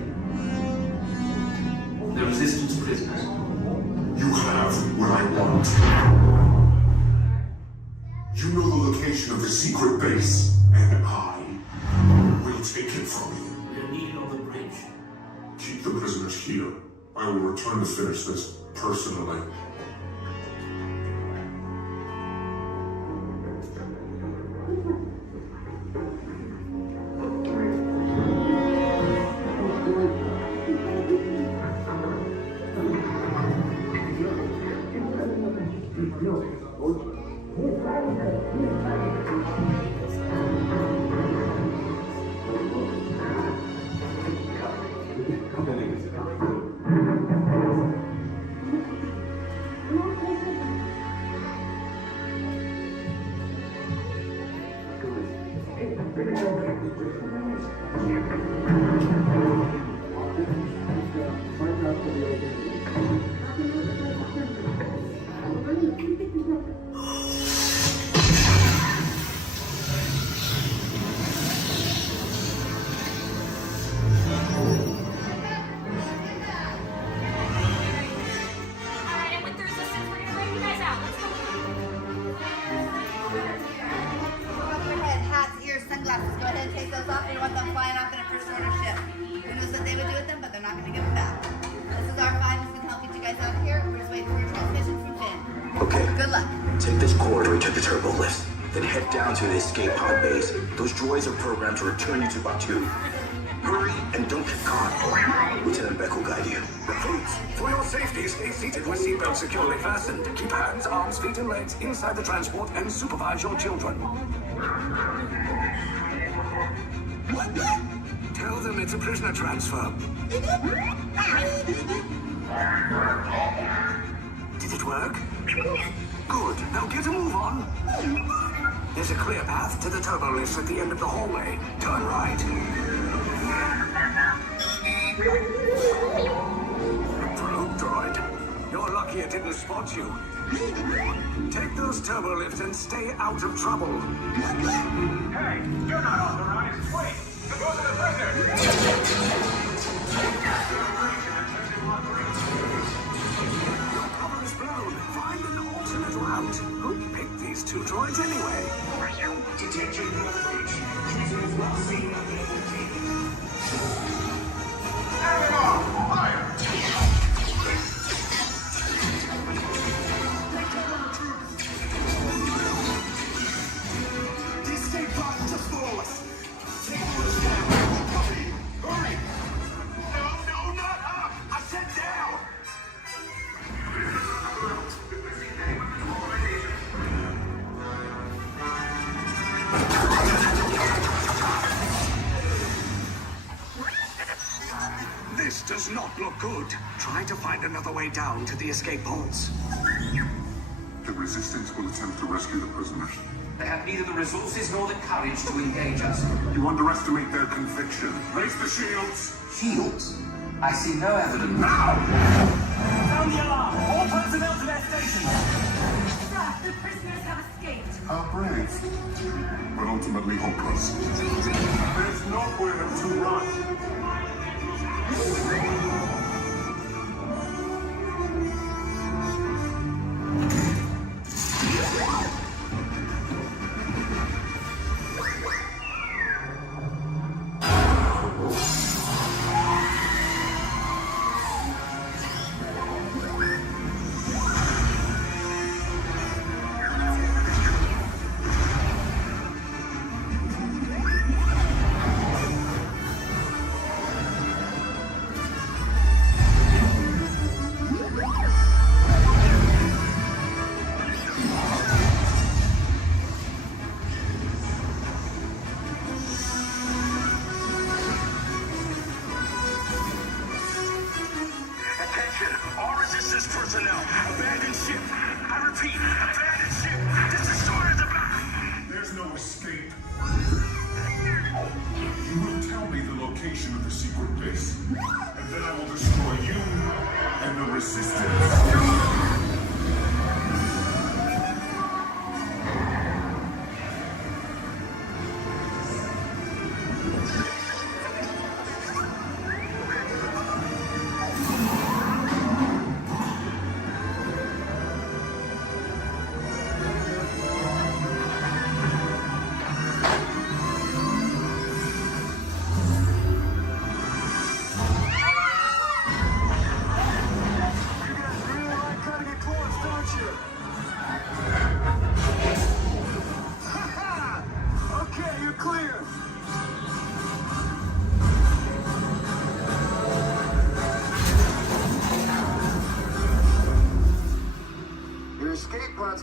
The Resistance prisoners. You have what I want. You know the location of the secret base, and I will take it from you. We're needed on the bridge. Keep the prisoners here. I will return to finish this personally. Then head down to the escape pod base. Those droids are programmed to return you to Batu. Hurry and don't get caught. Lieutenant Beck will guide you. Recruits, for your safety, stay seated with seatbelts securely fastened. Keep hands, arms, feet, and legs inside the transport and supervise your children. Tell them it's a prisoner transfer. Did it work? Good. Now get a move on. There's a clear path to the turbo lift at the end of the hallway. Turn right. Probe droid. You're lucky it didn't spot you. Take those turbo lifts and stay out of trouble. Hey, you're not authorized. Wait, go to the prison. Your cover is blown. Find an alternate route. Who picked these two droids anyway? Detention approach. Prisoners not seen on the Fire! The escape pod just below us. Take those down. Copy. Hurry! No, not up! I said down! This does not look good. Try to find another way down to the escape pods. The Resistance will attempt to rescue the prisoners. They have neither the resources nor the courage to engage us. You underestimate their conviction. Raise the shields! Shields? I see no evidence. Now! Sound the alarm! All personnel to their stations! Sir, the prisoners have escaped. How brave, but ultimately hopeless. There's nowhere to run. Personnel, abandon ship. I repeat, abandon ship. This destroyer is back. There's no escape. You will tell me the location of the secret base, and then I will destroy you and the Resistance.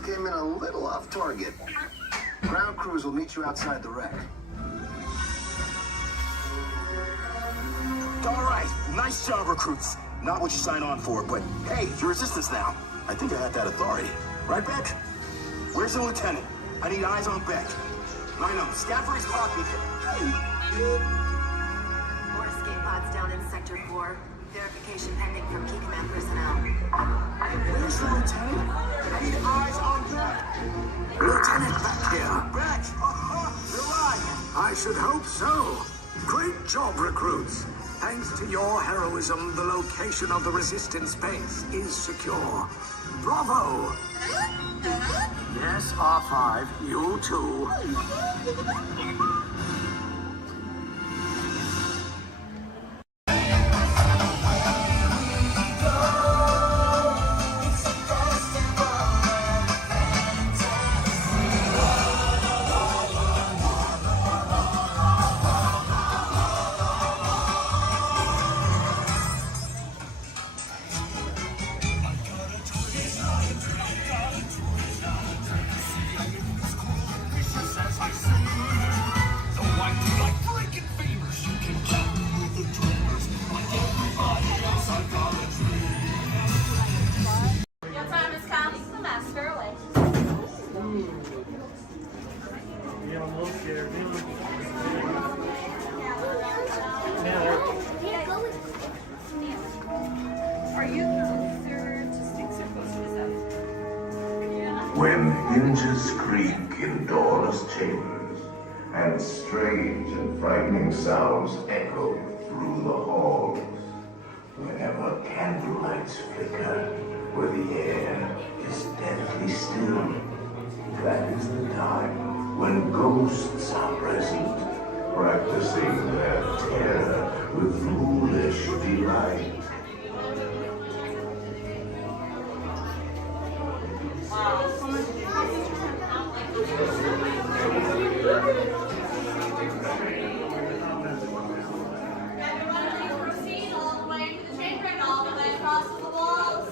Came in a little off target. Ground crews will meet you outside the wreck. All right, nice job, recruits. Not what you signed on for, but hey, you're Resistance now. I think I have that authority. Right, Beck? Where's the lieutenant? I need eyes on Beck. I know, Scaffold's copy. More escape pods down in Sector 4. Verification pending from Key Command personnel. Where's the lieutenant? I need eyes on Beck. Lieutenant Beck here. Beck! You're right. I should hope so. Great job, recruits. Thanks to your heroism, the location of the Resistance base is secure. Bravo! Yes, R5, you too. When hinges creak in doorless chambers, and strange and frightening sounds echo through the halls, whenever candlelights flicker, where the air is deathly still, that is the time when ghosts are present, practicing their terror with foolish delight. Proceed all the way to the chamber and all the way across the walls.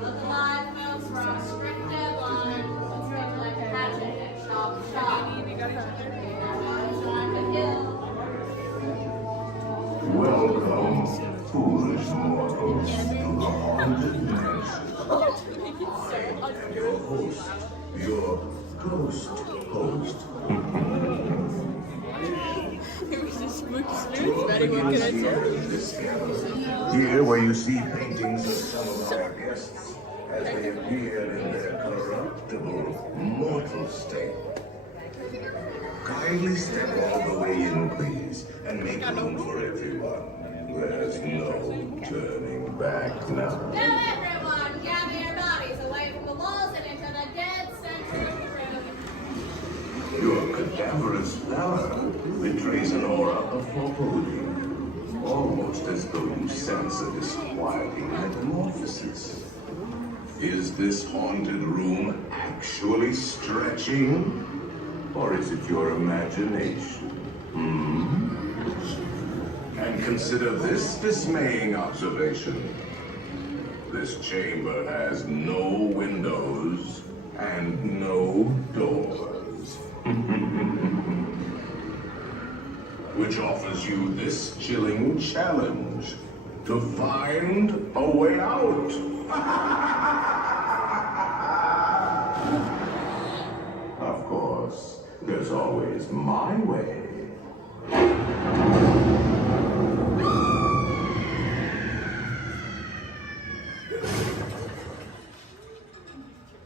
Look alive, folks, we're on a strict deadline. It's going to like a hatchet and shop to shop. Welcome, foolish mortals, to the haunted mansion. And your host, your ghost host. Here where you see paintings of some of our guests as they appeared in their corruptible, mortal state. Kindly step all the way in, please, and make room for everyone. There's no turning back now. Now everyone, gather your bodies away from the walls and into the dead center of the room. Your cadaverous pallor betrays an aura of foreboding, almost as though you sense a disquieting metamorphosis. Is this haunted room actually stretching? Or is it your imagination? And consider this dismaying observation. This chamber has no windows and no doors. Which offers you this chilling challenge to find a way out. Of course, there's always my way.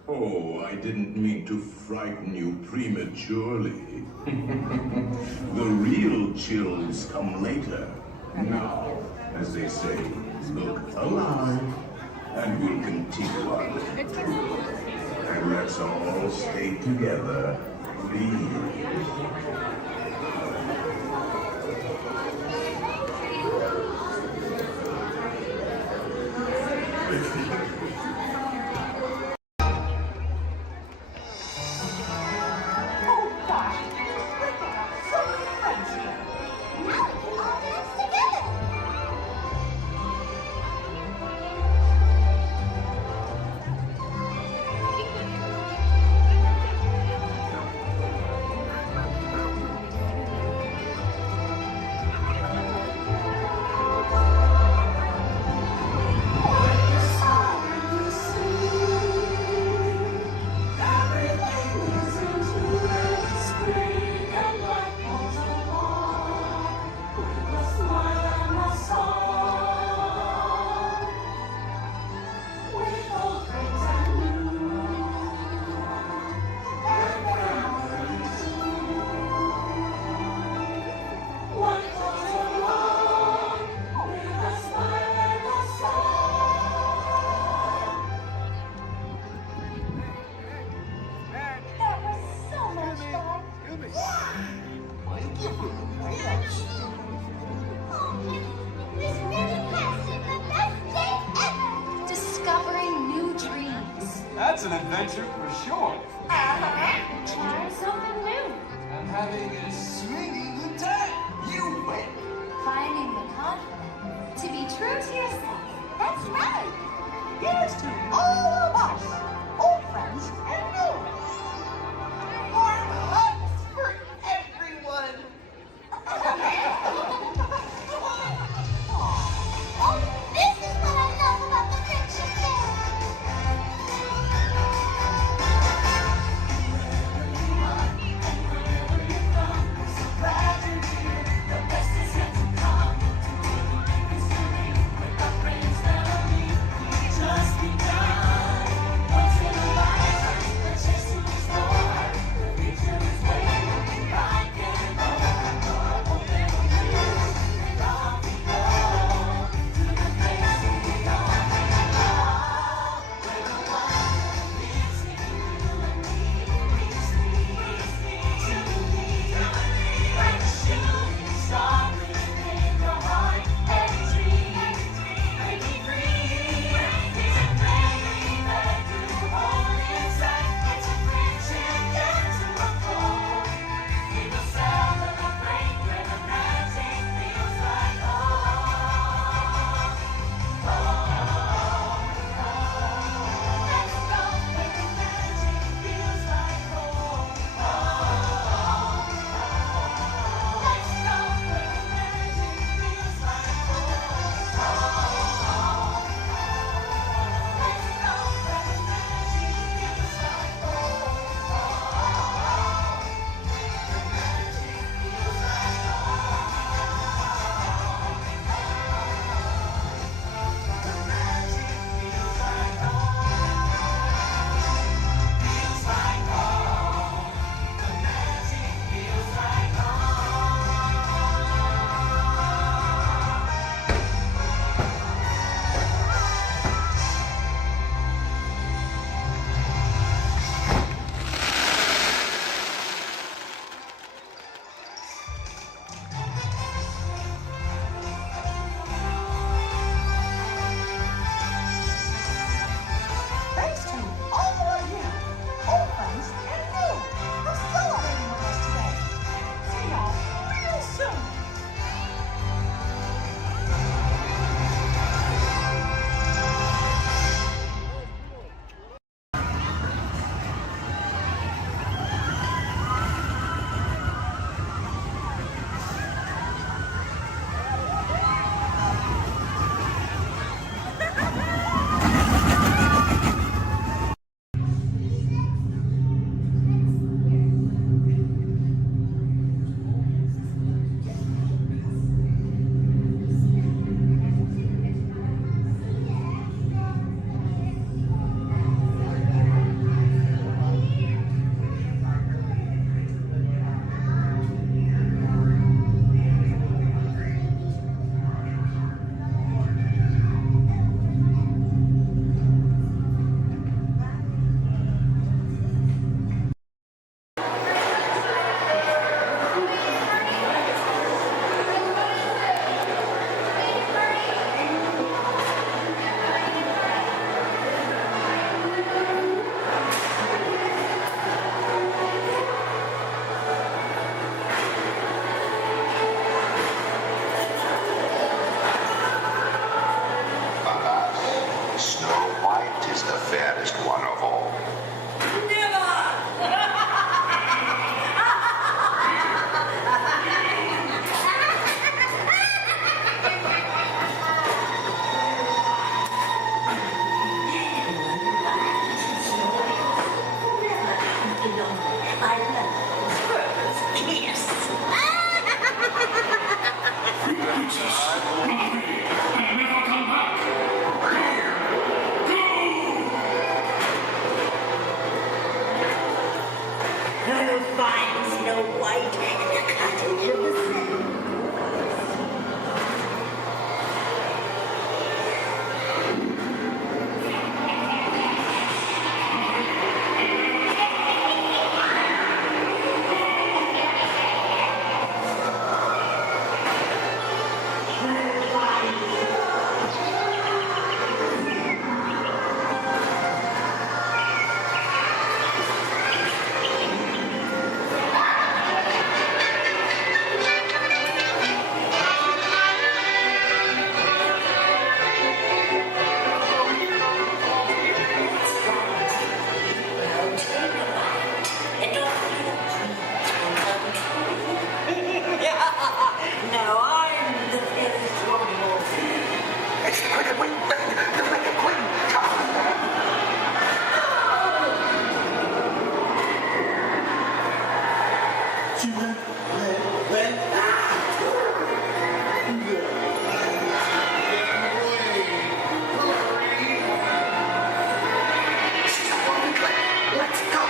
Oh, I didn't mean to frighten you prematurely. The real chills come later. Now, as they say, look alive, and we'll continue on. And let's all stay together, please. Discovering new dreams. That's an adventure for sure. Trying something new. And having a swinging good time. You win. Finding the confidence to be true to yourself. That's right. Here's to all of us, old friends and new ones. Warm hugs for everyone. Oh, this is what I love about the friendship I love first kiss. Jesus. And never come back. You'll find Snow White in the cottage of the sun. Now I'm the fifth one. It's the Wicked Queen! The Wicked Queen! Let's go!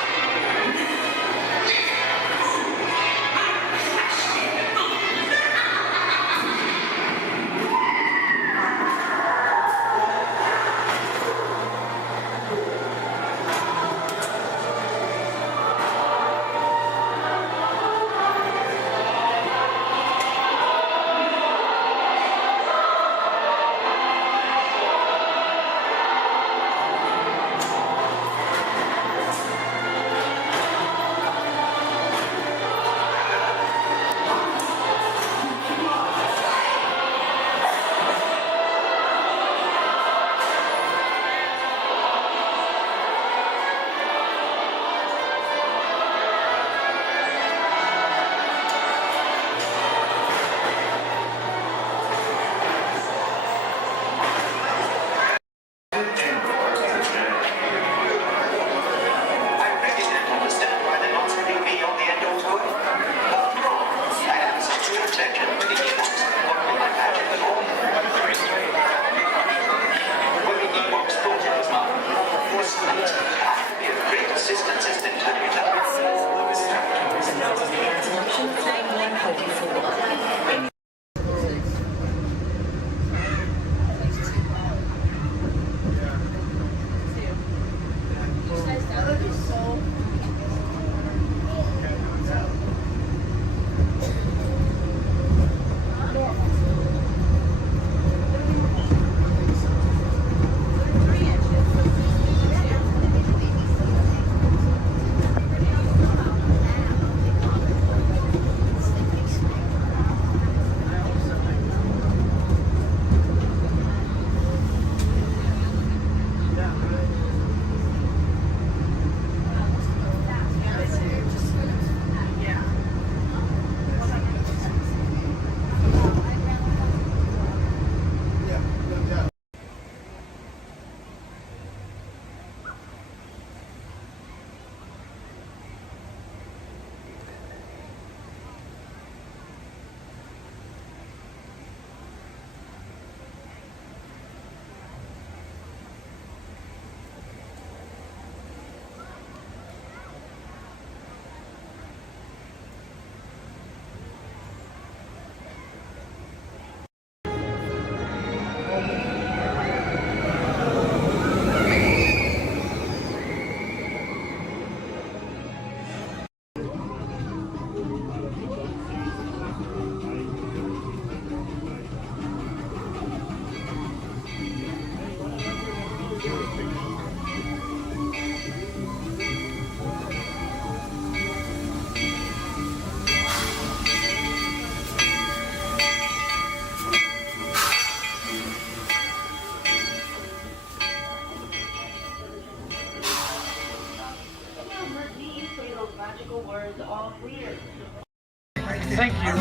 Thank you.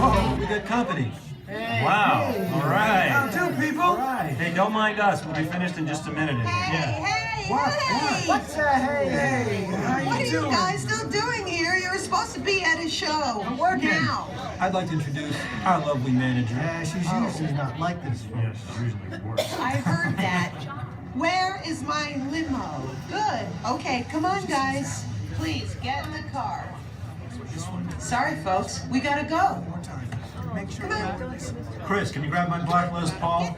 Oh, we got company. Wow. All right. How do, people? Hey, don't mind us. We'll be finished in just a minute. Yeah. What? What's hey? How you What are doing? you guys still doing here? You're supposed to be at a show. I'm working. Now. I'd like to introduce our lovely manager. Yeah, she's usually not like this, folks. Usually worse. I heard that. Where is my limo? Good. Okay, come on, guys. Please, get in the car. Sorry, folks. We gotta go. Make sure Come on. Chris, can you grab my blacklist, Paul?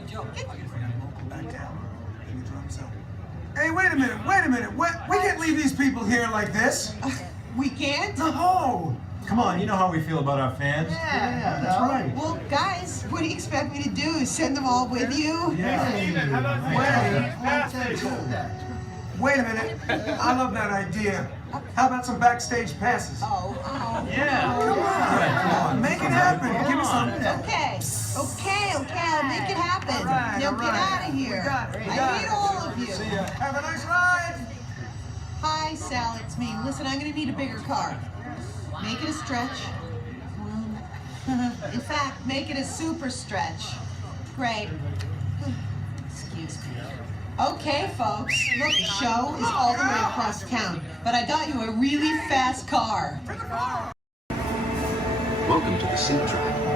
Hey, wait a minute. We can't leave these people here like this. We can't? No. Come on, you know how we feel about our fans. Yeah, that's right. Well, guys, what do you expect me to do? Send them all with you? Wait a minute. I love that idea. How about some backstage passes? Yeah. Come on. Make it happen. Give me some. Okay, I'll make it happen. Now get out of here. I need all of you. See ya. Have a nice ride. Hi, Sal, it's me. Listen, I'm gonna need a bigger car. Make it a stretch. In fact, make it a super stretch. Great. Excuse me. Okay, folks. Look, the show is all the way across town, but I got you a really fast car. Welcome to the Sync Track.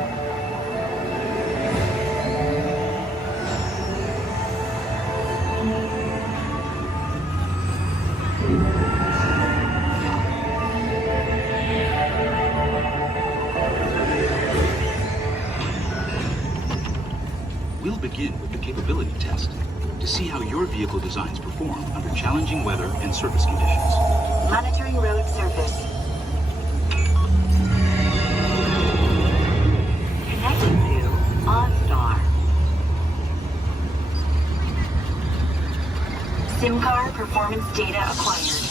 We'll begin with the capability test to see how your vehicle designs perform under challenging weather and surface conditions. Monitoring road surface. Connecting to OnStar. SIM-car performance data acquired.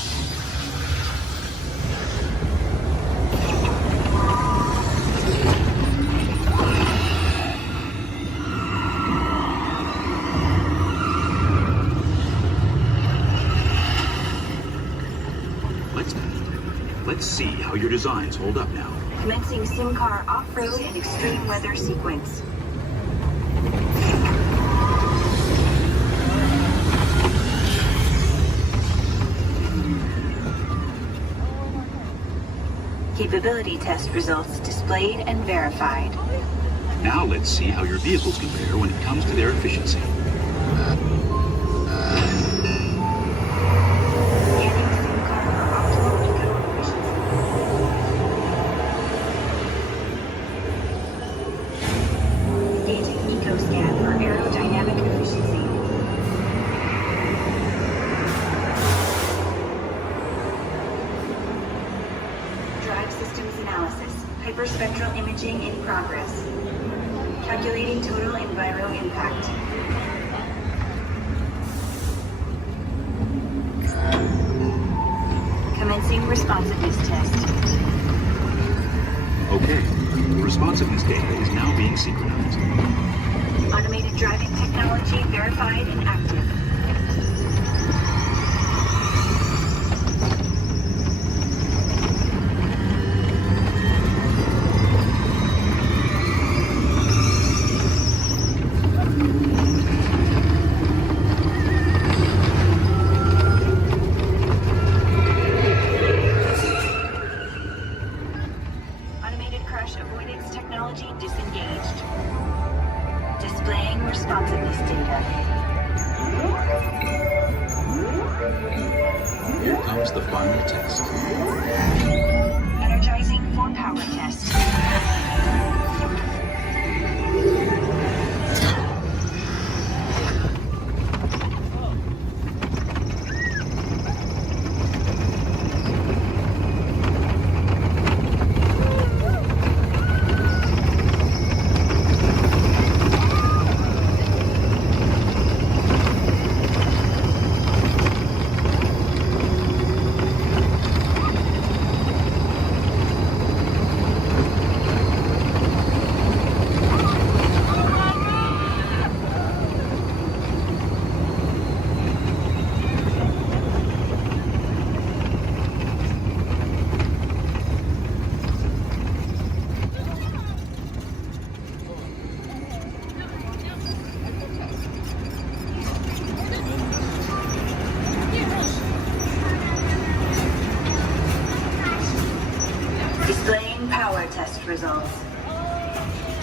Let's see how your designs hold up now. Commencing SIM-car off-road and extreme weather sequence. Capability test results displayed and verified. Now let's see how your vehicles compare when it comes to their efficiency. Hyperspectral imaging in progress. Calculating total enviro impact. Commencing responsiveness test. Okay, the responsiveness data is now being synchronized. Automated driving technology verified and active. Here comes the final test. Energizing for power test. test results.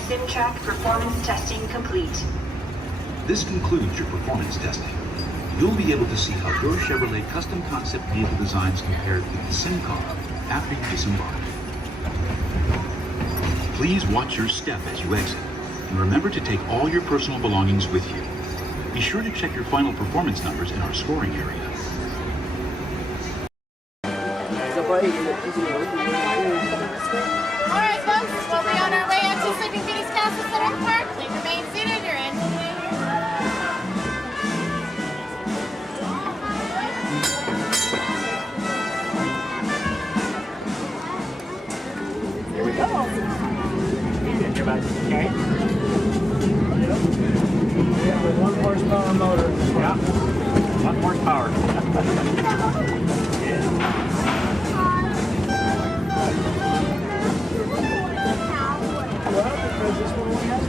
SimTrack performance testing complete. This concludes your performance testing. You'll be able to see how your Chevrolet custom concept vehicle designs compare with the sim car after you disembark. Please watch your step as you exit, and remember to take all your personal belongings with you. Be sure to check your final performance numbers in our scoring area. Alright folks, we'll be on our way out to Sleeping Beauty's Castle Center Park. Please remain seated, you're in. Here we go. Get your back, okay? Yeah, with 1 horsepower motor. Yeah. 1 horsepower. Yeah. Well, because this one only has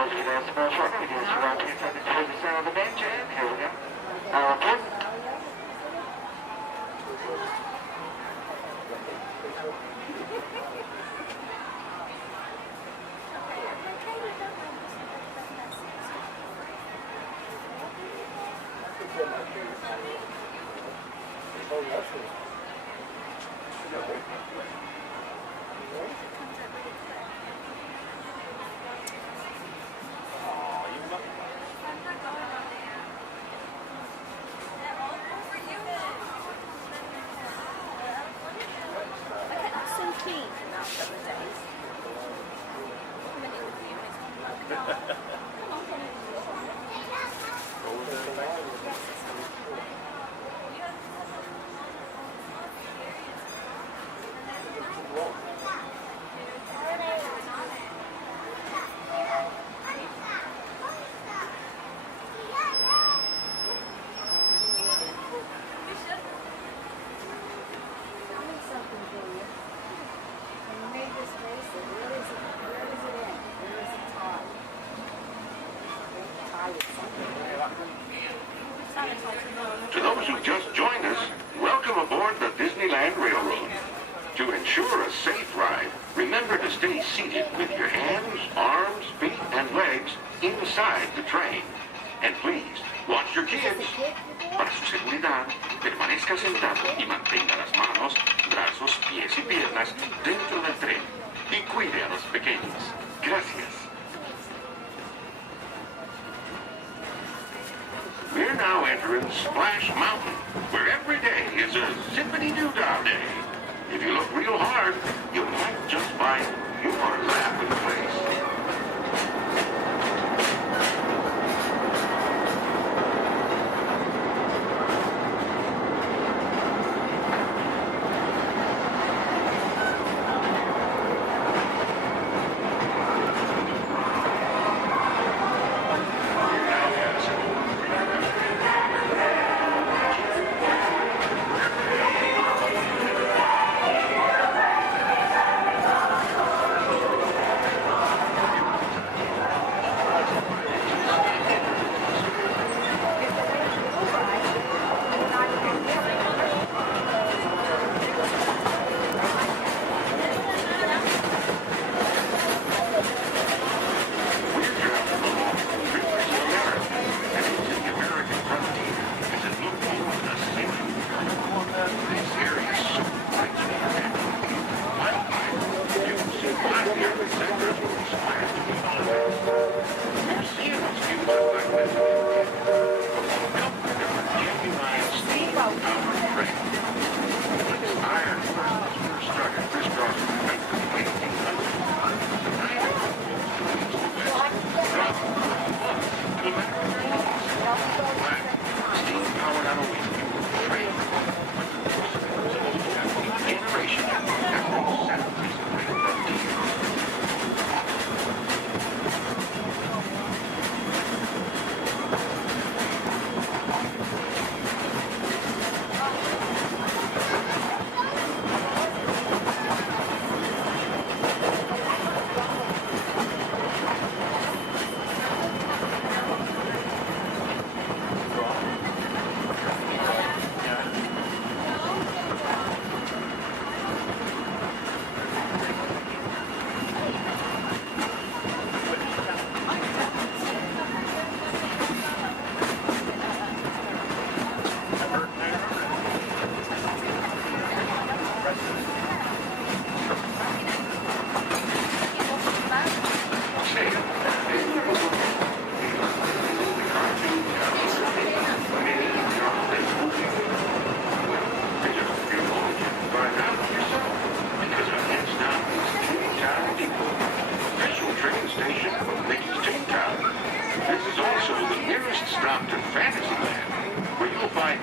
Apologies for that small short. We can surround you from the center of the bench, and here we go. Report. To those who just joined us, welcome aboard the Disneyland Railroad. To ensure a safe ride, remember to stay seated with your hands, arms, feet, and legs inside the train. And please, watch your kids. Para su seguridad, permanezca sentado y mantenga las manos, brazos, pies y piernas dentro del tren. Y cuide a los pequeños. Gracias. We're now entering Splash Mountain, where every day is a zippity-doo-dah day. If you look real hard, you might just find your lap in the place.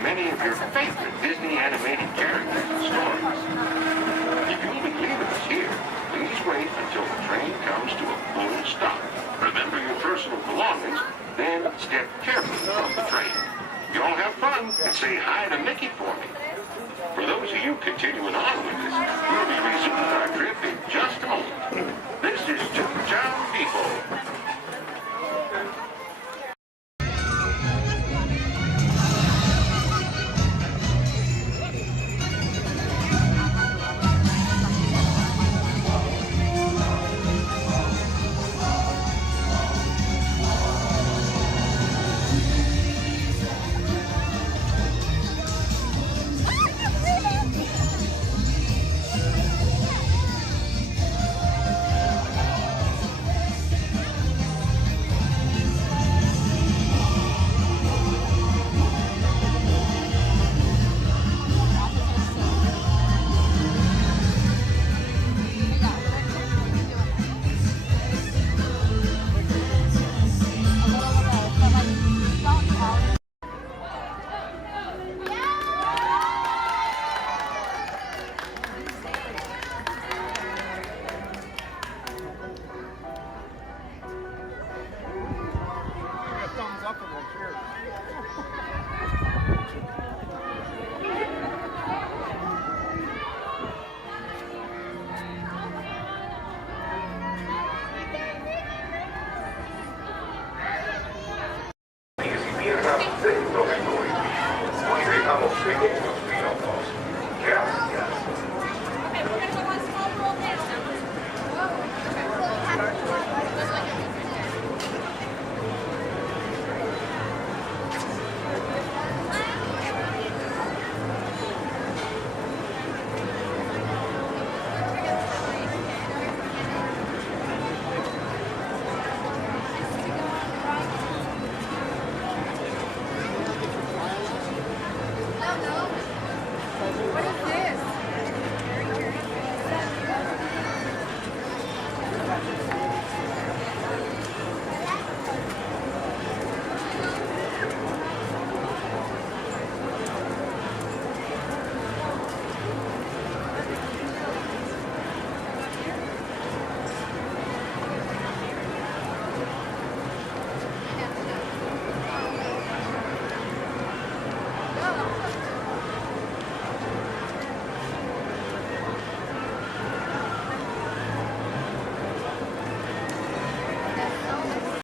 Many of your favorite Disney animated characters and stories. If you'll be leaving us here, please wait until the train comes to a full stop. Remember your personal belongings, then step carefully from the train. You all have fun and say hi to Mickey for me. For those of you continuing on with us, we'll be resuming our trip in just a moment.